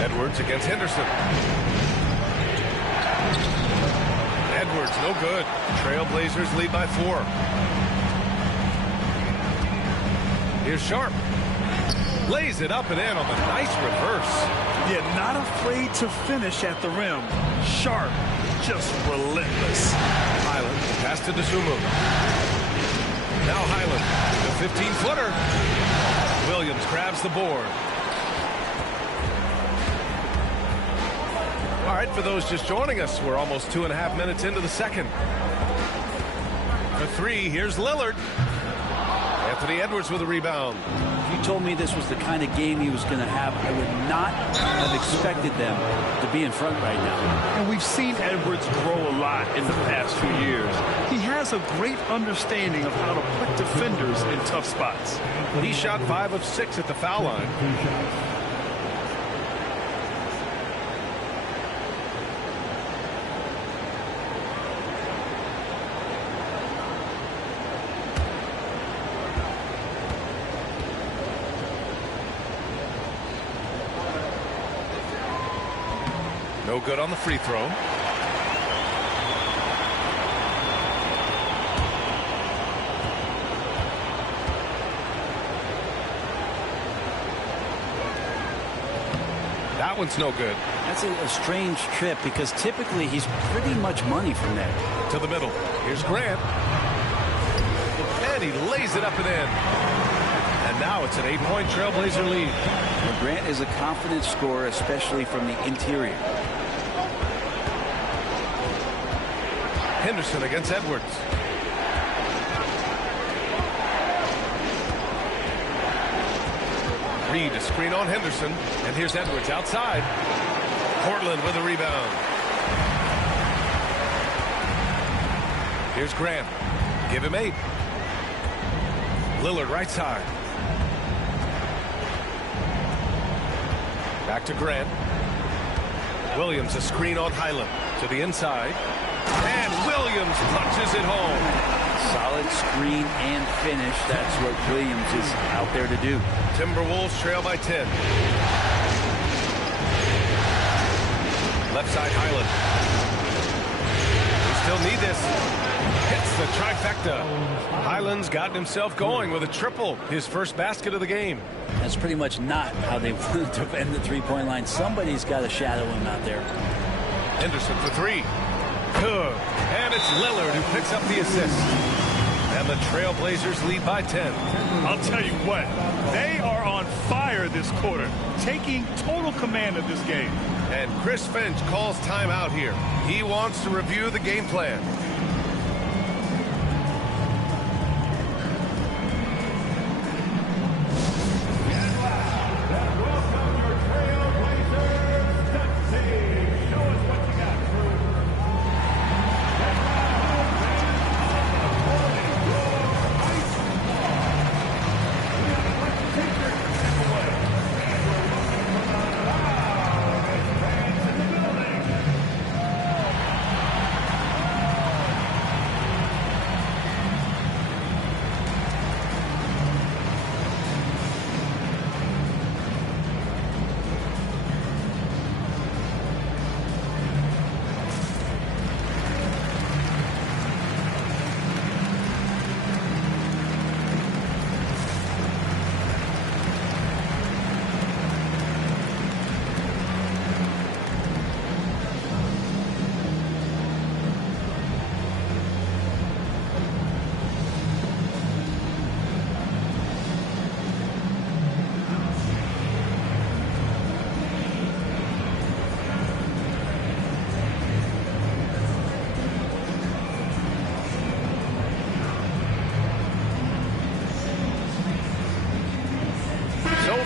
Edwards against Henderson. Edwards, no good. Trailblazers lead by 4. Here's Sharp. Lays it up and in on the nice reverse. Yeah, not afraid to finish at the rim. Sharp, just relentless. Highland, pass to Dosunmu. Now Highland, the 15-footer. Williams grabs the board. All right, for those just joining us, we're almost 2.5 minutes into the second. For three, here's Lillard. Anthony Edwards with a rebound. If you told me this was the kind of game he was going to have, I would not have expected them to be in front right now. And we've seen Edwards grow a lot in the past few years. He has a great understanding of how to put defenders in tough spots. He shot 5 of 6 at the foul line. No good on the free throw. That one's no good. That's a strange trip because typically he's pretty much money from there. To the middle. Here's Grant. And he lays it up and in. And now it's an 8-point Trailblazer lead. Well, Grant is a confident scorer, especially from the interior. Henderson against Edwards. Reed, a screen on Henderson. And here's Edwards outside. Portland with a rebound. Here's Grant. Give him 8. Lillard right side. Back to Grant. Williams, a screen on Highland. To the inside. And Williams punches it home. Solid screen and finish. That's what Williams is out there to do. Timberwolves trail by 10. Left side Highland. We still need this. Hits the trifecta. Highland's gotten himself going with a triple. His first basket of the game. That's pretty much not how they want to end the three-point line. Somebody's got to shadow him out there. Henderson for 3. Good. And it's Lillard who picks up the assist. And the Trailblazers lead by 10. I'll tell you what, they are on fire this quarter, taking total command of this game. And Chris Finch calls timeout here. He wants to review the game plan.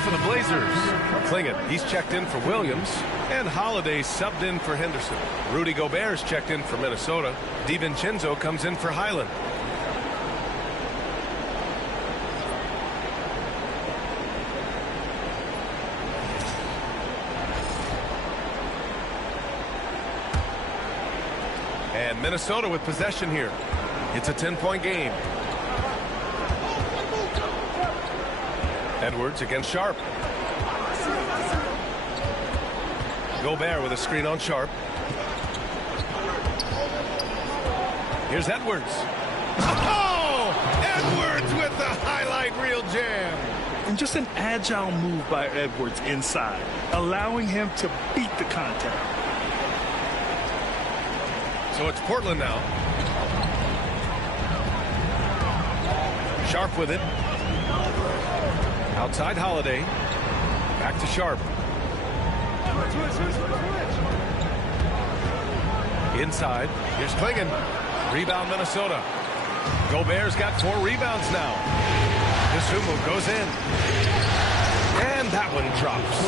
For the Blazers, Klingin, he's checked in for Williams, and Holiday subbed in for Henderson. Rudy Gobert's checked in for Minnesota. DiVincenzo comes in for Highland. And Minnesota with possession here. It's a 10-point game. Edwards against Sharp. Gobert with a screen on Sharp. Here's Edwards. Oh! Edwards with the highlight reel jam. And just an agile move by Edwards inside, allowing him to beat the contact. So it's Portland now. Sharp with it. Outside Holiday. Back to Sharp. Inside. Here's Klingon. Rebound Minnesota. Gobert's got 4 rebounds now. Dosunmu goes in. And that one drops.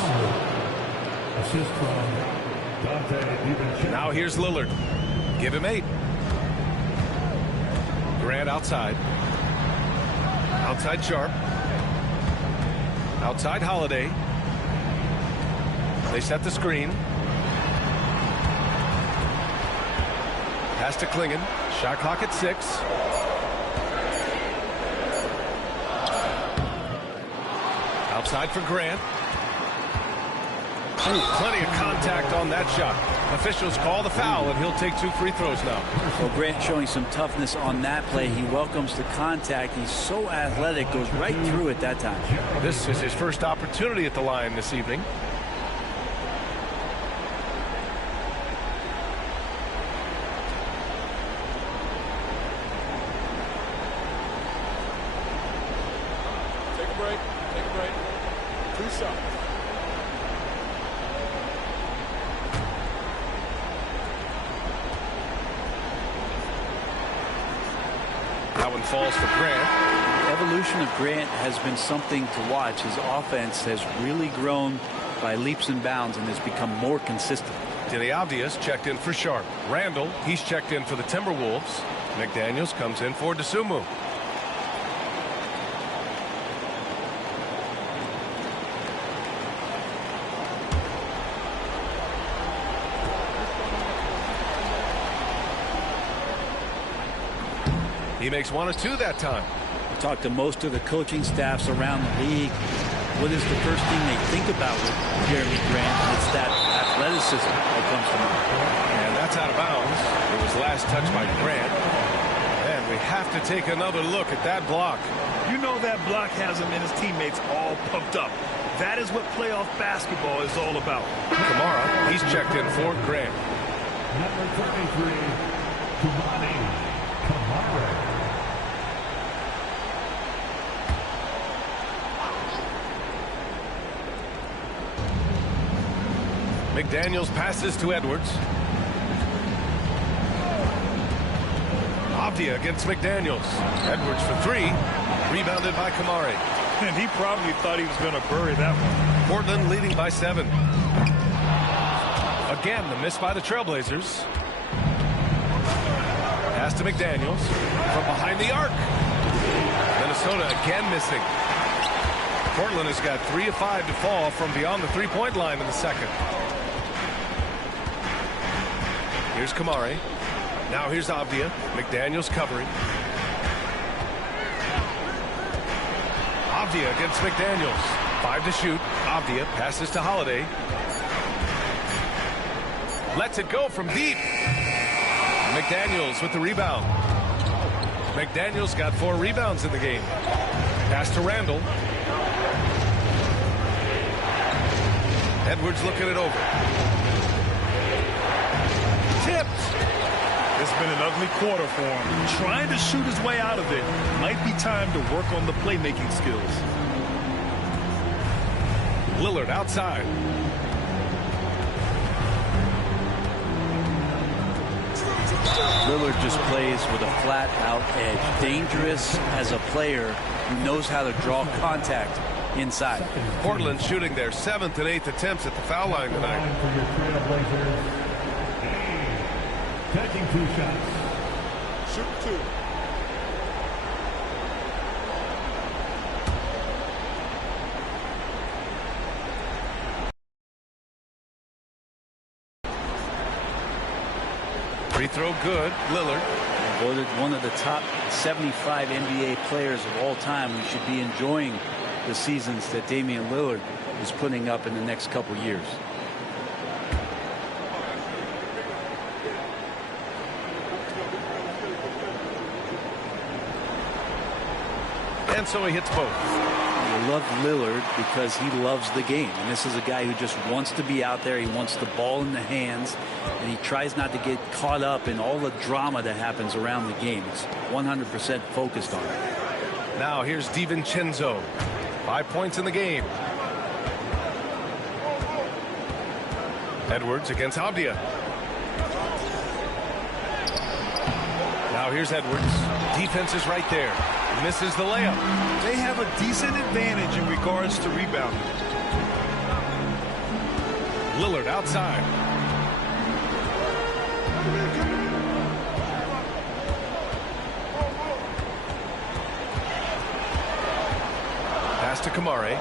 Now here's Lillard. Give him 8. Grant outside. Outside Sharp. Outside Holiday. They set the screen. Pass to Klingon. Shot clock at 6. Outside for Grant. Ooh, plenty of contact on that shot. Officials call the foul, and he'll take 2 free throws now. Well, Grant showing some toughness on that play. He welcomes the contact. He's so athletic, goes right through it that time. This is his first opportunity at the line this evening. Take a break. Take a break. 2 shots. That one falls for Grant. The evolution of Grant has been something to watch. His offense has really grown by leaps and bounds and has become more consistent. Denny Avdia's checked in for Sharp. Randall, he's checked in for the Timberwolves. McDaniels comes in for Dosunmu. He makes 1 or 2 that time. I talked to most of the coaching staffs around the league. What is the first thing they think about with Jeremy Grant? It's that athleticism that comes to mind. And that's out of bounds. It was last touched by Grant. And we have to take another look at that block. You know that block has him and his teammates all pumped up. That is what playoff basketball is all about. Kamara, he's checked in for Grant. Number 33, Kamara. McDaniels passes to Edwards. Avdia against McDaniels. Edwards for 3. Rebounded by Kamari. And he probably thought he was going to bury that one. Portland leading by 7. Again, the miss by the Trailblazers. Pass to McDaniels from behind the arc. Minnesota again missing. Portland has got 3 of 5 to fall from beyond the 3-point line in the second. Here's Kamari. Now here's Avdia. McDaniels covering. Avdia against McDaniels. 5 to shoot. Avdia passes to Holiday. Lets it go from deep. McDaniels with the rebound. McDaniels got 4 rebounds in the game. Pass to Randall. Edwards looking it over. Tipped. It's been an ugly quarter for him. Trying to shoot his way out of it. Might be time to work on the playmaking skills. Lillard outside. Lillard just plays with a flat-out edge. Dangerous as a player who knows how to draw contact inside. Portland shooting their 7th and 8th attempts at the foul line tonight. Taking 2 shots. Shoot 2. Free throw good. Lillard. Voted one of the top 75 NBA players of all time. We should be enjoying the seasons that Damian Lillard is putting up in the next couple years. And so he hits both. love Lillard because he loves the game. And this is a guy who just wants to be out there. He wants the ball in the hands. And he tries not to get caught up in all the drama that happens around the game. He's 100% focused on it. Now here's DiVincenzo. 5 points in the game. Edwards against Abdia. Now here's Edwards. Defense is right there. Misses the layup. They have a decent advantage in regards to rebounding. Lillard outside. Pass to Kamare.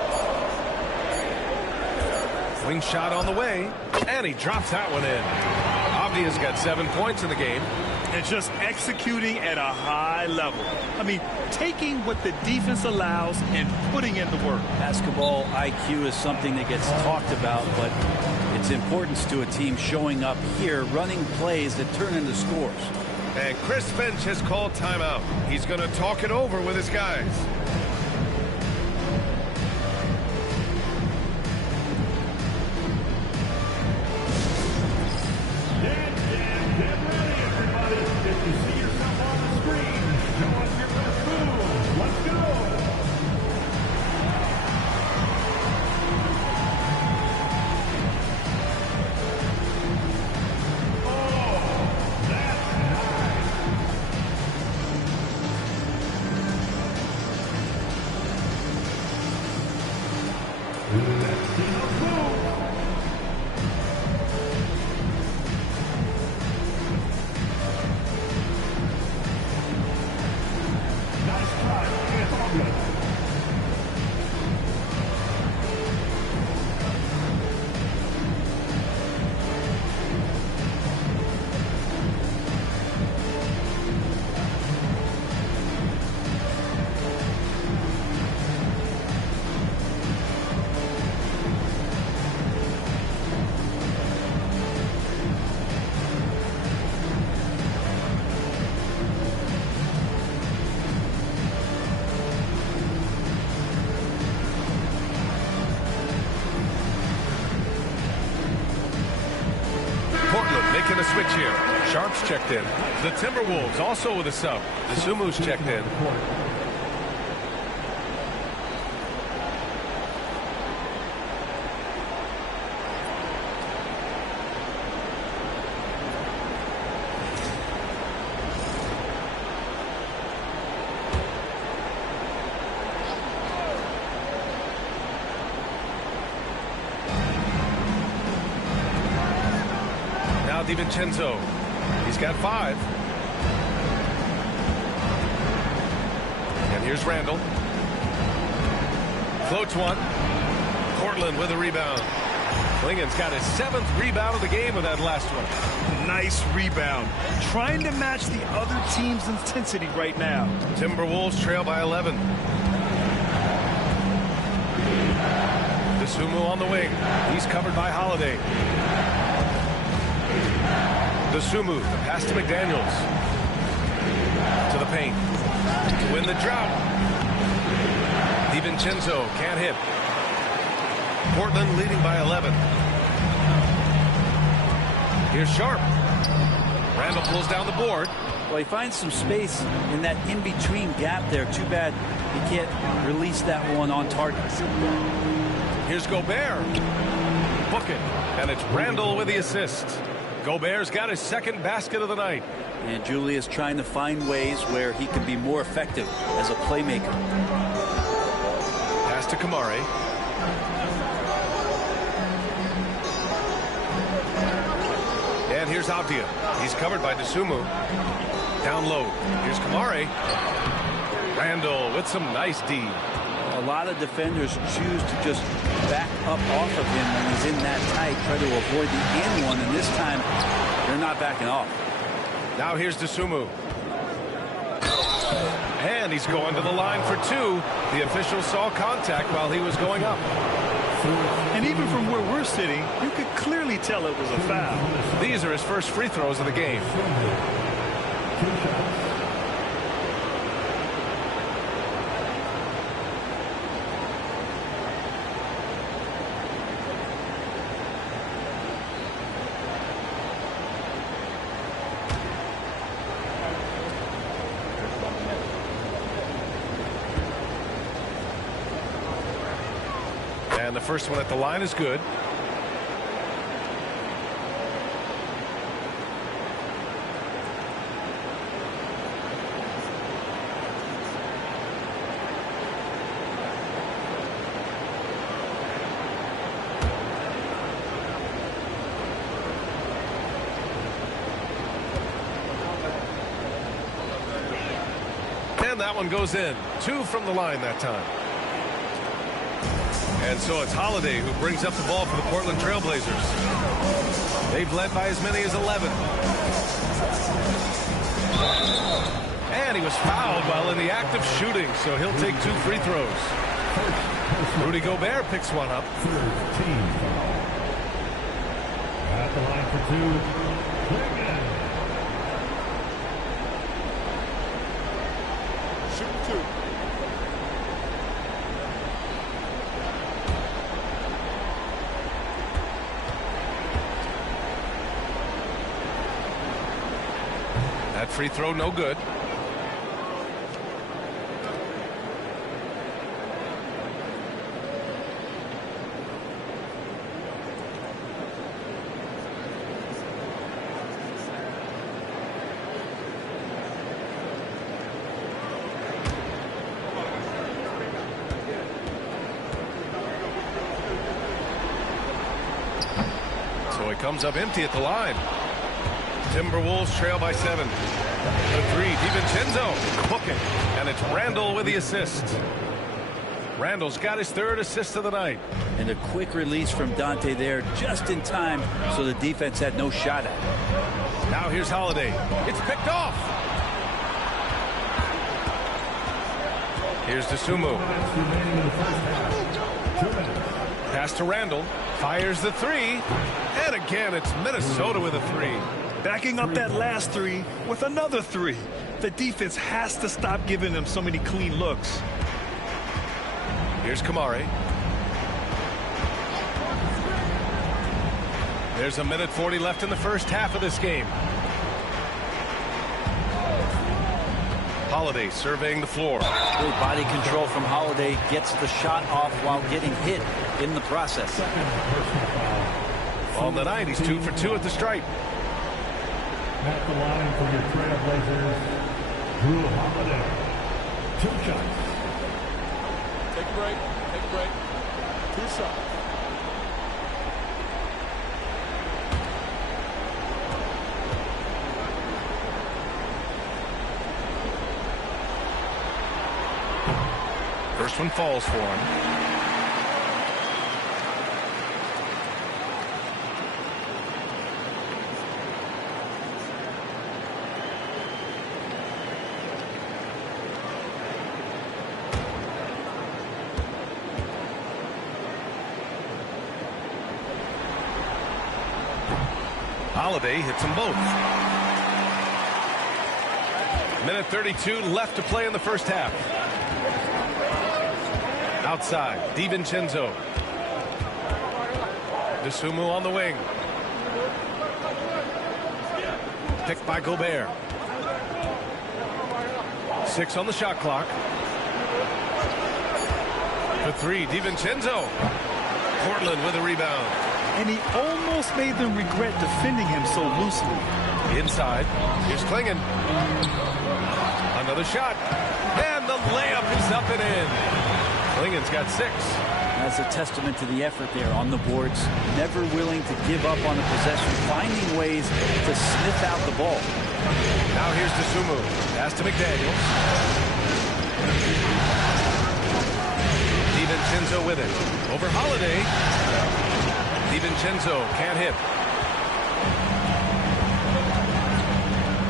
Wing shot on the way, and he drops that one in. Abdia's got 7 points in the game. And just executing at a high level. I mean, taking what the defense allows and putting in the work. Basketball IQ is something that gets talked about, but its importance to a team showing up here, running plays that turn into scores. And Chris Finch has called timeout. He's going to talk it over with his guys. Making a switch here. Sharp's checked in. The Timberwolves also with a sub. Desumu's checked in. DiVincenzo. He's got 5. And here's Randall. Floats one. Portland with a rebound. Klingen's got his 7th rebound of the game with that last one. Nice rebound. Trying to match the other team's intensity right now. Timberwolves trail by 11. Desumu on the wing. He's covered by Holiday. Desumu, the pass to McDaniels. To the paint. To win the drought. DiVincenzo can't hit. Portland leading by 11. Here's Sharp. Randall pulls down the board. Well, he finds some space in that in-between gap there. Too bad he can't release that one on target. Here's Gobert. Book it. And it's Randall with the assist. Gobert's got his 2nd basket of the night. And Julius trying to find ways where he can be more effective as a playmaker. Pass to Kamare. And here's Abdia. He's covered by Desumu. Down low. Here's Kamare. Randall with some nice D. A lot of defenders choose to just back up off of him when he's in that tight, try to avoid the in one, and this time they're not backing off. Now here's Desumu. And he's going to the line for 2. The official saw contact while he was going up. And even from where we're sitting, you could clearly tell it was a foul. These are his first free throws of the game. And the first one at the line is good. And that one goes in. 2 from the line that time. And so it's Holiday who brings up the ball for the Portland Trailblazers. They've led by as many as 11. And he was fouled while in the act of shooting, so he'll take 2 free throws. Rudy Gobert picks one up. At the line for 2. Shooting 2. That free throw no good. So he comes up empty at the line. Timberwolves trail by 7. The 3, DiVincenzo cooking, and it's Randall with the assist. Randall's got his 3rd assist of the night. And a quick release from Dante there just in time, so the defense had no shot at it. Now here's Holiday. It's picked off. Here's Dosunmu. Pass to Randall. Fires the 3. And again, it's Minnesota with a 3. Backing up that last 3 with another 3. The defense has to stop giving them so many clean looks. Here's Kamari. There's 1:40 left in the first half of this game. Holiday surveying the floor. Good body control from Holiday. Gets the shot off while getting hit in the process. On the night, he's 2 for 2 at the stripe. At the line for your Trailblazers, Drew Holiday. 2 shots. Take a break. Take a break. 2 shots. First one falls for him. Holiday hits them both. 1:32 left to play in the first half. Outside, DiVincenzo. Dosunmu on the wing. Picked by Gobert. 6 on the shot clock. The 3, DiVincenzo. Portland with a rebound. And he almost made them regret defending him so loosely. Inside, here's Klingon. Another shot. And the layup is up and in. Klingon's got 6. That's a testament to the effort there on the boards. Never willing to give up on a possession, finding ways to sniff out the ball. Now here's Dosunmu. Pass to McDaniels. DiVincenzo with it. Over Holiday. DiVincenzo can't hit.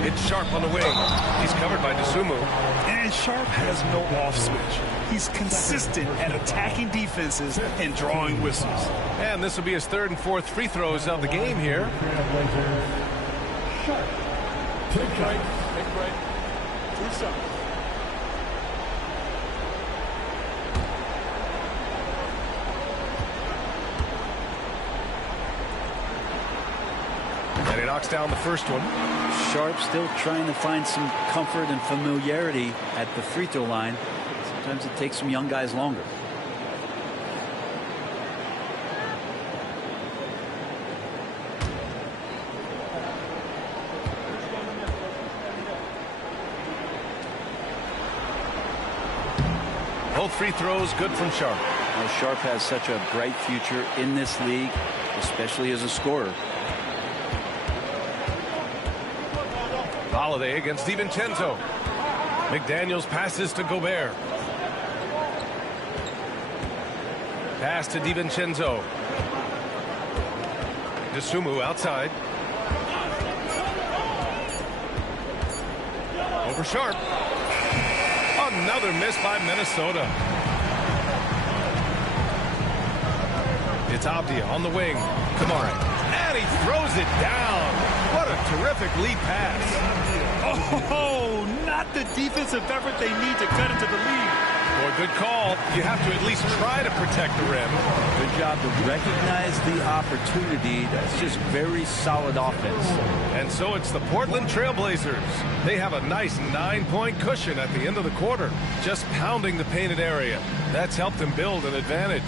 It's Sharp on the wing. He's covered by Dosunmu. And Sharp has no off switch. He's consistent at attacking defenses and drawing whistles. And this will be his 3rd and 4th free throws of the game here. Take a break. Take a break. 2 shots. And he knocks down the first one. Sharp still trying to find some comfort and familiarity at the free throw line. Sometimes it takes some young guys longer. both free throws good from Sharp. Well, Sharp has such a bright future in this league, especially as a scorer. Holiday against DiVincenzo. McDaniels passes to Gobert. Pass to DiVincenzo. DeSumo outside. Over Sharp. Another miss by Minnesota. It's Abdia on the wing. Kamara. And he throws it down. What a terrific lead pass. Oh, not the defensive effort they need to cut into the lead. Boy, good call. You have to at least try to protect the rim. Good job to recognize the opportunity. That's just very solid offense. And so it's the Portland Trailblazers. They have a nice 9-point cushion at the end of the quarter, just pounding the painted area. That's helped them build an advantage.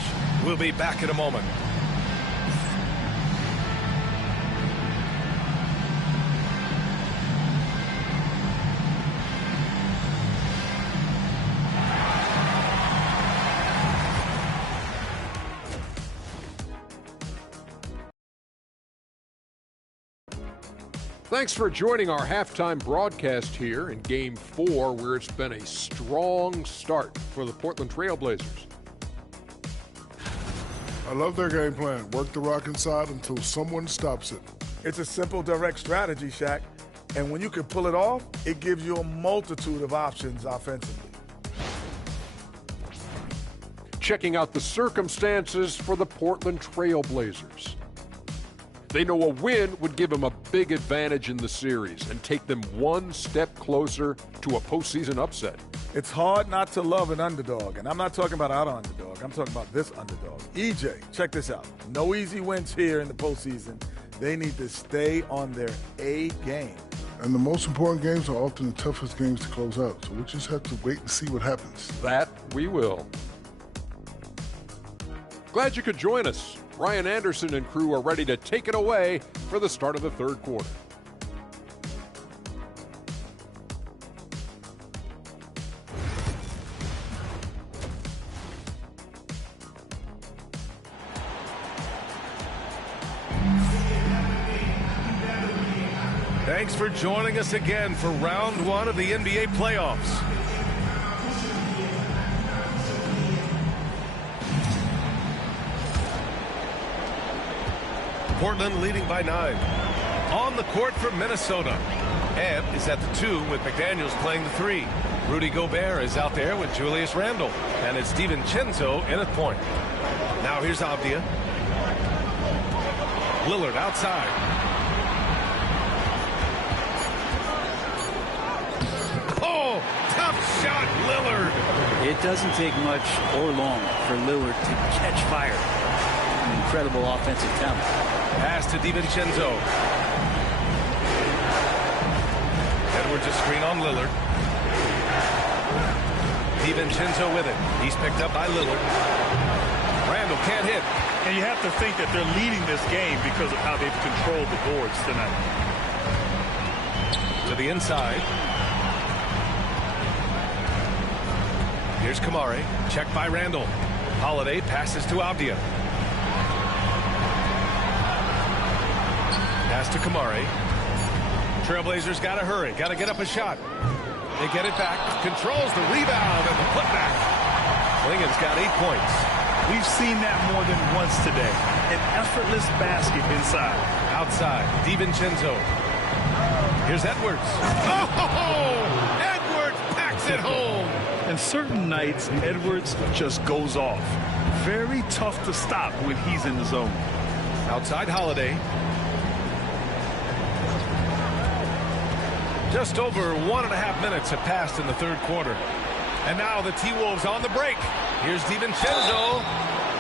We'll be back in a moment. Thanks for joining our halftime broadcast here in Game 4, where it's been a strong start for the Portland Trailblazers. I love their game plan. Work the rock inside until someone stops it. It's a simple, direct strategy, Shaq. And when you can pull it off, it gives you a multitude of options offensively. Checking out the circumstances for the Portland Trailblazers. They know a win would give them a big advantage in the series and take them one step closer to a postseason upset. It's hard not to love an underdog, and I'm not talking about our underdog. I'm talking about this underdog. EJ, check this out. No easy wins here in the postseason. They need to stay on their A game. And the most important games are often the toughest games to close out, so we just have to wait and see what happens. That we will. Glad you could join us. Ryan Anderson and crew are ready to take it away for the start of the third quarter. Thanks for joining us again for round 1 of the NBA playoffs. Portland leading by 9. On the court for Minnesota. Ant is at the 2 with McDaniels playing the 3. Rudy Gobert is out there with Julius Randle. And it's DiVincenzo in at point. Now here's Abdia. Lillard outside. Oh, tough shot, Lillard. It doesn't take much or long for Lillard to catch fire. An incredible offensive talent. Pass to DiVincenzo. Edwards a screen on Lillard. DiVincenzo with it. He's picked up by Lillard. Randle can't hit. And you have to think that they're leading this game because of how they've controlled the boards tonight. To the inside. Here's Kamari. Checked by Randle. Holiday passes to Abdia. Pass to Kamari. Trailblazers got to hurry. Got to get up a shot. They get it back. Controls the rebound and the putback. Lingen's got 8 points. We've seen that more than once today. An effortless basket inside. Outside. DiVincenzo. Here's Edwards. Oh! Edwards packs it home. And certain nights, Edwards just goes off. Very tough to stop when he's in the zone. Outside Holiday. Just over 1.5 minutes have passed in the third quarter. And now the T-Wolves on the break. Here's DiVincenzo.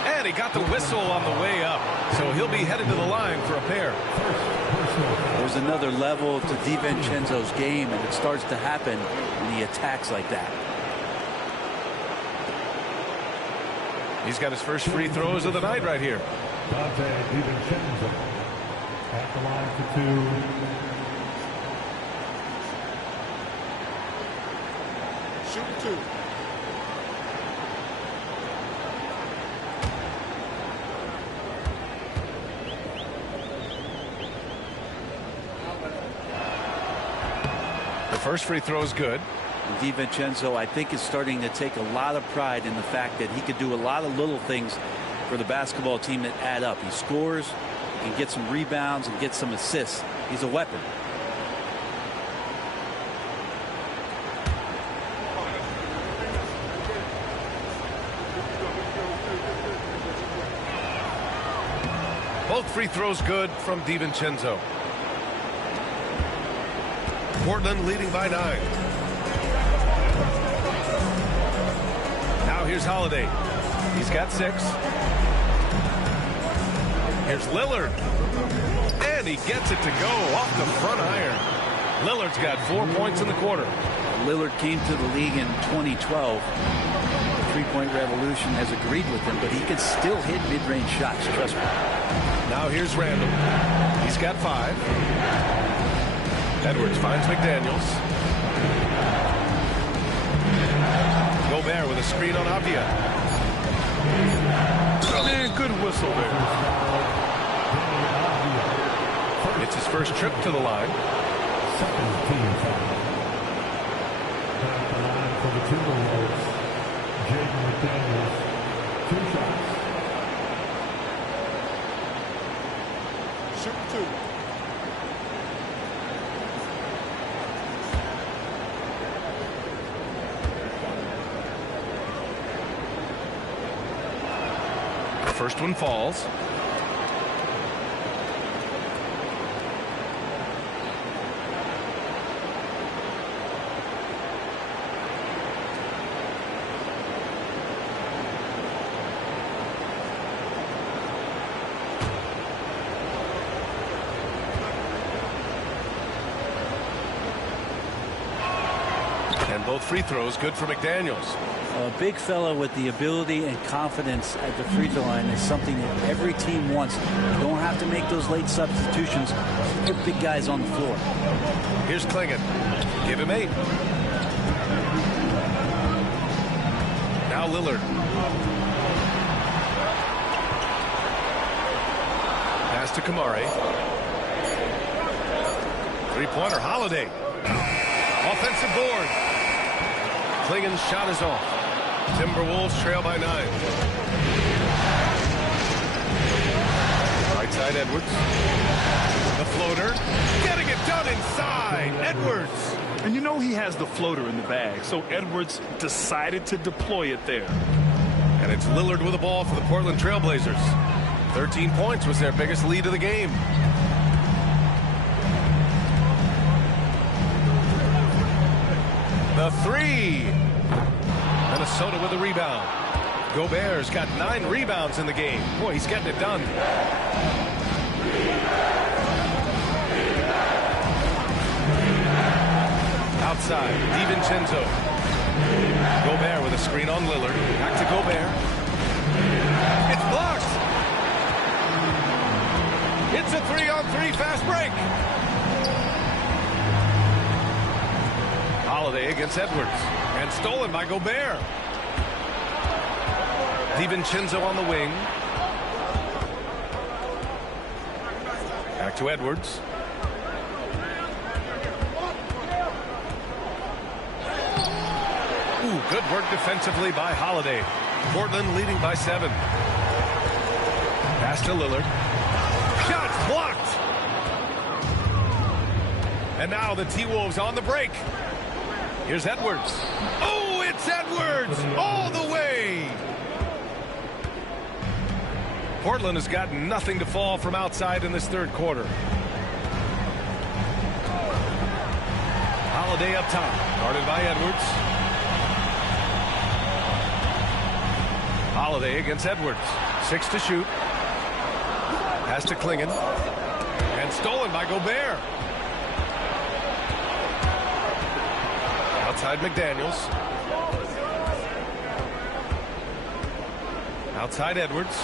And he got the whistle on the way up. So he'll be headed to the line for a pair. There's another level to DiVincenzo's game, and it starts to happen when he attacks like that. He's got his first free throws of the night right here. DiVincenzo at the line for 2. Shoot 2. first free throw is good. And DiVincenzo, I think, is starting to take a lot of pride in the fact that he could do a lot of little things for the basketball team that add up. He scores, he can get some rebounds and get some assists. He's a weapon. Both free throws good from DiVincenzo. Portland leading by 9. Now here's Holiday. He's got 6. Here's Lillard. And he gets it to go off the front iron. Lillard's got 4 points in the quarter. Lillard came to the league in 2012. The three-point revolution has agreed with him, but he can still hit mid-range shots, trust me. Now here's Randall. He's got 5. Edwards finds McDaniels. Gobert with a screen on Avdia. And good whistle there. It's his first trip to the line. Second team foul. At the line for the Timberwolves, Jaden McDaniels, 2 shots. Shoot 2. First one falls. And both free throws good for McDaniels. A big fella with the ability and confidence at the free throw line is something that every team wants. You don't have to make those late substitutions. Put big guys on the floor. Here's Klingon. Give him 8. Now Lillard. Pass to Kamari. Three-pointer, Holiday. Offensive board. Klingon's shot is off. Timberwolves trail by 9. Right side, Edwards. The floater. Getting it done inside. Edwards. And you know he has the floater in the bag, so Edwards decided to deploy it there. And it's Lillard with the ball for the Portland Trailblazers. 13 points was their biggest lead of the game. The 3. Minnesota with a rebound. Gobert's got 9 rebounds in the game. Boy, he's getting it done. Outside, DiVincenzo. Gobert with a screen on Lillard. Back to Gobert. It's blocked. It's a 3-on-3 fast break. Holiday against Edwards. And stolen by Gobert. DiVincenzo on the wing. Back to Edwards. Ooh, good work defensively by Holiday. Portland leading by 7. Pass to Lillard. Shots blocked. And now the T-Wolves on the break. Here's Edwards. Oh, it's Edwards all the way. Portland has got nothing to fall from outside in this third quarter. Holiday up top, guarded by Edwards. Holiday against Edwards. 6 to shoot. Pass to Klingon. And stolen by Gobert. Outside McDaniels. Outside Edwards.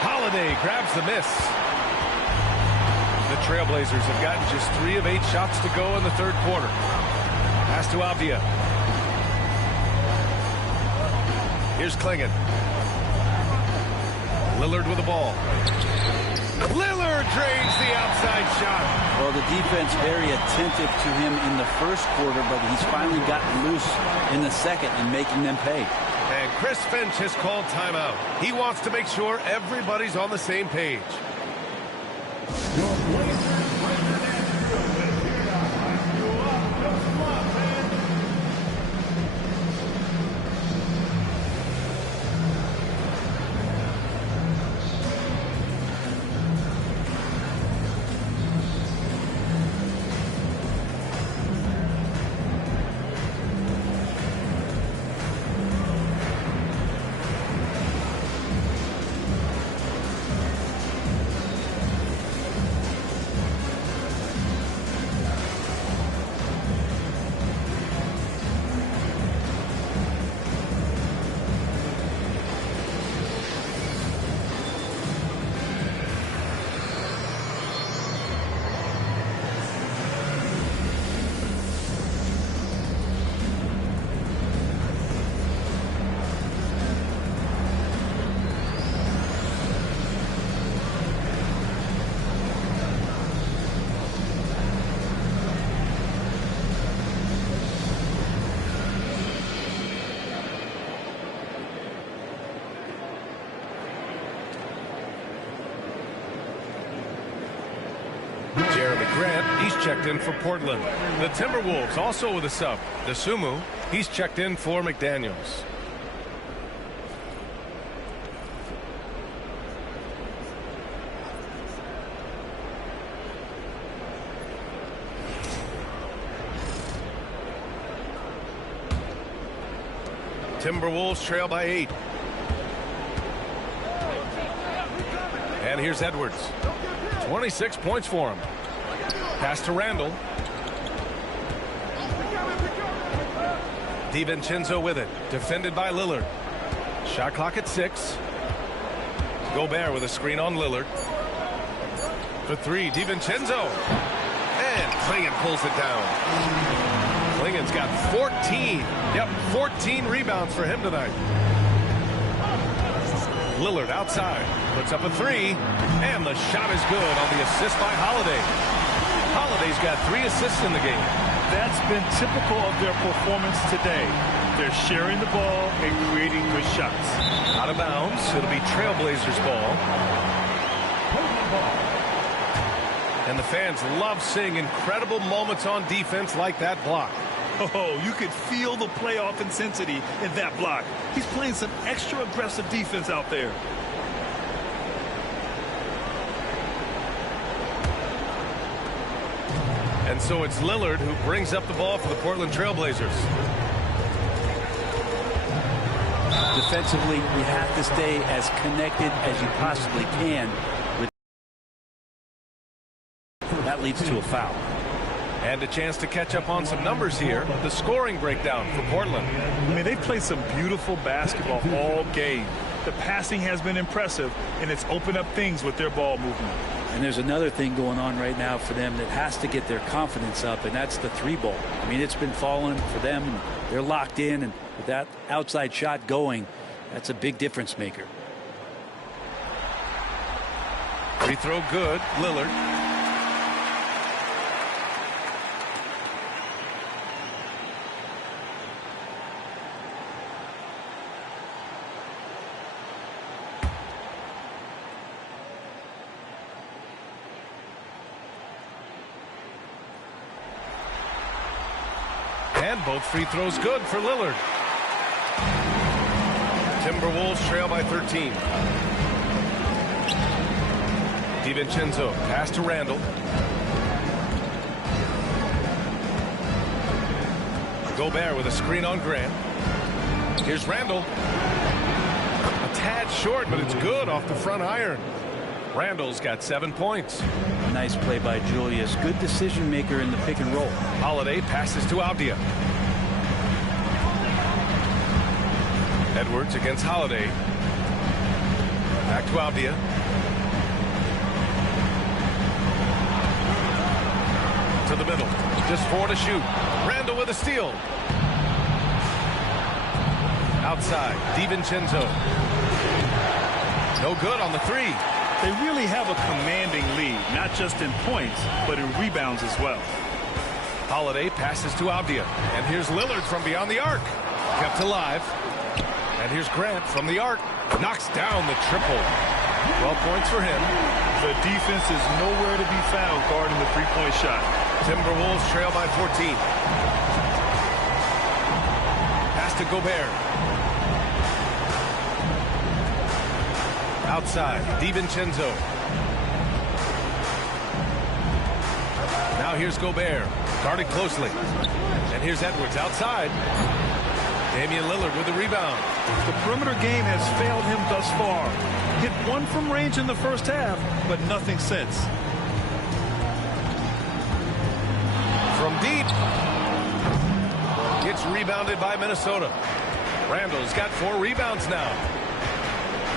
Holiday grabs the miss. The Trailblazers have gotten just 3 of 8 shots to go in the third quarter. Pass to Avdia. Here's Klingon. Lillard with the ball. Lillard drains the outside shot. Well, the defense very attentive to him in the first quarter, but he's finally gotten loose in the second and making them pay. And Chris Finch has called timeout. He wants to make sure everybody's on the same page. He's checked in for Portland. The Timberwolves also with a sub. Dosunmu, he's checked in for McDaniels. Timberwolves trail by 8. And here's Edwards. 26 points for him. Pass to Randall. DiVincenzo with it. Defended by Lillard. Shot clock at 6. Gobert with a screen on Lillard. For 3, DiVincenzo. And Klingon pulls it down. Klingon's got 14. Yep, 14 rebounds for him tonight. Lillard outside. Puts up a 3. And the shot is good on the assist by Holiday. Holiday's got 3 assists in the game. That's been typical of their performance today. They're sharing the ball and creating good shots. Out of bounds. It'll be Trailblazers ball. And the fans love seeing incredible moments on defense like that block. Oh, you could feel the playoff intensity in that block. He's playing some extra aggressive defense out there. And so it's Lillard who brings up the ball for the Portland Trailblazers. Defensively, you have to stay as connected as you possibly can. That leads to a foul. And a chance to catch up on some numbers here. The scoring breakdown for Portland. I mean, they've played some beautiful basketball all game. The passing has been impressive, and it's opened up things with their ball movement. And there's another thing going on right now for them that has to get their confidence up, and that's the 3-ball. I mean, it's been falling for them, and they're locked in, and with that outside shot going, that's a big difference maker. Free throw good. Lillard. And both free throws good for Lillard. Timberwolves trail by 13. DiVincenzo pass to Randall. Gobert with a screen on Grant. Here's Randall. A tad short, but it's good off the front iron. Randall's got 7 points. Nice play by Julius. Good decision maker in the pick and roll. Holiday passes to Avdia. Edwards against Holiday. Back to Avdia. To the middle. Just 4 to shoot. Randall with a steal. Outside. DiVincenzo. No good on the 3. They really have a commanding lead, not just in points, but in rebounds as well. Holiday passes to Avdia. And here's Lillard from beyond the arc. Kept alive. And here's Grant from the arc. Knocks down the triple. 12 points for him. The defense is nowhere to be found guarding the three-point shot. Timberwolves trail by 14. Pass to Gobert. Outside, DiVincenzo. Now here's Gobert, guarded closely. And here's Edwards outside. Damian Lillard with the rebound. The perimeter game has failed him thus far. Hit one from range in the first half, but nothing since. From deep. Gets rebounded by Minnesota. Randall's got 4 rebounds now.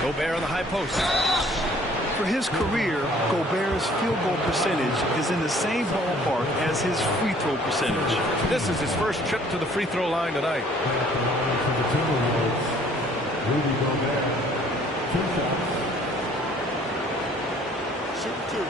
Gobert on the high post. For his career, Gobert's field goal percentage is in the same ballpark as his free throw percentage. This is his first trip to the free throw line tonight. Shoot 2.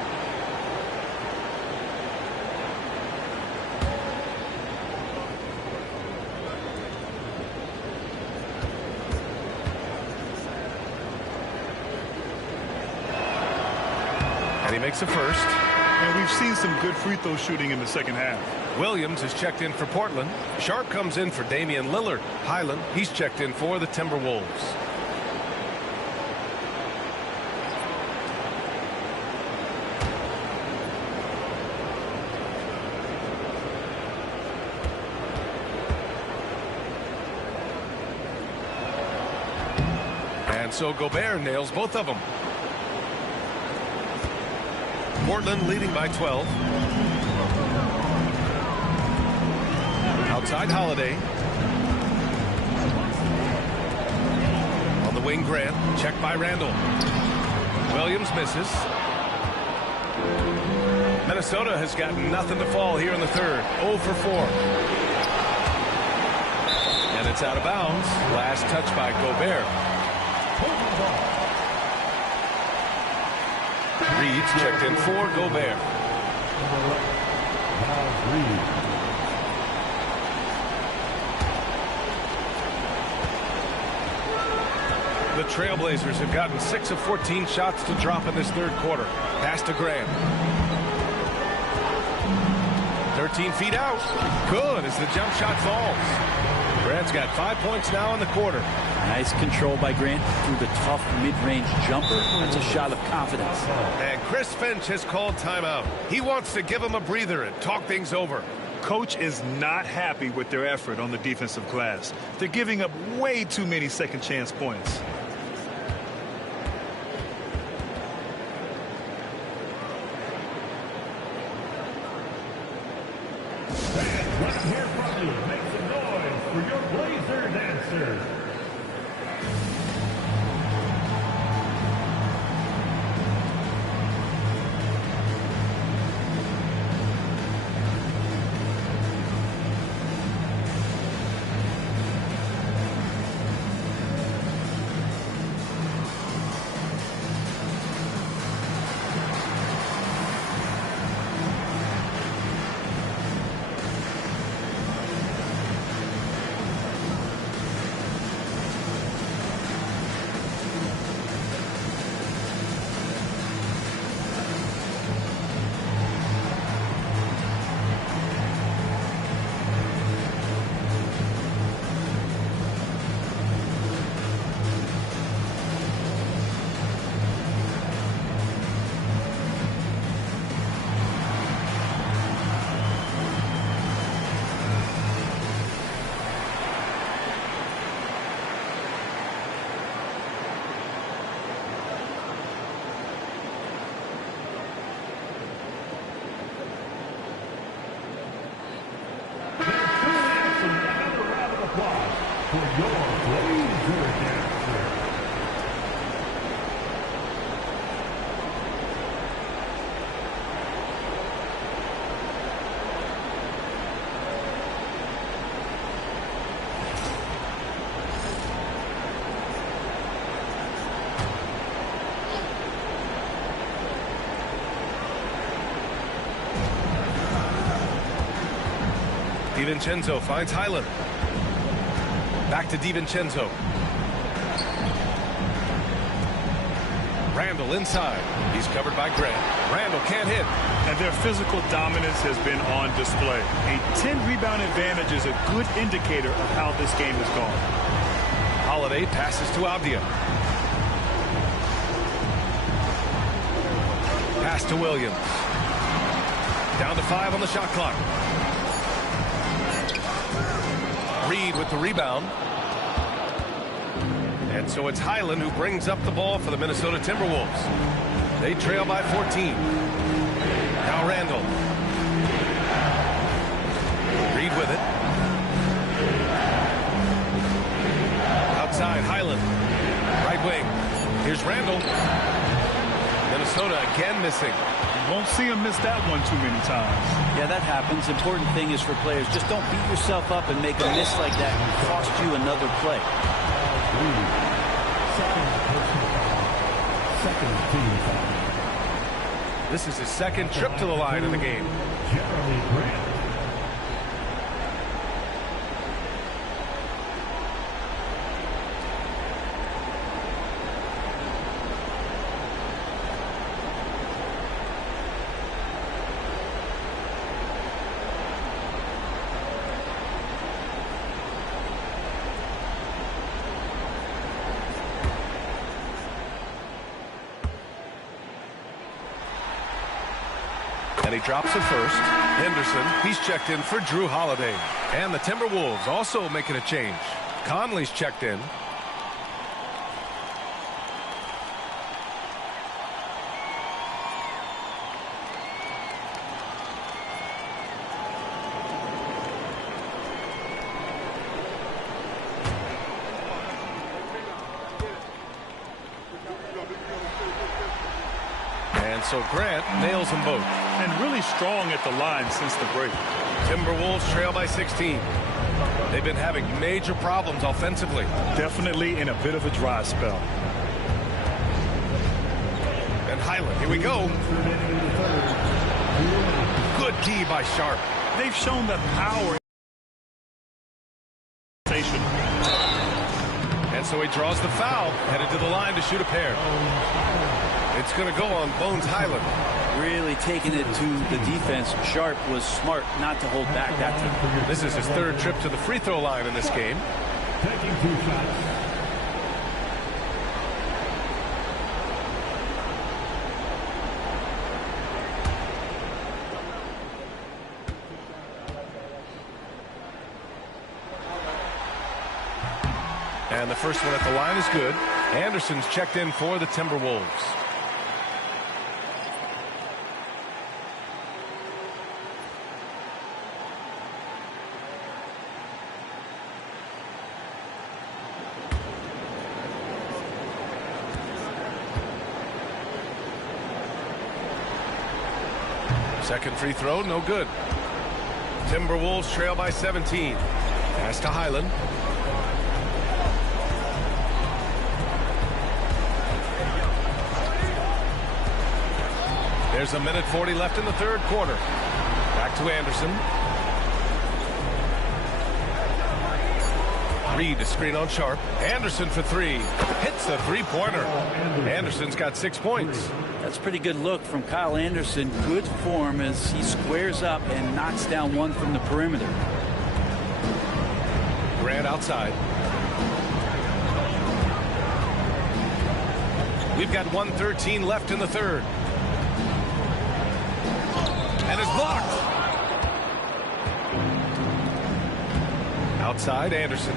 And he makes the first. And we've seen some good free throw shooting in the second half. Williams is checked in for Portland. Sharp comes in for Damian Lillard. Highland, he's checked in for the Timberwolves. And so Gobert nails both of them. Portland leading by 12. Outside Holiday. On the wing, Grant. Checked by Randall. Williams misses. Minnesota has got nothing to fall here in the third. 0 for 4. And it's out of bounds. Last touch by Gobert. Reed's checked in for Gobert. The Trailblazers have gotten 6 of 14 shots to drop in this third quarter. Pass to Graham. 13 feet out. Good as the jump shot falls. Grant's got 5 points now in the quarter. Nice control by Grant through the tough mid-range jumper. That's a shot of confidence. And Chris Finch has called timeout. He wants to give him a breather and talk things over. Coach is not happy with their effort on the defensive glass. They're giving up way too many second chance points. Fans, let's hear from you. Make some noise for your Blazer dancers. DiVincenzo finds Highland. Back to DiVincenzo. Randall inside. He's covered by Grant. Randall can't hit. And their physical dominance has been on display. A 10-rebound advantage is a good indicator of how this game has gone. Holiday passes to Avdia. Pass to Williams. Down to 5 on the shot clock. Reed with the rebound. And so it's Highland who brings up the ball for the Minnesota Timberwolves. They trail by 14. Now Randall. Reed with it. Outside, Highland. Right wing. Here's Randall. Minnesota again missing. You won't see him miss that one too many times. Yeah, that happens. Important thing is for players, just don't beat yourself up and make a miss like that and cost you another play. This is his second trip to the line in the game. And he drops it first. Henderson, he's checked in for Drew Holiday. And the Timberwolves also making a change. Conley's checked in. And so Grant nails them both. And really strong at the line since the break. Timberwolves trail by 16. They've been having major problems offensively. Definitely in a bit of a dry spell. And Highland, here we go. Good D by Sharp. They've shown the power. And so he draws the foul, headed to the line to shoot a pair. It's going to go on Bones Highland. Really taking it to the defense. Sharp was smart not to hold back that time. This is his third trip to the free throw line in this game. Taking 2 shots. And the first one at the line is good. Anderson's checked in for the Timberwolves. Second free throw, no good. Timberwolves trail by 17. Pass to Highland. There's a minute 40 left in the third quarter. Back to Anderson. Reed to screen on Sharp. Anderson for 3. Hits the three-pointer. Anderson's got 6 points. That's a pretty good look from Kyle Anderson. Good form as he squares up and knocks down one from the perimeter. Grant outside. We've got 1:13 left in the third. And it's blocked. Outside, Anderson.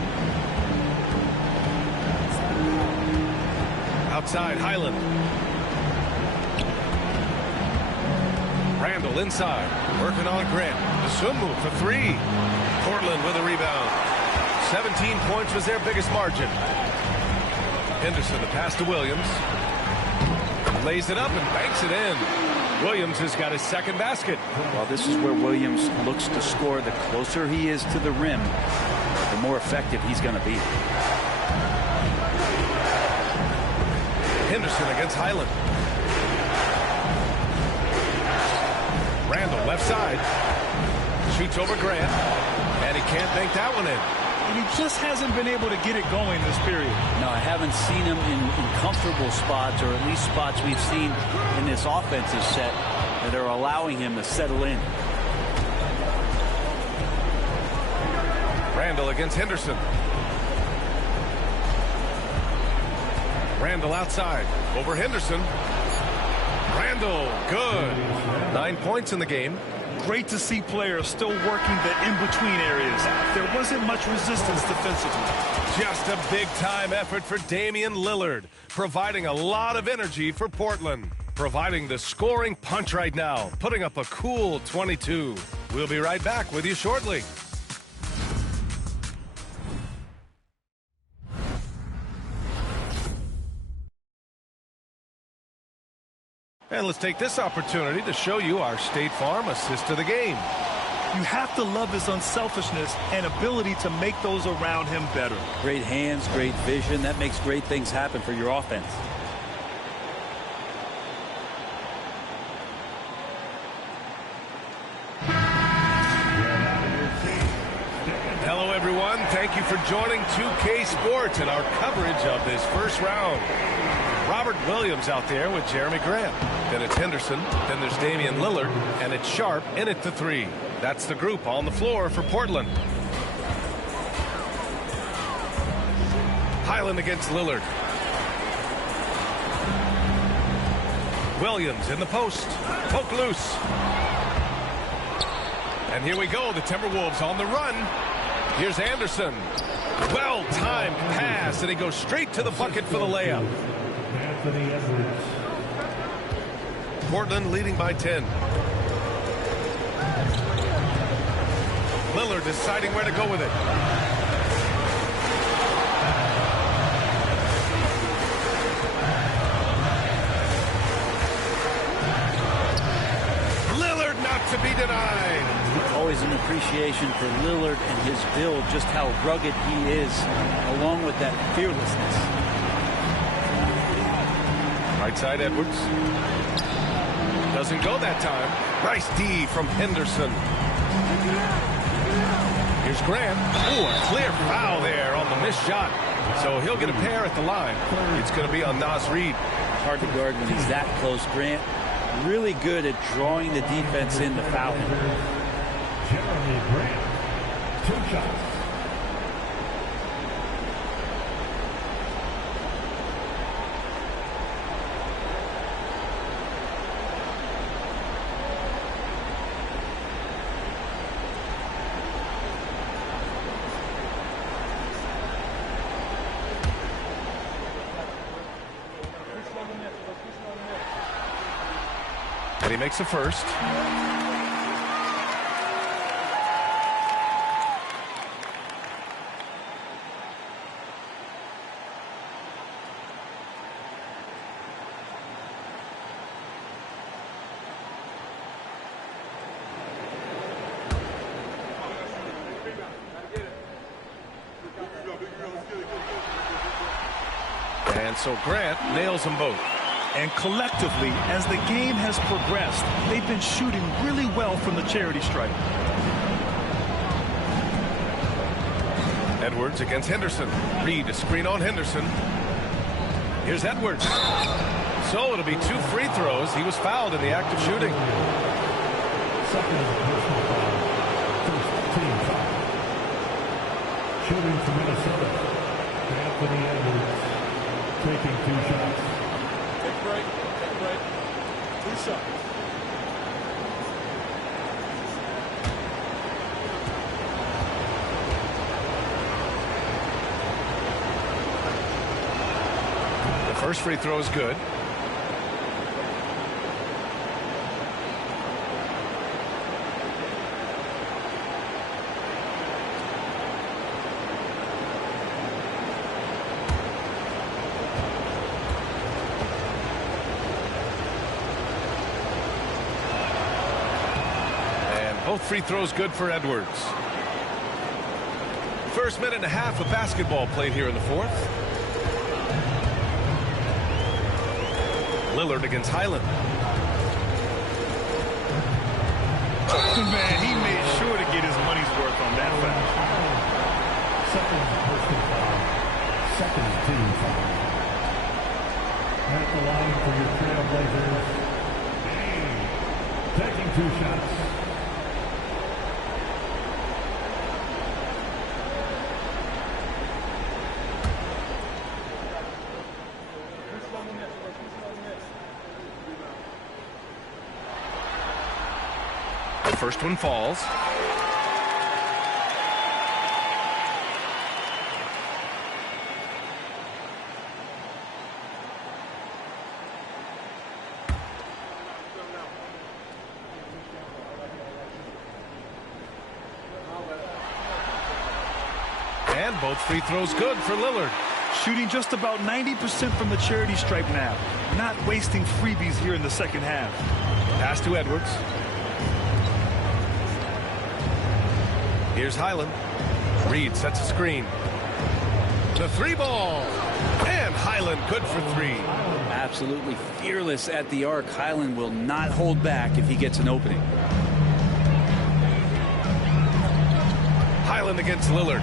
Outside, Highland. Randall inside, working on Grant. The swim move for 3. Portland with a rebound. 17 points was their biggest margin. Henderson, the pass to Williams. Lays it up and banks it in. Williams has got his second basket. Well, this is where Williams looks to score. The closer he is to the rim, the more effective he's going to be. Henderson against Highland. Randall left side. Shoots over Grant. And he can't bank that one in. And he just hasn't been able to get it going this period. No, I haven't seen him in comfortable spots, or at least spots we've seen in this offensive set that are allowing him to settle in. Randall against Henderson. Randall outside. Over Henderson. Randall, good. 9 points in the game. Great to see players still working the in-between areas. There wasn't much resistance defensively. Just a big-time effort for Damian Lillard, providing a lot of energy for Portland. Providing the scoring punch right now, putting up a cool 22. We'll be right back with you shortly. And let's take this opportunity to show you our State Farm assist to the game. You have to love his unselfishness and ability to make those around him better. Great hands, great vision. That makes great things happen for your offense. Hello, everyone. Thank you for joining 2K Sports and our coverage of this first round. Robert Williams out there with Jeremy Grant. Then it's Henderson. Then there's Damian Lillard. And it's Sharp in at the 3. That's the group on the floor for Portland. Highland against Lillard. Williams in the post. Poke loose. And here we go. The Timberwolves on the run. Here's Anderson. Well-timed pass, and he goes straight to the bucket for the layup. Portland leading by 10. Lillard deciding where to go with it. Lillard not to be denied. Always an appreciation for Lillard and his build, just how rugged he is, along with that fearlessness. Right side, Edwards. Doesn't go that time. Nice D from Henderson. Here's Grant. Ooh, a clear foul there on the missed shot. So he'll get a pair at the line. It's going to be on Nas Reed. Hard to guard when he's that close. Grant really good at drawing the defense in to foul him. Jeremy Grant, 2 shots. And he makes the first. And so Grant nails them both. And collectively, as the game has progressed, they've been shooting really well from the charity stripe. Edwards against Henderson. Reed a screen on Henderson. Here's Edwards. So it'll be 2 free throws. He was fouled in the act of shooting. Second personal foul. First team foul. Shooting for Minnesota. Anthony Edwards taking 2 shots. Take a break. 2 shots. The first free throw is good. Both free throws good for Edwards. First minute and a half of basketball played here in the 4th. Lillard against Highland. Man, he made sure to get made his money's worth on that foul. Second personal foul. Second team foul. At the line for your Trailblazers, taking 2 shots. The first one falls. And both free throws good for Lillard. Shooting just about 90% from the charity stripe now. Not wasting freebies here in the second half. Pass to Edwards. Here's Highland. Reed sets a screen. The 3 ball. And Highland good for 3. Absolutely fearless at the arc. Highland will not hold back if he gets an opening. Highland against Lillard.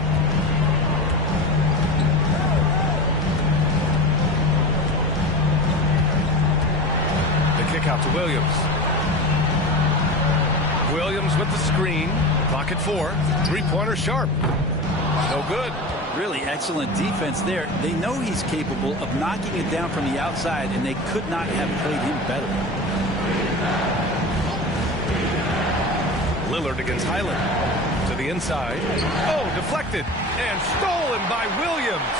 The kick out to Williams. Williams with the screen. Clock at 4. 3-pointer sharp. No good. Really excellent defense there. They know he's capable of knocking it down from the outside, and they could not have played him better. Lillard against Highland. To the inside. Oh, deflected. And stolen by Williams.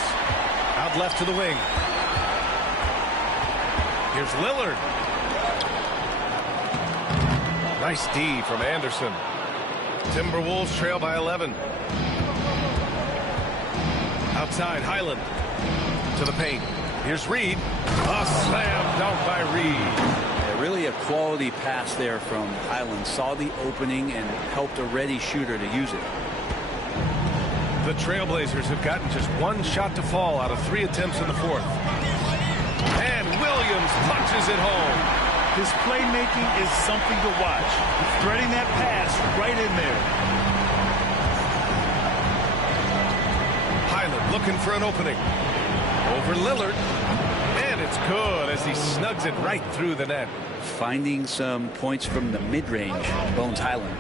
Out left to the wing. Here's Lillard. Nice D from Anderson. Timberwolves trail by 11. Outside, Highland to the paint. Here's Reed. A slam dunk by Reed. Yeah, really a quality pass there from Highland. Saw the opening and helped a ready shooter to use it. The Trailblazers have gotten just 1 shot to fall out of 3 attempts in the 4th. And Williams punches it home. His playmaking is something to watch. Threading that pass right in there. Highland looking for an opening. Over Lillard. And it's good as he snugs it right through the net. Finding some points from the mid-range, Bones Highland.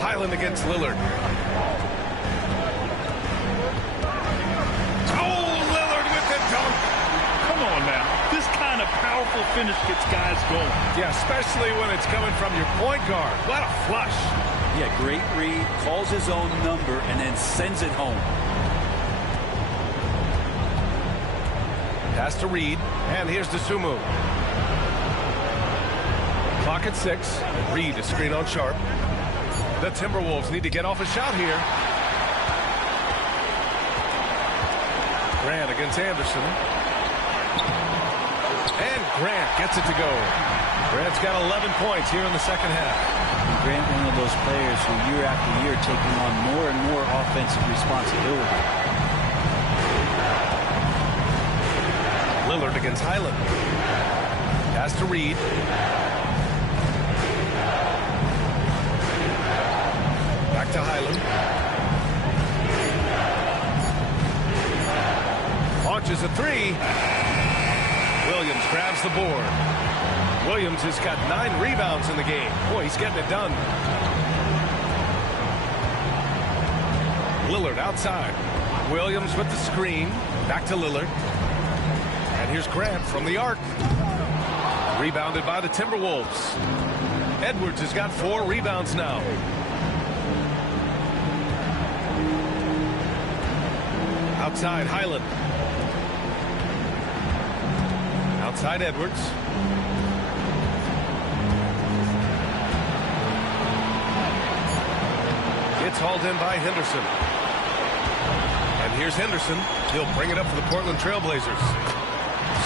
Highland against Lillard. Oh, Lillard with the dunk. Come on now. This kind of powerful finish gets guys going. Yeah, especially when it's coming from your point guard. What a flush. Yeah, great read. Calls his own number and then sends it home. Pass to Reed. And here's DeSumo. Clock at 6. Reed a screen on Sharp. The Timberwolves need to get off a shot here. Grant against Anderson. And Grant gets it to go. Grant's got 11 points here in the second half. Grant, one of those players who year after year taking on more and more offensive responsibility. Lillard against Highland. Pass to Reed. Back to Highland. Launches a 3. Williams grabs the board. Williams has got 9 rebounds in the game. Boy, he's getting it done. Lillard outside. Williams with the screen. Back to Lillard. And here's Grant from the arc. Rebounded by the Timberwolves. Edwards has got 4 rebounds now. Outside Highland. Outside Edwards. It's hauled in by Henderson. And here's Henderson. He'll bring it up for the Portland Trailblazers.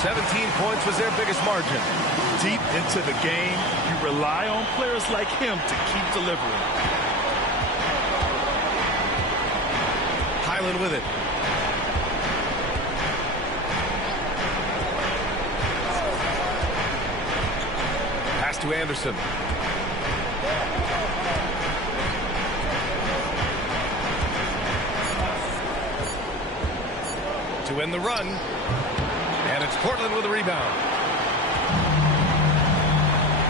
17 points was their biggest margin. Deep into the game, you rely on players like him to keep delivering. Highland with it. Pass to Anderson. to end the run. And it's Portland with a rebound.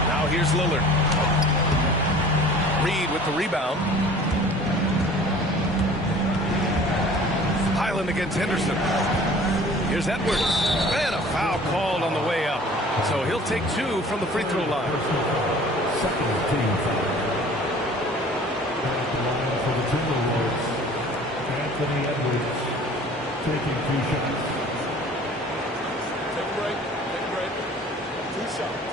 Now here's Lillard. Reed with the rebound. Highland against Henderson. Here's Edwards. And a foul called on the way up. So he'll take 2 from the free throw line. Second team foul. At the line for the Timberwolves, Anthony Edwards taking 2 shots. Take a break. Take a break. 2 shots.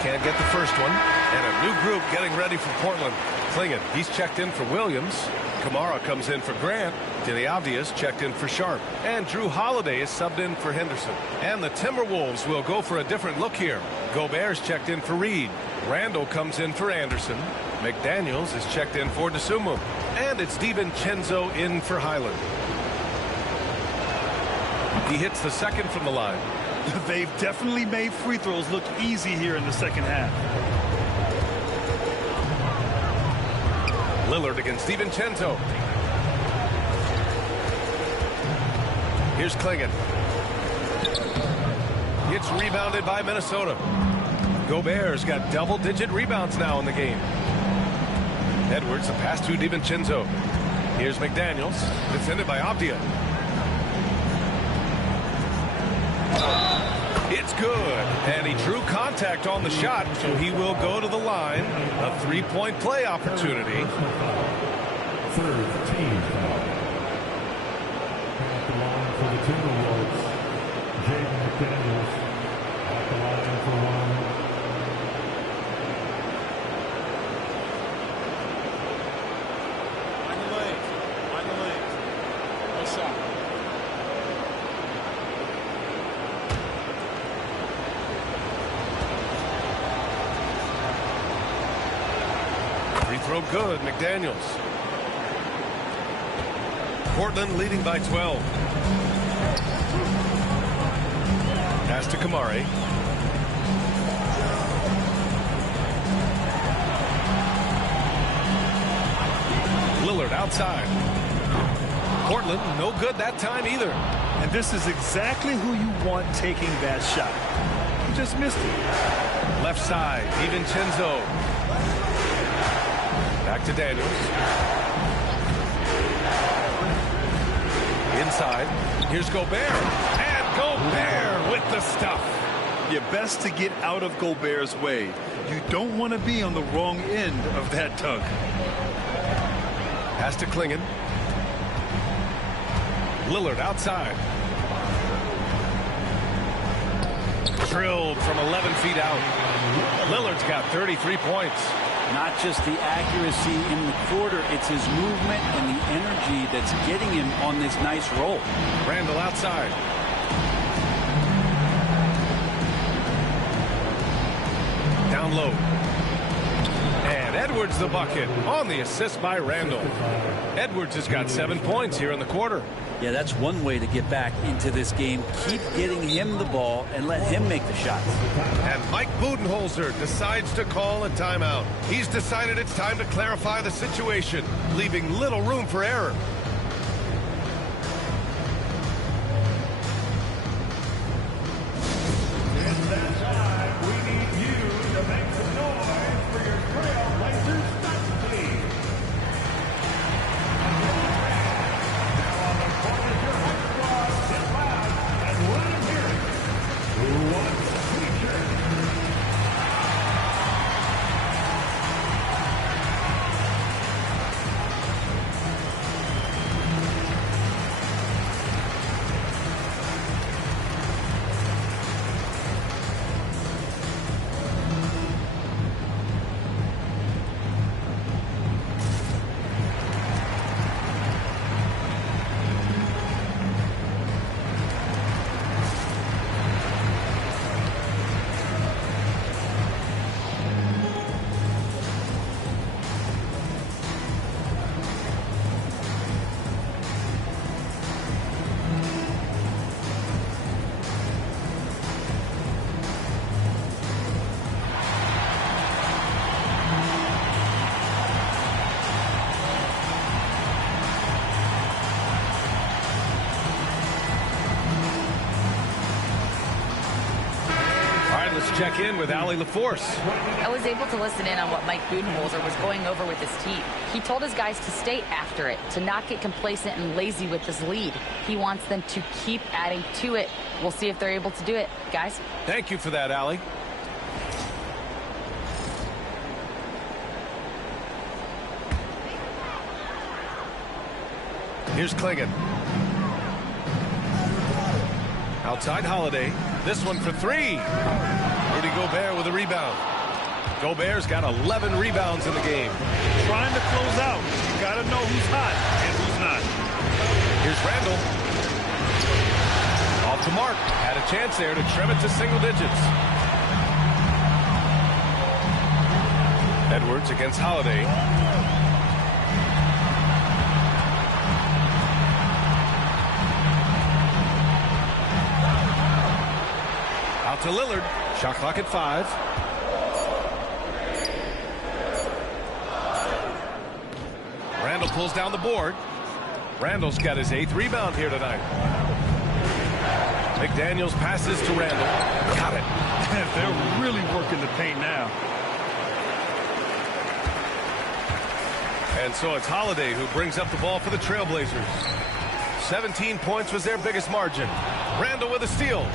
Can't get the first one. And a new group getting ready for Portland. Klingon, he's checked in for Williams. Kamara comes in for Grant. Diliavdia's checked in for Sharp. And Drew Holiday is subbed in for Henderson. And the Timberwolves will go for a different look here. Gobert's checked in for Reed. Randall comes in for Anderson. McDaniels is checked in for DeSumo. And it's DiVincenzo in for Highland. He hits the second from the line. They've definitely made free throws look easy here in the second half. Lillard against DiVincenzo. Here's Klingon. It's rebounded by Minnesota. Gobert's got double-digit rebounds now in the game. Edwards, a pass to DiVincenzo. Here's McDaniels, defended by Avdia. It's good, and he drew contact on the shot, so he will go to the line. A 3-point play opportunity. Third team foul. At the line for the Timberwolves, Jaden McDaniels. At the line for 1. On the legs. No shot. Free throw good, McDaniels. Portland leading by 12. Pass to Kamari. Lillard outside. Portland no good that time either. And this is exactly who you want taking that shot. He just missed it. Left side, DiVincenzo. Back to Daniels. Inside. Here's Gobert. And Gobert with the stuff. You're best to get out of Gobert's way. You don't want to be on the wrong end of that dunk. Pass to Klingon. Lillard outside. Drilled from 11 feet out. Lillard's got 33 points. Not just the accuracy in the quarter, it's his movement and the energy that's getting him on this nice roll. Randall outside. Down low. And Edwards the bucket on the assist by Randall. Edwards has got 7 points here in the quarter. Yeah, that's one way to get back into this game. Keep getting him the ball and let him make the shots. And Mike Budenholzer decides to call a timeout. He's decided it's time to clarify the situation, leaving little room for error. It's that time. We need you to make some noise for your Trailblazers special team. Now on the court is your high squad. Get loud and let them hear it. Who wants a t-shirt? check in with Allie LaForce. I was able to listen in on what Mike Budenholzer was going over with his team. He told his guys to stay after it, to not get complacent and lazy with this lead. He wants them to keep adding to it. We'll see if they're able to do it. Guys? Thank you for that, Allie. Here's Klingon. Outside Holiday. This one for three. Rudy Gobert with a rebound. Gobert's got 11 rebounds in the game. Trying to close out. You got to know who's hot and who's not. Here's Randall. Off the mark. Had a chance there to trim it to single digits. Edwards against Holiday. Out to Lillard. Shot clock at 5. Randall pulls down the board. Randall's got his 8th rebound here tonight. McDaniels passes to Randall. Got it. They're really working the paint now. And so it's Holiday who brings up the ball for the Trailblazers. 17 points was their biggest margin. Randall with a steal.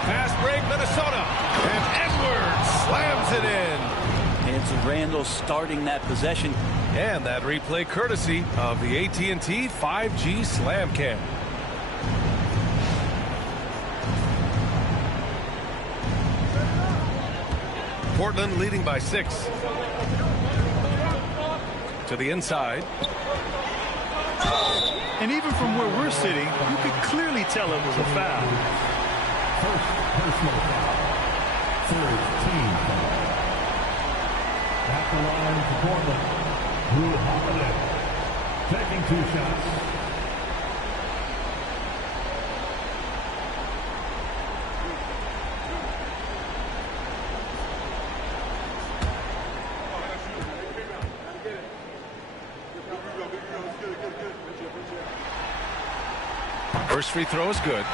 Fast break, Minnesota. And Edwards slams it in. It's Randall starting that possession. And that replay courtesy of the AT&T 5G Slam Cam. Portland leading by 6. To the inside. And even from where we're sitting, you could clearly tell it was a foul. First personal foul. Third team foul. At the line for Portland, Drew Holiday. Taking 2 shots. First free throw is good.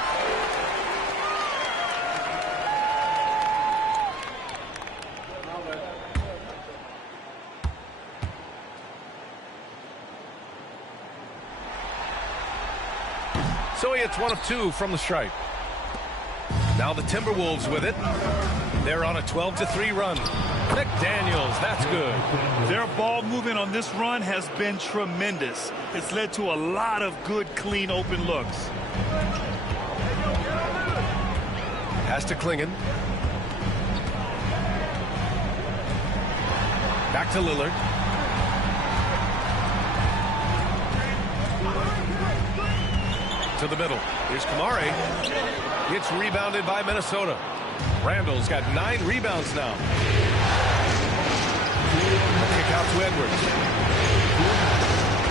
So he hits 1 of 2 from the stripe. Now the Timberwolves with it. They're on a 12-3 run. McDaniels, that's good. Their ball movement on this run has been tremendous. It's led to a lot of good, clean, open looks. Pass to Klingon. Back to Lillard. To the middle. Here's Kamari. It's rebounded by Minnesota. Randall's got 9 rebounds now. Kick out to Edwards.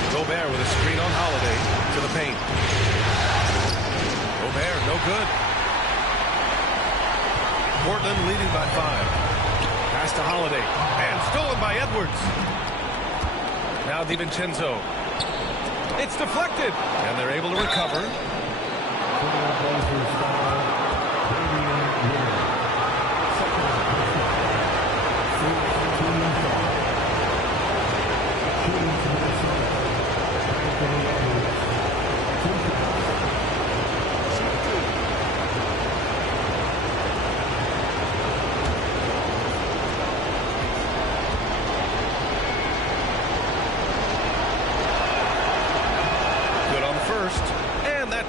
Gobert with a screen on Holiday to the paint. Gobert, no good. Portland leading by 5. Pass to Holiday. And stolen by Edwards. Now DiVincenzo. It's deflected. And they're able to recover.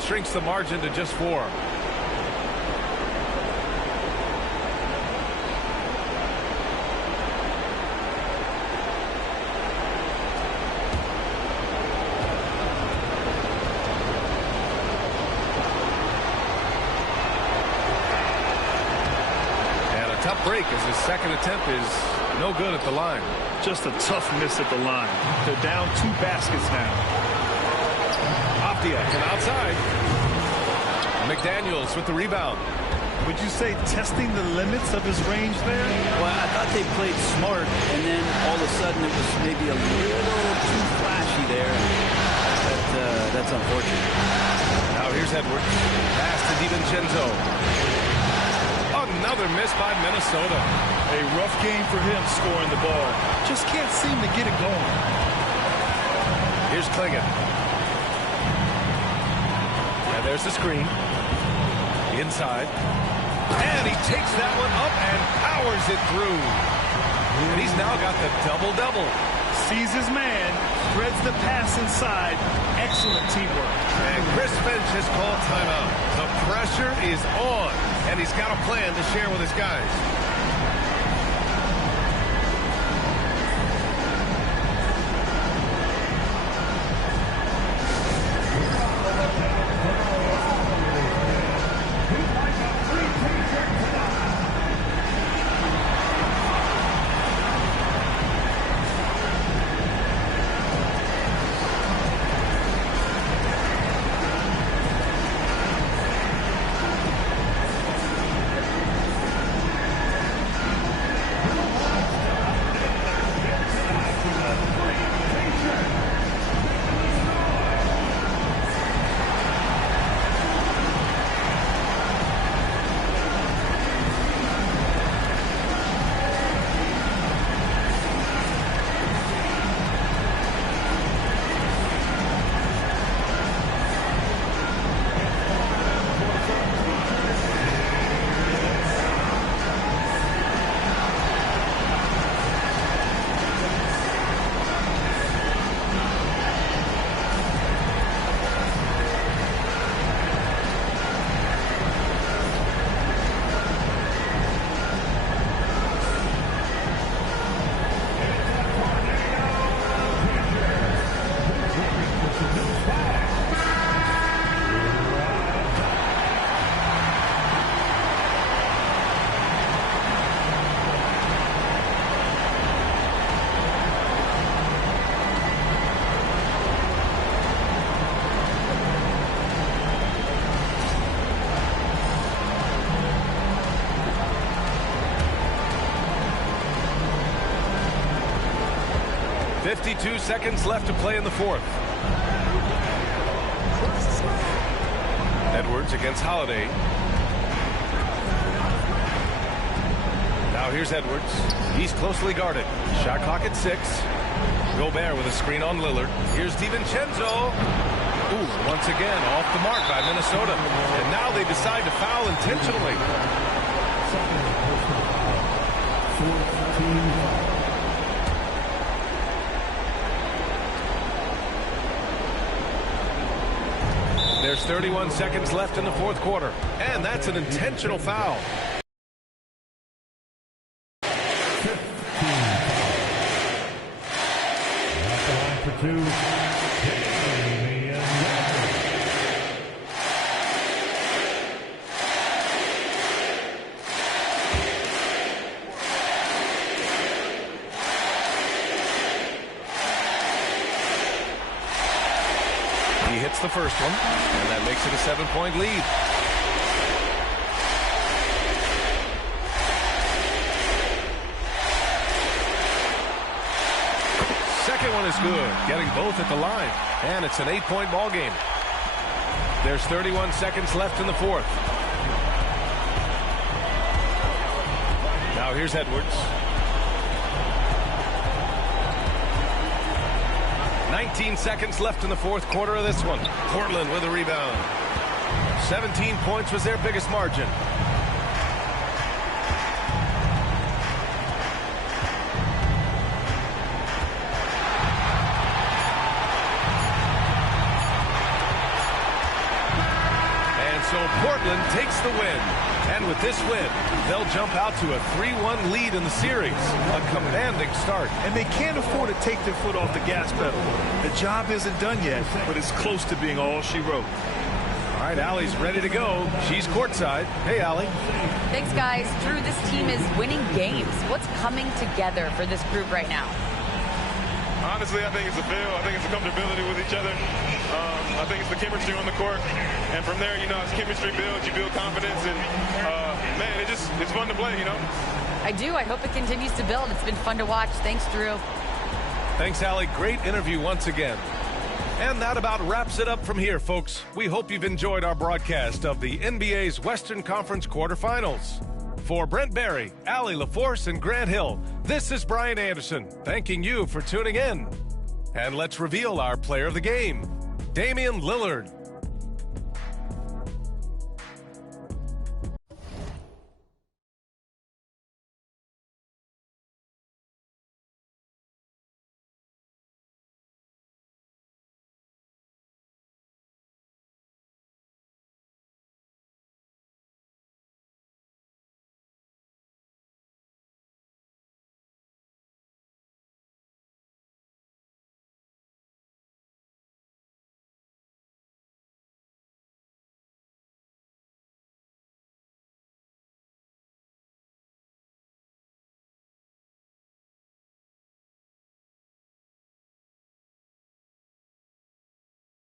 Shrinks the margin to just 4. And a tough break as his second attempt is no good at the line. Just a tough miss at the line. They're down 2 baskets now. From outside. McDaniels with the rebound. Would you say testing the limits of his range there? Well, I thought they played smart, and then all of a sudden it was maybe a little too flashy there. That's unfortunate. Now here's Edwards. Pass to DiVincenzo. another miss by Minnesota. A rough game for him scoring the ball. Just can't seem to get it going. Here's Klingon. And there's the screen. Inside. And he takes that one up and powers it through. And he's now got the double-double. Sees his man, threads the pass inside. Excellent teamwork. And Chris Finch has called timeout. The pressure is on, and he's got a plan to share with his guys. .52 seconds left to play in the fourth. Edwards against Holiday. Now here's Edwards. He's closely guarded. Shot clock at 6. Gobert with a screen on Lillard. Here's DiVincenzo. Ooh, once again off the mark by Minnesota. And now they decide to foul intentionally. There's 31 seconds left in the fourth quarter, and that's an intentional foul. For two. He hits the first one, and that makes it a 7-point lead. Second one is good, getting both at the line, and it's an 8-point ball game. There's 31 seconds left in the fourth. Now here's Edwards. 19 seconds left in the fourth quarter of this one. Portland with a rebound. 17 points was their biggest margin. And so Portland takes the win. And with this win, they'll jump out to a 3-1 lead in the series. A commanding start. And they can't afford to take their foot off the gas pedal. The job isn't done yet, but it's close to being all she wrote. All right, Allie's ready to go. She's courtside. Hey, Allie. Thanks, guys. Drew, this team is winning games. What's coming together for this group right now? Honestly, I think it's a feel. I think it's a comfortability with each other. I think it's the chemistry on the court. And from there, you know, as chemistry builds, you build confidence. And, man, it's fun to play, you know. I do. I hope it continues to build. It's been fun to watch. Thanks, Drew. Thanks, Allie. Great interview once again. And that about wraps it up from here, folks. We hope you've enjoyed our broadcast of the NBA's Western Conference quarterfinals. For Brent Barry, Allie LaForce, and Grant Hill, this is Brian Anderson, thanking you for tuning in. And let's reveal our player of the game. Damian Lillard.